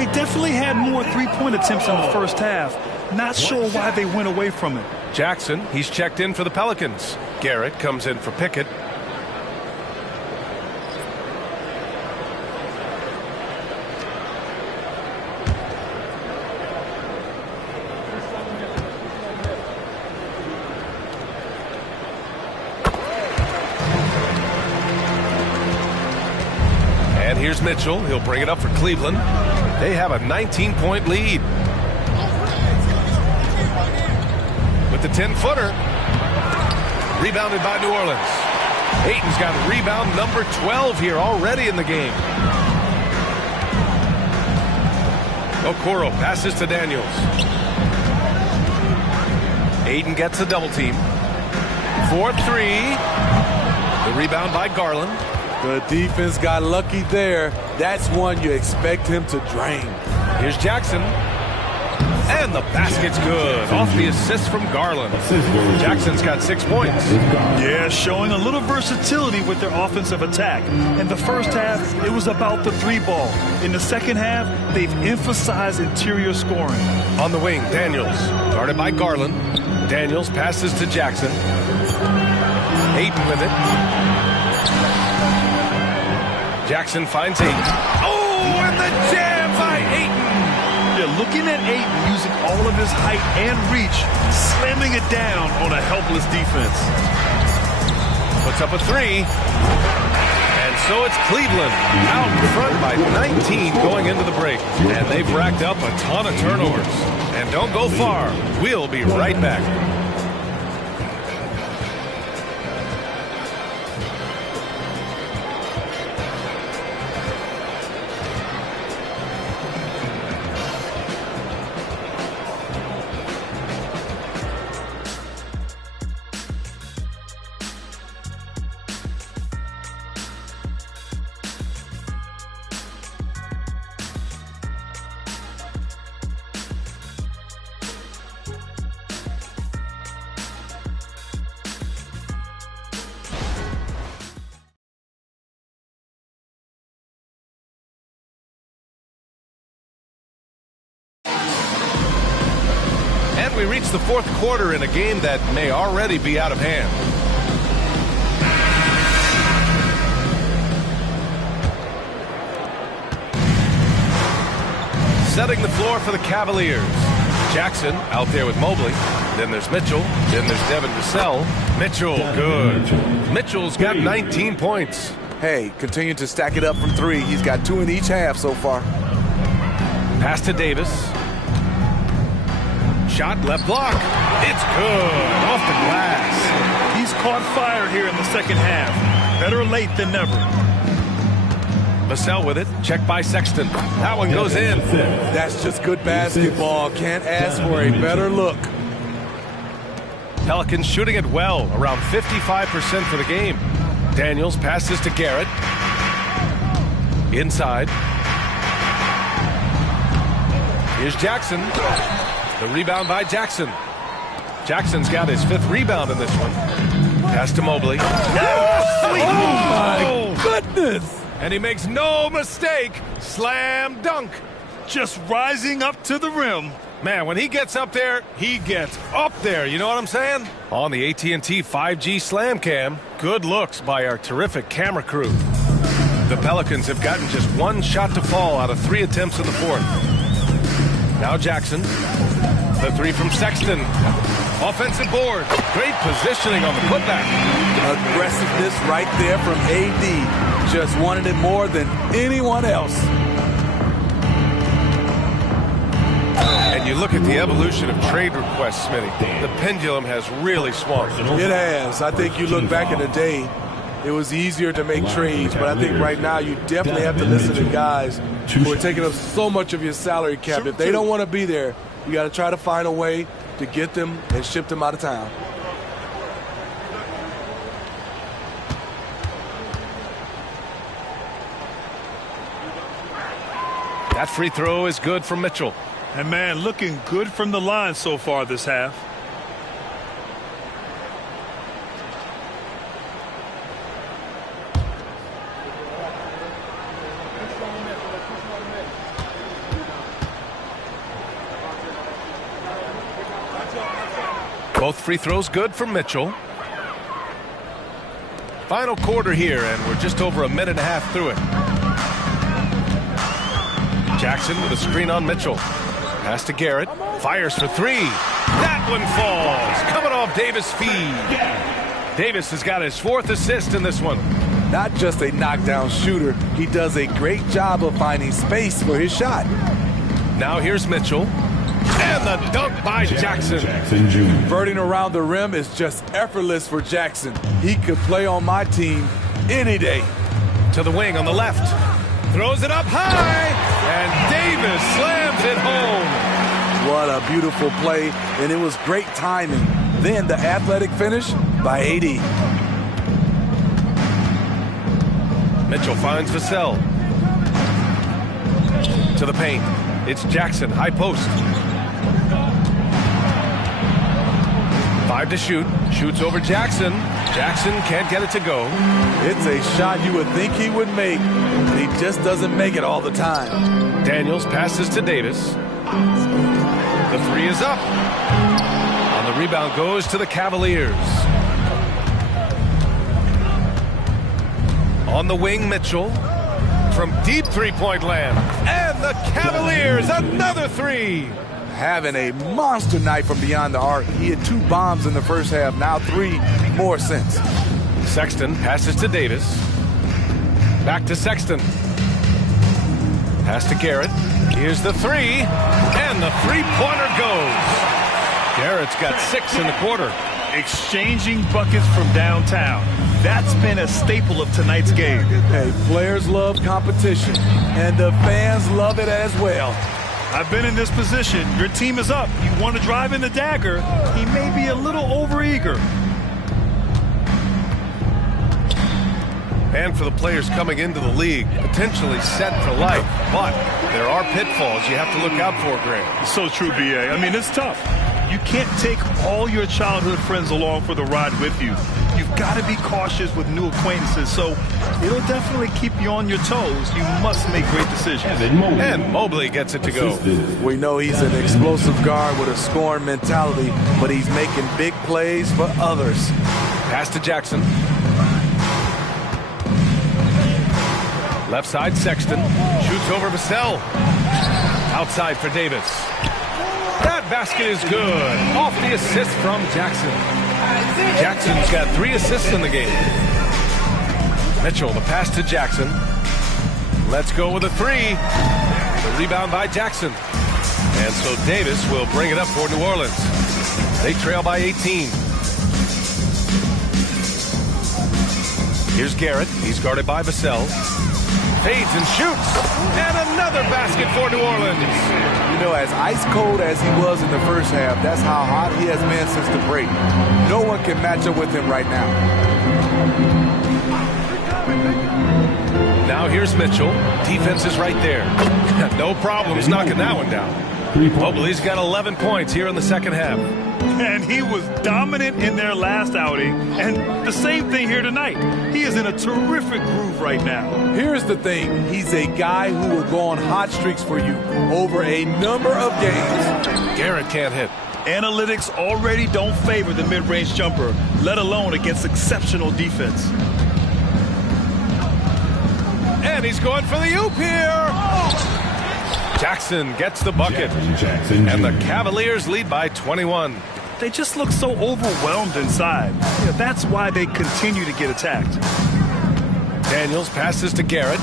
They definitely had more three-point attempts in the first half. Not sure why they went away from it. Jackson, he's checked in for the Pelicans. Garrett comes in for Pickett. And here's Mitchell. He'll bring it up for Cleveland. They have a 19-point lead. With the 10-footer. Rebounded by New Orleans. Ayton's got rebound number 12 here already in the game. Okoro passes to Daniels. Ayton gets a double team. 4-3. The rebound by Garland. The defense got lucky there. That's one you expect him to drain. Here's Jackson. And the basket's good. Off the assist from Garland. Jackson's got 6 points. Yeah, showing a little versatility with their offensive attack. In the first half, it was about the three ball. In the second half, they've emphasized interior scoring. On the wing, Daniels. Guarded by Garland. Daniels passes to Jackson. Ayton with it. Jackson finds Ayton. Oh, and the jam by Ayton. Yeah, looking at Ayton using all of his height and reach, slamming it down on a helpless defense. Puts up a three. And so it's Cleveland out in front by 19 going into the break. And they've racked up a ton of turnovers. And don't go far. We'll be right back. We reach the fourth quarter in a game that may already be out of hand. Setting the floor for the Cavaliers. Jackson out there with Mobley. Then there's Mitchell. Then there's Devin Vassell. Mitchell, good. Mitchell's got 19 points. Hey, continue to stack it up from three. He's got 2 in each half so far. Pass to Davis. Shot left block. It's good. Off the glass. He's caught fire here in the second half. Better late than never. Vassell with it. Checked by Sexton. That one goes in. That's just good basketball. Can't ask for a better look. Pelicans shooting it well. Around 55% for the game. Daniels passes to Garrett. Inside. Here's Jackson. The rebound by Jackson. Jackson's got his 5th rebound in this one. Pass to Mobley. Oh, my goodness. And he makes no mistake. Slam dunk. Just rising up to the rim. Man, when he gets up there, he gets up there. You know what I'm saying? On the AT&T 5G Slam Cam, good looks by our terrific camera crew. The Pelicans have gotten just 1 shot to fall out of 3 attempts in the fourth. Now Jackson. The 3 from Sexton. Offensive board. Great positioning on the putback. Aggressiveness right there from AD. Just wanted it more than anyone else. you look at the evolution of trade requests, Smitty, the pendulum has really swung. It has. I think you look back in the day, it was easier to make trades, but I think right now you definitely have to listen to guys who are taking up so much of your salary cap. If they don't want to be there, you got to try to find a way to get them and ship them out of town. That free throw is good from Mitchell. And, man, looking good from the line so far this half. Both free throws good from Mitchell. Final quarter here, and we're just over a minute and a half through it. Jackson with a screen on Mitchell. Pass to Garrett. Fires for three. That one falls. Coming off Davis' feed. Davis has got his 4th assist in this one. Not just a knockdown shooter, he does a great job of finding space for his shot. Now here's Mitchell. And the dunk by Jackson. Converting around the rim is just effortless for Jackson. He could play on my team any day. To the wing on the left. Throws it up high. And Davis slams it home. What a beautiful play, and it was great timing. Then the athletic finish by AD. Mitchell finds Vassell. To the paint. It's Jackson, high post. 5 to shoot. Shoots over Jackson. Jackson can't get it to go. It's a shot you would think he would make. He just doesn't make it all the time. Daniels passes to Davis. The three is up. On the rebound goes to the Cavaliers. On the wing, Mitchell. From deep three-point land. And the Cavaliers, another three. Having a monster night from beyond the arc. He had 2 bombs in the first half, now 3 more since. Sexton passes to Davis. Back to Sexton. Pass to Garrett. Here's the three. And the three-pointer goes. Garrett's got 6 in the quarter. Exchanging buckets from downtown. That's been a staple of tonight's game. Hey, players love competition, and the fans love it as well. I've been in this position. Your team is up. You want to drive in the dagger. He may be a little overeager. And for the players coming into the league, potentially set for life. But there are pitfalls you have to look out for, Grant. So true, B.A. I mean, it's tough. You can't take all your childhood friends along for the ride with you. You've got to be cautious with new acquaintances, so it'll definitely keep you on your toes. You must make great decisions. And Mobley gets it to go. We know he's an explosive guard with a scoring mentality, but he's making big plays for others. Pass to Jackson. Left side, Sexton. Shoots over Vassell. Outside for Davis. That basket is good. Off the assist from Jackson. Jackson's got 3 assists in the game. Mitchell, the pass to Jackson. Let's go with a three. The rebound by Jackson. And so Davis will bring it up for New Orleans. They trail by 18. Here's Garrett. He's guarded by Vassell. Fades and shoots. And another basket for New Orleans. You know, as ice cold as he was in the first half, that's how hot he has been since the break. No one can match up with him right now. Now here's Mitchell. Defense is right there. No problems knocking that one down. Mobley's got 11 points here in the second half. And he was dominant in their last outing. And the same thing here tonight. He is in a terrific groove right now. Here's the thing. He's a guy who will go on hot streaks for you over a number of games. Garrett can't hit. Analytics already don't favor the mid-range jumper, let alone against exceptional defense. And he's going for the oop here. Jackson gets the bucket. And the Cavaliers lead by 21. They just look so overwhelmed inside. Yeah, that's why they continue to get attacked. Daniels passes to Garrett.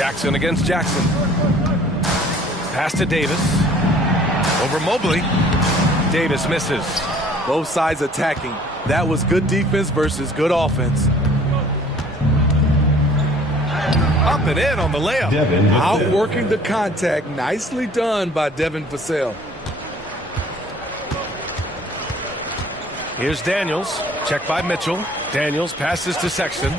Jackson against Jackson. Pass to Davis. Over Mobley. Davis misses. Both sides attacking. That was good defense versus good offense. Up and in on the layup. Outworking the contact. Nicely done by Devin Vassell. Here's Daniels. Check by Mitchell. Daniels passes to Sexton.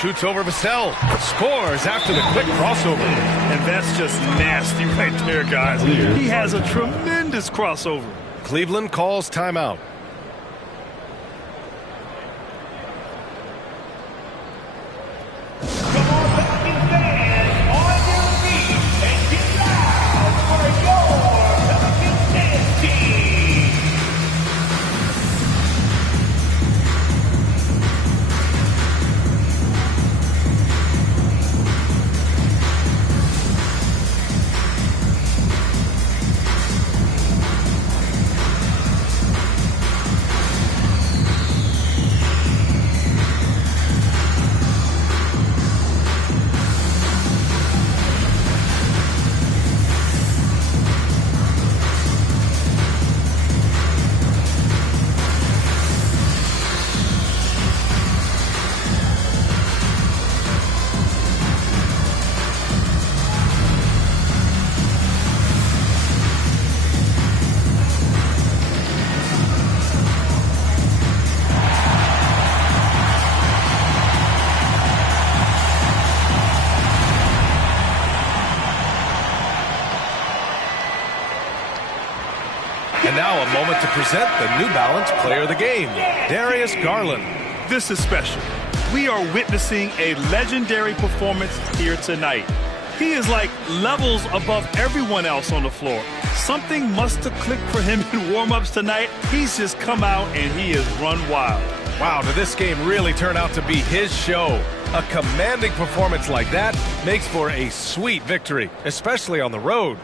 Shoots over Vassell. Scores after the quick crossover. And that's just nasty right there, guys. He has a tremendous crossover. Cleveland calls timeout. And now a moment to present the New Balance Player of the Game, Darius Garland. This is special. We are witnessing a legendary performance here tonight. He is like levels above everyone else on the floor. Something must have clicked for him in warm-ups tonight. He's just come out and he has run wild. Wow, did this game really turn out to be his show? A commanding performance like that makes for a sweet victory, especially on the road.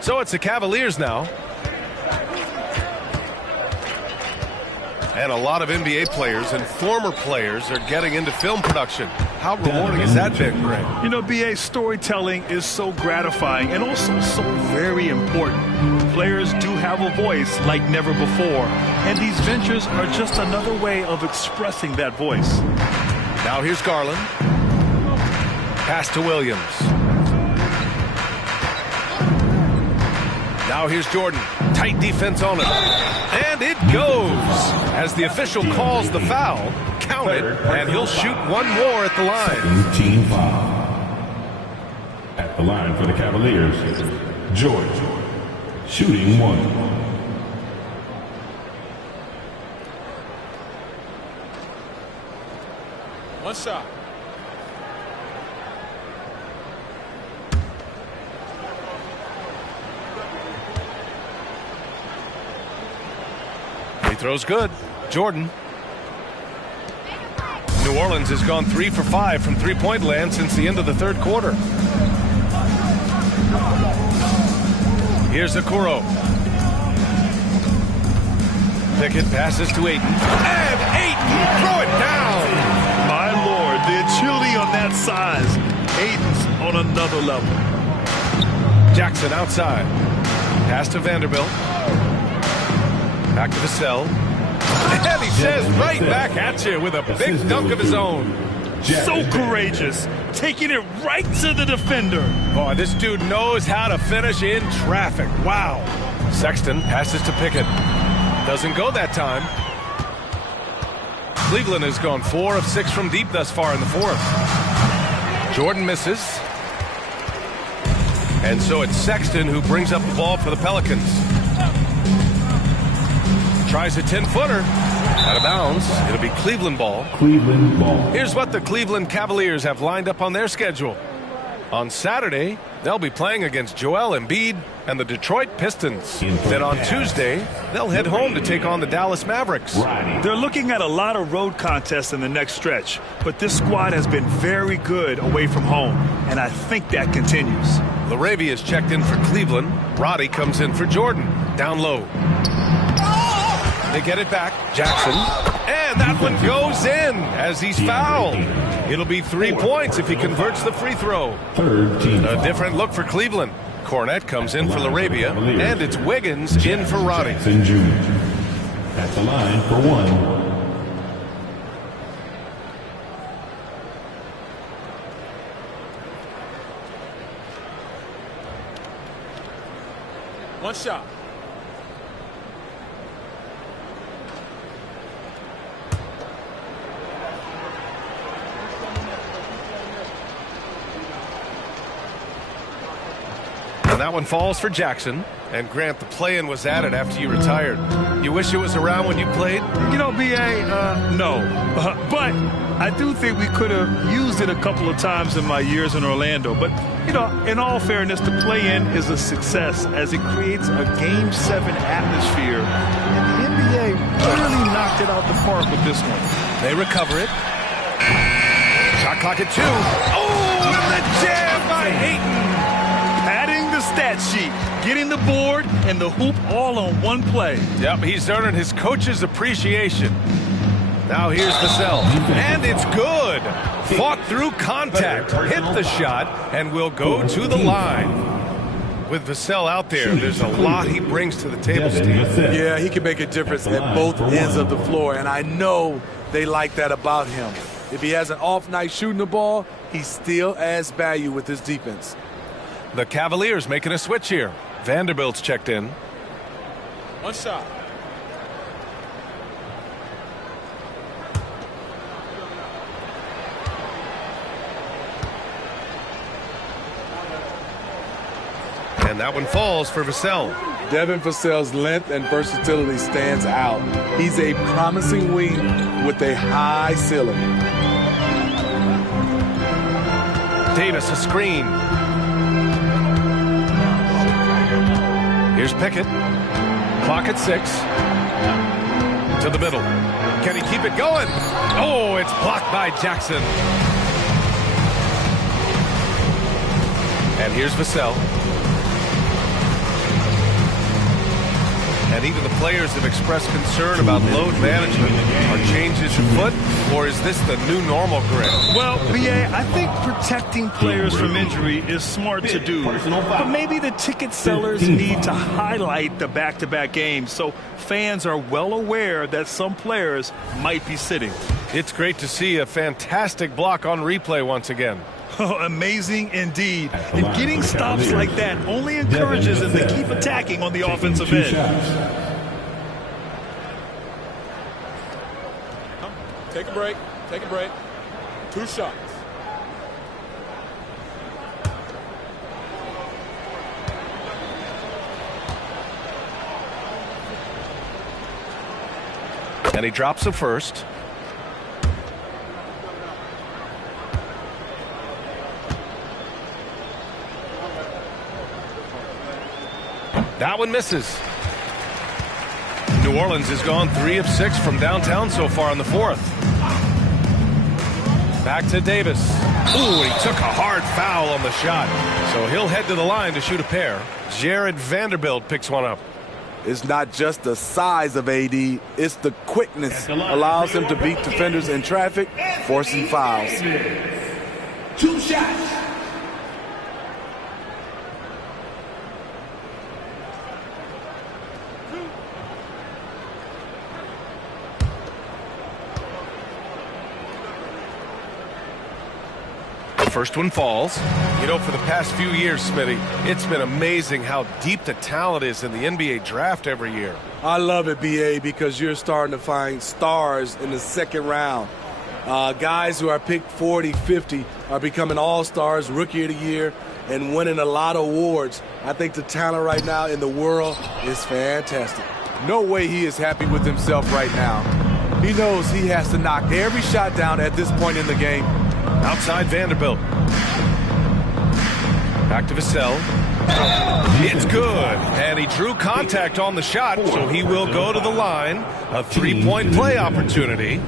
So it's the Cavaliers now. And a lot of NBA players and former players are getting into film production. How rewarding has that been, Greg? You know, BA, storytelling is so gratifying and also so very important. Players do have a voice like never before, and these ventures are just another way of expressing that voice. Now here's Garland. Pass to Williams. Now here's Jordan. Tight defense on it. And it goes. As the official calls the foul, count it, and he'll shoot one more at the line. Team foul. At the line for the Cavaliers, George, shooting one. One shot. Throws good. Jordan. New Orleans has gone 3 for 5 from three-point land since the end of the third quarter. Here's Okoro. Pickett passes to Ayton. And Ayton, throw it down! My Lord, the agility on that size. Ayton's on another level. Jackson outside. Pass to Vanderbilt. Back to Vassell. And he says right back at you with a big dunk of his own. So courageous. Taking it right to the defender. Boy, this dude knows how to finish in traffic. Wow. Sexton passes to Pickett. Doesn't go that time. Cleveland has gone 4 of 6 from deep thus far in the fourth. Jordan misses. And so it's Sexton who brings up the ball for the Pelicans. Tries a 10-footer. Out of bounds. It'll be Cleveland ball. Cleveland ball. Here's what the Cleveland Cavaliers have lined up on their schedule. On Saturday, they'll be playing against Joel Embiid and the Detroit Pistons. Then on Tuesday, they'll head home to take on the Dallas Mavericks. They're looking at a lot of road contests in the next stretch, but this squad has been very good away from home, and I think that continues. Laravia is checked in for Cleveland. Roddy comes in for Jordan. Down low. They get it back. Jackson. And that one goes in as he's fouled. It'll be 3 points if he converts the free throw. Third team. A different look for Cleveland. Cornette comes in for Laravia. And it's Wiggins in for Roddy. Jackson Jr. At the line for one. One shot. And that one falls for Jackson. And Grant, the play-in was added after you retired. You wish it was around when you played? You know, B.A., no. But I do think we could have used it a couple of times in my years in Orlando. But, you know, in all fairness, the play-in is a success as it creates a Game 7 atmosphere. And the NBA really knocked it out the park with this one. They recover it. Shot clock at 2. Oh, and the jam by Ayton. Padding the stat sheet, getting the board and the hoop all on one play. Yep, he's earning his coach's appreciation. Now here's Vassell, and it's good. Fought through contact, hit the shot, and will go to the line. With Vassell out there, there's a lot he brings to the table, Steve. Yeah, he can make a difference at both ends of the floor, and I know they like that about him. If he has an off night shooting the ball, he still adds value with his defense. The Cavaliers making a switch here. Vanderbilt's checked in. One shot. And that one falls for Vassell. Devin Vassell's length and versatility stands out. He's a promising wing with a high ceiling. Davis, a screen. Here's Pickett. Clock at 6. To the middle. Can he keep it going? Oh, it's blocked by Jackson. And here's Vassell. And even the players have expressed concern about load management. Are changes afoot, or is this the new normal, Grant? Well, B.A., I think protecting players from injury is smart to do. But maybe the ticket sellers need to highlight the back-to-back games so fans are well aware that some players might be sitting. It's great to see a fantastic block on replay once again. Oh, amazing indeed. And getting stops like that only encourages them to keep attacking on the offensive end. Take a break. Take a break. 2 shots. And he drops the first. That one misses. New Orleans has gone 3 of 6 from downtown so far in the 4th. Back to Davis. Ooh, he took a hard foul on the shot. So he'll head to the line to shoot a pair. Jared Vanderbilt picks one up. It's not just the size of AD, it's the quickness. Allows him to beat defenders in traffic, forcing fouls. 2 shots. First one falls. You know, for the past few years, Smitty, it's been amazing how deep the talent is in the NBA draft every year. I love it, B.A., because you're starting to find stars in the second round. Guys who are picked 40, 50 are becoming all-stars, rookie of the year, and winning a lot of awards. I think the talent right now in the world is fantastic. No way he is happy with himself right now. He knows he has to knock every shot down at this point in the game. Outside Vanderbilt. Back to Vassell. It's good. And he drew contact on the shot, so he will go to the line. A 3-point play opportunity.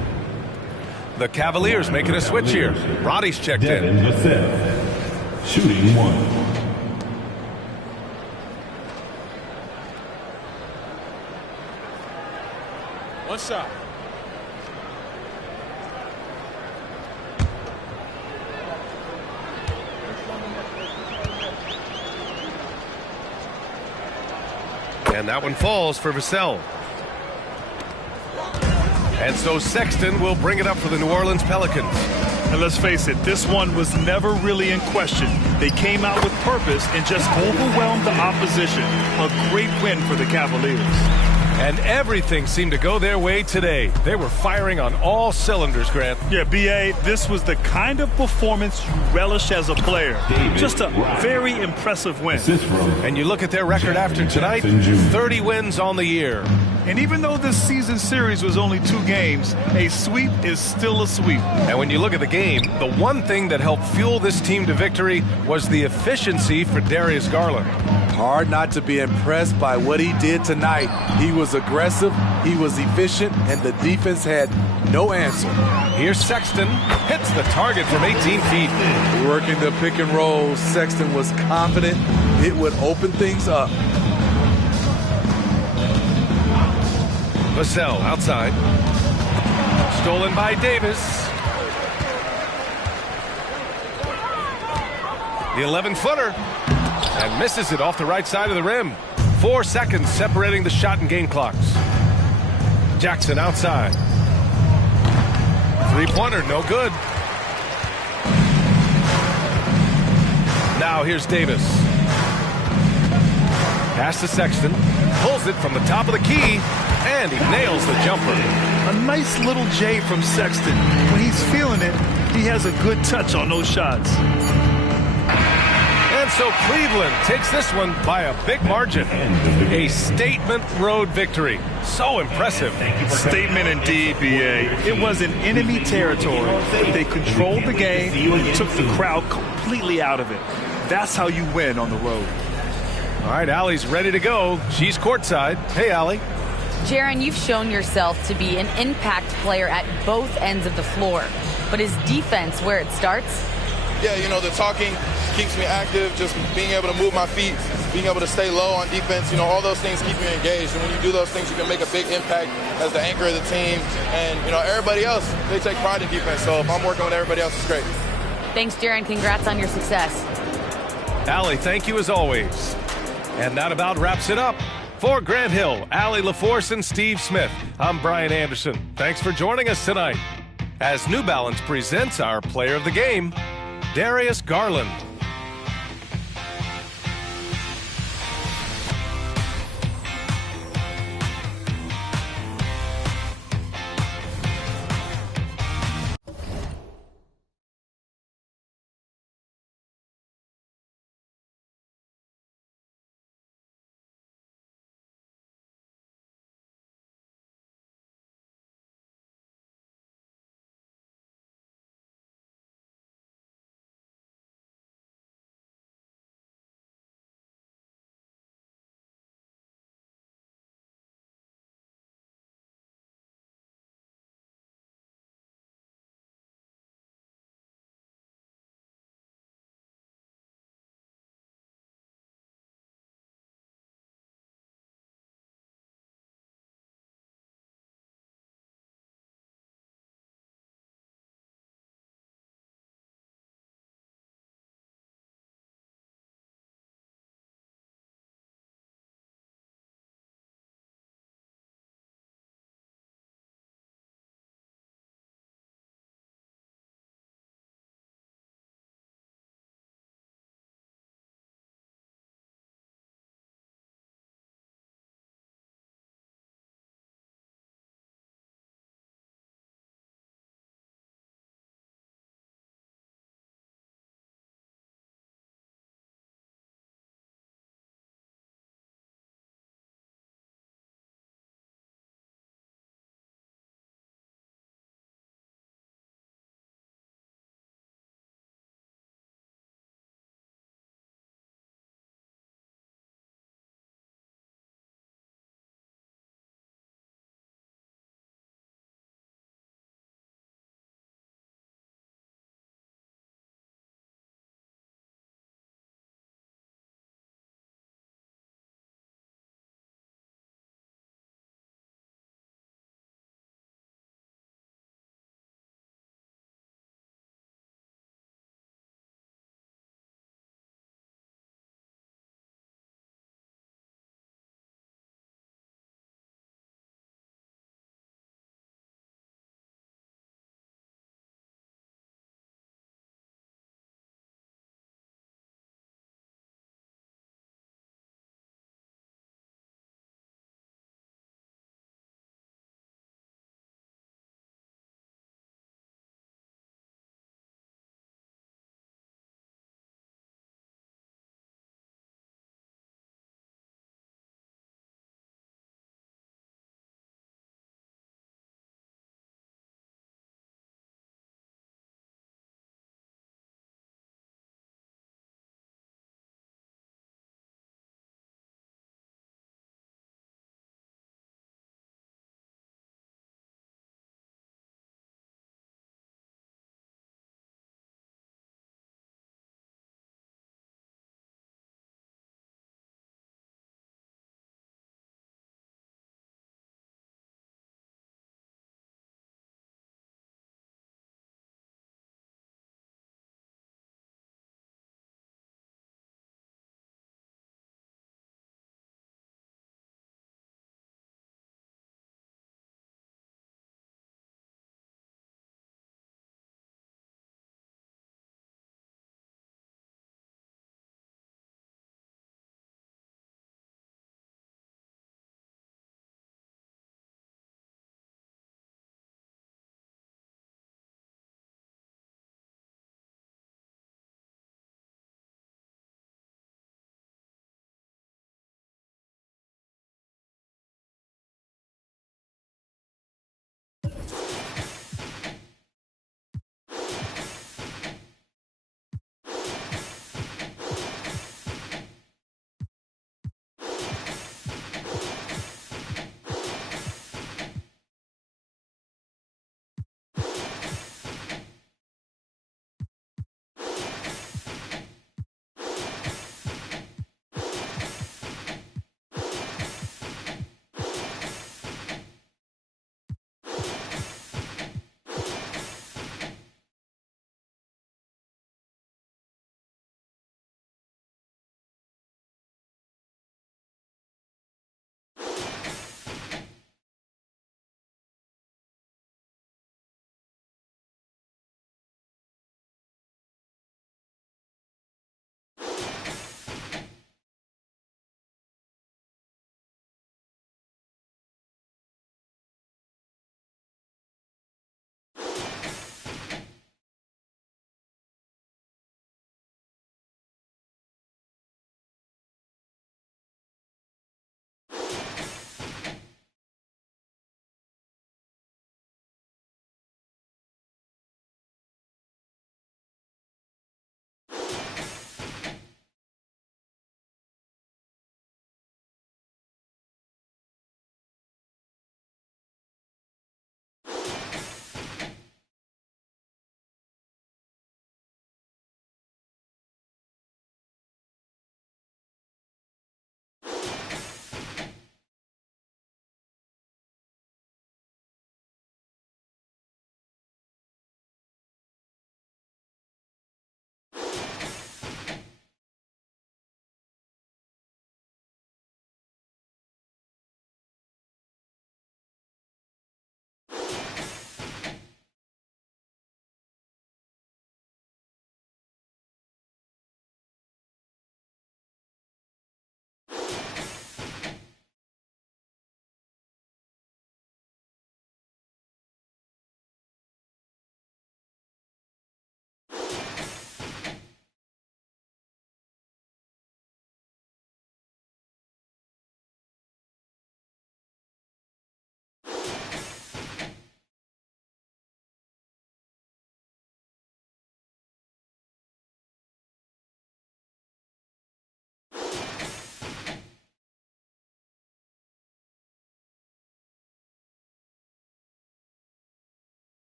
The Cavaliers making a switch here. Roddy's checked in. Shooting 1. One shot. And that one falls for Vassell. And so Sexton will bring it up for the New Orleans Pelicans. And let's face it, this one was never really in question. They came out with purpose and just overwhelmed the opposition. A great win for the Cavaliers. And everything seemed to go their way today. They were firing on all cylinders, Grant. Yeah, B.A., this was the kind of performance you relish as a player. Just a very impressive win. And you look at their record after tonight, 30 wins on the year. And even though this season series was only 2 games, a sweep is still a sweep. And when you look at the game, the one thing that helped fuel this team to victory was the efficiency for Darius Garland. Hard not to be impressed by what he did tonight. He was aggressive, he was efficient, and the defense had no answer. Here's Sexton, hits the target from 18 feet. Working the pick and roll, Sexton was confident it would open things up. Vassell outside. Stolen by Davis. The 11-footer. And misses it off the right side of the rim. 4 seconds separating the shot and game clocks. Jackson outside. 3-pointer, no good. Now here's Davis. Pass to Sexton. Pulls it from the top of the key. And he nails the jumper. A nice little J from Sexton. When he's feeling it, he has a good touch on those shots. And so Cleveland takes this one by a big margin. A statement road victory. So impressive. Statement indeed, B.A. It was in enemy territory, but they controlled the game and took the crowd completely out of it. That's how you win on the road. All right, Allie's ready to go. She's courtside. Hey, Allie. Jaron, you've shown yourself to be an impact player at both ends of the floor. But is defense where it starts? Yeah, you know, the talking keeps me active, just being able to move my feet, being able to stay low on defense, you know, all those things keep you engaged. And when you do those things, you can make a big impact as the anchor of the team. And, you know, everybody else, they take pride in defense. So if I'm working with everybody else, it's great. Thanks, Jaron. Congrats on your success. Allie, thank you as always. And that about wraps it up. For Grant Hill, Allie LaForce, and Steve Smith, I'm Brian Anderson. Thanks for joining us tonight as New Balance presents our player of the game, Darius Garland.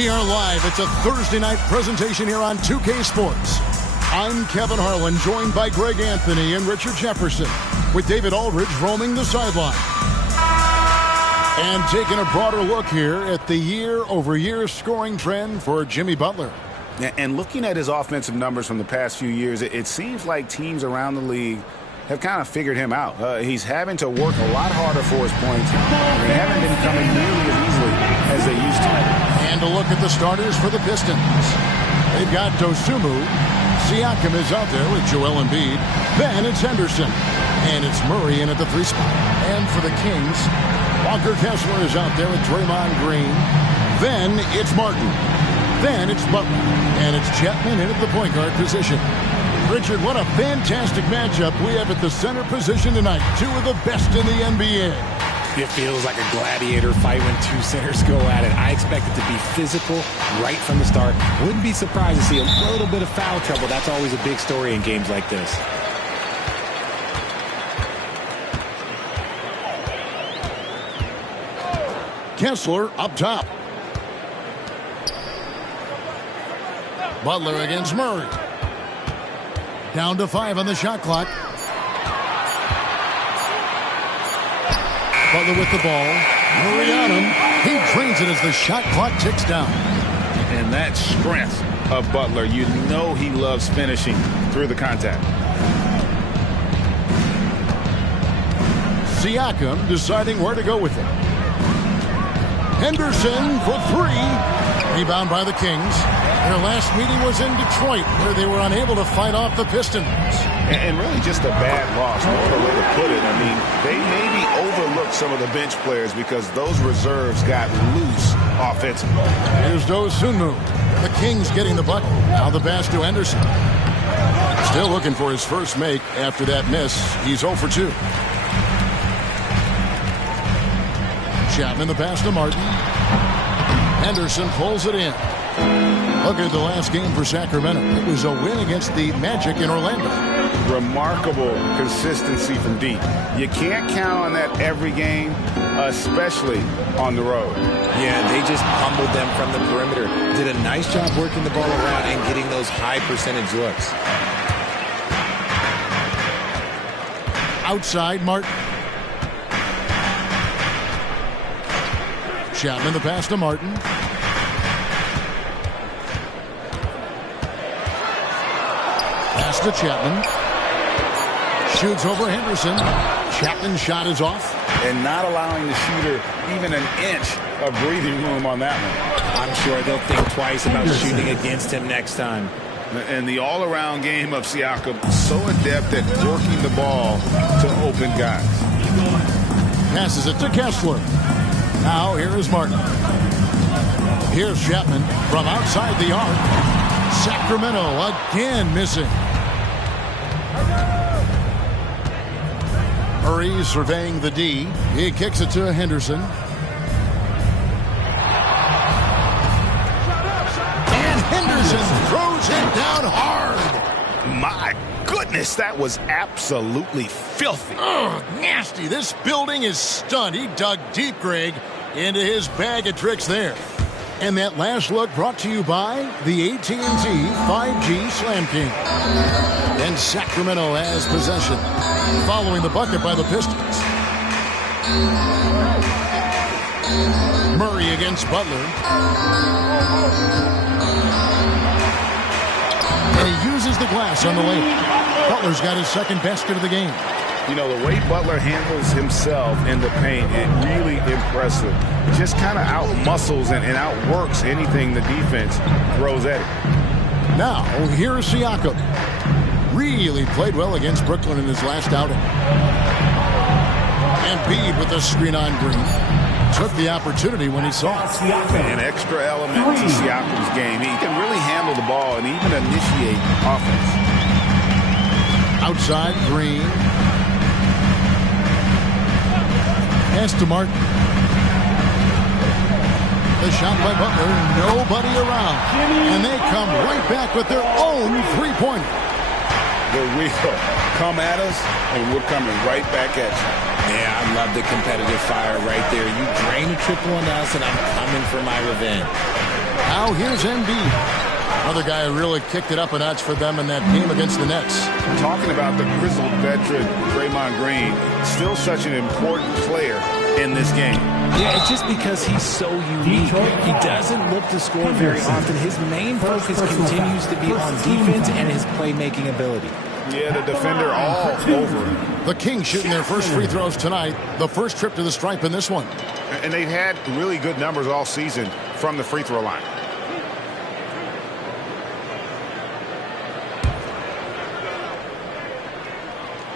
We are live. It's a Thursday night presentation here on 2K Sports. I'm Kevin Harlan, joined by Greg Anthony and Richard Jefferson, with David Aldridge roaming the sideline. And taking a broader look here at the year-over-year scoring trend for Jimmy Butler. And looking at his offensive numbers from the past few years, it seems like teams around the league have kind of figured him out. He's having to work a lot harder for his points. They haven't been coming nearly as easily as they used to. And a look at the starters for the Pistons. They've got Dosunmu. Siakam is out there with Joel Embiid. Then it's Henderson. And it's Murray in at the 3 spot. And for the Kings, Walker Kessler is out there with Draymond Green. Then it's Martin. Then it's Butler. And it's Chapman in at the point guard position. Richard, what a fantastic matchup we have at the center position tonight. 2 of the best in the NBA. It feels like a gladiator fight when 2 centers go at it. I expect it to be physical right from the start. Wouldn't be surprised to see a little bit of foul trouble. That's always a big story in games like this. Kessler up top. Butler against Murray. Down to 5 on the shot clock. Butler with the ball. Murray on him. He drains it as the shot clock ticks down. And that strength of Butler, you know he loves finishing through the contact. Siakam deciding where to go with it. Henderson for 3. Rebound by the Kings. Their last meeting was in Detroit, where they were unable to fight off the Pistons. And really just a bad loss, no other way to put it. I mean, they maybe overlooked some of the bench players because those reserves got loose offensively. Here's Dosunmu. The Kings getting the bucket. Now the pass to Henderson. Still looking for his first make after that miss. He's 0 for 2. Chapman the pass to Martin. Henderson pulls it in. Look at the last game for Sacramento. It was a win against the Magic in Orlando. Remarkable consistency from deep. You can't count on that every game, especially on the road. Yeah, they just pummeled them from the perimeter. Did a nice job working the ball around and getting those high percentage looks. Outside, Martin. Chapman the pass to Martin. Pass to Chapman. Shoots over Henderson. Chapman's shot is off. And not allowing the shooter even an inch of breathing room on that one. I'm sure they'll think twice about shooting against him next time. And the all-around game of Siakam, so adept at working the ball to open guys. Passes it to Kessler. Now here is Martin. Here's Chapman from outside the arc. Sacramento again missing. Murray surveying the D. He kicks it to Henderson. And Henderson throws it down hard. My goodness, that was absolutely filthy. Ugh, nasty. This building is stunned. He dug deep, Greg, into his bag of tricks there. And that last look brought to you by the AT&T 5G Slam King. And Sacramento has possession, following the bucket by the Pistons. Murray against Butler. And he uses the glass on the layup. Butler's got his second basket of the game. You know, the way Butler handles himself in the paint is really impressive. He just kind of out-muscles and outworks anything the defense throws at him. Now, here's Siakam. Really played well against Brooklyn in his last outing. Embiid with the screen on Green. Took the opportunity when he saw it. An extra element to Siakam's game. He can really handle the ball and even initiate offense. Outside, Green. Pass to Martin. The shot by Butler. Nobody around. And they come right back with their own three-pointer. The wheel. Come at us, and we're coming right back at you. Yeah, I love the competitive fire right there. You drain a triple on us, and I'm coming for my revenge. Now here's Embiid. Another guy who really kicked it up a notch for them in that game against the Nets. Talking about the grizzled veteran Draymond Green, still such an important player in this game. Yeah, it's just because he's so unique. He doesn't look to score very often. His main focus continues to be on defense and his playmaking ability. Yeah, the defender all over him. The Kings shooting their first free throws tonight. The first trip to the stripe in this one. And they've had really good numbers all season from the free throw line.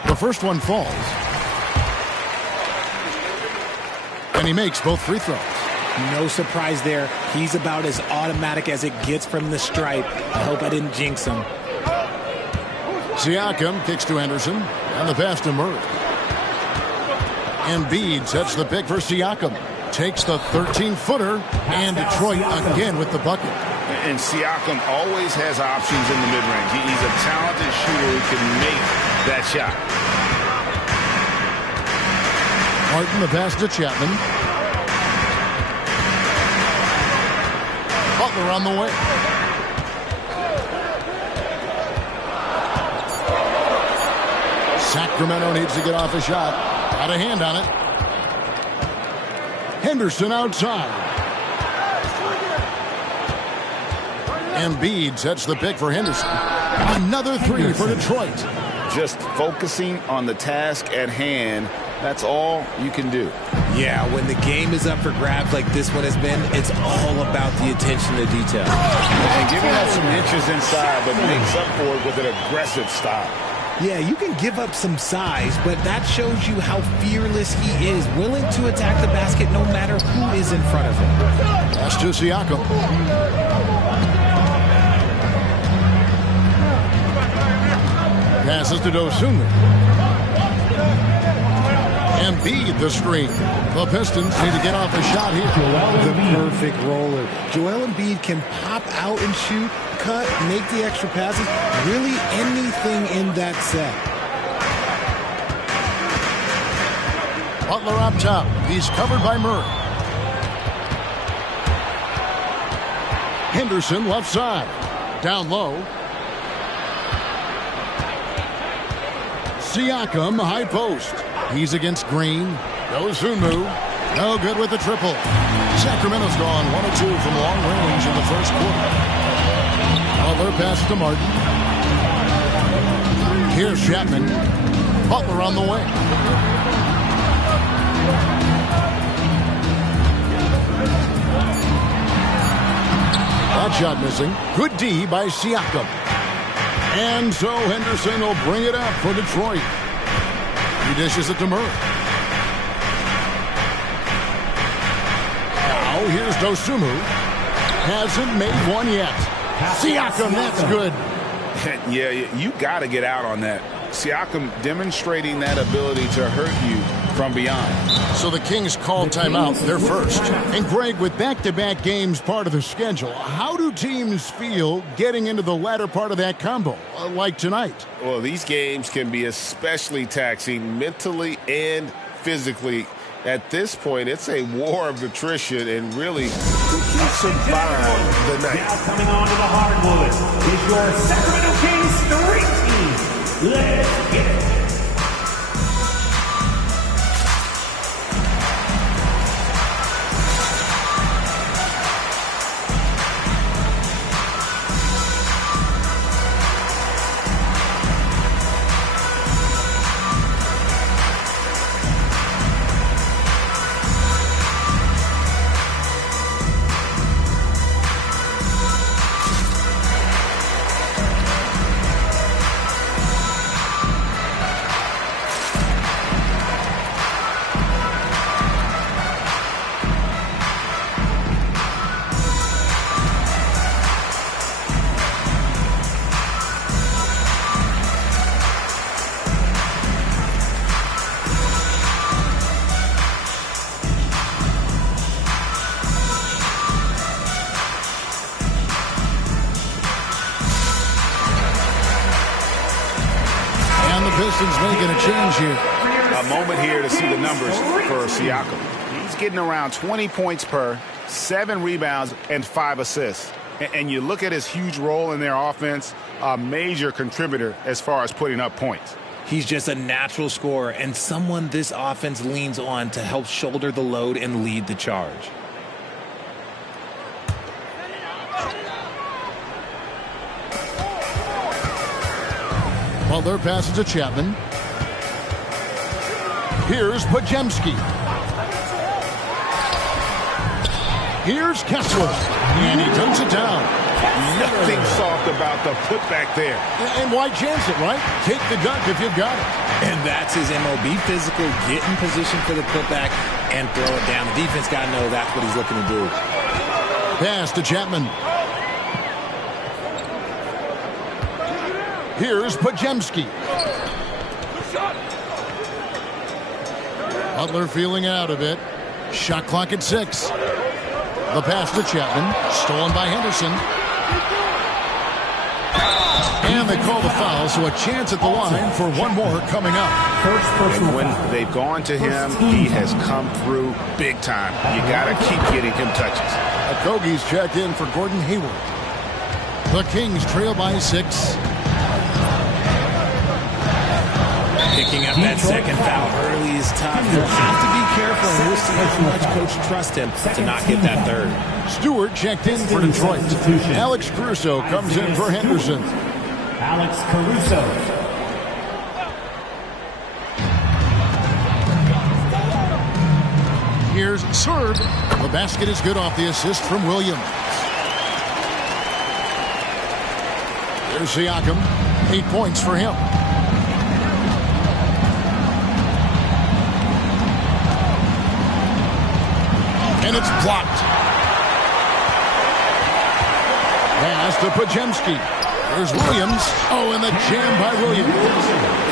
The first one falls. And he makes both free throws. No surprise there. He's about as automatic as it gets from the stripe. I hope I didn't jinx him. Siakam kicks to Anderson. And the pass to Murray. Embiid sets the pick for Siakam. Takes the 13-footer. And Detroit again with the bucket. And Siakam always has options in the mid-range. He's a talented shooter who can make that shot. Martin, the pass to Chapman. Butler on the way. Sacramento needs to get off a shot. Got a hand on it. Henderson outside. Embiid sets the pick for Henderson. Another three for Detroit. Just focusing on the task at hand. That's all you can do. Yeah, when the game is up for grabs like this one has been, it's all about the attention to detail. And giving up some inches inside, but makes up for it with an aggressive style. Yeah, you can give up some size, but that shows you how fearless he is, willing to attack the basket no matter who is in front of him. Pass to Siakam. Passes to Dosunmu. Embiid the screen. The Pistons need to get off a shot here. The perfect roller. Joel Embiid can pop out and shoot, cut, make the extra passes, really anything in that set. Butler up top. He's covered by Murray. Henderson left side. Down low. Siakam high post. He's against Green. Dosunmu. No good with the triple. Sacramento's gone 1 of 2 from long range in the first quarter. Butler passes to Martin. Here's Chapman. Butler on the wing. That shot missing. Good D by Siakam. And so Henderson will bring it up for Detroit. He dishes it to Murray. Now here's Dosunmu. Hasn't made one yet. Siakam, that's good. Yeah, you got to get out on that. Siakam demonstrating that ability to hurt you from beyond. So the Kings call timeout. They're first. And Greg, with back-to-back games part of the schedule, how do teams feel getting into the latter part of that combo, like tonight? Well, these games can be especially taxing mentally and physically. At this point, it's a war of attrition, and really, who can survive the night? Now coming on to the hardwood is your Sacramento Kings street team. Let's get it. Pistons making a change here. A moment here to see the numbers for Siakam. He's getting around 20 points per, 7 rebounds, and 5 assists. And you look at his huge role in their offense, a major contributor as far as putting up points. He's just a natural scorer and someone this offense leans on to help shoulder the load and lead the charge. Butler passes to Chapman. Here's Podziemski. Here's Kessler. And he dunks it down. Nothing soft about the putback there. And why chance it, right? Take the dunk if you've got it. And that's his MO. Be physical, get in position for the putback, and throw it down. The defense got to know that's what he's looking to do. Pass to Chapman. Here's Podziemski. Butler feeling out of it. Shot clock at 6. The pass to Chapman. Stolen by Henderson. And they call the foul, so a chance at the line for one more coming up. And when they've gone to him, he has come through big time. You got to keep getting him touches. Okogie's checked in for Gordon Hayward. The Kings trail by 6. Picking up that second foul early is tough. He'll have to be careful, and we'll see how much coach trusts him to not get that third. Stewart checked in for Detroit. Alex Caruso comes in for Henderson. Alex Caruso. Here's Serb. The basket is good off the assist from Williams. There's Siakam. 8 points for him. And it's blocked. Pass to Podziemski. There's Williams. Oh, and the jam by Williams.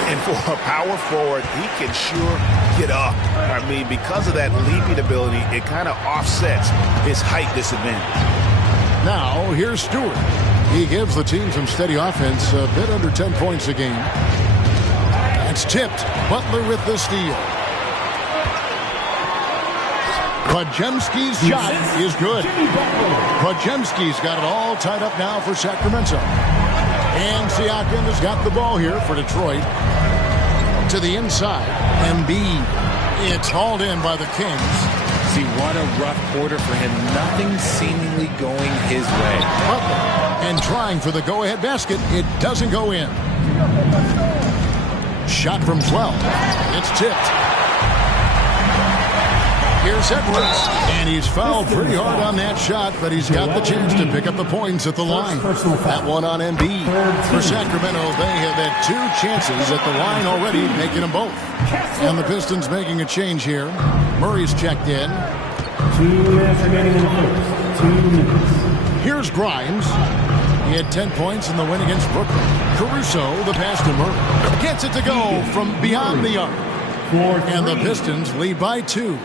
And for a power forward, he can sure get up. I mean, because of that leaping ability, it kind of offsets his height disadvantage. Now, here's Stewart. He gives the team some steady offense, a bit under 10 points a game. That's tipped. Butler with the steal. Podziemski's shot is good. Podziemski's got it all tied up now for Sacramento. And Siakam has got the ball here for Detroit. To the inside. Embiid. It's hauled in by the Kings. See, what a rough quarter for him. Nothing seemingly going his way. And trying for the go-ahead basket. It doesn't go in. Shot from 12. It's tipped. Here's Edwards, and he's fouled pretty hard on that shot, but he's got the chance to pick up the points at the line. That one on Embiid. For Sacramento, they have had 2 chances at the line already, making them both. And the Pistons making a change here. Murray's checked in. 2 minutes remaining in the first. 2 minutes. Here's Grimes. He had 10 points in the win against Brooklyn. Caruso, the pass to Murray. Gets it to go from beyond the arc. And the Pistons lead by 2.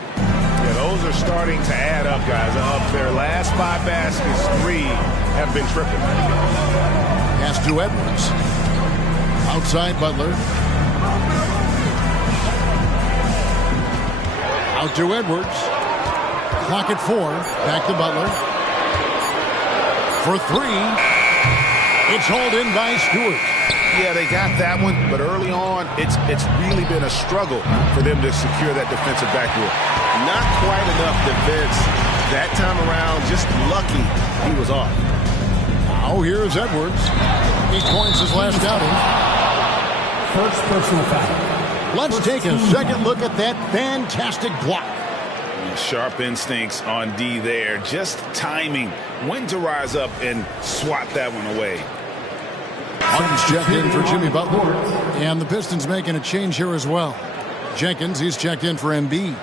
Yeah, those are starting to add up, guys. Of their last 5 baskets, 3 have been triple. Pass to Edwards. Outside Butler. Out to Edwards. Clock at 4. Back to Butler. For 3. It's hauled in by Stewart. Yeah, they got that one, but early on, it's really been a struggle for them to secure that defensive backboard. Not quite enough defense that time around. Just lucky he was off. Now here's Edwards. 8 points his last outing. First personal foul. Let's take a second look at that fantastic block. Sharp instincts on D there. Just timing when to rise up and swat that one away. Martin's checked in for Jimmy Butler. And the Pistons making a change here as well. Jenkins, he's checked in for Embiid.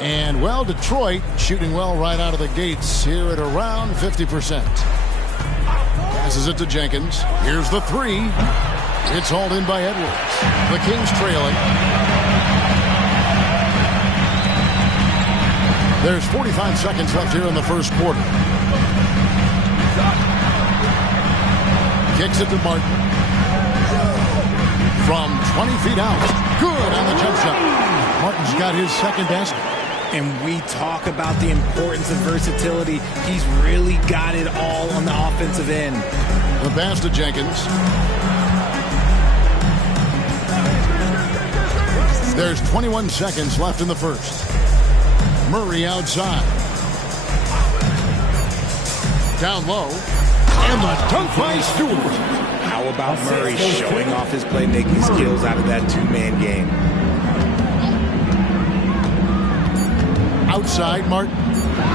And, well, Detroit shooting well right out of the gates here at around 50%. Passes it to Jenkins. Here's the 3. It's hauled in by Edwards. The Kings trailing. There's 45 seconds left here in the first quarter. Kicks it to Martin. From 20 feet out. Good on the jump shot. Martin's got his second basket. And we talk about the importance of versatility. He's really got it all on the offensive end. The pass to Jenkins. There's 21 seconds left in the first. Murray outside. Down low. And the dunk by Stewart. How about Murray showing off his playmaking skills out of that two-man game? Outside, Martin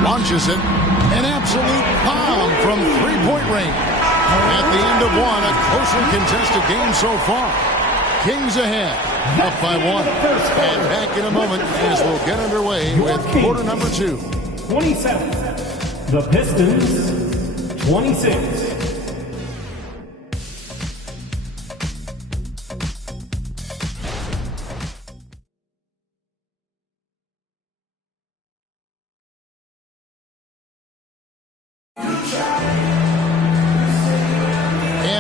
launches it. An absolute bomb from three-point range. At the end of one, a closely contested game so far. Kings ahead, up by one. And back in a moment as we'll get underway with quarter number 2. 27. The Pistons, 26.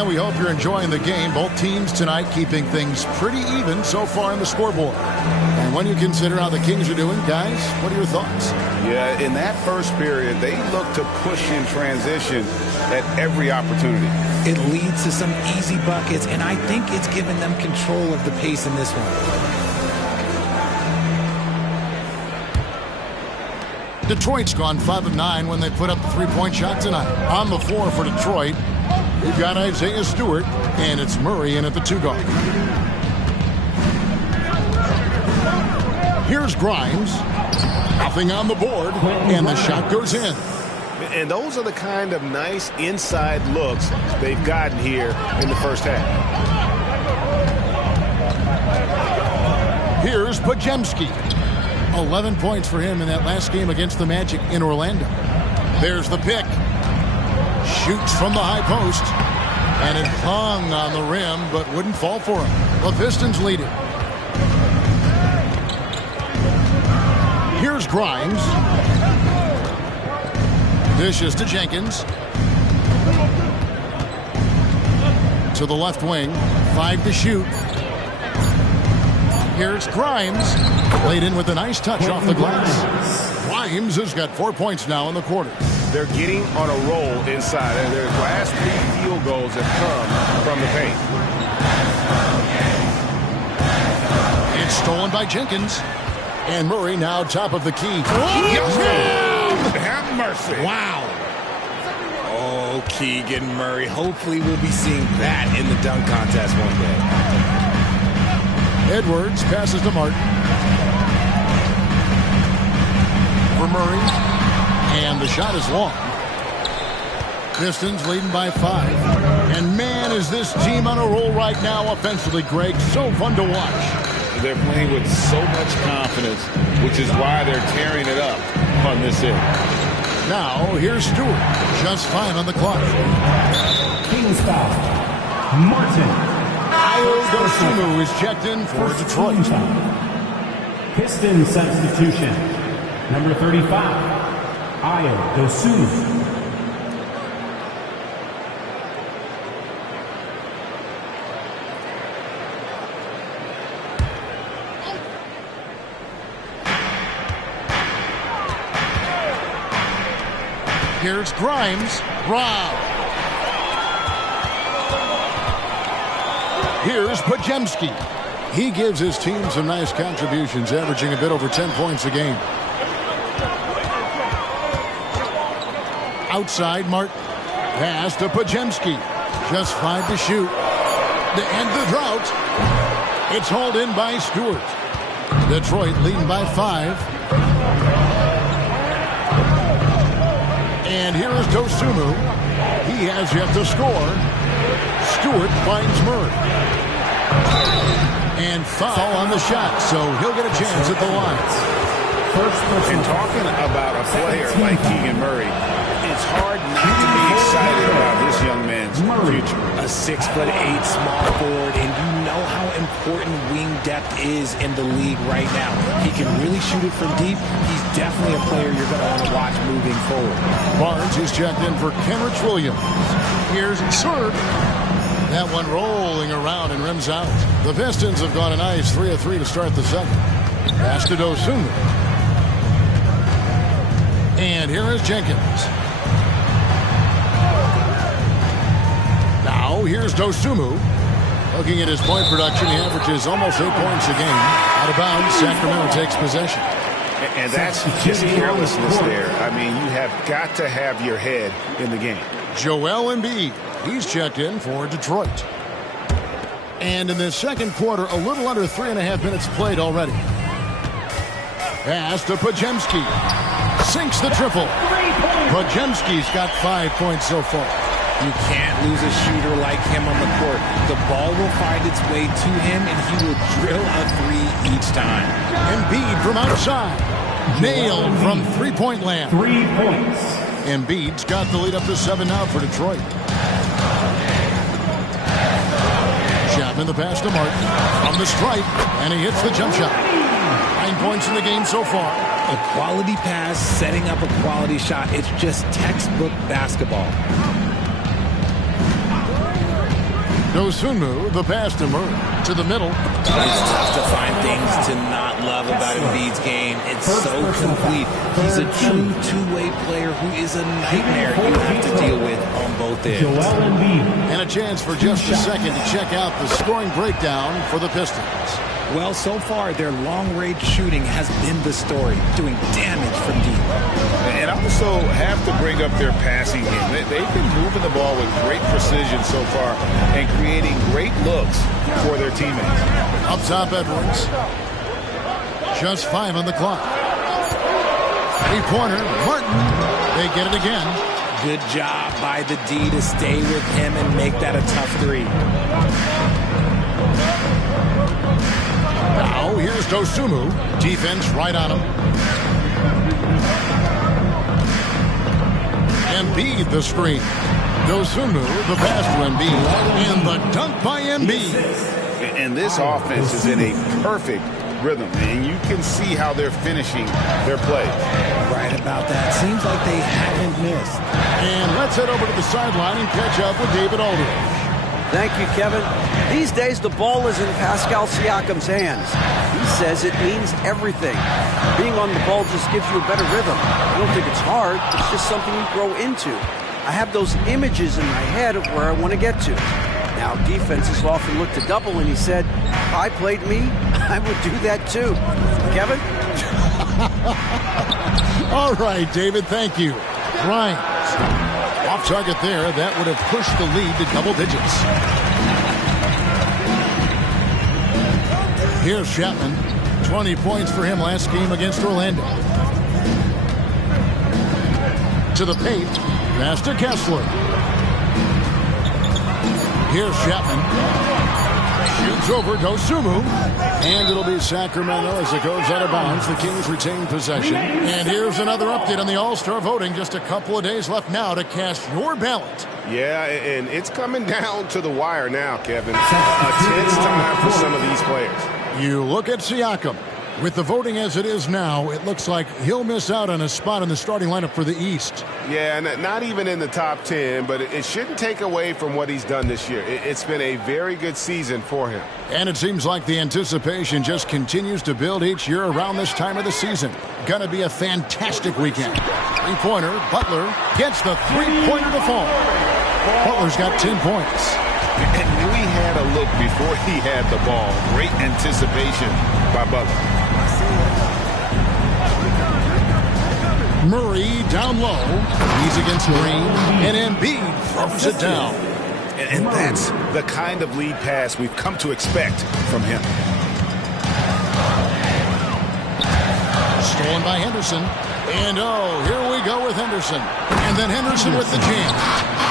We hope you're enjoying the game. Both teams tonight keeping things pretty even so far in the scoreboard. And when you consider how the Kings are doing, guys, what are your thoughts? Yeah, in that first period, they look to push in transition at every opportunity. It leads to some easy buckets, and I think it's given them control of the pace in this one. Detroit's gone 5 of 9 when they put up the three-point shot tonight. On the floor for Detroit, we've got Isaiah Stewart, and it's Murray in at the 2-guard. Here's Grimes. Nothing on the board, and the shot goes in. And those are the kind of nice inside looks they've gotten here in the first half. Here's Podziemski. 11 points for him in that last game against the Magic in Orlando. There's the pick. Shoots from the high post. And it hung on the rim, but wouldn't fall for him. The Pistons lead it. Here's Grimes. Dishes to Jenkins. To the left wing. 5 to shoot. Here's Grimes. Laid in with a nice touch off the glass. Grimes has got 4 points now in the quarter. They're getting on a roll inside, and their last 3 field goals have come from the paint. It's stolen by Jenkins. And Murray now top of the key. Have mercy. Wow. Oh, Keegan Murray. Hopefully we'll be seeing that in the dunk contest one day. Edwards passes to Martin. For Murray. And the shot is long. Pistons leading by 5. And man, is this team on a roll right now offensively, Greg. So fun to watch. They're playing with so much confidence, which is why they're tearing it up on this end. Now, here's Stewart. Just 5 on the clock. Kings foul. Martin. Dosunmu is checked in for Detroit. Pistons substitution. Number 35. Dosunmu. Here's Grimes. Rob. Here's Podziemski. He gives his team some nice contributions, averaging a bit over 10 points a game. Outside, Martin. Pass to Podziemski. Just 5 to shoot. To end the drought. It's hauled in by Stewart. Detroit leading by 5. And here is Dosunmu. He has yet to score. Stewart finds Murray. And foul on the shot, so he'll get a chance at the line. And talking about a player like Keegan Murray, it's hard not to be excited about this young man's future. A 6'8" small forward, and you know how important wing depth is in the league right now. He can really shoot it from deep. He's definitely a player you're going to want to watch moving forward. Barnes is checked in for Kenrich Williams. Here's Serve. That one rolling around and rims out. The Pistons have gone a nice 3 of 3 to start the second. Pass to Dosunmu. And here is Jenkins. Now here's Dosunmu. Looking at his point production, he averages almost 8 points a game. Out of bounds, Sacramento takes possession. And that's just carelessness there. I mean, you have got to have your head in the game. Joel Embiid. He's checked in for Detroit. And in the second quarter, a little under 3.5 minutes played already. Pass to Podziemski. Sinks the triple. Podziemski's got 5 points so far. You can't lose a shooter like him on the court. The ball will find its way to him, and he will drill a three each time. Embiid from outside. Nailed from three-point land. 3 points. Embiid's got the lead up to 7 now for Detroit. Chapman the pass to Martin. From the stripe, and he hits the jump shot. 9 points in the game so far. A quality pass, setting up a quality shot. It's just textbook basketball. Dosunmu, the pass to Murray. To the middle. It's tough to find things to not love about Embiid's game. It's so complete. He's a true two-way player who is a nightmare you have to deal with on both ends. And a chance for just a second to check out the scoring breakdown for the Pistons. Well, so far, their long-range shooting has been the story, doing damage from deep. And I also have to bring up their passing game. They've been moving the ball with great precision so far and creating great looks for their teammates. Up top, Edwards. Just 5 on the clock. Three-pointer, Martin. They get it again. Good job by the D to stay with him and make that a tough three. Now, here's Dosunmu. Defense right on him. Embiid the screen. Dosunmu the pass to Embiid. And the dunk by Embiid. And this offense is in a perfect rhythm. And you can see how they're finishing their play. Right about that. Seems like they haven't missed. And let's head over to the sideline and catch up with David Aldridge. Thank you, Kevin. These days, the ball is in Pascal Siakam's hands. He says it means everything. Being on the ball just gives you a better rhythm. I don't think it's hard. It's just something you grow into. I have those images in my head of where I want to get to. Now, defenses often look to double, and he said, if I played me, I would do that too. Kevin? All right, David, thank you. Bryant. Off target there. That would have pushed the lead to double digits. Here's Chapman. 20 points for him last game against Orlando. To the paint. Pass to Kessler. Here's Chapman. Shoots over Dosunmu. And it'll be Sacramento as it goes out of bounds. The Kings retain possession. And here's another update on the All-Star voting. Just a couple of days left now to cast your ballot. Yeah, and it's coming down to the wire now, Kevin. A tense time for some of these players. You look at Siakam. With the voting as it is now, it looks like he'll miss out on a spot in the starting lineup for the East. Yeah, not even in the top 10, but it shouldn't take away from what he's done this year. It's been a very good season for him. And it seems like the anticipation just continues to build each year around this time of the season. Gonna be a fantastic weekend. Three-pointer, Butler gets the three-pointer to fall. Butler's got 10 points. And knew he had a look before he had the ball. Great anticipation by Butler. Murray down low. He's against Green. And Embiid throws it down. And that's the kind of lead pass we've come to expect from him. Stolen by Henderson. And here we go with Henderson. And then Henderson with the jam.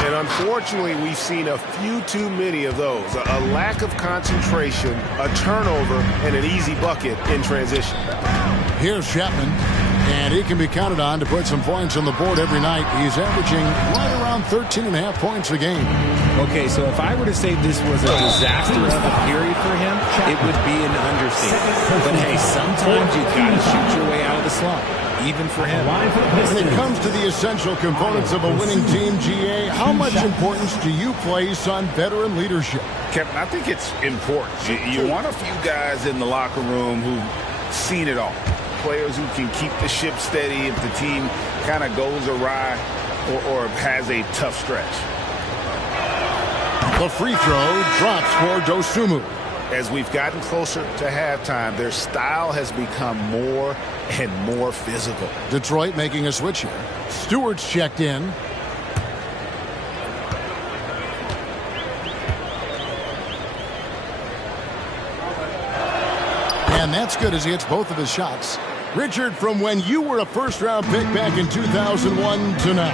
And unfortunately, we've seen a few too many of those. A lack of concentration, a turnover, and an easy bucket in transition. Here's Chapman. And he can be counted on to put some points on the board every night. He's averaging right around 13.5 points a game. Okay, so if I were to say this was a disaster of a period for him, it would be an understatement. But hey, sometimes you've got to shoot your way out of the slump, even for him. When it comes to the essential components of a winning team, GA, how much importance do you place on veteran leadership? Kevin, I think it's important. You want a few guys in the locker room who seen it all. Players who can keep the ship steady if the team kind of goes awry or has a tough stretch. The free throw drops for Dosunmu. As we've gotten closer to halftime, their style has become more and more physical. Detroit making a switch here. Stewart's checked in. And that's good as he hits both of his shots. Richard, from when you were a first-round pick back in 2001 to now,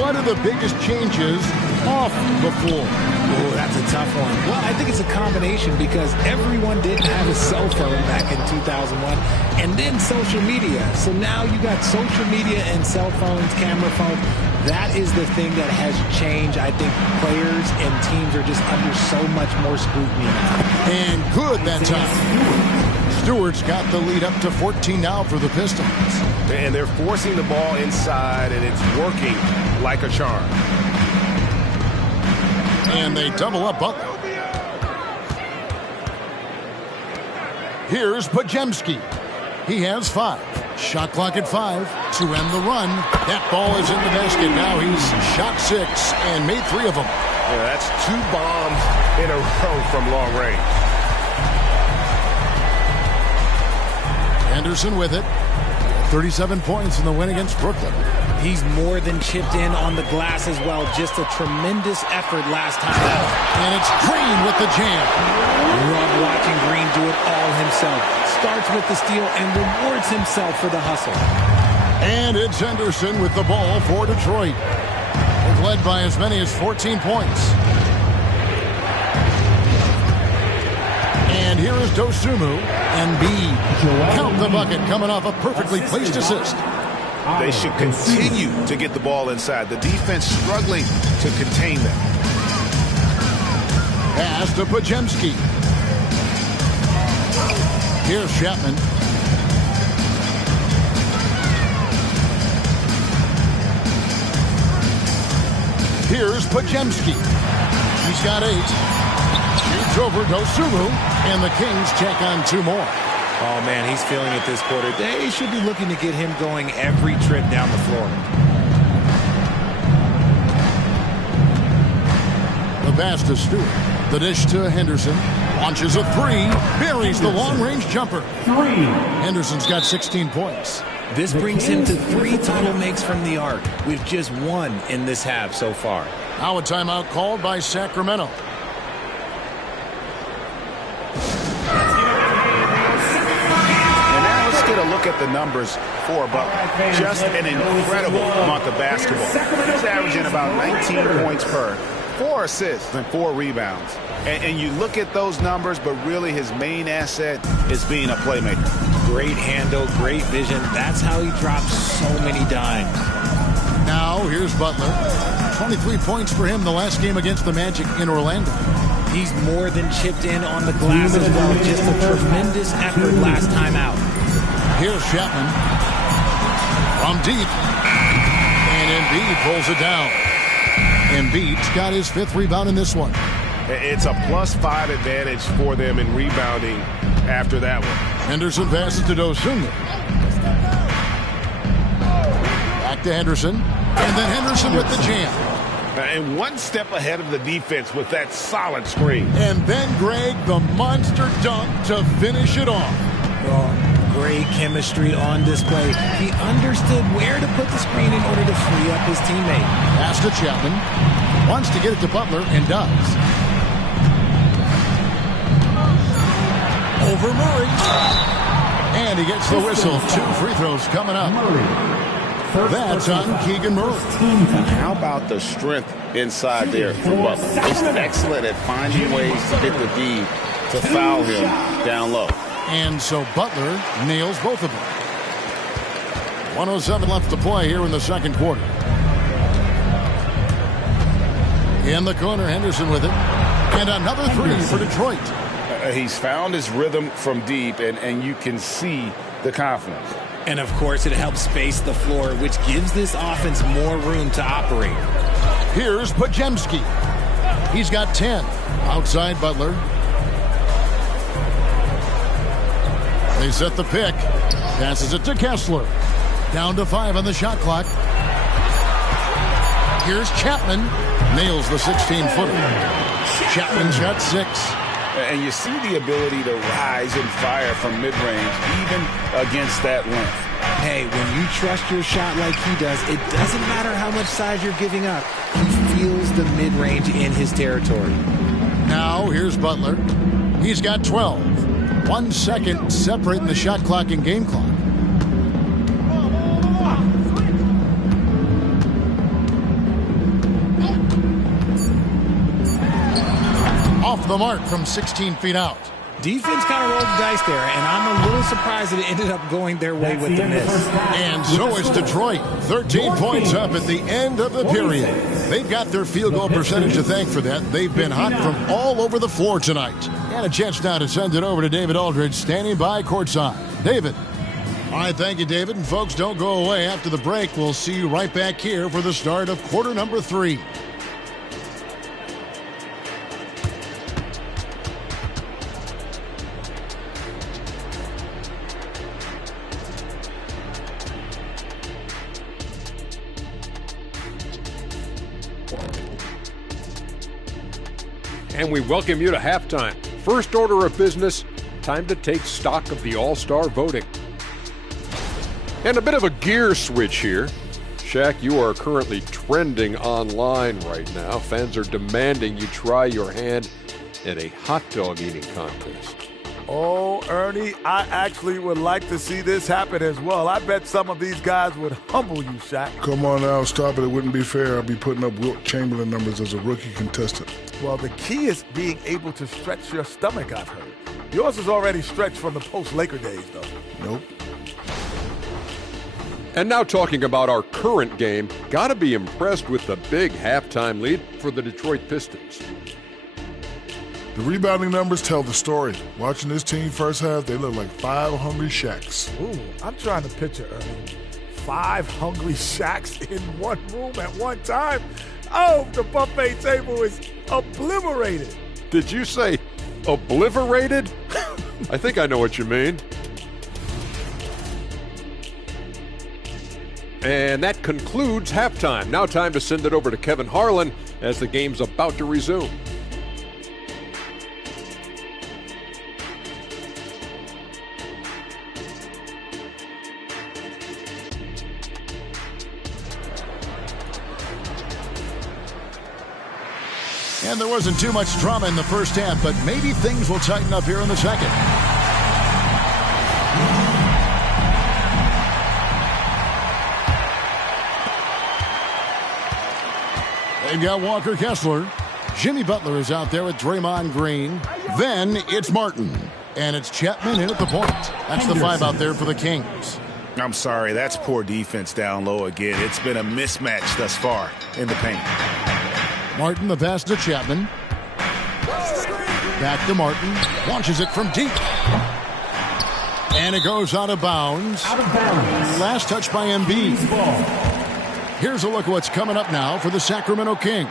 what are the biggest changes off the floor? Oh, that's a tough one. Well, I think it's a combination because everyone didn't have a cell phone back in 2001 and then social media. So now you got social media and cell phones, camera phones. That is the thing that has changed. I think players and teams are just under so much more scrutiny now. And good that time. Stewart's got the lead up to 14 now for the Pistons. And they're forcing the ball inside, and it's working like a charm. And they double up Butler. Here's Podziemski. He has 5. Shot clock at 5 to end the run. That ball is in the basket. Now he's shot 6 and made 3 of them. Yeah, that's 2 bombs in a row from long range. Anderson with it. 37 points in the win against Brooklyn. He's more than chipped in on the glass as well. Just a tremendous effort last time out. And it's Green with the jam. Love watching Green do it all himself. Starts with the steal and rewards himself for the hustle. And it's Henderson with the ball for Detroit. They've led by as many as 14 points. And here is Dosunmu and B. Count the bucket coming off a perfectly placed assist. They should continue to get the ball inside. The defense struggling to contain them. Pass to Podziemski. Here's Chapman. Here's Podziemski. He's got 8. Shoots over Dosunmu, and the Kings check on 2 more. Oh, man, he's feeling it this quarter. They should be looking to get him going every trip down the floor. The pass to Stewart. The dish to Henderson. Launches a 3. Buries the long-range jumper. 3. Henderson's got 16 points. This brings him to 3 total makes from the arc, with just 1 in this half so far. Now a timeout called by Sacramento. Get a look at the numbers for Butler. Just an incredible month of basketball. He's averaging about 19 points per, 4 assists and 4 rebounds. And you look at those numbers, but really his main asset is being a playmaker. Great handle, great vision. That's how he drops so many dimes. Now here's Butler. 23 points for him the last game against the Magic in Orlando. He's more than chipped in on the glass as well. Just a tremendous effort last time out. Here's Chapman from deep, and Embiid pulls it down. Embiid's got his 5th rebound in this one. It's a +5 advantage for them in rebounding after that one. Henderson passes to Dosunmu. Back to Henderson, and then Henderson with the jam. And 1 step ahead of the defense with that solid screen. And then Greg, the monster dunk to finish it off. Great chemistry on display. He understood where to put the screen in order to free up his teammate. Pass to Chapman. Wants to get it to Butler and does. Over Murray. And he gets the whistle. 2 free throws coming up. That's on Keegan Murray. How about the strength inside there for Butler? He's excellent at finding ways to hit the D to foul him down low. And so Butler nails both of them. 1:07 left to play here in the second quarter. In the corner, Henderson with it. And another 3 for Detroit. He's found his rhythm from deep, and you can see the confidence. And, of course, it helps space the floor, which gives this offense more room to operate. Here's Podziemski. He's got 10. Outside Butler. They set the pick. Passes it to Kessler. Down to 5 on the shot clock. Here's Chapman. Nails the 16-footer. Chapman's got 6. And you see the ability to rise and fire from mid-range, even against that length. Hey, when you trust your shot like he does, it doesn't matter how much size you're giving up. He feels the mid-range in his territory. Now, here's Butler. He's got 12. 1 second separating the shot clock and game clock. Off the mark from 16 feet out. Defense kind of rolled the dice there, and I'm a little surprised that it ended up going their way with the miss. And so is Detroit. 13 points up at the end of the period. They've got their field goal percentage to thank for that. They've been hot from all over the floor tonight. And a chance now to send it over to David Aldridge, standing by courtside. David. All right, thank you, David. And folks, don't go away. After the break, we'll see you right back here for the start of quarter number 3. And we welcome you to halftime. First order of business, time to take stock of the All-Star voting. And a bit of a gear switch here. Shaq, you are currently trending online right now. Fans are demanding you try your hand at a hot dog eating contest. Oh, Ernie, I actually would like to see this happen as well. I bet some of these guys would humble you, Shaq. Come on now, stop it. It wouldn't be fair. I'd be putting up Wilt Chamberlain numbers as a rookie contestant. Well, the key is being able to stretch your stomach, I've heard. Yours is already stretched from the post-Laker days, though. Nope. And now talking about our current game, got to be impressed with the big halftime lead for the Detroit Pistons. The rebounding numbers tell the story. Watching this team first half, they look like 5 hungry Shaqs. Ooh, I'm trying to picture, Ernie, 5 hungry Shaqs in one room at one time. Oh, the buffet table is obliterated. Did you say obliterated? I think I know what you mean. And that concludes halftime. Now time to send it over to Kevin Harlan as the game's about to resume. And there wasn't too much drama in the first half, but maybe things will tighten up here in the second. They've got Walker Kessler. Jimmy Butler is out there with Draymond Green. Then it's Martin. And it's Chapman in at the point. That's the 5 out there for the Kings. I'm sorry, that's poor defense down low again. It's been a mismatch thus far in the paint. Martin, the pass to Chapman. Back to Martin. Launches it from deep. And it goes out of bounds. Last touch by Embiid. Here's a look at what's coming up now for the Sacramento Kings.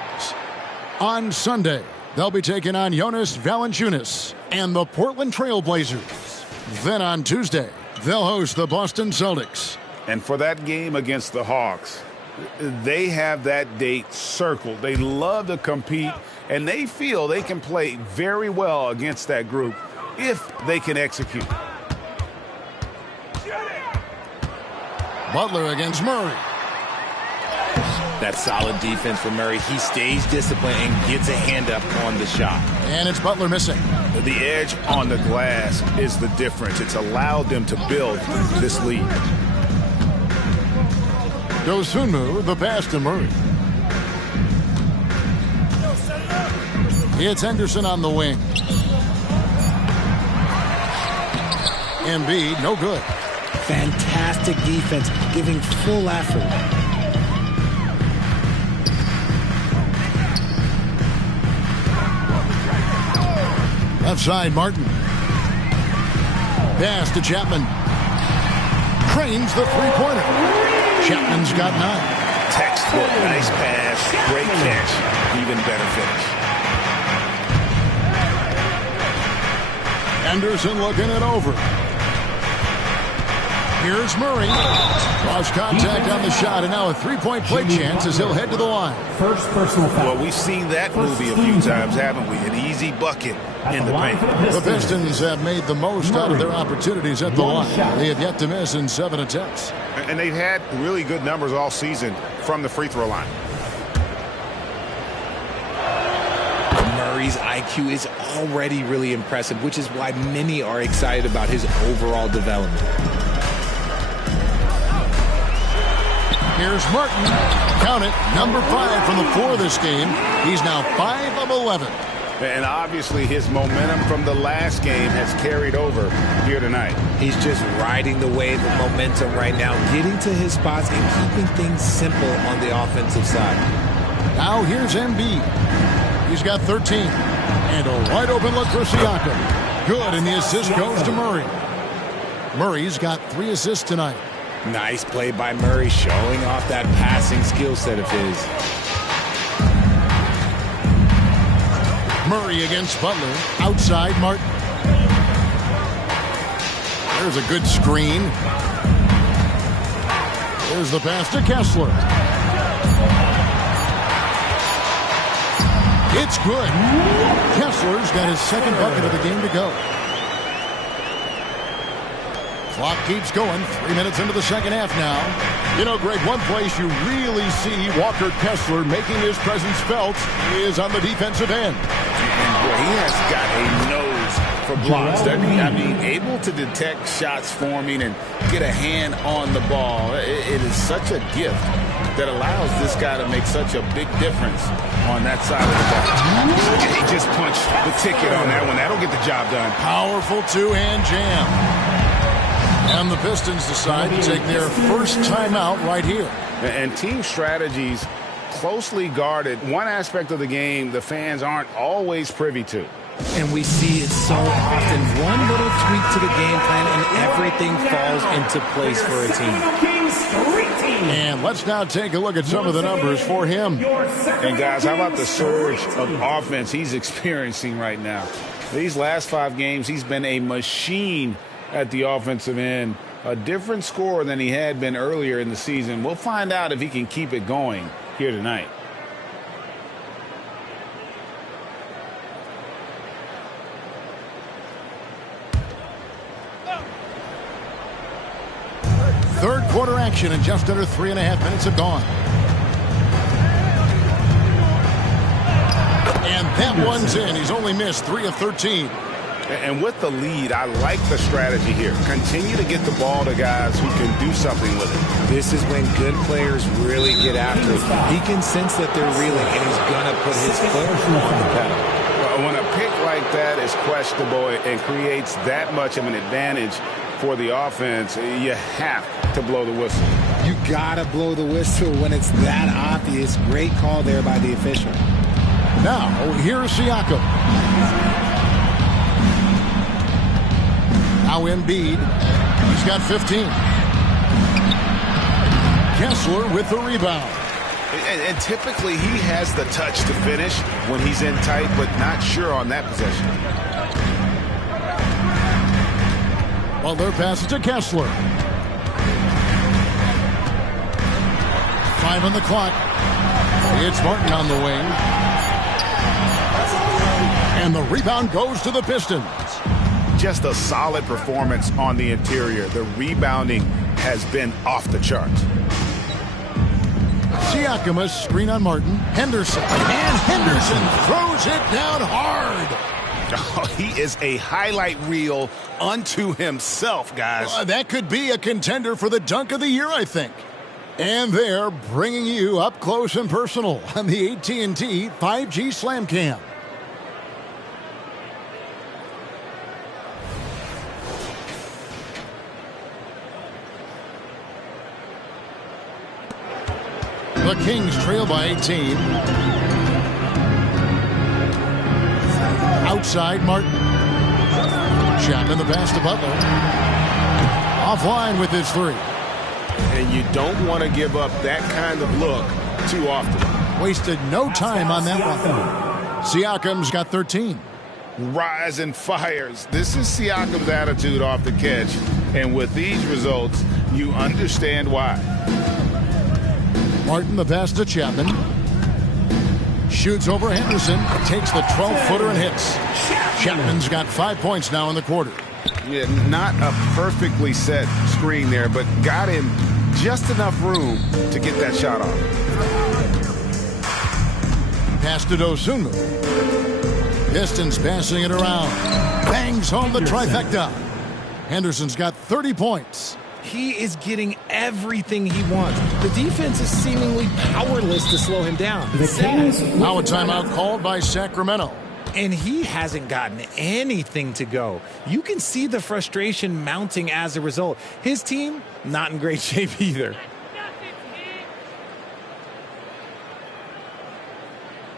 On Sunday, they'll be taking on Jonas Valanciunas and the Portland Trail Blazers. Then on Tuesday, they'll host the Boston Celtics. And for that game against the Hawks, they have that date circled. They love to compete, and they feel they can play very well against that group if they can execute. Butler against Murray. That solid defense for Murray. He stays disciplined and gets a hand up on the shot. And it's Butler missing. The edge on the glass is the difference. It's allowed them to build this lead. Dosunmu, the pass to Murray. It's Henderson on the wing. Embiid, no good. Fantastic defense, giving full effort. Left side, Martin. Pass to Chapman. Trains the three-pointer. Chapman's got 9. Textbook, nice pass, great catch, even better finish. Henderson looking it over. Here's Murray. Lost contact on the shot, and now a three-point play chance as he'll head to the line. First personal foul. Well, we've seen that movie a few times, haven't we? An easy bucket in the paint. The Pistons have made the most out of their opportunities at the line. They have yet to miss in 7 attempts. And they've had really good numbers all season from the free throw line. Murray's IQ is already really impressive, which is why many are excited about his overall development. Here's Martin. Count it, number 5 from the floor this game. He's now 5 of 11. And obviously his momentum from the last game has carried over here tonight. He's just riding the wave of momentum right now, getting to his spots and keeping things simple on the offensive side. Now here's Embiid. He's got 13. And a wide open look for Siakam. Good, and the assist goes to Murray. Murray's got 3 assists tonight. Nice play by Murray, showing off that passing skill set of his. Murray against Butler. Outside Martin. There's a good screen. There's the pass to Kessler. It's good. Kessler's got his second bucket of the game to go. Clock keeps going. 3 minutes into the second half now. You know, Greg, one place you really see Walker Kessler making his presence felt is on the defensive end. And boy, he has got a nose for blocks, doesn't he? I mean, able to detect shots forming and get a hand on the ball. It is such a gift that allows this guy to make such a big difference on that side of the ball. He just punched the ticket on that one. That'll get the job done. Powerful two-hand jam. And the Pistons decide to take their first timeout right here. And team strategies closely guarded. One aspect of the game the fans aren't always privy to. And we see it so often. One little tweak to the game plan and everything falls into place for a team. And let's now take a look at some of the numbers for him. And guys, how about the surge of offense he's experiencing right now? These last 5 games, he's been a machine at the offensive end. A different scorer than he had been earlier in the season. We'll find out if he can keep it going here tonight. Third quarter action, and just under 3.5 minutes have gone. And that one's in. He's only missed 3 of 13. And with the lead, I like the strategy here. Continue to get the ball to guys who can do something with it. This is when good players really get after it. He can sense that they're reeling, and he's going to put his foot on the pedal. When a pick like that is questionable and creates that much of an advantage for the offense, you have to blow the whistle. You got to blow the whistle when it's that obvious. Great call there by the official. Now, here's Siakam. Now Embiid. He's got 15. Kessler with the rebound. And typically he has the touch to finish when he's in tight, but not sure on that possession. Well, their pass is to Kessler. 5 on the clock. It's Martin on the wing. And the rebound goes to the Pistons. Just a solid performance on the interior. The rebounding has been off the charts. Siakam, a screen on Martin. Henderson. And Henderson throws it down hard. Oh, he is a highlight reel unto himself, guys. That could be a contender for the dunk of the year, I think. And they're bringing you up close and personal on the AT&T 5G Slam Cam. The Kings trail by 18. Outside, Martin. Chapman the pass to Butler. Offline with his 3. And you don't want to give up that kind of look too often. Wasted no time on that one. Siakam's got 13. Rise and fires. This is Siakam's attitude off the catch. And with these results, You understand why. Martin, the pass to Chapman. Shoots over Henderson. Takes the 12-footer and hits. Chapman's got 5 points now in the quarter. Yeah, not a perfectly set screen there, but got him just enough room to get that shot off. Pass to Dosunmu. Pistons passing it around. Bangs home the trifecta. Henderson's got 30 points. He is getting everything he wants. The defense is seemingly powerless to slow him down. Now a timeout called by Sacramento. And he hasn't gotten anything to go. You can see the frustration mounting as a result. His team, not in great shape either.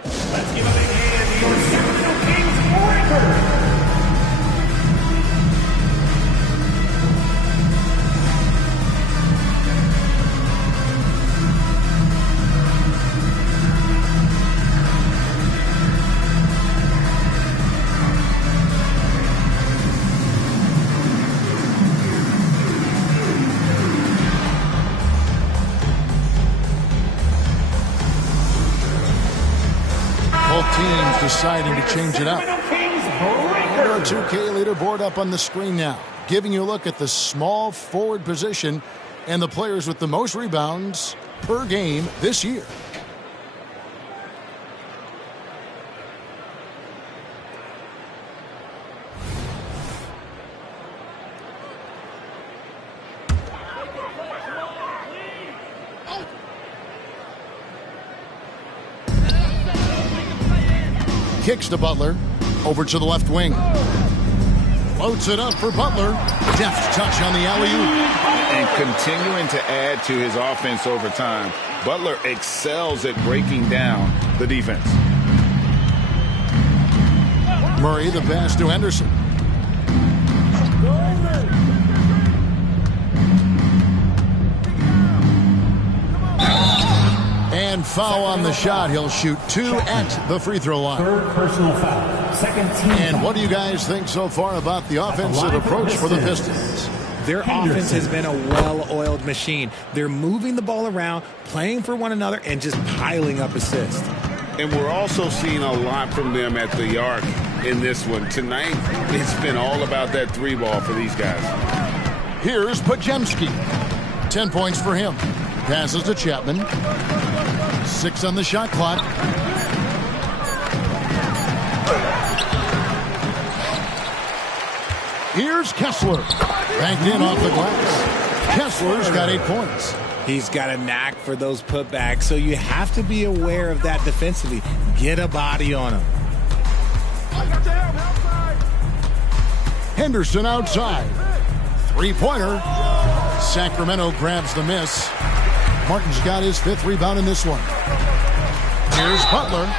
Let's give a big hand to your Sacramento Kings record. Teams deciding to change it up. Our 2K leaderboard up on the screen now, giving you a look at the small forward position and the players with the most rebounds per game this year. Kicks to Butler. Over to the left wing. Floats it up for Butler. Deft touch on the alley-oop. And continuing to add to his offense over time, Butler excels at breaking down the defense. Murray, the pass to Henderson. And foul on the shot. He'll shoot 2 at the free throw line. Third personal foul. Second team. And what do you guys think so far about the offensive approach for the Pistons? Their offense has been a well-oiled machine. They're moving the ball around, playing for one another, and just piling up assists. And we're also seeing a lot from them at the arc in this one. Tonight, it's been all about that 3 ball for these guys. Here's Podziemski. 10 points for him. Passes to Chapman. 6 on the shot clock. Here's Kessler. Banked in off the glass. Kessler's got 8 points. He's got a knack for those putbacks, so you have to be aware of that defensively. Get a body on him. Henderson outside. 3-pointer. Sacramento grabs the miss. Martin's got his 5th rebound in this one. Here's Butler.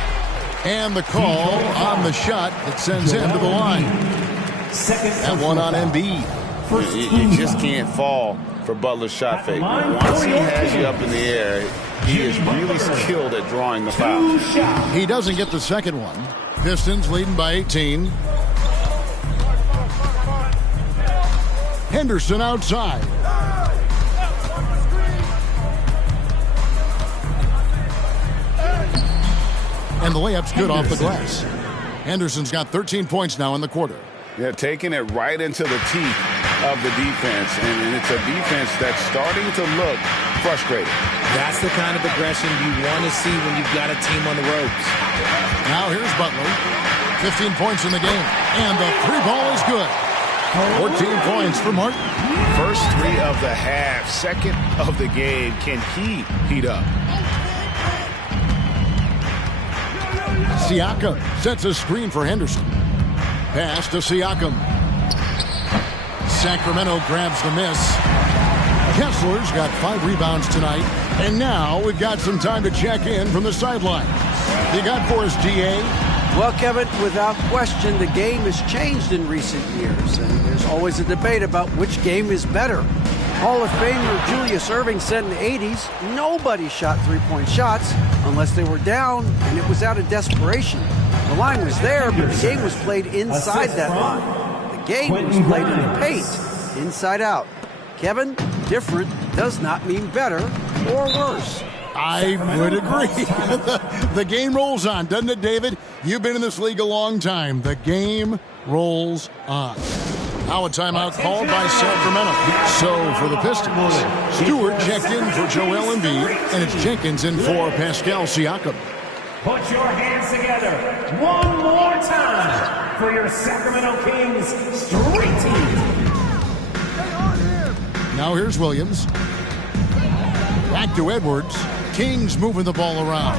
And the call on the shot that sends him to the line. That one on Embiid. You just can't fall for Butler's shot fake. Once he has you up in the air, he is really skilled at drawing the foul. He doesn't get the second one. Pistons leading by 18. Henderson outside. And the layup's good off the glass. Henderson's got 13 points now in the quarter. Yeah, taking it right into the teeth of the defense. And it's a defense that's starting to look frustrated. That's the kind of aggression you want to see when you've got a team on the ropes. Now here's Butler. 15 points in the game. And the 3 ball is good. 14 points for Martin. First 3 of the half. Second of the game. Can he heat up? Siakam sets a screen for Henderson. Pass to Siakam. Sacramento grabs the miss. Kessler's got 5 rebounds tonight. And now we've got some time to check in from the sideline. You got for us, GA? Well, Kevin, without question, the game has changed in recent years. And there's always a debate about which game is better. Hall of Famer Julius Erving said in the 80s, nobody shot 3-point shots unless they were down, and it was out of desperation. The line was there, but the game was played inside that line. The game was played in the paint, inside out. Kevin, Different does not mean better or worse. I would agree. The game rolls on, doesn't it, David? You've been in this league a long time. The game rolls on. Now a timeout called by Sacramento. So for the Pistons, Stewart checked in for Joel Embiid, and it's Jenkins in for Pascal Siakam. Put your hands together one more time for your Sacramento Kings Street Team. Now here's Williams. Back to Edwards. Kings moving the ball around.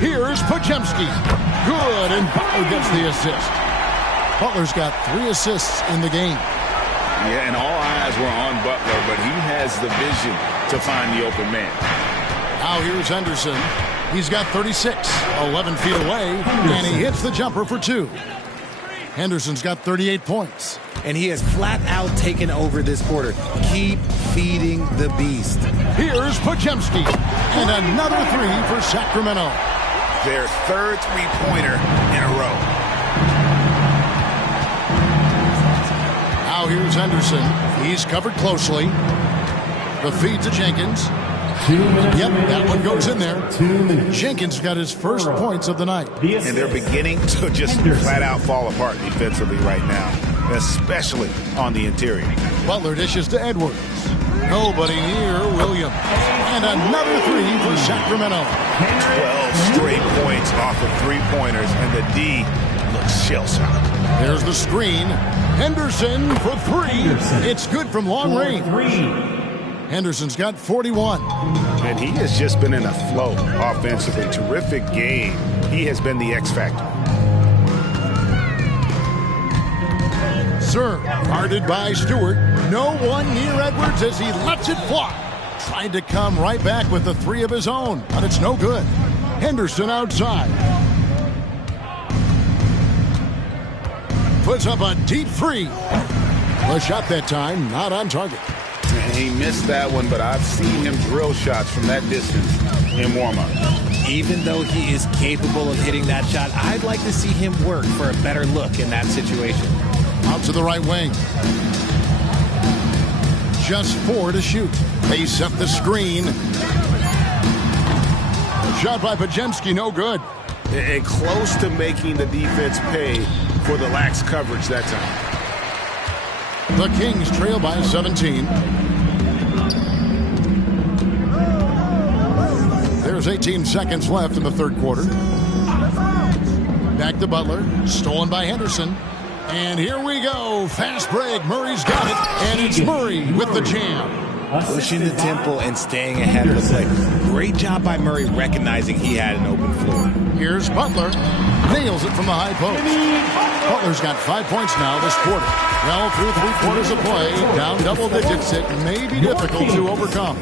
Here's Podziemski. Good, and Butler gets the assist. Butler's got 3 assists in the game. Yeah, and all eyes were on Butler, but he has the vision to find the open man. Now here's Henderson. He's got 36, 11 feet away, and he hits the jumper for 2. Henderson's got 38 points. And he has flat out taken over this quarter. Keep feeding the beast. Here's Podziemski, and another 3 for Sacramento. Their third three-pointer in a row. Now here's Henderson. He's covered closely. The feed to Jenkins. Yep, that one goes in there. Jenkins got his first points of the night. And they're beginning to just flat out fall apart defensively right now, especially on the interior. Butler dishes to Edwards. Nobody near Williams. And another 3 for Sacramento. 12 straight points off of three-pointers, and the D looks shell-shocked. There's the screen. Henderson for 3. It's good from long range. Henderson's got 41. And he has just been in a flow offensively. Terrific game. He has been the X factor. Serve guarded by Stewart. No one near Edwards as he lets it fly. Tried to come right back with the 3 of his own, but it's no good. Henderson outside. Puts up a deep 3. The shot that time, not on target. And he missed that one, but I've seen him drill shots from that distance in warm-up. Even though he is capable of hitting that shot, I'd like to see him work for a better look in that situation. Out to the right wing. Just 4 to shoot. They set the screen. Shot by Podziemski, no good. And close to making the defense pay for the lax coverage that time. The Kings trail by 17. There's 18 seconds left in the third quarter. Back to Butler. Stolen by Henderson. And here we go. Fast break. Murray's got it. And it's Murray with the jam. Pushing the tempo and staying ahead of the play. Great job by Murray recognizing he had an open floor. Here's Butler. Nails it from the high post. Butler's got 5 points now this quarter. Well, through 3 quarters of play, down double digits, it may be difficult to overcome.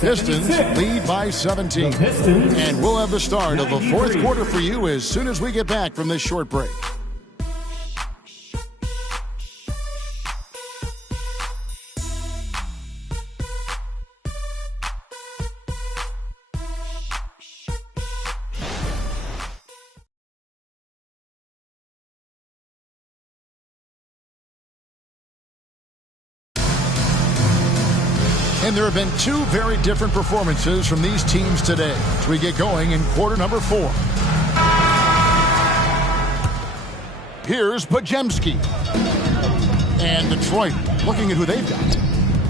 Pistons lead by 17. And we'll have the start of the fourth quarter for you as soon as we get back from this short break. And there have been 2 very different performances from these teams today as we get going in quarter number 4. Here's Podziemski. And Detroit looking at who they've got.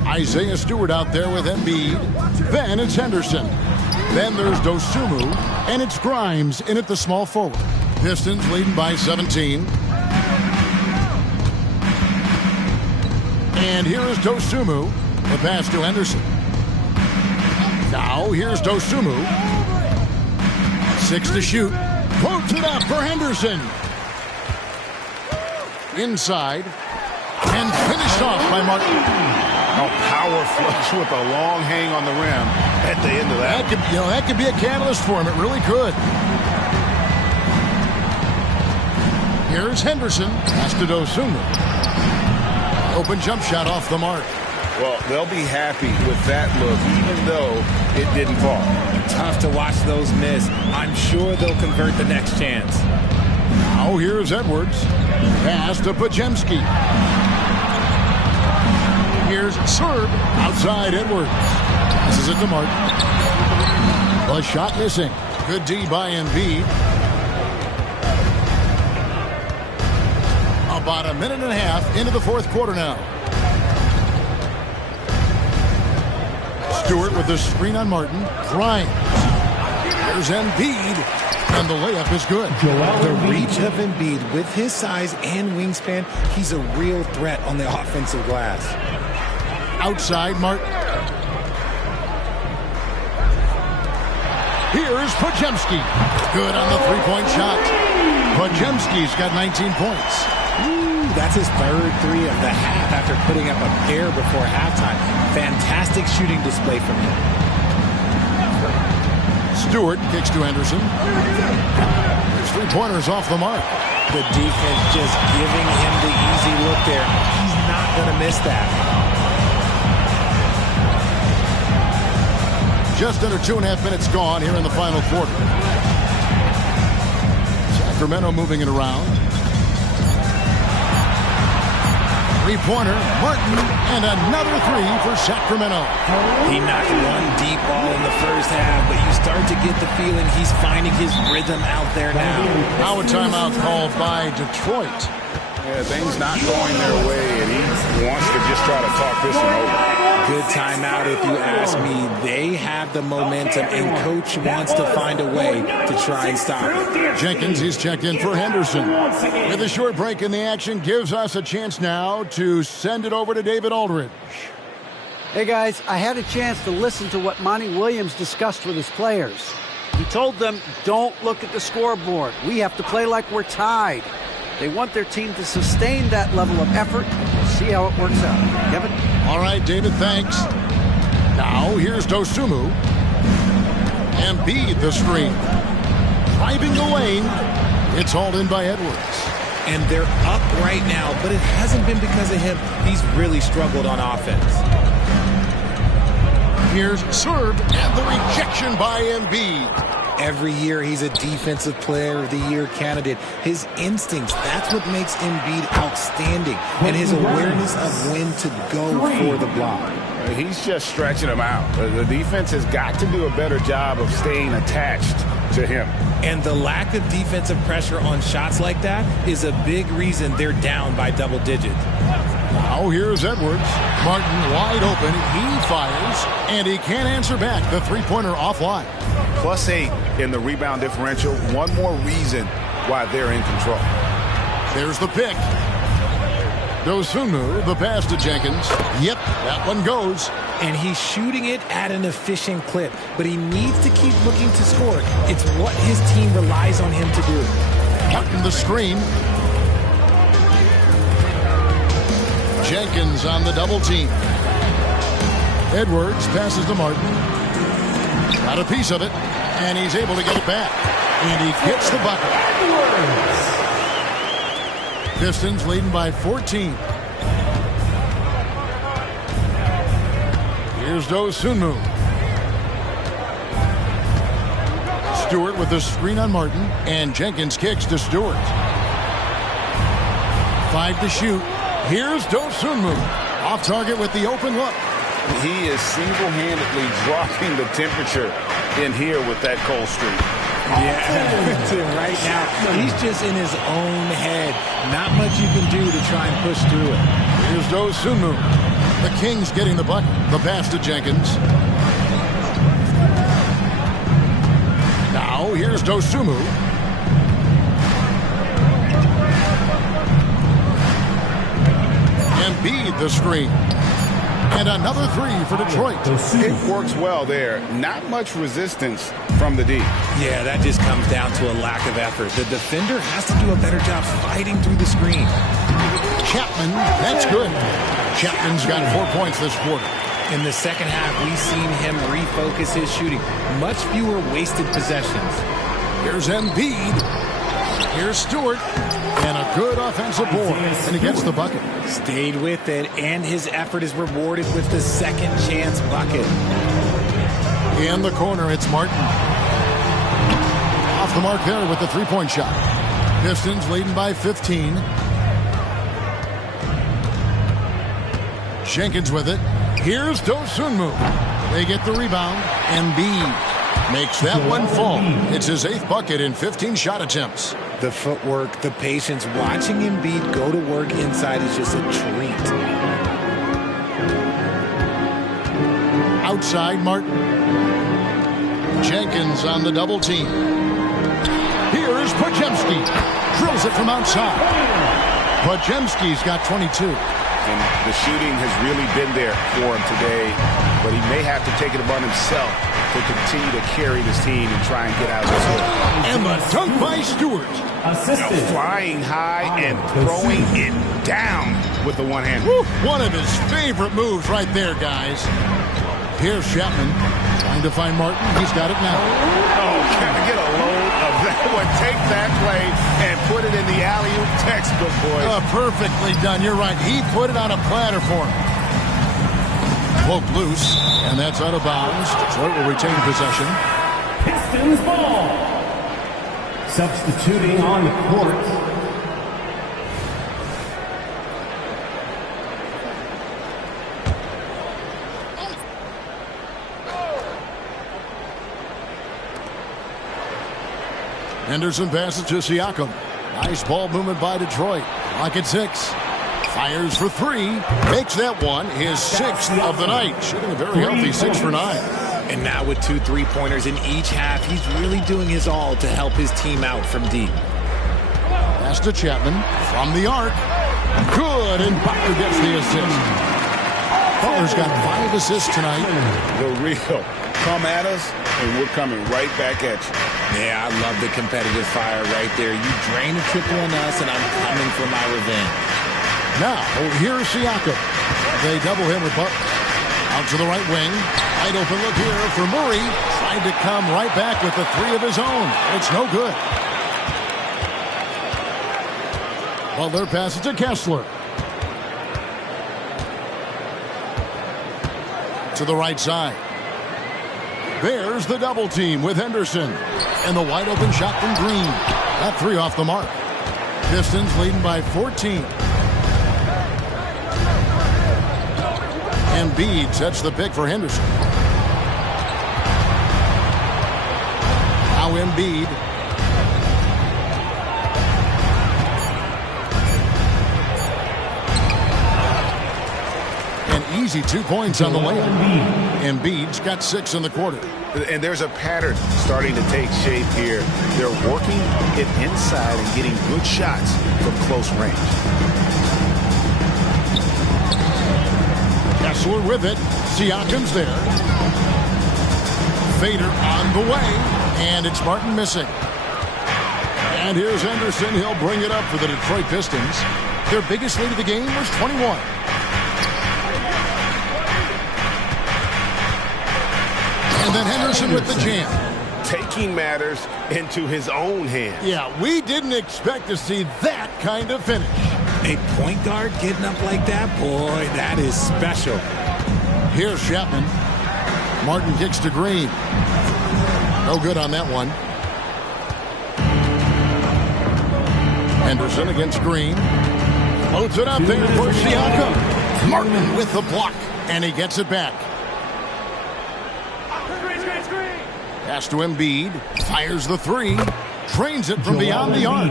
Isaiah Stewart out there with Embiid. Then it's Henderson. Then there's Dosunmu. And it's Grimes in at the small forward. Pistons leading by 17. And here is Dosunmu. The pass to Henderson. Now here's Dosunmu. 6 to shoot. Quotes it up for Henderson. Inside. And finished off by Martin. A power flush with a long hang on the rim at the end of that. That could be a catalyst for him. It really could. Here's Henderson. Pass to Dosunmu. Open jump shot off the mark. Well, they'll be happy with that look, even though it didn't fall. Tough to watch those miss. I'm sure they'll convert the next chance. Now here's Edwards. Pass to Podziemski. Here's serve outside Edwards. This is it to Martin. A shot missing. Good D by Embiid. About a minute and a half into the fourth quarter now. Stewart with the screen on Martin. Grimes. There's Embiid. And the layup is good. The reach of Embiid with his size and wingspan, he's a real threat on the offensive glass. Outside Martin. Here's Podziemski. Good on the three-point shot. Podziemski's got 19 points. Ooh, that's his third three of the half after putting up a pair before halftime. Fantastic shooting display from him. Stewart kicks to Anderson. There's three-pointers off the mark. The defense just giving him the easy look there. He's not going to miss that. Just under 2.5 minutes gone here in the final quarter. Sacramento moving it around. Three-pointer, Martin, and another three for Sacramento. He knocked one deep ball in the first half, but you start to get the feeling he's finding his rhythm out there now. Now a timeout called by Detroit. Yeah, things not going their way, and he wants to just try to talk this one over. Good timeout if you ask me. They have the momentum, and Coach wants to find a way to try and stop it. Jenkins, he's checked in for Henderson. With a short break in the action, gives us a chance now to send it over to David Aldridge. Hey, guys, I had a chance to listen to what Monty Williams discussed with his players. He told them, don't look at the scoreboard. We have to play like we're tied. They want their team to sustain that level of effort. We'll see how it works out. Kevin? All right, David, thanks. Now, here's Dosunmu. Embiid the screen. Driving the lane. It's hauled in by Edwards. And they're up right now, but it hasn't been because of him. He's really struggled on offense. Here's serve and the rejection by Embiid. Every year he's a defensive player of the year candidate. His instincts, that's what makes Embiid outstanding. And his awareness of when to go for the block. He's just stretching him out. The defense has got to do a better job of staying attached to him. And the lack of defensive pressure on shots like that is a big reason they're down by double digits. Now here's Edwards. Martin wide open. He fires, and he can't answer back. The three-pointer offline. +8 in the rebound differential. One more reason why they're in control. There's the pick. Dosunmu, the pass to Jenkins. Yep, that one goes. And he's shooting it at an efficient clip, but he needs to keep looking to score. It's what his team relies on him to do. Martin the screen. Jenkins on the double team. Edwards passes to Martin. Got a piece of it, and he's able to get it back. And he gets the bucket. Pistons leading by 14. Here's Dosunmu. Stewart with the screen on Martin, and Jenkins kicks to Stewart. 5 to shoot. Here's Dosunmu. Off target with the open look. He is single-handedly dropping the temperature in here with that cold streak. Yeah, right now, he's just in his own head. Not much you can do to try and push through it. Here's Dosunmu. The Kings getting the bucket. The pass to Jenkins. Now, here's Dosunmu. Embiid the screen. And another three for Detroit. It works well there. Not much resistance from the D. Yeah, that just comes down to a lack of effort. The defender has to do a better job fighting through the screen. Chapman, that's good. Chapman's got 4 points this quarter. In the second half, we've seen him refocus his shooting. Much fewer wasted possessions. Here's Embiid. Here's Stewart. And a good offensive board. And he gets the bucket. Stayed with it, and his effort is rewarded with the second chance bucket. In the corner, it's Martin. Off the mark there with the three-point shot. Pistons leading by 15. Jenkins with it. Here's Dosunmu. They get the rebound. Embiid makes that one fall. It's his 8th bucket in 15 shot attempts. The footwork, the patience, watching Embiid go to work inside is just a treat. Outside, Martin. Jenkins on the double team. Here's Podziemski. Drills it from outside. Podziemski's got 22. And the shooting has really been there for him today, but he may have to take it upon himself to continue to carry this team and try and get out of this hole. And the dunk by Stewart. Flying high and throwing it down with the one hand. One of his favorite moves right there, guys. Here's Chapman trying to find Martin. He's got it now. Oh, can I get a load of that one? Take that play and put it in the alley-oop textbook, boys. Perfectly done. You're right. He put it on a platter for him. Poked loose, and that's out of bounds. Detroit will retain possession. Pistons ball. Substituting on the court. Henderson passes to Siakam. Nice ball movement by Detroit. Clock at 6. Fires for 3. Makes that one his 6th of the night. Shooting a very healthy 6 for 9. And now with 2 3-pointers in each half, he's really doing his all to help his team out from deep. Pass to Chapman from the arc. Good, and Butler gets the assist. Butler's got 5 assists tonight. The real. Come at us, and we're coming right back at you. Yeah, I love the competitive fire right there. You drain a triple on us, and I'm coming for my revenge. Now, here's Siakam. They double him with Butler. Out to the right wing. Wide open look here for Murray. Tried to come right back with the 3 of his own. It's no good. Butler passes to Kessler. To the right side. There's the double team with Henderson. And the wide open shot from Green. That 3 off the mark. Pistons leading by 14. Embiid sets the pick for Henderson. Now Embiid. An easy 2 points on the layup. Embiid's got 6 in the quarter. And there's a pattern starting to take shape here. They're working it inside and getting good shots from close range. Kessler with it. Siakam's there. Fader on the way. And it's Martin missing. And here's Henderson. He'll bring it up for the Detroit Pistons. Their biggest lead of the game was 21. And then Henderson with the jam. Taking matters into his own hands. Yeah, we didn't expect to see that kind of finish. A point guard getting up like that, boy, that is special. Here's Chapman. Martin kicks to Green. No good on that one. Henderson against Green. Loads it up there for Siakam. Martin with the block, and he gets it back. Pass to Embiid. Fires the 3. Trains it from beyond the arc.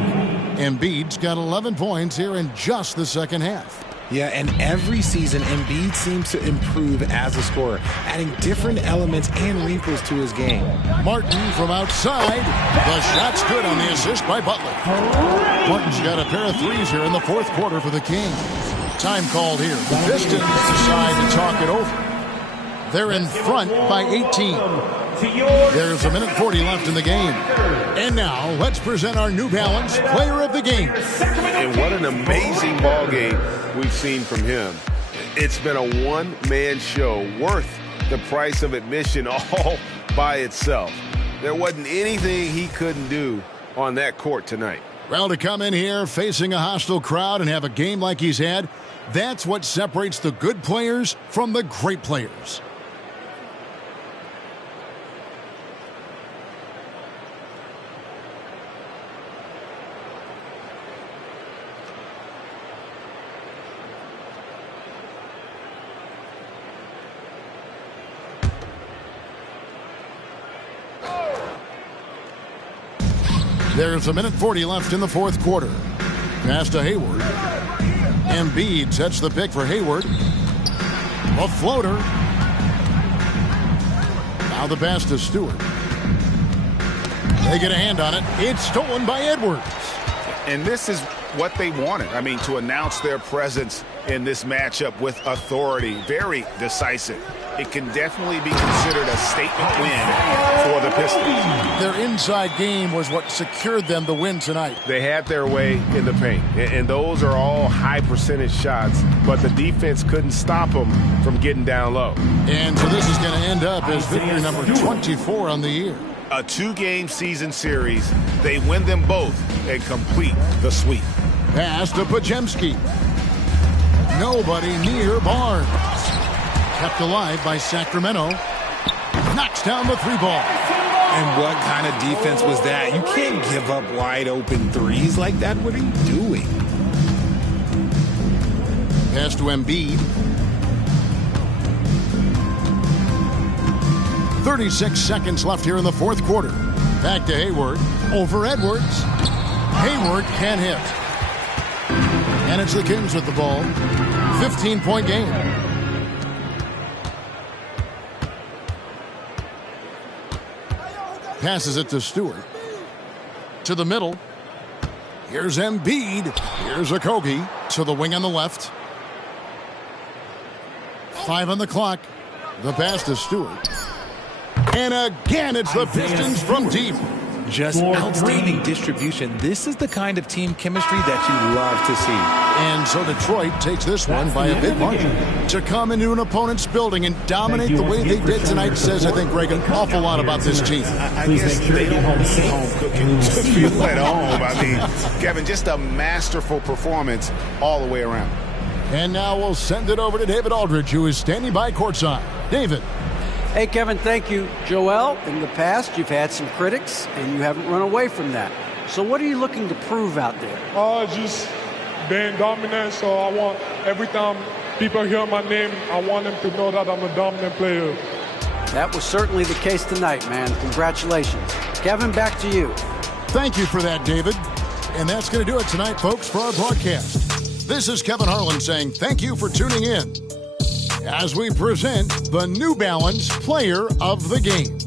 Embiid's got 11 points here in just the second half. Yeah, and every season, Embiid seems to improve as a scorer, adding different elements and wrinkles to his game. Martin from outside. The shot's good on the assist by Butler. Martin's got a pair of 3s here in the 4th quarter for the Kings. Time called here. The Pistons decide to talk it over. They're in front by 18. There's 1:40 left in the game. And now, let's present our New Balance Player of the Game. And what an amazing ball game we've seen from him. It's been a one-man show worth the price of admission all by itself. There wasn't anything he couldn't do on that court tonight. Well, to come in here facing a hostile crowd and have a game like he's had, that's what separates the good players from the great players. There's 1:40 left in the fourth quarter. Pass to Hayward. Embiid sets the pick for Hayward. A floater. Now the pass to Stewart. They get a hand on it. It's stolen by Edwards. And this is what they wanted. I mean, to announce their presence in this matchup with authority. Very decisive. It can definitely be considered a statement win for the Pistons. Their inside game was what secured them the win tonight. They had their way in the paint, and those are all high percentage shots, but the defense couldn't stop them from getting down low. And so this is going to end up as victory number 24 on the year. A 2-game season series. They win them both and complete the sweep. Pass to Podziemski. Nobody near Barnes. Kept alive by Sacramento. Knocks down the three ball. And what kind of defense was that? You can't give up wide open threes like that. What are you doing? Pass to Embiid. 36 seconds left here in the fourth quarter. Back to Hayward. Over Edwards. Hayward can't hit. And it's the Kings with the ball. 15-point game. Passes it to Stewart. To the middle. Here's Embiid. Here's Okogie. To the wing on the left. 5 on the clock. The pass to Stewart. And again, it's the Pistons from deep. Just outstanding distribution. This is the kind of team chemistry that you love to see. And so Detroit takes this one by a big margin. To come into an opponent's building and dominate the way they did tonight says, I think, Greg, an awful lot about this team. I guess they don't need Cooking to feel at home. I mean, Kevin, just a masterful performance all the way around. And now we'll send it over to David Aldridge, who is standing by courtside. David. Hey, Kevin, thank you. Joel, in the past, you've had some critics, and you haven't run away from that. So what are you looking to prove out there? Just being dominant, so I want, every time people hear my name, I want them to know that I'm a dominant player. That was certainly the case tonight, man. Congratulations. Kevin, back to you. Thank you for that, David. And that's going to do it tonight, folks, for our broadcast. This is Kevin Harlan saying thank you for tuning in as we present the New Balance Player of the Game.